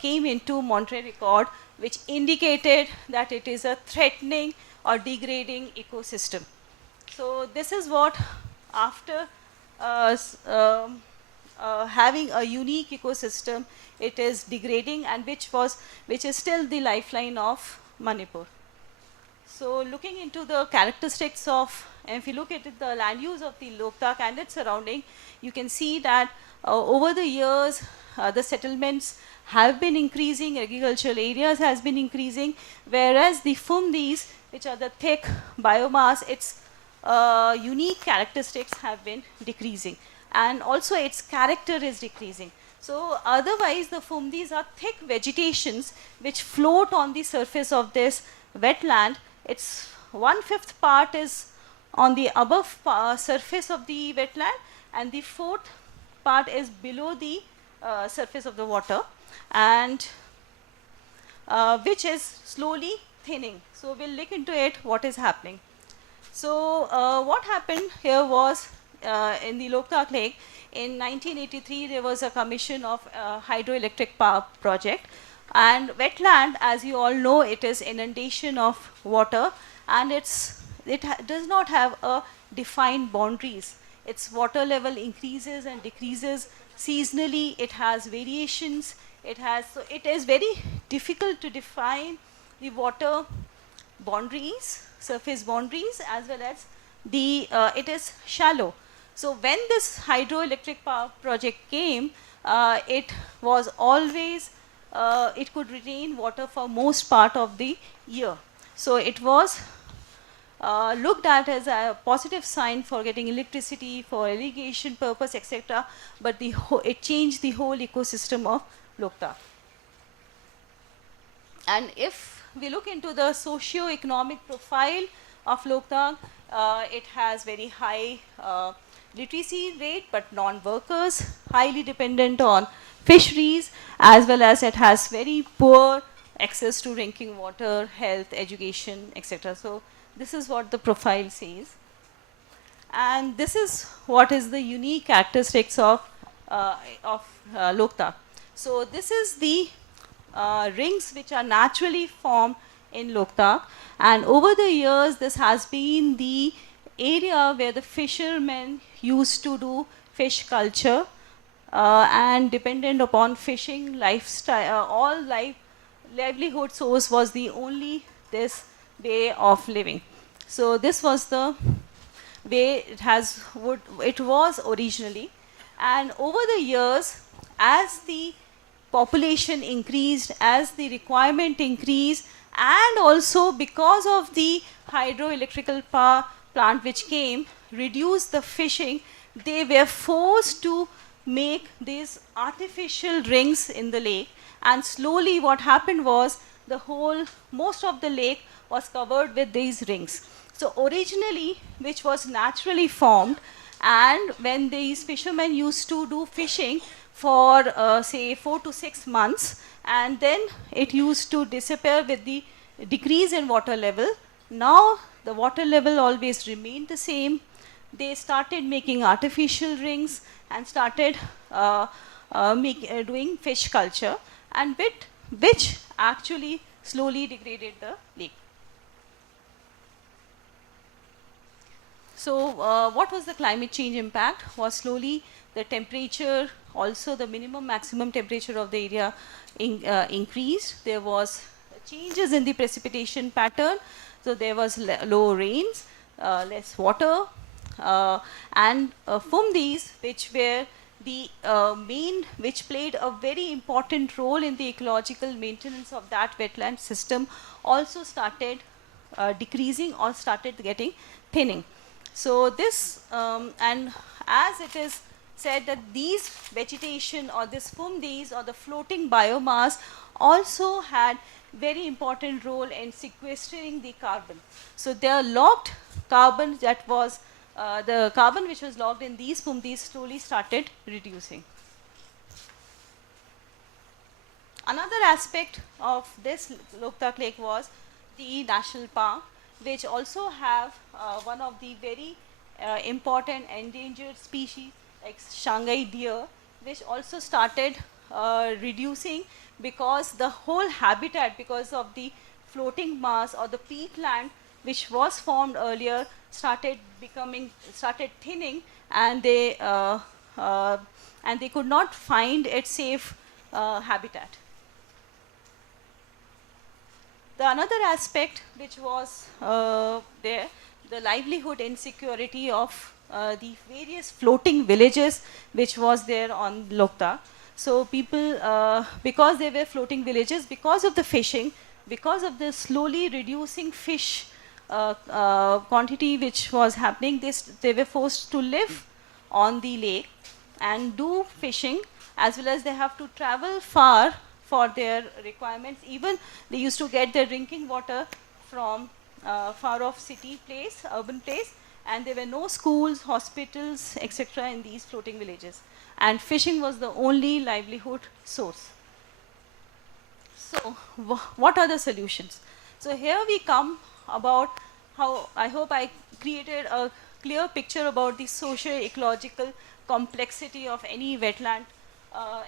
came into Montreal Accord, which indicated that it is a threatening or degrading ecosystem. So this is what, after having a unique ecosystem, it is degrading, and which is still the lifeline of Manipur. So looking into the characteristics of, and if you look at the land use of the Loktak and its surrounding, you can see that over the years, the settlements have been increasing, agricultural areas has been increasing, whereas the Fumdis, which are the thick biomass, its unique characteristics have been decreasing. And also its character is decreasing. So otherwise, the Fumdis are thick vegetations which float on the surface of this wetland. Its 1/5 part is on the above surface of the wetland, and the 4th part is below the surface of the water, and which is slowly thinning. So we'll look into it, what is happening. So what happened here was, in the Loktak Lake, in 1983, there was a commission of hydroelectric power project. And wetland, as you all know, it is inundation of water, and it does not have a defined boundaries. Its water level increases and decreases seasonally. It has variations. So it is very difficult to define the water boundaries, surface boundaries, as well as the it is shallow. So when this hydroelectric power project came, it was always it could retain water for most part of the year. So it was looked at as a positive sign for getting electricity, for irrigation purpose, etc. But it changed the whole ecosystem of Loktak. And if we look into the socio-economic profile of Loktak, it has very high literacy rate, but non-workers, highly dependent on fisheries, as well as it has very poor access to drinking water, health, education, etc. So this is what the profile says. And this is what is the unique characteristics of Loktak. So this is the rings which are naturally formed in Loktak, and over the years this has been the area where the fishermen used to do fish culture, and dependent upon fishing lifestyle, livelihood source was the only this way of living. So this was the way it was originally, and over the years, as the population increased, as the requirement increased, and also because of the hydroelectrical power plant which came, reduced the fishing, they were forced to make these artificial rings in the lake. And slowly what happened was, most of the lake was covered with these rings. So originally, which was naturally formed, and when these fishermen used to do fishing for say 4 to 6 months, and then it used to disappear with the decrease in water level. Now the water level always remained the same. They started making artificial rings and started doing fish culture, and which actually slowly degraded the lake. So what was the climate change impact? Was slowly the temperature, also the minimum maximum temperature of the area increased. There was changes in the precipitation pattern. So there was low rains, less water, and from these, which were the which played a very important role in the ecological maintenance of that wetland system, also started decreasing or started getting thinning. So this, and as it is said that these vegetation or this fumdis or the floating biomass also had very important role in sequestering the carbon. So they are locked carbon, that was the carbon which was locked in these fumdis slowly started reducing. Another aspect of this Loktak Lake was the national park, which also have one of the very important endangered species like Shanghai deer, which also started reducing because the whole habitat, because of the floating mass or the peatland which was formed earlier, started thinning, and they could not find its safe habitat. The another aspect which was there, the livelihood insecurity of the various floating villages which was there on Loktak. So people, because they were floating villages, because of the fishing, because of the slowly reducing fish quantity which was happening, they were forced to live on the lake and do fishing, as well as they have to travel far for their requirements. Even they used to get their drinking water from far off city place, urban place, and there were no schools, hospitals, etc. in these floating villages. And fishing was the only livelihood source. So what are the solutions? So here we come about how, I hope I created a clear picture about the socio-ecological complexity of any wetland,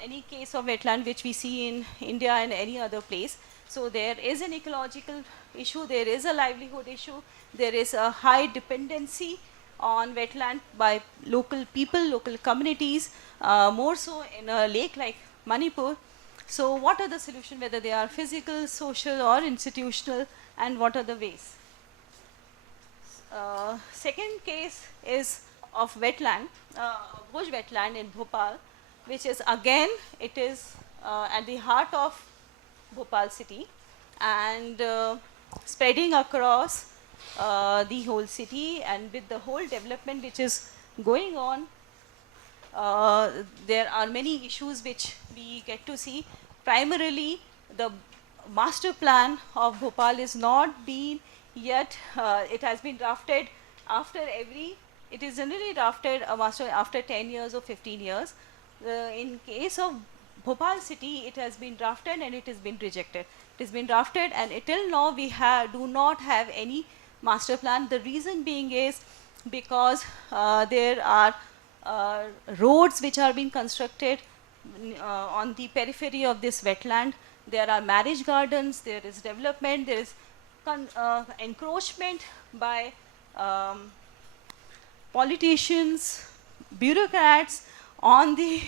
any case of wetland which we see in India and any other place. So there is an ecological issue, there is a livelihood issue, there is a high dependency on wetland by local people, local communities, more so in a lake like Manipur. So what are the solutions, whether they are physical, social or institutional, and what are the ways? Second case is of wetland, bush wetland in Bhopal, which is again, it is at the heart of Bhopal city, and spreading across the whole city, and with the whole development which is going on, there are many issues which we get to see. Primarily, the master plan of Bhopal is not been yet, it has been drafted after it is generally drafted a master after 10 years or 15 years. In case of Bhopal city, it has been drafted and it has been rejected. It has been drafted, and till now we do not have any master plan. The reason being is because there are roads which are being constructed on the periphery of this wetland. There are marriage gardens, there is development, there is encroachment by politicians, bureaucrats on the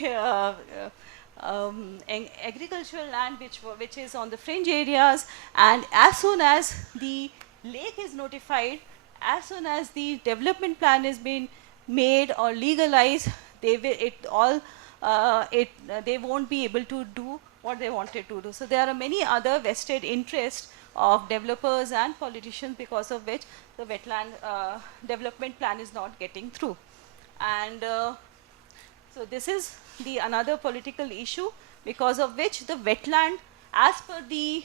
agricultural land which is on the fringe areas. And as soon as the lake is notified, as soon as the development plan is being made or legalized, they won't be able to do what they wanted to do. So there are many other vested interests of developers and politicians, because of which the wetland development plan is not getting through. And so this is the another political issue, because of which the wetland, as per the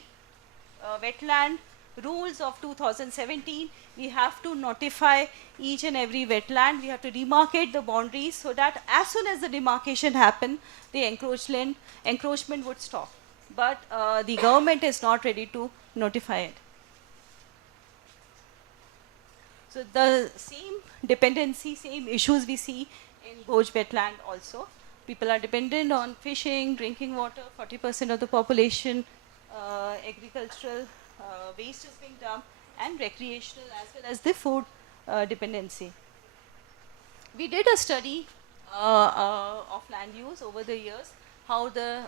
wetland rules of 2017, we have to notify each and every wetland. We have to demarcate the boundaries so that as soon as the demarcation happen, the encroachment would stop. But the government is not ready to notify it. So the same dependency, same issues we see in Bhoj wetland also. People are dependent on fishing, drinking water, 40% of the population, agricultural waste is being dumped, and recreational as well as the food dependency. We did a study of land use over the years, how the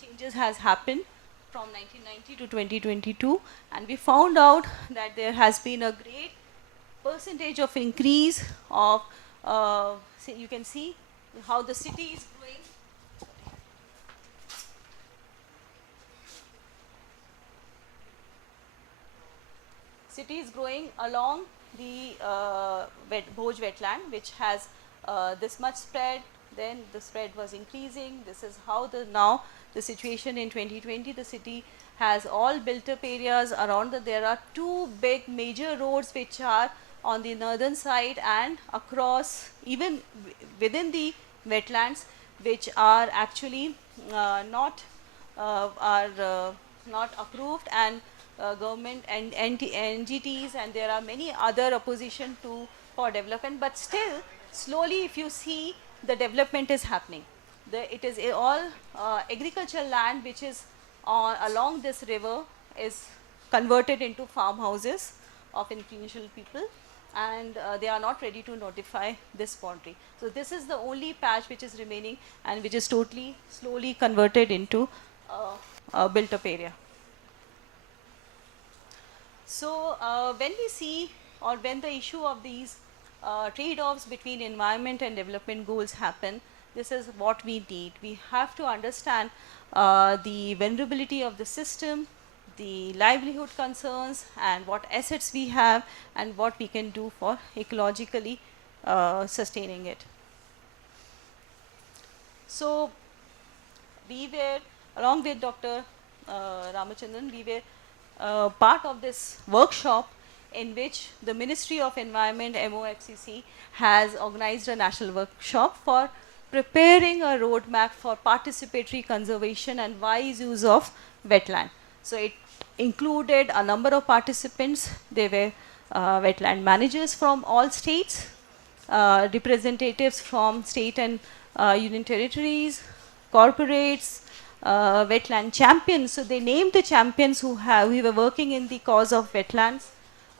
changes has happened from 1990 to 2022, and we found out that there has been a great percentage of increase of, you can see how the city is growing. City is growing along the Bhoj wetland, which has this much spread. Then the spread was increasing. This is how now the situation in 2020, the city has all built up areas around there are two big major roads which are on the northern side and across even within the wetlands, which are actually not approved, and government and NGTs, and there are many other opposition for development, but still slowly if you see the development is happening. It is all agricultural land which is along this river is converted into farmhouses of influential people, and they are not ready to notify this boundary. So this is the only patch which is remaining and which is totally slowly converted into a built up area. So when we see, or when the issue of these trade-offs between environment and development goals happen, this is what we need. We have to understand the vulnerability of the system, the livelihood concerns, and what assets we have, and what we can do for ecologically sustaining it. So we were, along with Dr. Ramachandran, we were part of this workshop in which the Ministry of Environment, MOFCC, has organized a national workshop for preparing a roadmap for participatory conservation and wise use of wetland. So it included a number of participants. They were wetland managers from all states, representatives from state and union territories, corporates, wetland champions. So they named the champions who were working in the cause of wetlands,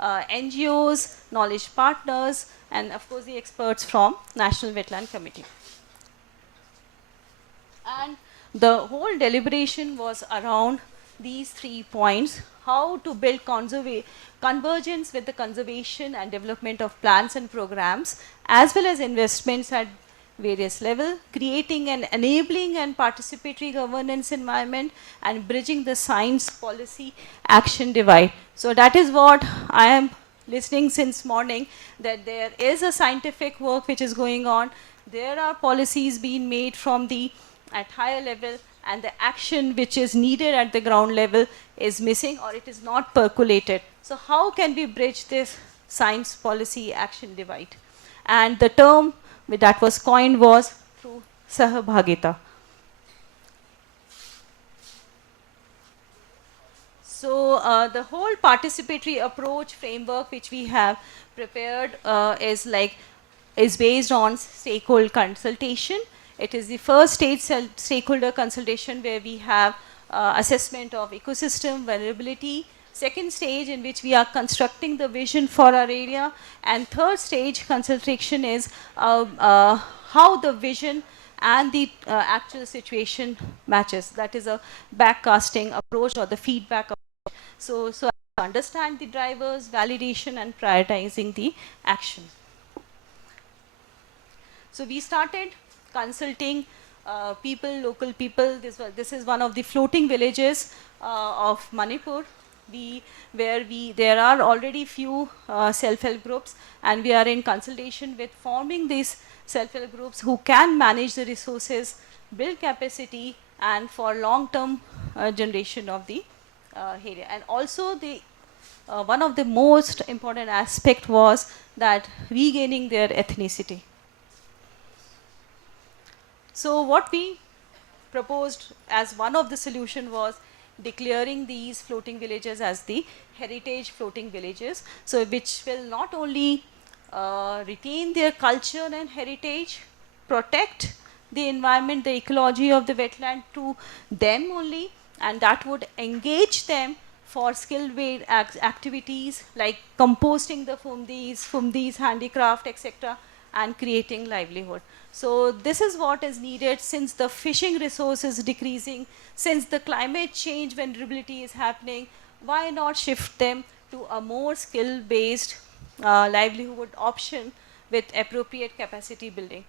NGOs, knowledge partners, and of course the experts from National Wetland Committee. And the whole deliberation was around these 3 points: how to build convergence with the conservation and development of plans and programs, as well as investments at various levels, creating an enabling and participatory governance environment, and bridging the science policy action divide. So that is what I am listening since morning, that there is a scientific work which is going on. There are policies being made from at higher level, and the action which is needed at the ground level is missing, or it is not percolated. So how can we bridge this science policy action divide? And the term that was coined was through Sahabhagita. So the whole participatory approach framework which we have prepared is based on stakeholder consultation. It is the first stakeholder consultation where we have assessment of ecosystem vulnerability. Second stage in which we are constructing the vision for our area, and third stage consultation is how the vision and the actual situation matches. That is a backcasting approach, or the feedback approach. So I understand the drivers, validation, and prioritizing the action. So we started consulting people, local people. This is one of the floating villages of Manipur. There are already few self-help groups, and we are in consultation with forming these self-help groups who can manage the resources, build capacity, and for long-term generation of the area. And also the one of the most important aspect was that regaining their ethnicity. So what we proposed as one of the solution was declaring these floating villages as the heritage floating villages, so which will not only retain their culture and heritage, protect the environment, the ecology of the wetland to them only, and that would engage them for skill-based activities like composting the fumdis, handicraft, etc., and creating livelihood. So this is what is needed since the fishing resource is decreasing, since the climate change vulnerability is happening. Why not shift them to a more skill-based livelihood option with appropriate capacity building?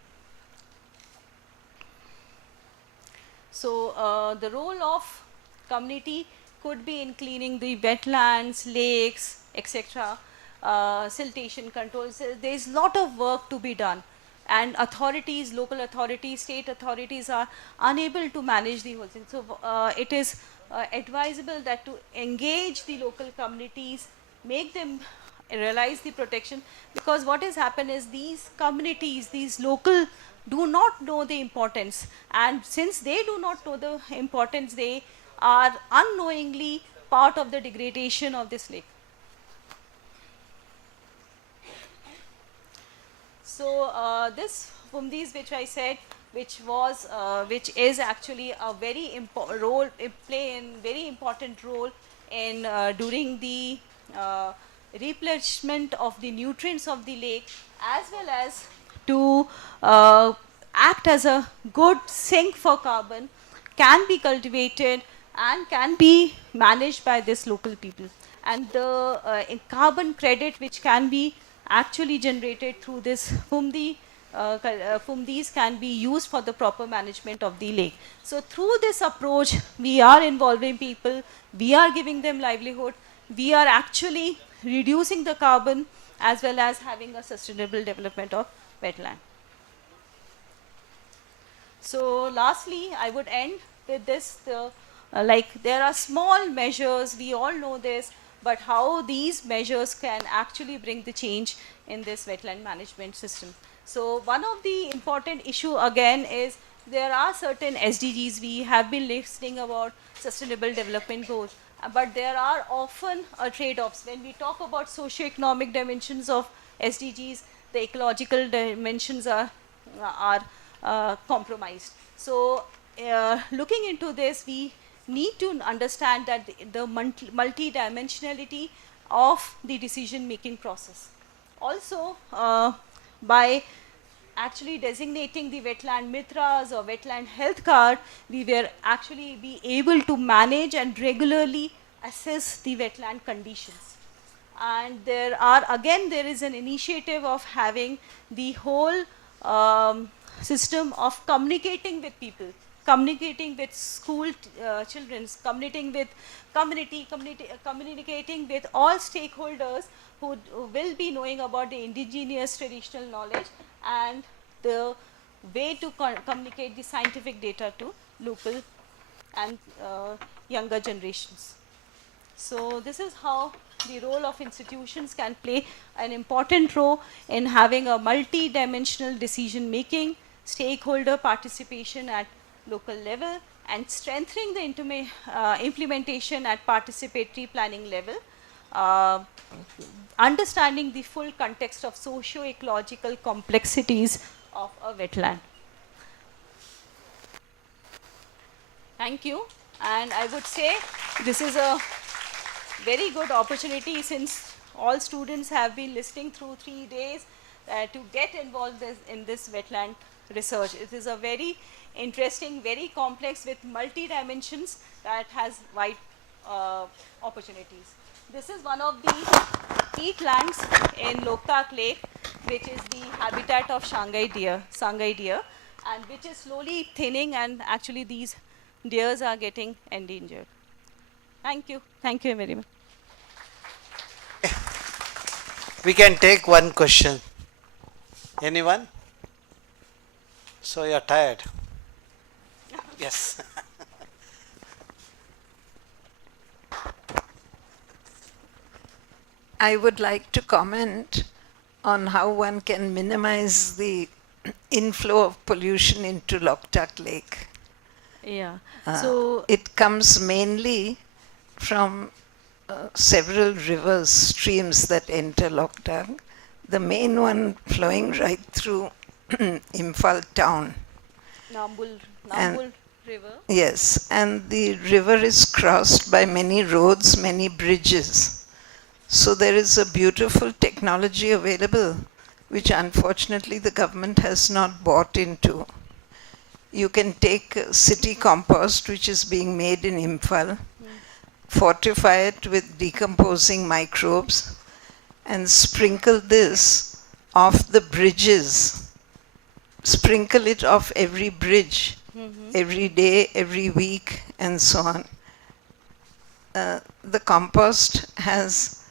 So the role of community could be in cleaning the wetlands, lakes, etc., siltation controls. There is a lot of work to be done, and authorities, local authorities, state authorities are unable to manage the whole thing. So it is advisable that to engage the local communities, make them realize the protection, because what has happened is these communities, these local, do not know the importance, and since they do not know the importance, they are unknowingly part of the degradation of this lake. So this Fumdis, which I said, which is actually a very very important role in during the replenishment of the nutrients of the lake, as well as to act as a good sink for carbon, can be cultivated and can be managed by this local people. And the carbon credit which can be actually generated through this Fumdis can be used for the proper management of the lake. So through this approach, we are involving people, we are giving them livelihood, we are actually reducing the carbon as well as having a sustainable development of wetland. So lastly, I would end with this, like there are small measures, we all know this, but how these measures can actually bring the change in this wetland management system. So one of the important issue again is there are certain SDGs, we have been listening about sustainable development goals, but there are often trade-offs. When we talk about socio-economic dimensions of SDGs, the ecological dimensions are compromised. So looking into this, we need to understand that the multi-dimensionality of the decision-making process. Also, by actually designating the wetland mitras or wetland health card, we were actually be able to manage and regularly assess the wetland conditions. And there is an initiative of having the whole system of communicating with people, communicating with school children, communicating with all stakeholders who will be knowing about the indigenous traditional knowledge and the way to communicate the scientific data to local and younger generations. So this is how the role of institutions can play an important role in having a multi-dimensional decision making, stakeholder participation at local level, and strengthening the implementation at participatory planning level, understanding the full context of socio-ecological complexities of a wetland. Thank you, and I would say this is a very good opportunity since all students have been listening through 3 days to get involved in this wetland research. It is a very interesting, very complex with multi-dimensions that has wide opportunities. This is one of the peatlands in Loktak Lake, which is the habitat of Shanghai deer, and which is slowly thinning, and actually these deers are getting endangered. Thank you very much. We can take one question. Anyone? So you're tired? Yes. I would like to comment on how one can minimize the inflow of pollution into Loktak Lake. Yeah. It comes mainly from several rivers, streams that enter Loktak. The main one flowing right through Imphal town. Nambul River. Yes, and the river is crossed by many roads, many bridges. So there is a beautiful technology available, which unfortunately the government has not bought into. You can take city compost, which is being made in Imphal, fortify it with decomposing microbes, and sprinkle this off the bridges. Sprinkle it off every bridge, every day, every week, and so on. The compost has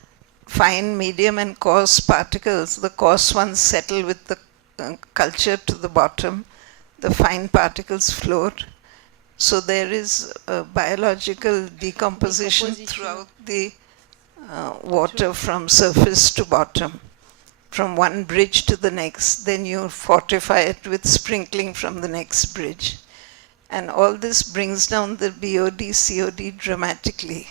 fine, medium, and coarse particles. The coarse ones settle with the culture to the bottom. The fine particles float. So there is a biological decomposition throughout the water from surface to bottom, from one bridge to the next. Then you fortify it with sprinkling from the next bridge. And all this brings down the BOD, COD dramatically.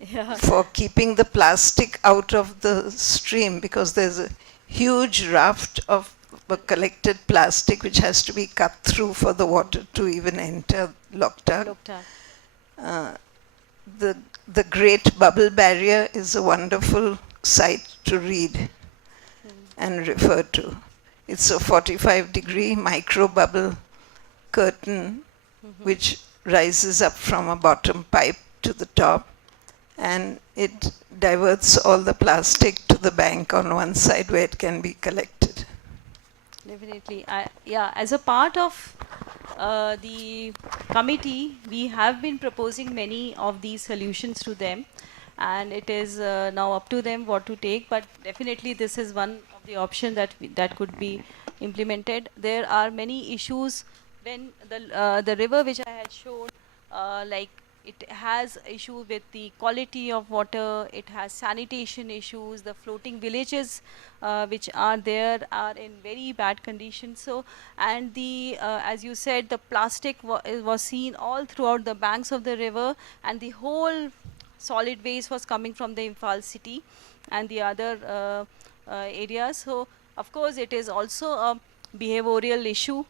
Yeah. For keeping the plastic out of the stream, because there's a huge raft of collected plastic which has to be cut through for the water to even enter Loktak. The Great Bubble Barrier is a wonderful sight to read and refer to. It's a 45-degree micro bubble curtain which rises up from a bottom pipe to the top, and it diverts all the plastic to the bank on one side where it can be collected. Definitely. Yeah, as a part of the committee, we have been proposing many of these solutions to them, and it is now up to them what to take, but definitely this is one of the options that could be implemented. There are many issues when the river which I had shown, like it has issue with the quality of water, it has sanitation issues, the floating villages which are there are in very bad condition. So, and the as you said, the plastic was seen all throughout the banks of the river, and the whole solid waste was coming from the Imphal city and the other areas. So of course it is also a behavioral issue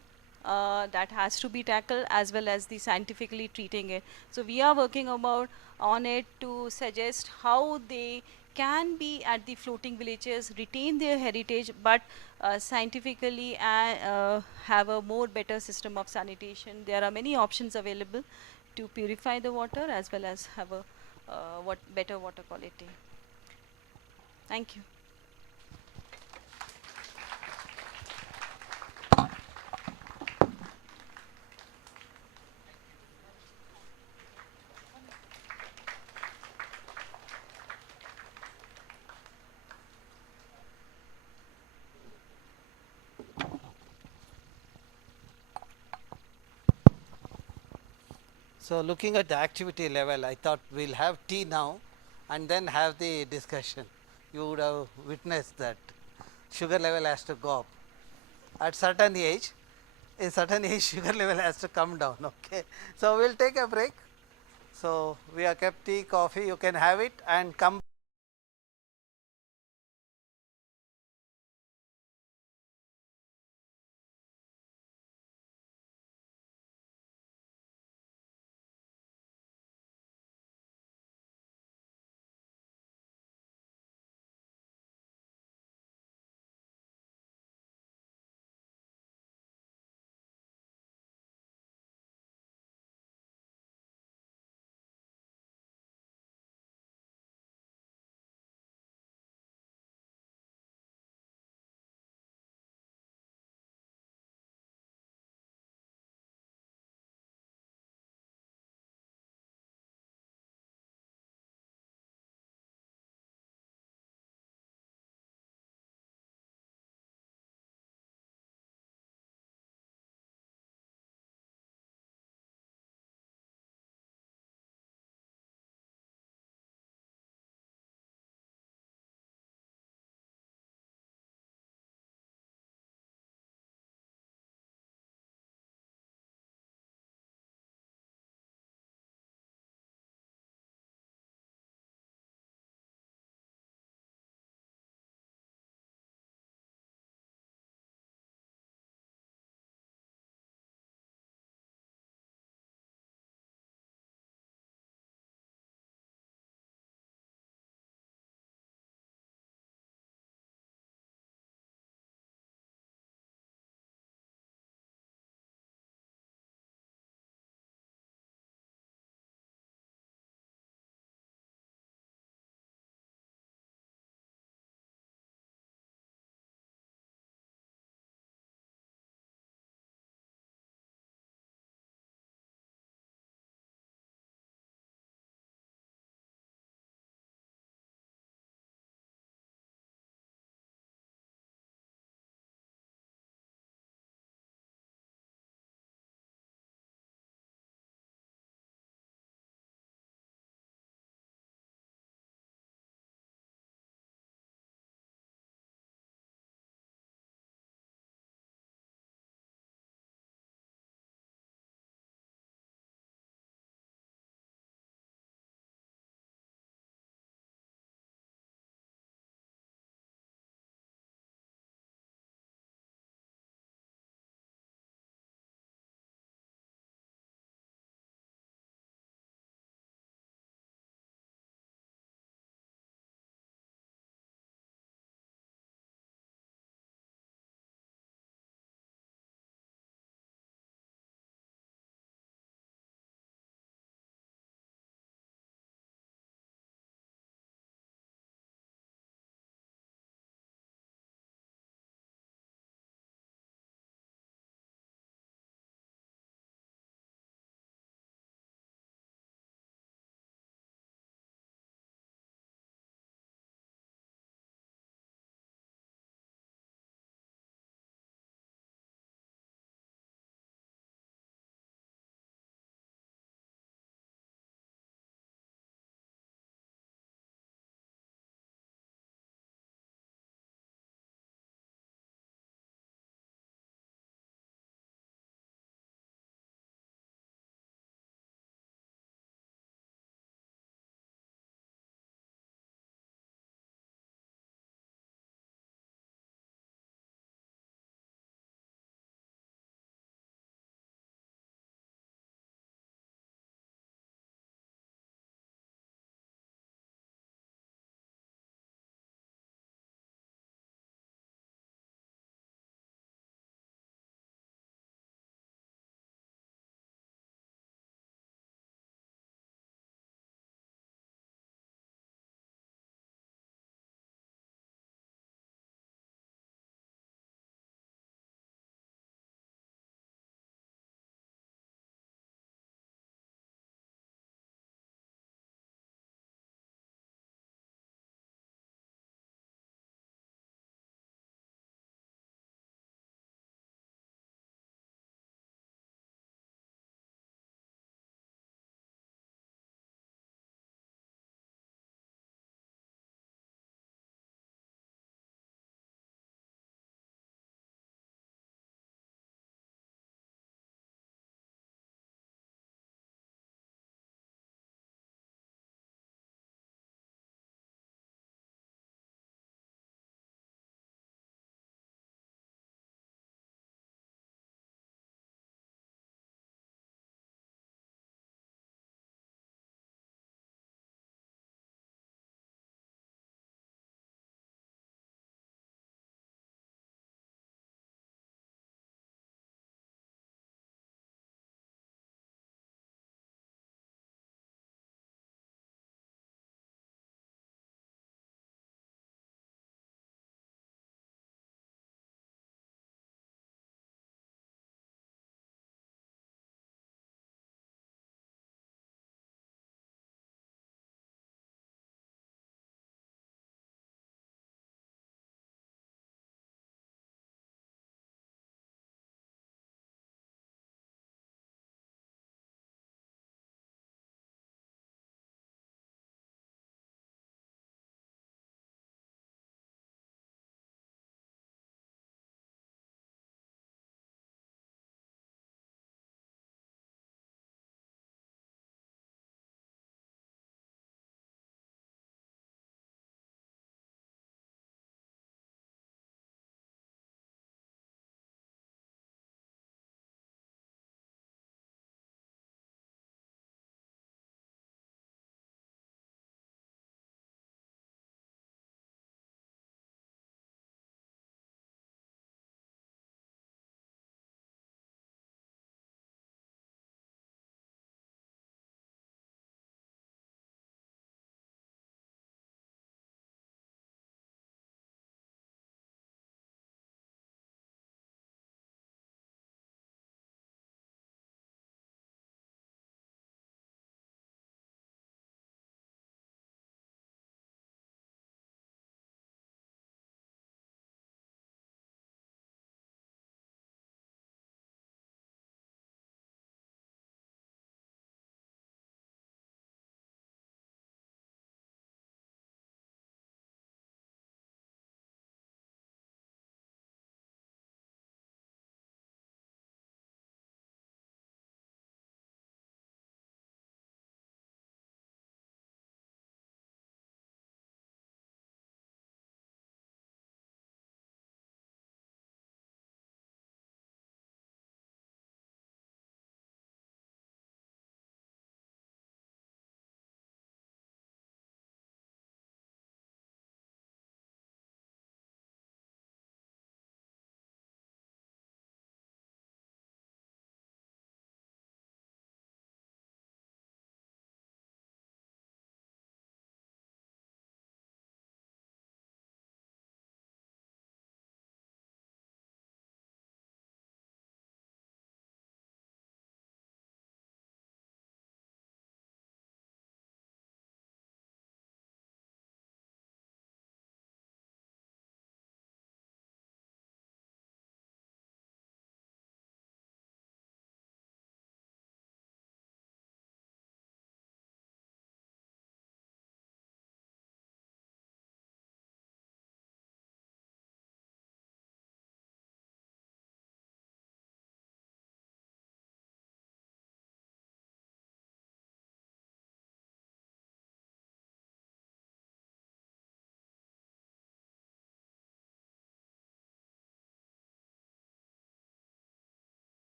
that has to be tackled, as well as the scientifically treating it. So we are working on it to suggest how they can be at the floating villages, retain their heritage, but scientifically have a more better system of sanitation. There are many options available to purify the water as well as have a better water quality. Thank you. So looking at the activity level, I thought we'll have tea now and then have the discussion. You would have witnessed that sugar level has to go up. At certain age, in certain age sugar level has to come down. Okay. So we'll take a break. So we have kept tea, coffee, you can have it and come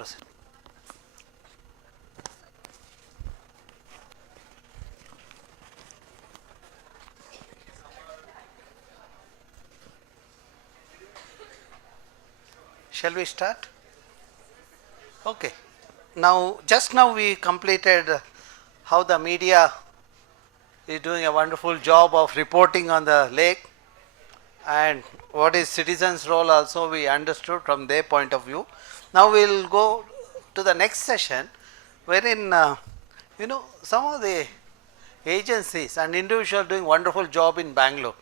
proceed. Shall we start? Okay. Now, just now we completed how the media is doing a wonderful job of reporting on the lake, and what is citizens' role also we understood from their point of view. Now we will go to the next session, wherein some of the agencies and individuals doing wonderful job in Bangalore,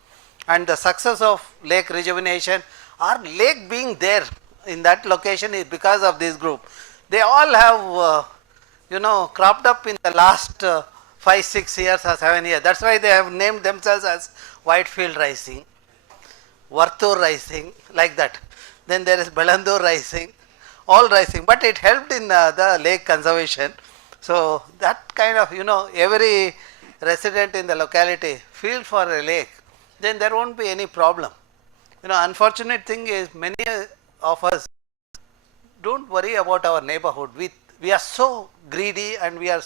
and the success of lake rejuvenation or lake being there in that location is because of this group. They all have cropped up in the last 5, 6 years or 7 years. That's why they have named themselves as Whitefield Rising, Vartur Rising, like that. Then there is Belandur Rising, all rising, but it helped in the lake conservation. So that kind of, every resident in the locality feel for a lake, then there won't be any problem. Unfortunate thing is many of us don't worry about our neighborhood. We are so greedy and we are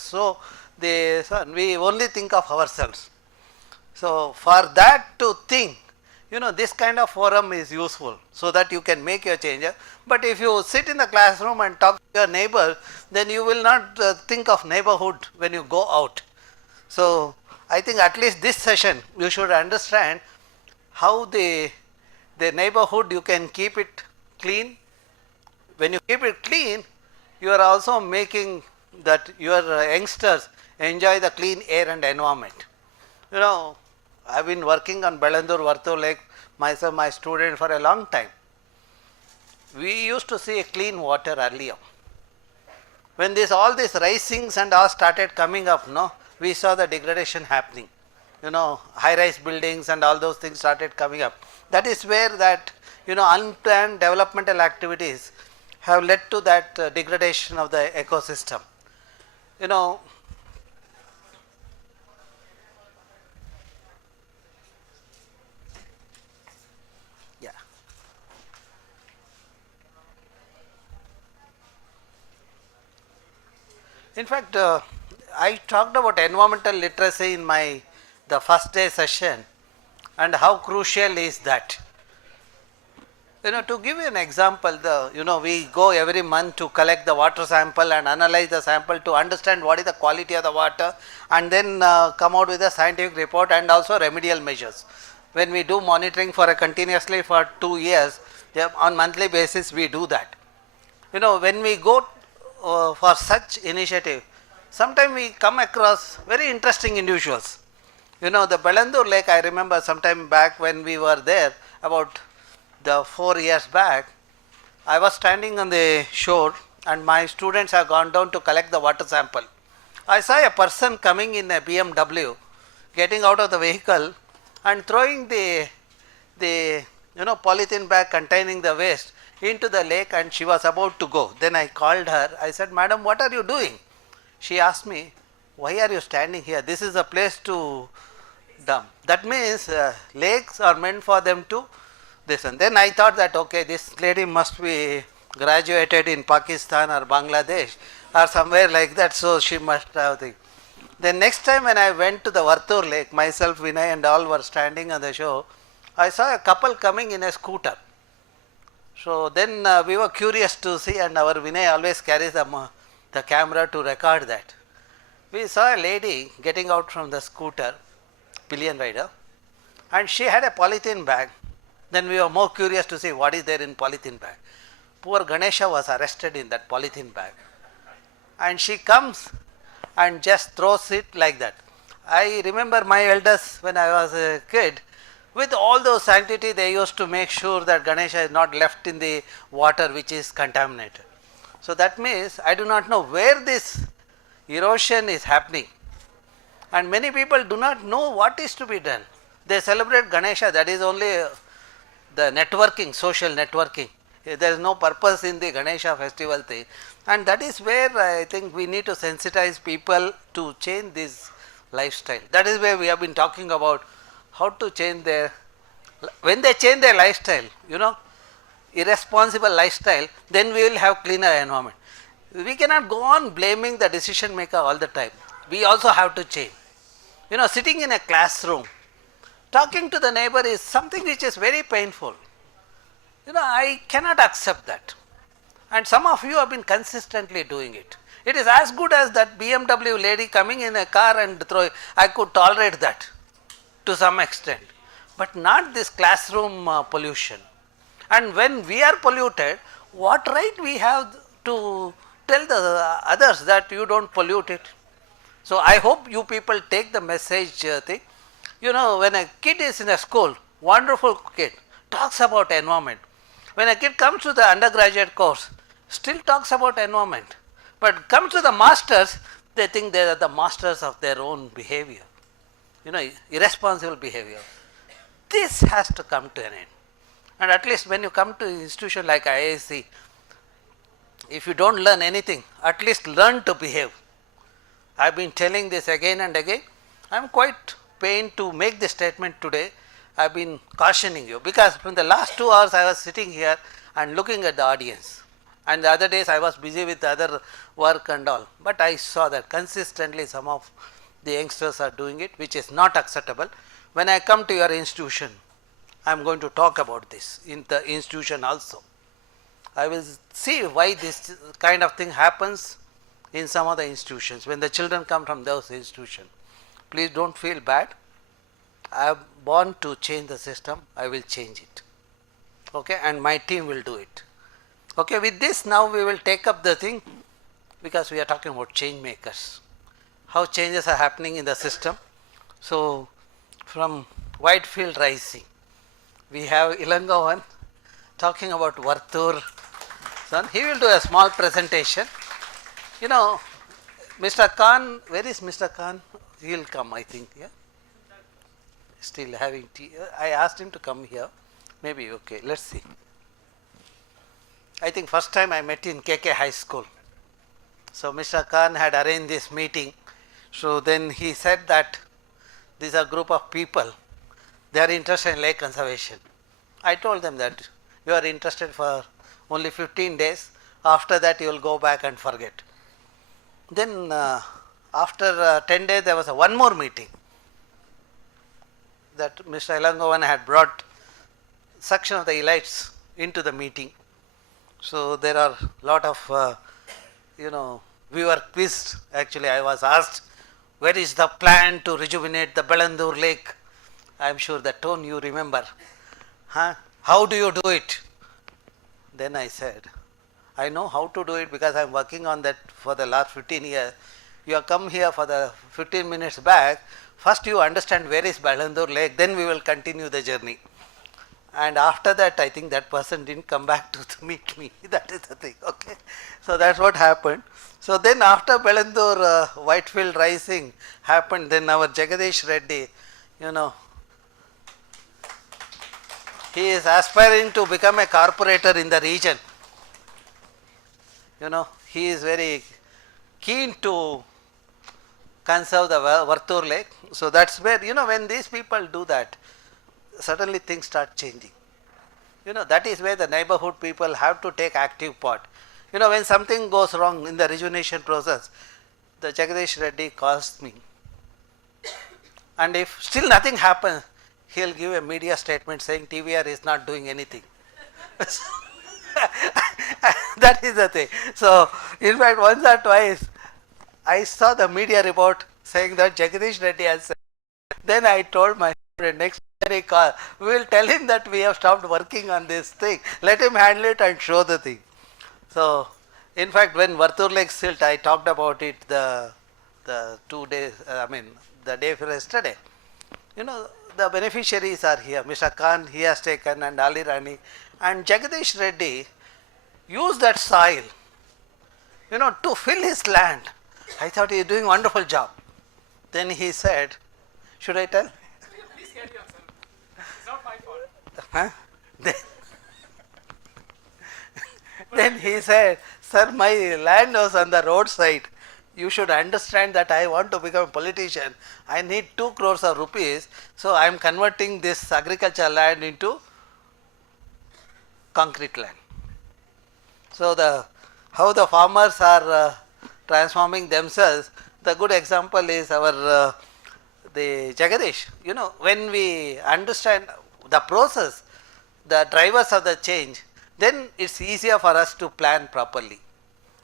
we only think of ourselves. So for that to think, this kind of forum is useful so that you can make your change. But if you sit in the classroom and talk to your neighbor, then you will not think of neighborhood when you go out. So I think at least this session you should understand how the neighborhood you can keep it clean. When you keep it clean, you are also making that your youngsters enjoy the clean air and environment. I have been working on Belandur Vartur Lake, myself, my student, for a long time. We used to see clean water earlier. When all these risings and all started coming up, we saw the degradation happening. High-rise buildings and all those things started coming up. That is where that unplanned developmental activities have led to that degradation of the ecosystem. Yeah. In fact, I talked about environmental literacy in the first day session, and how crucial is that. To give you an example, we go every month to collect the water sample and analyze the sample to understand what is the quality of the water, and then come out with a scientific report and also remedial measures. When we do monitoring continuously for 2 years, on monthly basis we do that. When we go for such initiative, sometimes we come across very interesting individuals. The Belandur Lake, I remember sometime back when we were there, about 4 years back, I was standing on the shore and my students have gone down to collect the water sample. I saw a person coming in a BMW, getting out of the vehicle and throwing the polythene bag containing the waste into the lake, and she was about to go. Then I called her. I said, "Madam, what are you doing?" She asked me, "Why are you standing here? This is a place to dump." That means lakes are meant for them to this. And then I thought that, okay, this lady must be graduated in Pakistan or Bangladesh or somewhere like that, so she must have the. Then next time when I went to the Vartur Lake, myself, Vinay and all were standing on the shore, I saw a couple coming in a scooter. So then we were curious to see, and our Vinay always carries the camera to record that. We saw a lady getting out from the scooter, pillion rider, and she had a polythene bag. Then we were more curious to see what is there in polythene bag. Poor Ganesha was arrested in that polythene bag. And she comes and just throws it like that. I remember my elders when I was a kid, with all those sanctity they used to make sure that Ganesha is not left in the water which is contaminated. So that means I do not know where this erosion is happening. And many people do not know what is to be done. They celebrate Ganesha, that is only the networking, social networking. There is no purpose in the Ganesha festival thing, and that is where I think we need to sensitize people to change this lifestyle. That is where we have been talking about how to change when they change their lifestyle, irresponsible lifestyle, then we will have cleaner environment. We cannot go on blaming the decision maker all the time. We also have to change. You know, sitting in a classroom, talking to the neighbor is something which is very painful. You know, I cannot accept that. And some of you have been consistently doing it. It is as good as that BMW lady coming in a car and throwing. I could tolerate that to some extent, but not this classroom pollution. And when we are polluted, what right we have to tell the others that you don't pollute it? So I hope you people take the message thing. You know, when a kid is in a school, wonderful kid, talks about environment. When a kid comes to the undergraduate course, still talks about environment. But comes to the masters, they think they are the masters of their own behavior. You know, irresponsible behavior. This has to come to an end. And at least when you come to an institution like IISC, if you don't learn anything, at least learn to behave. I have been telling this again and again. I am quite pained to make this statement today. I have been cautioning you because from the last 2 hours I was sitting here and looking at the audience, and the other days I was busy with other work and all, but I saw that consistently some of the youngsters are doing it, which is not acceptable. When I come to your institution, I am going to talk about this in the institution also. I will see why this kind of thing happens in some of the institutions when the children come from those institutions. Please don't feel bad. I am born to change the system. I will change it. Okay, and my team will do it. Okay, with this now we will take up the thing because we are talking about change makers. How changes are happening in the system. So from Whitefield Rising, we have Ilangovan talking about Vartur. Son, he will do a small presentation. You know, Mr. Khan, where is Mr. Khan? He will come, I think. Yeah, still having tea. I asked him to come here. Maybe okay. Let's see. I think first time I met in KK High School. So Mr. Khan had arranged this meeting. So then he said that these are a group of people. They are interested in lake conservation. I told them that you are interested for only 15 days. After that you will go back and forget. Then after 10 days there was one more meeting that Mr. Ilangovan had brought section of the elites into the meeting. So there are lot of you know, we were quizzed. Actually I was asked, where is the plan to rejuvenate the Belandur lake? I am sure the tone you remember. Huh? How do you do it? Then I said, I know how to do it because I am working on that for the last 15 years. You have come here for the 15 minutes back. First you understand where is Belandur lake, then we will continue the journey. And after that I think that person didn't come back to meet me. That is the thing. Okay. So that's what happened. So then after Belandur Whitefield Rising happened, then our Jagadish Reddy, you know, he is aspiring to become a corporator in the region. You know, he is very keen to conserve the Vartur lake. So that's where, you know, when these people do that, suddenly things start changing. You know, that is where the neighborhood people have to take active part. You know, when something goes wrong in the rejuvenation process, the Jagadish Reddy calls me. And if still nothing happens, he will give a media statement saying TVR is not doing anything. That is the thing. So, in fact, once or twice, I saw the media report saying that Jagadish Reddy has said. Then I told my friend, next time he call, we will tell him that we have stopped working on this thing. Let him handle it and show the thing. So, in fact, when Vartur Lake silt, I talked about it the 2 days, the day before yesterday. You know, the beneficiaries are here. Mr. Khan, he has taken, and Ali Rani, and Jagadish Reddy used that soil, you know, to fill his land. I thought he is doing a wonderful job. Then he said, should I tell? Please carry on, sir. It's not my fault. Huh? Then he said, sir, my land was on the roadside. You should understand that I want to become a politician. I need 2 crores of rupees. So I am converting this agricultural land into concrete land. So the how the farmers are transforming themselves. The good example is our the Jagadish. You know, when we understand the process, the drivers of the change, then it's easier for us to plan properly.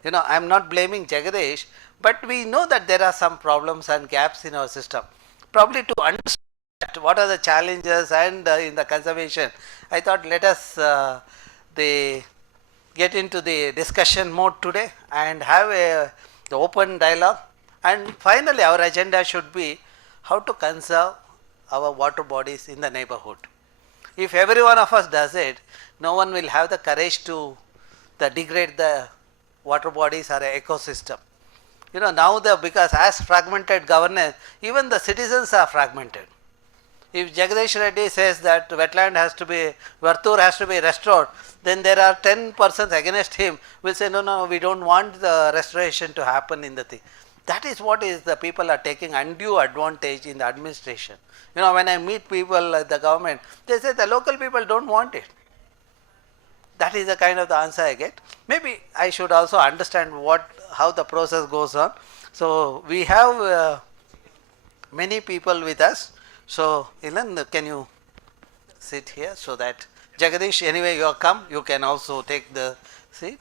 You know, I am not blaming Jagadish, but we know that there are some problems and gaps in our system. Probably to understand what are the challenges and in the conservation, I thought let us get into the discussion mode today and have the open dialogue. And finally, our agenda should be how to conserve our water bodies in the neighborhood. If every one of us does it, no one will have the courage to degrade the water bodies or ecosystem. You know, now because as fragmented governance, even the citizens are fragmented. If Jagadish Reddy says that wetland has to be, Vartur has to be restored, then there are 10 persons against him will say, no, no, we don't want the restoration to happen in the thing. That is what is the people are taking undue advantage in the administration. You know, when I meet people at the government, they say the local people don't want it. That is the kind of the answer I get. Maybe I should also understand how the process goes on. So we have many people with us. So Ilan, can you sit here so that Jagadish, anyway you have come, you can also take the seat.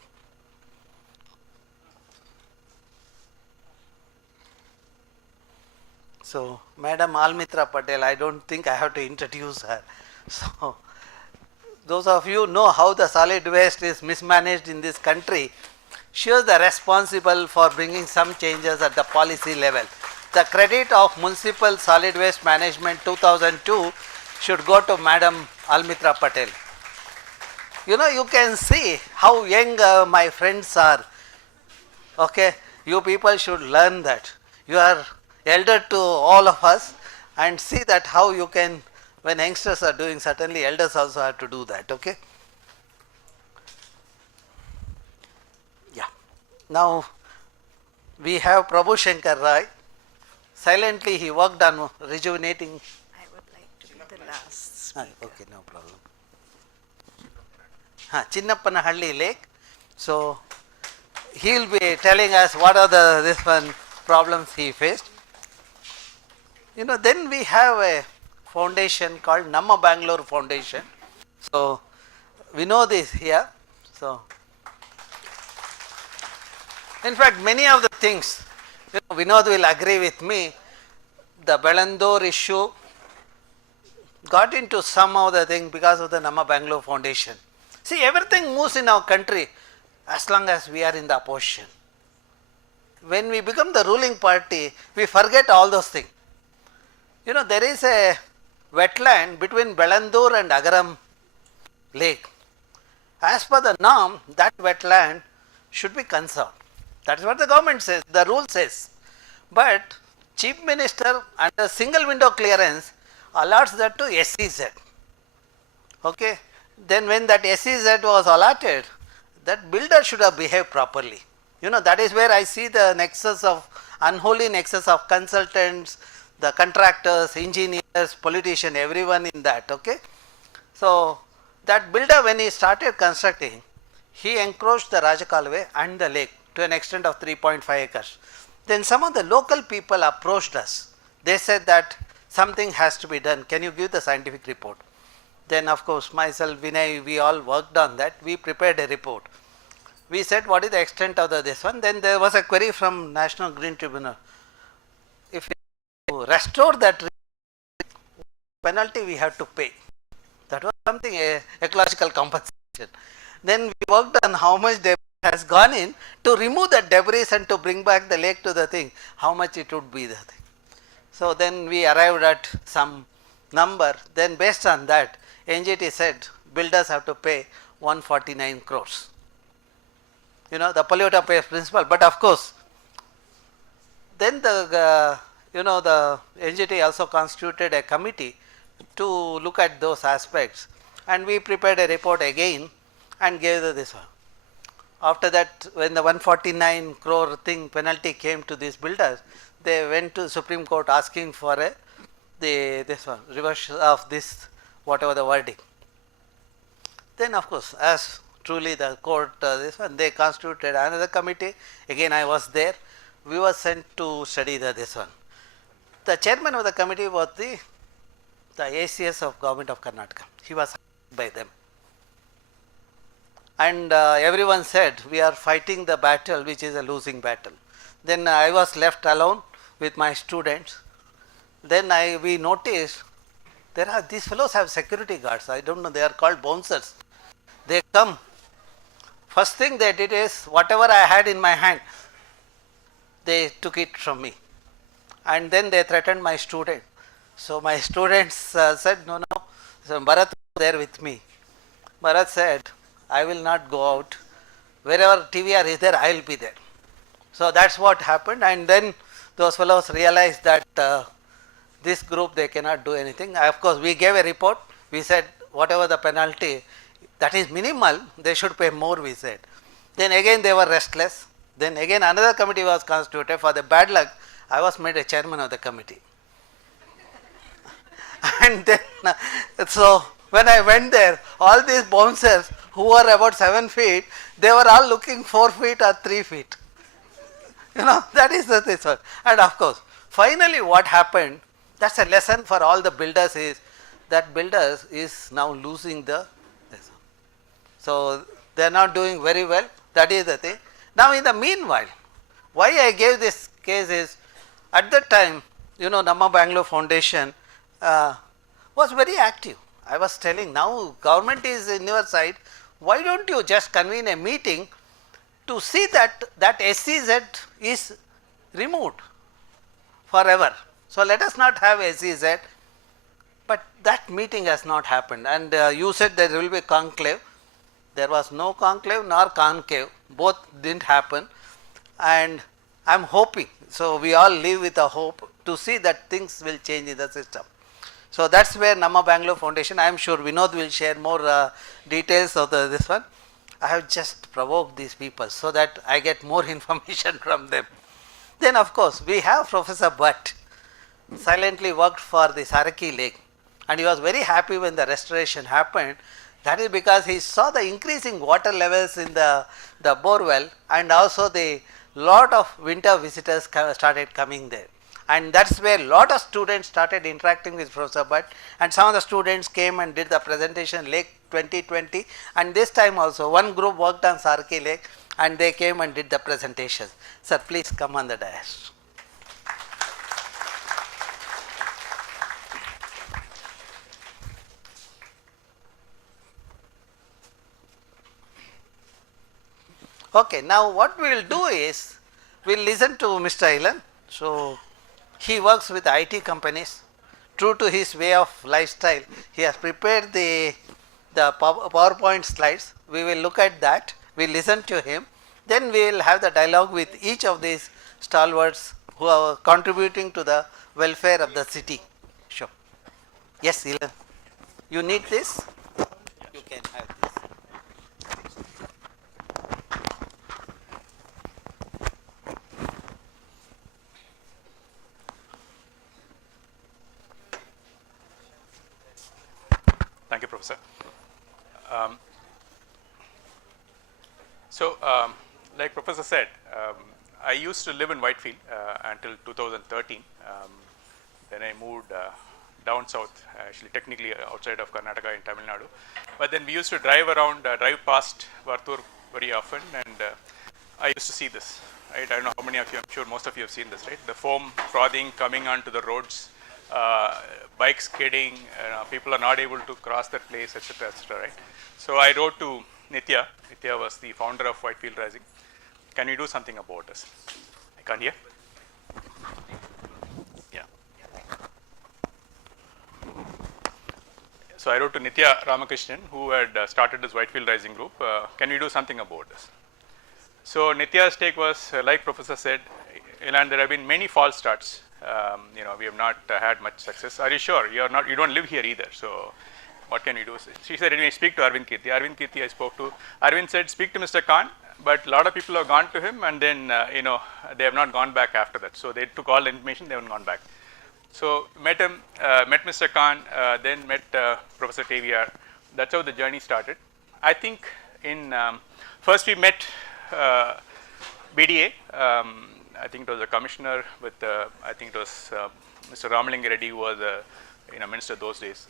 So Madam Almitra Patel, I don't think I have to introduce her. So those of you know how the solid waste is mismanaged in this country. She was the responsible for bringing some changes at the policy level. The credit of Municipal Solid Waste Management 2002 should go to Madam Almitra Patel. You know, you can see how young my friends are. Okay, you people should learn that. You are elder to all of us and see that how you can, when youngsters are doing, certainly elders also have to do that. Okay. Yeah. Now we have Prabhu Shankar Rai. Silently he worked on rejuvenating. I would like to be the last speaker. Okay, no problem. Chinnapanahalli Lake. So he will be telling us what are this one problems he faced. You know, then we have a foundation called Namma Bangalore Foundation. So we know this here. So in fact, many of the things, you know, Vinod will agree with me, the Belandur issue got into some of the thing because of the Namma Bangalore Foundation. See, everything moves in our country as long as we are in the opposition. When we become the ruling party, we forget all those things. You know, there is a wetland between Belandur and Agaram Lake. As per the norm, that wetland should be conserved. That is what the government says, the rule says. But Chief Minister under single window clearance allots that to SEZ. Okay. Then when that SEZ was allotted, that builder should have behaved properly. You know, that is where I see the nexus of, unholy nexus of consultants, the contractors, engineers, politicians, everyone in that. Okay. So that builder, when he started constructing, he encroached the Rajakalve and the lake to an extent of 3.5 acres. Then some of the local people approached us. They said that something has to be done. Can you give the scientific report? Then of course myself, Vinay, we all worked on that. We prepared a report. We said what is the extent of this one. Then there was a query from National Green Tribunal. If you restore that penalty, we have to pay. That was something, ecological compensation. Then we worked on how much debris has gone in to remove the debris and to bring back the lake to the thing, how much it would be the thing. So then we arrived at some number. Then based on that, NGT said builders have to pay 149 crores. You know, the polluter pays principle. But of course, then the the NGT also constituted a committee to look at those aspects, and we prepared a report again and gave this one. After that, when the 149 crore thing penalty came to these builders, they went to Supreme Court asking for reverse of this, whatever the verdict. Then of course, as truly the court, this one, they constituted another committee. Again, I was there. We were sent to study this one. The chairman of the committee was the ACS of Government of Karnataka. He was hired by them. And everyone said, we are fighting the battle which is a losing battle. Then I was left alone with my students. Then we noticed these fellows have security guards. I don't know, they are called bouncers. They come. First thing they did is, whatever I had in my hand, they took it from me. And then they threatened my student. So my students said, no. So Bharat was there with me. Bharat said, I will not go out. Wherever TVR is there, I will be there. So that's what happened. And then those fellows realized that this group, they cannot do anything. Of course, we gave a report. We said, whatever the penalty, that is minimal, they should pay more, we said. Then again they were restless. Then again another committee was constituted. For the bad luck, I was made a chairman of the committee. And then, so when I went there, all these bouncers who were about 7 feet, they were all looking 4 feet or 3 feet. You know, that is the thing. And of course, finally what happened, that's a lesson for all the builders, is that builders is now losing this. So they are not doing very well. That is the thing. Now in the meanwhile, why I gave this case is, at that time, you know, Namma Bangalore Foundation was very active. I was telling, now government is in your side, why don't you just convene a meeting to see that SEZ is removed forever. So let us not have SEZ, but that meeting has not happened. And you said there will be conclave. There was no conclave nor concave, both didn't happen. And I am hoping, so we all live with a hope to see that things will change in the system. So that's where Namma Bangalore Foundation, I am sure Vinod will share more details of this one. I have just provoked these people so that I get more information from them. Then of course we have Professor Bhatt, silently worked for the Saraki Lake, and he was very happy when the restoration happened. That is because he saw the increasing water levels in the bore well, and also the lot of winter visitors started coming there. And that's where lot of students started interacting with Professor Bhatt, and some of the students came and did the presentation Lake 2020, and this time also one group worked on Saraki Lake and they came and did the presentation. Sir, please come on the dais. Okay, now what we will do is, we will listen to Mr. Ilan. So he works with IT companies. True to his way of lifestyle, he has prepared the PowerPoint slides. We will look at that, we will listen to him, then we will have the dialogue with each of these stalwarts who are contributing to the welfare of the city. Sure. Yes, Ilan, you need this? You can have this. Thank you, Professor. Like Professor said, I used to live in Whitefield until 2013. Then I moved down south, actually technically outside of Karnataka in Tamil Nadu. But then we used to drive around, drive past Vartur very often, and I used to see this. Right? I don't know how many of you, I'm sure most of you have seen this, right? The foam frothing coming onto the roads, bikes skidding, people are not able to cross that place, etc., right? So I wrote to Nitya. Nitya was the founder of Whitefield Rising. Can you do something about this? I can't hear. Yeah. So I wrote to Nitya Ramakrishnan, who had started this Whitefield Rising group. Can you do something about this? So Nitya's take was, like Professor said, Ilan, there have been many false starts. We have not had much success. Are you sure? You don't live here either. So what can you do? She said, anyway, speak to Arvind Kirti. Arvind Kirti I spoke to. Arvind said, speak to Mr. Khan, but a lot of people have gone to him, and then, they have not gone back after that. So they took all the information, they haven't gone back. So met him, met Mr. Khan, then met Professor TVR. That's how the journey started. I think first we met BDA. I think it was a commissioner with, I think it was Mr. Ramalinga Reddy, who was a minister those days.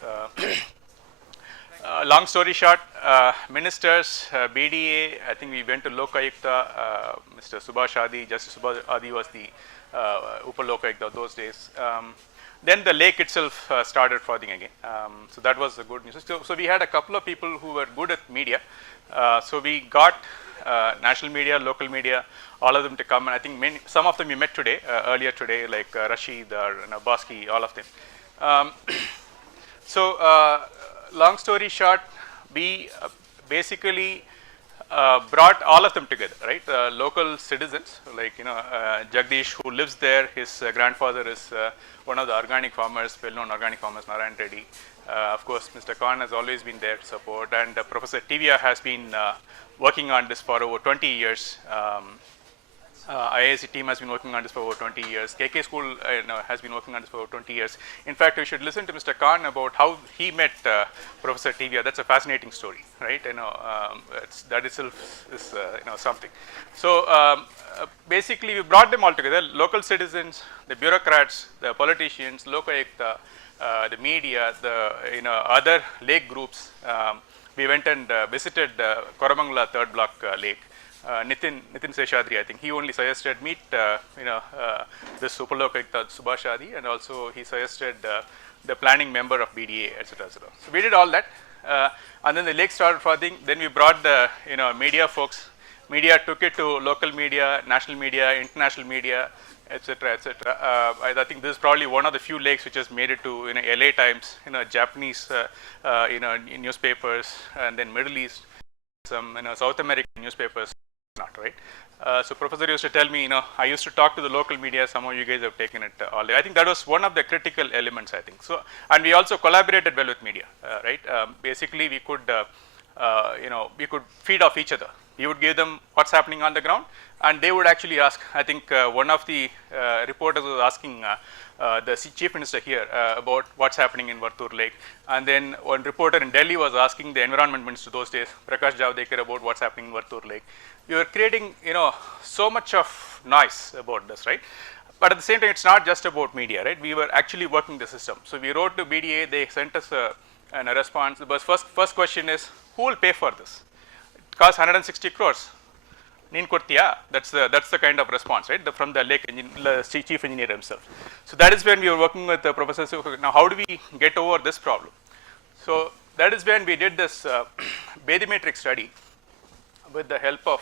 Long story short, ministers, BDA, I think we went to Lokayukta, Mr. Subhash Adi, Justice Subhash Adi was the Upalokayukta those days. Then the lake itself started frothing again. So that was the good news. So we had a couple of people who were good at media. So we got national media, local media, all of them to come. And I think some of them you met today, earlier today, like Rashid or Baski, all of them. Long story short, we basically brought all of them together, right? Local citizens, like Jagdish, who lives there. His grandfather is one of the organic farmers, well-known organic farmers, Narayan Reddy. Of course, Mr. Khan has always been there to support, and Professor TVR has been working on this for over 20 years. IISC team has been working on this for over 20 years. KK school has been working on this for over 20 years. In fact, we should listen to Mr. Khan about how he met Professor TVR. That's a fascinating story, right? That itself is something. So basically, we brought them all together: local citizens, the bureaucrats, the politicians, Lokayukta, the media, the other lake groups. We went and visited Koramangala third block lake. Nitin Seshadri, I think he only suggested meet this Upalokayukta Subhash Adi, and also he suggested the planning member of BDA, etc., etc. So we did all that, and then the lake started frothing. Then we brought the media folks. Media took it to local media, national media, international media, etc., etc. I think this is probably one of the few lakes which has made it to LA Times, Japanese newspapers, and then Middle East, some South American newspapers. Not right. So Professor used to tell me, I used to talk to the local media. Some of you guys have taken it all day. I think that was one of the critical elements, I think. So, and we also collaborated well with media, right? Basically, we could, we could feed off each other. We would give them what's happening on the ground, and they would actually ask. I think one of the reporters was asking the chief minister here about what's happening in Vartur Lake, and then one reporter in Delhi was asking the environment minister those days, Prakash Javadekar, about what's happening in Vartur Lake. We were creating, so much of noise about this, right? But at the same time, it's not just about media, right? We were actually working the system. So we wrote to BDA. They sent us a response. The first question is, who will pay for this? It costs 160 crores. That's the kind of response, right? From the lake chief engineer himself. So that is when we were working with the professors. Now, how do we get over this problem? So that is when we did this bathymetric study with the help of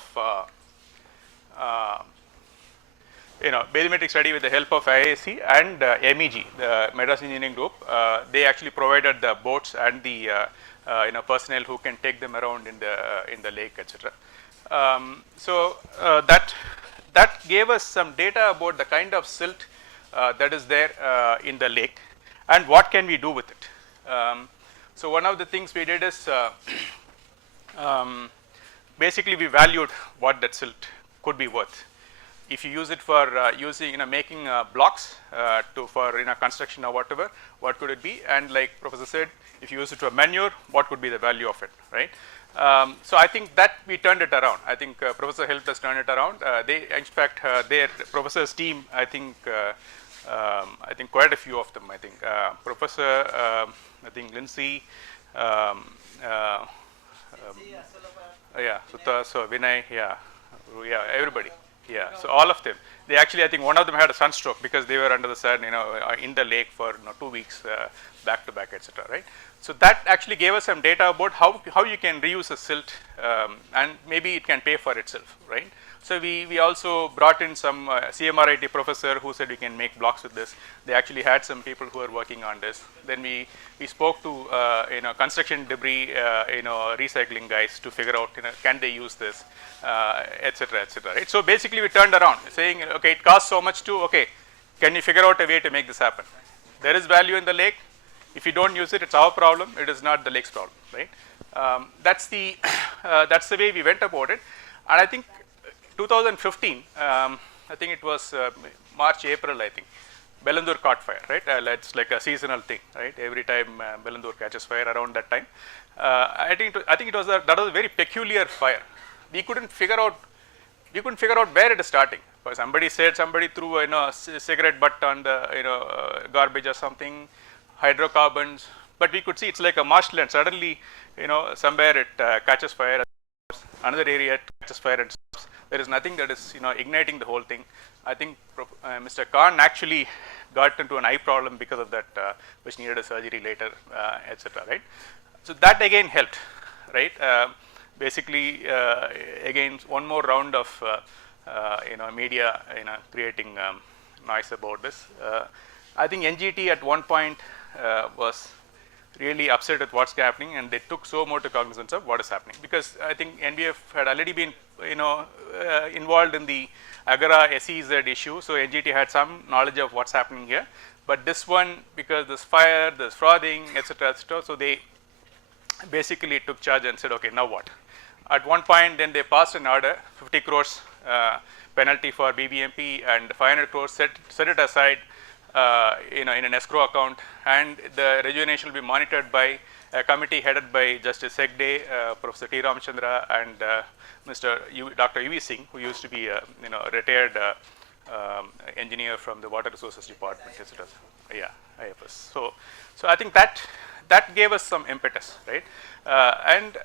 bathymetric study with the help of IISC and MEG, the Madras Engineering Group. They actually provided the boats and the personnel who can take them around in the lake, etc. So that gave us some data about the kind of silt that is there in the lake, and what can we do with it. So one of the things we did is basically we valued what that silt could be worth. If you use it for making blocks for construction or whatever, what could it be? And like Professor said, if you use it for manure, what could be the value of it, right? So I think that we turned it around. I think Professor helped us turn it around. In fact, their professor's team, I think quite a few of them. I think Professor, I think Lindsay, Sutta, so Vinay, everybody. Yeah, so all of them. They actually, I think one of them had a sunstroke because they were under the sun, in the lake for 2 weeks, back to back, etc. Right? So that actually gave us some data about how you can reuse a silt, and maybe it can pay for itself, right? So we also brought in some CMRIT professor who said we can make blocks with this. They actually had some people who are working on this. Then we spoke to construction debris recycling guys to figure out can they use this, etc., etc. Right? So basically we turned around saying, okay, it costs so much to, okay, can you figure out a way to make this happen? There is value in the lake. If you don't use it, it's our problem. It is not the lake's problem, right? That's the way we went about it. And I think 2015, I think it was March, April, I think, Belandur caught fire, right? It's like a seasonal thing, right? Every time Belandur catches fire around that time. I think it was that was a very peculiar fire. We couldn't figure out where it is starting. Because somebody said somebody threw a cigarette butt on the garbage or something, hydrocarbons, but we could see it's like a marshland. Suddenly, somewhere it catches fire, another area it catches fire and stops. There is nothing that is igniting the whole thing. I think Mr. Khan actually got into an eye problem because of that, which needed a surgery later, etc. Right? So that again helped, right? Basically, again, one more round of media creating noise about this. I think NGT at one point was really upset at what's happening, and they took so more to cognizance of what is happening, because I think NBF had already been involved in the Agara SEZ issue, so NGT had some knowledge of what's happening here. But this one, because there's fire, there's frothing, etc., so they basically took charge and said, okay, now what? At one point, then they passed an order, 50 crores penalty for BBMP and 500 crores set it aside in an escrow account, and the rejuvenation will be monitored by a committee headed by Justice Hegde, Professor TVRAMACHANDRA, and Dr. U.V. Singh, who used to be a retired engineer from the Water Resources Department, etc. Yeah, IISC. So I think that gave us some impetus, right? And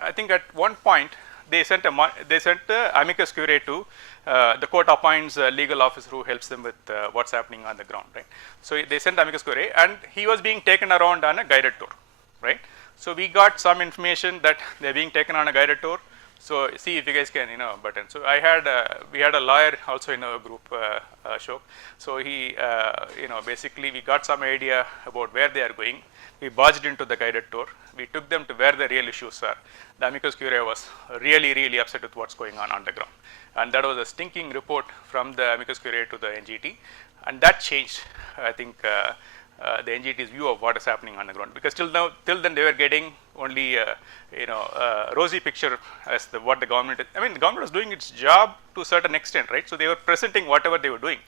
I think at one point they sent the amicus curiae to the court appoints a legal officer who helps them with what's happening on the ground, right? So they sent amicus curiae, and he was being taken around on a guided tour, right? So we got some information that they're being taken on a guided tour. So see if you guys can, button. So we had a lawyer also in our group, Ashok. So he, basically we got some idea about where they are going. We barged into the guided tour. We took them to where the real issues are. The amicus curiae was really, really upset with what's going on the ground. And that was a stinking report from the amicus curiae to the NGT. And that changed, I think, the NGT's view of what is happening on the ground. Because till then they were getting only, rosy picture as what the government is. I mean, the government was doing its job to a certain extent, right? So they were presenting whatever they were doing.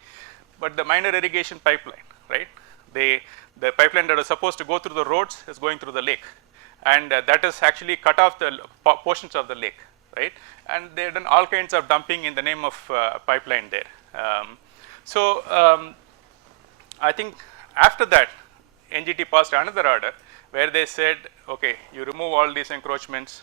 But the minor irrigation pipeline, right? The pipeline that was supposed to go through the roads is going through the lake, and that is actually cut off the portions of the lake, right? And they've done all kinds of dumping in the name of pipeline there. I think after that, NGT passed another order where they said, okay, you remove all these encroachments.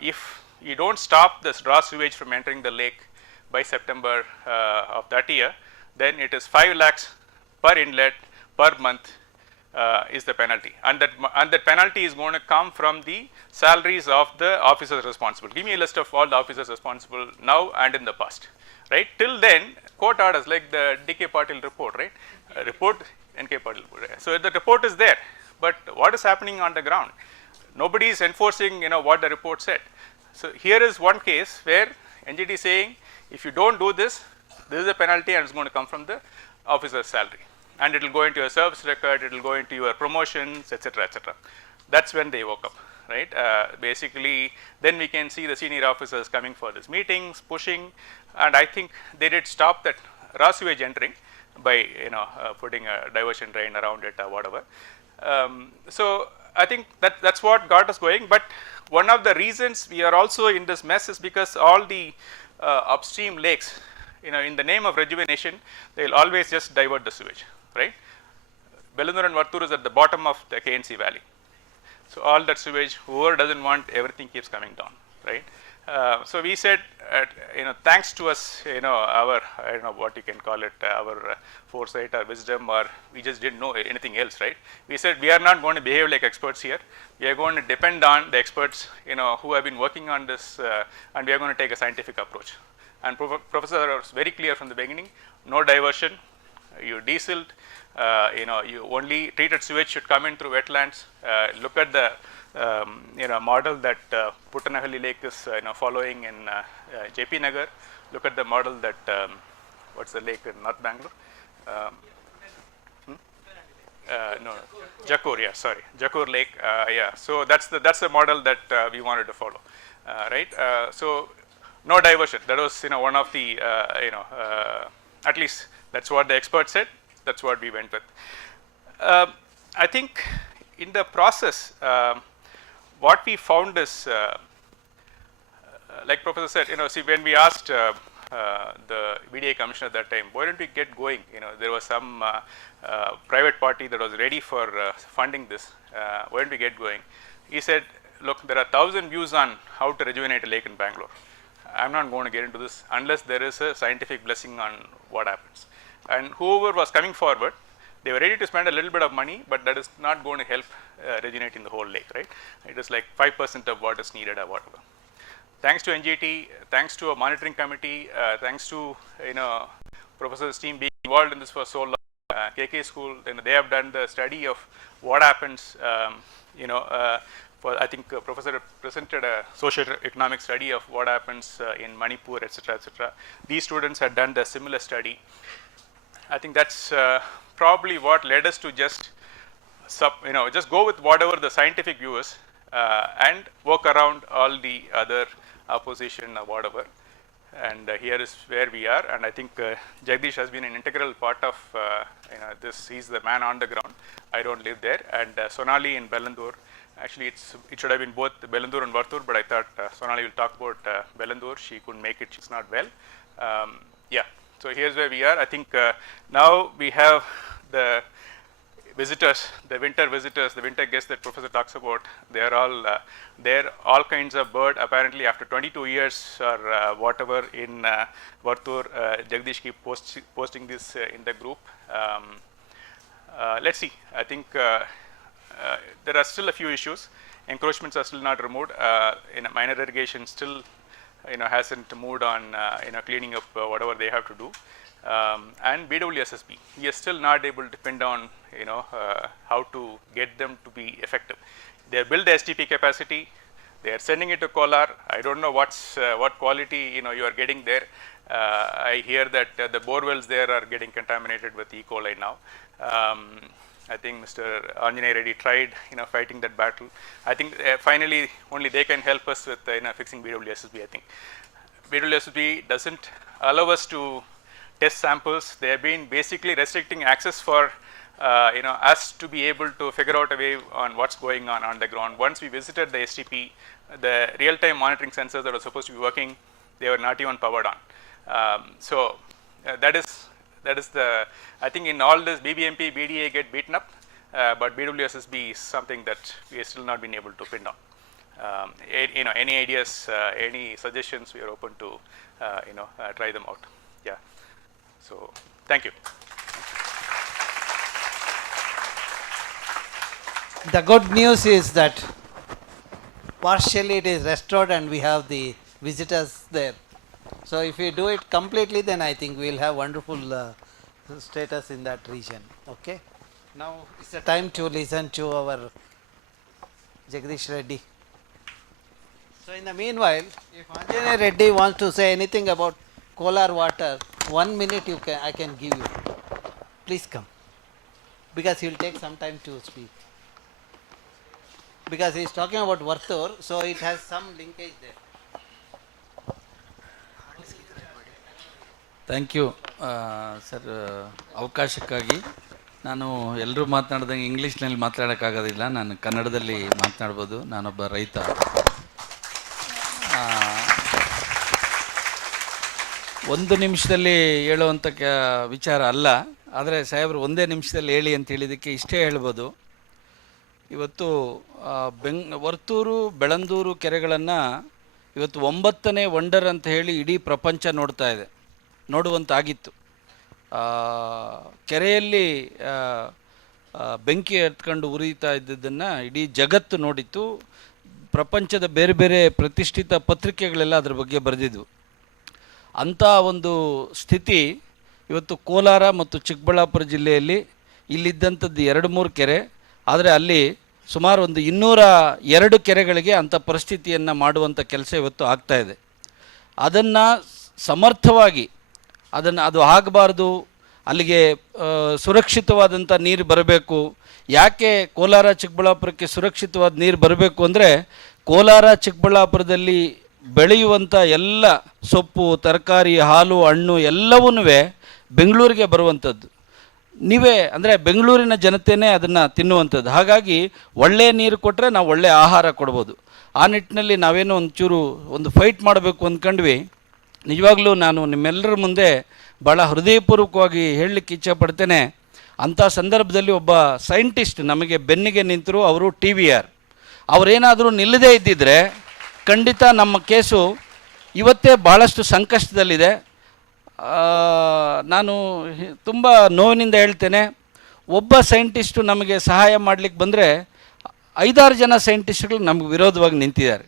If you don't stop this raw sewage from entering the lake by September of that year, then it is 5 lakhs per inlet per month is the penalty, and that penalty is going to come from the salaries of the officers responsible. Give me a list of all the officers responsible now and in the past, right? Till then, court orders like the D.K. Patil report, right? N.K. Patil report. So the report is there, but what is happening on the ground? Nobody is enforcing, what the report said. So here is one case where NGT is saying, if you don't do this, this is a penalty, and it's going to come from the officer's salary, and it will go into your service record, it will go into your promotions, etc., etc. That's when they woke up, right? Basically, then we can see the senior officers coming for these meetings, pushing, and I think they did stop that raw sewage entering by putting a diversion drain around it or whatever. So I think that's what got us going. But one of the reasons we are also in this mess is because all the upstream lakes, in the name of rejuvenation, they will always just divert the sewage, right? Belandur and Vartur is at the bottom of the KNC valley. So all that sewage, whoever doesn't want, everything keeps coming down, right? So we said, thanks to us, our, I don't know what you can call it, our foresight or wisdom, or we just didn't know anything else, right? We said we are not going to behave like experts here. We are going to depend on the experts, who have been working on this, and we are going to take a scientific approach. And Professor was very clear from the beginning: no diversion. You desilt. You only treated sewage should come in through wetlands. Look at the model that Puttanahalli Lake is following in JP Nagar. Look at the model that what's the lake in North Bangalore? No, Jakur. Yeah, sorry, Jakur Lake. Yeah, so that's the model that we wanted to follow, right? So no diversion. That was one of the at least That's what the experts said. That's what we went with. I think in the process, what we found is, like Professor said, see, when we asked the VDA commissioner at that time, why don't we get going? There was some private party that was ready for funding this. Why don't we get going? He said, look, there are 1,000 views on how to rejuvenate a lake in Bangalore. I'm not going to get into this unless there is a scientific blessing on what happens. And whoever was coming forward, they were ready to spend a little bit of money, but that is not going to help rejuvenating the whole lake, right? It is like 5% of what is needed or whatever. Thanks to NGT, thanks to a monitoring committee, thanks to Professor's team being involved in this for so long, KK School, they have done the study of what happens, I think Professor presented a socio-economic study of what happens in Manipur, etc., etc. These students had done the similar study. I think that's probably what led us to just go with whatever the scientific view is and work around all the other opposition or whatever. And here is where we are. And I think Jagdish has been an integral part of this. He's the man on the ground. I don't live there. And Sonali in Bellandur. Actually, it should have been both Bellandur and Vartur, but I thought Sonali will talk about Bellandur. She couldn't make it. She's not well. Yeah. So here's where we are. I think now we have the visitors, the winter visitors, the winter guests that Professor talks about. They are all there. All kinds of bird. Apparently, after 22 years or whatever in Vartur, Jagdish keep posting this in the group. Let's see. I think there are still a few issues. Encroachments are still not removed. Minor irrigation still hasn't moved on cleaning up whatever they have to do. And BWSSB, we are still not able to pin down how to get them to be effective. They have built the STP capacity. They are sending it to Kolar. I don't know what quality you are getting there. I hear that the bore wells there are getting contaminated with E. coli now. I think Mr. Anjaney Reddy tried fighting that battle. I think finally only they can help us with fixing BWSSB. I think BWSSB doesn't allow us to test samples. They have been basically restricting access for us to be able to figure out a way on what's going on the ground. Once we visited the STP, the real-time monitoring sensors that were supposed to be working, they were not even powered on. So that is the, I think in all this BBMP, BDA get beaten up, but BWSSB is something that we have still not been able to pin down. Any ideas, any suggestions, we are open to try them out. Yeah. So thank you. The good news is that partially it is restored and we have the visitors there. So if we do it completely, then I think we will have wonderful status in that region. Okay. Now it's the time to listen to our Jagdish Reddy. So in the meanwhile, if Anjaney Reddy wants to say anything about Kolar water, 1 minute I can give you. Please come. Because he will take some time to speak. Because he is talking about Vartur, so it has some linkage there. Thank you sir ಅವಕಾಶಕ್ಕಾಗಿ. ನಾನು ಎಲ್ಲರೂ ಮಾತನಾಡ್ದಂಗೆ ಇಂಗ್ಲೀಷ್ನಲ್ಲಿ ಮಾತಾಡೋಕ್ಕಾಗೋದಿಲ್ಲ, ನಾನು ಕನ್ನಡದಲ್ಲಿ ಮಾತನಾಡ್ಬೋದು. ನಾನೊಬ್ಬ ರೈತ. ಒಂದು ನಿಮಿಷದಲ್ಲಿ ಹೇಳುವಂಥ ವಿಚಾರ ಅಲ್ಲ, ಆದರೆ ಸಾಹೇಬರು ಒಂದೇ ನಿಮಿಷದಲ್ಲಿ ಹೇಳಿ ಅಂತ ಹೇಳಿದ್ದಕ್ಕೆ ಇಷ್ಟೇ ಹೇಳ್ಬೋದು. ಇವತ್ತು ವರ್ತೂರು ಬೆಳಂದೂರು ಕೆರೆಗಳನ್ನು ಇವತ್ತು 9ನೇ ವಂಡರ್ ಅಂತ ಹೇಳಿ ಇಡೀ ಪ್ರಪಂಚ ನೋಡ್ತಾ ಇದೆ, ನೋಡುವಂತಾಗಿತ್ತು. ಕೆರೆಯಲ್ಲಿ ಬೆಂಕಿ ಎತ್ಕೊಂಡು ಉರಿತಾ ಇದ್ದದ್ದನ್ನು ಇಡೀ ಜಗತ್ತು ನೋಡಿತ್ತು. ಪ್ರಪಂಚದ ಬೇರೆ ಬೇರೆ ಪ್ರತಿಷ್ಠಿತ ಪತ್ರಿಕೆಗಳೆಲ್ಲ ಅದ್ರ ಬಗ್ಗೆ ಬರೆದಿದ್ವು. ಅಂಥ ಒಂದು ಸ್ಥಿತಿ ಇವತ್ತು ಕೋಲಾರ ಮತ್ತು ಚಿಕ್ಕಬಳ್ಳಾಪುರ ಜಿಲ್ಲೆಯಲ್ಲಿ ಇಲ್ಲಿದ್ದಂಥದ್ದು 2-3 ಕೆರೆ, ಆದರೆ ಅಲ್ಲಿ ಸುಮಾರು ಒಂದು 202 ಕೆರೆಗಳಿಗೆ ಅಂಥ ಪರಿಸ್ಥಿತಿಯನ್ನು ಮಾಡುವಂಥ ಕೆಲಸ ಇವತ್ತು ಆಗ್ತಾಯಿದೆ. ಅದನ್ನು ಸಮರ್ಥವಾಗಿ ಅದು ಆಗಬಾರ್ದು, ಅಲ್ಲಿಗೆ ಸುರಕ್ಷಿತವಾದಂಥ ನೀರು ಬರಬೇಕು. ಯಾಕೆ ಕೋಲಾರ ಚಿಕ್ಕಬಳ್ಳಾಪುರಕ್ಕೆ ಸುರಕ್ಷಿತವಾದ ನೀರು ಬರಬೇಕು ಅಂದರೆ, ಕೋಲಾರ ಚಿಕ್ಕಬಳ್ಳಾಪುರದಲ್ಲಿ ಬೆಳೆಯುವಂಥ ಎಲ್ಲ ಸೊಪ್ಪು, ತರಕಾರಿ, ಹಾಲು, ಹಣ್ಣು ಎಲ್ಲವೂ ಬೆಂಗಳೂರಿಗೆ ಬರುವಂಥದ್ದು. ನೀವೇ ಅಂದರೆ ಬೆಂಗಳೂರಿನ ಜನತೆಯೇ ಅದನ್ನು ತಿನ್ನುವಂಥದ್ದು. ಹಾಗಾಗಿ ಒಳ್ಳೆಯ ನೀರು ಕೊಟ್ಟರೆ ನಾವು ಒಳ್ಳೆಯ ಆಹಾರ ಕೊಡ್ಬೋದು. ಆ ನಿಟ್ಟಿನಲ್ಲಿ ನಾವೇನೋ ಒಂದು ಫೈಟ್ ಮಾಡಬೇಕು ಅಂದ್ಕೊಂಡ್ವಿ. ನಿಜವಾಗ್ಲೂ ನಾನು ನಿಮ್ಮೆಲ್ಲರ ಮುಂದೆ ಭಾಳ ಹೃದಯಪೂರ್ವಕವಾಗಿ ಹೇಳಲಿಕ್ಕೆ ಇಚ್ಛೆಪಡ್ತೇನೆ, ಅಂಥ ಸಂದರ್ಭದಲ್ಲಿ ಒಬ್ಬ ಸೈಂಟಿಸ್ಟ್ ನಮಗೆ ಬೆನ್ನಿಗೆ ನಿಂತರು. ಅವರು TVR. ಅವರೇನಾದರೂ ನಿಲ್ಲದೇ ಇದ್ದಿದ್ದರೆ ಖಂಡಿತ ನಮ್ಮ ಕೇಸು ಇವತ್ತೇ ಭಾಳಷ್ಟು ಸಂಕಷ್ಟದಲ್ಲಿದೆ. ನಾನು ತುಂಬ ನೋವಿನಿಂದ ಹೇಳ್ತೇನೆ, ಒಬ್ಬ ಸೈಂಟಿಸ್ಟು ನಮಗೆ ಸಹಾಯ ಮಾಡಲಿಕ್ಕೆ ಬಂದರೆ 5-6 ಜನ ಸೈಂಟಿಸ್ಟ್ಗಳು ನಮಗೆ ವಿರೋಧವಾಗಿ ನಿಂತಿದ್ದಾರೆ.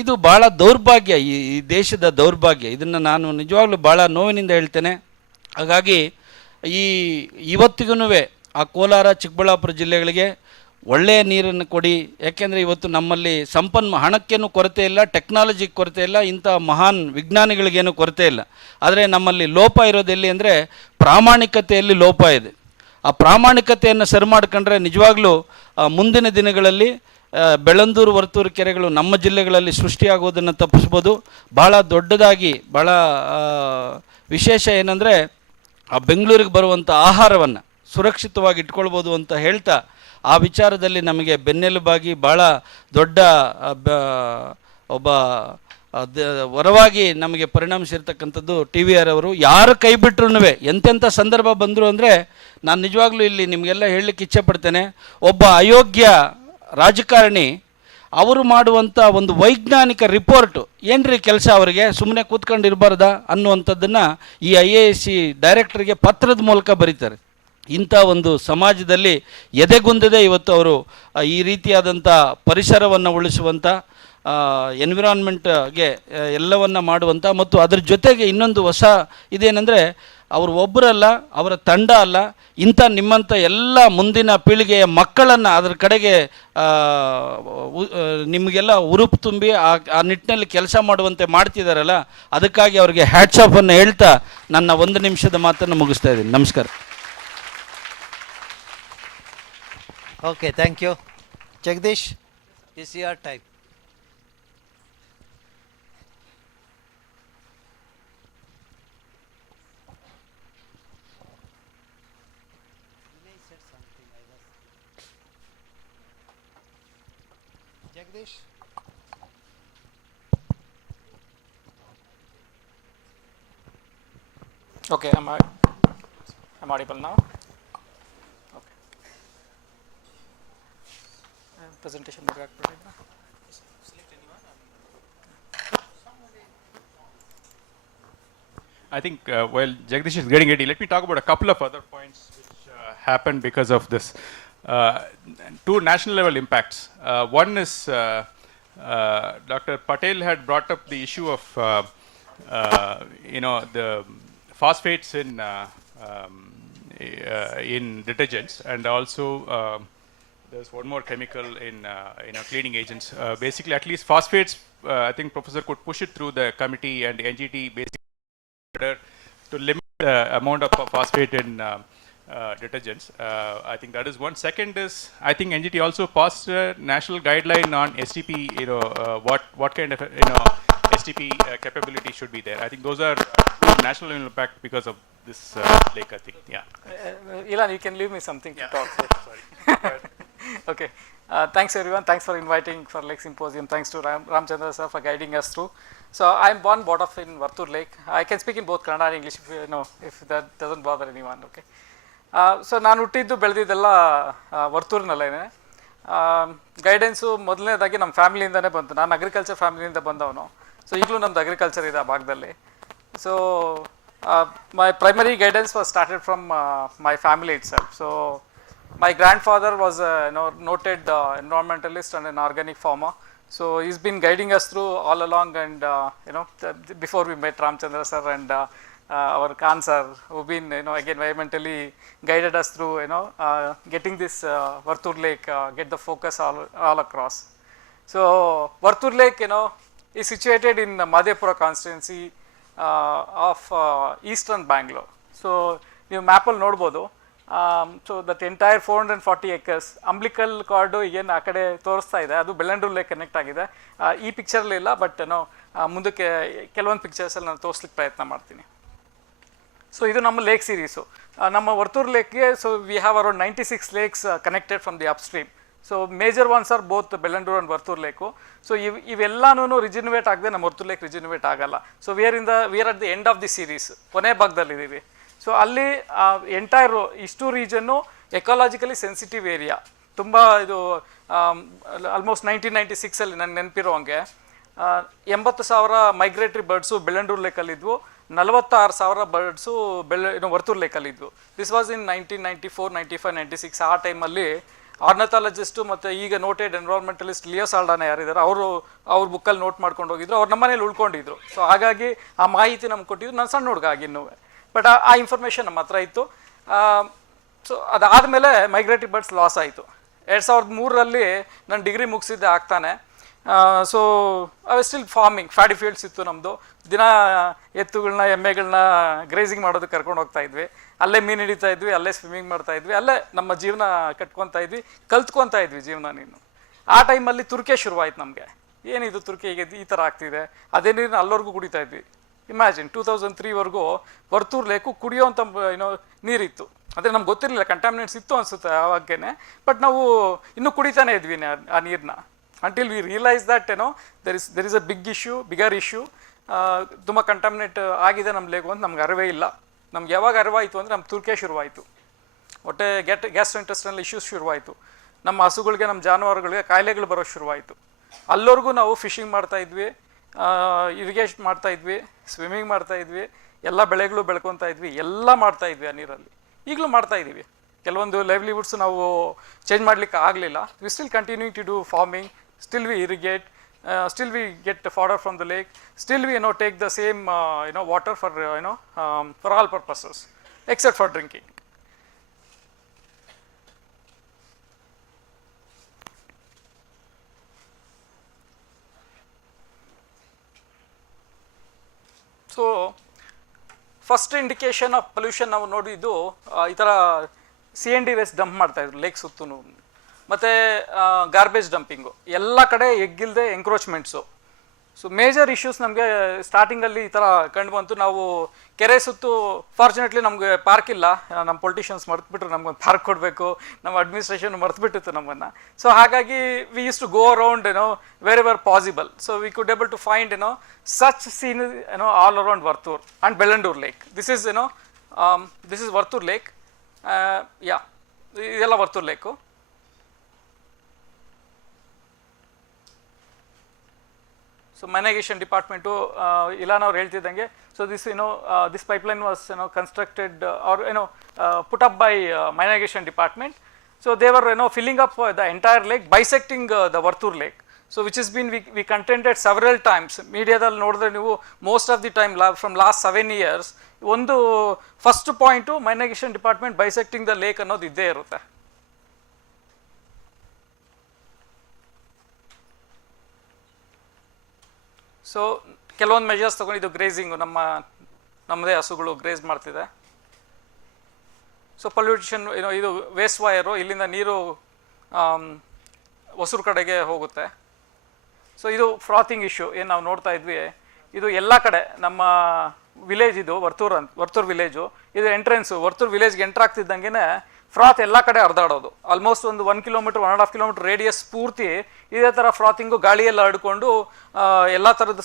ಇದು ಭಾಳ ದೌರ್ಭಾಗ್ಯ, ಈ ದೇಶದ ದೌರ್ಭಾಗ್ಯ. ಇದನ್ನು ನಾನು ನಿಜವಾಗ್ಲೂ ಭಾಳ ನೋವಿನಿಂದ ಹೇಳ್ತೇನೆ. ಹಾಗಾಗಿ ಇವತ್ತಿಗೂ ಆ ಕೋಲಾರ ಚಿಕ್ಕಬಳ್ಳಾಪುರ ಜಿಲ್ಲೆಗಳಿಗೆ ಒಳ್ಳೆಯ ನೀರನ್ನು ಕೊಡಿ. ಯಾಕೆಂದರೆ ಇವತ್ತು ನಮ್ಮಲ್ಲಿ ಹಣಕ್ಕೇನು ಕೊರತೆ ಇಲ್ಲ, ಟೆಕ್ನಾಲಜಿಗೆ ಕೊರತೆ ಇಲ್ಲ, ಇಂಥ ಮಹಾನ್ ವಿಜ್ಞಾನಿಗಳಿಗೇನು ಕೊರತೆ ಇಲ್ಲ. ಆದರೆ ನಮ್ಮಲ್ಲಿ ಲೋಪ ಇರೋದೆಲ್ಲಿ ಅಂದರೆ ಪ್ರಾಮಾಣಿಕತೆಯಲ್ಲಿ ಲೋಪ ಇದೆ. ಆ ಪ್ರಾಮಾಣಿಕತೆಯನ್ನು ಸರಿ ಮಾಡ್ಕೊಂಡ್ರೆ ನಿಜವಾಗ್ಲೂ ಮುಂದಿನ ದಿನಗಳಲ್ಲಿ ಬೆಳಂದೂರು ವರ್ತೂರು ಕೆರೆಗಳು ನಮ್ಮ ಜಿಲ್ಲೆಗಳಲ್ಲಿ ಸೃಷ್ಟಿಯಾಗೋದನ್ನು ತಪ್ಪಿಸ್ಬೋದು. ಭಾಳ ದೊಡ್ಡದಾಗಿ ಭಾಳ ವಿಶೇಷ ಏನಂದರೆ ಆ ಬೆಂಗಳೂರಿಗೆ ಬರುವಂಥ ಆಹಾರವನ್ನು ಸುರಕ್ಷಿತವಾಗಿ ಇಟ್ಕೊಳ್ಬೋದು ಅಂತ ಹೇಳ್ತಾ, ಆ ವಿಚಾರದಲ್ಲಿ ನಮಗೆ ಬೆನ್ನೆಲುಬಾಗಿ ಭಾಳ ದೊಡ್ಡ ಒಬ್ಬ ವರವಾಗಿ ನಮಗೆ ಪರಿಣಮಿಸಿರ್ತಕ್ಕಂಥದ್ದು TVR ಅವರು. ಯಾರು ಕೈ ಬಿಟ್ರೂ ಎಂತೆಂಥ ಸಂದರ್ಭ ಬಂದರು ಅಂದರೆ ನಾನು ನಿಜವಾಗ್ಲೂ ಇಲ್ಲಿ ನಿಮಗೆಲ್ಲ ಹೇಳಲಿಕ್ಕೆ ಇಚ್ಛೆಪಡ್ತೇನೆ, ಒಬ್ಬ ಅಯೋಗ್ಯ ರಾಜಕಾರಣಿ ಅವರು ಮಾಡುವಂಥ ಒಂದು ವೈಜ್ಞಾನಿಕ ರಿಪೋರ್ಟು ಏನ್ರಿ ಕೆಲಸ, ಅವರಿಗೆ ಸುಮ್ಮನೆ ಕೂತ್ಕೊಂಡಿರಬಾರ್ದ ಅನ್ನುವಂಥದ್ದನ್ನು ಈ IISC ಡೈರೆಕ್ಟರ್ಗೆ ಪತ್ರದ ಮೂಲಕ ಬರೀತಾರೆ. ಇಂಥ ಒಂದು ಸಮಾಜದಲ್ಲಿ ಎದೆಗುಂದದೆ ಇವತ್ತು ಅವರು ಈ ರೀತಿಯಾದಂಥ ಪರಿಸರವನ್ನು ಉಳಿಸುವಂಥ ಎನ್ವಿರಾನ್ಮೆಂಟ್ಗೆ ಎಲ್ಲವನ್ನು ಮಾಡುವಂಥ ಮತ್ತು ಅದರ ಜೊತೆಗೆ ಇನ್ನೊಂದು ಹೊಸ ಇದೇನೆಂದರೆ ಅವರು ಒಬ್ಬರಲ್ಲ, ಅವರ ತಂಡ ಅಲ್ಲ, ನಿಮ್ಮಂಥ ಎಲ್ಲ ಮುಂದಿನ ಪೀಳಿಗೆಯ ಮಕ್ಕಳನ್ನು ಅದರ ಕಡೆಗೆ ನಿಮಗೆಲ್ಲ ಉರುಪು ತುಂಬಿ ಆ ನಿಟ್ಟಿನಲ್ಲಿ ಕೆಲಸ ಮಾಡುವಂತೆ ಮಾಡ್ತಿದ್ದಾರಲ್ಲ, ಅದಕ್ಕಾಗಿ ಅವರಿಗೆ ಹ್ಯಾಟ್ಸ್ ಆಫ್ ಅನ್ನು ಹೇಳ್ತಾ ನನ್ನ 1 ನಿಮಿಷದ ಮಾತನ್ನು ಮುಗಿಸ್ತಾ ಇದ್ದೀನಿ. ನಮಸ್ಕಾರ. Okay, thank you. Jagdish, it's your time. Jagdish? Okay, I'm audible now. Presentation. I think while Jagdish is getting ready, let me talk about a couple of other points which happened because of this. 2 national level impacts. One is Dr. Patel had brought up the issue of the phosphates in detergents, and also there's one more chemical in cleaning agents. Basically, at least phosphates, I think Professor could push it through the committee and NGT basically to limit the amount of phosphate in detergents. I think that is one. Second is, I think NGT also passed a national guideline on STP. What kind of STP capability should be there. I think those are national impact because of this lake, I think. Yeah. Ilan, you can leave me something to talk. Sorry. Okay. Thanks everyone. Thanks for inviting for Lake Symposium. Thanks to Ramachandra sir for guiding us through. So I'm born brought up in Vartur Lake. I can speak in both Kannada and English if that doesn't bother anyone. Okay. So ನಾನು ಹುಟ್ಟಿದ್ದು ಬೆಳೆದಿದ್ದೆಲ್ಲ ವರ್ತೂರಿನಲ್ಲೇನೆ. Guidance ಮೊದಲನೇದಾಗಿ ನಮ್ಮ ಫ್ಯಾಮಿಲಿಯಿಂದನೇ ಬಂತು. ನಾನು agriculture ಫ್ಯಾಮಿಲಿಯಿಂದ ಬಂದವನು. So ಈಗಲೂ ನಮ್ಮದು agriculture ಇದೆ ಆ ಭಾಗದಲ್ಲಿ. So my primary guidance was started from my family itself. So my grandfather was a noted environmentalist and an organic farmer. So he's been guiding us through all along, and before we met Ramachandra sir and our Khan sir, who've been again environmentally guided us through getting this Vartur Lake get the focus all across. So Vartur Lake is situated in Madhepura constituency of eastern Bangalore. So ನೀವು ಮ್ಯಾಪಲ್ಲಿ ನೋಡ್ಬೋದು. So that entire 440 acres umbilical card ಏನು ಆ ಕಡೆ ತೋರಿಸ್ತಾ ಇದೆ, ಅದು Bellandur lake connect ಆಗಿದೆ. ಈ ಪಿಕ್ಚರ್ಲಿಲ್ಲ, ಬಟ್ ಮುಂದಕ್ಕೆ ಕೆಲವೊಂದು ಪಿಕ್ಚರ್ಸಲ್ಲಿ ನಾನು ತೋರಿಸ್ಲಿಕ್ಕೆ ಪ್ರಯತ್ನ ಮಾಡ್ತೀನಿ. ಸೊ ಇದು ನಮ್ಮ ಲೇಕ್ ಸೀರೀಸು. ನಮ್ಮ ವರ್ತೂರ್ ಲೇಕ್ಗೆ so we have around 96 lakes connected from the upstream. So major ones are both Bellandur and Varthur lake. So ಇವೆಲ್ಲನೂ ರಿಜಿನ್ವೇಟ್ ಆಗದೆ ನಮ್ಮ ವರ್ತೂರ್ ಲೇಕ್ ರಿಜಿನ್ವೇಟ್ ಆಗಲ್ಲ. So we are at the end of the series, ಕೊನೆ ಭಾಗದಲ್ಲಿದ್ದೀವಿ. So ಅಲ್ಲಿ entire ಇಷ್ಟು reason ಎಕಾಲಜಿಕಲಿ sensitive area. ತುಂಬ ಇದು ಆಲ್ಮೋಸ್ಟ್ 1996 ನನಗೆ ನೆನಪಿರೋ ಹಂಗೆ 80,000 ಮೈಗ್ರೇಟರಿ ಬರ್ಡ್ಸು ಬೆಳ್ಳಂಡೂರು ಲೇಕಲ್ಲಿದ್ವು, 46,000 ಬರ್ಡ್ಸು ವರ್ತೂರ್ ಲೇಕಲ್ಲಿದ್ವು. This was in 1994, 95, 96. ಆ ಟೈಮಲ್ಲಿ ಆರ್ನಥಾಲಜಿಸ್ಟು ಮತ್ತು ಈಗ ನೋಟೆಡ್ ಎನ್ವಿರಾನ್ಮೆಂಟಲಿಸ್ಟ್ ಲಿಯೋ ಸಾಲ್ಡಾನ ಯಾರಿದ್ದಾರೆ ಅವ್ರ ಬುಕ್ಕಲ್ಲಿ ನೋಟ್ ಮಾಡ್ಕೊಂಡು ಹೋಗಿದ್ರು, ಅವ್ರು ನಮ್ಮ ಮನೇಲಿ ಉಳ್ಕೊಂಡಿದ್ರು. ಸೊ ಹಾಗಾಗಿ ಆ ಮಾಹಿತಿ ನಮ್ಗೆ ಕೊಟ್ಟಿದ್ದು. ನಾನು ಸಣ್ಣ ಹುಡುಗ ಆಗಿನ್ನೂ, ಬಟ್ ಆ ಇನ್ಫಾರ್ಮೇಷನ್ ನಮ್ಮ ಹತ್ರ ಇತ್ತು. ಸೊ ಅದಾದಮೇಲೆ ಮೈಗ್ರೇಟರಿ ಬರ್ಡ್ಸ್ ಲಾಸ್ ಆಯಿತು. 2003ರಲ್ಲಿ ನಾನು ಡಿಗ್ರಿ ಮುಗಿಸಿದ್ದೆ ಆಗ್ತಾನೆ. So I was still farming, paddy fields ಇತ್ತು ನಮ್ಮದು. ದಿನ ಎತ್ತುಗಳನ್ನ ಎಮ್ಮೆಗಳನ್ನ ಗ್ರೇಸಿಂಗ್ ಮಾಡೋದಕ್ಕೆ ಕರ್ಕೊಂಡು ಹೋಗ್ತಾ ಇದ್ವಿ. ಅಲ್ಲೇ ಮೀನು ಹಿಡಿತಾ ಇದ್ವಿ, ಅಲ್ಲೇ ಸ್ವಿಮ್ಮಿಂಗ್ ಮಾಡ್ತಾ ಇದ್ವಿ, ಅಲ್ಲೇ ನಮ್ಮ ಜೀವನ ಕಟ್ಕೊತಾ ಇದ್ವಿ, ಕಲ್ತ್ಕೊತಾ ಇದ್ವಿ ಜೀವನ. ನೀನು ಆ ಟೈಮಲ್ಲಿ ತುರ್ಕೆ ಶುರುವಾಯ್ತು ನಮಗೆ. ಏನಿದು ತುರ್ಕೆ ಈಗ ಈ ಥರ ಆಗ್ತಿದೆ, ಅದೇ ನೀರನ್ನ ಅಲ್ಲವರೆಗೂ ಕುಡಿತಾ ಇದ್ವಿ. ಇಮ್ಯಾಜಿನ್ 2003ವರೆಗೂ ವರ್ತೂರ್ ಲೇಕು ಕುಡಿಯೋಂಥ ನೀರಿತ್ತು. ಅಂದರೆ ನಮ್ಗೆ ಗೊತ್ತಿರಲಿಲ್ಲ, ಕಂಟಾಮಿನೆಂಟ್ಸ್ ಇತ್ತು ಅನಿಸುತ್ತೆ ಆವಾಗೇ, ಬಟ್ ನಾವು ಇನ್ನೂ ಕುಡಿತಾನೆ ಇದ್ವಿ ಆ ನೀರನ್ನ. Until we realise that there is a bigger issue. ತುಂಬ ಕಂಟಾಮಿನೇಟ್ ಆಗಿದೆ ನಮ್ಮ ಲೇಕು ಅಂತ ನಮ್ಗೆ ಅರಿವೇ ಇಲ್ಲ. ನಮ್ಗೆ ಯಾವಾಗ ಅರಿವಾಯಿತು ಅಂದರೆ ನಮ್ಮ ತುರ್ಕೆ ಶುರುವಾಯಿತು, ಹೊಟ್ಟೆ ಗ್ಯಾಸ್ಟ್ರೋಇಂಟೆಸ್ಟೈನಲ್ ಇಶ್ಯೂಸ್ ಶುರುವಾಯಿತು. ನಮ್ಮ ಹಸುಗಳಿಗೆ, ನಮ್ಮ ಜಾನುವಾರುಗಳಿಗೆ ಕಾಯಿಲೆಗಳು ಬರೋ ಶುರುವಾಯಿತು. ಅಲ್ಲವರೆಗೂ ನಾವು ಫಿಶಿಂಗ್ ಮಾಡ್ತಾಯಿದ್ವಿ, ಇರಿಗೇಷನ್ ಮಾಡ್ತಾಯಿದ್ವಿ, ಸ್ವಿಮ್ಮಿಂಗ್ ಮಾಡ್ತಾಯಿದ್ವಿ, ಎಲ್ಲ ಬೆಳೆಗಳು ಬೆಳ್ಕೊತಾ ಇದ್ವಿ, ಎಲ್ಲ ಮಾಡ್ತಾಯಿದ್ವಿ ಆ ನೀರಲ್ಲಿ. ಈಗಲೂ ಮಾಡ್ತಾಯಿದ್ದೀವಿ. ಕೆಲವೊಂದು ಲೈವ್ಲಿಹುಡ್ಸ್ ನಾವು ಚೇಂಜ್ ಮಾಡಲಿಕ್ಕೆ ಆಗಲಿಲ್ಲ. We still continuing to do farming, still we irrigate, still we get fodder from the lake, still we take the same water for for all purposes except for drinking. So first indication of pollution ನಾವು ನೋಡಿದ್ದು ಈ ಥರ CND waste dump ಮಾಡ್ತಾಯಿದ್ರು lake ಸುತ್ತೂ. ಮತ್ತು garbage ಡಂಪಿಂಗು ಎಲ್ಲ ಕಡೆ ಎಗ್ಗಿಲ್ಲದೆ ಎಂಕ್ರೋಚ್ಮೆಂಟ್ಸು. So major issues ನಮಗೆ ಸ್ಟಾರ್ಟಿಂಗಲ್ಲಿ ಈ ಥರ ಕಂಡು ಬಂತು. ನಾವು ಕೆರೆ ಸುತ್ತು ಫಾರ್ಚುನೇಟ್ಲಿ ನಮಗೆ ಪಾರ್ಕ್ ಇಲ್ಲ, ನಮ್ಮ ಪೊಲಿಟಿಷಿಯನ್ಸ್ ಮರೆತುಬಿಟ್ರು ನಮ್ಗೊಂದು ಪಾರ್ಕ್ ಕೊಡಬೇಕು, ನಮ್ಮ ಅಡ್ಮಿನಿಸ್ಟ್ರೇಷನ್ ಮರೆತುಬಿಟ್ಟಿತ್ತು ನಮ್ಮನ್ನು. ಸೊ ಹಾಗಾಗಿ we use to go around wherever possible. So we could able to find such scene all around Varthur and Bellandur lake. This is Varthur lake. ಇದೆಲ್ಲ Varthur lake. So minor irrigation department ಇಲಾನವ್ರು ಹೇಳ್ತಿದ್ದಂಗೆ, so this pipeline was constructed or put up by minor irrigation department. So they were filling up the entire lake, bisecting the Varthur lake. So which is been we contented several times. ಮೀಡಿಯಾದಲ್ಲಿ ನೋಡಿದ್ರೆ ನೀವು most of the time from last 7 years ಒಂದು first point minor irrigation department bisecting the lake ಅನ್ನೋದು ಇದ್ದೇ ಇರುತ್ತೆ. So ಕೆಲವೊಂದು measures ತೊಗೊಂಡಿದ್ದು ಗ್ರೇಸಿಂಗು, ನಮ್ಮದೇ ಹಸುಗಳು ಗ್ರೇಸ್ ಮಾಡ್ತಿದೆ. ಸೊ ಪೊಲ್ಯೂಷನ್ ಇದು ವೇಸ್ಟ್ ವಾಯರು, ಇಲ್ಲಿಂದ ನೀರು ಹೊಸೂರು ಕಡೆಗೆ ಹೋಗುತ್ತೆ. ಸೊ ಇದು ಫ್ರಾತಿಂಗ್ ಇಶ್ಯೂ ಏನು ನಾವು ನೋಡ್ತಾ ಇದ್ವಿ, ಇದು ಎಲ್ಲ ಕಡೆ ನಮ್ಮ ವಿಲೇಜ್, ಇದು ವರ್ತೂರ್ ವಿಲೇಜು, ಇದು ಎಂಟ್ರೆನ್ಸು. ವರ್ತೂರ್ ವಿಲೇಜ್ಗೆ ಎಂಟ್ರ್ ಆಗ್ತಿದ್ದಂಗೆ ಫ್ರಾತ್ ಎಲ್ಲ ಕಡೆ ಹರಿದಾಡೋದು. ಆಲ್ಮೋಸ್ಟ್ ಒಂದು 1 kilometer 1.5 kilometer ರೇಡಿಯಸ್ ಪೂರ್ತಿ ಇದೇ ಥರ ಫ್ರಾತಿಂಗು ಗಾಳಿಯಲ್ಲಿ ಹರಡ್ಕೊಂಡು ಎಲ್ಲ ಥರದ